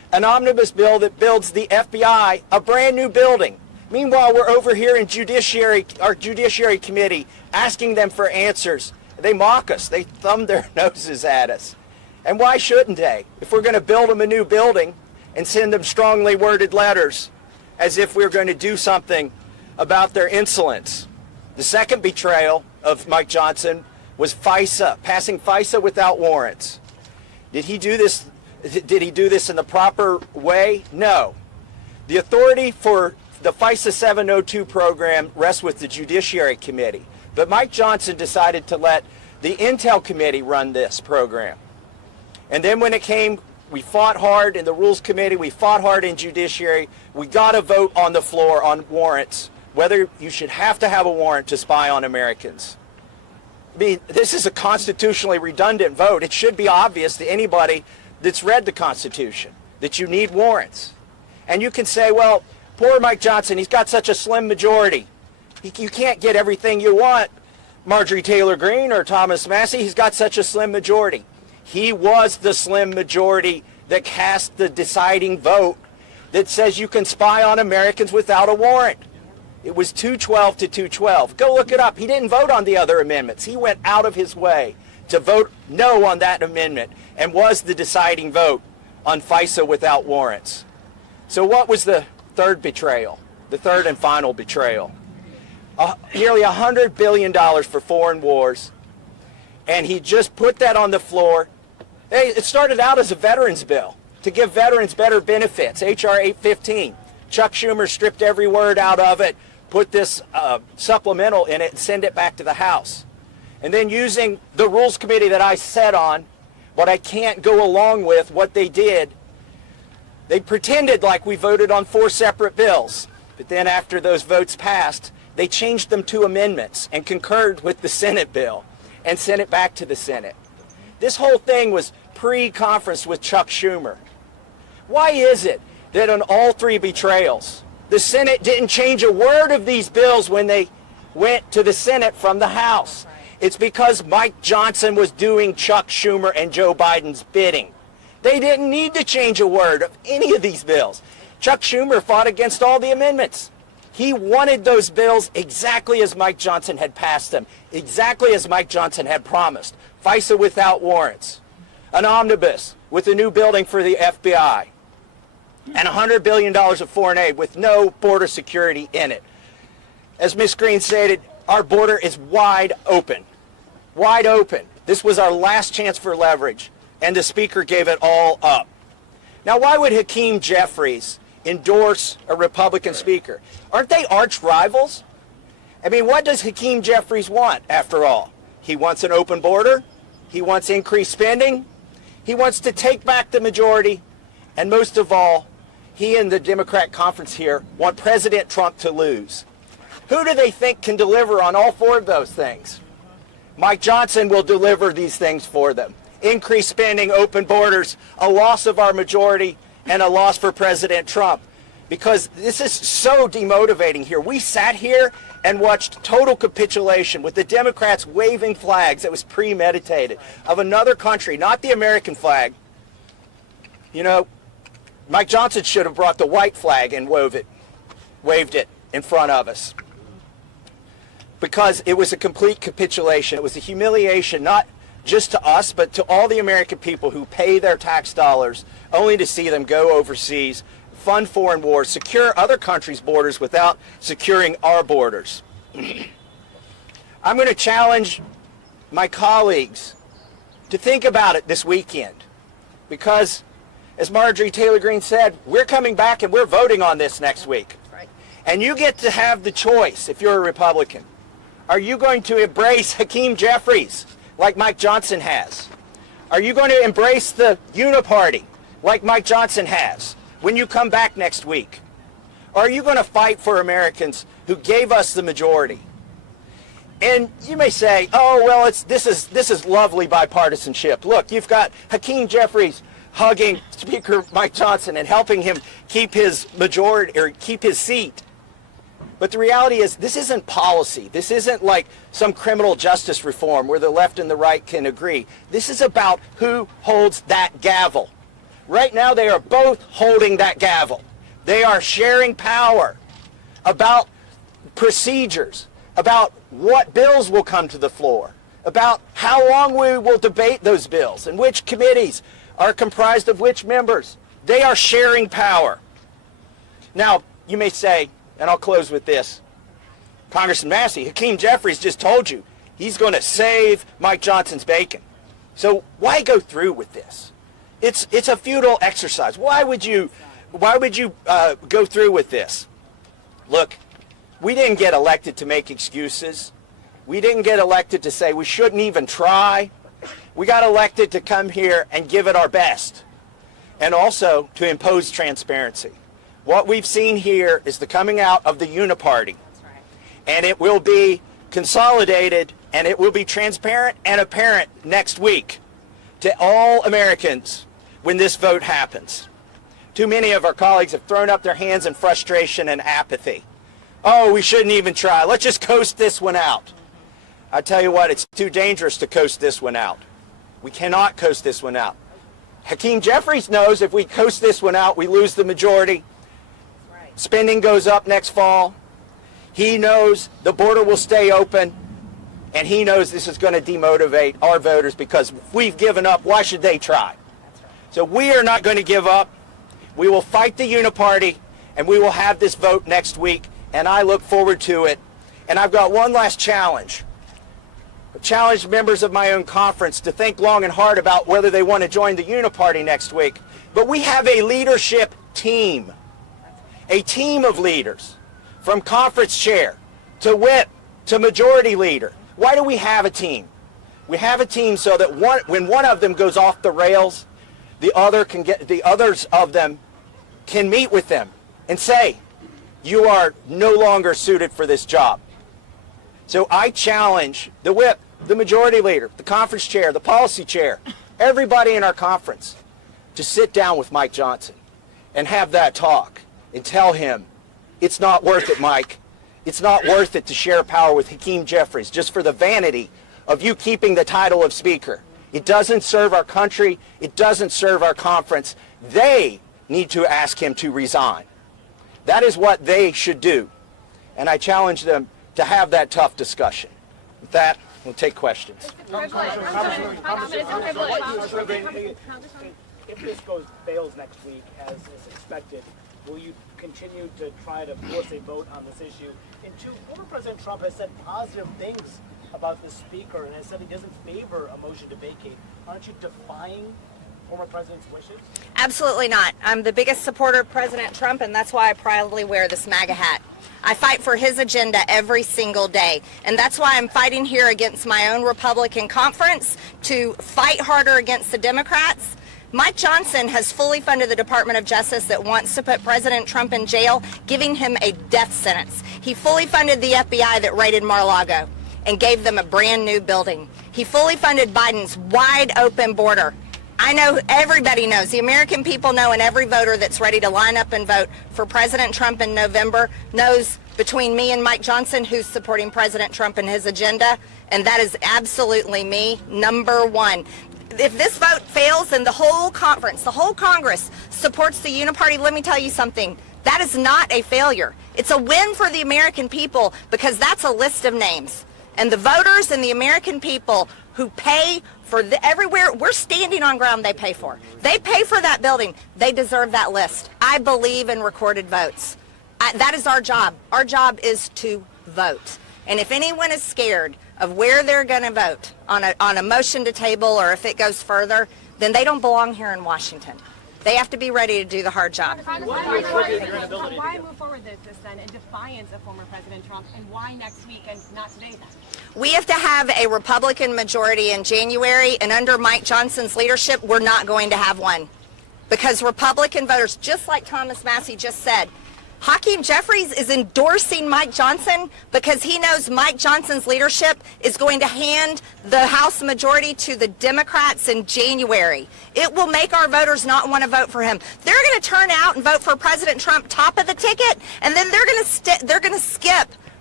an omnibus bill that builds the FBI a brand new building. Meanwhile, we're over here in our Judiciary Committee asking them for answers. They mock us. They thumb their noses at us. And why shouldn't they? If we're going to build them a new building and send them strongly worded letters as if we're going to do something about their insolence. The second betrayal of Mike Johnson was FISA, passing FISA without warrants. Did he do this in the proper way? No. The authority for the FISA 702 program rests with the Judiciary Committee. But Mike Johnson decided to let the Intel Committee run this program. And then when it came, we fought hard in the Rules Committee, we fought hard in Judiciary. We got a vote on the floor on warrants, whether you should have to have a warrant to spy on Americans. I mean, this is a constitutionally redundant vote. It should be obvious to anybody that's read the Constitution that you need warrants. And you can say, well, poor Mike Johnson, he's got such a slim majority. You can't get everything you want, Marjorie Taylor Greene or Thomas Massie. He's got such a slim majority. He was the slim majority that cast the deciding vote that says you can spy on Americans without a warrant. It was 212 to 212. Go look it up. He didn't vote on the other amendments. He went out of his way to vote no on that amendment and was the deciding vote on FISA without warrants. So what was the third betrayal, the third and final betrayal? Nearly $100 billion for foreign wars, and he just put that on the floor. Hey, it started out as a veterans bill to give veterans better benefits, H.R. 815. Chuck Schumer stripped every word out of it, put this supplemental in it, and send it back to the House. And then using the Rules Committee that I sat on, but I can't go along with what they did, they pretended like we voted on 4 separate bills. But then after those votes passed, they changed them to amendments and concurred with the Senate bill and sent it back to the Senate. This whole thing was pre-conference with Chuck Schumer. Why is it that on all 3 betrayals, the Senate didn't change a word of these bills when they went to the Senate from the House? It's because Mike Johnson was doing Chuck Schumer and Joe Biden's bidding. They didn't need to change a word of any of these bills. Chuck Schumer fought against all the amendments. He wanted those bills exactly as Mike Johnson had passed them, exactly as Mike Johnson had promised. FISA without warrants, an omnibus with a new building for the FBI, and $100 billion of foreign aid with no border security in it. As Ms. Greene stated, our border is wide open. Wide open. This was our last chance for leverage, and the Speaker gave it all up. Now, why would Hakeem Jeffries endorse a Republican Speaker? Aren't they arch rivals? I mean, what does Hakeem Jeffries want, after all? He wants an open border. He wants increased spending. He wants to take back the majority. And most of all, he and the Democrat conference here want President Trump to lose. Who do they think can deliver on all 4 of those things? Mike Johnson will deliver these things for them. Increased spending, open borders, a loss of our majority, and a loss for President Trump. Because this is so demotivating here. We sat here and watched total capitulation with the Democrats waving flags that was premeditated of another country, not the American flag. You know, Mike Johnson should have brought the white flag and waved it in front of us. Because it was a complete capitulation. It was a humiliation, not just to us, but to all the American people who pay their tax dollars only to see them go overseas, fund foreign wars, secure other countries' borders without securing our borders. I'm going to challenge my colleagues to think about it this weekend, because, as Marjorie Taylor Greene said, we're coming back and we're voting on this next week. And you get to have the choice if you're a Republican. Are you going to embrace Hakeem Jeffries like Mike Johnson has? Are you going to embrace the Uniparty like Mike Johnson has when you come back next week? Or are you going to fight for Americans who gave us the majority? And you may say, oh, well, this is lovely bipartisanship. Look, you've got Hakeem Jeffries hugging Speaker Mike Johnson and helping him keep his majority or keep his seat. But the reality is, this isn't policy. This isn't like some criminal justice reform where the left and the right can agree. This is about who holds that gavel. Right now they are both holding that gavel. They are sharing power about procedures, about what bills will come to the floor, about how long we will debate those bills and which committees are comprised of which members. They are sharing power. Now, you may say, and I'll close with this, Congressman Massie, Hakeem Jeffries just told you he's going to save Mike Johnson's bacon. So why go through with this? It's a futile exercise. Why would you go through with this? Look, we didn't get elected to make excuses. We didn't get elected to say we shouldn't even try. We got elected to come here and give it our best, and also to impose transparency. What we've seen here is the coming out of the uniparty, and it will be consolidated, and it will be transparent and apparent next week to all Americans when this vote happens. Too many of our colleagues have thrown up their hands in frustration and apathy. Oh, we shouldn't even try. Let's just coast this one out. I tell you what, it's too dangerous to coast this one out. We cannot coast this one out. Hakeem Jeffries knows if we coast this one out, we lose the majority. Spending goes up next fall. He knows the border will stay open, and he knows this is going to demotivate our voters because if we've given up, why should they try? So we are not going to give up. We will fight the uniparty, and we will have this vote next week, and I look forward to it. And I've got one last challenge. I challenge members of my own conference to think long and hard about whether they want to join the uniparty next week. But we have a leadership team, a team of leaders, from conference chair to whip to majority leader. Why do we have a team? We have a team so that when one of them goes off the rails, the others of them can meet with them and say, you are no longer suited for this job. So I challenge the whip, the majority leader, the conference chair, the policy chair, everybody in our conference to sit down with Mike Johnson and have that talk and tell him, it's not worth it, Mike. It's not worth it to share power with Hakeem Jeffries just for the vanity of you keeping the title of Speaker. It doesn't serve our country. It doesn't serve our conference. They need to ask him to resign. That is what they should do. And I challenge them to have that tough discussion. With that, we'll take questions. If this fails next week, as is expected, will you continue to try to force a vote on this issue? And two, former President Trump has said positive things about the Speaker and has said he doesn't favor a motion to vacate. Aren't you defying former President's wishes? Absolutely not. I'm the biggest supporter of President Trump, and that's why I proudly wear this MAGA hat. I fight for his agenda every single day, and that's why I'm fighting here against my own Republican conference to fight harder against the Democrats. Mike Johnson has fully funded the Department of Justice that wants to put President Trump in jail, giving him a death sentence. He fully funded the FBI that raided Mar-a-Lago and gave them a brand new building. He fully funded Biden's wide open border. I know, everybody knows, the American people know, and every voter that's ready to line up and vote for President Trump in November knows between me and Mike Johnson who's supporting President Trump and his agenda, and that is absolutely me, number one. If this vote fails, then the whole conference, the whole Congress supports the uniparty. Let me tell you something. That is not a failure. It's a win for the American people because that's a list of names. And the voters and the American people who pay for everywhere, we're standing on ground they pay for. They pay for that building. They deserve that list. I believe in recorded votes. That is our job. Our job is to vote. And if anyone is scared of where they're going to vote on a motion to table or if it goes further, then they don't belong here in Washington. They have to be ready to do the hard job. Why move forward with this then in defiance of former President Trump, and why next week and not today then? We have to have a Republican majority in January, and under Mike Johnson's leadership, we're not going to have one. Because Republican voters, just like Thomas Massie just said, Hakeem Jeffries is endorsing Mike Johnson because he knows Mike Johnson's leadership is going to hand the House majority to the Democrats in January. It will make our voters not want to vote for him. They're going to turn out and vote for President Trump top of the ticket, and then they're going to skip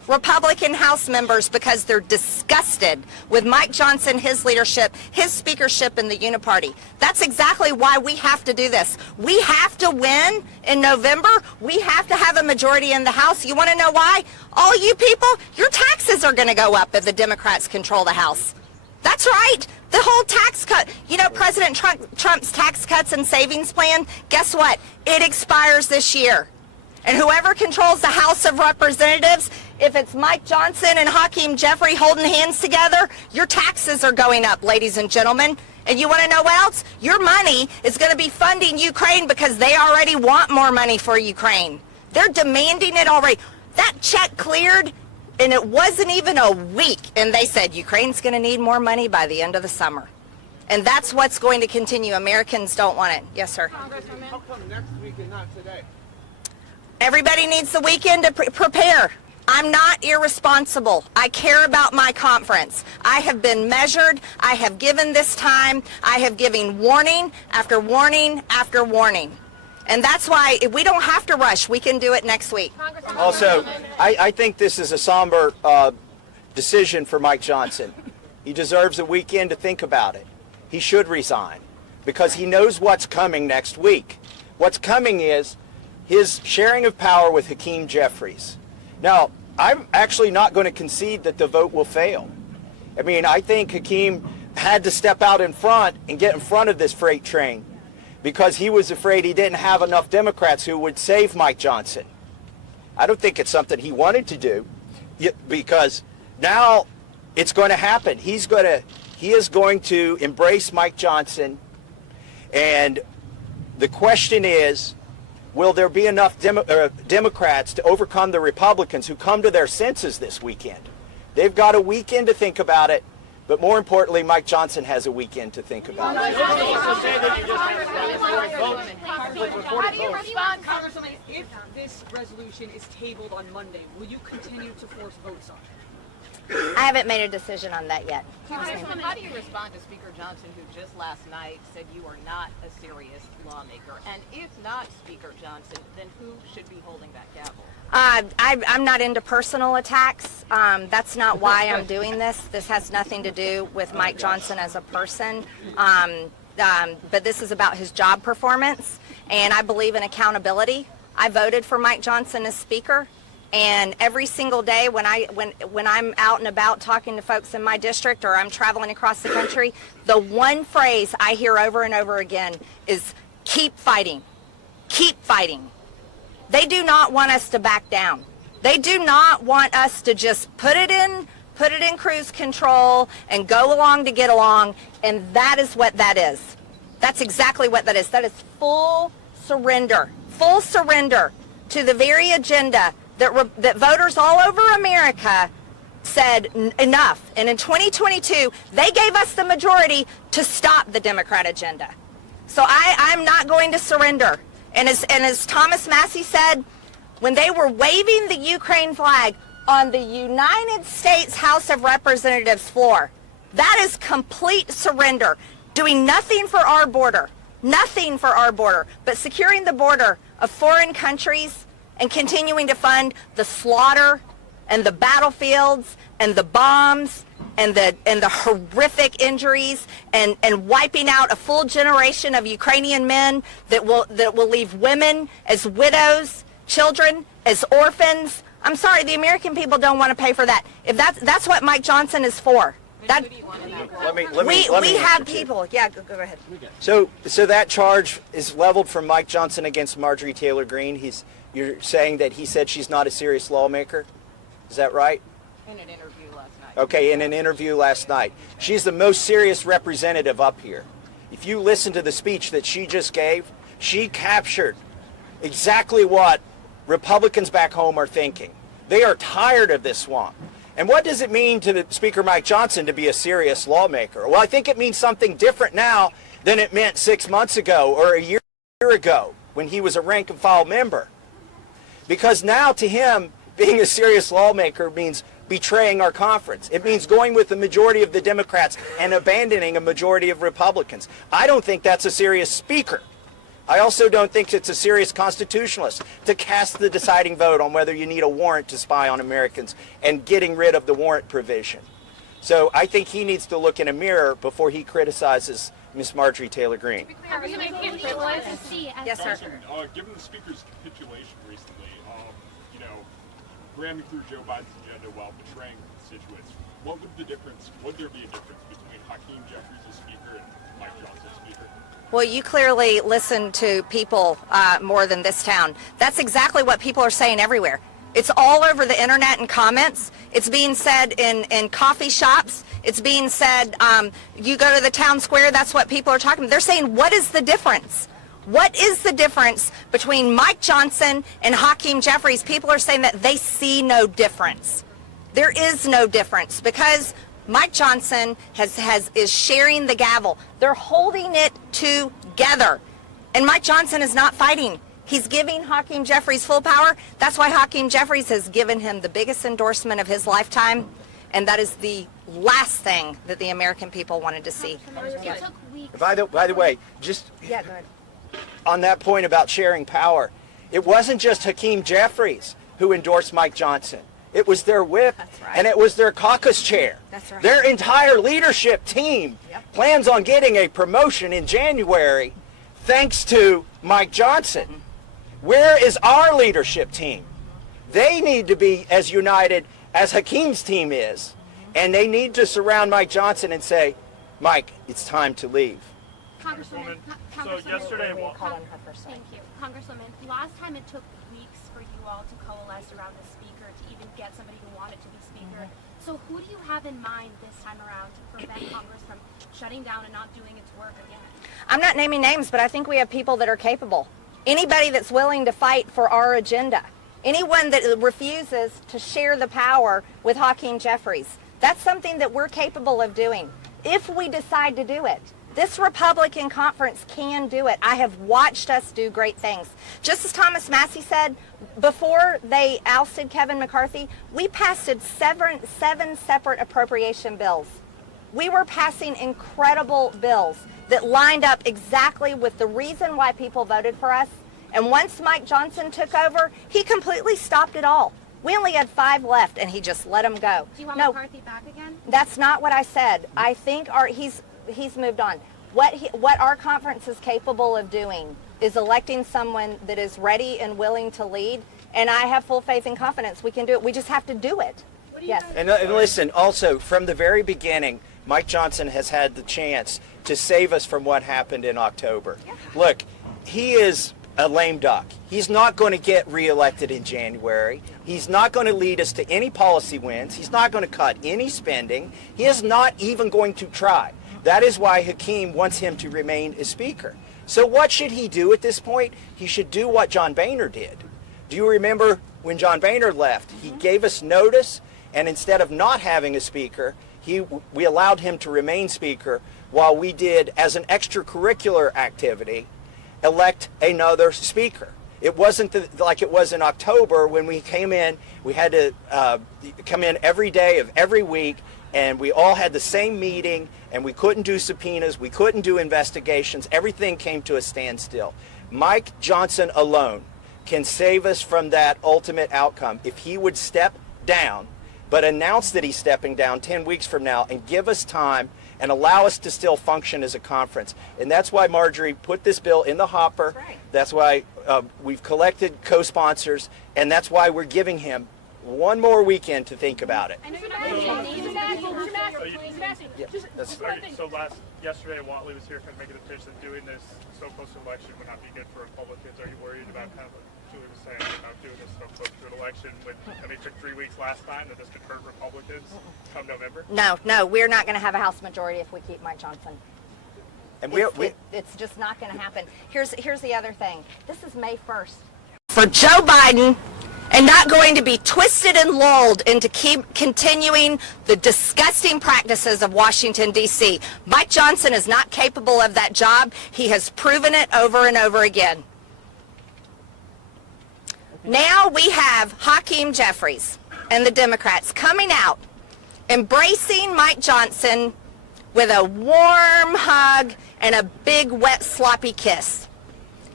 Republican House members because they're disgusted with Mike Johnson, his leadership, his speakership in the Uniparty. That's exactly why we have to do this. We have to win in November. We have to have a majority in the House. You want to know why? All you people, your taxes are going to go up if the Democrats control the House. That's right. The whole tax cut. You know, President Trump's tax cuts and savings plan, guess what? It expires this year. And whoever controls the House of Representatives, if it's Mike Johnson and Hakeem Jeffries holding hands together, your taxes are going up, ladies and gentlemen. And you want to know what else? Your money is going to be funding Ukraine because they already want more money for Ukraine. They're demanding it already. That check cleared, and it wasn't even a week, and they said Ukraine's going to need more money by the end of the summer. And that's what's going to continue. Americans don't want it. Yes, sir. How come next week and not today? Everybody needs the weekend to prepare. I'm not irresponsible. I care about my conference. I have been measured. I have given this time. I have given warning after warning after warning. And that's why we don't have to rush. We can do it next week. Also, I think this is a somber decision for Mike Johnson. He deserves a weekend to think about it. He should resign because he knows what's coming next week. What's coming is his sharing of power with Hakeem Jeffries. Now, I'm actually not going to concede that the vote will fail. I mean, I think Hakeem had to step out in front and get in front of this freight train because he was afraid he didn't have enough Democrats who would save Mike Johnson. I don't think it's something he wanted to do because now it's going to happen. He is going to embrace Mike Johnson, and the question is, will there be enough Democrats to overcome the Republicans who come to their senses this weekend? They've got a weekend to think about it, but more importantly, Mike Johnson has a weekend to think about it. How do you respond, Congresswoman, if this resolution is tabled on Monday? Will you continue to force votes on it? I haven't made a decision on that yet. Congresswoman, how do you respond to Speaker Johnson, who just last night said you are not a serious lawmaker? And if not Speaker Johnson, then who should be holding that gavel? I'm not into personal attacks. That's not why I'm doing this. This has nothing to do with Mike Johnson as a person. But this is about his job performance, and I believe in accountability. I voted for Mike Johnson as Speaker. And every single day when I'm out and about talking to folks in my district or I'm traveling across the country, the one phrase I hear over and over again is keep fighting. Keep fighting. They do not want us to back down. They do not want us to just put it in cruise control and go along to get along, and that is what that is. That's exactly what that is. That is full surrender to the very agenda that voters all over America said enough. And in 2022, they gave us the majority to stop the Democrat agenda. So I'm not going to surrender. And as Thomas Massie said, when they were waving the Ukraine flag on the United States House of Representatives floor, that is complete surrender. Doing nothing for our border, but securing the border of foreign countries and continuing to fund the slaughter and the battlefields and the bombs and the horrific injuries and wiping out a full generation of Ukrainian men that will leave women as widows, children as orphans. I'm sorry, the American people don't want to pay for that. If that's what Mike Johnson is for. We have people. Yeah, go ahead. So that charge is leveled from Mike Johnson against Marjorie Taylor Greene. You're saying that he said she's not a serious lawmaker? Is that right? In an interview last night. Okay, in an interview last night. She's the most serious representative up here. If you listen to the speech that she just gave, she captured exactly what Republicans back home are thinking. They are tired of this swamp. And what does it mean to Speaker Mike Johnson to be a serious lawmaker? Well, I think it means something different now than it meant 6 months ago or a year ago when he was a rank and file member. Because now to him, being a serious lawmaker means betraying our conference. It means going with the majority of the Democrats and abandoning a majority of Republicans. I don't think that's a serious speaker. I also don't think it's a serious constitutionalist to cast the deciding vote on whether you need a warrant to spy on Americans and getting rid of the warrant provision. So I think he needs to look in a mirror before he criticizes Miss Marjorie Taylor Greene. Yes, sir. Given the speaker's capitulation recently, ramming through Joe Biden's agenda while betraying constituents, would there be a difference between Hakeem Jeffries as speaker and Mike Johnson as speaker? Well, you clearly listen to people more than this town. That's exactly what people are saying everywhere. It's all over the internet and comments. It's being said in coffee shops. It's being said, you go to the town square, that's what people are talking about. They're saying, what is the difference? What is the difference between Mike Johnson and Hakeem Jeffries? People are saying that they see no difference. There is no difference because Mike Johnson is sharing the gavel. They're holding it together. And Mike Johnson is not fighting. He's giving Hakeem Jeffries full power. That's why Hakeem Jeffries has given him the biggest endorsement of his lifetime. And that is the last thing that the American people wanted to see. By the way, just yeah, go ahead. On that point about sharing power, it wasn't just Hakeem Jeffries who endorsed Mike Johnson. It was their whip, and it was their caucus chair. That's right. Their entire leadership team plans on getting a promotion in January thanks to Mike Johnson. Where is our leadership team? They need to be as united as Hakeem's team is, and they need to surround Mike Johnson and say, Mike, it's time to leave. Congresswoman, so yesterday, thank you. Congresswoman, last time it took weeks for you all to coalesce around the speaker to even get somebody who wanted to be speaker. So who do you have in mind this time around to prevent Congress from shutting down and not doing its work again? I'm not naming names, but I think we have people that are capable. Anybody that's willing to fight for our agenda. Anyone that refuses to share the power with Hakeem Jeffries. That's something that we're capable of doing if we decide to do it. This Republican conference can do it. I have watched us do great things. Just as Thomas Massie said, before they ousted Kevin McCarthy, we passed seven separate appropriation bills. We were passing incredible bills that lined up exactly with the reason why people voted for us. And once Mike Johnson took over, he completely stopped it all. We only had 5 left, and he just let them go. Do you want McCarthy back again? That's not what I said. I think he's moved on. What our conference is capable of doing is electing someone that is ready and willing to lead, and I have full faith and confidence we can do it. We just have to do it. Yes. And listen, also, from the very beginning, Mike Johnson has had the chance to save us from what happened in October. Yeah. Look, he is a lame duck. He's not going to get reelected in January. He's not going to lead us to any policy wins. He's not going to cut any spending. He is not even going to try. That is why Hakeem wants him to remain as speaker. So what should he do at this point? He should do what John Boehner did. Do you remember when John Boehner left? He gave us notice, and instead of not having a speaker, we allowed him to remain speaker while we did, as an extracurricular activity, elect another speaker. It wasn't like it was in October when we came in. We had to come in every day of every week, and we all had the same meeting, and we couldn't do subpoenas, we couldn't do investigations. Everything came to a standstill. Mike Johnson alone can save us from that ultimate outcome if he would step down, but announce that he's stepping down 10 weeks from now and give us time and allow us to still function as a conference. And that's why Marjorie put this bill in the hopper. That's right. That's why we've collected co-sponsors, and that's why we're giving him one more weekend to think about it. Yesterday, Watley was here kind of making the pitch that doing this so close to election would not be good for Republicans. Are you worried about kind of what Julie was saying about doing this so close to an election when, it took 3 weeks last time, that this could hurt Republicans come November? No, we're not going to have a House majority if we keep Mike Johnson. And it's just not going to happen. Here's the other thing. This is May 1st. For Joe Biden, and not going to be twisted and lulled into keep continuing the disgusting practices of Washington, D.C. Mike Johnson is not capable of that job. He has proven it over and over again. Now we have Hakeem Jeffries and the Democrats coming out, embracing Mike Johnson with a warm hug and a big, wet, sloppy kiss.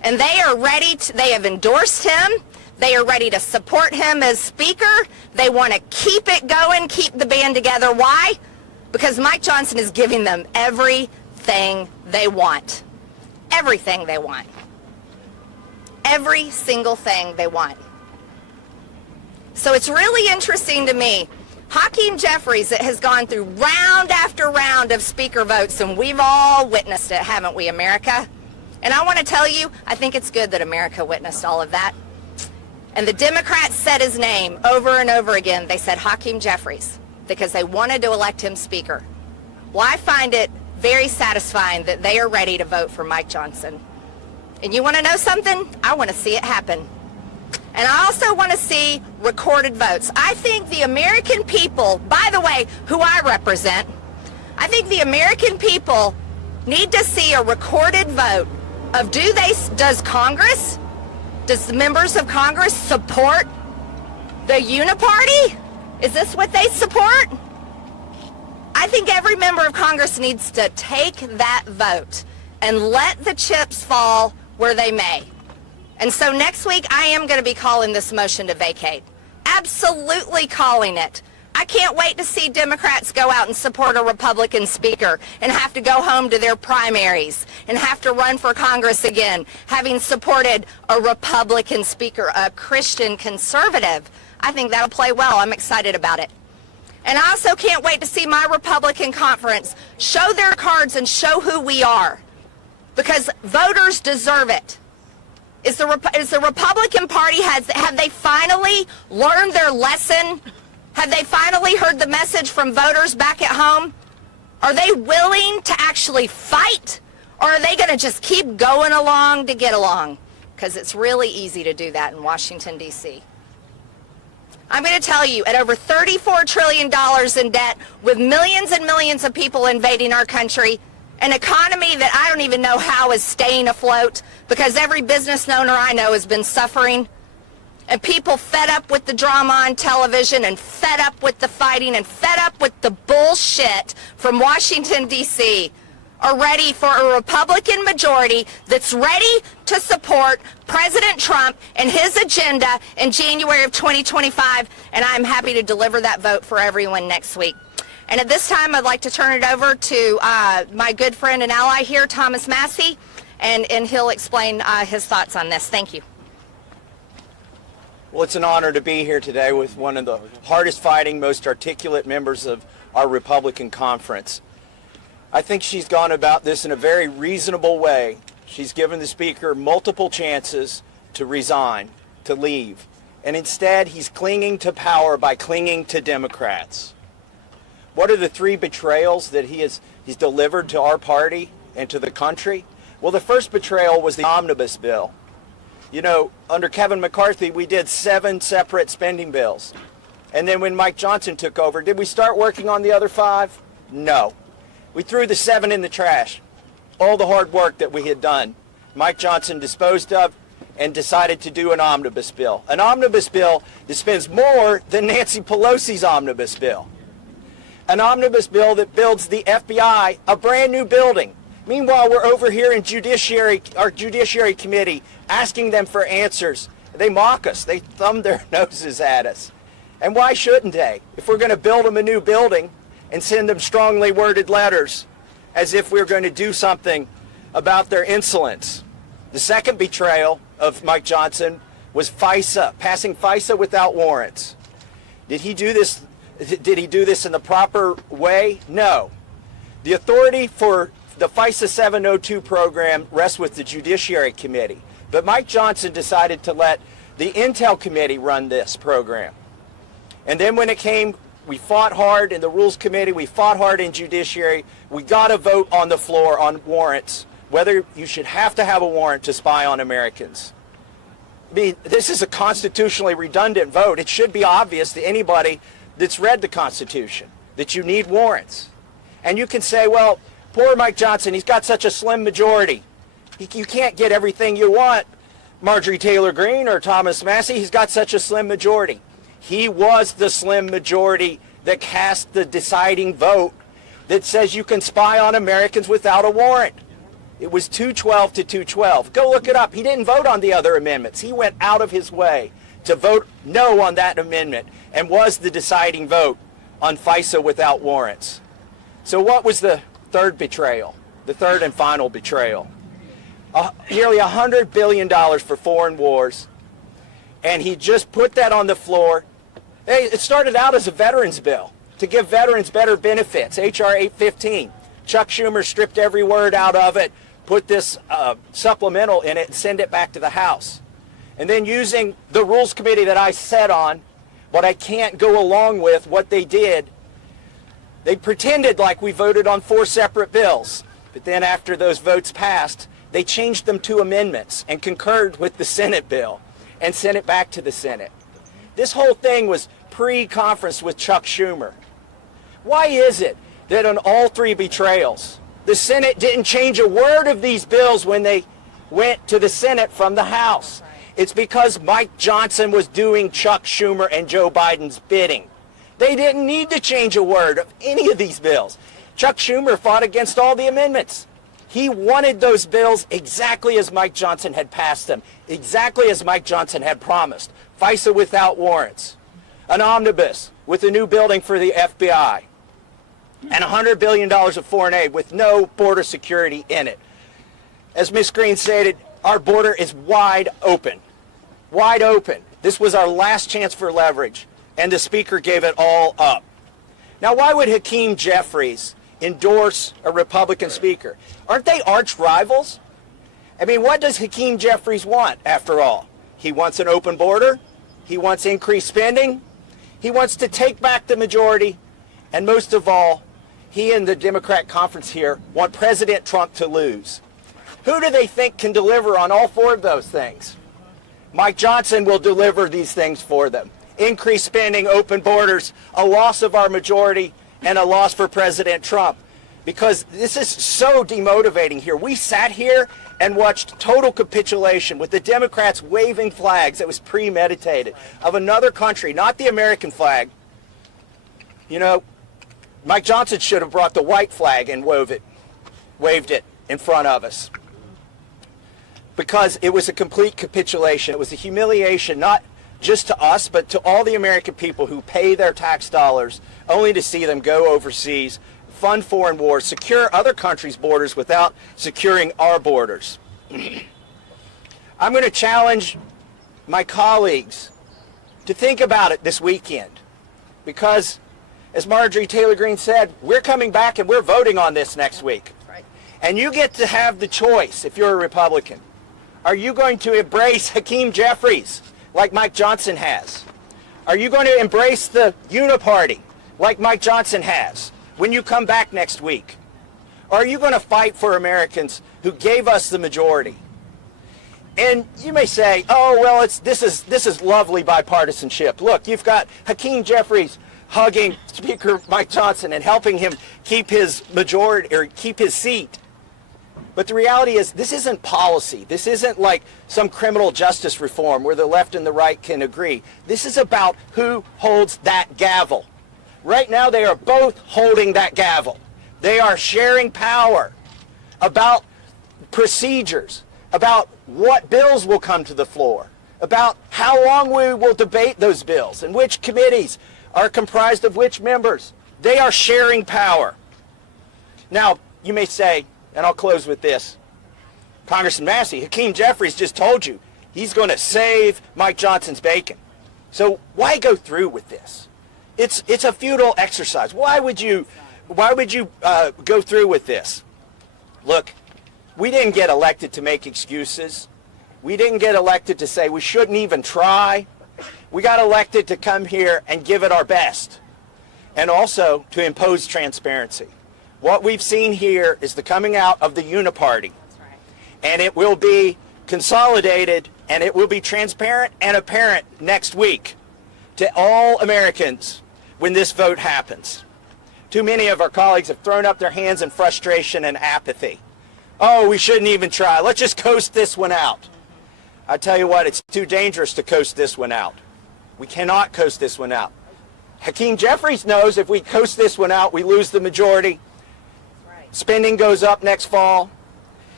And they are ready to, they have endorsed him. They are ready to support him as Speaker. They want to keep it going, keep the band together. Why? Because Mike Johnson is giving them everything they want. Everything they want. Every single thing they want. So it's really interesting to me. Hakeem Jeffries has gone through round after round of Speaker votes, and we've all witnessed it, haven't we, America? And I want to tell you, I think it's good that America witnessed all of that. And the Democrats said his name over and over again. They said Hakeem Jeffries because they wanted to elect him Speaker. Well, I find it very satisfying that they are ready to vote for Mike Johnson. And you want to know something? I want to see it happen. And I also want to see recorded votes. I think the American people, by the way, who I represent, I think the American people need to see a recorded vote of does Congress, does the members of Congress support the uniparty? Is this what they support? I think every member of Congress needs to take that vote and let the chips fall where they may. And so next week, I am going to be calling this motion to vacate. Absolutely calling it. I can't wait to see Democrats go out and support a Republican Speaker and have to go home to their primaries and have to run for Congress again, having supported a Republican Speaker, a Christian conservative. I think that'll play well. I'm excited about it. And I also can't wait to see my Republican conference show their cards and show who we are, because voters deserve it. Is the Republican Party, have they finally learned their lesson? Have they finally heard the message from voters back at home? Are they willing to actually fight? Or are they going to just keep going along to get along? Because it's really easy to do that in Washington, D.C. I'm going to tell you, at over $34 trillion in debt, with millions and millions of people invading our country, an economy that I don't even know how is staying afloat, because every business owner I know has been suffering, and people fed up with the drama on television and fed up with the fighting and fed up with the bullshit from Washington, D.C., are ready for a Republican majority that's ready to support President Trump and his agenda in January of 2025, and I'm happy to deliver that vote for everyone next week. And at this time, I'd like to turn it over to my good friend and ally here, Thomas Massie, and he'll explain his thoughts on this. Thank you. Well, it's an honor to be here today with one of the hardest fighting, most articulate members of our Republican conference. I think she's gone about this in a very reasonable way. She's given the Speaker multiple chances to resign, to leave. And instead, he's clinging to power by clinging to Democrats. What are the three betrayals that he's delivered to our party and to the country? Well, the first betrayal was the omnibus bill. You know, under Kevin McCarthy, we did 7 separate spending bills. And then when Mike Johnson took over, did we start working on the other 5? No. We threw the 7 in the trash. All the hard work that we had done, Mike Johnson disposed of and decided to do an omnibus bill. An omnibus bill that spends more than Nancy Pelosi's omnibus bill. An omnibus bill that builds the FBI a brand new building. Meanwhile, we're over here in our Judiciary Committee asking them for answers. They mock us. They thumb their noses at us. And why shouldn't they? If we're going to build them a new building and send them strongly worded letters as if we're going to do something about their insolence. The second betrayal of Mike Johnson was FISA, passing FISA without warrants. Did he do this in the proper way? No. The authority for the FISA 702 program rests with the Judiciary Committee. But Mike Johnson decided to let the Intel Committee run this program. And then when it came, we fought hard in the Rules Committee, we fought hard in Judiciary. We got a vote on the floor on warrants, whether you should have to have a warrant to spy on Americans. I mean, this is a constitutionally redundant vote. It should be obvious to anybody that's read the Constitution that you need warrants. And you can say, well, poor Mike Johnson, he's got such a slim majority. You can't get everything you want, Marjorie Taylor Greene or Thomas Massie. He's got such a slim majority. He was the slim majority that cast the deciding vote that says you can spy on Americans without a warrant. It was 212 to 212. Go look it up. He didn't vote on the other amendments. He went out of his way to vote no on that amendment and was the deciding vote on FISA without warrants. So what was the third betrayal, the third and final betrayal? Nearly $100 billion for foreign wars, and he just put that on the floor. Hey, it started out as a veterans bill to give veterans better benefits, H.R. 815. Chuck Schumer stripped every word out of it, put this supplemental in it, and send it back to the House. And then using the Rules Committee that I sat on, but I can't go along with what they did, they pretended like we voted on 4 separate bills. But then after those votes passed, they changed them to amendments and concurred with the Senate bill and sent it back to the Senate. This whole thing was pre-conference with Chuck Schumer. Why is it that on all 3 betrayals, the Senate didn't change a word of these bills when they went to the Senate from the House? It's because Mike Johnson was doing Chuck Schumer and Joe Biden's bidding. They didn't need to change a word of any of these bills. Chuck Schumer fought against all the amendments. He wanted those bills exactly as Mike Johnson had passed them, exactly as Mike Johnson had promised. FISA without warrants, an omnibus with a new building for the FBI, and $100 billion of foreign aid with no border security in it. As Ms. Greene stated, our border is wide open. Wide open. This was our last chance for leverage, and the Speaker gave it all up. Now, why would Hakeem Jeffries endorse a Republican Speaker? Aren't they arch rivals? I mean, what does Hakeem Jeffries want, after all? He wants an open border. He wants increased spending. He wants to take back the majority. And most of all, he and the Democrat conference here want President Trump to lose. Who do they think can deliver on all 4 of those things? Mike Johnson will deliver these things for them. Increased spending, open borders, a loss of our majority, and a loss for President Trump. Because this is so demotivating here. We sat here and watched total capitulation with the Democrats waving flags that was premeditated of another country, not the American flag. You know, Mike Johnson should have brought the white flag and waved it in front of us. Because it was a complete capitulation. It was a humiliation, not just to us, but to all the American people who pay their tax dollars only to see them go overseas, fund foreign wars, secure other countries' borders without securing our borders. I'm going to challenge my colleagues to think about it this weekend, because as Marjorie Taylor Greene said, we're coming back and we're voting on this next week. Right. And you get to have the choice if you're a Republican. Are you going to embrace Hakeem Jeffries like Mike Johnson has? Are you going to embrace the uniparty like Mike Johnson has when you come back next week? Or are you going to fight for Americans who gave us the majority? And you may say, oh, well, this is lovely bipartisanship. Look, you've got Hakeem Jeffries hugging Speaker Mike Johnson and helping him keep his majority or keep his seat. But the reality is, this isn't policy. This isn't like some criminal justice reform where the left and the right can agree. This is about who holds that gavel. Right now, they are both holding that gavel. They are sharing power about procedures, about what bills will come to the floor, about how long we will debate those bills and which committees are comprised of which members. They are sharing power. Now, you may say, and I'll close with this, Congressman Massie, Hakeem Jeffries just told you he's going to save Mike Johnson's bacon. So why go through with this? It's a futile exercise. Why would you go through with this? Look, we didn't get elected to make excuses. We didn't get elected to say we shouldn't even try. We got elected to come here and give it our best, and also to impose transparency. What we've seen here is the coming out of the uniparty. That's right. And it will be consolidated and it will be transparent and apparent next week to all Americans when this vote happens. Too many of our colleagues have thrown up their hands in frustration and apathy. Oh, we shouldn't even try. Let's just coast this one out. I tell you what, it's too dangerous to coast this one out. We cannot coast this one out. Hakeem Jeffries knows if we coast this one out, we lose the majority. Spending goes up next fall.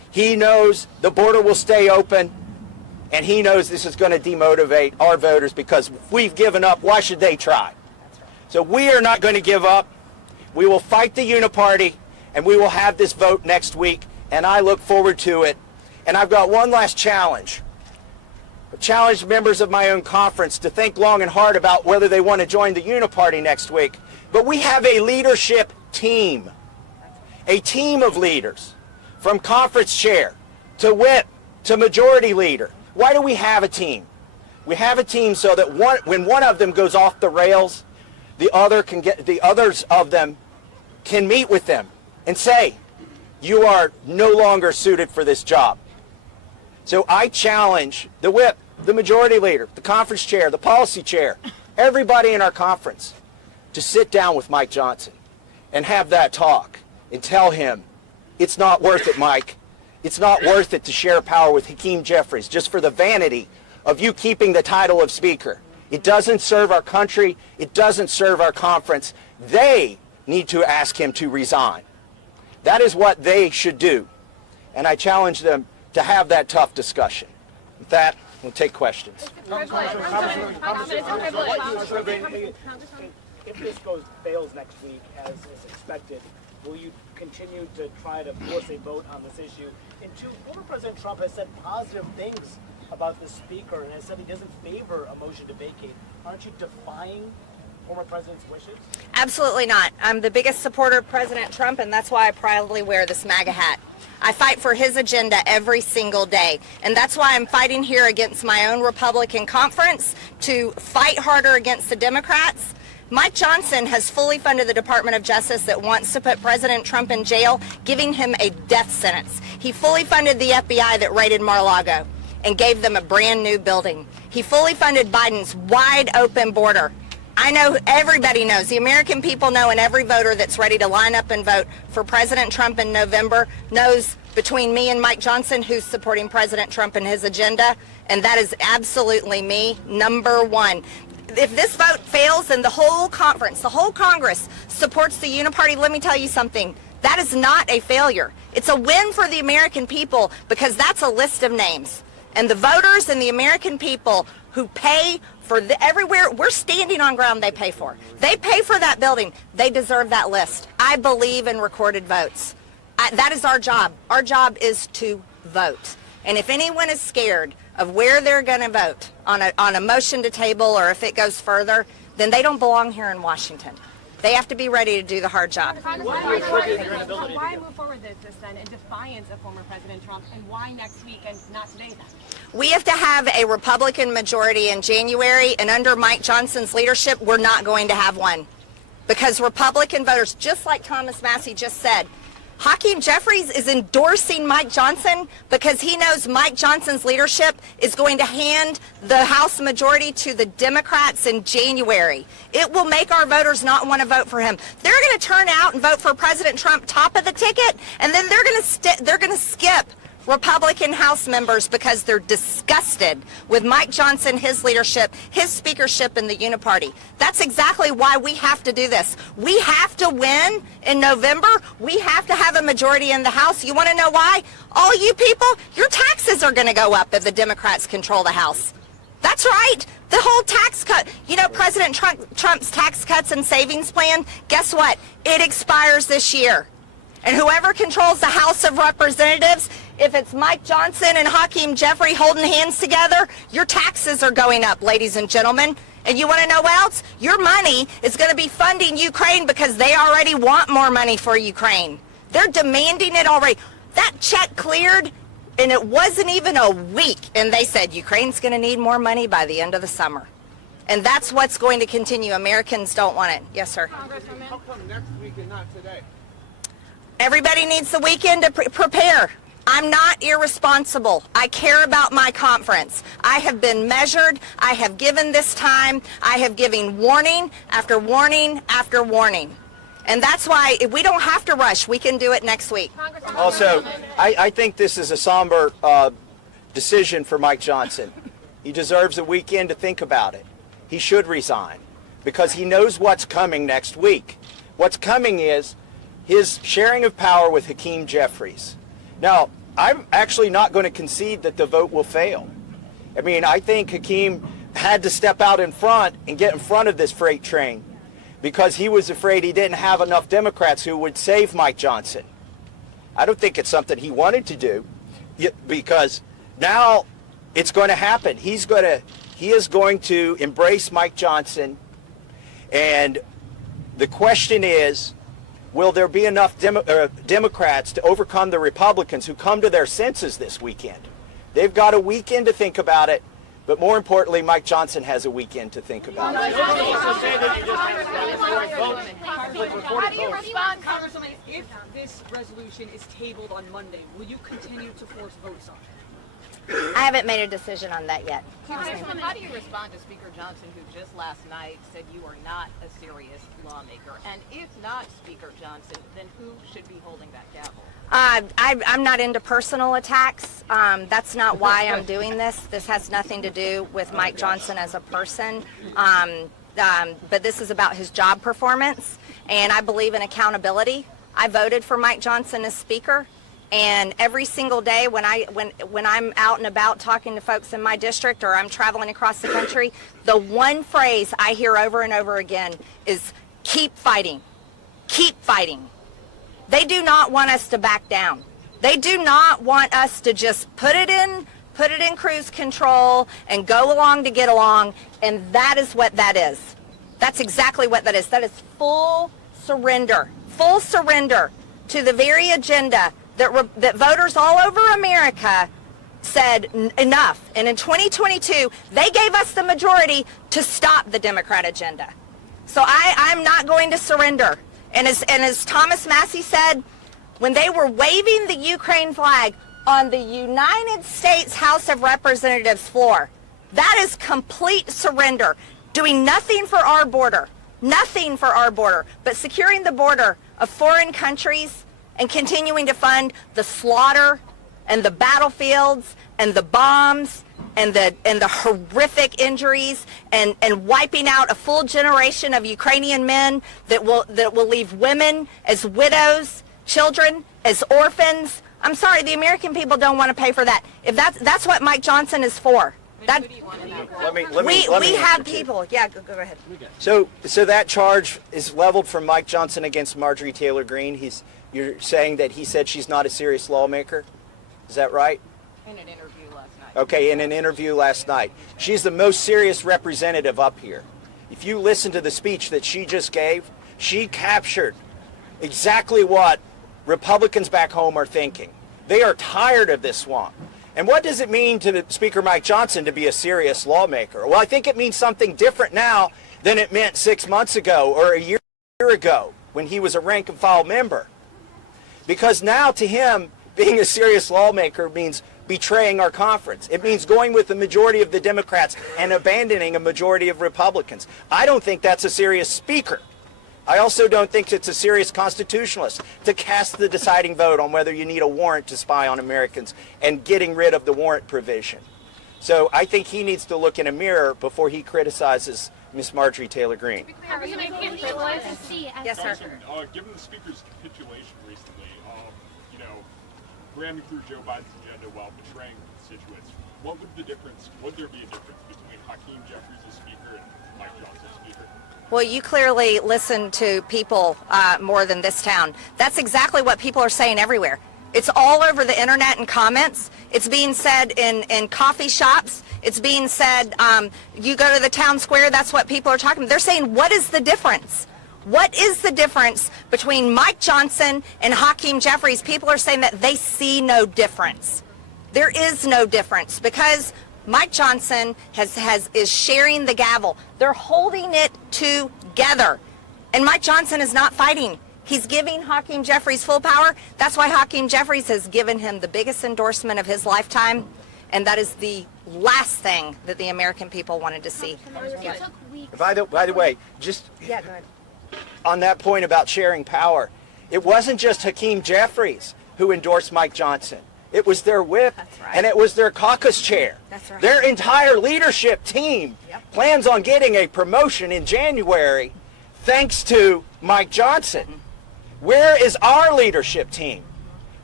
He knows the border will stay open, and he knows this is going to demotivate our voters because if we've given up, why should they try? So we are not going to give up. We will fight the uniparty, and we will have this vote next week, and I look forward to it. And I've got one last challenge. I challenge members of my own conference to think long and hard about whether they want to join the uniparty next week. But we have a leadership team, a team of leaders, from conference chair to whip to majority leader. Why do we have a team? We have a team so that when one of them goes off the rails, the others of them can meet with them and say, you are no longer suited for this job. So I challenge the whip, the majority leader, the conference chair, the policy chair, everybody in our conference to sit down with Mike Johnson and have that talk and tell him, it's not worth it, Mike. It's not worth it to share power with Hakeem Jeffries just for the vanity of you keeping the title of speaker. It doesn't serve our country. It doesn't serve our conference. They need to ask him to resign. That is what they should do. And I challenge them to have that tough discussion. With that, we'll take questions. If this fails next week, as is expected, will you continue to try to force a vote on this issue? And two, former President Trump has said positive things about the speaker and has said he doesn't favor a motion to vacate. Aren't you defying former president's wishes? Absolutely not. I'm the biggest supporter of President Trump, and that's why I proudly wear this MAGA hat. I fight for his agenda every single day, and that's why I'm fighting here against my own Republican conference to fight harder against the Democrats. Mike Johnson has fully funded the Department of Justice that wants to put President Trump in jail, giving him a death sentence. He fully funded the FBI that raided Mar-a-Lago and gave them a brand new building. He fully funded Biden's wide open border. I know, everybody knows, the American people know, and every voter that's ready to line up and vote for President Trump in November knows between me and Mike Johnson who's supporting President Trump and his agenda, and that is absolutely me, number one. If this vote fails and the whole conference, the whole Congress supports the uniparty, let me tell you something. That is not a failure. It's a win for the American people because that's a list of names. And the voters and the American people who pay for everywhere, we're standing on ground they pay for. They pay for that building. They deserve that list. I believe in recorded votes. That is our job. Our job is to vote. And if anyone is scared of where they're going to vote on a motion to table or if it goes further, then they don't belong here in Washington. They have to be ready to do the hard job. Why move forward with this then in defiance of former President Trump, and why next week and not today then? We have to have a Republican majority in January, and under Mike Johnson's leadership, we're not going to have one. Because Republican voters, just like Thomas Massie just said, Hakeem Jeffries is endorsing Mike Johnson because he knows Mike Johnson's leadership is going to hand the House majority to the Democrats in January. It will make our voters not want to vote for him. They're going to turn out and vote for President Trump top of the ticket, and then they're going to skip Republican House members because they're disgusted with Mike Johnson, his leadership, his speakership in the uniparty. That's exactly why we have to do this. We have to win in November. We have to have a majority in the House. You want to know why? All you people, your taxes are going to go up if the Democrats control the House. That's right. The whole tax cut. You know, President Trump's tax cuts and savings plan, guess what? It expires this year. And whoever controls the House of Representatives, if it's Mike Johnson and Hakeem Jeffries holding hands together, your taxes are going up, ladies and gentlemen. And you want to know what else? Your money is going to be funding Ukraine because they already want more money for Ukraine. They're demanding it already. That check cleared, and it wasn't even a week, and they said Ukraine's going to need more money by the end of the summer. And that's what's going to continue. Americans don't want it. Yes, sir. How come next week and not today? Everybody needs the weekend to prepare. I'm not irresponsible. I care about my conference. I have been measured. I have given this time. I have given warning after warning after warning. And that's why we don't have to rush. We can do it next week. Also, I think this is a somber decision for Mike Johnson. He deserves a weekend to think about it. He should resign because he knows what's coming next week. What's coming is his sharing of power with Hakeem Jeffries. Now, I'm actually not going to concede that the vote will fail. I mean, I think Hakeem had to step out in front and get in front of this freight train because he was afraid he didn't have enough Democrats who would save Mike Johnson. I don't think it's something he wanted to do, because now it's going to happen. He is going to embrace Mike Johnson, and the question is, will there be enough Democrats to overcome the Republicans who come to their senses this weekend? They've got a weekend to think about it, but more importantly, Mike Johnson has a weekend to think about it. How do you respond, Congresswoman, if this resolution is tabled on Monday? Will you continue to force votes on it? I haven't made a decision on that yet. Congresswoman, how do you respond to Speaker Johnson, who just last night said you are not a serious lawmaker? And if not Speaker Johnson, then who should be holding that gavel? I'm not into personal attacks. That's not why I'm doing this. This has nothing to do with Mike Johnson as a person. But this is about his job performance, and I believe in accountability. I voted for Mike Johnson as Speaker. And every single day when I'm out and about talking to folks in my district or I'm traveling across the country, the one phrase I hear over and over again is keep fighting, keep fighting. They do not want us to back down. They do not want us to just put it in cruise control and go along to get along, and that is what that is. That's exactly what that is. That is full surrender to the very agenda that voters all over America said enough. And in 2022, they gave us the majority to stop the Democrat agenda. So I'm not going to surrender. And as Thomas Massie said, when they were waving the Ukraine flag on the United States House of Representatives floor, that is complete surrender. Doing nothing for our border, but securing the border of foreign countries and continuing to fund the slaughter and the battlefields and the bombs and the horrific injuries and wiping out a full generation of Ukrainian men that will leave women as widows, children as orphans. I'm sorry, the American people don't want to pay for that. If that's what Mike Johnson is for. We have people. Yeah, go ahead. So that charge is leveled from Mike Johnson against Marjorie Taylor Greene. You're saying that he said she's not a serious lawmaker? Is that right? In an interview last night. Okay, in an interview last night. She's the most serious representative up here. If you listen to the speech that she just gave, she captured exactly what Republicans back home are thinking. They are tired of this swamp. And what does it mean to Speaker Mike Johnson to be a serious lawmaker? Well, I think it means something different now than it meant 6 months ago or a year ago when he was a rank and file member. Because now to him, being a serious lawmaker means betraying our conference. It means going with the majority of the Democrats and abandoning a majority of Republicans. I don't think that's a serious speaker. I also don't think it's a serious constitutionalist to cast the deciding vote on whether you need a warrant to spy on Americans and getting rid of the warrant provision. So I think he needs to look in a mirror before he criticizes Miss Marjorie Taylor Greene. Yes, sir. Given the Speaker's capitulation recently, ramming through Joe Biden's agenda while betraying constituents, would there be a difference between Hakeem Jeffries as Speaker and Mike Johnson as Speaker? Well, you clearly listen to people more than this town. That's exactly what people are saying everywhere. It's all over the internet and comments. It's being said in coffee shops. It's being said, you go to the town square, that's what people are talking about. They're saying, what is the difference? What is the difference between Mike Johnson and Hakeem Jeffries? People are saying that they see no difference. There is no difference because Mike Johnson is sharing the gavel. They're holding it together. And Mike Johnson is not fighting. He's giving Hakeem Jeffries full power. That's why Hakeem Jeffries has given him the biggest endorsement of his lifetime. And that is the last thing that the American people wanted to see. By the way, just go ahead. On that point about sharing power, it wasn't just Hakeem Jeffries who endorsed Mike Johnson. It was their whip, and it was their caucus chair. That's right. Their entire leadership team plans on getting a promotion in January thanks to Mike Johnson. Where is our leadership team?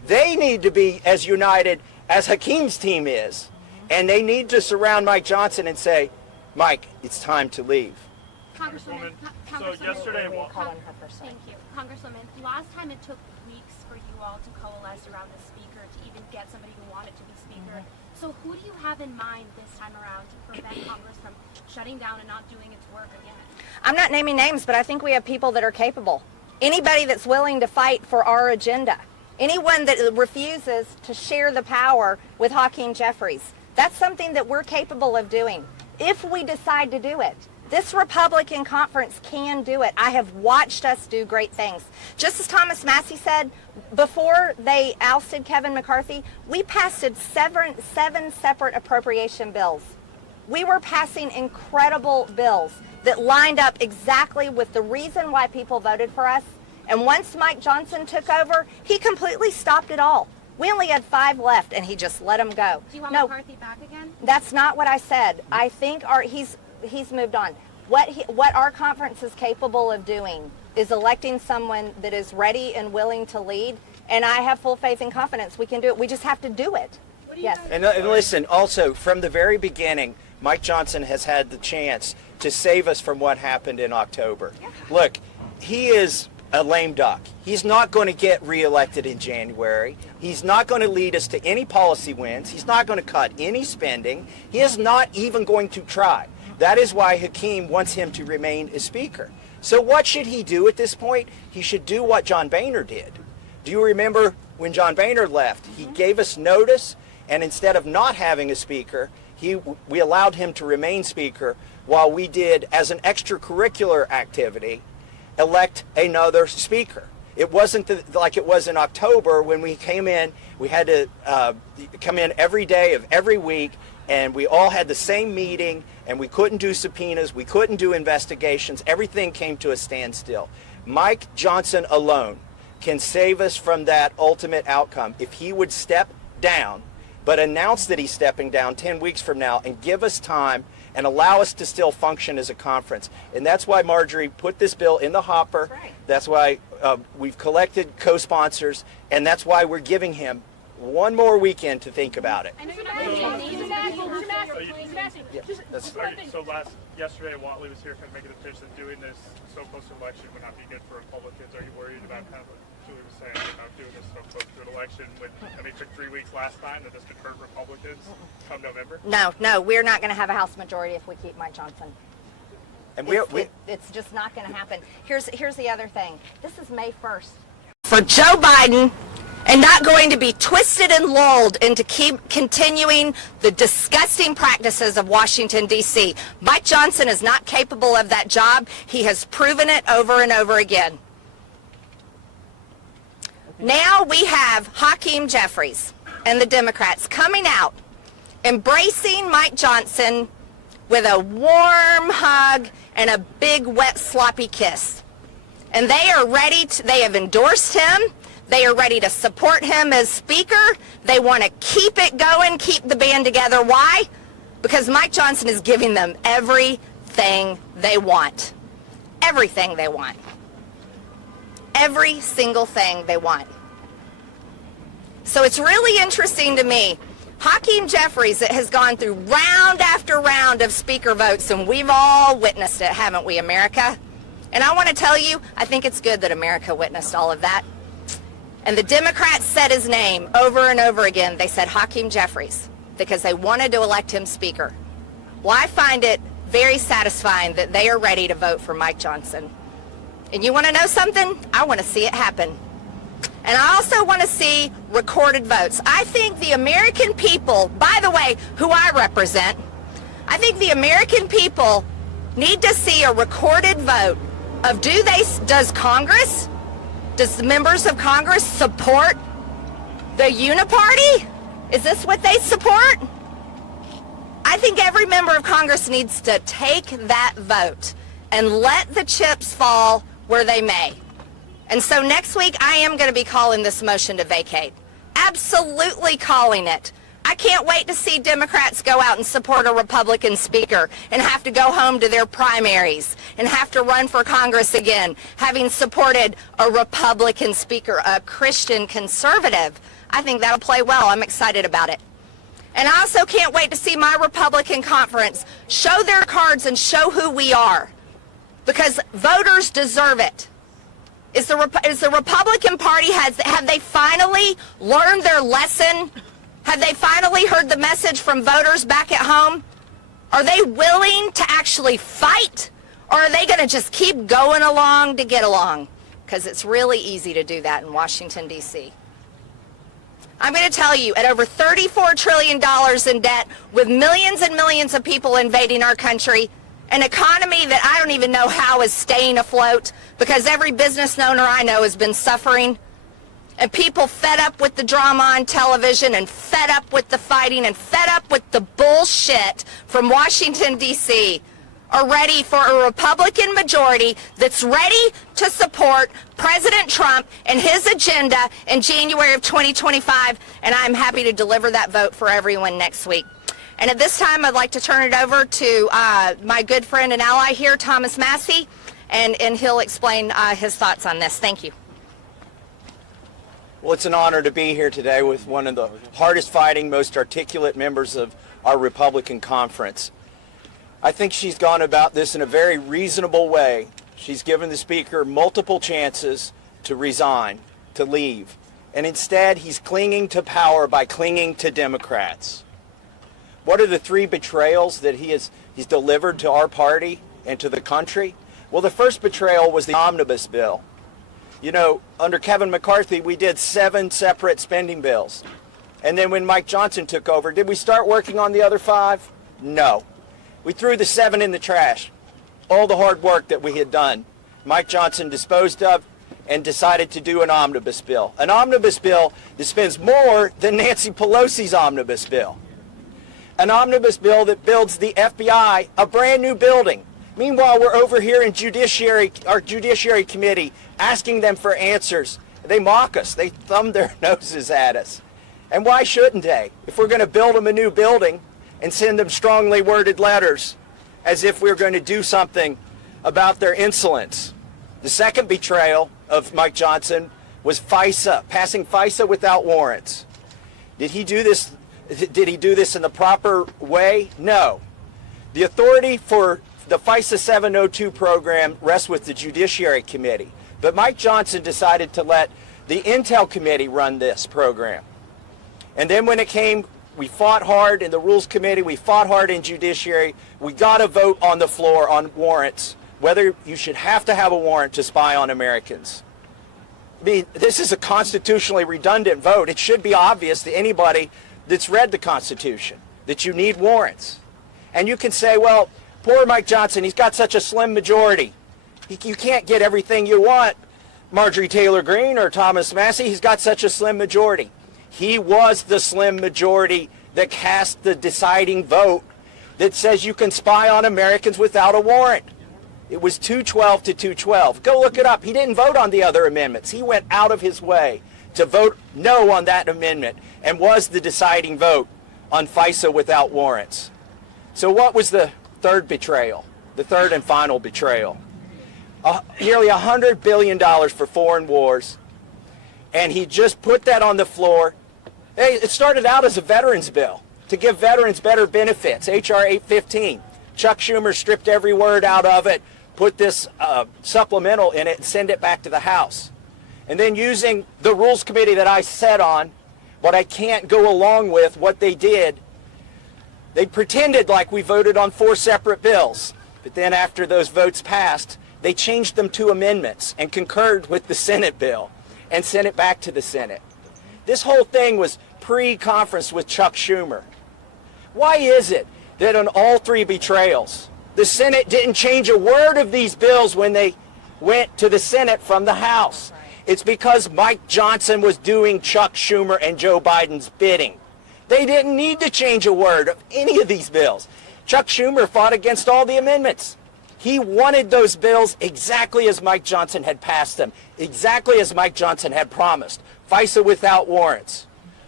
They need to be as united as Hakeem's team is. And they need to surround Mike Johnson and say, Mike, it's time to leave. Congresswoman, So yesterday, thank you. Congresswoman, last time it took weeks for you all to coalesce around the speaker to even get somebody who wanted to be speaker. So who do you have in mind this time around to prevent Congress from shutting down and not doing its work again? I'm not naming names, but I think we have people that are capable. Anybody that's willing to fight for our agenda. Anyone that refuses to share the power with Hakeem Jeffries. That's something that we're capable of doing if we decide to do it. This Republican conference can do it. I have watched us do great things. Just as Thomas Massie said, before they ousted Kevin McCarthy, we passed seven separate appropriation bills. We were passing incredible bills that lined up exactly with the reason why people voted for us. And once Mike Johnson took over, he completely stopped it all. We only had 5 left, and he just let them go. Do you want McCarthy back again? That's not what I said. I think he's moved on. What our conference is capable of doing is electing someone that is ready and willing to lead, and I have full faith and confidence we can do it. We just have to do it. Yes. And listen, also, from the very beginning, Mike Johnson has had the chance to save us from what happened in October. Yeah. Look, he is a lame duck. He's not going to get reelected in January. He's not going to lead us to any policy wins. He's not going to cut any spending. He is not even going to try. That is why Hakeem wants him to remain as Speaker. So what should he do at this point? He should do what John Boehner did. Do you remember when John Boehner left? He gave us notice, and instead of not having a Speaker, we allowed him to remain Speaker while we did, as an extracurricular activity, elect another Speaker. It wasn't like it was in October when we came in. We had to come in every day of every week, and we all had the same meeting, and we couldn't do subpoenas, we couldn't do investigations. Everything came to a standstill. Mike Johnson alone can save us from that ultimate outcome if he would step down, but announce that he's stepping down 10 weeks from now and give us time and allow us to still function as a conference. And that's why Marjorie put this bill in the hopper. That's why we've collected co-sponsors, and that's why we're giving him one more weekend to think about it. So yesterday, Watley was here kind of making the pitch that doing this so close to election would not be good for Republicans. Are you worried about kind of what Julie was saying about doing this so close to an election when, I mean, it took 3 weeks last time that this could hurt Republicans come November? No, we're not going to have a House majority if we keep Mike Johnson. And it's just not going to happen. Here's the other thing. This is May 1st. For Joe Biden, and not going to be twisted and lulled into keep continuing the disgusting practices of Washington, D.C. Mike Johnson is not capable of that job. He has proven it over and over again. Now we have Hakeem Jeffries and the Democrats coming out, embracing Mike Johnson with a warm hug and a big, wet, sloppy kiss. And they are ready to, they have endorsed him. They are ready to support him as Speaker. They want to keep it going, keep the band together. Why? Because Mike Johnson is giving them everything they want. Everything they want. Every single thing they want. So it's really interesting to me. Hakeem Jeffries has gone through round after round of Speaker votes, and we've all witnessed it, haven't we, America? And I want to tell you, I think it's good that America witnessed all of that. And the Democrats said his name over and over again. They said Hakeem Jeffries because they wanted to elect him Speaker. Well, I find it very satisfying that they are ready to vote for Mike Johnson. And you want to know something? I want to see it happen. And I also want to see recorded votes. I think the American people, by the way, who I represent, I think the American people need to see a recorded vote of does Congress, does the members of Congress support the uniparty? Is this what they support? I think every member of Congress needs to take that vote and let the chips fall where they may. And so next week I am going to be calling this motion to vacate. Absolutely calling it. I can't wait to see Democrats go out and support a Republican speaker and have to go home to their primaries and have to run for Congress again, having supported a Republican speaker, a Christian conservative. I think that'll play well. I'm excited about it. And I also can't wait to see my Republican conference show their cards and show who we are, because voters deserve it. Is the Republican Party, have they finally learned their lesson? Have they finally heard the message from voters back at home? Are they willing to actually fight, or are they going to just keep going along to get along? Because it's really easy to do that in Washington, D.C. I'm going to tell you, at over $34 trillion in debt, with millions and millions of people invading our country, an economy that I don't even know how is staying afloat, because every business owner I know has been suffering, and people fed up with the drama on television and fed up with the fighting and fed up with the bullshit from Washington, D.C., are ready for a Republican majority that's ready to support President Trump and his agenda in January of 2025, and I'm happy to deliver that vote for everyone next week. And at this time, I'd like to turn it over to my good friend and ally here, Thomas Massie, and he'll explain his thoughts on this. Thank you. Well, it's an honor to be here today with one of the hardest fighting, most articulate members of our Republican conference. I think she's gone about this in a very reasonable way. She's given the Speaker multiple chances to resign, to leave, and instead he's clinging to power by clinging to Democrats. What are the three betrayals that he's delivered to our party and to the country? Well, the first betrayal was the omnibus bill. You know, under Kevin McCarthy, we did 7 separate spending bills. And then when Mike Johnson took over, did we start working on the other 5? No. We threw the 7 in the trash. All the hard work that we had done, Mike Johnson disposed of and decided to do an omnibus bill. An omnibus bill that spends more than Nancy Pelosi's omnibus bill. An omnibus bill that builds the FBI a brand new building. Meanwhile, we're over here in our Judiciary Committee asking them for answers. They mock us. They thumb their noses at us. And why shouldn't they? If we're going to build them a new building and send them strongly worded letters as if we're going to do something about their insolence. The second betrayal of Mike Johnson was FISA, passing FISA without warrants. Did he do this in the proper way? No. The authority for the FISA 702 program rests with the Judiciary Committee, but Mike Johnson decided to let the Intel Committee run this program. And then when it came, we fought hard in the Rules Committee, we fought hard in Judiciary, we got a vote on the floor on warrants, whether you should have to have a warrant to spy on Americans. I mean, this is a constitutionally redundant vote. It should be obvious to anybody that's read the Constitution that you need warrants. And you can say, well, poor Mike Johnson, he's got such a slim majority. You can't get everything you want, Marjorie Taylor Greene or Thomas Massie. He's got such a slim majority. He was the slim majority that cast the deciding vote that says you can spy on Americans without a warrant. It was 212 to 212. Go look it up. He didn't vote on the other amendments. He went out of his way to vote no on that amendment and was the deciding vote on FISA without warrants. So what was the third betrayal, the third and final betrayal? Nearly $100 billion for foreign wars, and he just put that on the floor. Hey, it started out as a veterans bill to give veterans better benefits, H.R. 815. Chuck Schumer stripped every word out of it, put this supplemental in it, and send it back to the House. And then using the Rules Committee that I sat on, but I can't go along with what they did, they pretended like we voted on 4 separate bills. But then after those votes passed, they changed them to amendments and concurred with the Senate bill and sent it back to the Senate. This whole thing was pre-conference with Chuck Schumer. Why is it that on all 3 betrayals, the Senate didn't change a word of these bills when they went to the Senate from the House? It's because Mike Johnson was doing Chuck Schumer and Joe Biden's bidding. They didn't need to change a word of any of these bills. Chuck Schumer fought against all the amendments. He wanted those bills exactly as Mike Johnson had passed them, exactly as Mike Johnson had promised. FISA without warrants.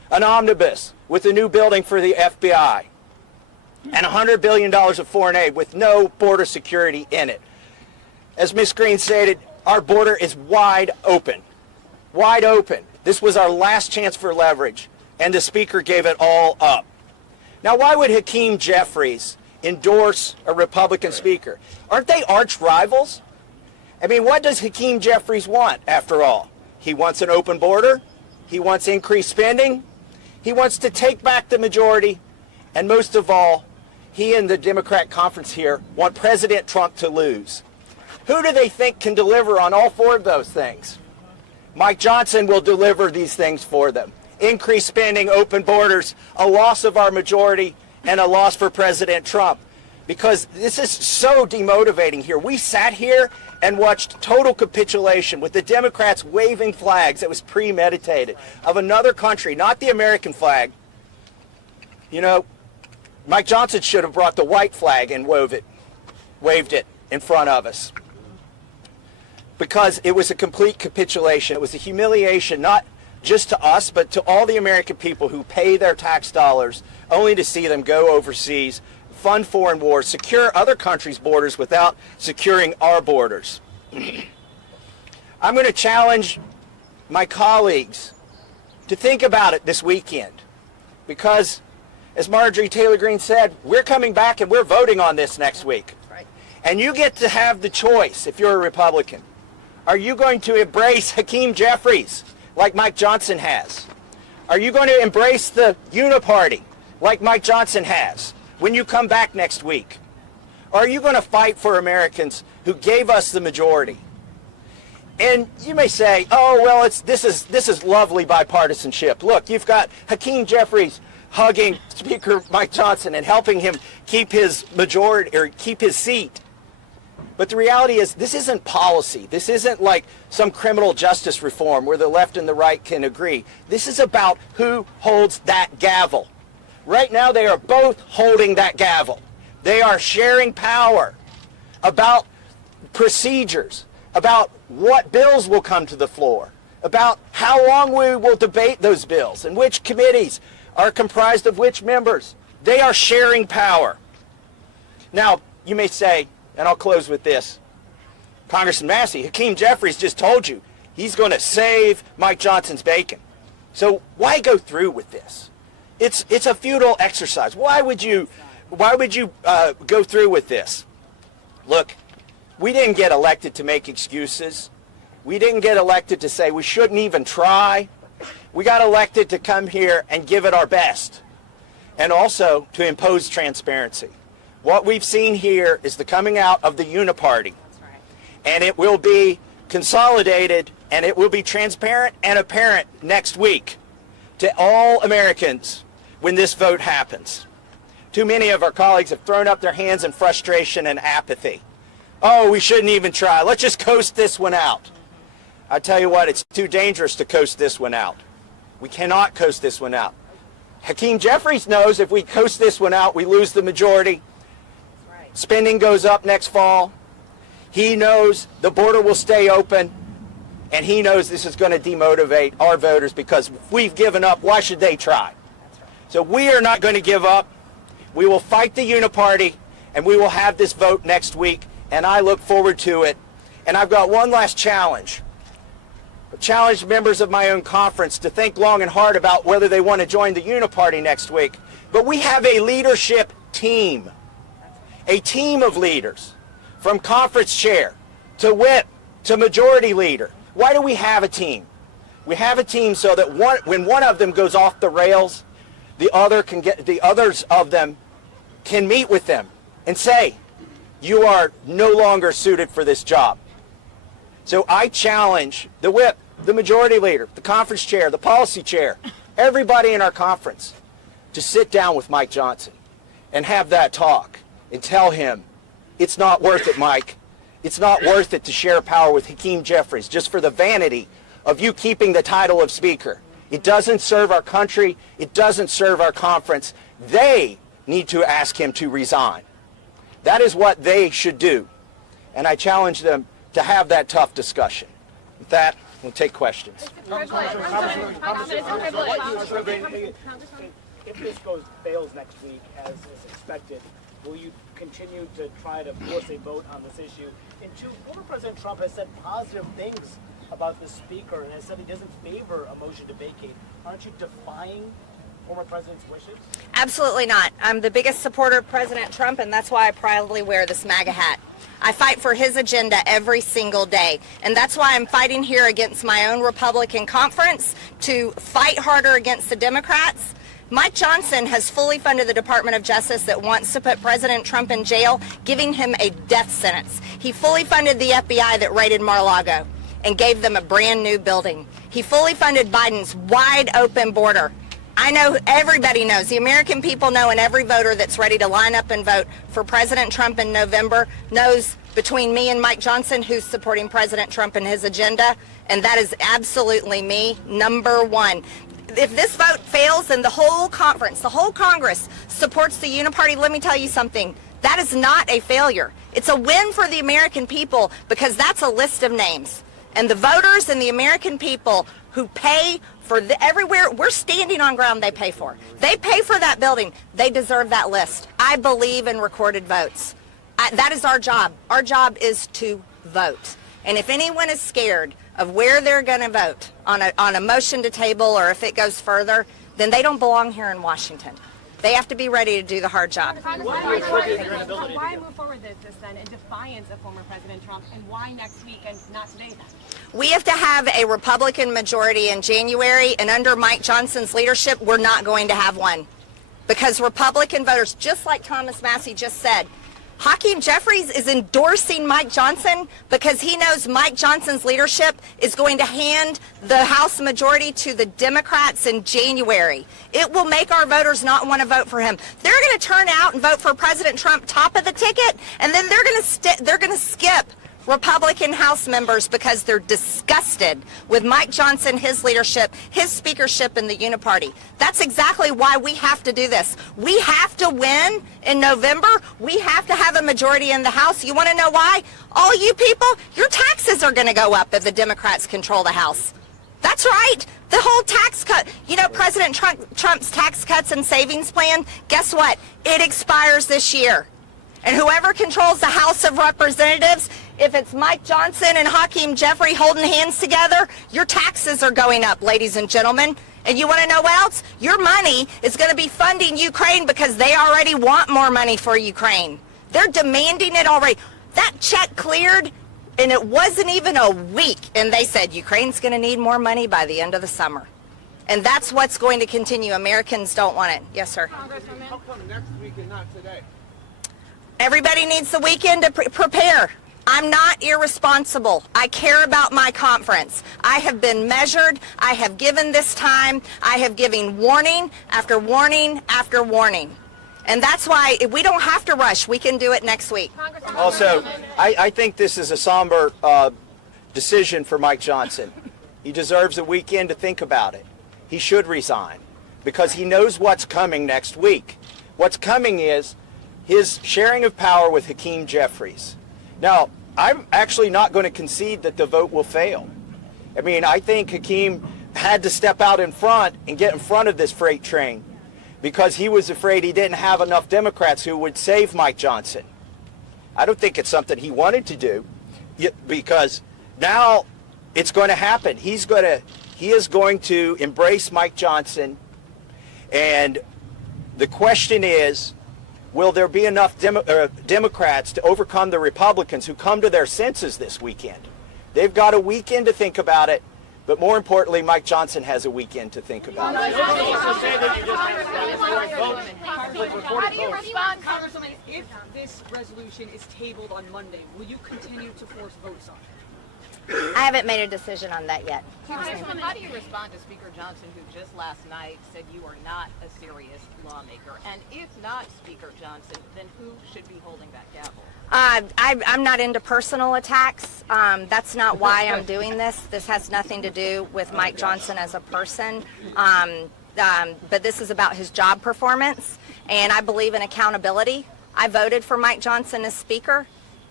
an omnibus with a new building for the FBI, and $100 billion of foreign aid with no border security in it. As Ms. Greene stated, our border is wide open. Wide open. This was our last chance for leverage, and the Speaker gave it all up. Now, why would Hakeem Jeffries endorse a Republican Speaker? Aren't they arch rivals? I mean, what does Hakeem Jeffries want, after all? He wants an open border. He wants increased spending. He wants to take back the majority. And most of all, he and the Democrat conference here want President Trump to lose. Who do they think can deliver on all four of those things? Mike Johnson will deliver these things for them. Increased spending, open borders, a loss of our majority, and a loss for President Trump. Because this is so demotivating here. We sat here and watched total capitulation with the Democrats waving flags that was premeditated of another country, not the American flag. You know, Mike Johnson should have brought the white flag and waved it in front of us. Because it was a complete capitulation. It was a humiliation, not just to us, but to all the American people who pay their tax dollars only to see them go overseas, fund foreign wars, secure other countries' borders without securing our borders. I'm going to challenge my colleagues to think about it this weekend, because, as Marjorie Taylor Greene said, we're coming back and we're voting on this next week. Right. And you get to have the choice, if you're a Republican. Are you going to embrace Hakeem Jeffries like Mike Johnson has? Are you going to embrace the uniparty like Mike Johnson has when you come back next week? Or are you going to fight for Americans who gave us the majority? And you may say, oh, well, this is lovely bipartisanship. Look, you've got Hakeem Jeffries hugging Speaker Mike Johnson and helping him keep his majority or keep his seat. But the reality is, this isn't policy. This isn't like some criminal justice reform where the left and the right can agree. This is about who holds that gavel. Right now, they are both holding that gavel. They are sharing power about procedures, about what bills will come to the floor, about how long we will debate those bills, and which committees are comprised of which members. They are sharing power. Now, you may say, and I'll close with this, Congressman Massie, Hakeem Jeffries just told you he's going to save Mike Johnson's bacon. So why go through with this? It's a futile exercise. Why would you go through with this? Look, we didn't get elected to make excuses. We didn't get elected to say we shouldn't even try. We got elected to come here and give it our best, and also to impose transparency. What we've seen here is the coming out of the uniparty. And it will be consolidated, and it will be transparent and apparent next week to all Americans when this vote happens. Too many of our colleagues have thrown up their hands in frustration and apathy. Oh, we shouldn't even try. Let's just coast this one out. I tell you what, it's too dangerous to coast this one out. We cannot coast this one out. Hakeem Jeffries knows if we coast this one out, we lose the majority. Spending goes up next fall. He knows the border will stay open, and he knows this is going to demotivate our voters, because if we've given up, why should they try? So we are not going to give up. We will fight the uniparty, and we will have this vote next week, and I look forward to it. And I've got one last challenge. I challenge members of my own conference to think long and hard about whether they want to join the uniparty next week. But we have a leadership team. A team of leaders, from conference chair to whip to majority leader. Why do we have a team? We have a team so that when one of them goes off the rails, the others of them can meet with them and say, you are no longer suited for this job. So I challenge the whip, the majority leader, the conference chair, the policy chair, everybody in our conference to sit down with Mike Johnson and have that talk. And tell him, it's not worth it, Mike. It's not worth it to share power with Hakeem Jeffries just for the vanity of you keeping the title of Speaker. It doesn't serve our country. It doesn't serve our conference. They need to ask him to resign. That is what they should do. And I challenge them to have that tough discussion. With that, We'll take questions. If this fails next week, as is expected, will you continue to try to force a vote on this issue? And two, former President Trump has said positive things about the speaker and has said he doesn't favor a motion to vacate. Aren't you defying former president's wishes? Absolutely not. I'm the biggest supporter of President Trump, and that's why I proudly wear this MAGA hat. I fight for his agenda every single day, and that's why I'm fighting here against my own Republican conference to fight harder against the Democrats. Mike Johnson has fully funded the Department of Justice that wants to put President Trump in jail, giving him a death sentence. He fully funded the FBI that raided Mar-a-Lago and gave them a brand new building. He fully funded Biden's wide open border. I know, everybody knows, the American people know, and every voter that's ready to line up and vote for President Trump in November knows between me and Mike Johnson who's supporting President Trump and his agenda, and that is absolutely me, number one. If this vote fails, then the whole conference, the whole Congress supports the uniparty. Let me tell you something. That is not a failure. It's a win for the American people, because that's a list of names. And the voters and the American people who pay for everywhere, we're standing on ground they pay for. They pay for that building. They deserve that list. I believe in recorded votes. That is our job. Our job is to vote. And if anyone is scared of where they're going to vote on a motion to table, or if it goes further, then they don't belong here in Washington. They have to be ready to do the hard job. Why move forward with this then in defiance of former President Trump, and why next week and not today then? We have to have a Republican majority in January, and under Mike Johnson's leadership, we're not going to have one. Because Republican voters, just like Thomas Massie just said, Hakeem Jeffries is endorsing Mike Johnson because he knows Mike Johnson's leadership is going to hand the House majority to the Democrats in January. It will make our voters not want to vote for him. They're going to turn out and vote for President Trump top of the ticket, and then they're going to skip Republican House members because they're disgusted with Mike Johnson, his leadership, his speakership in the uniparty. That's exactly why we have to do this. We have to win in November. We have to have a majority in the House. You want to know why? All you people, your taxes are going to go up if the Democrats control the House. That's right. The whole tax cut, you know, President Trump's tax cuts and savings plan, guess what? It expires this year. And whoever controls the House of Representatives, if it's Mike Johnson and Hakeem Jeffries holding hands together, your taxes are going up, ladies and gentlemen. And you want to know what else? Your money is going to be funding Ukraine because they already want more money for Ukraine. They're demanding it already. That check cleared, and it wasn't even a week, and they said Ukraine's going to need more money by the end of the summer. And that's what's going to continue. Americans don't want it. Yes, sir. How come next week and not today? Everybody needs the weekend to prepare. I'm not irresponsible. I care about my conference. I have been measured. I have given this time. I have given warning after warning after warning. And that's why we don't have to rush. We can do it next week. Also, I think this is a somber decision for Mike Johnson. He deserves a weekend to think about it. He should resign because he knows what's coming next week. What's coming is his sharing of power with Hakeem Jeffries. Now, I'm actually not going to concede that the vote will fail. I mean, I think Hakeem had to step out in front and get in front of this freight train because he was afraid he didn't have enough Democrats who would save Mike Johnson. I don't think it's something he wanted to do because now it's going to happen. He is going to embrace Mike Johnson, and the question is, will there be enough Democrats to overcome the Republicans who come to their senses this weekend? They've got a weekend to think about it, but more importantly, Mike Johnson has a weekend to think about it. How do you respond, Congresswoman, if this resolution is tabled on Monday? Will you continue to force votes on it? I haven't made a decision on that yet. Congresswoman, how do you respond to Speaker Johnson, who just last night said you are not a serious lawmaker? And if not Speaker Johnson, then who should be holding that gavel? I'm not into personal attacks. That's not why I'm doing this. This has nothing to do with Mike Johnson as a person. But this is about his job performance, and I believe in accountability. I voted for Mike Johnson as Speaker,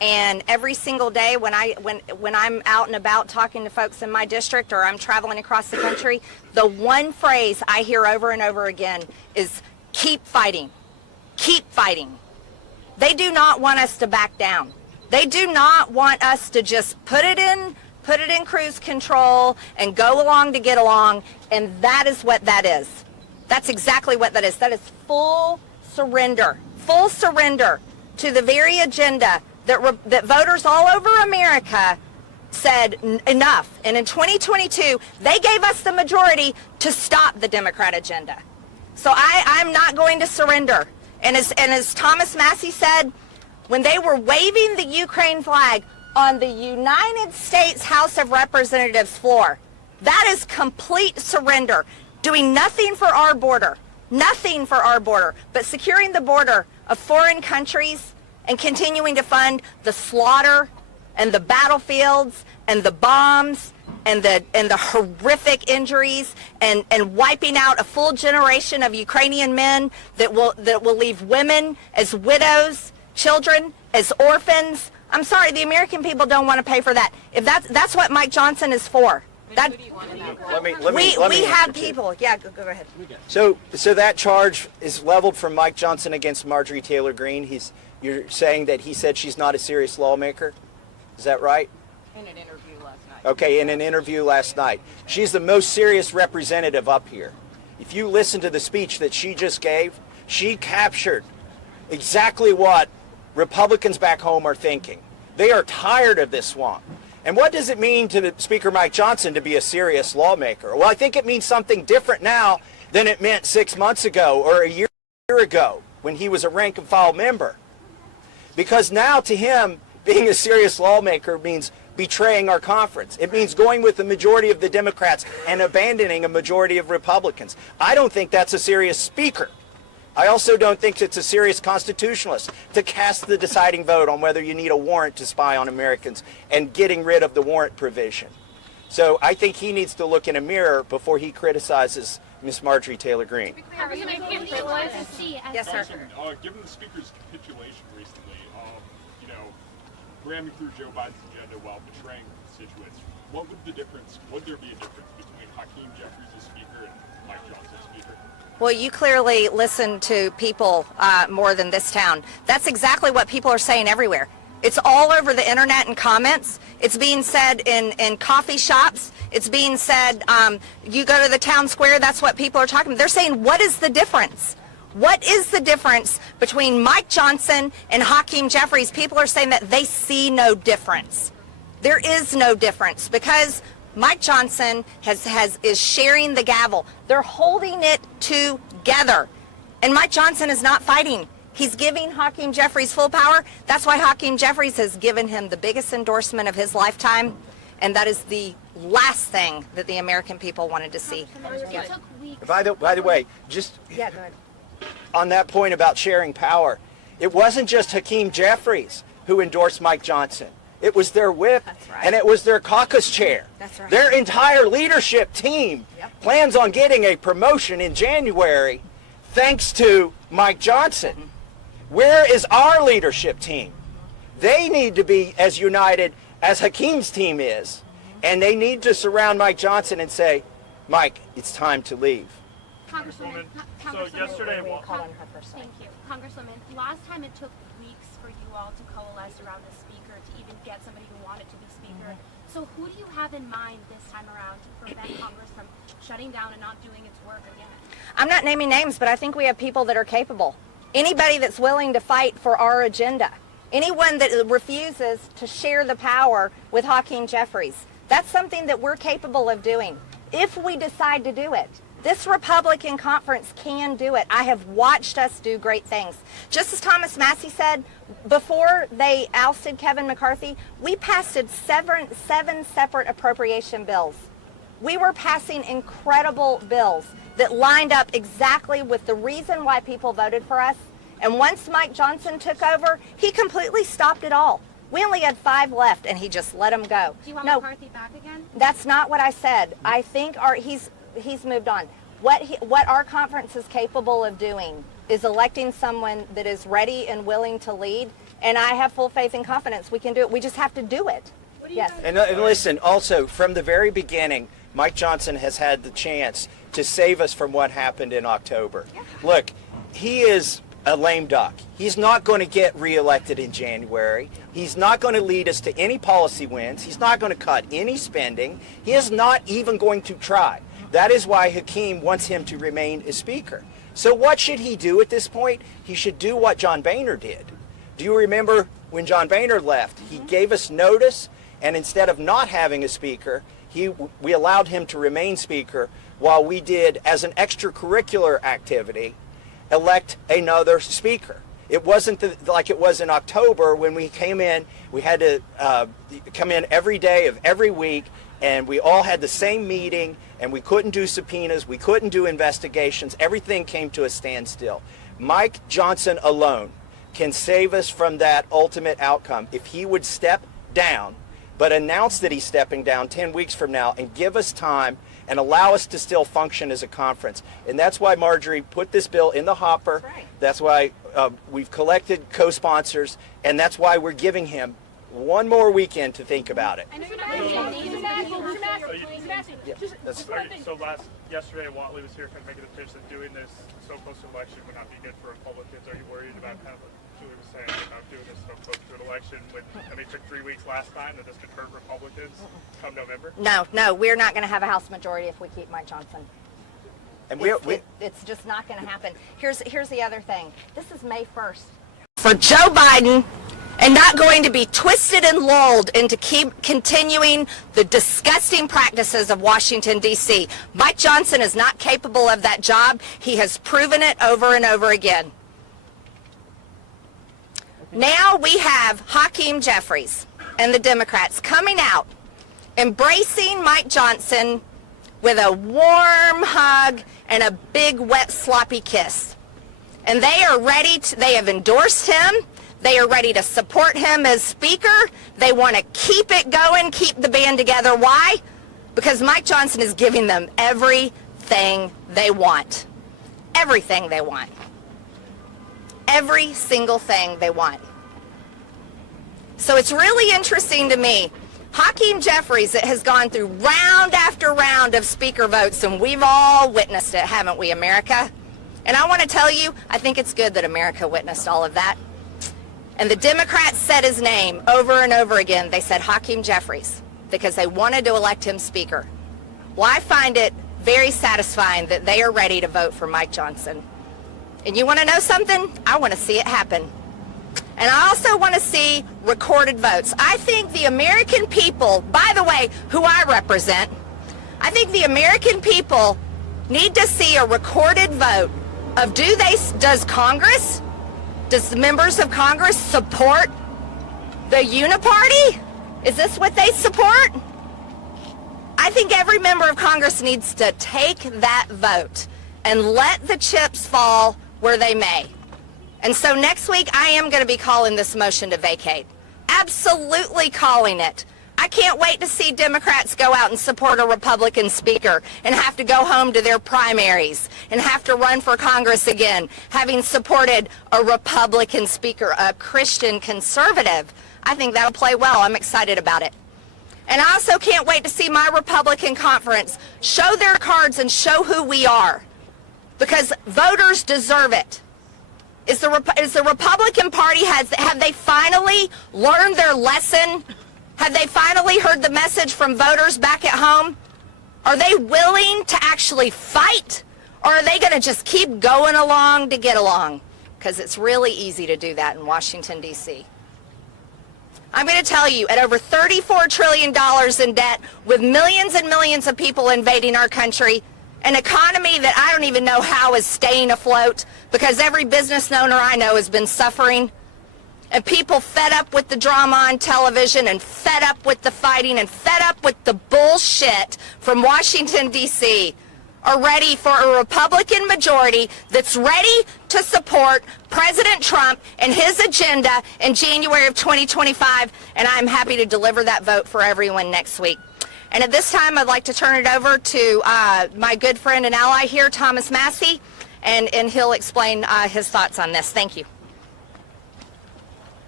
And every single day when I'm out and about talking to folks in my district or I'm traveling across the country, the one phrase I hear over and over again is keep fighting. Keep fighting. They do not want us to back down. They do not want us to just put it in cruise control and go along to get along, and that is what that is. That's exactly what that is. That is full surrender to the very agenda that voters all over America said enough. And in 2022, they gave us the majority to stop the Democrat agenda. So I'm not going to surrender. And as Thomas Massie said, when they were waving the Ukraine flag on the United States House of Representatives floor, that is complete surrender. Doing nothing for our border, but securing the border of foreign countries and continuing to fund the slaughter and the battlefields and the bombs and the horrific injuries and wiping out a full generation of Ukrainian men that will leave women as widows, children as orphans. I'm sorry, the American people don't want to pay for that. If that's what Mike Johnson is for. That we have people. Yeah, go ahead. So that charge is leveled from Mike Johnson against Marjorie Taylor Greene. You're saying that he said she's not a serious lawmaker. Is that right? In an interview last night. Okay, in an interview last night. She's the most serious representative up here. If you listen to the speech that she just gave, she captured exactly what Republicans back home are thinking. They are tired of this swamp. And what does it mean to Speaker Mike Johnson to be a serious lawmaker? Well, I think it means something different now than it meant 6 months ago or a year ago when he was a rank and file member. Because now to him, being a serious lawmaker means betraying our conference. It means going with the majority of the Democrats and abandoning a majority of Republicans. I don't think that's a serious speaker. I also don't think it's a serious constitutionalist to cast the deciding vote on whether you need a warrant to spy on Americans and getting rid of the warrant provision. So I think he needs to look in a mirror before he criticizes Ms. Marjorie Taylor Greene. Yes, sir. Given the speaker's capitulation recently, ramming through Joe Biden's agenda while betraying the constituents, would there be a difference between Hakeem Jeffries as speaker and Mike Johnson as speaker? Well, you clearly listen to people more than this town. That's exactly what people are saying everywhere. It's all over the internet and comments. It's being said in coffee shops. It's being said, you go to the town square, that's what people are talking about. They're saying, what is the difference? What is the difference between Mike Johnson and Hakeem Jeffries? People are saying that they see no difference. There is no difference because Mike Johnson is sharing the gavel. They're holding it together. And Mike Johnson is not fighting. He's giving Hakeem Jeffries full power. That's why Hakeem Jeffries has given him the biggest endorsement of his lifetime. And that is the last thing that the American people wanted to see. By the way, just go ahead. On that point about sharing power, it wasn't just Hakeem Jeffries who endorsed Mike Johnson. It was their whip, and it was their caucus chair. That's right. Their entire leadership team plans on getting a promotion in January thanks to Mike Johnson. Where is our leadership team? They need to be as united as Hakeem's team is, and they need to surround Mike Johnson and say, Mike, it's time to leave. Congresswoman, so yesterday, thank you. Congresswoman, last time it took weeks for you all to coalesce around the speaker to even get somebody who wanted to be speaker. So who do you have in mind this time around to prevent Congress from shutting down and not doing its work again? I'm not naming names, but I think we have people that are capable. Anybody that's willing to fight for our agenda. Anyone that refuses to share the power with Hakeem Jeffries. That's something that we're capable of doing if we decide to do it. This Republican conference can do it. I have watched us do great things. Just as Thomas Massie said, before they ousted Kevin McCarthy, we passed seven separate appropriation bills. We were passing incredible bills that lined up exactly with the reason why people voted for us. And once Mike Johnson took over, he completely stopped it all. We only had 5 left, and he just let them go. Do you want McCarthy back again? That's not what I said. I think he's moved on. What our conference is capable of doing is electing someone that is ready and willing to lead And I have full faith and confidence we can do it. We just have to do it. Yes. And listen, also, from the very beginning, Mike Johnson has had the chance to save us from what happened in October. Look, he is a lame duck. He's not going to get reelected in January. He's not going to lead us to any policy wins. He's not going to cut any spending. He is not even going to try. That is why Hakeem wants him to remain as Speaker. So what should he do at this point? He should do what John Boehner did. Do you remember when John Boehner left? He gave us notice, and instead of not having a Speaker, we allowed him to remain Speaker while we did, as an extracurricular activity, elect another Speaker. It wasn't like it was in October when we came in. We had to come in every day of every week, and we all had the same meeting, and we couldn't do subpoenas, we couldn't do investigations. Everything came to a standstill. Mike Johnson alone can save us from that ultimate outcome if he would step down, but announce that he's stepping down 10 weeks from now and give us time and allow us to still function as a conference. And that's why Marjorie put this bill in the hopper. That's right. That's why we've collected co-sponsors, and that's why we're giving him one more weekend to think about it. Yesterday, Watley was here kind of making the pitch that doing this so close to election would not be good for Republicans. Are you worried about kind of what Julie was saying about doing this so close to an election when it took 3 weeks last time that this could hurt Republicans come November? No, we're not going to have a House majority if we keep Mike Johnson. And it's just not going to happen. Here's the other thing. This is May 1st. For Joe Biden, and not going to be twisted and lulled into keep continuing the disgusting practices of Washington, D.C. Mike Johnson is not capable of that job. He has proven it over and over again. Now we have Hakeem Jeffries and the Democrats coming out, embracing Mike Johnson with a warm hug and a big, wet, sloppy kiss. And they are ready to, they have endorsed him. They are ready to support him as Speaker. They want to keep it going, keep the band together. Why? Because Mike Johnson is giving them everything they want. Everything they want. Every single thing they want. So it's really interesting to me. Hakeem Jeffries has gone through round after round of Speaker votes, and we've all witnessed it, haven't we, America? And I want to tell you, I think it's good that America witnessed all of that. And the Democrats said his name over and over again. They said Hakeem Jeffries because they wanted to elect him Speaker. Well, I find it very satisfying that they are ready to vote for Mike Johnson. And you want to know something? I want to see it happen. And I also want to see recorded votes. I think the American people, by the way, who I represent, I think the American people need to see a recorded vote of does Congress, does the members of Congress support the uniparty? Is this what they support? I think every member of Congress needs to take that vote and let the chips fall where they may. And so next week, I am going to be calling this motion to vacate. Absolutely calling it. I can't wait to see Democrats go out and support a Republican Speaker and have to go home to their primaries and have to run for Congress again, having supported a Republican Speaker, a Christian conservative. I think that'll play well. I'm excited about it. And I also can't wait to see my Republican conference show their cards and show who we are, because voters deserve it. Is the Republican Party, have they finally learned their lesson? Have they finally heard the message from voters back at home? Are they willing to actually fight? Or are they going to just keep going along to get along? Because it's really easy to do that in Washington, D.C. I'm going to tell you, at over $34 trillion in debt, with millions and millions of people invading our country, an economy that I don't even know how is staying afloat because every business owner I know has been suffering, and people fed up with the drama on television and fed up with the fighting and fed up with the bullshit from Washington, D.C., are ready for a Republican majority that's ready to support President Trump and his agenda in January of 2025, and I'm happy to deliver that vote for everyone next week. And at this time, I'd like to turn it over to my good friend and ally here, Thomas Massie, and he'll explain his thoughts on this. Thank you.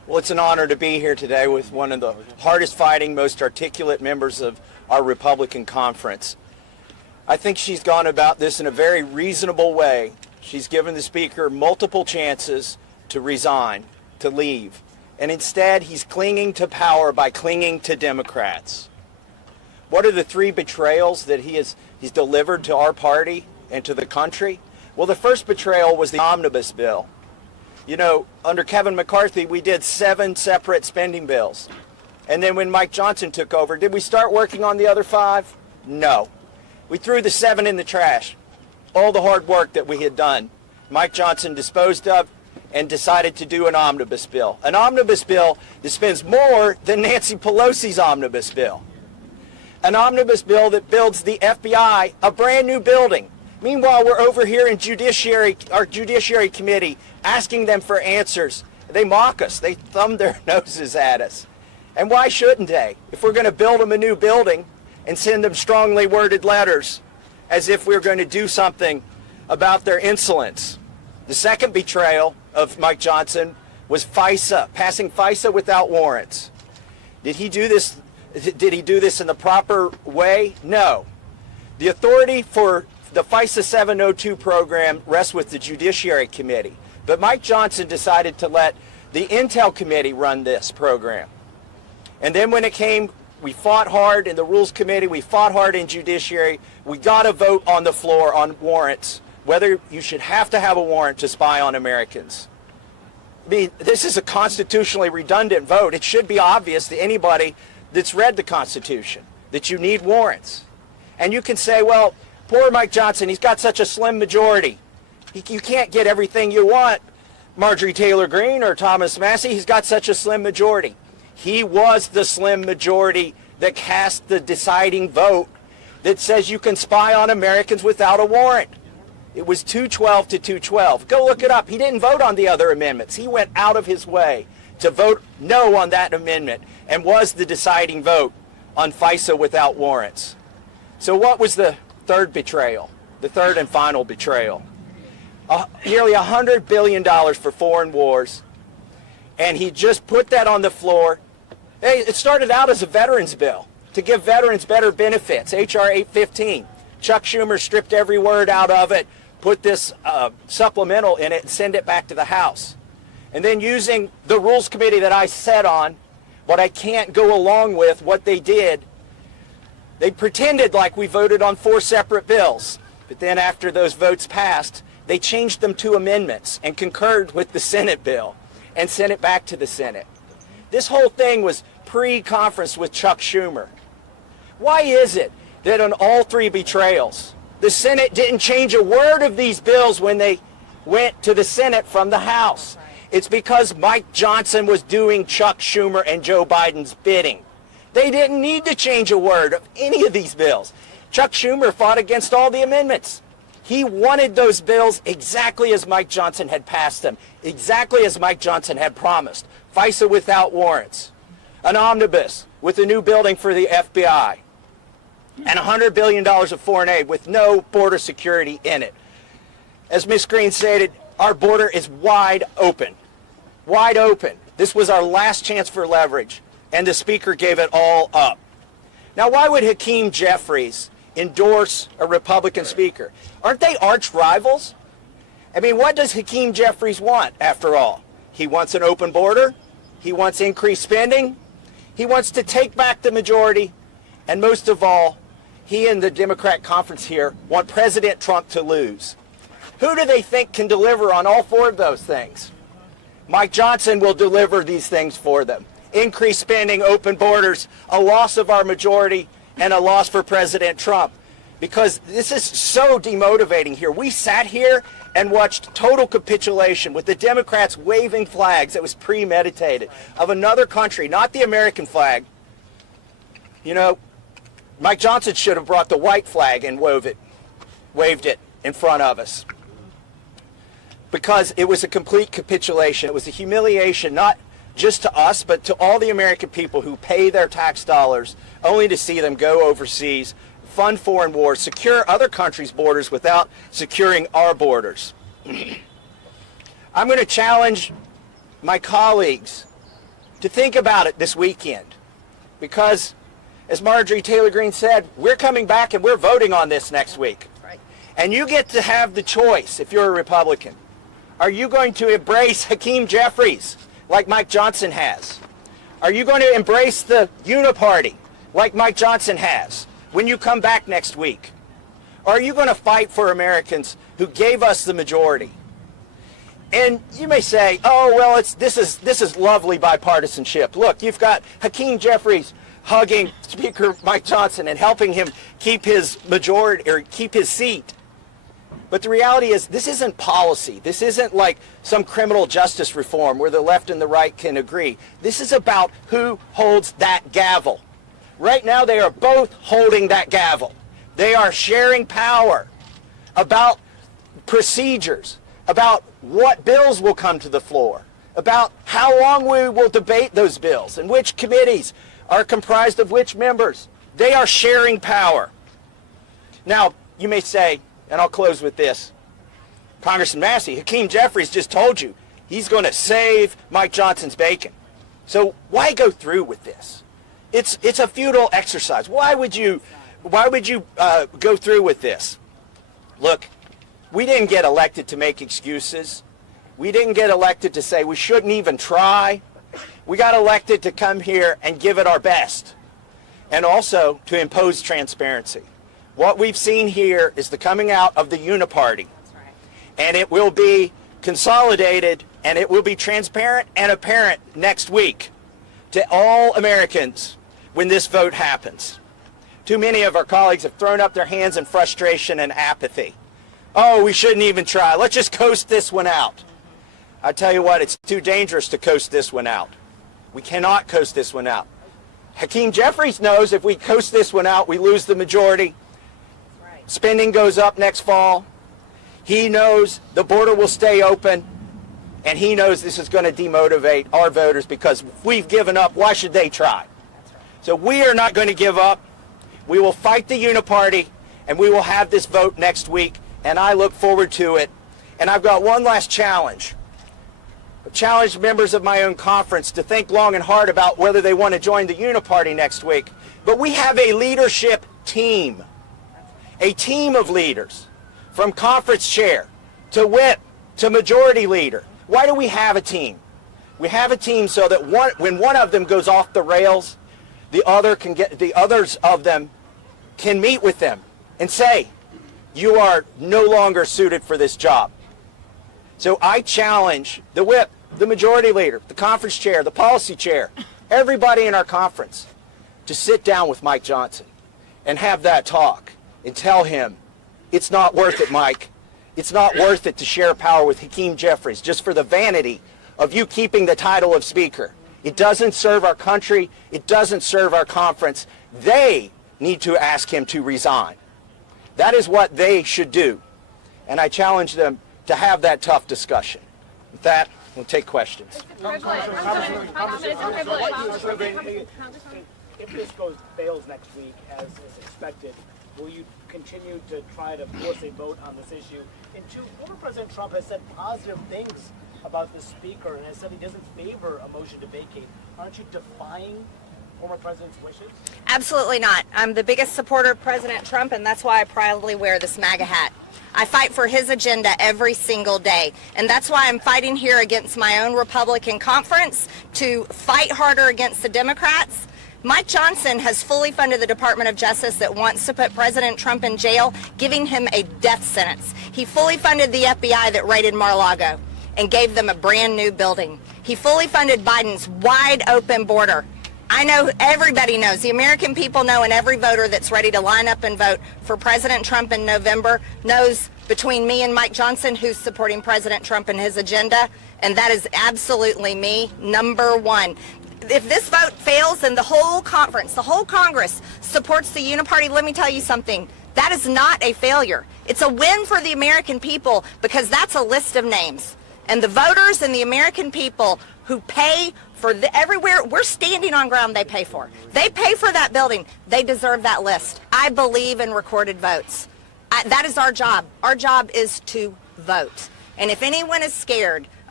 Well, it's an honor to be here today with one of the hardest fighting, most articulate members of our Republican conference. I think she's gone about this in a very reasonable way. She's given the Speaker multiple chances to resign, to leave, and instead he's clinging to power by clinging to Democrats. What are the three betrayals that he's delivered to our party and to the country? Well, the first betrayal was the omnibus bill. You know, under Kevin McCarthy, we did 7 separate spending bills. And then when Mike Johnson took over, did we start working on the other 5? No. We threw the 7 in the trash. All the hard work that we had done, Mike Johnson disposed of and decided to do an omnibus bill. An omnibus bill that spends more than Nancy Pelosi's omnibus bill. An omnibus bill that builds the FBI a brand new building. Meanwhile, we're over here in our Judiciary Committee asking them for answers. They mock us. They thumb their noses at us. And why shouldn't they? If we're going to build them a new building and send them strongly worded letters as if we're going to do something about their insolence. The second betrayal of Mike Johnson was FISA, passing FISA without warrants. Did he do this in the proper way? No. The authority for the FISA 702 program rests with the Judiciary Committee. But Mike Johnson decided to let the Intel Committee run this program. And then when it came, we fought hard in the Rules Committee, we fought hard in Judiciary. We got a vote on the floor on warrants, whether you should have to have a warrant to spy on Americans. I mean, this is a constitutionally redundant vote. It should be obvious to anybody that's read the Constitution that you need warrants. And you can say, well, poor Mike Johnson, he's got such a slim majority. You can't get everything you want, Marjorie Taylor Greene or Thomas Massie. He's got such a slim majority. He was the slim majority that cast the deciding vote that says you can spy on Americans without a warrant. It was 212 to 212. Go look it up. He didn't vote on the other amendments. He went out of his way to vote no on that amendment and was the deciding vote on FISA without warrants. So what was the third betrayal, the third and final betrayal? Nearly $100 billion for foreign wars, and he just put that on the floor. Hey, it started out as a veterans bill to give veterans better benefits, H.R. 815. Chuck Schumer stripped every word out of it, put this supplemental in it, and send it back to the House. And then using the Rules Committee that I sat on, what I can't go along with, what they did, they pretended like we voted on 4 separate bills. But then after those votes passed, they changed them to amendments and concurred with the Senate bill and sent it back to the Senate. This whole thing was pre-conference with Chuck Schumer. Why is it that on all 3 betrayals, the Senate didn't change a word of these bills when they went to the Senate from the House? It's because Mike Johnson was doing Chuck Schumer and Joe Biden's bidding. They didn't need to change a word of any of these bills. Chuck Schumer fought against all the amendments. He wanted those bills exactly as Mike Johnson had passed them, exactly as Mike Johnson had promised. FISA without warrants, an omnibus with a new building for the FBI, and $100 billion of foreign aid with no border security in it. As Ms. Greene stated, our border is wide open. Wide open. This was our last chance for leverage, and the Speaker gave it all up. Now, why would Hakeem Jeffries endorse a Republican Speaker? Aren't they arch rivals? I mean, what does Hakeem Jeffries want, after all? He wants an open border. He wants increased spending. He wants to take back the majority. And most of all, he and the Democrat conference here want President Trump to lose. Who do they think can deliver on all 4 of those things? Mike Johnson will deliver these things for them. Increased spending, open borders, a loss of our majority, and a loss for President Trump. Because this is so demotivating here. We sat here and watched total capitulation with the Democrats waving flags that was premeditated of another country, not the American flag. You know, Mike Johnson should have brought the white flag and waved it in front of us. Because it was a complete capitulation. It was a humiliation, not just to us, but to all the American people who pay their tax dollars only to see them go overseas, fund foreign wars, secure other countries' borders without securing our borders. I'm going to challenge my colleagues to think about it this weekend. Because, as Marjorie Taylor Greene said, we're coming back and we're voting on this next week. Right. And you get to have the choice, if you're a Republican. Are you going to embrace Hakeem Jeffries like Mike Johnson has? Are you going to embrace the Uniparty like Mike Johnson has when you come back next week? Or are you going to fight for Americans who gave us the majority? And you may say, oh, well, this is lovely bipartisanship. Look, you've got Hakeem Jeffries hugging Speaker Mike Johnson and helping him keep his majority or keep his seat. But the reality is this isn't policy. This isn't like some criminal justice reform where the left and the right can agree. This is about who holds that gavel. Right now they are both holding that gavel. They are sharing power about procedures, about what bills will come to the floor, about how long we will debate those bills and which committees are comprised of which members. They are sharing power. Now, you may say, and I'll close with this, Congressman Massie, Hakeem Jeffries just told you he's going to save Mike Johnson's bacon. So why go through with this? It's a futile exercise. Why would you go through with this? Look, we didn't get elected to make excuses. We didn't get elected to say we shouldn't even try. We got elected to come here and give it our best, and also to impose transparency. What we've seen here is the coming out of the Uniparty, and it will be consolidated and it will be transparent and apparent next week to all Americans when this vote happens. Too many of our colleagues have thrown up their hands in frustration and apathy. Oh, we shouldn't even try. Let's just coast this one out. I tell you what, it's too dangerous to coast this one out. We cannot coast this one out. Hakeem Jeffries knows if we coast this one out, we lose the majority. Spending goes up next fall. He knows the border will stay open, and he knows this is going to demotivate our voters because if we've given up, why should they try? So we are not going to give up. We will fight the Uniparty, and we will have this vote next week, and I look forward to it. And I've got one last challenge. I've challenged members of my own conference to think long and hard about whether they want to join the Uniparty next week. But we have a leadership team, a team of leaders, from conference chair to whip to majority leader. Why do we have a team? We have a team so that when one of them goes off the rails, the others of them can meet with them and say, you are no longer suited for this job. So I challenge the whip, the majority leader, the conference chair, the policy chair, everybody in our conference to sit down with Mike Johnson and have that talk and tell him, it's not worth it, Mike. It's not worth it to share power with Hakeem Jeffries just for the vanity of you keeping the title of Speaker. It doesn't serve our country. It doesn't serve our conference. They need to ask him to resign. That is what they should do. And I challenge them to have that tough discussion. With that, we'll take questions. If this fails next week, as is expected, will you continue to try to force a vote on this issue? And two, former President Trump has said positive things about the Speaker and has said he doesn't favor a motion to vacate. Aren't you defying former President's wishes? Absolutely not. I'm the biggest supporter of President Trump, and that's why I proudly wear this MAGA hat. I fight for his agenda every single day, and that's why I'm fighting here against my own Republican conference to fight harder against the Democrats. Mike Johnson has fully funded the Department of Justice that wants to put President Trump in jail, giving him a death sentence. He fully funded the FBI that raided Mar-a-Lago and gave them a brand new building. He fully funded Biden's wide open border. I know, everybody knows, the American people know, and every voter that's ready to line up and vote for President Trump in November knows between me and Mike Johnson who's supporting President Trump and his agenda, and that is absolutely me, number one. If this vote fails, then the whole conference, the whole Congress supports the Uniparty. Let me tell you something. That is not a failure. It's a win for the American people because that's a list of names. And the voters and the American people who pay for everywhere, we're standing on ground they pay for. They pay for that building. They deserve that list. I believe in recorded votes. That is our job. Our job is to vote. And if anyone is scared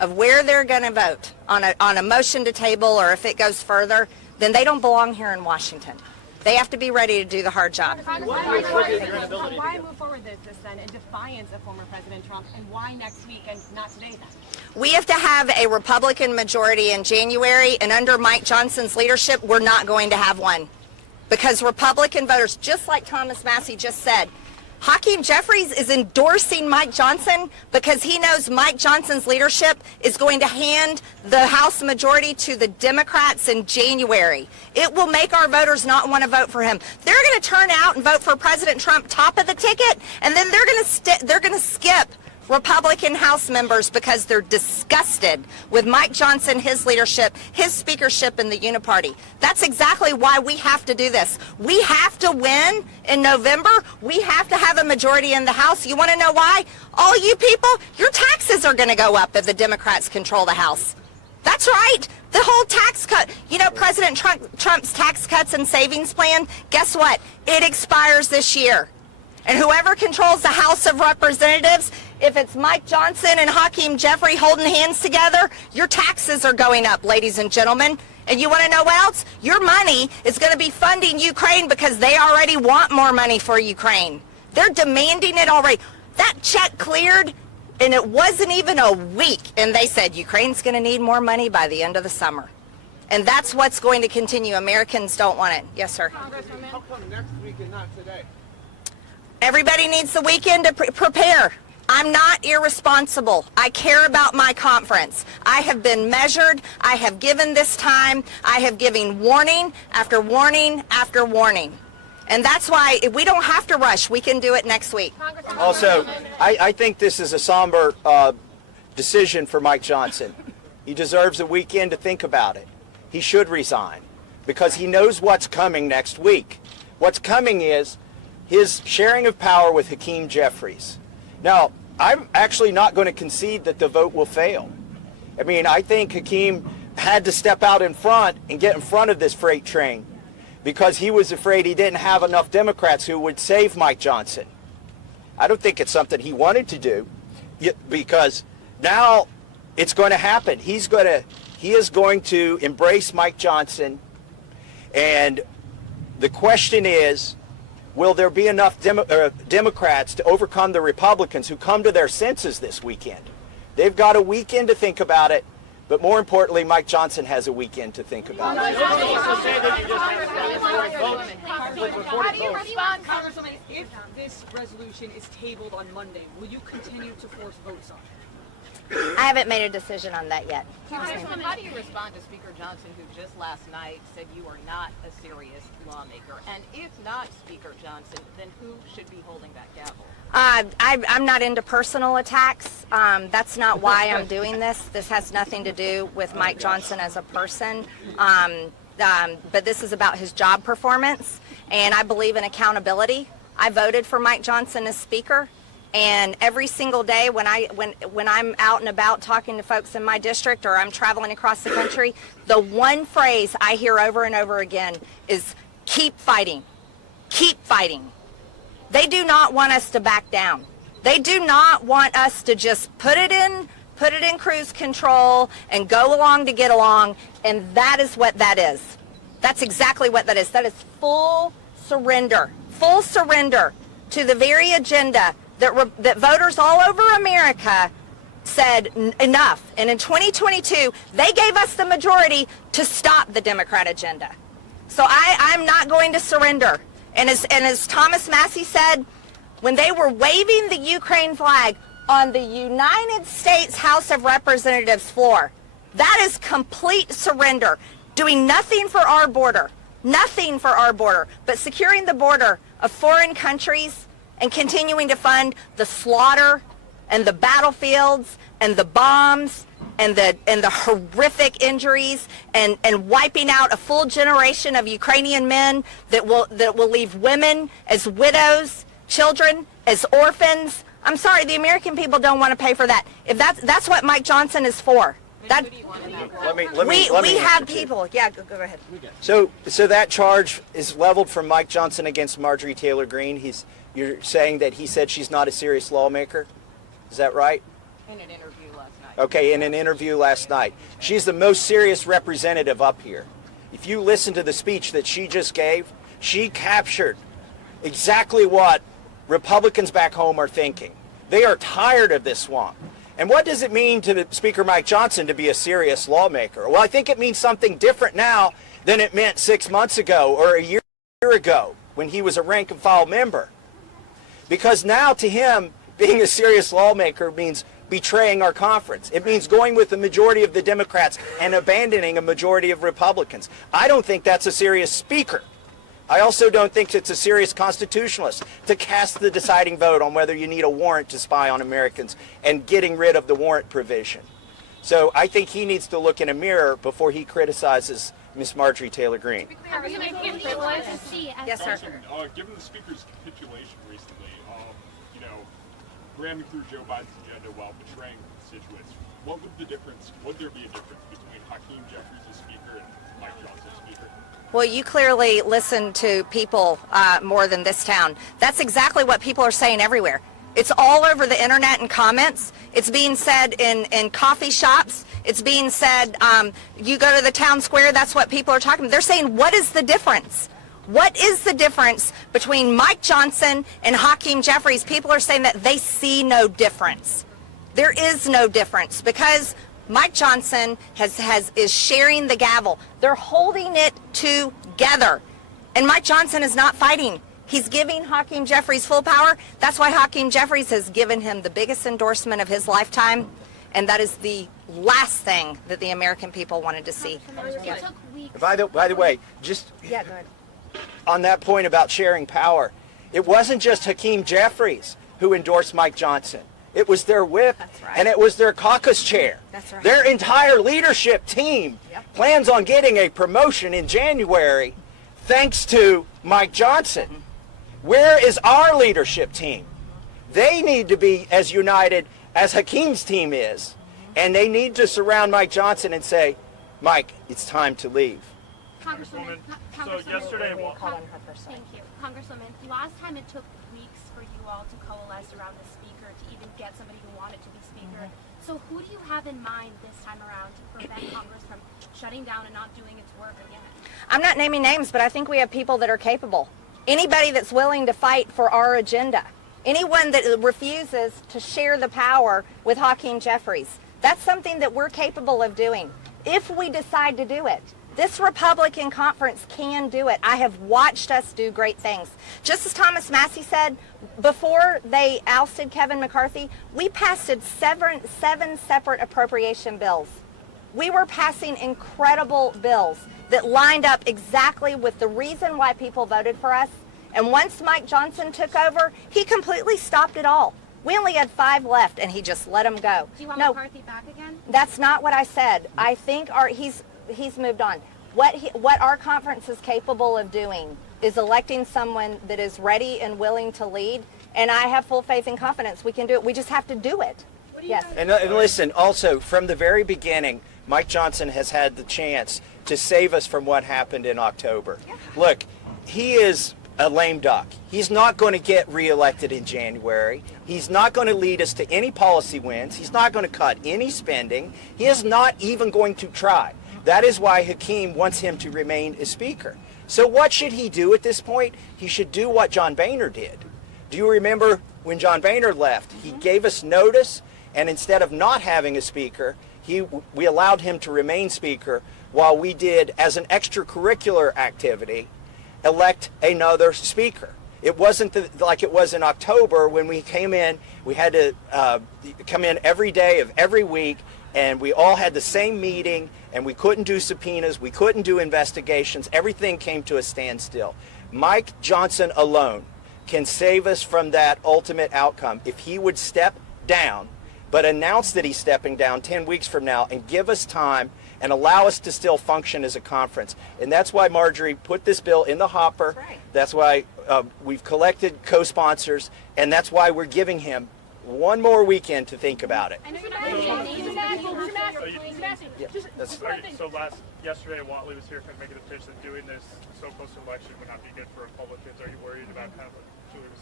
of where they're going to vote on a motion to table, or if it goes further, then they don't belong here in Washington. They have to be ready to do the hard job. Why move forward with this then in defiance of former President Trump, and why next week and not today then? We have to have a Republican majority in January, and under Mike Johnson's leadership, we're not going to have one. Because Republican voters, just like Thomas Massie just said, Hakeem Jeffries is endorsing Mike Johnson because he knows Mike Johnson's leadership is going to hand the House majority to the Democrats in January. It will make our voters not want to vote for him. They're going to turn out and vote for President Trump top of the ticket, and then they're going to skip Republican House members because they're disgusted with Mike Johnson, his leadership, his speakership in the Uniparty. That's exactly why we have to do this. We have to win in November. We have to have a majority in the House. You want to know why? All you people, your taxes are going to go up if the Democrats control the House. That's right. The whole tax cut, you know, President Trump's tax cuts and savings plan, guess what? It expires this year. And whoever controls the House of Representatives, if it's Mike Johnson and Hakeem Jeffries holding hands together, your taxes are going up, ladies and gentlemen. And you want to know what else? Your money is going to be funding Ukraine because they already want more money for Ukraine. They're demanding it already. That check cleared, and it wasn't even a week, and they said Ukraine's going to need more money by the end of the summer. And that's what's going to continue. Americans don't want it. Yes, sir. How come next week and not today? Everybody needs the weekend to prepare. I'm not irresponsible. I care about my conference. I have been measured. I have given this time. I have given warning after warning after warning. And that's why we don't have to rush. We can do it next week. Also, I think this is a somber decision for Mike Johnson. He deserves a weekend to think about it. He should resign because he knows what's coming next week. What's coming is his sharing of power with Hakeem Jeffries. Now, I'm actually not going to concede that the vote will fail. I mean, I think Hakeem had to step out in front and get in front of this freight train because he was afraid he didn't have enough Democrats who would save Mike Johnson. I don't think it's something he wanted to do because now it's going to happen. He is going to embrace Mike Johnson, and the question is, will there be enough Democrats to overcome the Republicans who come to their senses this weekend? They've got a weekend to think about it, but more importantly, Mike Johnson has a weekend to think about it. How do you respond, Congresswoman, if this resolution is tabled on Monday? Will you continue to force votes on it? I haven't made a decision on that yet. Congresswoman, how do you respond to Speaker Johnson, who just last night said you are not a serious lawmaker? And if not Speaker Johnson, then who should be holding that gavel? I'm not into personal attacks. That's not why I'm doing this. This has nothing to do with Mike Johnson as a person. But this is about his job performance, and I believe in accountability. I voted for Mike Johnson as Speaker. And every single day when I'm out and about talking to folks in my district or I'm traveling across the country, the one phrase I hear over and over again is keep fighting. Keep fighting. They do not want us to back down. They do not want us to just put it in cruise control and go along to get along, and that is what that is. That's exactly what that is. That is full surrender to the very agenda that voters all over America said enough. And in 2022, they gave us the majority to stop the Democrat agenda. So I'm not going to surrender. And as Thomas Massie said, when they were waving the Ukraine flag on the United States House of Representatives floor, that is complete surrender. Doing nothing for our border, but securing the border of foreign countries and continuing to fund the slaughter and the battlefields and the bombs and the horrific injuries and wiping out a full generation of Ukrainian men that will leave women as widows, children as orphans. I'm sorry, the American people don't want to pay for that. If that's what Mike Johnson is for. That we have people. Yeah, go ahead. So that charge is leveled from Mike Johnson against Marjorie Taylor Greene. You're saying that he said she's not a serious lawmaker? Is that right? In an interview last night. Okay, in an interview last night. She's the most serious representative up here. If you listen to the speech that she just gave, she captured exactly what Republicans back home are thinking. They are tired of this swamp. And what does it mean to Speaker Mike Johnson to be a serious lawmaker? Well, I think it means something different now than it meant 6 months ago or a year ago when he was a rank and file member. Because now to him, being a serious lawmaker means betraying our conference. It means going with the majority of the Democrats and abandoning a majority of Republicans. I don't think that's a serious speaker. I also don't think it's a serious constitutionalist to cast the deciding vote on whether you need a warrant to spy on Americans and getting rid of the warrant provision. So I think he needs to look in a mirror before he criticizes Miss Marjorie Taylor Greene. Yes, sir. Given the speaker's capitulation recently, ramming through Joe Biden's agenda while betraying the constituents, would there be a difference between Hakeem Jeffries as speaker and Mike Johnson as speaker? Well, you clearly listen to people more than this town. That's exactly what people are saying everywhere. It's all over the internet and comments. It's being said in coffee shops. It's being said, you go to the town square, that's what people are talking about. They're saying, what is the difference? What is the difference between Mike Johnson and Hakeem Jeffries? People are saying that they see no difference. There is no difference because Mike Johnson is sharing the gavel. They're holding it together. And Mike Johnson is not fighting. He's giving Hakeem Jeffries full power. That's why Hakeem Jeffries has given him the biggest endorsement of his lifetime. And that is the last thing that the American people wanted to see. It took weeks. By the way, just Yeah, go ahead. on that point about sharing power, it wasn't just Hakeem Jeffries who endorsed Mike Johnson. It was their whip, and it was their caucus chair. That's right. Their entire leadership team plans on getting a promotion in January thanks to Mike Johnson. Where is our leadership team? They need to be as united as Hakeem's team is, and they need to surround Mike Johnson and say, Mike, it's time to leave. Congresswoman, So yesterday, thank you. Congresswoman, last time it took weeks for you all to coalesce around the speaker to even get somebody who wanted to be speaker. So who do you have in mind this time around to prevent Congress from shutting down and not doing its work again? I'm not naming names, but I think we have people that are capable. Anybody that's willing to fight for our agenda. Anyone that refuses to share the power with Hakeem Jeffries. That's something that we're capable of doing if we decide to do it. This Republican conference can do it. I have watched us do great things. Just as Thomas Massie said, before they ousted Kevin McCarthy, we passed seven separate appropriation bills. We were passing incredible bills that lined up exactly with the reason why people voted for us. And once Mike Johnson took over, he completely stopped it all. We only had 5 left, and he just let them go. Do you want McCarthy back again? That's not what I said. I think he's moved on. What our conference is capable of doing is electing someone that is ready and willing to lead, and I have full faith and confidence we can do it. We just have to do it. Yes. And listen, also, from the very beginning, Mike Johnson has had the chance to save us from what happened in October. Look, he is a lame duck. He's not going to get reelected in January. He's not going to lead us to any policy wins. He's not going to cut any spending. He is not even going to try. That is why Hakeem wants him to remain a speaker. So what should he do at this point? He should do what John Boehner did. Do you remember when John Boehner left? He gave us notice, and instead of not having a speaker, we allowed him to remain speaker while we did, as an extracurricular activity, elect another speaker. It wasn't like it was in October when we came in. We had to come in every day of every week, and we all had the same meeting, and we couldn't do subpoenas, we couldn't do investigations. Everything came to a standstill. Mike Johnson alone can save us from that ultimate outcome if he would step down, but announce that he's stepping down 10 weeks from now and give us time and allow us to still function as a conference. And that's why Marjorie put this bill in the hopper. That's right. That's why we've collected co-sponsors, and that's why we're giving him one more weekend to think about it. So yesterday, Watley was here kind of making the pitch that doing this so close to election would not be good for Republicans. Are you worried about kind of what Julie was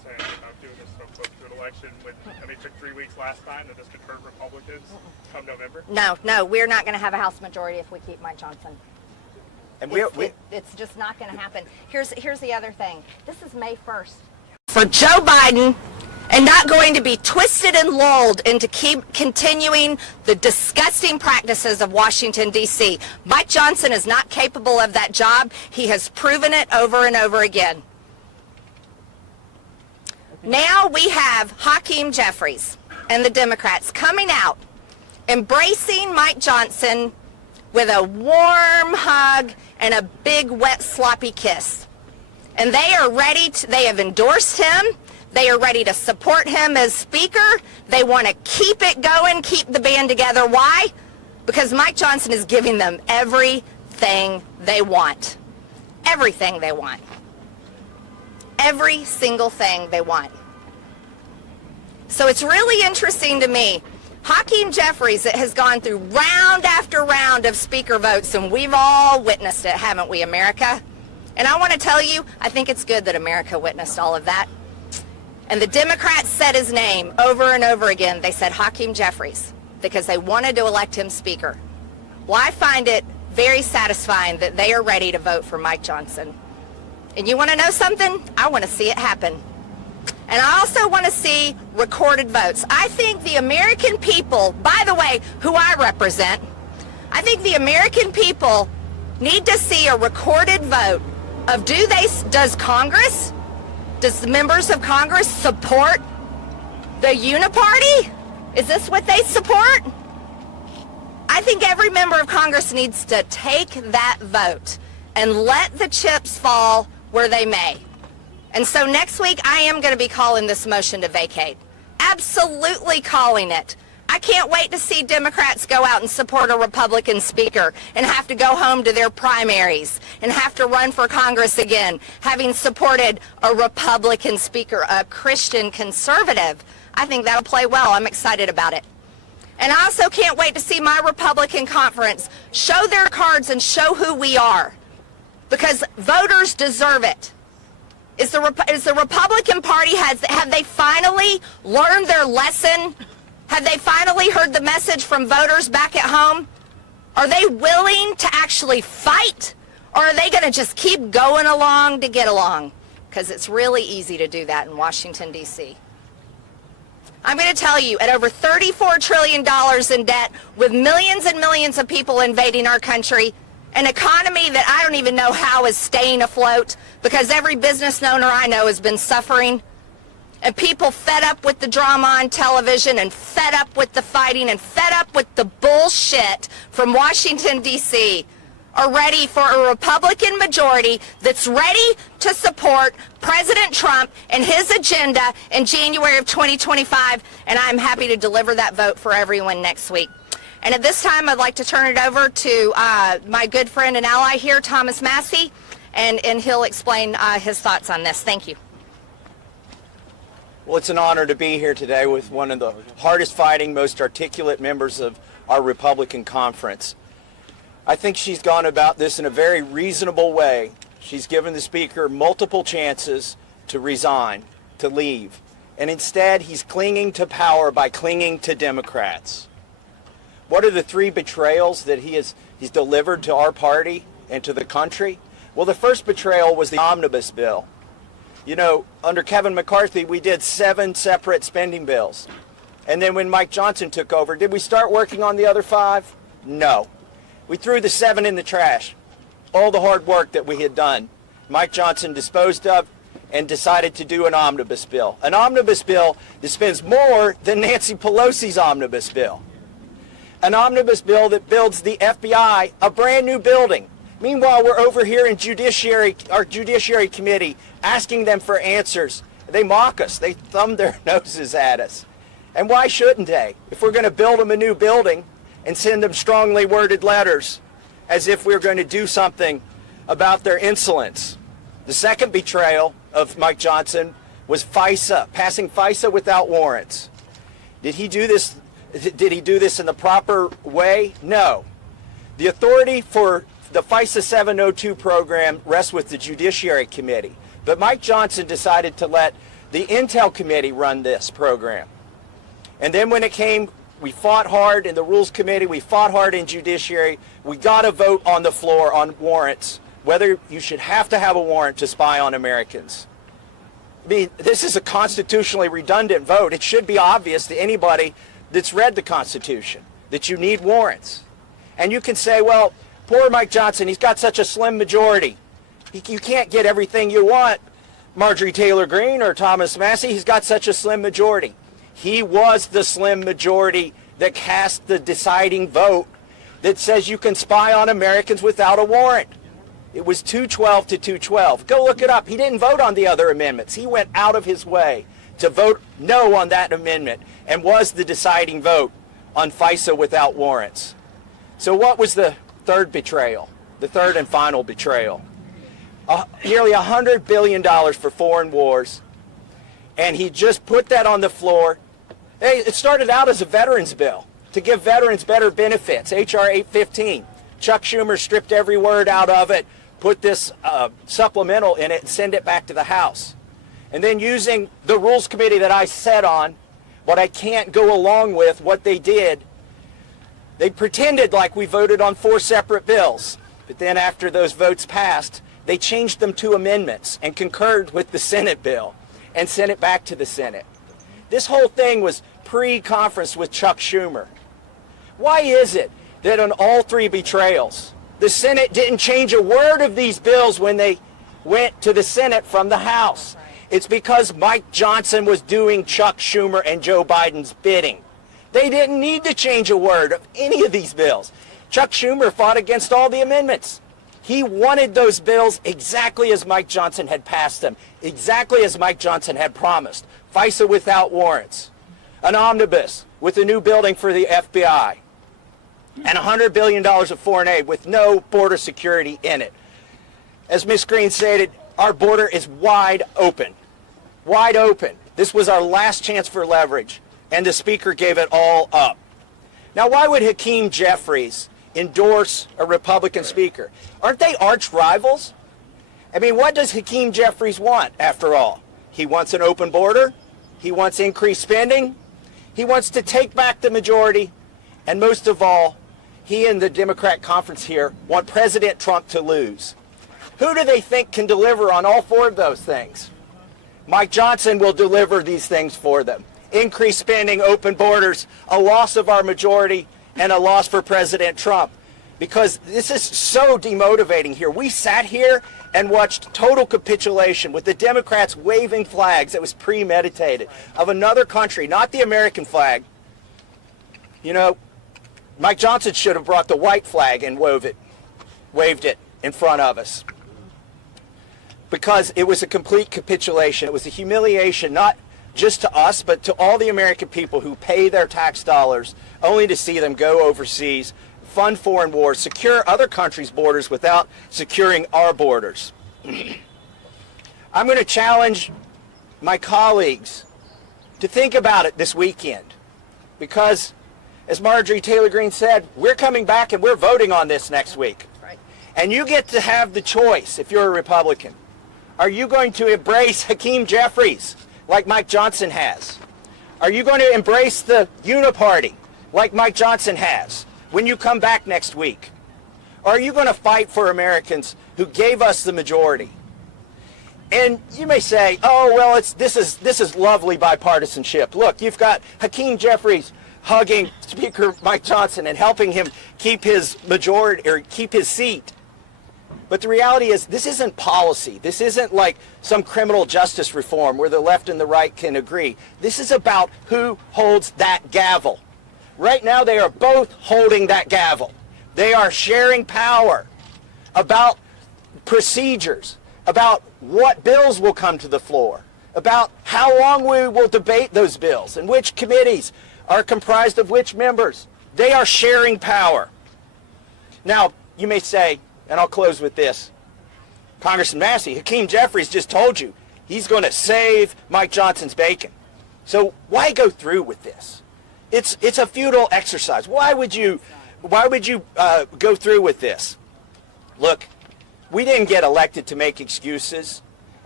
saying about doing this so close to an election when, I mean, it took 3 weeks last time that this could hurt Republicans come November? No, we're not going to have a House majority if we keep Mike Johnson. And It's just not going to happen. Here's the other thing. This is May 1st. For Joe Biden, and not going to be twisted and lulled into keep continuing the disgusting practices of Washington, D.C. Mike Johnson is not capable of that job. He has proven it over and over again. Now we have Hakeem Jeffries and the Democrats coming out, embracing Mike Johnson with a warm hug and a big, wet, sloppy kiss. And they are ready to, they have endorsed him. They are ready to support him as Speaker. They want to keep it going, keep the band together. Why? Because Mike Johnson is giving them everything they want. Everything they want. Every single thing they want. So it's really interesting to me. Hakeem Jeffries has gone through round after round of Speaker votes, and we've all witnessed it, haven't we, America? And I want to tell you, I think it's good that America witnessed all of that. And the Democrats said his name over and over again. They said Hakeem Jeffries because they wanted to elect him Speaker. Well, I find it very satisfying that they are ready to vote for Mike Johnson. And you want to know something? I want to see it happen. And I also want to see recorded votes. I think the American people, by the way, who I represent, I think the American people need to see a recorded vote of does Congress, does the members of Congress support the uniparty? Is this what they support? I think every member of Congress needs to take that vote and let the chips fall where they may. And so next week, I am going to be calling this motion to vacate. Absolutely calling it. I can't wait to see Democrats go out and support a Republican Speaker and have to go home to their primaries and have to run for Congress again, having supported a Republican Speaker, a Christian conservative. I think that'll play well. I'm excited about it. And I also can't wait to see my Republican conference show their cards and show who we are, because voters deserve it. Is the Republican Party, have they finally learned their lesson? Have they finally heard the message from voters back at home? Are they willing to actually fight? Or are they going to just keep going along to get along? Because it's really easy to do that in Washington, D.C. I'm going to tell you, at over $34 trillion in debt, with millions and millions of people invading our country, an economy that I don't even know how is staying afloat because every business owner I know has been suffering, and people fed up with the drama on television and fed up with the fighting and fed up with the bullshit from Washington, D.C. are ready for a Republican majority that's ready to support President Trump and his agenda in January of 2025, and I'm happy to deliver that vote for everyone next week. And at this time, I'd like to turn it over to my good friend and ally here, Thomas Massie, and he'll explain his thoughts on this. Thank you. Well, it's an honor to be here today with one of the hardest fighting, most articulate members of our Republican conference. I think she's gone about this in a very reasonable way. She's given the Speaker multiple chances to resign, to leave, and instead he's clinging to power by clinging to Democrats. What are the three betrayals that he's delivered to our party and to the country? Well, the first betrayal was the omnibus bill. You know, under Kevin McCarthy, we did 7 separate spending bills. And then when Mike Johnson took over, did we start working on the other 5? No. We threw the 7 in the trash. All the hard work that we had done, Mike Johnson disposed of and decided to do an omnibus bill. An omnibus bill that spends more than Nancy Pelosi's omnibus bill. An omnibus bill that builds the FBI a brand new building. Meanwhile, we're over here in our Judiciary Committee asking them for answers. They mock us. They thumb their noses at us. And why shouldn't they? If we're going to build them a new building and send them strongly worded letters as if we're going to do something about their insolence. The second betrayal of Mike Johnson was FISA, passing FISA without warrants. Did he do this in the proper way? No. The authority for the FISA 702 program rests with the Judiciary Committee. But Mike Johnson decided to let The Intel Committee run this program. And then when it came, we fought hard in the Rules Committee, we fought hard in Judiciary. We got a vote on the floor on warrants, whether you should have to have a warrant to spy on Americans. I mean, this is a constitutionally redundant vote. It should be obvious to anybody that's read the Constitution that you need warrants. And you can say, well, poor Mike Johnson, he's got such a slim majority. You can't get everything you want, Marjorie Taylor Greene or Thomas Massie. He's got such a slim majority. He was the slim majority that cast the deciding vote that says you can spy on Americans without a warrant. It was 212 to 212. Go look it up. He didn't vote on the other amendments. He went out of his way to vote no on that amendment and was the deciding vote on FISA without warrants. So what was the third betrayal, the third and final betrayal? Nearly $100 billion for foreign wars, and he just put that on the floor. Hey, it started out as a veterans bill to give veterans better benefits, H.R. 815. Chuck Schumer stripped every word out of it, put this supplemental in it, and send it back to the House. And then using the Rules Committee that I sat on, what I can't go along with, what they did, they pretended like we voted on 4 separate bills. But then after those votes passed, they changed them to amendments and concurred with the Senate bill and sent it back to the Senate. This whole thing was pre-conference with Chuck Schumer. Why is it that on all 3 betrayals, the Senate didn't change a word of these bills when they went to the Senate from the House? It's because Mike Johnson was doing Chuck Schumer and Joe Biden's bidding. They didn't need to change a word of any of these bills. Chuck Schumer fought against all the amendments. He wanted those bills exactly as Mike Johnson had passed them, exactly as Mike Johnson had promised. FISA without warrants, an omnibus with a new building for the FBI, and $100 billion of foreign aid with no border security in it. As Ms. Greene stated, our border is wide open. Wide open. This was our last chance for leverage, and the Speaker gave it all up. Now, why would Hakeem Jeffries endorse a Republican Speaker? Aren't they arch rivals? I mean, what does Hakeem Jeffries want, after all? He wants an open border. He wants increased spending. He wants to take back the majority. And most of all, he and the Democrat conference here want President Trump to lose. Who do they think can deliver on all 4 of those things? Mike Johnson will deliver these things for them. Increased spending, open borders, a loss of our majority, and a loss for President Trump. Because this is so demotivating here. We sat here and watched total capitulation with the Democrats waving flags that was premeditated of another country, not the American flag. You know, Mike Johnson should have brought the white flag and waved it in front of us. Because it was a complete capitulation. It was a humiliation, not just to us, but to all the American people who pay their tax dollars only to see them go overseas, fund foreign wars, secure other countries' borders without securing our borders. I'm going to challenge my colleagues to think about it this weekend, because, as Marjorie Taylor Greene said, we're coming back and we're voting on this next week. Right. And you get to have the choice, if you're a Republican. Are you going to embrace Hakeem Jeffries like Mike Johnson has? Are you going to embrace the uniparty like Mike Johnson has when you come back next week? Or are you going to fight for Americans who gave us the majority? And you may say, oh, well, this is lovely bipartisanship. Look, you've got Hakeem Jeffries hugging Speaker Mike Johnson and helping him keep his majority or keep his seat. But the reality is, this isn't policy. This isn't like some criminal justice reform where the left and the right can agree. This is about who holds that gavel. Right now, they are both holding that gavel. They are sharing power about procedures, about what bills will come to the floor, about how long we will debate those bills and which committees are comprised of which members. They are sharing power. Now, you may say, and I'll close with this, Congressman Massie, Hakeem Jeffries just told you he's going to save Mike Johnson's bacon. So why go through with this? It's a futile exercise. Why would you go through with this? Look, we didn't get elected to make excuses,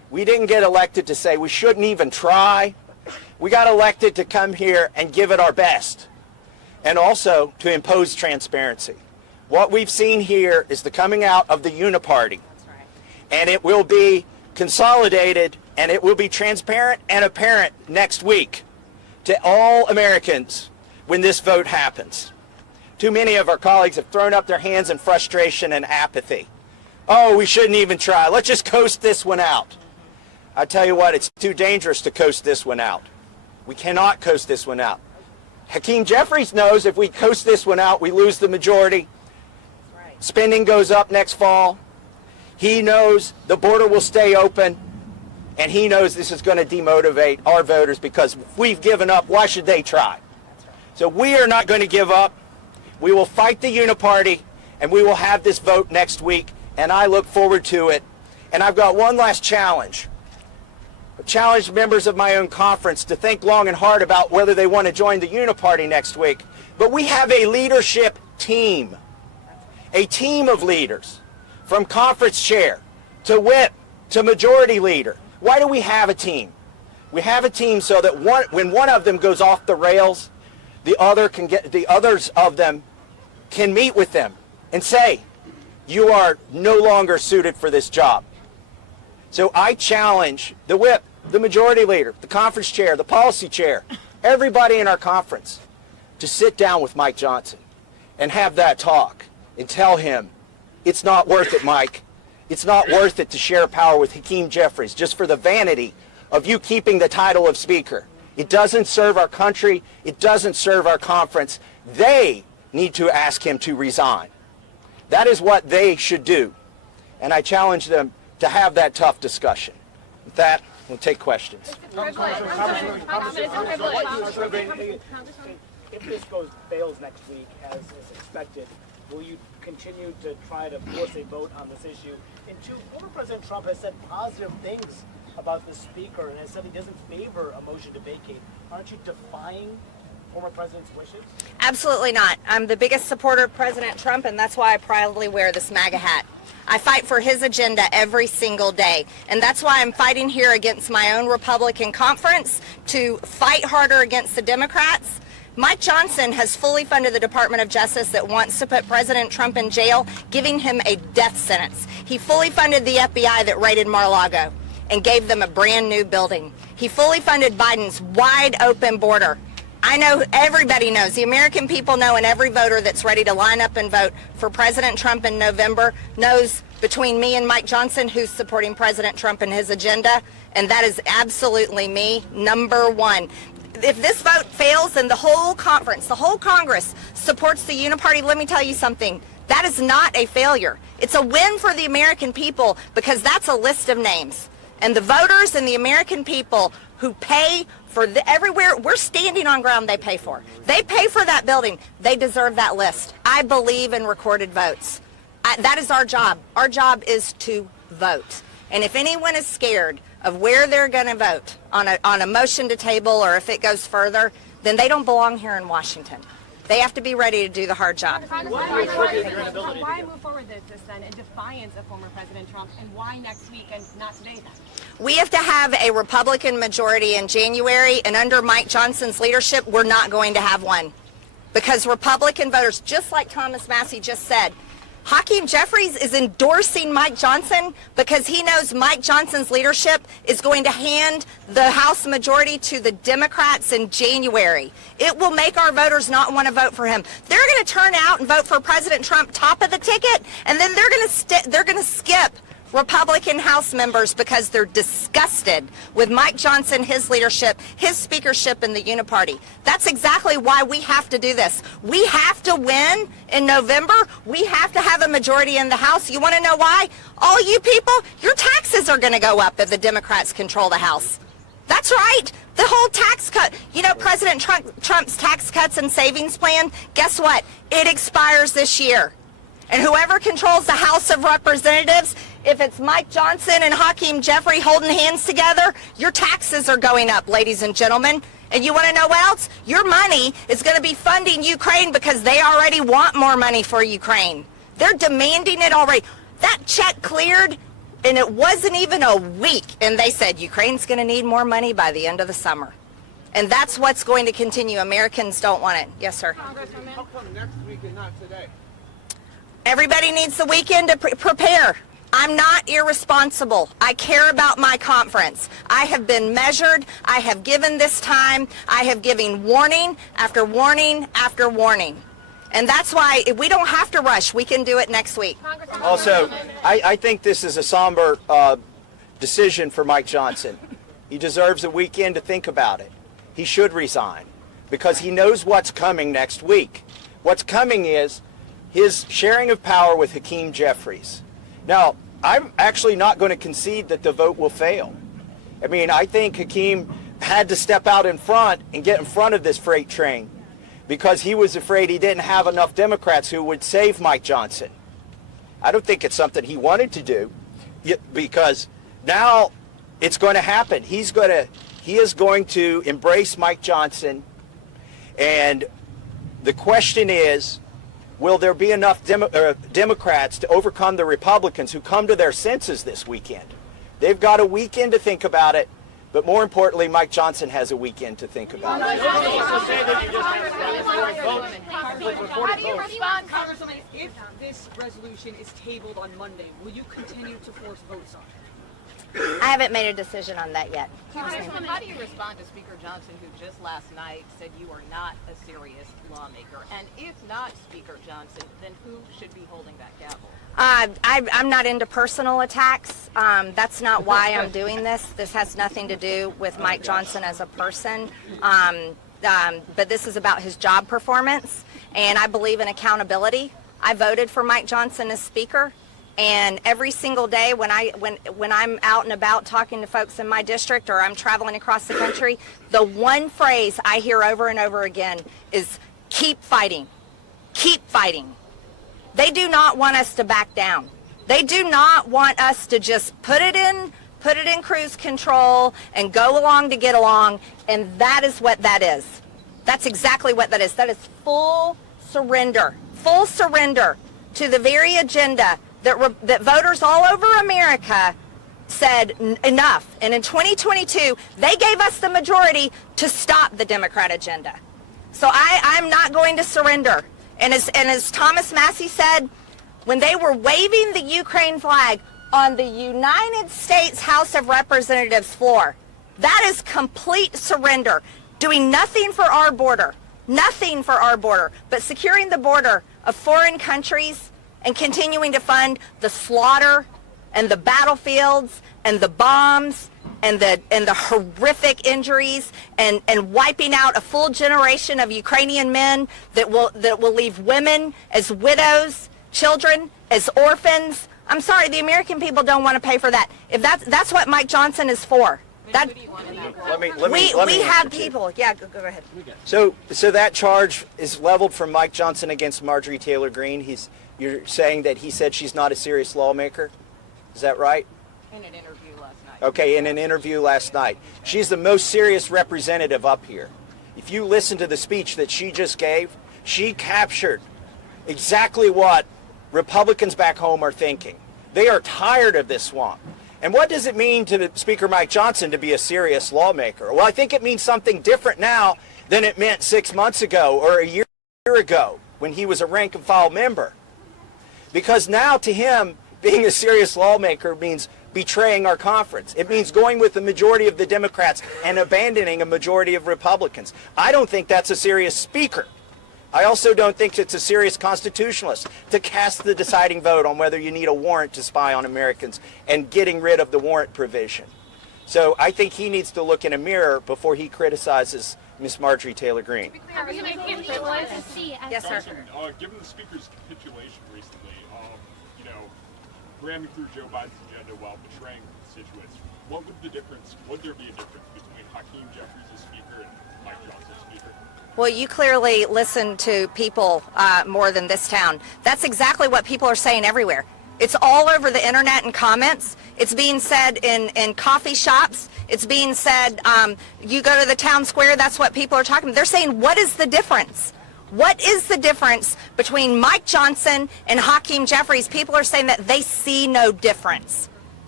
We didn't get elected to say we shouldn't even try. We got elected to come here and give it our best, and also to impose transparency. What we've seen here is the coming out of the uniparty, and it will be consolidated, and it will be transparent and apparent next week to all Americans when this vote happens. Too many of our colleagues have thrown up their hands in frustration and apathy. Oh, we shouldn't even try. Let's just coast this one out. I tell you what, it's too dangerous to coast this one out. We cannot coast this one out. Hakeem Jeffries knows if we coast this one out, we lose the majority. Spending goes up next fall. He knows the border will stay open, and he knows this is going to demotivate our voters because if we've given up, why should they try? So we are not going to give up. We will fight the uniparty, and we will have this vote next week, and I look forward to it. And I've got one last challenge. I challenge members of my own conference to think long and hard about whether they want to join the uniparty next week. But we have a leadership team, a team of leaders, from conference chair to whip to majority leader. Why do we have a team? We have a team so that when one of them goes off the rails, the others of them can meet with them and say, you are no longer suited for this job. So I challenge the whip, the majority leader, the conference chair, the policy chair, everybody in our conference to sit down with Mike Johnson and have that talk and tell him, it's not worth it, Mike. It's not worth it to share power with Hakeem Jeffries just for the vanity of you keeping the title of speaker. It doesn't serve our country. It doesn't serve our conference. They need to ask him to resign. That is what they should do. And I challenge them to have that tough discussion. With that, we'll take questions. If this fails next week, as is expected, will you continue to try to force a vote on this issue? And two, former President Trump has said positive things about the speaker and has said he doesn't favor a motion to vacate. Aren't you defying former president's wishes? Absolutely not. I'm the biggest supporter of President Trump, and that's why I proudly wear this MAGA hat. I fight for his agenda every single day, and that's why I'm fighting here against my own Republican conference to fight harder against the Democrats. Mike Johnson has fully funded the Department of Justice that wants to put President Trump in jail, giving him a death sentence. He fully funded the FBI that raided Mar-a-Lago and gave them a brand new building. He fully funded Biden's wide open border. I know, everybody knows, the American people know, and every voter that's ready to line up and vote for President Trump in November knows between me and Mike Johnson who's supporting President Trump and his agenda, and that is absolutely me, number one. If this vote fails, then the whole conference, the whole Congress supports the uniparty. Let me tell you something. That is not a failure. It's a win for the American people because that's a list of names. And the voters and the American people who pay for everywhere, we're standing on ground they pay for. They pay for that building. They deserve that list. I believe in recorded votes. That is our job. Our job is to vote. And if anyone is scared of where they're going to vote on a motion to table or if it goes further, then they don't belong here in Washington. They have to be ready to do the hard job. Why move forward this then in defiance of former President Trump, and why next week and not today then? We have to have a Republican majority in January, and under Mike Johnson's leadership, we're not going to have one. Because Republican voters, just like Thomas Massie just said, Hakeem Jeffries is endorsing Mike Johnson because he knows Mike Johnson's leadership is going to hand the House majority to the Democrats in January. It will make our voters not want to vote for him. They're going to turn out and vote for President Trump top of the ticket, and then they're going to skip Republican House members because they're disgusted with Mike Johnson, his leadership, his speakership in the uniparty. That's exactly why we have to do this. We have to win in November. We have to have a majority in the House. You want to know why? All you people, your taxes are going to go up if the Democrats control the House. That's right. The whole tax cut. You know, President Trump's tax cuts and savings plan, guess what? It expires this year. And whoever controls the House of Representatives, if it's Mike Johnson and Hakeem Jeffries holding hands together, your taxes are going up, ladies and gentlemen. And you want to know what else? Your money is going to be funding Ukraine because they already want more money for Ukraine. They're demanding it already. That check cleared And it wasn't even a week, and they said Ukraine's going to need more money by the end of the summer. And that's what's going to continue. Americans don't want it. Yes, sir. Congresswoman. How come next week and not today? Everybody needs the weekend to prepare. I'm not irresponsible. I care about my conference. I have been measured. I have given this time. I have given warning after warning after warning. And that's why if we don't have to rush. We can do it next week. Also, I think this is a somber decision for Mike Johnson. He deserves a weekend to think about it. He should resign because he knows what's coming next week. What's coming is his sharing of power with Hakeem Jeffries. Now, I'm actually not going to concede that the vote will fail. I mean, I think Hakeem had to step out in front and get in front of this freight train because he was afraid he didn't have enough Democrats who would save Mike Johnson. I don't think it's something he wanted to do because now it's going to happen. He is going to embrace Mike Johnson, and the question is, will there be enough Democrats to overcome the Republicans who come to their senses this weekend? They've got a weekend to think about it, but more importantly, Mike Johnson has a weekend to think about it. How do you respond, Congresswoman, if this resolution is tabled on Monday? Will you continue to force votes on it? I haven't made a decision on that yet. Congresswoman, how do you respond to Speaker Johnson, who just last night said you are not a serious lawmaker? And if not Speaker Johnson, then who should be holding that gavel? I'm not into personal attacks. That's not why I'm doing this. This has nothing to do with Mike Johnson as a person. But this is about his job performance, and I believe in accountability. I voted for Mike Johnson as Speaker. And every single day when I'm out and about talking to folks in my district or I'm traveling across the country, the one phrase I hear over and over again is keep fighting. Keep fighting. They do not want us to back down. They do not want us to just put it in cruise control and go along to get along, and that is what that is. That's exactly what that is. That is full surrender to the very agenda that voters all over America said enough. And in 2022, they gave us the majority to stop the Democrat agenda. So I'm not going to surrender. And as Thomas Massie said, when they were waving the Ukraine flag on the United States House of Representatives floor, that is complete surrender. Doing nothing for our border, but securing the border of foreign countries and continuing to fund the slaughter and the battlefields and the bombs and the horrific injuries and wiping out a full generation of Ukrainian men that will leave women as widows, children as orphans. I'm sorry, the American people don't want to pay for that. If that's what Mike Johnson is for. We have people. Yeah, go ahead. So that charge is leveled from Mike Johnson against Marjorie Taylor Greene. You're saying that he said she's not a serious lawmaker? Is that right? In an interview last night. Okay, in an interview last night. She's the most serious representative up here. If you listen to the speech that she just gave, she captured exactly what Republicans back home are thinking. They are tired of this swamp. And what does it mean to Speaker Mike Johnson to be a serious lawmaker? Well, I think it means something different now than it meant 6 months ago or a year ago when he was a rank and file member. Because now to him, being a serious lawmaker means betraying our conference. It means going with the majority of the Democrats and abandoning a majority of Republicans. I don't think that's a serious speaker. I also don't think it's a serious constitutionalist to cast the deciding vote on whether you need a warrant to spy on Americans and getting rid of the warrant provision. So I think he needs to look in a mirror before he criticizes Ms. Marjorie Taylor Greene. Yes, sir. Given the Speaker's capitulation recently, ramming through Joe Biden's agenda while betraying constituents, would there be a difference between Hakeem Jeffries as Speaker and Mike Johnson as Speaker? Well, you clearly listen to people more than this town. That's exactly what people are saying everywhere. It's all over the internet and comments. It's being said in coffee shops. It's being said, you go to the town square, that's what people are talking about. They're saying, what is the difference? What is the difference between Mike Johnson and Hakeem Jeffries? People are saying that they see no difference.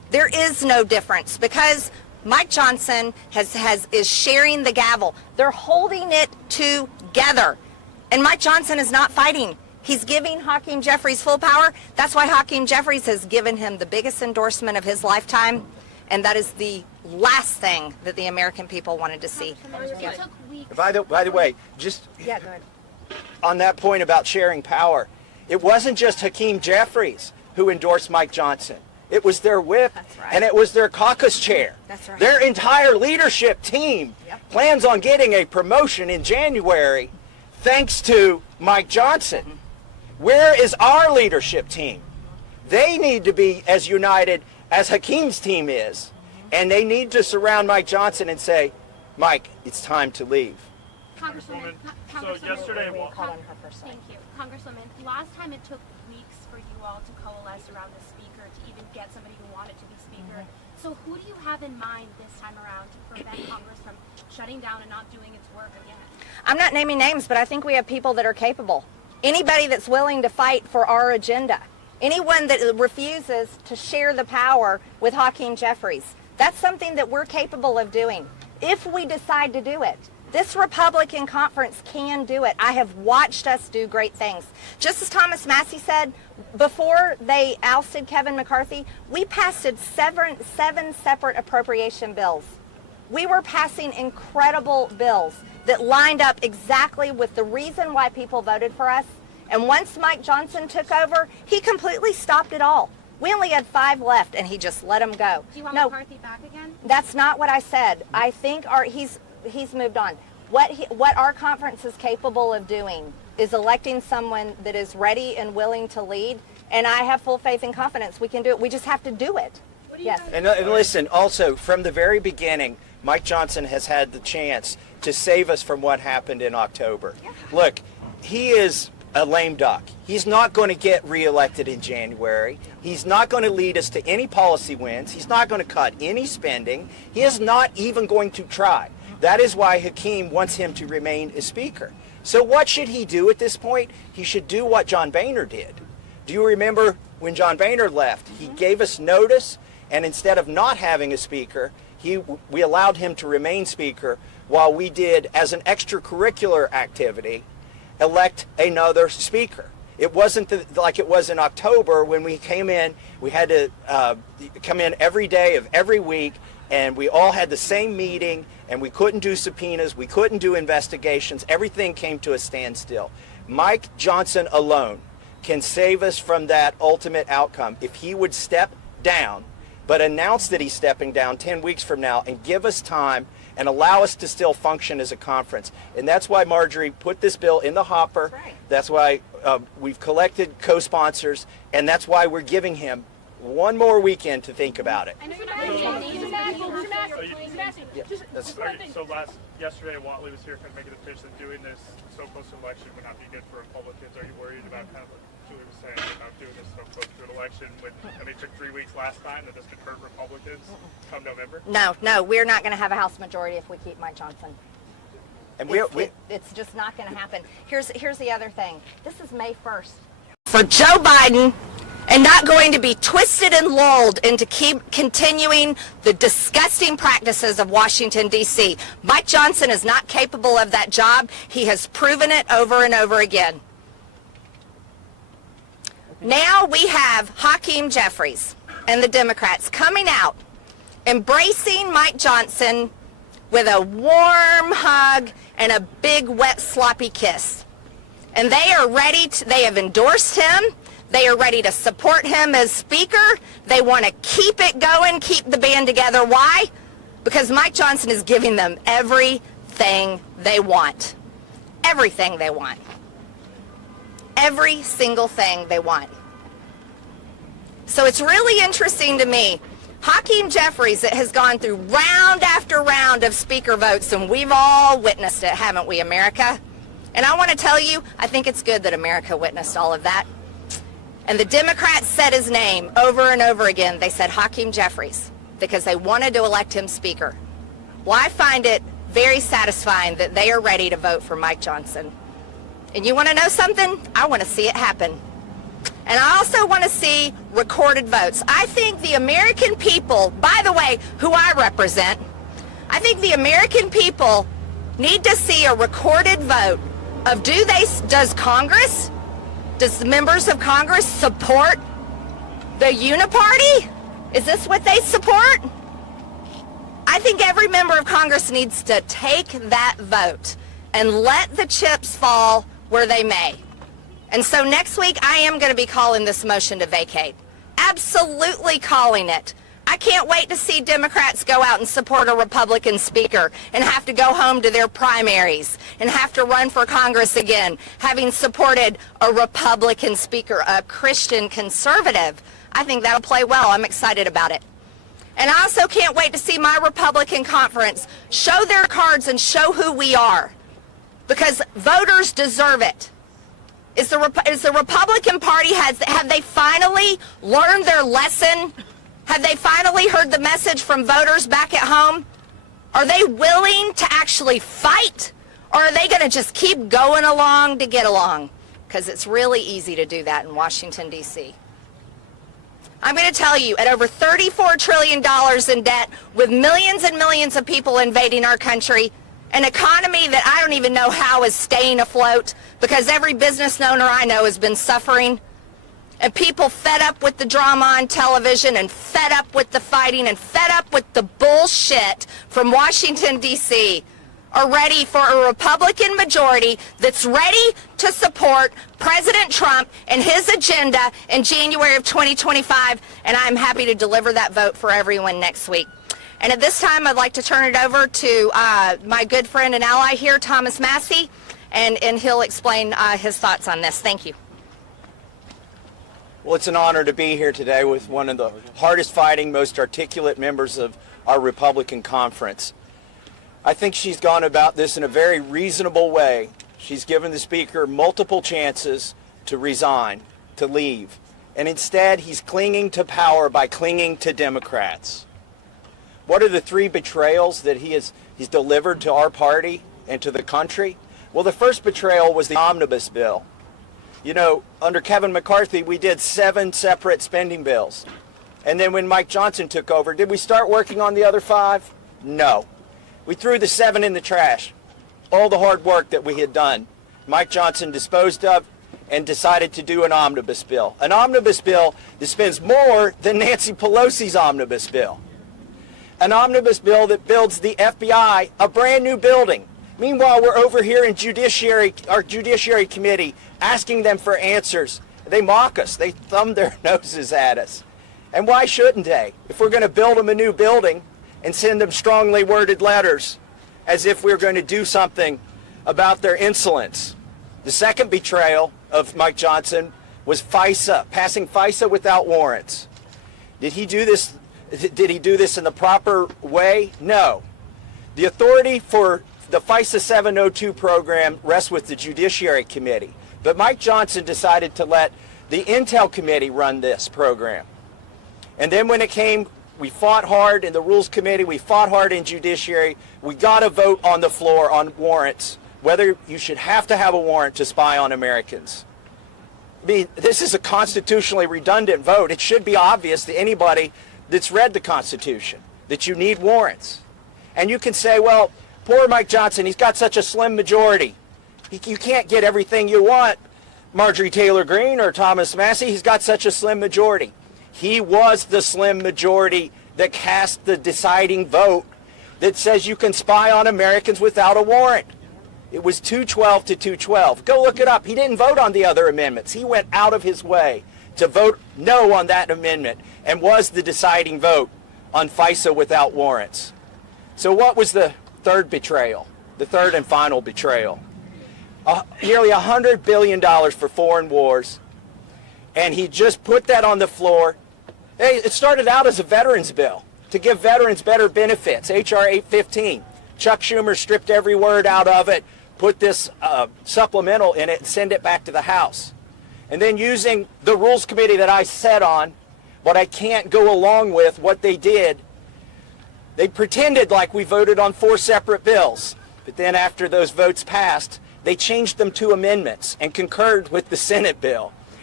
There is no difference because Mike Johnson is sharing the gavel. They're holding it together. And Mike Johnson is not fighting. He's giving Hakeem Jeffries full power. That's why Hakeem Jeffries has given him the biggest endorsement of his lifetime. And that is the last thing that the American people wanted to see. It took weeks. By the way, just Yeah, go ahead. on that point about sharing power, it wasn't just Hakeem Jeffries who endorsed Mike Johnson. It was their whip, right. and it was their caucus chair. That's right. Their entire leadership team plans on getting a promotion in January thanks to Mike Johnson. Where is our leadership team? They need to be as united as Hakeem's team is, and they need to surround Mike Johnson and say, Mike, it's time to leave. Congresswoman, So yesterday, thank you. Congresswoman, last time it took weeks for you all to coalesce around the speaker to even get somebody who wanted to be speaker. So who do you have in mind this time around to prevent Congress from shutting down and not doing its work again? I'm not naming names, but I think we have people that are capable. Anybody that's willing to fight for our agenda. Anyone that refuses to share the power with Hakeem Jeffries. That's something that we're capable of doing if we decide to do it. This Republican conference can do it. I have watched us do great things. Just as Thomas Massie said, before they ousted Kevin McCarthy, we passed seven separate appropriation bills. We were passing incredible bills that lined up exactly with the reason why people voted for us. And once Mike Johnson took over, he completely stopped it all. We only had 5 left, and he just let them go. Do you want No, McCarthy back again? that's not what I said. I think he's moved on. What our conference is capable of doing is electing someone that is ready and willing to lead, and I have full faith and confidence we can do it. We just have to do it. Yes. And listen, also, from the very beginning, Mike Johnson has had the chance to save us from what happened in October. Look, he is a lame duck. He's not going to get reelected in January. He's not going to lead us to any policy wins. He's not going to cut any spending. He is not even going to try. That is why Hakeem wants him to remain as Speaker. So what should he do at this point? He should do what John Boehner did. Do you remember when John Boehner left? He gave us notice, and instead of not having a Speaker, we allowed him to remain Speaker while we did, as an extracurricular activity, elect another Speaker. It wasn't like it was in October when we came in. We had to come in every day of every week, and we all had the same meeting, and we couldn't do subpoenas, we couldn't do investigations. Everything came to a standstill. Mike Johnson alone can save us from that ultimate outcome if he would step down, but announce that he's stepping down 10 weeks from now and give us time and allow us to still function as a conference. And that's why Marjorie put this bill in the hopper. That's why we've collected co-sponsors, and that's why we're giving him one more weekend to think about it. Yesterday, Watley was here kind of making the pitch that doing this so close to election would not be good for Republicans. Are you worried about kind of what Julie was saying about doing this so close to an election when, it took 3 weeks last time, that this could hurt Republicans come November? No, we're not going to have a House majority if we keep Mike Johnson. And it's just not going to happen. Here's the other thing. This is May 1st. For Joe Biden, and not going to be twisted and lulled into keep continuing the disgusting practices of Washington, D.C. Mike Johnson is not capable of that job. He has proven it over and over again. Now we have Hakeem Jeffries and the Democrats coming out, embracing Mike Johnson with a warm hug and a big, wet, sloppy kiss. And they are ready they have endorsed him. They are ready to support him as Speaker. They want to keep it going, keep the band together. Why? Because Mike Johnson is giving them everything they want. Everything they want. Every single thing they want. So it's really interesting to me. Hakeem Jeffries has gone through round after round of Speaker votes, and we've all witnessed it, haven't we, America? And I want to tell you, I think it's good that America witnessed all of that. And the Democrats said his name over and over again. They said Hakeem Jeffries because they wanted to elect him Speaker. Well, I find it very satisfying that they are ready to vote for Mike Johnson. And you want to know something? I want to see it happen. And I also want to see recorded votes. I think the American people, by the way, who I represent, I think the American people need to see a recorded vote of does Congress, does the members of Congress support the uniparty? Is this what they support? I think every member of Congress needs to take that vote and let the chips fall where they may. And so next week, I am going to be calling this motion to vacate. Absolutely calling it. I can't wait to see Democrats go out and support a Republican speaker and have to go home to their primaries and have to run for Congress again, having supported a Republican speaker, a Christian conservative. I think that'll play well. I'm excited about it. And I also can't wait to see my Republican conference show their cards and show who we are, because voters deserve it. Is the Republican Party, have they finally learned their lesson? Have they finally heard the message from voters back at home? Are they willing to actually fight? Or are they going to just keep going along to get along? Because it's really easy to do that in Washington, D.C. I'm going to tell you, at over $34 trillion in debt, with millions and millions of people invading our country, an economy that I don't even know how is staying afloat, because every business owner I know has been suffering, and people fed up with the drama on television and fed up with the fighting and fed up with the bullshit from Washington, D.C., are ready for a Republican majority that's ready to support President Trump and his agenda in January of 2025, and I'm happy to deliver that vote for everyone next week. And at this time, I'd like to turn it over to my good friend and ally here, Thomas Massie, and he'll explain his thoughts on this. Thank you. Well, it's an honor to be here today with one of the hardest fighting, most articulate members of our Republican conference. I think she's gone about this in a very reasonable way. She's given the Speaker multiple chances to resign, to leave, and instead he's clinging to power by clinging to Democrats. What are the three betrayals that he's delivered to our party and to the country? Well, the first betrayal was the omnibus bill. You know, under Kevin McCarthy, we did 7 separate spending bills. And then when Mike Johnson took over, did we start working on the other 5? No. We threw the 7 in the trash. All the hard work that we had done, Mike Johnson disposed of and decided to do an omnibus bill. An omnibus bill that spends more than Nancy Pelosi's omnibus bill. An omnibus bill that builds the FBI a brand new building. Meanwhile, we're over here in our Judiciary Committee asking them for answers. They mock us. They thumb their noses at us. And why shouldn't they? If we're going to build them a new building and send them strongly worded letters as if we're going to do something about their insolence. The second betrayal of Mike Johnson was FISA, passing FISA without warrants. Did he do this in the proper way? No. The authority for the FISA 702 program rests with the Judiciary Committee. But Mike Johnson decided to let the Intel Committee run this program. And then when it came, we fought hard in the Rules Committee, we fought hard in Judiciary. We got a vote on the floor on warrants, whether you should have to have a warrant to spy on Americans. I mean, this is a constitutionally redundant vote. It should be obvious to anybody that's read the Constitution that you need warrants. And you can say, well, poor Mike Johnson, he's got such a slim majority. You can't get everything you want, Marjorie Taylor Greene or Thomas Massie. He's got such a slim majority. He was the slim majority that cast the deciding vote that says you can spy on Americans without a warrant. It was 212 to 212. Go look it up. He didn't vote on the other amendments. He went out of his way to vote no on that amendment and was the deciding vote on FISA without warrants. So what was the third betrayal, the third and final betrayal? Nearly $100 billion for foreign wars, and he just put that on the floor. Hey, it started out as a veterans bill to give veterans better benefits, H.R. 815. Chuck Schumer stripped every word out of it, put this supplemental in it, and send it back to the House. And then using the Rules Committee that I sat on, but I can't go along with what they did, they pretended like we voted on 4 separate bills. But then after those votes passed, they changed them to amendments and concurred with the Senate bill.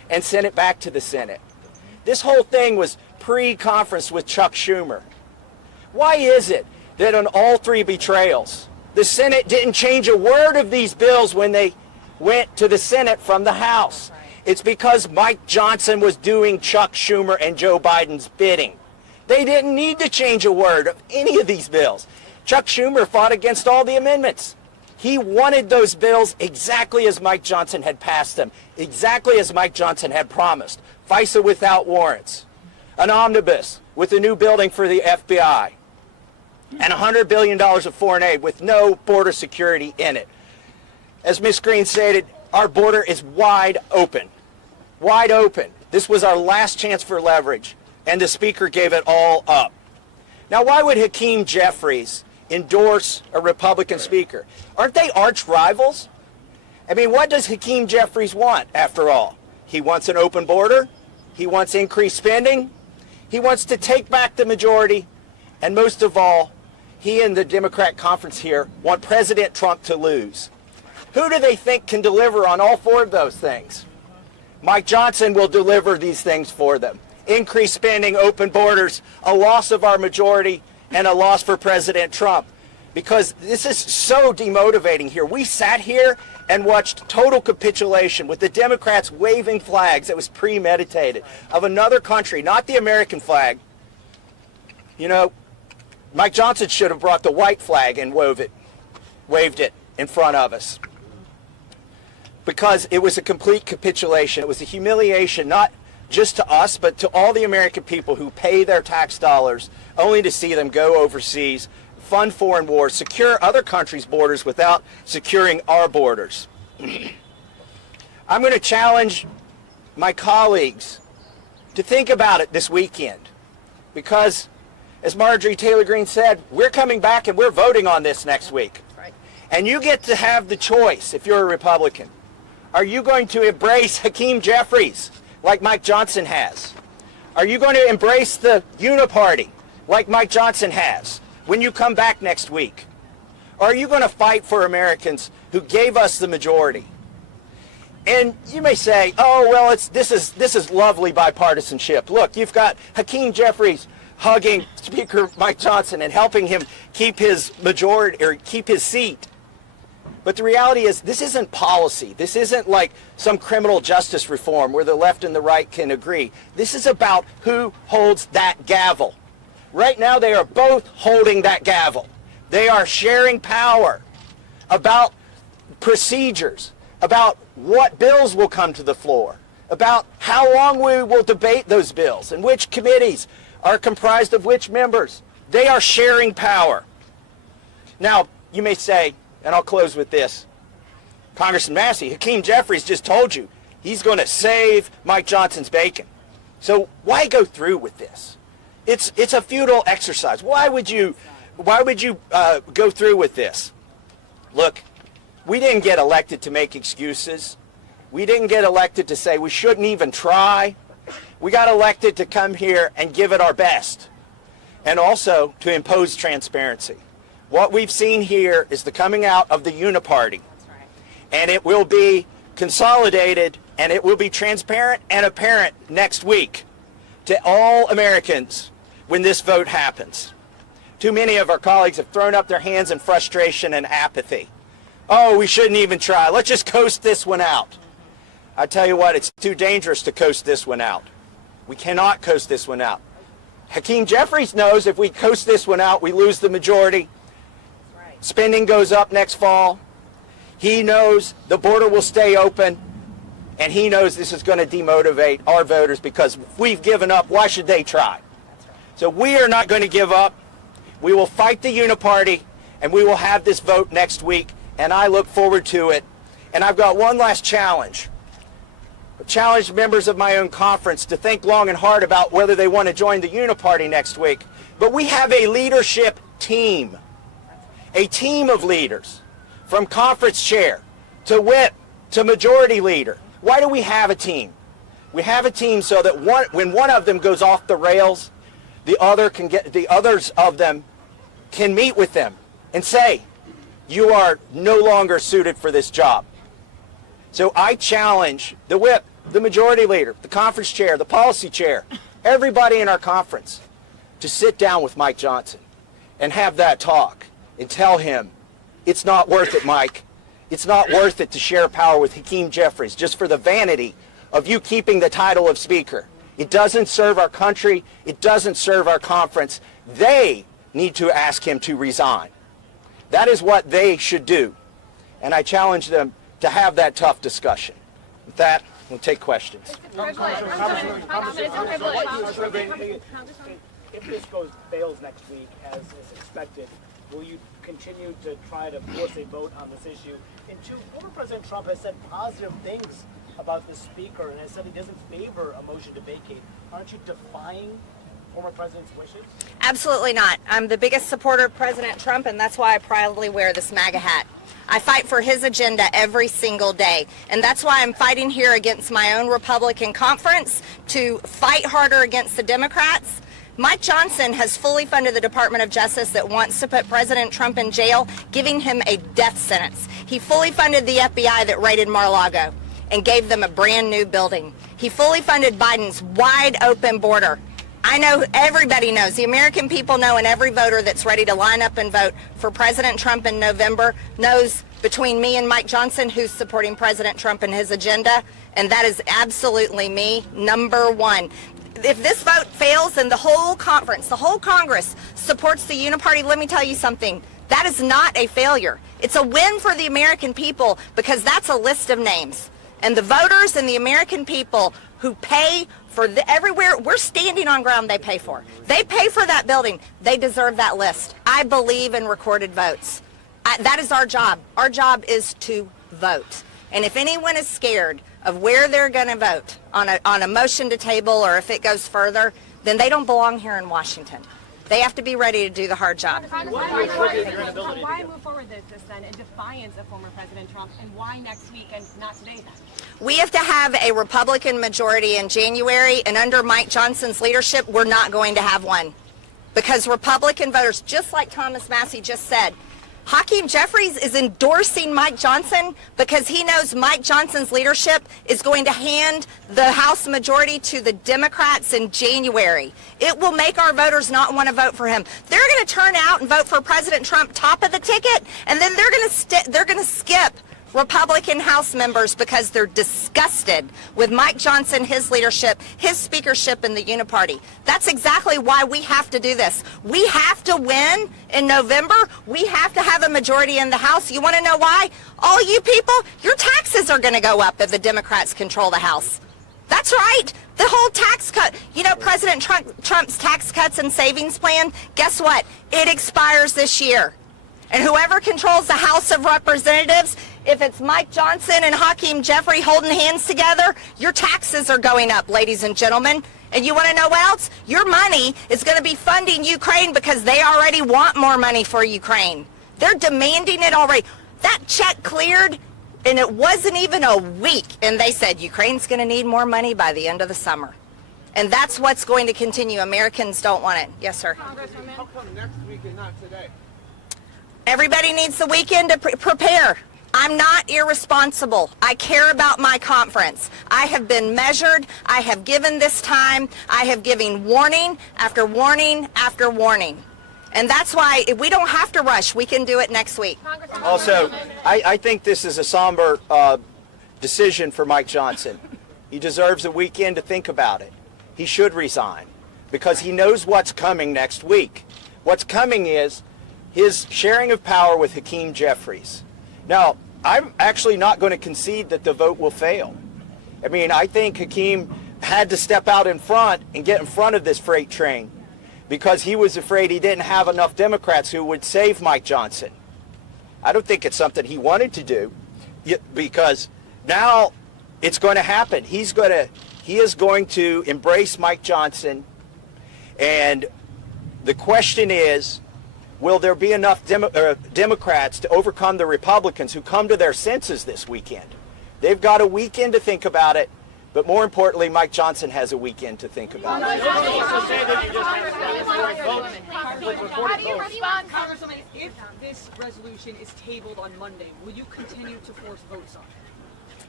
and sent it back to the Senate. This whole thing was pre-conference with Chuck Schumer. Why is it that on all three betrayals, the Senate didn't change a word of these bills when they went to the Senate from the House? It's because Mike Johnson was doing Chuck Schumer and Joe Biden's bidding. They didn't need to change a word of any of these bills. Chuck Schumer fought against all the amendments. He wanted those bills exactly as Mike Johnson had passed them, exactly as Mike Johnson had promised. FISA without warrants, an omnibus with a new building for the FBI, and $100 billion of foreign aid with no border security in it. As Ms. Greene stated, our border is wide open. Wide open. This was our last chance for leverage, and the Speaker gave it all up. Now, why would Hakeem Jeffries endorse a Republican Speaker? Aren't they arch rivals? I mean, what does Hakeem Jeffries want, after all? He wants an open border. He wants increased spending. He wants to take back the majority. And most of all, he and the Democrat conference here want President Trump to lose. Who do they think can deliver on all four of those things? Mike Johnson will deliver these things for them. Increased spending, open borders, a loss of our majority, and a loss for President Trump. Because this is so demotivating here. We sat here and watched total capitulation with the Democrats waving flags that was premeditated of another country, not the American flag. You know, Mike Johnson should have brought the white flag and waved it in front of us. Because it was a complete capitulation. It was a humiliation, not just to us, but to all the American people who pay their tax dollars only to see them go overseas, fund foreign wars, secure other countries' borders without securing our borders. I'm going to challenge my colleagues to think about it this weekend, because, as Marjorie Taylor Greene said, we're coming back and we're voting on this next week. And you get to have the choice, if you're a Republican. Are you going to embrace Hakeem Jeffries like Mike Johnson has? Are you going to embrace the uniparty like Mike Johnson has when you come back next week? Or are you going to fight for Americans who gave us the majority? And you may say, oh, well, this is lovely bipartisanship. Look, you've got Hakeem Jeffries hugging Speaker Mike Johnson and helping him keep his majority or keep his seat. But the reality is, this isn't policy. This isn't like some criminal justice reform where the left and the right can agree. This is about who holds that gavel. Right now, they are both holding that gavel. They are sharing power about procedures, about what bills will come to the floor, about how long we will debate those bills and which committees are comprised of which members. They are sharing power. Now, you may say, and I'll close with this, Congressman Massie, Hakeem Jeffries just told you he's going to save Mike Johnson's bacon. So why go through with this? It's a futile exercise. Why would you go through with this? Look, we didn't get elected to make excuses. We didn't get elected to say we shouldn't even try. We got elected to come here and give it our best, and also to impose transparency. What we've seen here is the coming out of the uniparty, and it will be consolidated, and it will be transparent and apparent next week to all Americans when this vote happens. Too many of our colleagues have thrown up their hands in frustration and apathy. Oh, we shouldn't even try. Let's just coast this one out. I tell you what, it's too dangerous to coast this one out. We cannot coast this one out. Hakeem Jeffries knows if we coast this one out, we lose the majority. Spending goes up next fall. He knows the border will stay open, and he knows this is going to demotivate our voters because if we've given up, why should they try? So we are not going to give up. We will fight the uniparty, and we will have this vote next week, and I look forward to it. And I've got one last challenge. I challenge members of my own conference to think long and hard about whether they want to join the uniparty next week. But we have a leadership team. A team of leaders, from conference chair to whip to majority leader. Why do we have a team? We have a team so that when one of them goes off the rails, the others of them can meet with them and say, you are no longer suited for this job. So I challenge the whip the majority leader, the conference chair, the policy chair, everybody in our conference to sit down with Mike Johnson and have that talk and tell him, it's not worth it, Mike. It's not worth it to share power with Hakeem Jeffries just for the vanity of you keeping the title of speaker. It doesn't serve our country. It doesn't serve our conference. They need to ask him to resign. That is what they should do. And I challenge them to have that tough discussion. With that, we'll take questions. If this fails next week, as is expected, will you continue to try to force a vote on this issue? And two, former President Trump has said positive things about the speaker and has said he doesn't favor a motion to vacate. Aren't you defying former president's wishes? Absolutely not. I'm the biggest supporter of President Trump, and that's why I proudly wear this MAGA hat. I fight for his agenda every single day, and that's why I'm fighting here against my own Republican conference to fight harder against the Democrats. Mike Johnson has fully funded the Department of Justice that wants to put President Trump in jail, giving him a death sentence. He fully funded the FBI that raided Mar-a-Lago and gave them a brand new building. He fully funded Biden's wide open border. I know, everybody knows, the American people know, and every voter that's ready to line up and vote for President Trump in November knows between me and Mike Johnson who's supporting President Trump and his agenda, and that is absolutely me, number one. If this vote fails and the whole conference, the whole Congress supports the uniparty, let me tell you something. That is not a failure. It's a win for the American people because that's a list of names. And the voters and the American people who pay for everywhere, we're standing on ground they pay for. They pay for that building. They deserve that list. I believe in recorded votes. That is our job. Our job is to vote. And if anyone is scared of where they're going to vote on a motion to table or if it goes further, then they don't belong here in Washington. They have to be ready to do the hard job. Why move forward this then in defiance of former President Trump, and why next week and not today then? We have to have a Republican majority in January, and under Mike Johnson's leadership, we're not going to have one. Because Republican voters, just like Thomas Massie just said, Hakeem Jeffries is endorsing Mike Johnson because he knows Mike Johnson's leadership is going to hand the House majority to the Democrats in January. It will make our voters not want to vote for him. They're going to turn out and vote for President Trump top of the ticket, and then they're going to skip Republican House members because they're disgusted with Mike Johnson, his leadership, his speakership in the uniparty. That's exactly why we have to do this. We have to win in November. We have to have a majority in the House. You want to know why? All you people, your taxes are going to go up if the Democrats control the House. That's right. The whole tax cut. You know, President Trump's tax cuts and savings plan, guess what? It expires this year. And whoever controls the House of Representatives, if it's Mike Johnson and Hakeem Jeffries holding hands together, your taxes are going up, ladies and gentlemen. And you want to know what else? Your money is going to be funding Ukraine because they already want more money for Ukraine. They're demanding it already. That check cleared, and it wasn't even a week, and they said Ukraine's going to need more money by the end of the summer. And that's what's going to continue. Americans don't want it. Yes, sir. How come next week and not today? Everybody needs the weekend to prepare. I'm not irresponsible. I care about my conference. I have been measured. I have given this time. I have given warning after warning after warning. And that's why we don't have to rush. We can do it next week. Also, I think this is a somber decision for Mike Johnson. He deserves a weekend to think about it. He should resign because he knows what's coming next week. What's coming is his sharing of power with Hakeem Jeffries. Now, I'm actually not going to concede that the vote will fail. I mean, I think Hakeem had to step out in front and get in front of this freight train because he was afraid he didn't have enough Democrats who would save Mike Johnson. I don't think it's something he wanted to do because now it's going to happen. He is going to embrace Mike Johnson, and the question is, will there be enough Democrats to overcome the Republicans who come to their senses this weekend? They've got a weekend to think about it, but more importantly, Mike Johnson has a weekend to think about it. How do you respond, Congresswoman, if this resolution is tabled on Monday? Will you continue to force votes on it?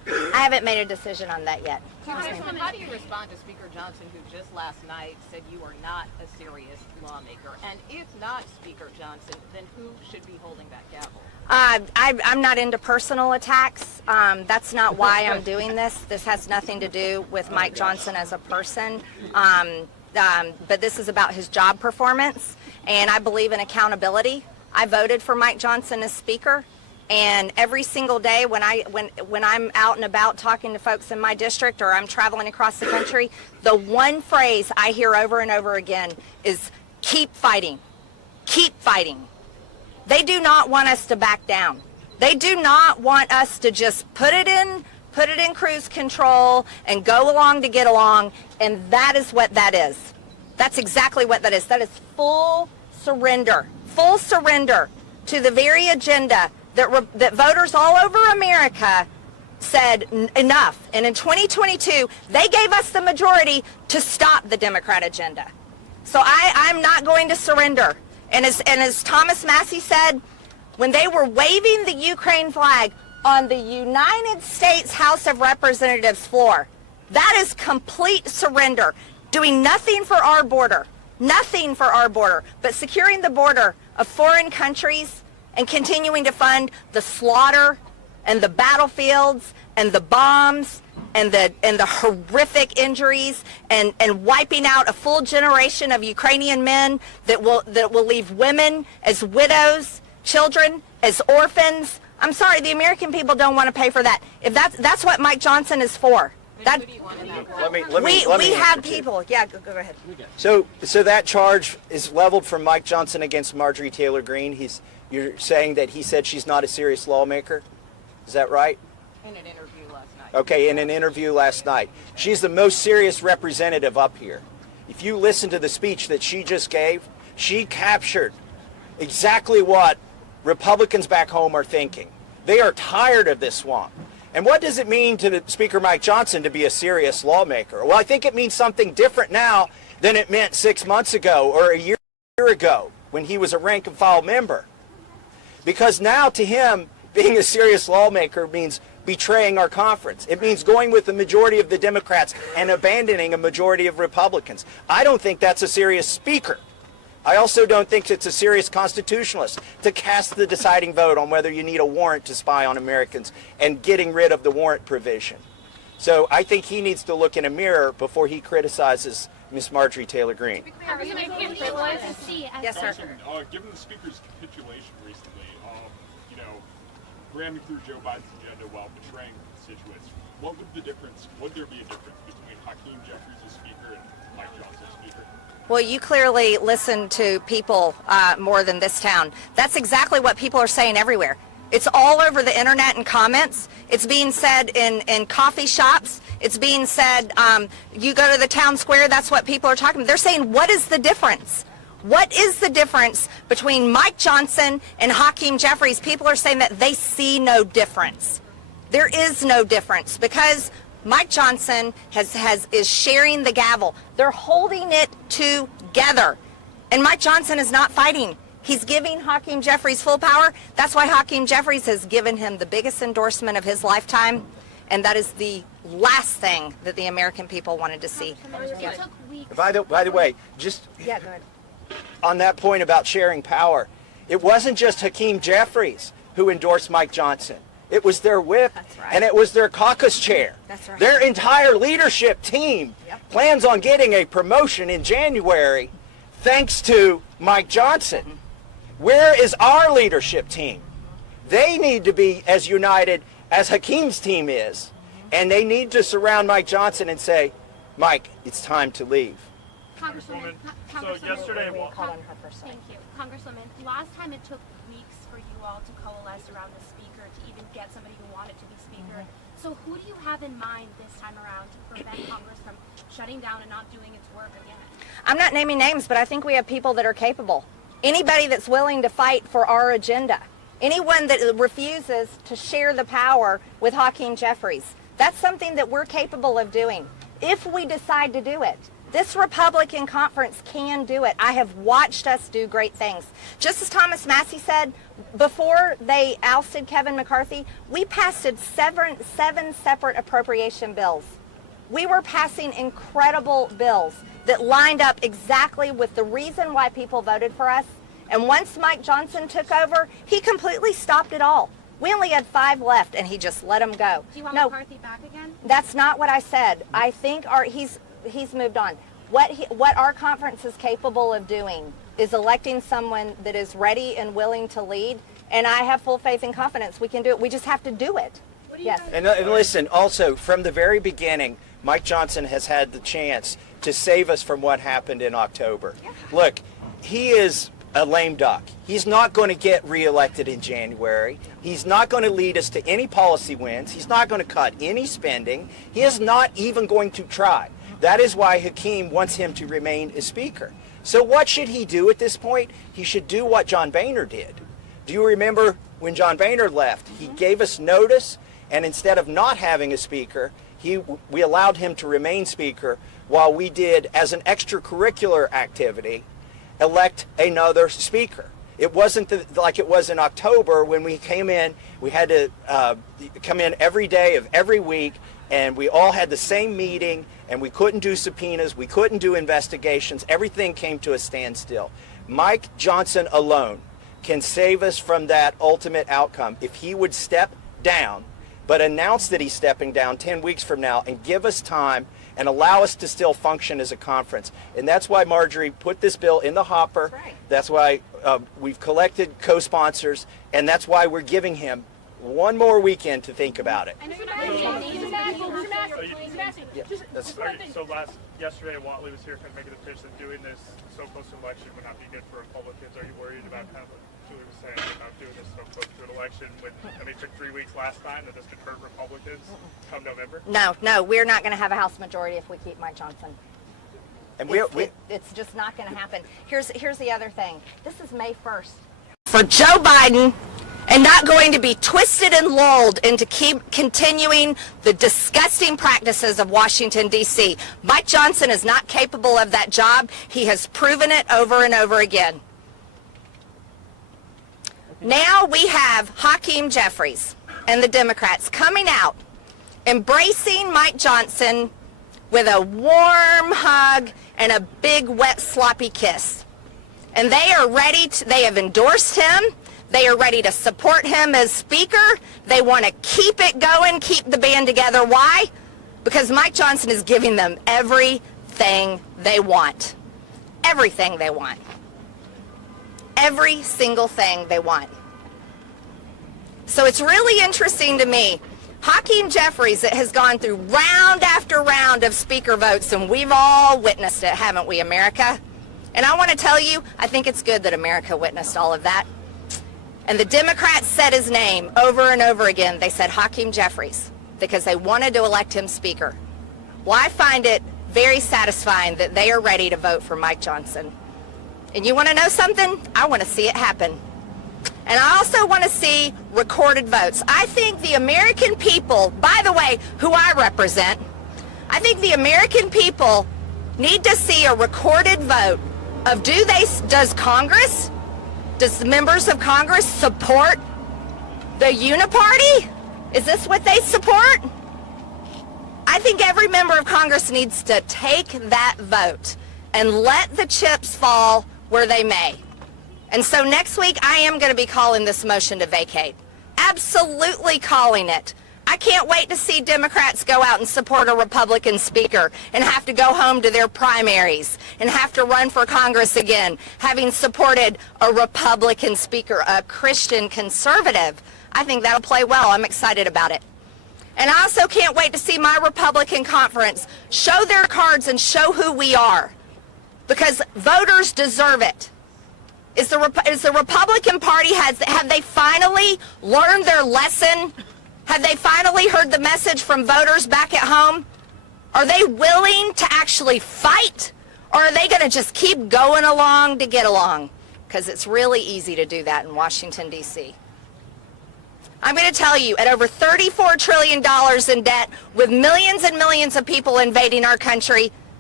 I haven't made a decision on that yet. Congresswoman, how do you respond to Speaker Johnson, who just last night said you are not a serious lawmaker? And if not Speaker Johnson, then who should be holding that gavel? I'm not into personal attacks. That's not why I'm doing this. This has nothing to do with Mike Johnson as a person. But this is about his job performance, and I believe in accountability. I voted for Mike Johnson as Speaker, and every single day when I'm out and about talking to folks in my district or I'm traveling across the country, the one phrase I hear over and over again is keep fighting, keep fighting. They do not want us to back down. They do not want us to just put it in cruise control and go along to get along, and that is what that is. That's exactly what that is. That is full surrender to the very agenda that voters all over America said enough. And in 2022, they gave us the majority to stop the Democrat agenda. So I'm not going to surrender. And as Thomas Massie said, when they were waving the Ukraine flag on the United States House of Representatives floor, that is complete surrender. Doing nothing for our border, but securing the border of foreign countries and continuing to fund the slaughter and the battlefields and the bombs and the horrific injuries and wiping out a full generation of Ukrainian men that will leave women as widows, children as orphans. I'm sorry, the American people don't want to pay for that. If that's what Mike Johnson is for. We have people. Yeah, go ahead. So that charge is leveled from Mike Johnson against Marjorie Taylor Greene. You're saying that he said she's not a serious lawmaker? Is that right? In an interview last night. Okay, in an interview last night. She's the most serious representative up here. If you listen to the speech that she just gave, she captured exactly what Republicans back home are thinking. They are tired of this swamp. And what does it mean to Speaker Mike Johnson to be a serious lawmaker? Well, I think it means something different now than it meant 6 months ago or a year ago when he was a rank and file member. Because now to him, being a serious lawmaker means betraying our conference. It means going with the majority of the Democrats and abandoning a majority of Republicans. I don't think that's a serious speaker. I also don't think it's a serious constitutionalist to cast the deciding vote on whether you need a warrant to spy on Americans and getting rid of the warrant provision. So I think he needs to look in a mirror before he criticizes Miss Marjorie Taylor Greene. Yes, sir. Given the speaker's capitulation recently, ramming through Joe Biden's agenda while betraying constituents, would there be a difference between Hakeem Jeffries as Speaker and Mike Johnson as Speaker? Well, you clearly listen to people more than this town. That's exactly what people are saying everywhere. It's all over the internet and comments. It's being said in coffee shops. It's being said, you go to the town square, that's what people are talking about. They're saying, what is the difference? What is the difference between Mike Johnson and Hakeem Jeffries? People are saying that they see no difference. There is no difference because Mike Johnson is sharing the gavel. They're holding it together. And Mike Johnson is not fighting. He's giving Hakeem Jeffries full power. That's why Hakeem Jeffries has given him the biggest endorsement of his lifetime. And that is the last thing that the American people wanted to see. By the way, just yeah, go ahead. On that point about sharing power, it wasn't just Hakeem Jeffries who endorsed Mike Johnson. It was their whip, and it was their caucus chair. That's right. Their entire leadership team plans on getting a promotion in January thanks to Mike Johnson. Where is our leadership team? They need to be as united as Hakeem's team is, and they need to surround Mike Johnson and say, Mike, it's time to leave. Congresswoman, so yesterday, thank you. Congresswoman, last time it took weeks for you all to coalesce around the speaker to even get somebody who wanted to be speaker. So who do you have in mind this time around to prevent Congress from shutting down and not doing its work again? I'm not naming names, but I think we have people that are capable. Anybody that's willing to fight for our agenda. Anyone that refuses to share the power with Hakeem Jeffries. That's something that we're capable of doing if we decide to do it. This Republican conference can do it. I have watched us do great things. Just as Thomas Massie said, before they ousted Kevin McCarthy, we passed seven separate appropriation bills. We were passing incredible bills that lined up exactly with the reason why people voted for us. And once Mike Johnson took over, he completely stopped it all. We only had 5 left, and he just let them go. Do you want McCarthy back again? That's not what I said. I think he's moved on. What our conference is capable of doing is electing someone that is ready and willing to lead, and I have full faith and confidence we can do it. We just have to do it. Yes. And listen, also, from the very beginning, Mike Johnson has had the chance to save us from what happened in October. Yeah. Look, he is a lame duck. He's not going to get reelected in January. He's not going to lead us to any policy wins. He's not going to cut any spending. He is not even going to try. That is why Hakeem wants him to remain as Speaker. So what should he do at this point? He should do what John Boehner did. Do you remember when John Boehner left? He gave us notice, and instead of not having a Speaker, we allowed him to remain Speaker while we did, as an extracurricular activity, elect another Speaker. It wasn't like it was in October when we came in. We had to come in every day of every week, and we all had the same meeting, and we couldn't do subpoenas, we couldn't do investigations. Everything came to a standstill. Mike Johnson alone can save us from that ultimate outcome if he would step down, but announce that he's stepping down 10 weeks from now and give us time and allow us to still function as a conference. And that's why Marjorie put this bill in the hopper. That's right. That's why we've collected co-sponsors, and that's why we're giving him one more weekend to think about it. Yesterday, Watley was here kind of making the pitch that doing this so close to election would not be good for Republicans. Are you worried about kind of what Julie was saying about doing this so close to an election when, it took 3 weeks last time, that this could hurt Republicans come November? No, we're not going to have a House majority if we keep Mike Johnson. And it's just not going to happen. Here's the other thing. This is May 1st. For Joe Biden, and not going to be twisted and lulled into keep continuing the disgusting practices of Washington, D.C. Mike Johnson is not capable of that job. He has proven it over and over again. Now we have Hakeem Jeffries and the Democrats coming out, embracing Mike Johnson with a warm hug and a big, wet, sloppy kiss. And they are ready to, they have endorsed him. They are ready to support him as Speaker. They want to keep it going, keep the band together. Why? Because Mike Johnson is giving them everything they want. Everything they want. Every single thing they want. So it's really interesting to me. Hakeem Jeffries has gone through round after round of Speaker votes, and we've all witnessed it, haven't we, America? And I want to tell you, I think it's good that America witnessed all of that. And the Democrats said his name over and over again. They said Hakeem Jeffries because they wanted to elect him Speaker. Well, I find it very satisfying that they are ready to vote for Mike Johnson. And you want to know something? I want to see it happen. And I also want to see recorded votes. I think the American people, by the way, who I represent, I think the American people need to see a recorded vote of does Congress, does the members of Congress support the uniparty? Is this what they support? I think every member of Congress needs to take that vote and let the chips fall where they may. And so next week, I am going to be calling this motion to vacate. Absolutely calling it. I can't wait to see Democrats go out and support a Republican Speaker and have to go home to their primaries and have to run for Congress again, having supported a Republican Speaker, a Christian conservative. I think that'll play well. I'm excited about it. And I also can't wait to see my Republican conference show their cards and show who we are, because voters deserve it. Is the Republican Party, have they finally learned their lesson? Have they finally heard the message from voters back at home? Are they willing to actually fight? Or are they going to just keep going along to get along? Because it's really easy to do that in Washington, D.C. I'm going to tell you, at over $34 trillion in debt, with millions and millions of people invading our country,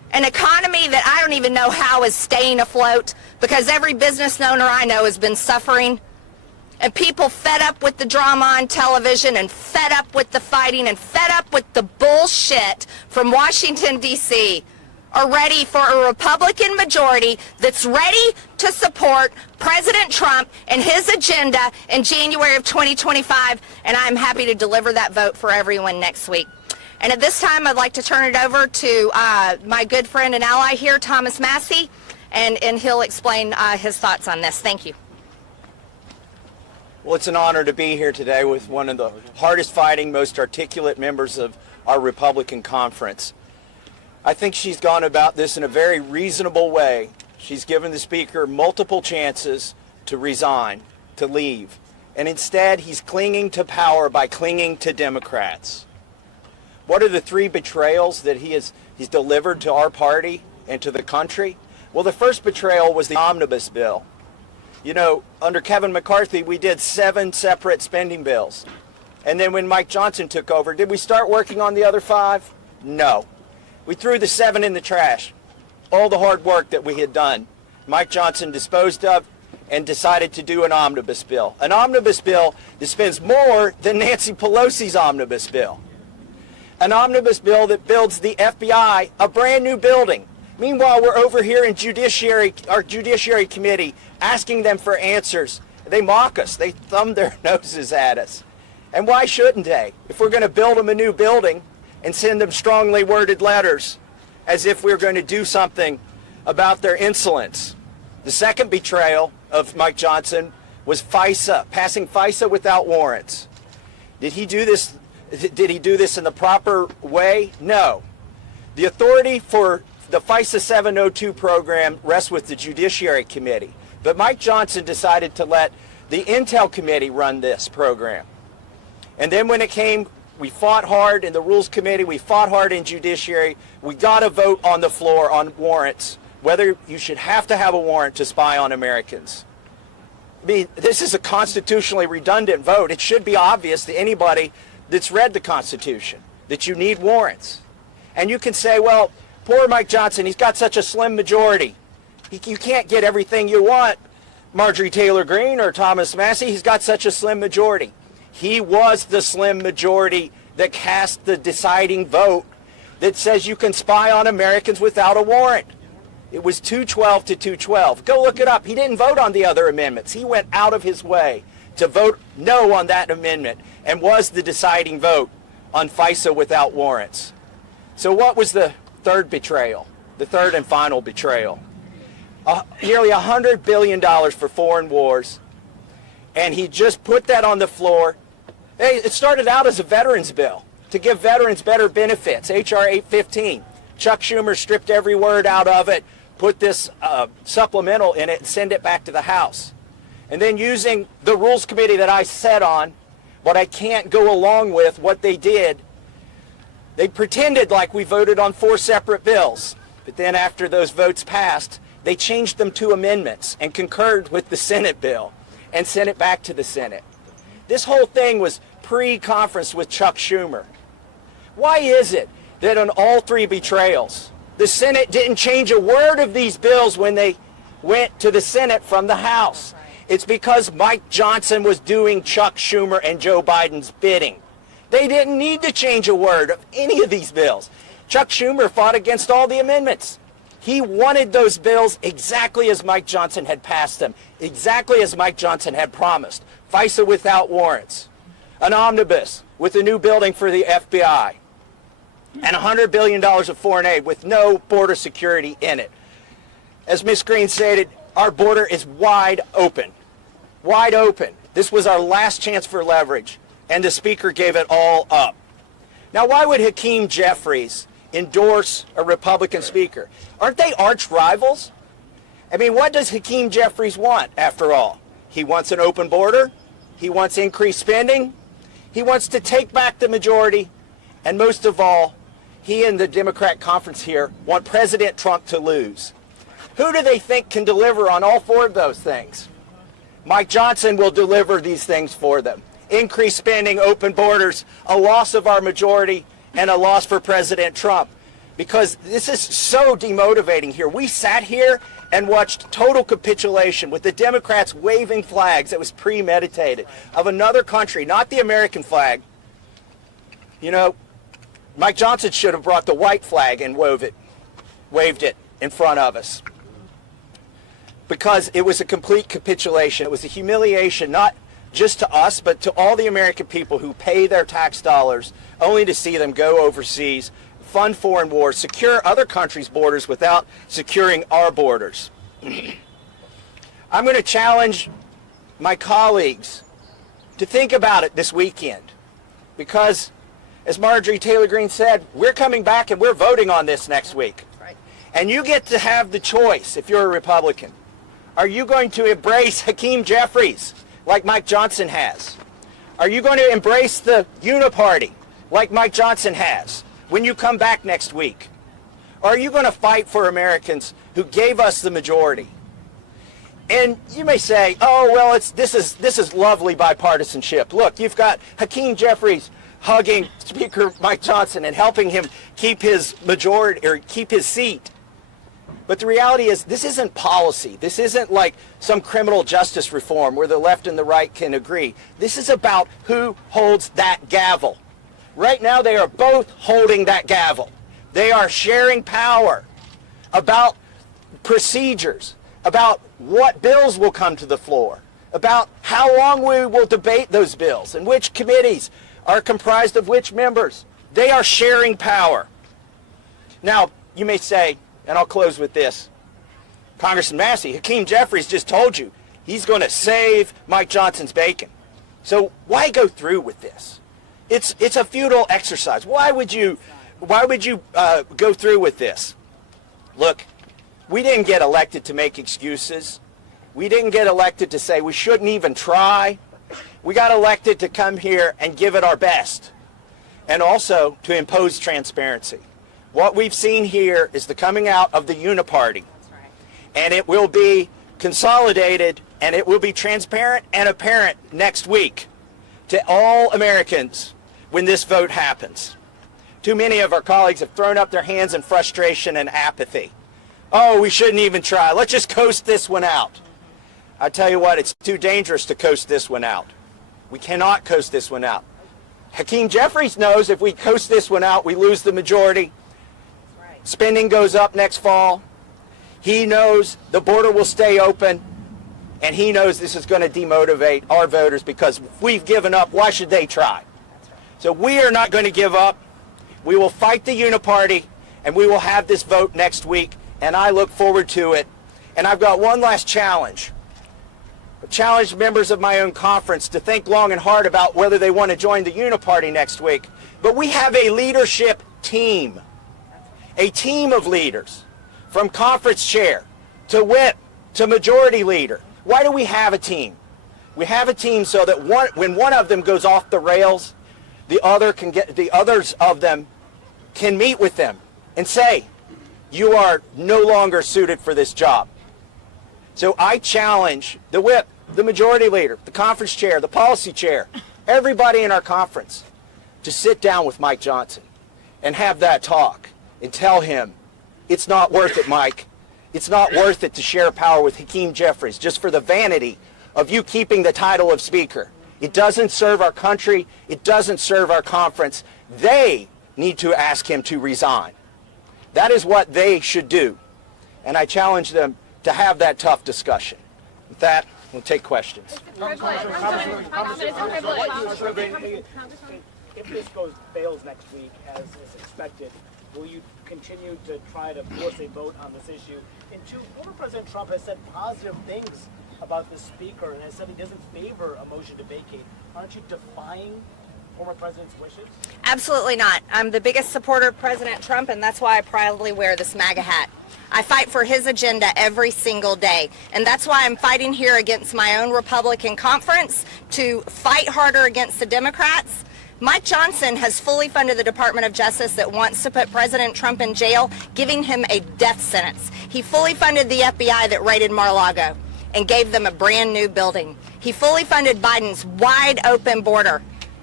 an economy that I don't even know how is staying afloat because every business owner I know has been suffering, and people fed up with the drama on television and fed up with the fighting and fed up with the bullshit from Washington, D.C. are ready for a Republican majority that's ready to support President Trump and his agenda in January of 2025, and I'm happy to deliver that vote for everyone next week. And at this time, I'd like to turn it over to my good friend and ally here, Thomas Massie, and he'll explain his thoughts on this. Thank you. Well, it's an honor to be here today with one of the hardest fighting, most articulate members of our Republican conference. I think she's gone about this in a very reasonable way. She's given the Speaker multiple chances to resign, to leave, and instead he's clinging to power by clinging to Democrats. What are the three betrayals that he's delivered to our party and to the country? Well, the first betrayal was the omnibus bill. You know, under Kevin McCarthy, we did 7 separate spending bills. And then when Mike Johnson took over, did we start working on the other 5? No. We threw the 7 in the trash. All the hard work that we had done, Mike Johnson disposed of and decided to do an omnibus bill. An omnibus bill that spends more than Nancy Pelosi's omnibus bill. An omnibus bill that builds the FBI a brand new building. Meanwhile, we're over here in our Judiciary Committee asking them for answers. They mock us. They thumb their noses at us. And why shouldn't they? If we're going to build them a new building and send them strongly worded letters as if we're going to do something about their insolence. The second betrayal of Mike Johnson was FISA, passing FISA without warrants. Did he do this in the proper way? No. The authority for the FISA 702 program rests with the Judiciary Committee. But Mike Johnson decided to let the Intel Committee run this program. And then when it came, we fought hard in the Rules Committee, we fought hard in Judiciary. We got a vote on the floor on warrants, whether you should have to have a warrant to spy on Americans. I mean, this is a constitutionally redundant vote. It should be obvious to anybody that's read the Constitution that you need warrants. And you can say, well, poor Mike Johnson, he's got such a slim majority. You can't get everything you want, Marjorie Taylor Greene or Thomas Massie. He's got such a slim majority. He was the slim majority that cast the deciding vote that says you can spy on Americans without a warrant. It was 212 to 212. Go look it up. He didn't vote on the other amendments. He went out of his way to vote no on that amendment and was the deciding vote on FISA without warrants. So what was the third betrayal, the third and final betrayal? Nearly $100 billion for foreign wars, and he just put that on the floor. Hey, it started out as a veterans bill to give veterans better benefits, H.R. 815. Chuck Schumer stripped every word out of it, put this supplemental in it, and send it back to the House. And then using the Rules Committee that I sat on, what I can't go along with, what they did, they pretended like we voted on 4 separate bills. But then after those votes passed, they changed them to amendments and concurred with the Senate bill and sent it back to the Senate. This whole thing was pre-conference with Chuck Schumer. Why is it that on all 3 betrayals, the Senate didn't change a word of these bills when they went to the Senate from the House? It's because Mike Johnson was doing Chuck Schumer and Joe Biden's bidding. They didn't need to change a word of any of these bills. Chuck Schumer fought against all the amendments. He wanted those bills exactly as Mike Johnson had passed them, exactly as Mike Johnson had promised. FISA without warrants, an omnibus with a new building for the FBI, and $100 billion of foreign aid with no border security in it. As Ms. Greene stated, our border is wide open. Wide open. This was our last chance for leverage, and the Speaker gave it all up. Now, why would Hakeem Jeffries endorse a Republican Speaker? Aren't they arch rivals? I mean, what does Hakeem Jeffries want, after all? He wants an open border. He wants increased spending. He wants to take back the majority. And most of all, he and the Democrat conference here want President Trump to lose. Who do they think can deliver on all 4 of those things? Mike Johnson will deliver these things for them. Increased spending, open borders, a loss of our majority, and a loss for President Trump. because this is so demotivating here. We sat here and watched total capitulation with the Democrats waving flags that was premeditated of another country, not the American flag. You know, Mike Johnson should have brought the white flag and waved it in front of us, because it was a complete capitulation. It was a humiliation, not just to us, but to all the American people who pay their tax dollars only to see them go overseas, fund foreign wars, secure other countries' borders without securing our borders. I'm going to challenge my colleagues to think about it this weekend, because, as Marjorie Taylor Greene said, we're coming back and we're voting on this next week. Right. And you get to have the choice, if you're a Republican. Are you going to embrace Hakeem Jeffries like Mike Johnson has? Are you going to embrace the uniparty like Mike Johnson has when you come back next week? Or are you going to fight for Americans who gave us the majority? And you may say, oh, well, this is lovely bipartisanship. Look, you've got Hakeem Jeffries hugging Speaker Mike Johnson and helping him keep his majority, or keep his seat. But the reality is, this isn't policy. This isn't like some criminal justice reform where the left and the right can agree. This is about who holds that gavel. Right now, they are both holding that gavel. They are sharing power about procedures, about what bills will come to the floor, about how long we will debate those bills, and which committees are comprised of which members. They are sharing power. Now, you may say, and I'll close with this, Congressman Massie, Hakeem Jeffries just told you he's going to save Mike Johnson's bacon. So why go through with this? It's a futile exercise. Why would you go through with this? Look, we didn't get elected to make excuses. We didn't get elected to say we shouldn't even try. We got elected to come here and give it our best, and also to impose transparency. What we've seen here is the coming out of the uniparty, and it will be consolidated, and it will be transparent and apparent next week to all Americans when this vote happens. Too many of our colleagues have thrown up their hands in frustration and apathy. Oh, we shouldn't even try. Let's just coast this one out. I tell you what, it's too dangerous to coast this one out. We cannot coast this one out. Hakeem Jeffries knows if we coast this one out, we lose the majority. Spending goes up next fall. He knows the border will stay open, and he knows this is going to demotivate our voters, because if we've given up, why should they try? So we are not going to give up. We will fight the uniparty, and we will have this vote next week, and I look forward to it. And I've got one last challenge. I've challenged members of my own conference to think long and hard about whether they want to join the uniparty next week. But we have a leadership team. A team of leaders, from conference chair to whip to majority leader. Why do we have a team? We have a team so that when one of them goes off the rails, the others of them can meet with them and say, you are no longer suited for this job. So I challenge the whip, the majority leader, the conference chair, the policy chair, everybody in our conference to sit down with Mike Johnson and have that talk. And tell him, it's not worth it, Mike. It's not worth it to share power with Hakeem Jeffries just for the vanity of you keeping the title of Speaker. It doesn't serve our country. It doesn't serve our conference. They need to ask him to resign. That is what they should do. And I challenge them to have that tough discussion. With that, we'll take questions. If this fails next week, as is expected, will you continue to try to force a vote on this issue? And two, former President Trump has said positive things about the Speaker and has said he doesn't favor a motion to vacate. Aren't you defying former President's wishes? Absolutely not. I'm the biggest supporter of President Trump, and that's why I proudly wear this MAGA hat. I fight for his agenda every single day, and that's why I'm fighting here against my own Republican conference to fight harder against the Democrats. Mike Johnson has fully funded the Department of Justice that wants to put President Trump in jail, giving him a death sentence. He fully funded the FBI that raided Mar-a-Lago and gave them a brand new building. He fully funded Biden's wide open border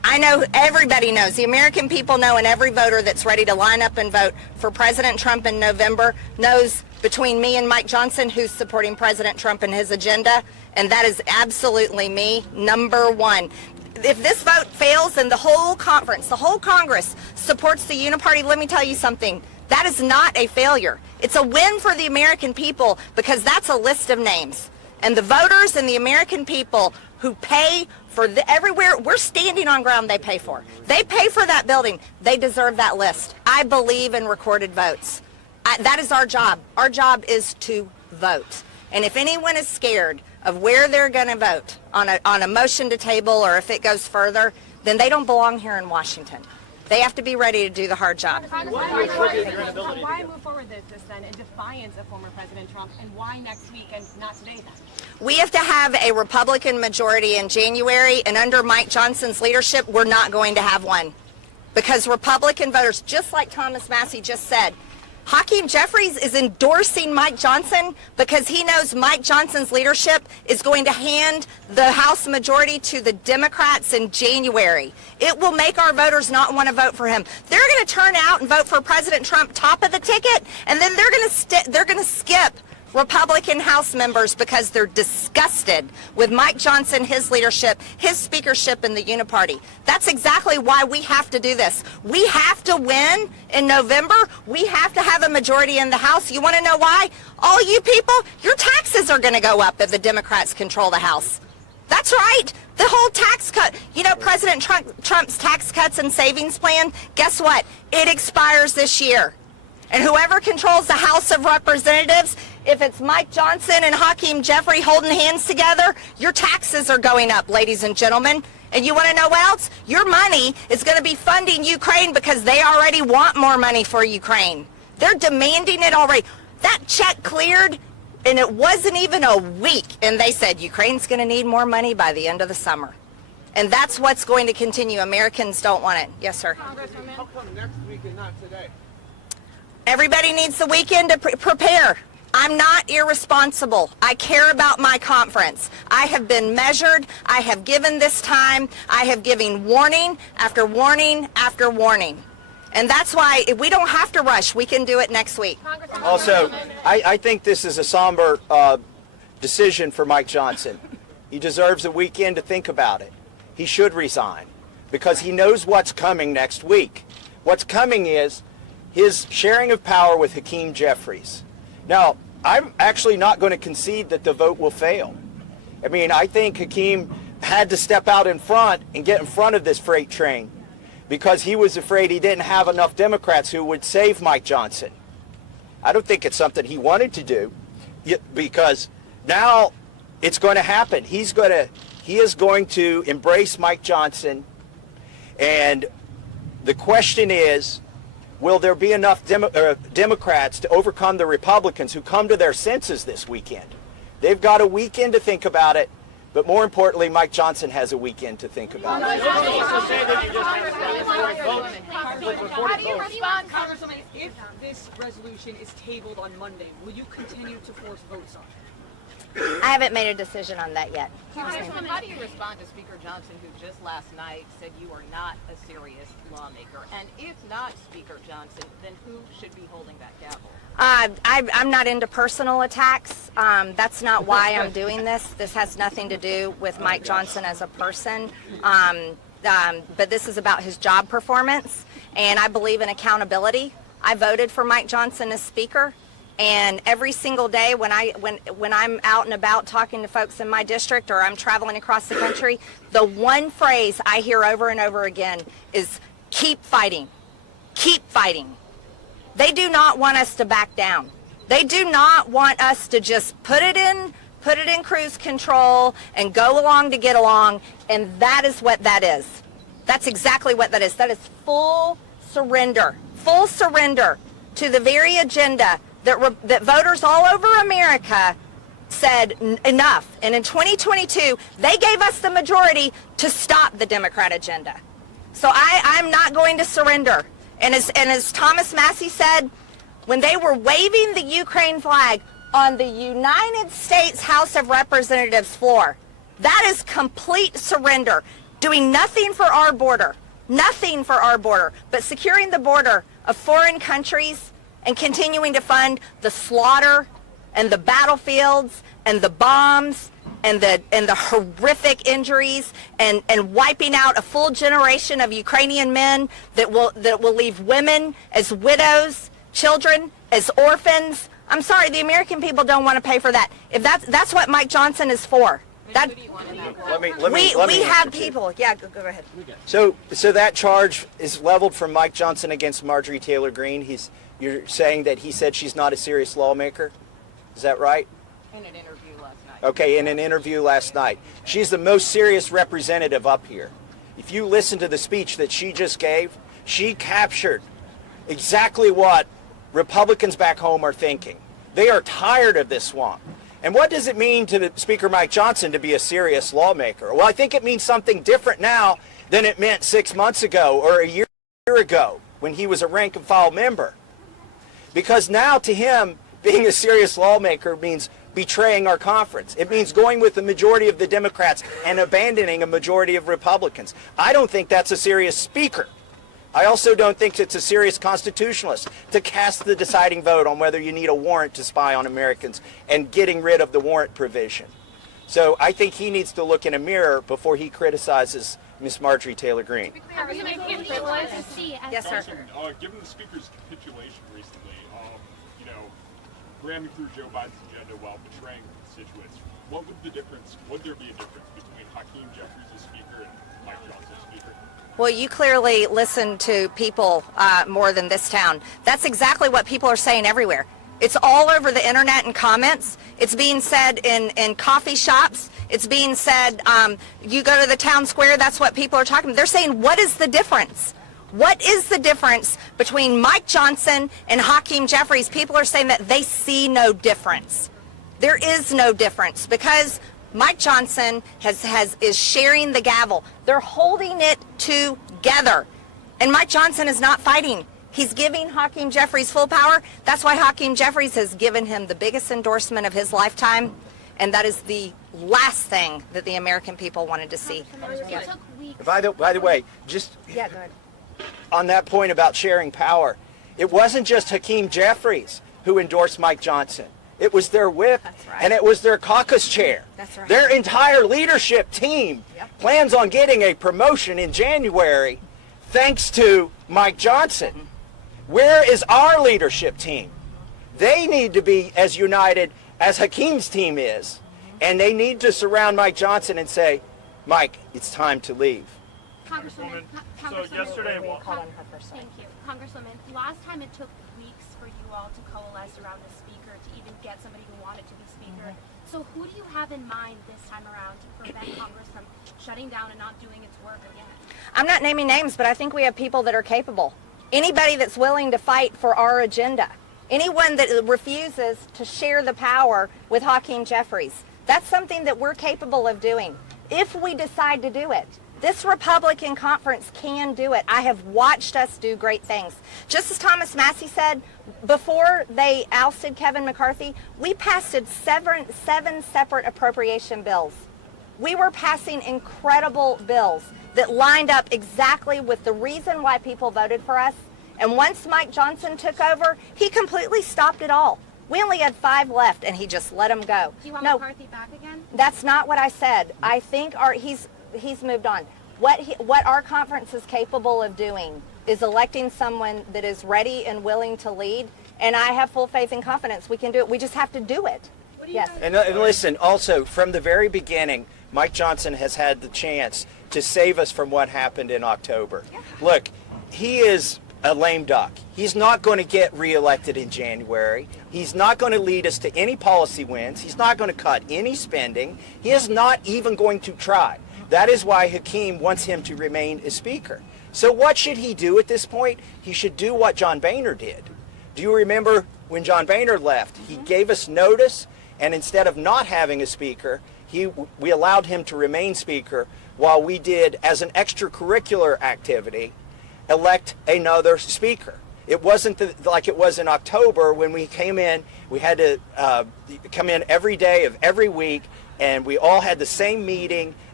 I know everybody knows, the American people know, and every voter that's ready to line up and vote for President Trump in November knows between me and Mike Johnson who's supporting President Trump and his agenda, and that is absolutely me, number one. If this vote fails and the whole conference, the whole Congress supports the uniparty, let me tell you something. That is not a failure. It's a win for the American people because that's a list of names. And the voters and the American people who pay for everywhere, we're standing on ground they pay for. They pay for that building. They deserve that list. I believe in recorded votes. That is our job. Our job is to vote. And if anyone is scared of where they're going to vote on a motion to table or if it goes further, then they don't belong here in Washington. They have to be ready to do the hard job. Why move forward this then in defiance of former President Trump, and why next week and not today then? We have to have a Republican majority in January, and under Mike Johnson's leadership, we're not going to have one. Because Republican voters, just like Thomas Massie just said, Hakeem Jeffries is endorsing Mike Johnson because he knows Mike Johnson's leadership is going to hand the House majority to the Democrats in January. It will make our voters not want to vote for him. They're going to turn out and vote for President Trump top of the ticket, and then they're going to skip Republican House members because they're disgusted with Mike Johnson, his leadership, his speakership in the uniparty. That's exactly why we have to do this. We have to win in November. We have to have a majority in the House. You want to know why? All you people, your taxes are going to go up if the Democrats control the House. That's right. The whole tax cut. You know, President Trump's tax cuts and savings plan, guess what? It expires this year. And whoever controls the House of Representatives, if it's Mike Johnson and Hakeem Jeffries holding hands together, your taxes are going up, ladies and gentlemen. And you want to know what else? Your money is going to be funding Ukraine because they already want more money for Ukraine. They're demanding it already. That check cleared, and it wasn't even a week, and they said Ukraine's going to need more money by the end of the summer. And that's what's going to continue. Americans don't want it. Yes, sir. Congresswoman, how come next week and not today? Everybody needs the weekend to prepare. I'm not irresponsible. I care about my conference. I have been measured. I have given this time. I have given warning after warning after warning. And that's why we don't have to rush. We can do it next week. Also, I think this is a somber decision for Mike Johnson. He deserves a weekend to think about it. He should resign because he knows what's coming next week. What's coming is his sharing of power with Hakeem Jeffries. Now, I'm actually not going to concede that the vote will fail. I mean, I think Hakeem had to step out in front and get in front of this freight train because he was afraid he didn't have enough Democrats who would save Mike Johnson. I don't think it's something he wanted to do because now it's going to happen. He is going to embrace Mike Johnson, and the question is, will there be enough Democrats to overcome the Republicans who come to their senses this weekend? They've got a weekend to think about it, but more importantly, Mike Johnson has a weekend to think about it. How do you respond, Congresswoman, if this resolution is tabled on Monday? Will you continue to force votes on it? I haven't made a decision on that yet. Congresswoman, how do you respond to Speaker Johnson, who just last night said you are not a serious lawmaker? And if not Speaker Johnson, then who should be holding that gavel? I'm not into personal attacks. That's not why I'm doing this. This has nothing to do with Mike Johnson as a person. But this is about his job performance, and I believe in accountability. I voted for Mike Johnson as Speaker. And every single day when I'm out and about talking to folks in my district or I'm traveling across the country, the one phrase I hear over and over again is keep fighting, keep fighting. They do not want us to back down. They do not want us to just put it in cruise control and go along to get along, and that is what that is. That's exactly what that is. That is full surrender to the very agenda that voters all over America said enough. And in 2022, they gave us the majority to stop the Democrat agenda. So I'm not going to surrender. And as Thomas Massie said, when they were waving the Ukraine flag on the United States House of Representatives floor, that is complete surrender. doing nothing for our border, but securing the border of foreign countries and continuing to fund the slaughter and the battlefields and the bombs and the horrific injuries and wiping out a full generation of Ukrainian men that will leave women as widows, children as orphans. I'm sorry, the American people don't want to pay for that. If that's what Mike Johnson is for. We have people. Yeah, go ahead. So that charge is leveled from Mike Johnson against Marjorie Taylor Greene. You're saying that he said she's not a serious lawmaker? Is that right? In an interview last night. Okay, in an interview last night. She's the most serious representative up here. If you listen to the speech that she just gave, she captured exactly what Republicans back home are thinking. They are tired of this swamp. And what does it mean to Speaker Mike Johnson to be a serious lawmaker? Well, I think it means something different now than it meant 6 months ago or a year ago when he was a rank and file member. Because now to him, being a serious lawmaker means betraying our conference. It means going with the majority of the Democrats and abandoning a majority of Republicans. I don't think that's a serious speaker. I also don't think it's a serious constitutionalist to cast the deciding vote on whether you need a warrant to spy on Americans and getting rid of the warrant provision. So I think he needs to look in a mirror before he criticizes Miss Marjorie Taylor Greene. Yes, sir. Given the speaker's capitulation recently, ramming through Joe Biden's agenda while betraying constituents, would there be a difference between Hakeem Jeffries as speaker and Mike Johnson as speaker? Well, you clearly listen to people more than this town. That's exactly what people are saying everywhere. It's all over the internet and comments. It's being said in coffee shops. It's being said, you go to the town square, that's what people are talking about. They're saying, what is the difference? What is the difference between Mike Johnson and Hakeem Jeffries? People are saying that they see no difference. There is no difference because Mike Johnson is sharing the gavel. They're holding it together. And Mike Johnson is not fighting. He's giving Hakeem Jeffries full power. That's why Hakeem Jeffries has given him the biggest endorsement of his lifetime. And that is the last thing that the American people wanted to see. By the way, just go ahead. On that point about sharing power, it wasn't just Hakeem Jeffries who endorsed Mike Johnson. It was their whip, and it was their caucus chair. That's right. Their entire leadership team plans on getting a promotion in January thanks to Mike Johnson. Where is our leadership team? They need to be as united as Hakeem's team is, and they need to surround Mike Johnson and say, Mike, it's time to leave. Congresswoman, so yesterday, thank you. Congresswoman, last time it took weeks for you all to coalesce around the speaker to even get somebody who wanted to be speaker. So who do you have in mind this time around to prevent Congress from shutting down and not doing its work again? I'm not naming names, but I think we have people that are capable. Anybody that's willing to fight for our agenda. Anyone that refuses to share the power with Hakeem Jeffries. That's something that we're capable of doing if we decide to do it. This Republican conference can do it. I have watched us do great things. Just as Thomas Massie said, before they ousted Kevin McCarthy, we passed seven separate appropriation bills. We were passing incredible bills that lined up exactly with the reason why people voted for us. And once Mike Johnson took over, he completely stopped it all. We only had 5 left, and he just let them go. Do you want McCarthy back again? That's not what I said. I think he's moved on. What our conference is capable of doing is electing someone that is ready and willing to lead, and I have full faith and confidence we can do it. We just have to do it. Yes. And listen, also, from the very beginning, Mike Johnson has had the chance to save us from what happened in October. Yeah. Look, he is a lame duck. He's not going to get reelected in January. He's not going to lead us to any policy wins. He's not going to cut any spending. He is not even going to try. That is why Hakeem wants him to remain a speaker. So what should he do at this point? He should do what John Boehner did. Do you remember when John Boehner left? He gave us notice, and instead of not having a speaker, we allowed him to remain speaker while we did, as an extracurricular activity, elect another speaker. It wasn't like it was in October when we came in. We had to come in every day of every week, and we all had the same meeting,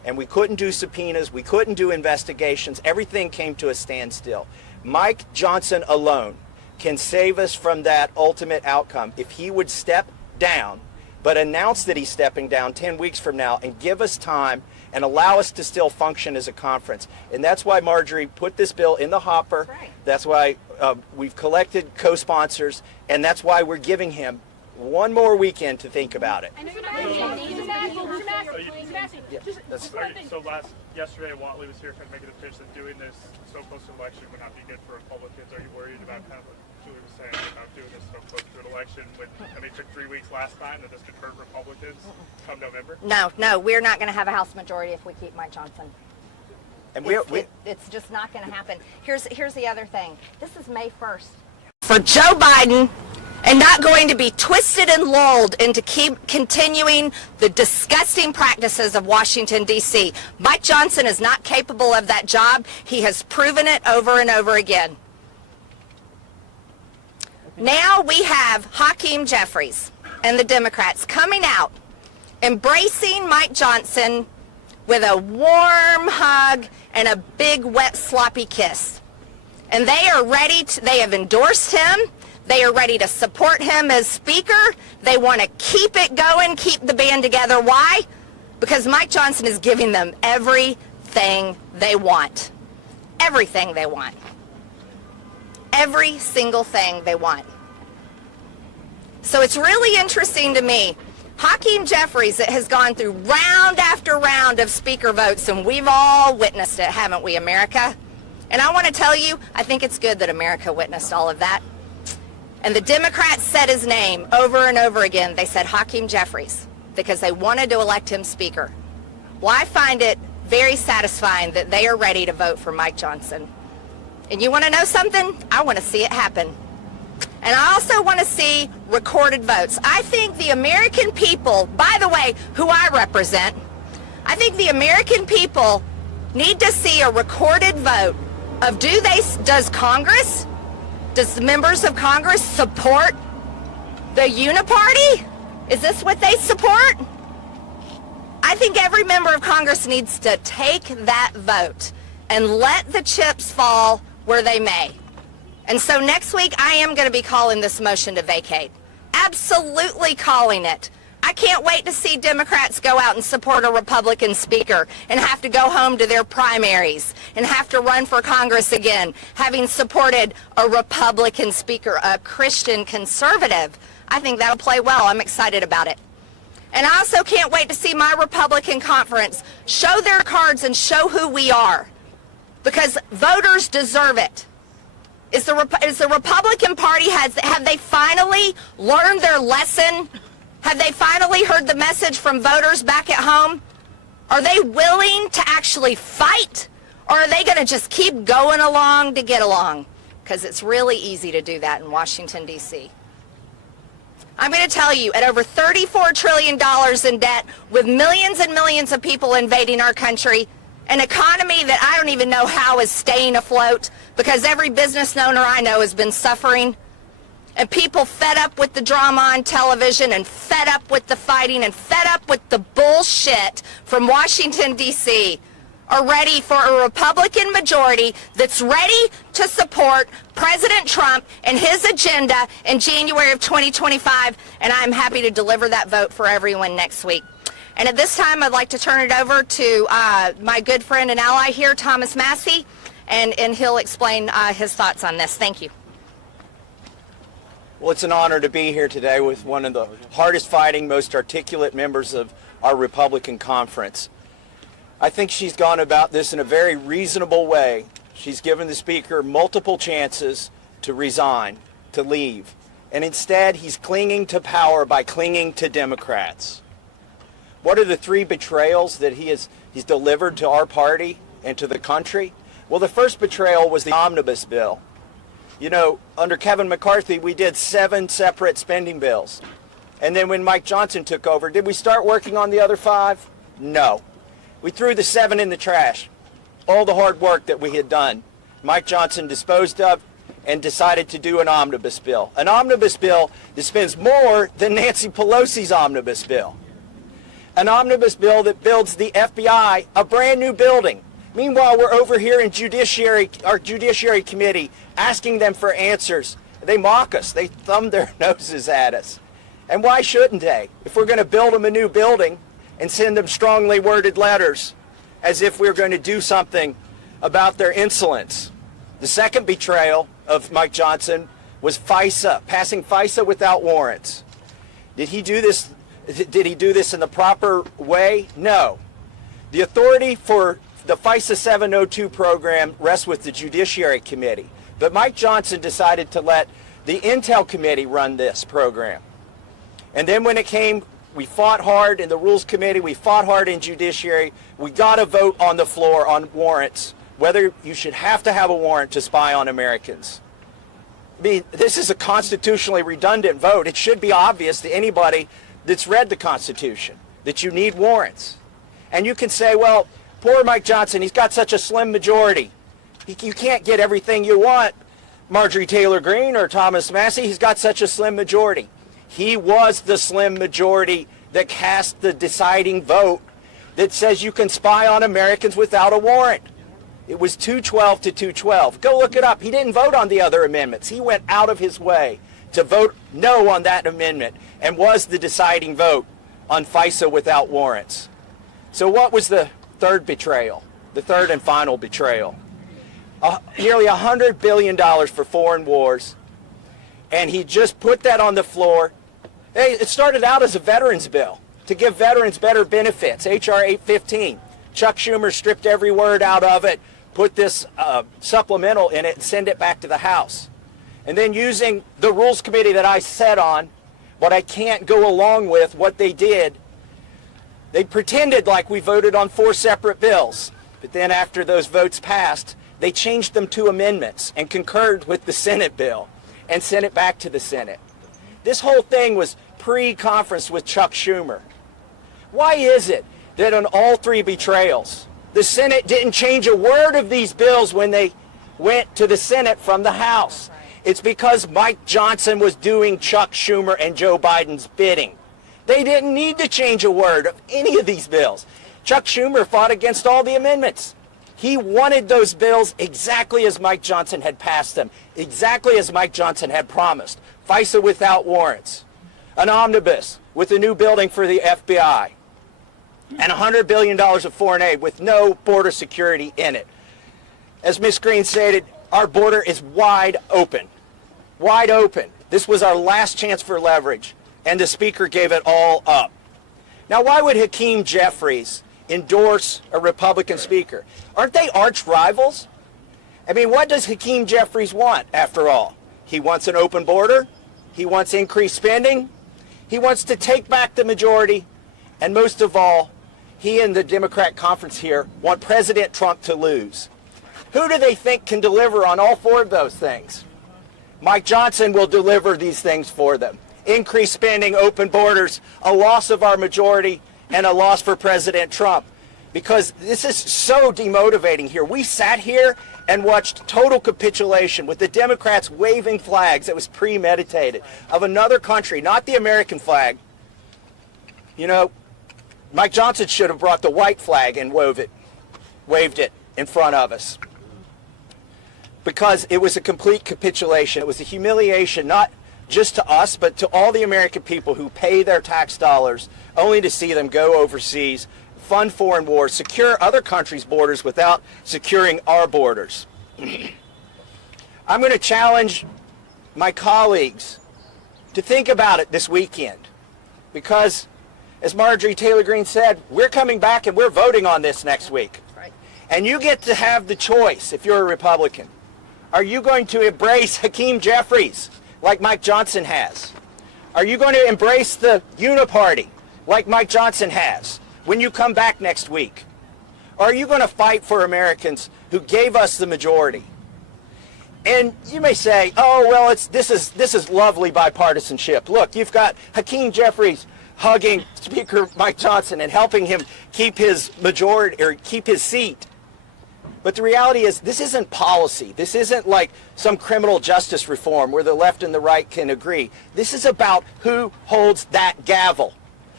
and we couldn't do subpoenas, we couldn't do investigations, everything came to a standstill. Mike Johnson alone can save us from that ultimate outcome if he would step down, but announce that he's stepping down 10 weeks from now and give us time and allow us to still function as a conference. And that's why Marjorie put this bill in the hopper. That's why we've collected co-sponsors, and that's why we're giving him one more weekend to think about it. Yesterday, Watley was here kind of making the pitch that doing this so close to election would not be good for Republicans. Are you worried about kind of what Julie was saying about doing this so close to an election when, I mean, it took 3 weeks last time, that this could hurt Republicans come November? No, we're not going to have a House majority if we keep Mike Johnson. And it's just not going to happen. Here's the other thing. This is May 1st. For Joe Biden, and not going to be twisted and lulled into keep continuing the disgusting practices of Washington, D.C. Mike Johnson is not capable of that job. He has proven it over and over again. Now we have Hakeem Jeffries and the Democrats coming out, embracing Mike Johnson with a warm hug and a big, wet, sloppy kiss. And they are ready to, they have endorsed him. They are ready to support him as Speaker. They want to keep it going, keep the band together. Why? Because Mike Johnson is giving them everything they want. Everything they want. Every single thing they want. So it's really interesting to me. Hakeem Jeffries has gone through round after round of Speaker votes, and we've all witnessed it, haven't we, America? And I want to tell you, I think it's good that America witnessed all of that. And the Democrats said his name over and over again. They said Hakeem Jeffries because they wanted to elect him Speaker. Well, I find it very satisfying that they are ready to vote for Mike Johnson. And you want to know something? I want to see it happen. And I also want to see recorded votes. I think the American people, by the way, who I represent, I think the American people need to see a recorded vote of does Congress, does the members of Congress support the uniparty? Is this what they support? I think every member of Congress needs to take that vote and let the chips fall where they may. And so next week, I am going to be calling this motion to vacate. Absolutely calling it. I can't wait to see Democrats go out and support a Republican Speaker and have to go home to their primaries and have to run for Congress again, having supported a Republican Speaker, a Christian conservative. I think that'll play well. I'm excited about it. And I also can't wait to see my Republican conference show their cards and show who we are, because voters deserve it. Is the Republican Party, have they finally learned their lesson? Have they finally heard the message from voters back at home? Are they willing to actually fight? Or are they going to just keep going along to get along? Because it's really easy to do that in Washington, D.C. I'm going to tell you, at over $34 trillion in debt, with millions and millions of people invading our country, an economy that I don't even know how is staying afloat because every business owner I know has been suffering, and people fed up with the drama on television and fed up with the fighting and fed up with the bullshit from Washington, D.C., are ready for a Republican majority that's ready to support President Trump and his agenda in January of 2025, and I'm happy to deliver that vote for everyone next week. And at this time, I'd like to turn it over to my good friend and ally here, Thomas Massie, and he'll explain his thoughts on this. Thank you. Well, it's an honor to be here today with one of the hardest fighting, most articulate members of our Republican conference. I think she's gone about this in a very reasonable way. She's given the Speaker multiple chances to resign, to leave. And instead, he's clinging to power by clinging to Democrats. What are the three betrayals that he's delivered to our party and to the country? Well, the first betrayal was the omnibus bill. You know, under Kevin McCarthy, we did 7 separate spending bills. And then when Mike Johnson took over, did we start working on the other 5? No. We threw the 7 in the trash. All the hard work that we had done, Mike Johnson disposed of and decided to do an omnibus bill. An omnibus bill that spends more than Nancy Pelosi's omnibus bill. an omnibus bill that builds the FBI a brand new building. Meanwhile, we're over here in our Judiciary Committee asking them for answers. They mock us. They thumb their noses at us. And why shouldn't they? If we're going to build them a new building and send them strongly worded letters as if we're going to do something about their insolence. The second betrayal of Mike Johnson was FISA, passing FISA without warrants. Did he do this in the proper way? No. The authority for the FISA 702 program rests with the Judiciary Committee. But Mike Johnson decided to let the Intel Committee run this program. And then when it came, we fought hard in the Rules Committee, we fought hard in Judiciary. We got a vote on the floor on warrants, whether you should have to have a warrant to spy on Americans. I mean, this is a constitutionally redundant vote. It should be obvious to anybody that's read the Constitution that you need warrants. And you can say, well, poor Mike Johnson, he's got such a slim majority. You can't get everything you want, Marjorie Taylor Greene or Thomas Massie. He's got such a slim majority. He was the slim majority that cast the deciding vote that says you can spy on Americans without a warrant. It was 212 to 212. Go look it up. He didn't vote on the other amendments. He went out of his way to vote no on that amendment and was the deciding vote on FISA without warrants. So what was the third betrayal, the third and final betrayal? Nearly $100 billion for foreign wars, and he just put that on the floor. Hey, it started out as a veterans bill to give veterans better benefits, H.R. 815. Chuck Schumer stripped every word out of it, put this supplemental in it, and send it back to the House. And then using the Rules Committee that I sat on, but I can't go along with what they did, they pretended like we voted on 4 separate bills. But then after those votes passed, they changed them to amendments and concurred with the Senate bill and sent it back to the Senate. This whole thing was pre-conference with Chuck Schumer. Why is it that on all 3 betrayals, the Senate didn't change a word of these bills when they went to the Senate from the House? It's because Mike Johnson was doing Chuck Schumer and Joe Biden's bidding. They didn't need to change a word of any of these bills. Chuck Schumer fought against all the amendments. He wanted those bills exactly as Mike Johnson had passed them, exactly as Mike Johnson had promised. FISA without warrants, an omnibus with a new building for the FBI, and $100 billion of foreign aid with no border security in it. As Ms. Greene stated, our border is wide open. Wide open. This was our last chance for leverage, and the Speaker gave it all up. Now, why would Hakeem Jeffries endorse a Republican Speaker? Aren't they arch rivals? I mean, what does Hakeem Jeffries want, after all? He wants an open border. He wants increased spending. He wants to take back the majority. And most of all, he and the Democrat conference here want President Trump to lose. Who do they think can deliver on all 4 of those things? Mike Johnson will deliver these things for them. Increased spending, open borders, a loss of our majority, and a loss for President Trump. Because this is so demotivating here. We sat here and watched total capitulation with the Democrats waving flags that was premeditated of another country, not the American flag. You know, Mike Johnson should have brought the white flag and waved it in front of us. Because it was a complete capitulation. It was a humiliation, not just to us, but to all the American people who pay their tax dollars only to see them go overseas, fund foreign wars, secure other countries' borders without securing our borders. I'm going to challenge my colleagues to think about it this weekend, because, as Marjorie Taylor Greene said, we're coming back and we're voting on this next week. Right. And you get to have the choice, if you're a Republican. Are you going to embrace Hakeem Jeffries like Mike Johnson has? Are you going to embrace the Uniparty like Mike Johnson has when you come back next week? Or are you going to fight for Americans who gave us the majority? And you may say, oh, well, this is lovely bipartisanship. Look, you've got Hakeem Jeffries hugging Speaker Mike Johnson and helping him keep his majority or keep his seat. But the reality is, this isn't policy. This isn't like some criminal justice reform where the left and the right can agree. This is about who holds that gavel.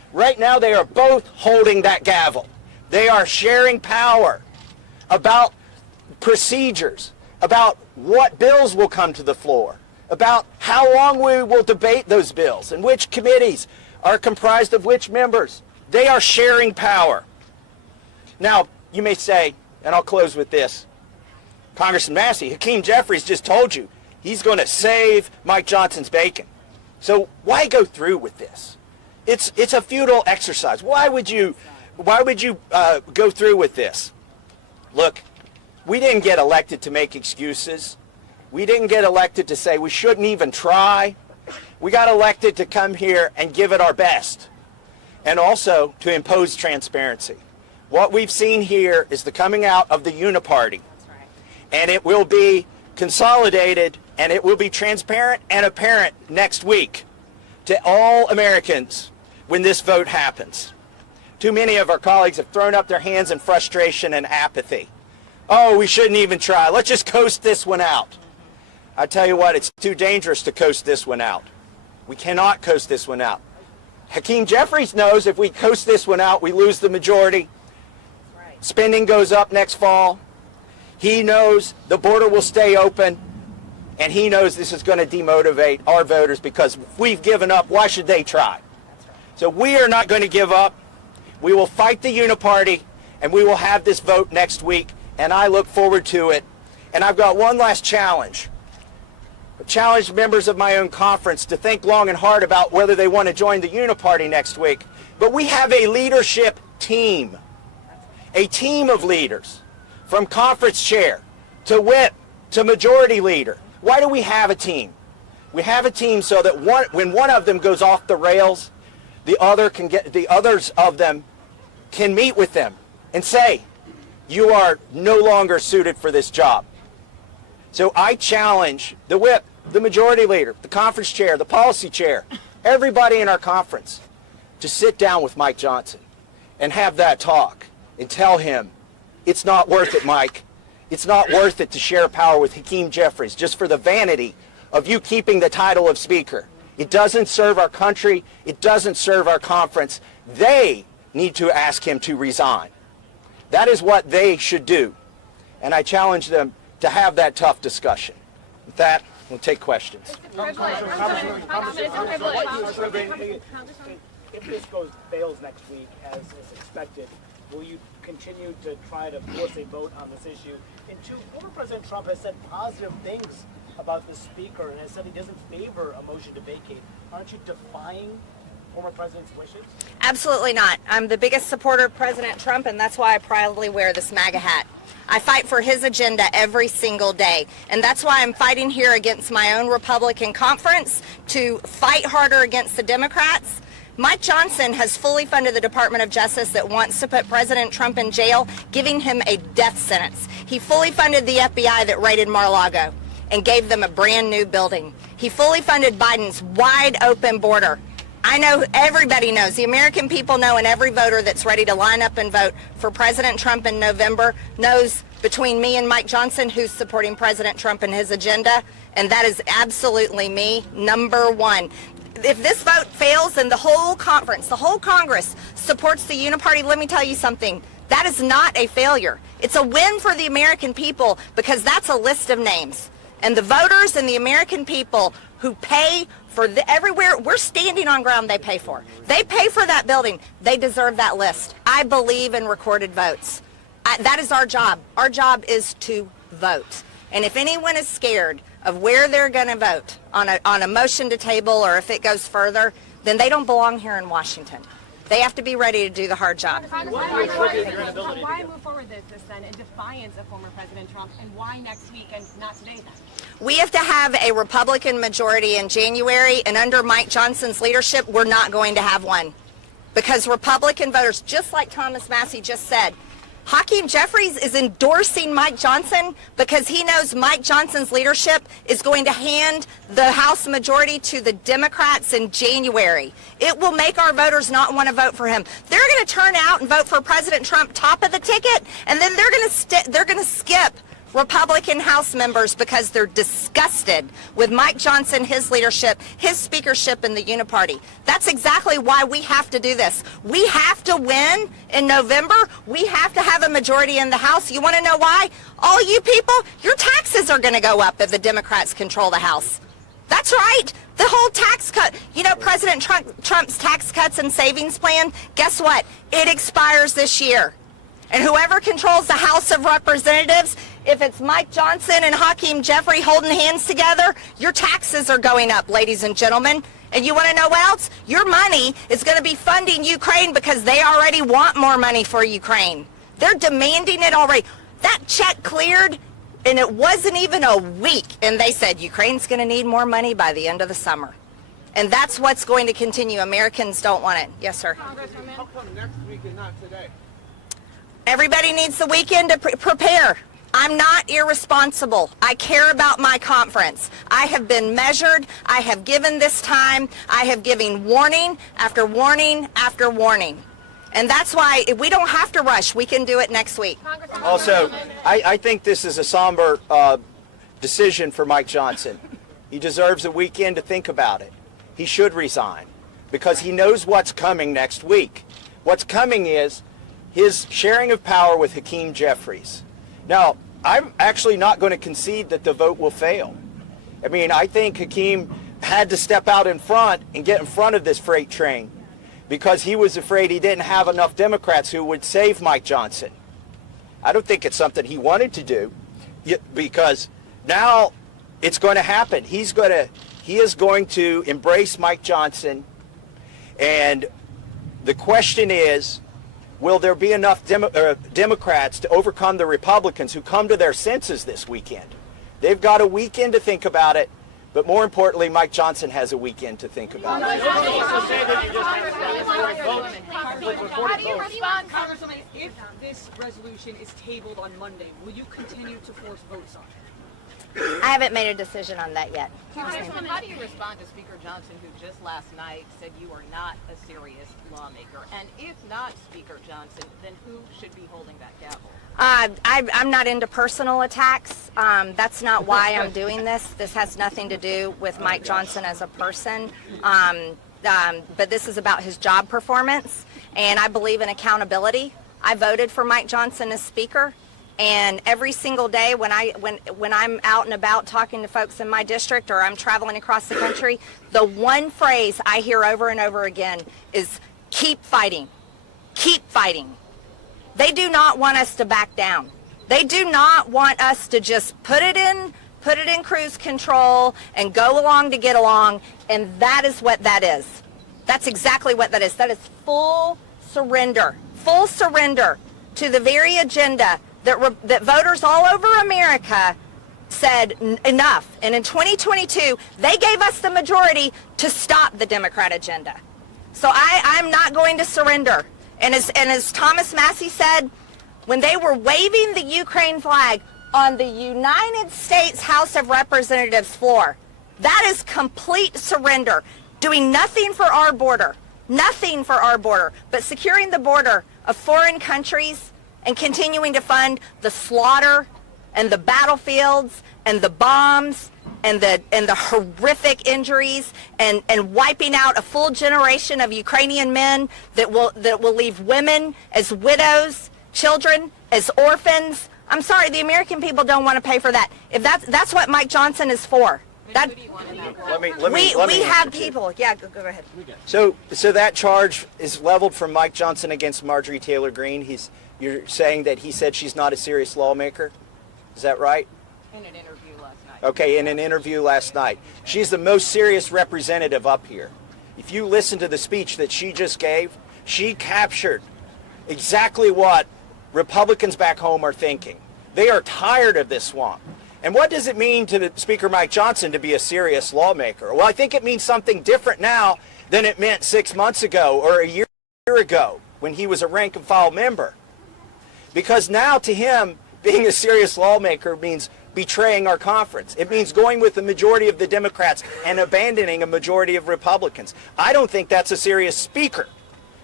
Right now they are both holding that gavel. They are sharing power about procedures, about what bills will come to the floor, about how long we will debate those bills and which committees are comprised of which members. They are sharing power. Now, you may say, and I'll close with this, Congressman Massie, Hakeem Jeffries just told you he's going to save Mike Johnson's bacon. So why go through with this? It's a futile exercise. Why would you go through with this? Look, we didn't get elected to make excuses. We didn't get elected to say we shouldn't even try. We got elected to come here and give it our best, and also to impose transparency. What we've seen here is the coming out of the uniparty, and it will be consolidated and it will be transparent and apparent next week to all Americans when this vote happens. Too many of our colleagues have thrown up their hands in frustration and apathy. Oh, we shouldn't even try. Let's just coast this one out. I tell you what, it's too dangerous to coast this one out. We cannot coast this one out. Hakeem Jeffries knows if we coast this one out, we lose the majority. Spending goes up next fall. He knows the border will stay open, and he knows this is going to demotivate our voters because if we've given up, why should they try? So we are not going to give up. We will fight the uniparty, and we will have this vote next week, and I look forward to it. And I've got one last challenge. I challenge members of my own conference to think long and hard about whether they want to join the uniparty next week. But we have a leadership team, a team of leaders, from conference chair to whip to majority leader. Why do we have a team? We have a team so that when one of them goes off the rails, the others of them can meet with them and say, you are no longer suited for this job. So I challenge the whip, the majority leader, the conference chair, the policy chair, everybody in our conference to sit down with Mike Johnson and have that talk and tell him, it's not worth it, Mike. It's not worth it to share power with Hakeem Jeffries just for the vanity of you keeping the title of Speaker. It doesn't serve our country. It doesn't serve our conference. They need to ask him to resign. That is what they should do. And I challenge them to have that tough discussion. With that, we'll take questions. If this fails next week, as is expected, will you continue to try to force a vote on this issue? And two, former President Trump has said positive things about the Speaker and has said he doesn't favor a motion to vacate. Aren't you defying former President's wishes? Absolutely not. I'm the biggest supporter of President Trump, and that's why I proudly wear this MAGA hat. I fight for his agenda every single day, and that's why I'm fighting here against my own Republican conference to fight harder against the Democrats. Mike Johnson has fully funded the Department of Justice that wants to put President Trump in jail, giving him a death sentence. He fully funded the FBI that raided Mar-a-Lago and gave them a brand new building. He fully funded Biden's wide open border. I know, everybody knows, the American people know, and every voter that's ready to line up and vote for President Trump in November knows between me and Mike Johnson who's supporting President Trump and his agenda, and that is absolutely me, number one. If this vote fails and the whole conference, the whole Congress supports the uniparty, let me tell you something. That is not a failure. It's a win for the American people because that's a list of names. And the voters and the American people who pay for everywhere, we're standing on ground they pay for. They pay for that building. They deserve that list. I believe in recorded votes. That is our job. Our job is to vote. And if anyone is scared of where they're going to vote on a motion to table or if it goes further, then they don't belong here in Washington. They have to be ready to do the hard job. Why move forward with this then in defiance of former President Trump, and why next week and not today then? We have to have a Republican majority in January, and under Mike Johnson's leadership, we're not going to have one. Because Republican voters, just like Thomas Massie just said, Hakeem Jeffries is endorsing Mike Johnson because he knows Mike Johnson's leadership is going to hand the House majority to the Democrats in January. It will make our voters not want to vote for him. They're going to turn out and vote for President Trump top of the ticket, and then they're going to skip Republican House members because they're disgusted with Mike Johnson, his leadership, his speakership in the Uniparty. That's exactly why we have to do this. We have to win in November. We have to have a majority in the House. You want to know why? All you people, your taxes are going to go up if the Democrats control the House. That's right. The whole tax cut, you know, President Trump's tax cuts and savings plan, guess what? It expires this year. And whoever controls the House of Representatives, if it's Mike Johnson and Hakeem Jeffries holding hands together, your taxes are going up, ladies and gentlemen. And you want to know what else? Your money is going to be funding Ukraine because they already want more money for Ukraine. They're demanding it already. That check cleared, and it wasn't even a week, and they said Ukraine's going to need more money by the end of the summer. And that's what's going to continue. Americans don't want it. Yes, sir. How come next week and not today? Everybody needs the weekend to prepare. I'm not irresponsible. I care about my conference. I have been measured. I have given this time. I have given warning after warning after warning. And that's why if we don't have to rush. We can do it next week. Also, I think this is a somber decision for Mike Johnson. He deserves a weekend to think about it. He should resign because he knows what's coming next week. What's coming is his sharing of power with Hakeem Jeffries. Now, I'm actually not going to concede that the vote will fail. I mean, I think Hakeem had to step out in front and get in front of this freight train because he was afraid he didn't have enough Democrats who would save Mike Johnson. I don't think it's something he wanted to do because now it's going to happen. He is going to embrace Mike Johnson, and the question is, will there be enough Democrats to overcome the Republicans who come to their senses this weekend? They've got a weekend to think about it, but more importantly, Mike Johnson has a weekend to think about it. How do you respond, Congresswoman, if this resolution is tabled on Monday? Will you continue to force votes on it? I haven't made a decision on that yet. Congresswoman, how do you respond to Speaker Johnson, who just last night said you are not a serious lawmaker? And if not Speaker Johnson, then who should be holding that gavel? I'm not into personal attacks. That's not why I'm doing this. This has nothing to do with Mike Johnson as a person. But this is about his job performance, and I believe in accountability. I voted for Mike Johnson as Speaker. And every single day when I'm out and about talking to folks in my district or I'm traveling across the country, the one phrase I hear over and over again is keep fighting, keep fighting. They do not want us to back down. They do not want us to just put it in cruise control and go along to get along, and that is what that is. That's exactly what that is. That is full surrender to the very agenda that voters all over America said enough. And in 2022, they gave us the majority to stop the Democrat agenda. So I'm not going to surrender. And as Thomas Massie said, when they were waving the Ukraine flag on the United States House of Representatives floor, that is complete surrender. Doing nothing for our border, but securing the border of foreign countries and continuing to fund the slaughter and the battlefields and the bombs and the horrific injuries and wiping out a full generation of Ukrainian men that will leave women as widows, children as orphans. I'm sorry, the American people don't want to pay for that. If that's what Mike Johnson is for. That we have people. Yeah, go ahead. So that charge is leveled from Mike Johnson against Marjorie Taylor Greene. You're saying that he said she's not a serious lawmaker? Is that right? In an interview last night. Okay, in an interview last night. She's the most serious representative up here. If you listen to the speech that she just gave, she captured exactly what Republicans back home are thinking. They are tired of this swamp. And what does it mean to Speaker Mike Johnson to be a serious lawmaker? Well, I think it means something different now than it meant 6 months ago or a year ago when he was a rank and file member. Because now to him, being a serious lawmaker means betraying our conference. It means going with the majority of the Democrats and abandoning a majority of Republicans. I don't think that's a serious speaker.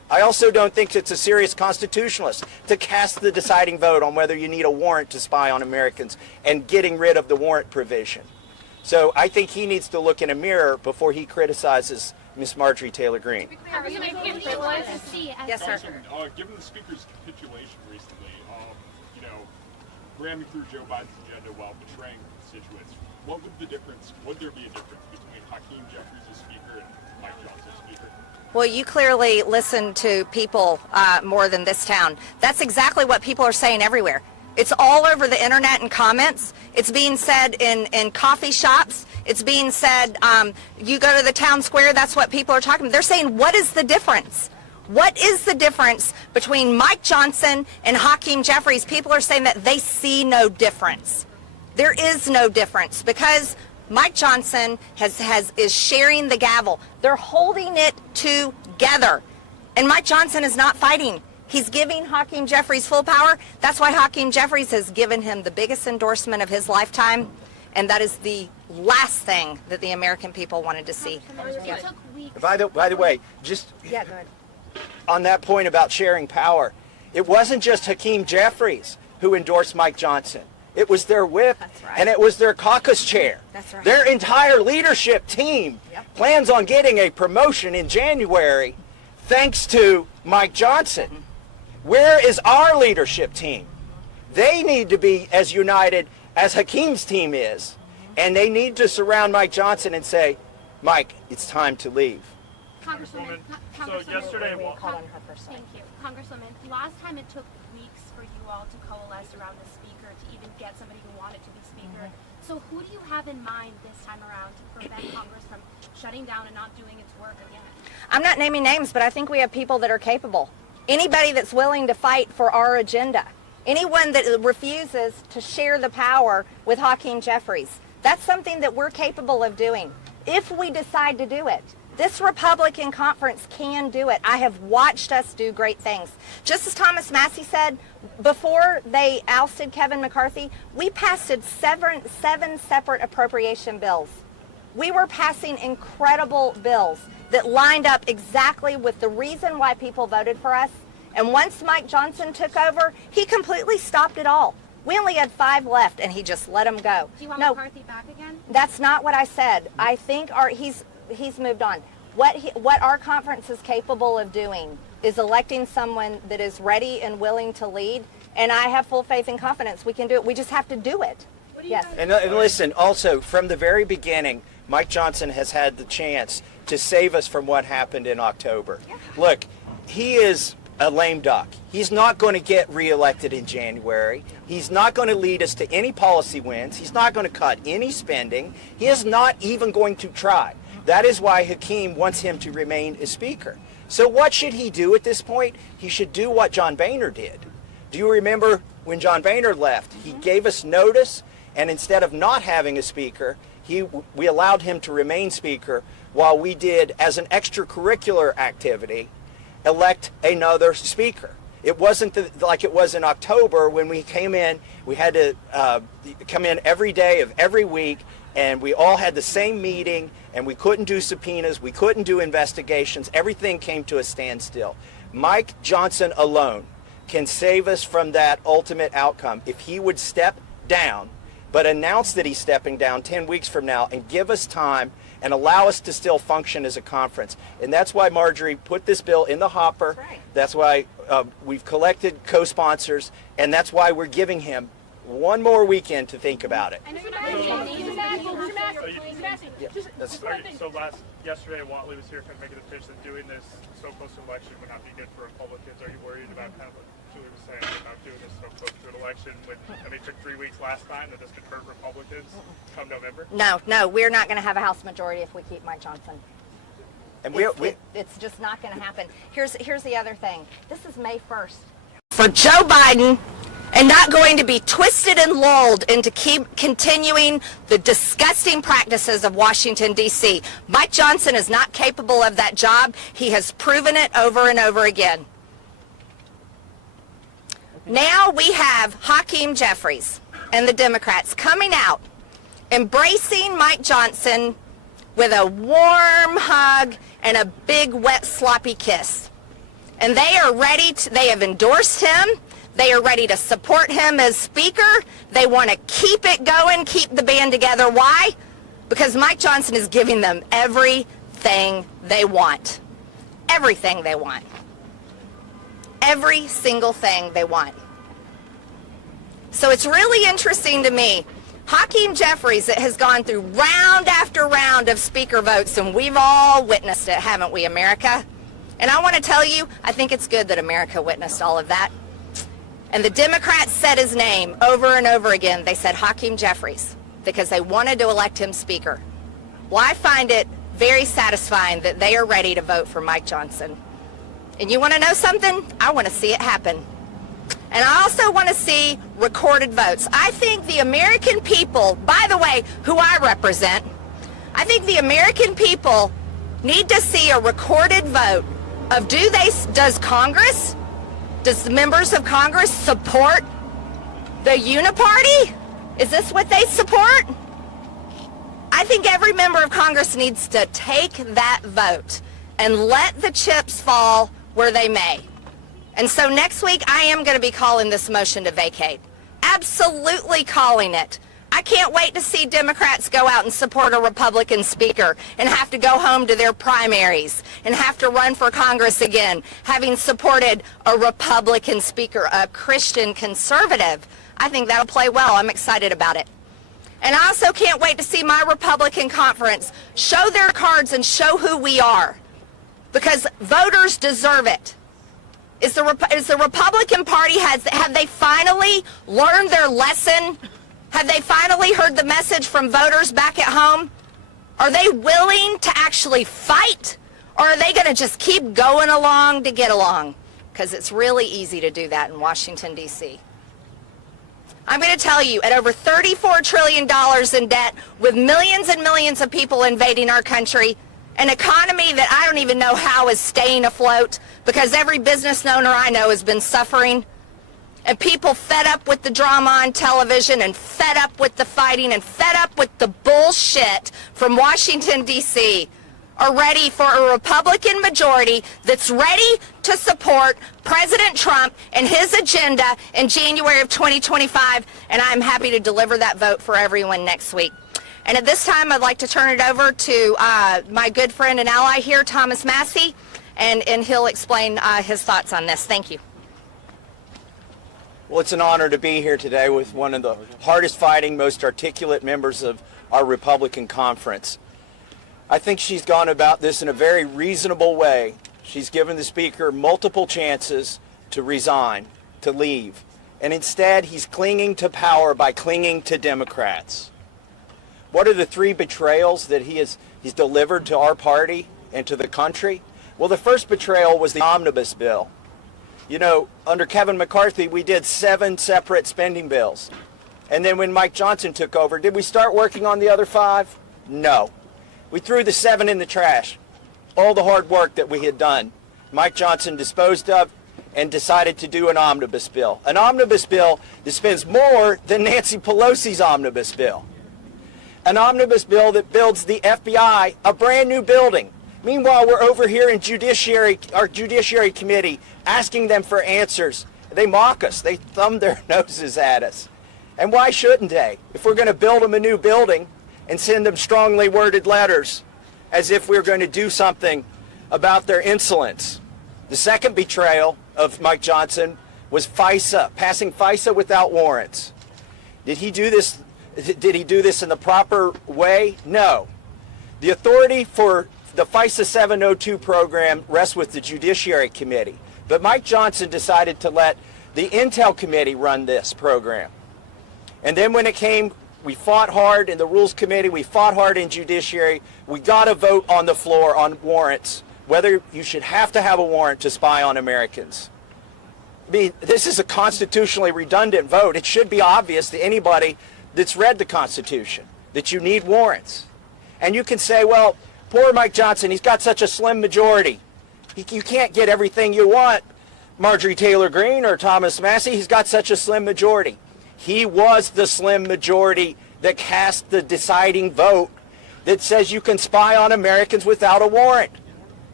I also don't think it's a serious constitutionalist to cast the deciding vote on whether you need a warrant to spy on Americans and getting rid of the warrant provision. So I think he needs to look in a mirror before he criticizes Miss Marjorie Taylor Greene. Yes, sir. Given the speaker's capitulation recently, ramming through Joe Biden's agenda while betraying constituents, would there be a difference between Hakeem Jeffries as speaker and Mike Johnson as speaker? Well, you clearly listen to people more than this town. That's exactly what people are saying everywhere. It's all over the internet and comments. It's being said in coffee shops. It's being said, you go to the town square, that's what people are talking about. They're saying, what is the difference? What is the difference between Mike Johnson and Hakeem Jeffries? People are saying that they see no difference. There is no difference because Mike Johnson is sharing the gavel. They're holding it together. And Mike Johnson is not fighting. He's giving Hakeem Jeffries full power. That's why Hakeem Jeffries has given him the biggest endorsement of his lifetime. And that is the last thing that the American people wanted to see. By the way, just go ahead. On that point about sharing power, it wasn't just Hakeem Jeffries who endorsed Mike Johnson. It was their whip, and it was their caucus chair. That's right. Their entire leadership team plans on getting a promotion in January thanks to Mike Johnson. Where is our leadership team? They need to be as united as Hakeem's team is, and they need to surround Mike Johnson and say, Mike, it's time to leave. Congresswoman, so yesterday, thank you. Congresswoman, last time it took weeks for you all to coalesce around the speaker to even get somebody who wanted to be speaker. So who do you have in mind this time around to prevent Congress from shutting down and not doing its work again? I'm not naming names, but I think we have people that are capable. Anybody that's willing to fight for our agenda. Anyone that refuses to share the power with Hakeem Jeffries. That's something that we're capable of doing if we decide to do it. This Republican conference can do it. I have watched us do great things. Just as Thomas Massie said, before they ousted Kevin McCarthy, we passed seven separate appropriation bills. We were passing incredible bills that lined up exactly with the reason why people voted for us. And once Mike Johnson took over, he completely stopped it all. We only had 5 left, and he just let them go. Do you want McCarthy back again? That's not what I said. I think he's moved on. What our conference is capable of doing is electing someone that is ready and willing to lead, and I have full faith and confidence we can do it. We just have to do it. Yes. And listen, also, from the very beginning, Mike Johnson has had the chance to save us from what happened in October. Yeah. Look, he is a lame duck. He's not going to get reelected in January. He's not going to lead us to any policy wins. He's not going to cut any spending. He is not even going to try. That is why Hakeem wants him to remain a speaker. So what should he do at this point? He should do what John Boehner did. Do you remember when John Boehner left? He gave us notice, and instead of not having a speaker, we allowed him to remain speaker while we did, as an extracurricular activity, elect another speaker. It wasn't like it was in October when we came in. We had to come in every day of every week, and we all had the same meeting, and we couldn't do subpoenas, we couldn't do investigations. Everything came to a standstill. Mike Johnson alone can save us from that ultimate outcome if he would step down, but announce that he's stepping down 10 weeks from now and give us time and allow us to still function as a conference. And that's why Marjorie put this bill in the hopper. That's right. That's why we've collected co-sponsors, and that's why we're giving him one more weekend to think about it. So yesterday, Watley was here kind of making the pitch that doing this so close to election would not be good for Republicans. Are you worried about kind of what Julie was saying about doing this so close to an election when it took 3 weeks last time, that this could hurt Republicans come November? No, we're not going to have a House majority if we keep Mike Johnson. And it's just not going to happen. Here's the other thing. This is May 1st. For Joe Biden, and not going to be twisted and lulled into keep continuing the disgusting practices of Washington, D.C. Mike Johnson is not capable of that job. He has proven it over and over again. Now we have Hakeem Jeffries and the Democrats coming out, embracing Mike Johnson with a warm hug and a big, wet, sloppy kiss. And they are ready to, they have endorsed him. They are ready to support him as Speaker. They want to keep it going, keep the band together. Why? Because Mike Johnson is giving them everything they want. Everything they want. Every single thing they want. So it's really interesting to me. Hakeem Jeffries has gone through round after round of Speaker votes, and we've all witnessed it, haven't we, America? And I want to tell you, I think it's good that America witnessed all of that. And the Democrats said his name over and over again. They said Hakeem Jeffries because they wanted to elect him Speaker. Well, I find it very satisfying that they are ready to vote for Mike Johnson. And you want to know something? I want to see it happen. And I also want to see recorded votes. I think the American people, by the way, who I represent, I think the American people need to see a recorded vote of does Congress, does the members of Congress support the uniparty? Is this what they support? I think every member of Congress needs to take that vote and let the chips fall where they may. And so next week, I am going to be calling this motion to vacate. Absolutely calling it. I can't wait to see Democrats go out and support a Republican Speaker and have to go home to their primaries and have to run for Congress again, having supported a Republican Speaker, a Christian conservative. I think that'll play well. I'm excited about it. And I also can't wait to see my Republican conference show their cards and show who we are, because voters deserve it. Is the Republican Party, have they finally learned their lesson? Have they finally heard the message from voters back at home? Are they willing to actually fight? Or are they going to just keep going along to get along? Because it's really easy to do that in Washington, D.C. I'm going to tell you, at over $34 trillion in debt, with millions and millions of people invading our country, an economy that I don't even know how is staying afloat, because every business owner I know has been suffering, and people fed up with the drama on television and fed up with the fighting and fed up with the bullshit from Washington, D.C., are ready for a Republican majority that's ready to support President Trump and his agenda in January of 2025, and I'm happy to deliver that vote for everyone next week. And at this time, I'd like to turn it over to my good friend and ally here, Thomas Massie, and he'll explain his thoughts on this. Thank you. Well, it's an honor to be here today with one of the hardest fighting, most articulate members of our Republican conference. I think she's gone about this in a very reasonable way. She's given the Speaker multiple chances to resign, to leave, and instead he's clinging to power by clinging to Democrats. What are the three betrayals that he's delivered to our party and to the country? Well, the first betrayal was the omnibus bill. You know, under Kevin McCarthy, we did 7 separate spending bills. And then when Mike Johnson took over, did we start working on the other 5? No. We threw the 7 in the trash. All the hard work that we had done, Mike Johnson disposed of and decided to do an omnibus bill. An omnibus bill that spends more than Nancy Pelosi's omnibus bill. An omnibus bill that builds the FBI a brand new building. Meanwhile, we're over here in our Judiciary Committee asking them for answers. They mock us. They thumb their noses at us. And why shouldn't they? If we're going to build them a new building and send them strongly worded letters as if we're going to do something about their insolence. The second betrayal of Mike Johnson was FISA, passing FISA without warrants. Did he do this in the proper way? No. The authority for the FISA 702 program rests with the Judiciary Committee. But Mike Johnson decided to let the Intel Committee run this program. And then when it came, we fought hard in the Rules Committee, we fought hard in Judiciary. We got a vote on the floor on warrants, whether you should have to have a warrant to spy on Americans. I mean, this is a constitutionally redundant vote. It should be obvious to anybody that's read the Constitution that you need warrants. And you can say, well, poor Mike Johnson, he's got such a slim majority. You can't get everything you want, Marjorie Taylor Greene or Thomas Massie. He's got such a slim majority. He was the slim majority that cast the deciding vote that says you can spy on Americans without a warrant.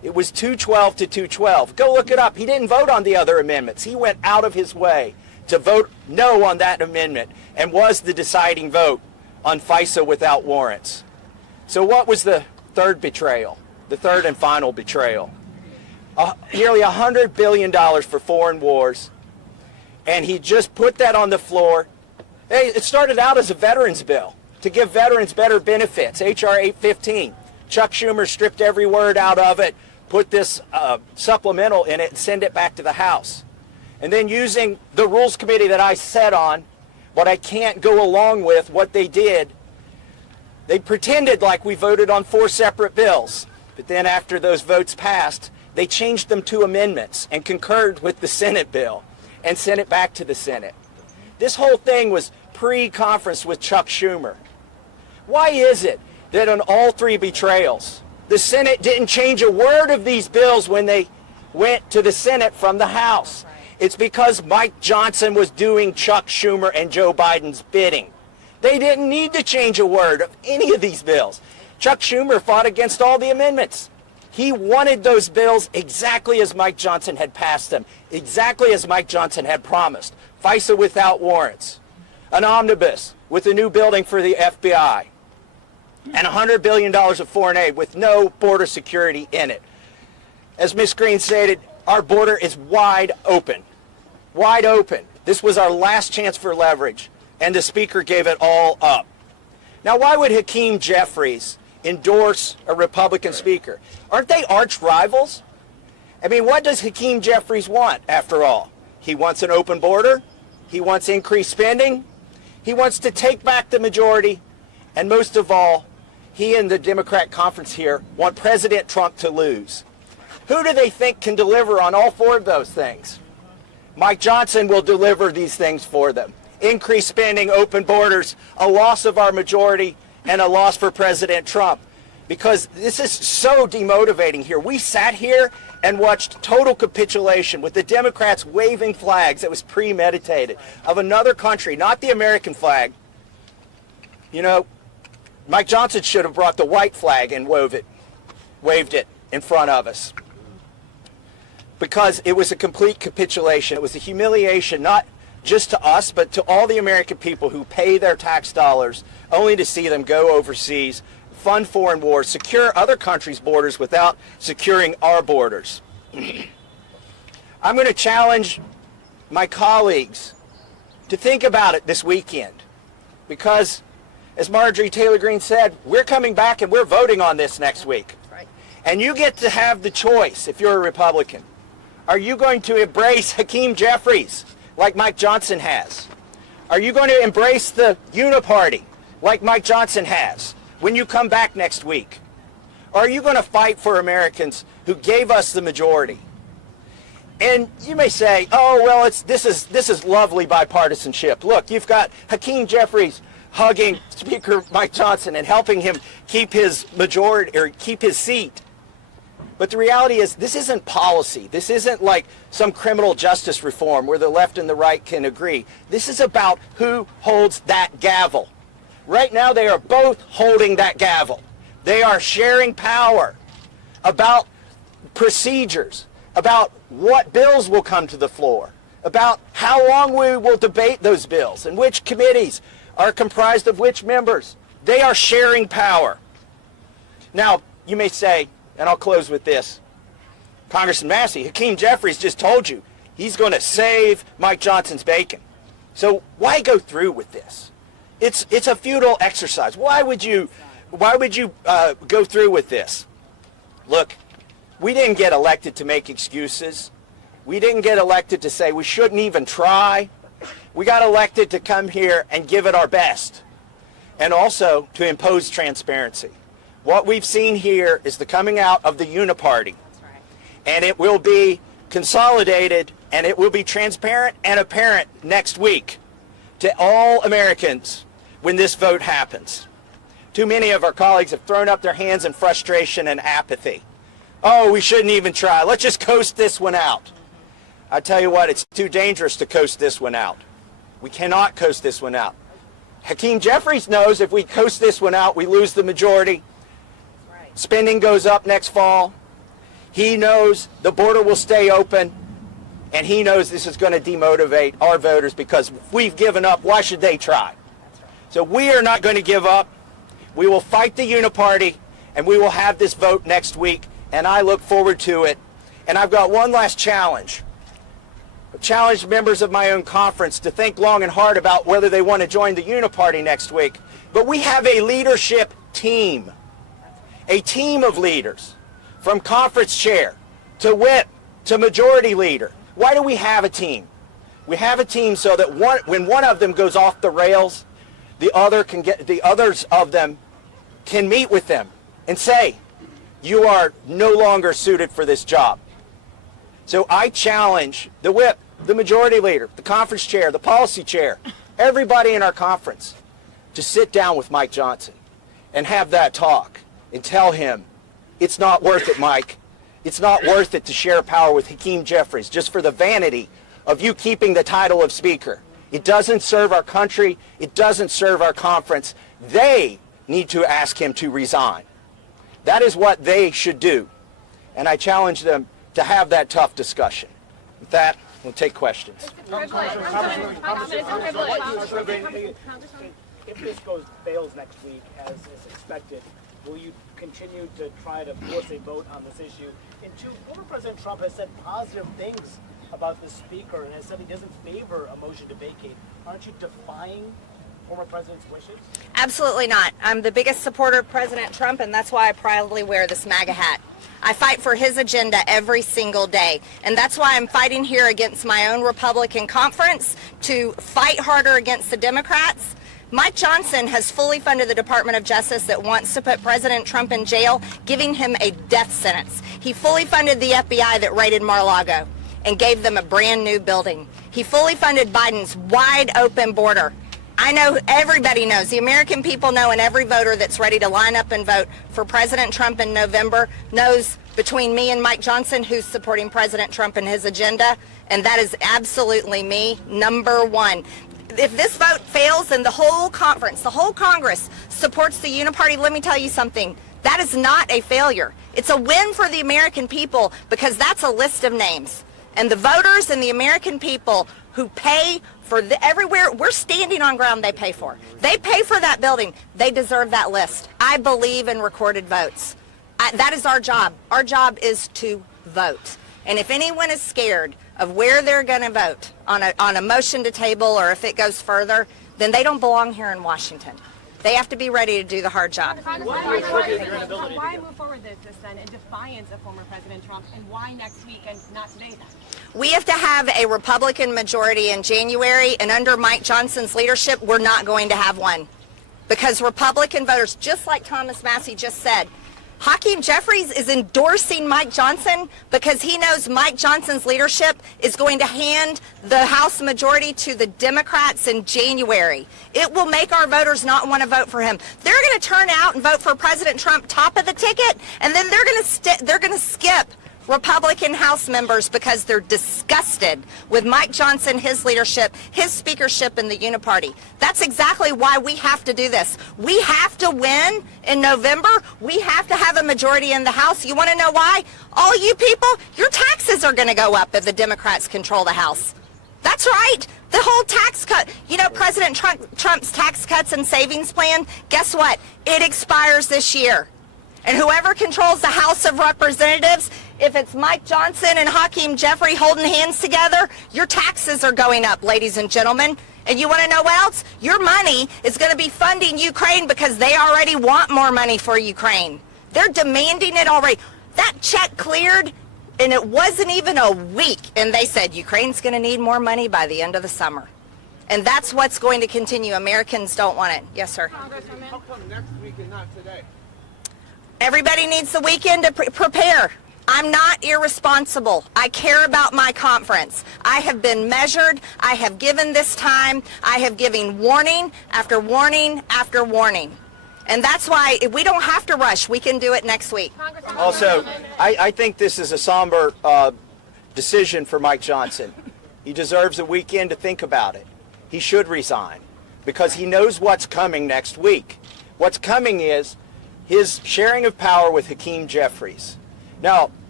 It was 212 to 212. Go look it up. He didn't vote on the other amendments. He went out of his way to vote no on that amendment and was the deciding vote on FISA without warrants. So what was the third betrayal, the third and final betrayal? Nearly $100 billion for foreign wars, and he just put that on the floor. Hey, it started out as a veterans bill to give veterans better benefits, H.R. 815. Chuck Schumer stripped every word out of it, put this supplemental in it, and send it back to the House. And then using the Rules Committee that I sat on, what I can't go along with, what they did, they pretended like we voted on 4 separate bills. But then after those votes passed, they changed them to amendments and concurred with the Senate bill and sent it back to the Senate. This whole thing was pre-conference with Chuck Schumer. Why is it that on all 3 betrayals, the Senate didn't change a word of these bills when they went to the Senate from the House? It's because Mike Johnson was doing Chuck Schumer and Joe Biden's bidding. They didn't need to change a word of any of these bills. Chuck Schumer fought against all the amendments. He wanted those bills exactly as Mike Johnson had passed them, exactly as Mike Johnson had promised. FISA without warrants, an omnibus with a new building for the FBI, and $100 billion of foreign aid with no border security in it. As Ms. Greene stated, our border is wide open. Wide open. This was our last chance for leverage, and the Speaker gave it all up. Now, why would Hakeem Jeffries endorse a Republican Speaker? Aren't they arch rivals? I mean, what does Hakeem Jeffries want, after all? He wants an open border. He wants increased spending. He wants to take back the majority. And most of all, he and the Democrat conference here want President Trump to lose. Who do they think can deliver on all 4 of those things? Mike Johnson will deliver these things for them. Increased spending, open borders, a loss of our majority, and a loss for President Trump. Because this is so demotivating here. We sat here and watched total capitulation with the Democrats waving flags that was premeditated of another country, not the American flag. You know, Mike Johnson should have brought the white flag and waved it in front of us. Because it was a complete capitulation. It was a humiliation, not just to us, but to all the American people who pay their tax dollars only to see them go overseas, fund foreign wars, secure other countries' borders without securing our borders. I'm going to challenge my colleagues to think about it this weekend, because, as Marjorie Taylor Greene said, we're coming back and we're voting on this next week. Right. And you get to have the choice, if you're a Republican. Are you going to embrace Hakeem Jeffries like Mike Johnson has? Are you going to embrace the Uniparty like Mike Johnson has when you come back next week? Or are you going to fight for Americans who gave us the majority? And you may say, oh, well, this is lovely bipartisanship. Look, you've got Hakeem Jeffries hugging Speaker Mike Johnson and helping him keep his majority or keep his seat. But the reality is, this isn't policy. This isn't like some criminal justice reform where the left and the right can agree. This is about who holds that gavel. Right now, they are both holding that gavel. They are sharing power about procedures, about what bills will come to the floor, about how long we will debate those bills and which committees are comprised of which members. They are sharing power. Now, you may say, and I'll close with this, Congressman Massie, Hakeem Jeffries just told you he's going to save Mike Johnson's bacon. So why go through with this? It's a futile exercise. Why would you go through with this? Look, we didn't get elected to make excuses. We didn't get elected to say we shouldn't even try. We got elected to come here and give it our best, and also to impose transparency. What we've seen here is the coming out of the Uniparty, and it will be consolidated and it will be transparent and apparent next week to all Americans when this vote happens. Too many of our colleagues have thrown up their hands in frustration and apathy. Oh, we shouldn't even try. Let's just coast this one out. I tell you what, it's too dangerous to coast this one out. We cannot coast this one out. Hakeem Jeffries knows if we coast this one out, we lose the majority. Spending goes up next fall. He knows the border will stay open, and he knows this is going to demotivate our voters because if we've given up, why should they try? So we are not going to give up. We will fight the uniparty, and we will have this vote next week, and I look forward to it. And I've got one last challenge. I've challenged members of my own conference to think long and hard about whether they want to join the uniparty next week. But we have a leadership team, a team of leaders, from conference chair to whip to majority leader. Why do we have a team? We have a team so that when one of them goes off the rails, the others of them can meet with them and say, you are no longer suited for this job. So I challenge the whip, the majority leader, the conference chair, the policy chair, everybody in our conference to sit down with Mike Johnson and have that talk and tell him, it's not worth it, Mike. It's not worth it to share power with Hakeem Jeffries just for the vanity of you keeping the title of speaker. It doesn't serve our country. It doesn't serve our conference. They need to ask him to resign. That is what they should do. And I challenge them to have that tough discussion. With that, we'll take questions. If this fails next week, as is expected, will you continue to try to force a vote on this issue? And two, former President Trump has said positive things about the speaker and has said he doesn't favor a motion to vacate. Aren't you defying former president's wishes? Absolutely not. I'm the biggest supporter of President Trump, and that's why I proudly wear this MAGA hat. I fight for his agenda every single day, and that's why I'm fighting here against my own Republican conference to fight harder against the Democrats. Mike Johnson has fully funded the Department of Justice that wants to put President Trump in jail, giving him a death sentence. He fully funded the FBI that raided Mar-a-Lago and gave them a brand new building. He fully funded Biden's wide open border. I know, everybody knows, the American people know, and every voter that's ready to line up and vote for President Trump in November knows between me and Mike Johnson who's supporting President Trump and his agenda, and that is absolutely me, number one. If this vote fails, then the whole conference, the whole Congress supports the uniparty. Let me tell you something. That is not a failure. It's a win for the American people because that's a list of names. And the voters and the American people who pay for everywhere, we're standing on ground they pay for. They pay for that building. They deserve that list. I believe in recorded votes. That is our job. Our job is to vote. And if anyone is scared of where they're going to vote on a motion to table or if it goes further, then they don't belong here in Washington. They have to be ready to do the hard job. Why move forward this then in defiance of former President Trump, and why next week and not today then? We have to have a Republican majority in January, and under Mike Johnson's leadership, we're not going to have one. Because Republican voters, just like Thomas Massie just said, Hakeem Jeffries is endorsing Mike Johnson because he knows Mike Johnson's leadership is going to hand the House majority to the Democrats in January. It will make our voters not want to vote for him. They're going to turn out and vote for President Trump top of the ticket, and then they're going to skip Republican House members because they're disgusted with Mike Johnson, his leadership, his speakership in the uniparty. That's exactly why we have to do this. We have to win in November. We have to have a majority in the House. You want to know why? All you people, your taxes are going to go up if the Democrats control the House. That's right. The whole tax cut, you know, President Trump's tax cuts and savings plan, guess what? It expires this year. And whoever controls the House of Representatives, if it's Mike Johnson and Hakeem Jeffries holding hands together, your taxes are going up, ladies and gentlemen. And you want to know what else? Your money is going to be funding Ukraine because they already want more money for Ukraine. They're demanding it already. That check cleared, and it wasn't even a week, and they said Ukraine's going to need more money by the end of the summer. And that's what's going to continue. Americans don't want it. Yes, sir. How come next week and not today? Everybody needs the weekend to prepare. I'm not irresponsible. I care about my conference. I have been measured. I have given this time. I have given warning after warning after warning. And that's why we don't have to rush. We can do it next week. Also, I think this is a somber decision for Mike Johnson. He deserves a weekend to think about it. He should resign because he knows what's coming next week. What's coming is his sharing of power with Hakeem Jeffries. Now,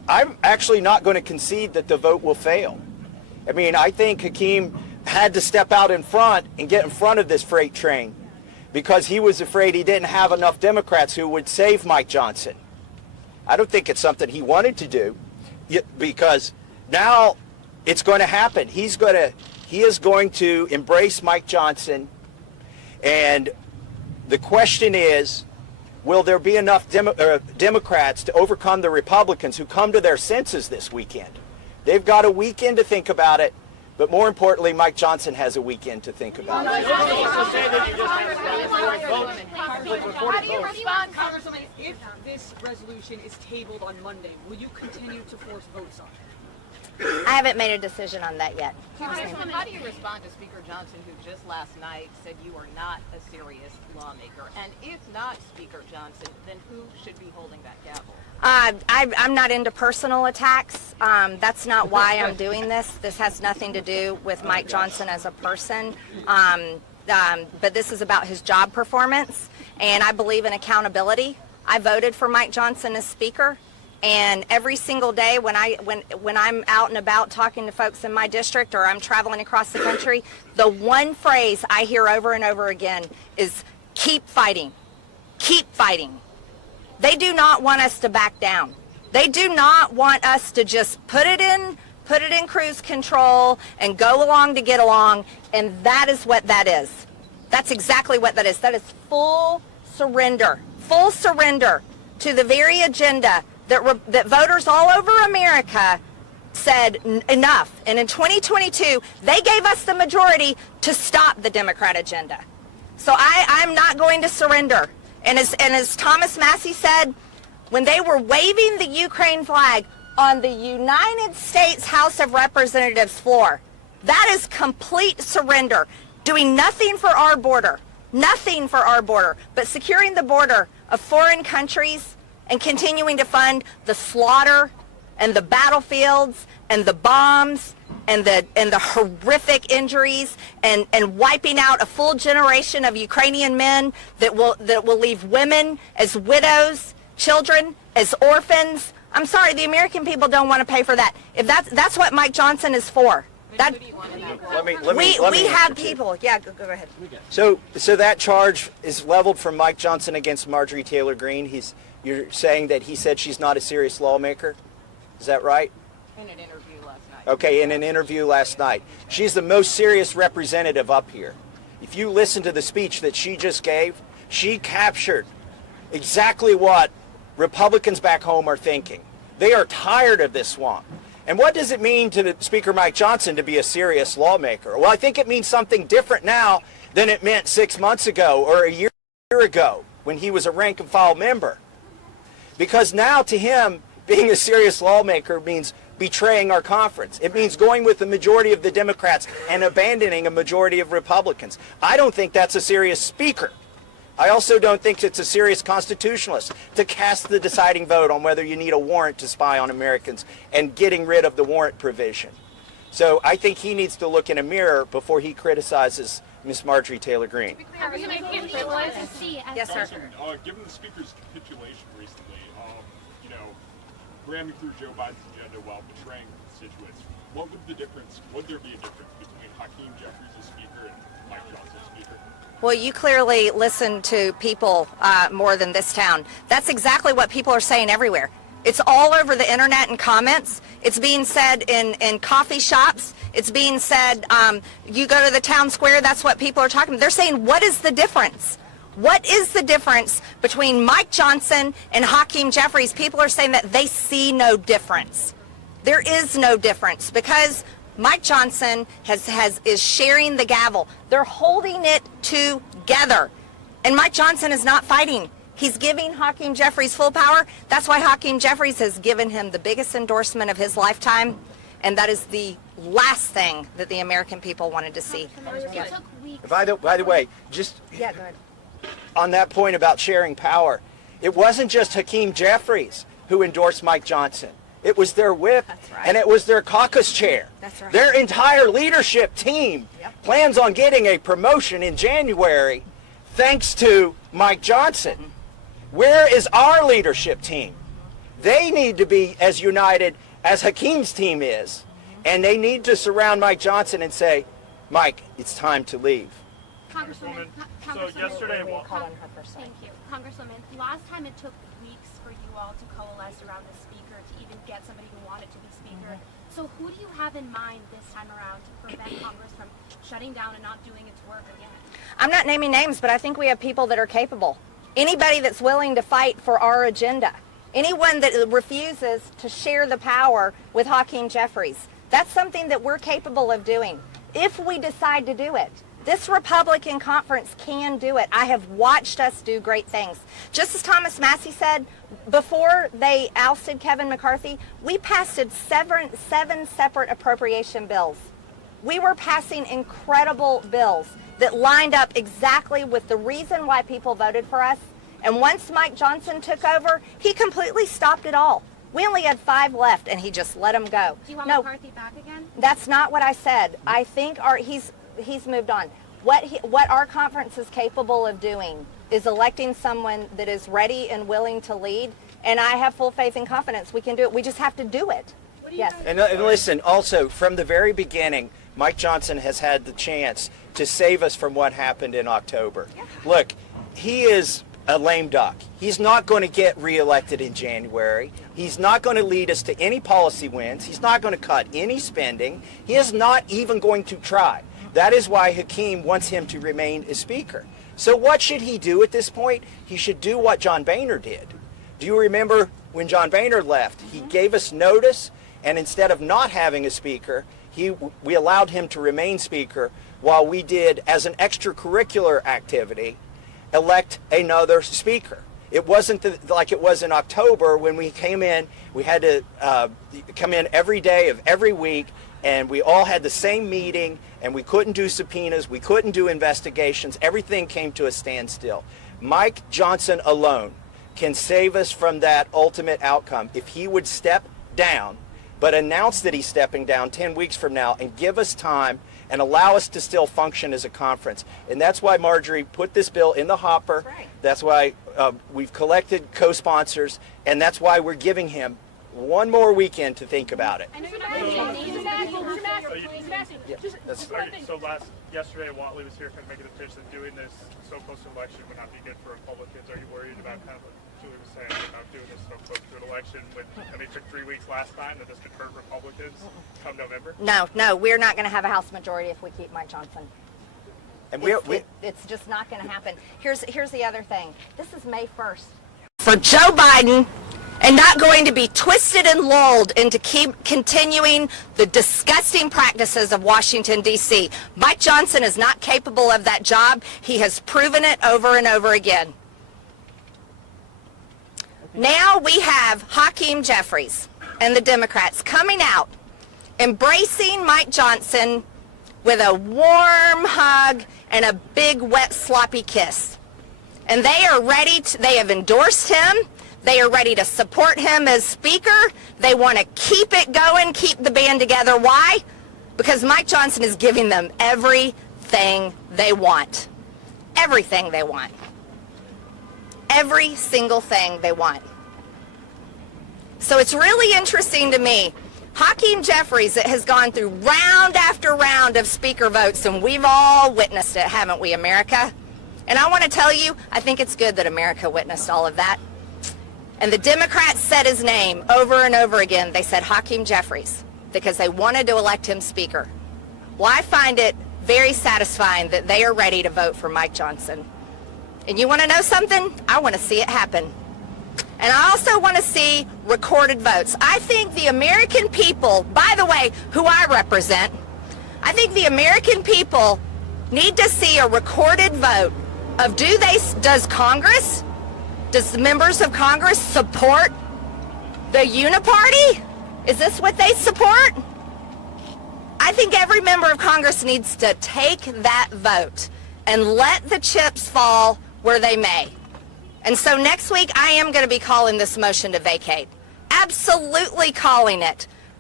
I'm actually not going to concede that the vote will fail. I mean, I think Hakeem had to step out in front and get in front of this freight train because he was afraid he didn't have enough Democrats who would save Mike Johnson. I don't think it's something he wanted to do, because now it's going to happen. He is going to embrace Mike Johnson, and the question is, will there be enough Democrats to overcome the Republicans who come to their senses this weekend? They've got a weekend to think about it, but more importantly, Mike Johnson has a weekend to think about it. How do you respond, Congresswoman, if this resolution is tabled on Monday? Will you continue to force votes on it? I haven't made a decision on that yet. Congresswoman, how do you respond to Speaker Johnson, who just last night said you are not a serious lawmaker? And if not Speaker Johnson, then who should be holding that gavel? I'm not into personal attacks. That's not why I'm doing this. This has nothing to do with Mike Johnson as a person. But this is about his job performance, and I believe in accountability. I voted for Mike Johnson as Speaker, and every single day when I'm out and about talking to folks in my district or I'm traveling across the country, the one phrase I hear over and over again is keep fighting, keep fighting. They do not want us to back down. They do not want us to just put it in cruise control and go along to get along, and that is what that is. That's exactly what that is. That is full surrender to the very agenda that voters all over America said enough. And in 2022, they gave us the majority to stop the Democrat agenda. So I'm not going to surrender. And as Thomas Massie said, when they were waving the Ukraine flag on the United States House of Representatives floor, that is complete surrender. Doing nothing for our border, but securing the border of foreign countries and continuing to fund the slaughter and the battlefields and the bombs and the horrific injuries and wiping out a full generation of Ukrainian men that will leave women as widows, children as orphans. I'm sorry, the American people don't want to pay for that. If that's what Mike Johnson is for. That we have people. Yeah, go ahead. So that charge is leveled from Mike Johnson against Marjorie Taylor Greene. You're saying that he said she's not a serious lawmaker? Is that right? In an interview last night. Okay, in an interview last night. She's the most serious representative up here. If you listen to the speech that she just gave, she captured exactly what Republicans back home are thinking. They are tired of this swamp. And what does it mean to Speaker Mike Johnson to be a serious lawmaker? Well, I think it means something different now than it meant 6 months ago or a year ago when he was a rank and file member. Because now to him, being a serious lawmaker means betraying our conference. It means going with the majority of the Democrats and abandoning a majority of Republicans. I don't think that's a serious speaker. I also don't think it's a serious constitutionalist to cast the deciding vote on whether you need a warrant to spy on Americans and getting rid of the warrant provision. So I think he needs to look in a mirror before he criticizes Ms. Marjorie Taylor Greene. Yes, sir. Given the speaker's capitulation recently, ramming through Joe Biden's agenda while betraying the constituents, would there be a difference between Hakeem Jeffries as Speaker and Mike Johnson as Speaker? Well, you clearly listen to people more than this town. That's exactly what people are saying everywhere. It's all over the internet and comments. It's being said in coffee shops. It's being said, you go to the town square, that's what people are talking about. They're saying, what is the difference? What is the difference between Mike Johnson and Hakeem Jeffries? People are saying that they see no difference. There is no difference because Mike Johnson is sharing the gavel. They're holding it together. And Mike Johnson is not fighting. He's giving Hakeem Jeffries full power. That's why Hakeem Jeffries has given him the biggest endorsement of his lifetime. And that is the last thing that the American people wanted to see. Yeah. By the way, just go ahead. On that point about sharing power, it wasn't just Hakeem Jeffries who endorsed Mike Johnson. It was their whip, and it was their caucus chair. That's right. Their entire leadership team plans on getting a promotion in January thanks to Mike Johnson. Where is our leadership team? They need to be as united as Hakeem's team is. And they need to surround Mike Johnson and say, Mike, it's time to leave. Congresswoman, so yesterday, thank you. Congresswoman, last time it took weeks for you all to coalesce around the speaker to even get somebody who wanted to be speaker. So who do you have in mind this time around to prevent Congress from shutting down and not doing its work again? I'm not naming names, but I think we have people that are capable. Anybody that's willing to fight for our agenda. Anyone that refuses to share the power with Hakeem Jeffries. That's something that we're capable of doing if we decide to do it. This Republican conference can do it. I have watched us do great things. Just as Thomas Massie said, before they ousted Kevin McCarthy, we passed seven separate appropriation bills. We were passing incredible bills that lined up exactly with the reason why people voted for us. And once Mike Johnson took over, he completely stopped it all. We only had 5 left, and he just let them go. Do you want McCarthy back again? That's not what I said. I think he's moved on. What our conference is capable of doing is electing someone that is ready and willing to lead, and I have full faith and confidence we can do it. We just have to do it. Yes. And listen, also, from the very beginning, Mike Johnson has had the chance to save us from what happened in October. Yeah. Look, he is a lame duck. He's not going to get reelected in January. He's not going to lead us to any policy wins. He's not going to cut any spending. He is not even going to try. That is why Hakeem wants him to remain as Speaker. So what should he do at this point? He should do what John Boehner did. Do you remember when John Boehner left? He gave us notice, and instead of not having a Speaker, we allowed him to remain Speaker while we did, as an extracurricular activity, elect another Speaker. It wasn't like it was in October when we came in. We had to come in every day of every week, and we all had the same meeting, and we couldn't do subpoenas, we couldn't do investigations. Everything came to a standstill. Mike Johnson alone can save us from that ultimate outcome if he would step down, but announce that he's stepping down 10 weeks from now and give us time and allow us to still function as a conference. And that's why Marjorie put this bill in the hopper. Right. That's why we've collected co-sponsors, and that's why we're giving him one more weekend to think about it. So yesterday, Watley was here kind of making the pitch that doing this so close to election would not be good for Republicans. Are you worried about kind of what Julie was saying about doing this so close to an election when, it took 3 weeks last time, that this could hurt Republicans come November? No, we're not going to have a House majority if we keep Mike Johnson. And it's just not going to happen. Here's the other thing. This is May 1st. For Joe Biden, and not going to be twisted and lulled into keep continuing the disgusting practices of Washington, D.C. Mike Johnson is not capable of that job. He has proven it over and over again. Now we have Hakeem Jeffries and the Democrats coming out, embracing Mike Johnson with a warm hug and a big, wet, sloppy kiss. And they are ready they have endorsed him. They are ready to support him as Speaker. They want to keep it going, keep the band together. Why? Because Mike Johnson is giving them everything they want. Everything they want. Every single thing they want. So it's really interesting to me. Hakeem Jeffries has gone through round after round of Speaker votes, and we've all witnessed it, haven't we, America? And I want to tell you, I think it's good that America witnessed all of that. And the Democrats said his name over and over again. They said Hakeem Jeffries because they wanted to elect him Speaker. Well, I find it very satisfying that they are ready to vote for Mike Johnson. And you want to know something? I want to see it happen. And I also want to see recorded votes. I think the American people, by the way, who I represent, I think the American people need to see a recorded vote of does Congress, does the members of Congress support the uniparty? Is this what they support? I think every member of Congress needs to take that vote and let the chips fall where they may. And so next week I am going to be calling this motion to vacate. Absolutely calling it.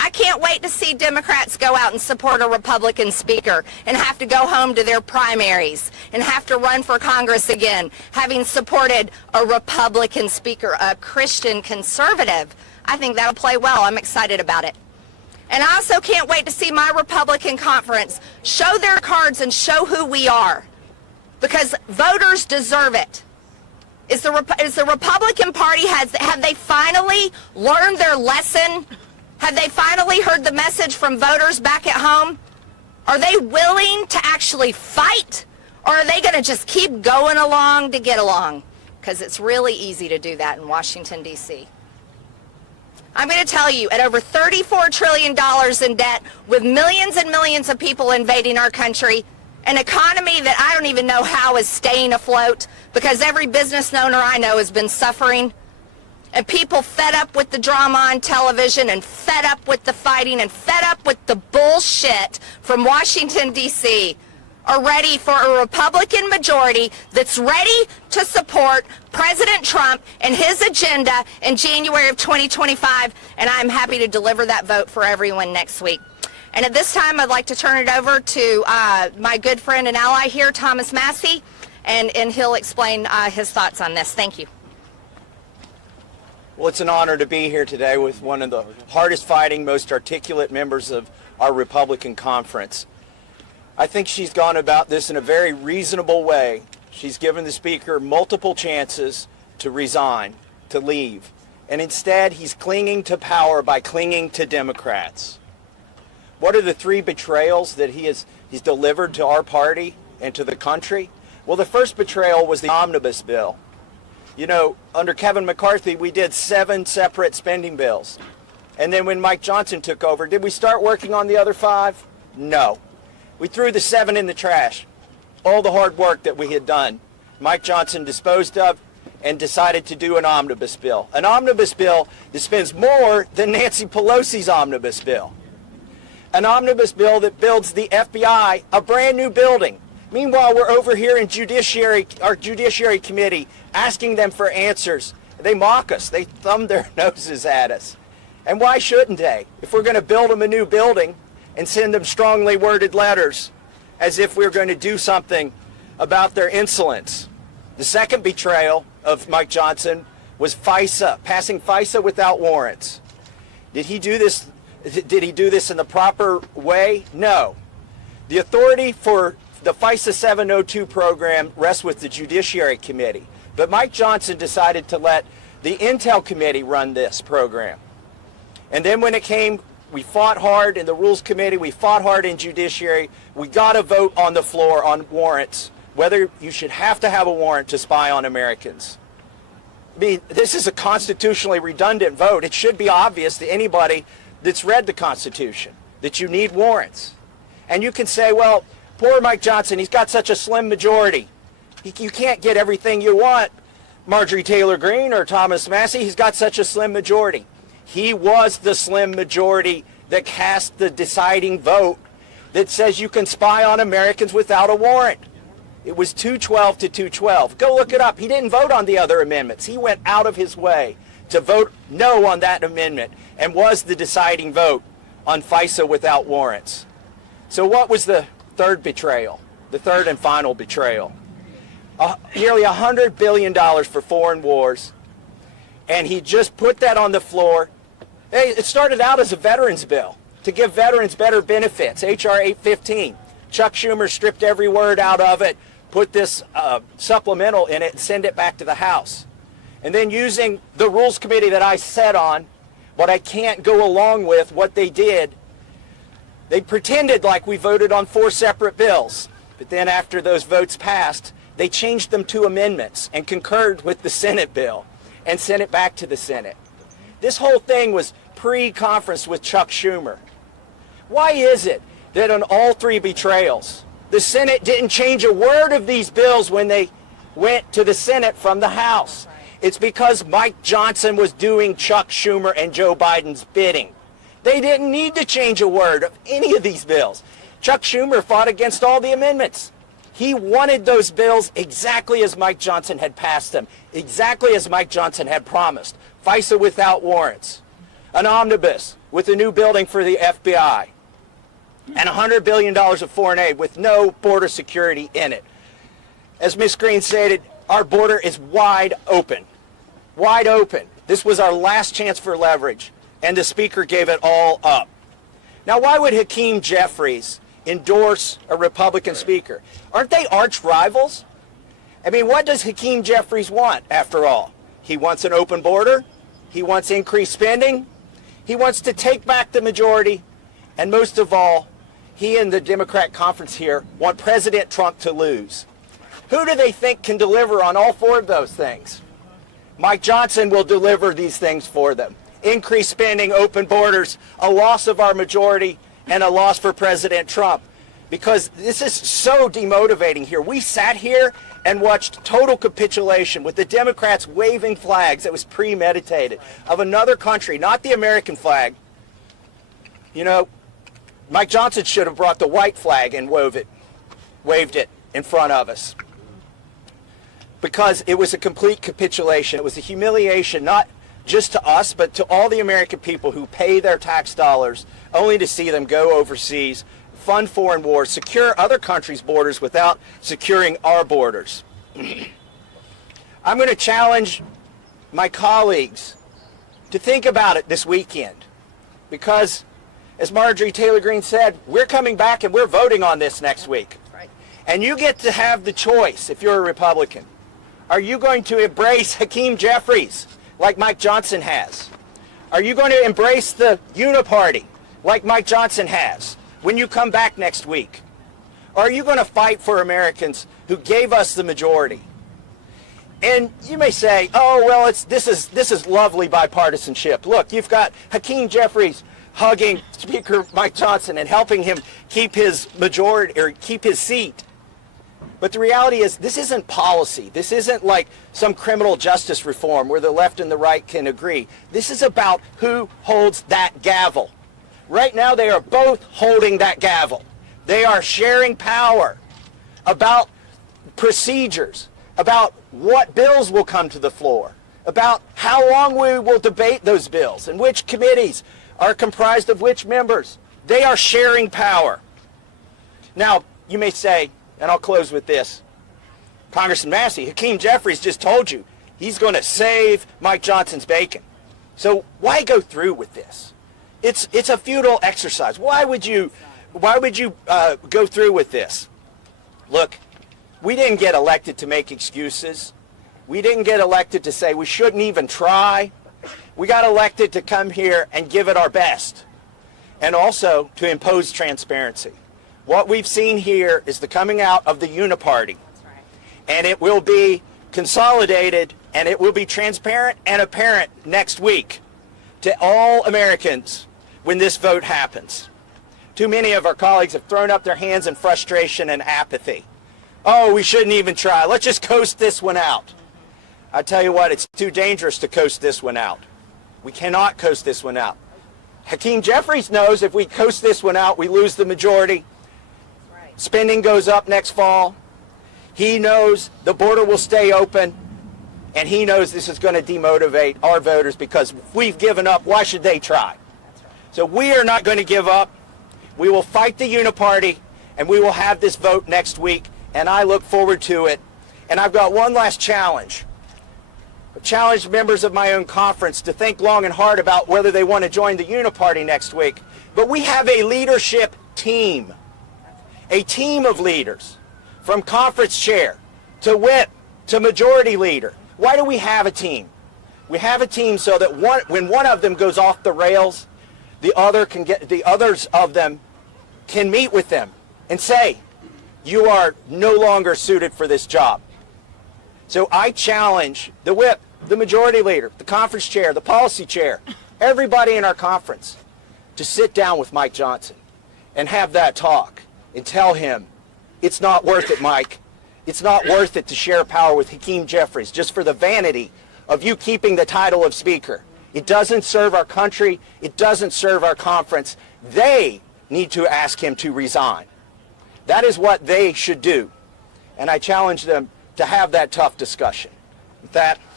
I can't wait to see Democrats go out and support a Republican speaker and have to go home to their primaries and have to run for Congress again, having supported a Republican speaker, a Christian conservative. I think that'll play well. I'm excited about it. And I also can't wait to see my Republican conference show their cards and show who we are, because voters deserve it. Is the Republican Party, have they finally learned their lesson? Have they finally heard the message from voters back at home? Are they willing to actually fight? Or are they going to just keep going along to get along? Because it's really easy to do that in Washington, D.C. I'm going to tell you, at over $34 trillion in debt, with millions and millions of people invading our country, an economy that I don't even know how is staying afloat, because every business owner I know has been suffering, and people fed up with the drama on television and fed up with the fighting and fed up with the bullshit from Washington, D.C., are ready for a Republican majority that's ready to support President Trump and his agenda in January of 2025, and I'm happy to deliver that vote for everyone next week. And at this time, I'd like to turn it over to my good friend and ally here, Thomas Massie, and he'll explain his thoughts on this. Thank you. Well, it's an honor to be here today with one of the hardest fighting, most articulate members of our Republican conference. I think she's gone about this in a very reasonable way. She's given the Speaker multiple chances to resign, to leave, and instead he's clinging to power by clinging to Democrats. What are the three betrayals that he's delivered to our party and to the country? Well, the first betrayal was the omnibus bill. You know, under Kevin McCarthy, we did 7 separate spending bills. And then when Mike Johnson took over, did we start working on the other 5? No. We threw the 7 in the trash. All the hard work that we had done, Mike Johnson disposed of and decided to do an omnibus bill. An omnibus bill that spends more than Nancy Pelosi's omnibus bill. An omnibus bill that builds the FBI a brand new building. Meanwhile, we're over here in our Judiciary Committee asking them for answers. They mock us. They thumb their noses at us. And why shouldn't they? If we're going to build them a new building and send them strongly worded letters as if we're going to do something about their insolence. The second betrayal of Mike Johnson was FISA, passing FISA without warrants. Did he do this in the proper way? No. The authority for the FISA 702 program rests with the Judiciary Committee. But Mike Johnson decided to let the Intel Committee run this program. And then when it came, we fought hard in the Rules Committee, we fought hard in Judiciary. We got a vote on the floor on warrants, whether you should have to have a warrant to spy on Americans. I mean, this is a constitutionally redundant vote. It should be obvious to anybody that's read the Constitution that you need warrants. And you can say, well, poor Mike Johnson, he's got such a slim majority. You can't get everything you want, Marjorie Taylor Greene or Thomas Massie. He's got such a slim majority. He was the slim majority that cast the deciding vote that says you can spy on Americans without a warrant. It was 212 to 212. Go look it up. He didn't vote on the other amendments. He went out of his way to vote no on that amendment and was the deciding vote on FISA without warrants. So what was the third betrayal, the third and final betrayal? Nearly $100 billion for foreign wars, and he just put that on the floor. Hey, it started out as a veterans bill to give veterans better benefits, H.R. 815. Chuck Schumer stripped every word out of it, put this supplemental in it, and send it back to the House. And then using the Rules Committee that I sat on, but I can't go along with what they did, they pretended like we voted on 4 separate bills. But then after those votes passed, they changed them to amendments and concurred with the Senate bill and sent it back to the Senate. This whole thing was pre-conference with Chuck Schumer. Why is it that on all 3 betrayals, the Senate didn't change a word of these bills when they went to the Senate from the House? It's because Mike Johnson was doing Chuck Schumer and Joe Biden's bidding. They didn't need to change a word of any of these bills. Chuck Schumer fought against all the amendments. He wanted those bills exactly as Mike Johnson had passed them, exactly as Mike Johnson had promised. FISA without warrants. an omnibus with a new building for the FBI, and $100 billion of foreign aid with no border security in it. As Ms. Greene stated, our border is wide open. Wide open. This was our last chance for leverage, and the Speaker gave it all up. Now, why would Hakeem Jeffries endorse a Republican Speaker? Aren't they arch rivals? I mean, what does Hakeem Jeffries want, after all? He wants an open border. He wants increased spending. He wants to take back the majority. And most of all, he and the Democrat conference here want President Trump to lose. Who do they think can deliver on all four of those things? Mike Johnson will deliver these things for them. Increased spending, open borders, a loss of our majority, and a loss for President Trump. Because this is so demotivating here. We sat here and watched total capitulation with the Democrats waving flags that was premeditated of another country, not the American flag. You know, Mike Johnson should have brought the white flag and waved it in front of us. Because it was a complete capitulation. It was a humiliation, not just to us, but to all the American people who pay their tax dollars only to see them go overseas, fund foreign wars, secure other countries' borders without securing our borders. I'm going to challenge my colleagues to think about it this weekend, because, as Marjorie Taylor Greene said, we're coming back and we're voting on this next week. Right. And you get to have the choice if you're a Republican. Are you going to embrace Hakeem Jeffries like Mike Johnson has? Are you going to embrace the uniparty like Mike Johnson has when you come back next week? Or are you going to fight for Americans who gave us the majority? And you may say, oh, well, this is lovely bipartisanship. Look, you've got Hakeem Jeffries hugging Speaker Mike Johnson and helping him keep his majority or keep his seat. But the reality is, this isn't policy. This isn't like some criminal justice reform where the left and the right can agree. This is about who holds that gavel. Right now, they are both holding that gavel. They are sharing power about procedures, about what bills will come to the floor, about how long we will debate those bills and which committees are comprised of which members. They are sharing power. Now, you may say, and I'll close with this, Congressman Massie, Hakeem Jeffries just told you he's going to save Mike Johnson's bacon. So why go through with this? It's a futile exercise. Why would you go through with this? Look, we didn't get elected to make excuses. We didn't get elected to say we shouldn't even try. We got elected to come here and give it our best, and also to impose transparency. What we've seen here is the coming out of the uniparty, and it will be consolidated, and it will be transparent and apparent next week to all Americans when this vote happens. Too many of our colleagues have thrown up their hands in frustration and apathy. Oh, we shouldn't even try. Let's just coast this one out. I tell you what, it's too dangerous to coast this one out. We cannot coast this one out. Hakeem Jeffries knows if we coast this one out, we lose the majority. Spending goes up next fall. He knows the border will stay open, and he knows this is going to demotivate our voters because if we've given up, why should they try? So we are not going to give up. We will fight the uniparty, and we will have this vote next week, and I look forward to it. And I've got one last challenge. I challenge members of my own conference to think long and hard about whether they want to join the uniparty next week. But we have a leadership team. A team of leaders, from conference chair to whip to majority leader. Why do we have a team? We have a team so that when one of them goes off the rails, the others of them can meet with them and say, you are no longer suited for this job. So I challenge the whip, the majority leader, the conference chair, the policy chair, everybody in our conference to sit down with Mike Johnson and have that talk. And tell him, it's not worth it, Mike. It's not worth it to share power with Hakeem Jeffries just for the vanity of you keeping the title of Speaker. It doesn't serve our country. It doesn't serve our conference. They need to ask him to resign. That is what they should do. And I challenge them to have that tough discussion. With that,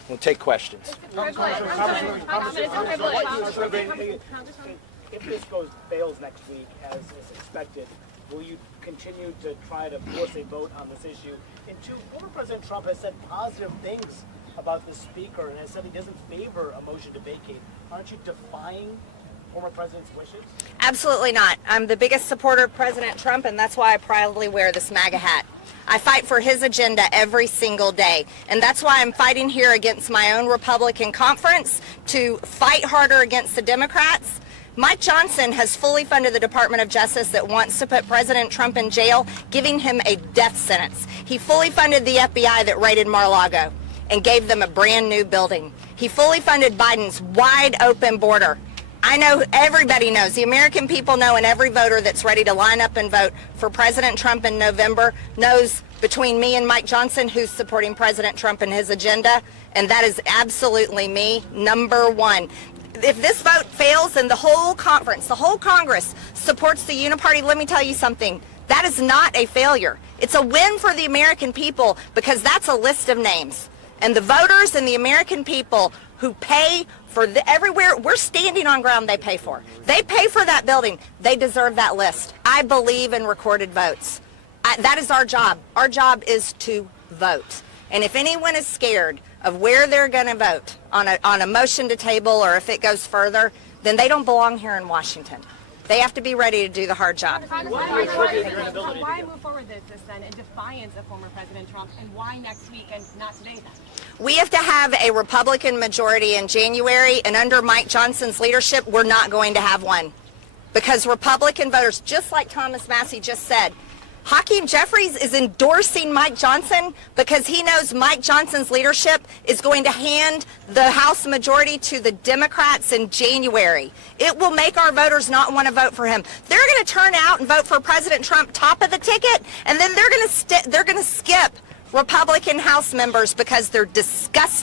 We'll take questions. If this fails next week, as is expected, will you continue to try to force a vote on this issue? And two, former President Trump has said positive things about the Speaker and has said he doesn't favor a motion to vacate. Aren't you defying former President's wishes? Absolutely not. I'm the biggest supporter of President Trump, and that's why I proudly wear this MAGA hat. I fight for his agenda every single day, and that's why I'm fighting here against my own Republican conference to fight harder against the Democrats. Mike Johnson has fully funded the Department of Justice that wants to put President Trump in jail, giving him a death sentence. He fully funded the FBI that raided Mar-a-Lago and gave them a brand new building. He fully funded Biden's wide open border. I know, everybody knows, the American people know, and every voter that's ready to line up and vote for President Trump in November knows between me and Mike Johnson who's supporting President Trump and his agenda, and that is absolutely me, number one. If this vote fails and the whole conference, the whole Congress supports the uniparty, let me tell you something. That is not a failure. It's a win for the American people because that's a list of names. And the voters and the American people who pay for everywhere, we're standing on ground they pay for. They pay for that building. They deserve that list. I believe in recorded votes. That is our job. Our job is to vote. And if anyone is scared of where they're going to vote on a motion to table or if it goes further, then they don't belong here in Washington. They have to be ready to do the hard job. Why move forward with this then in defiance of former President Trump, and why next week and not today then? We have to have a Republican majority in January, and under Mike Johnson's leadership, we're not going to have one. Because Republican voters, just like Thomas Massie just said, Hakeem Jeffries is endorsing Mike Johnson because he knows Mike Johnson's leadership is going to hand the House majority to the Democrats in January. It will make our voters not want to vote for him. They're going to turn out and vote for President Trump top of the ticket, and then they're going to skip Republican House members because they're disgusted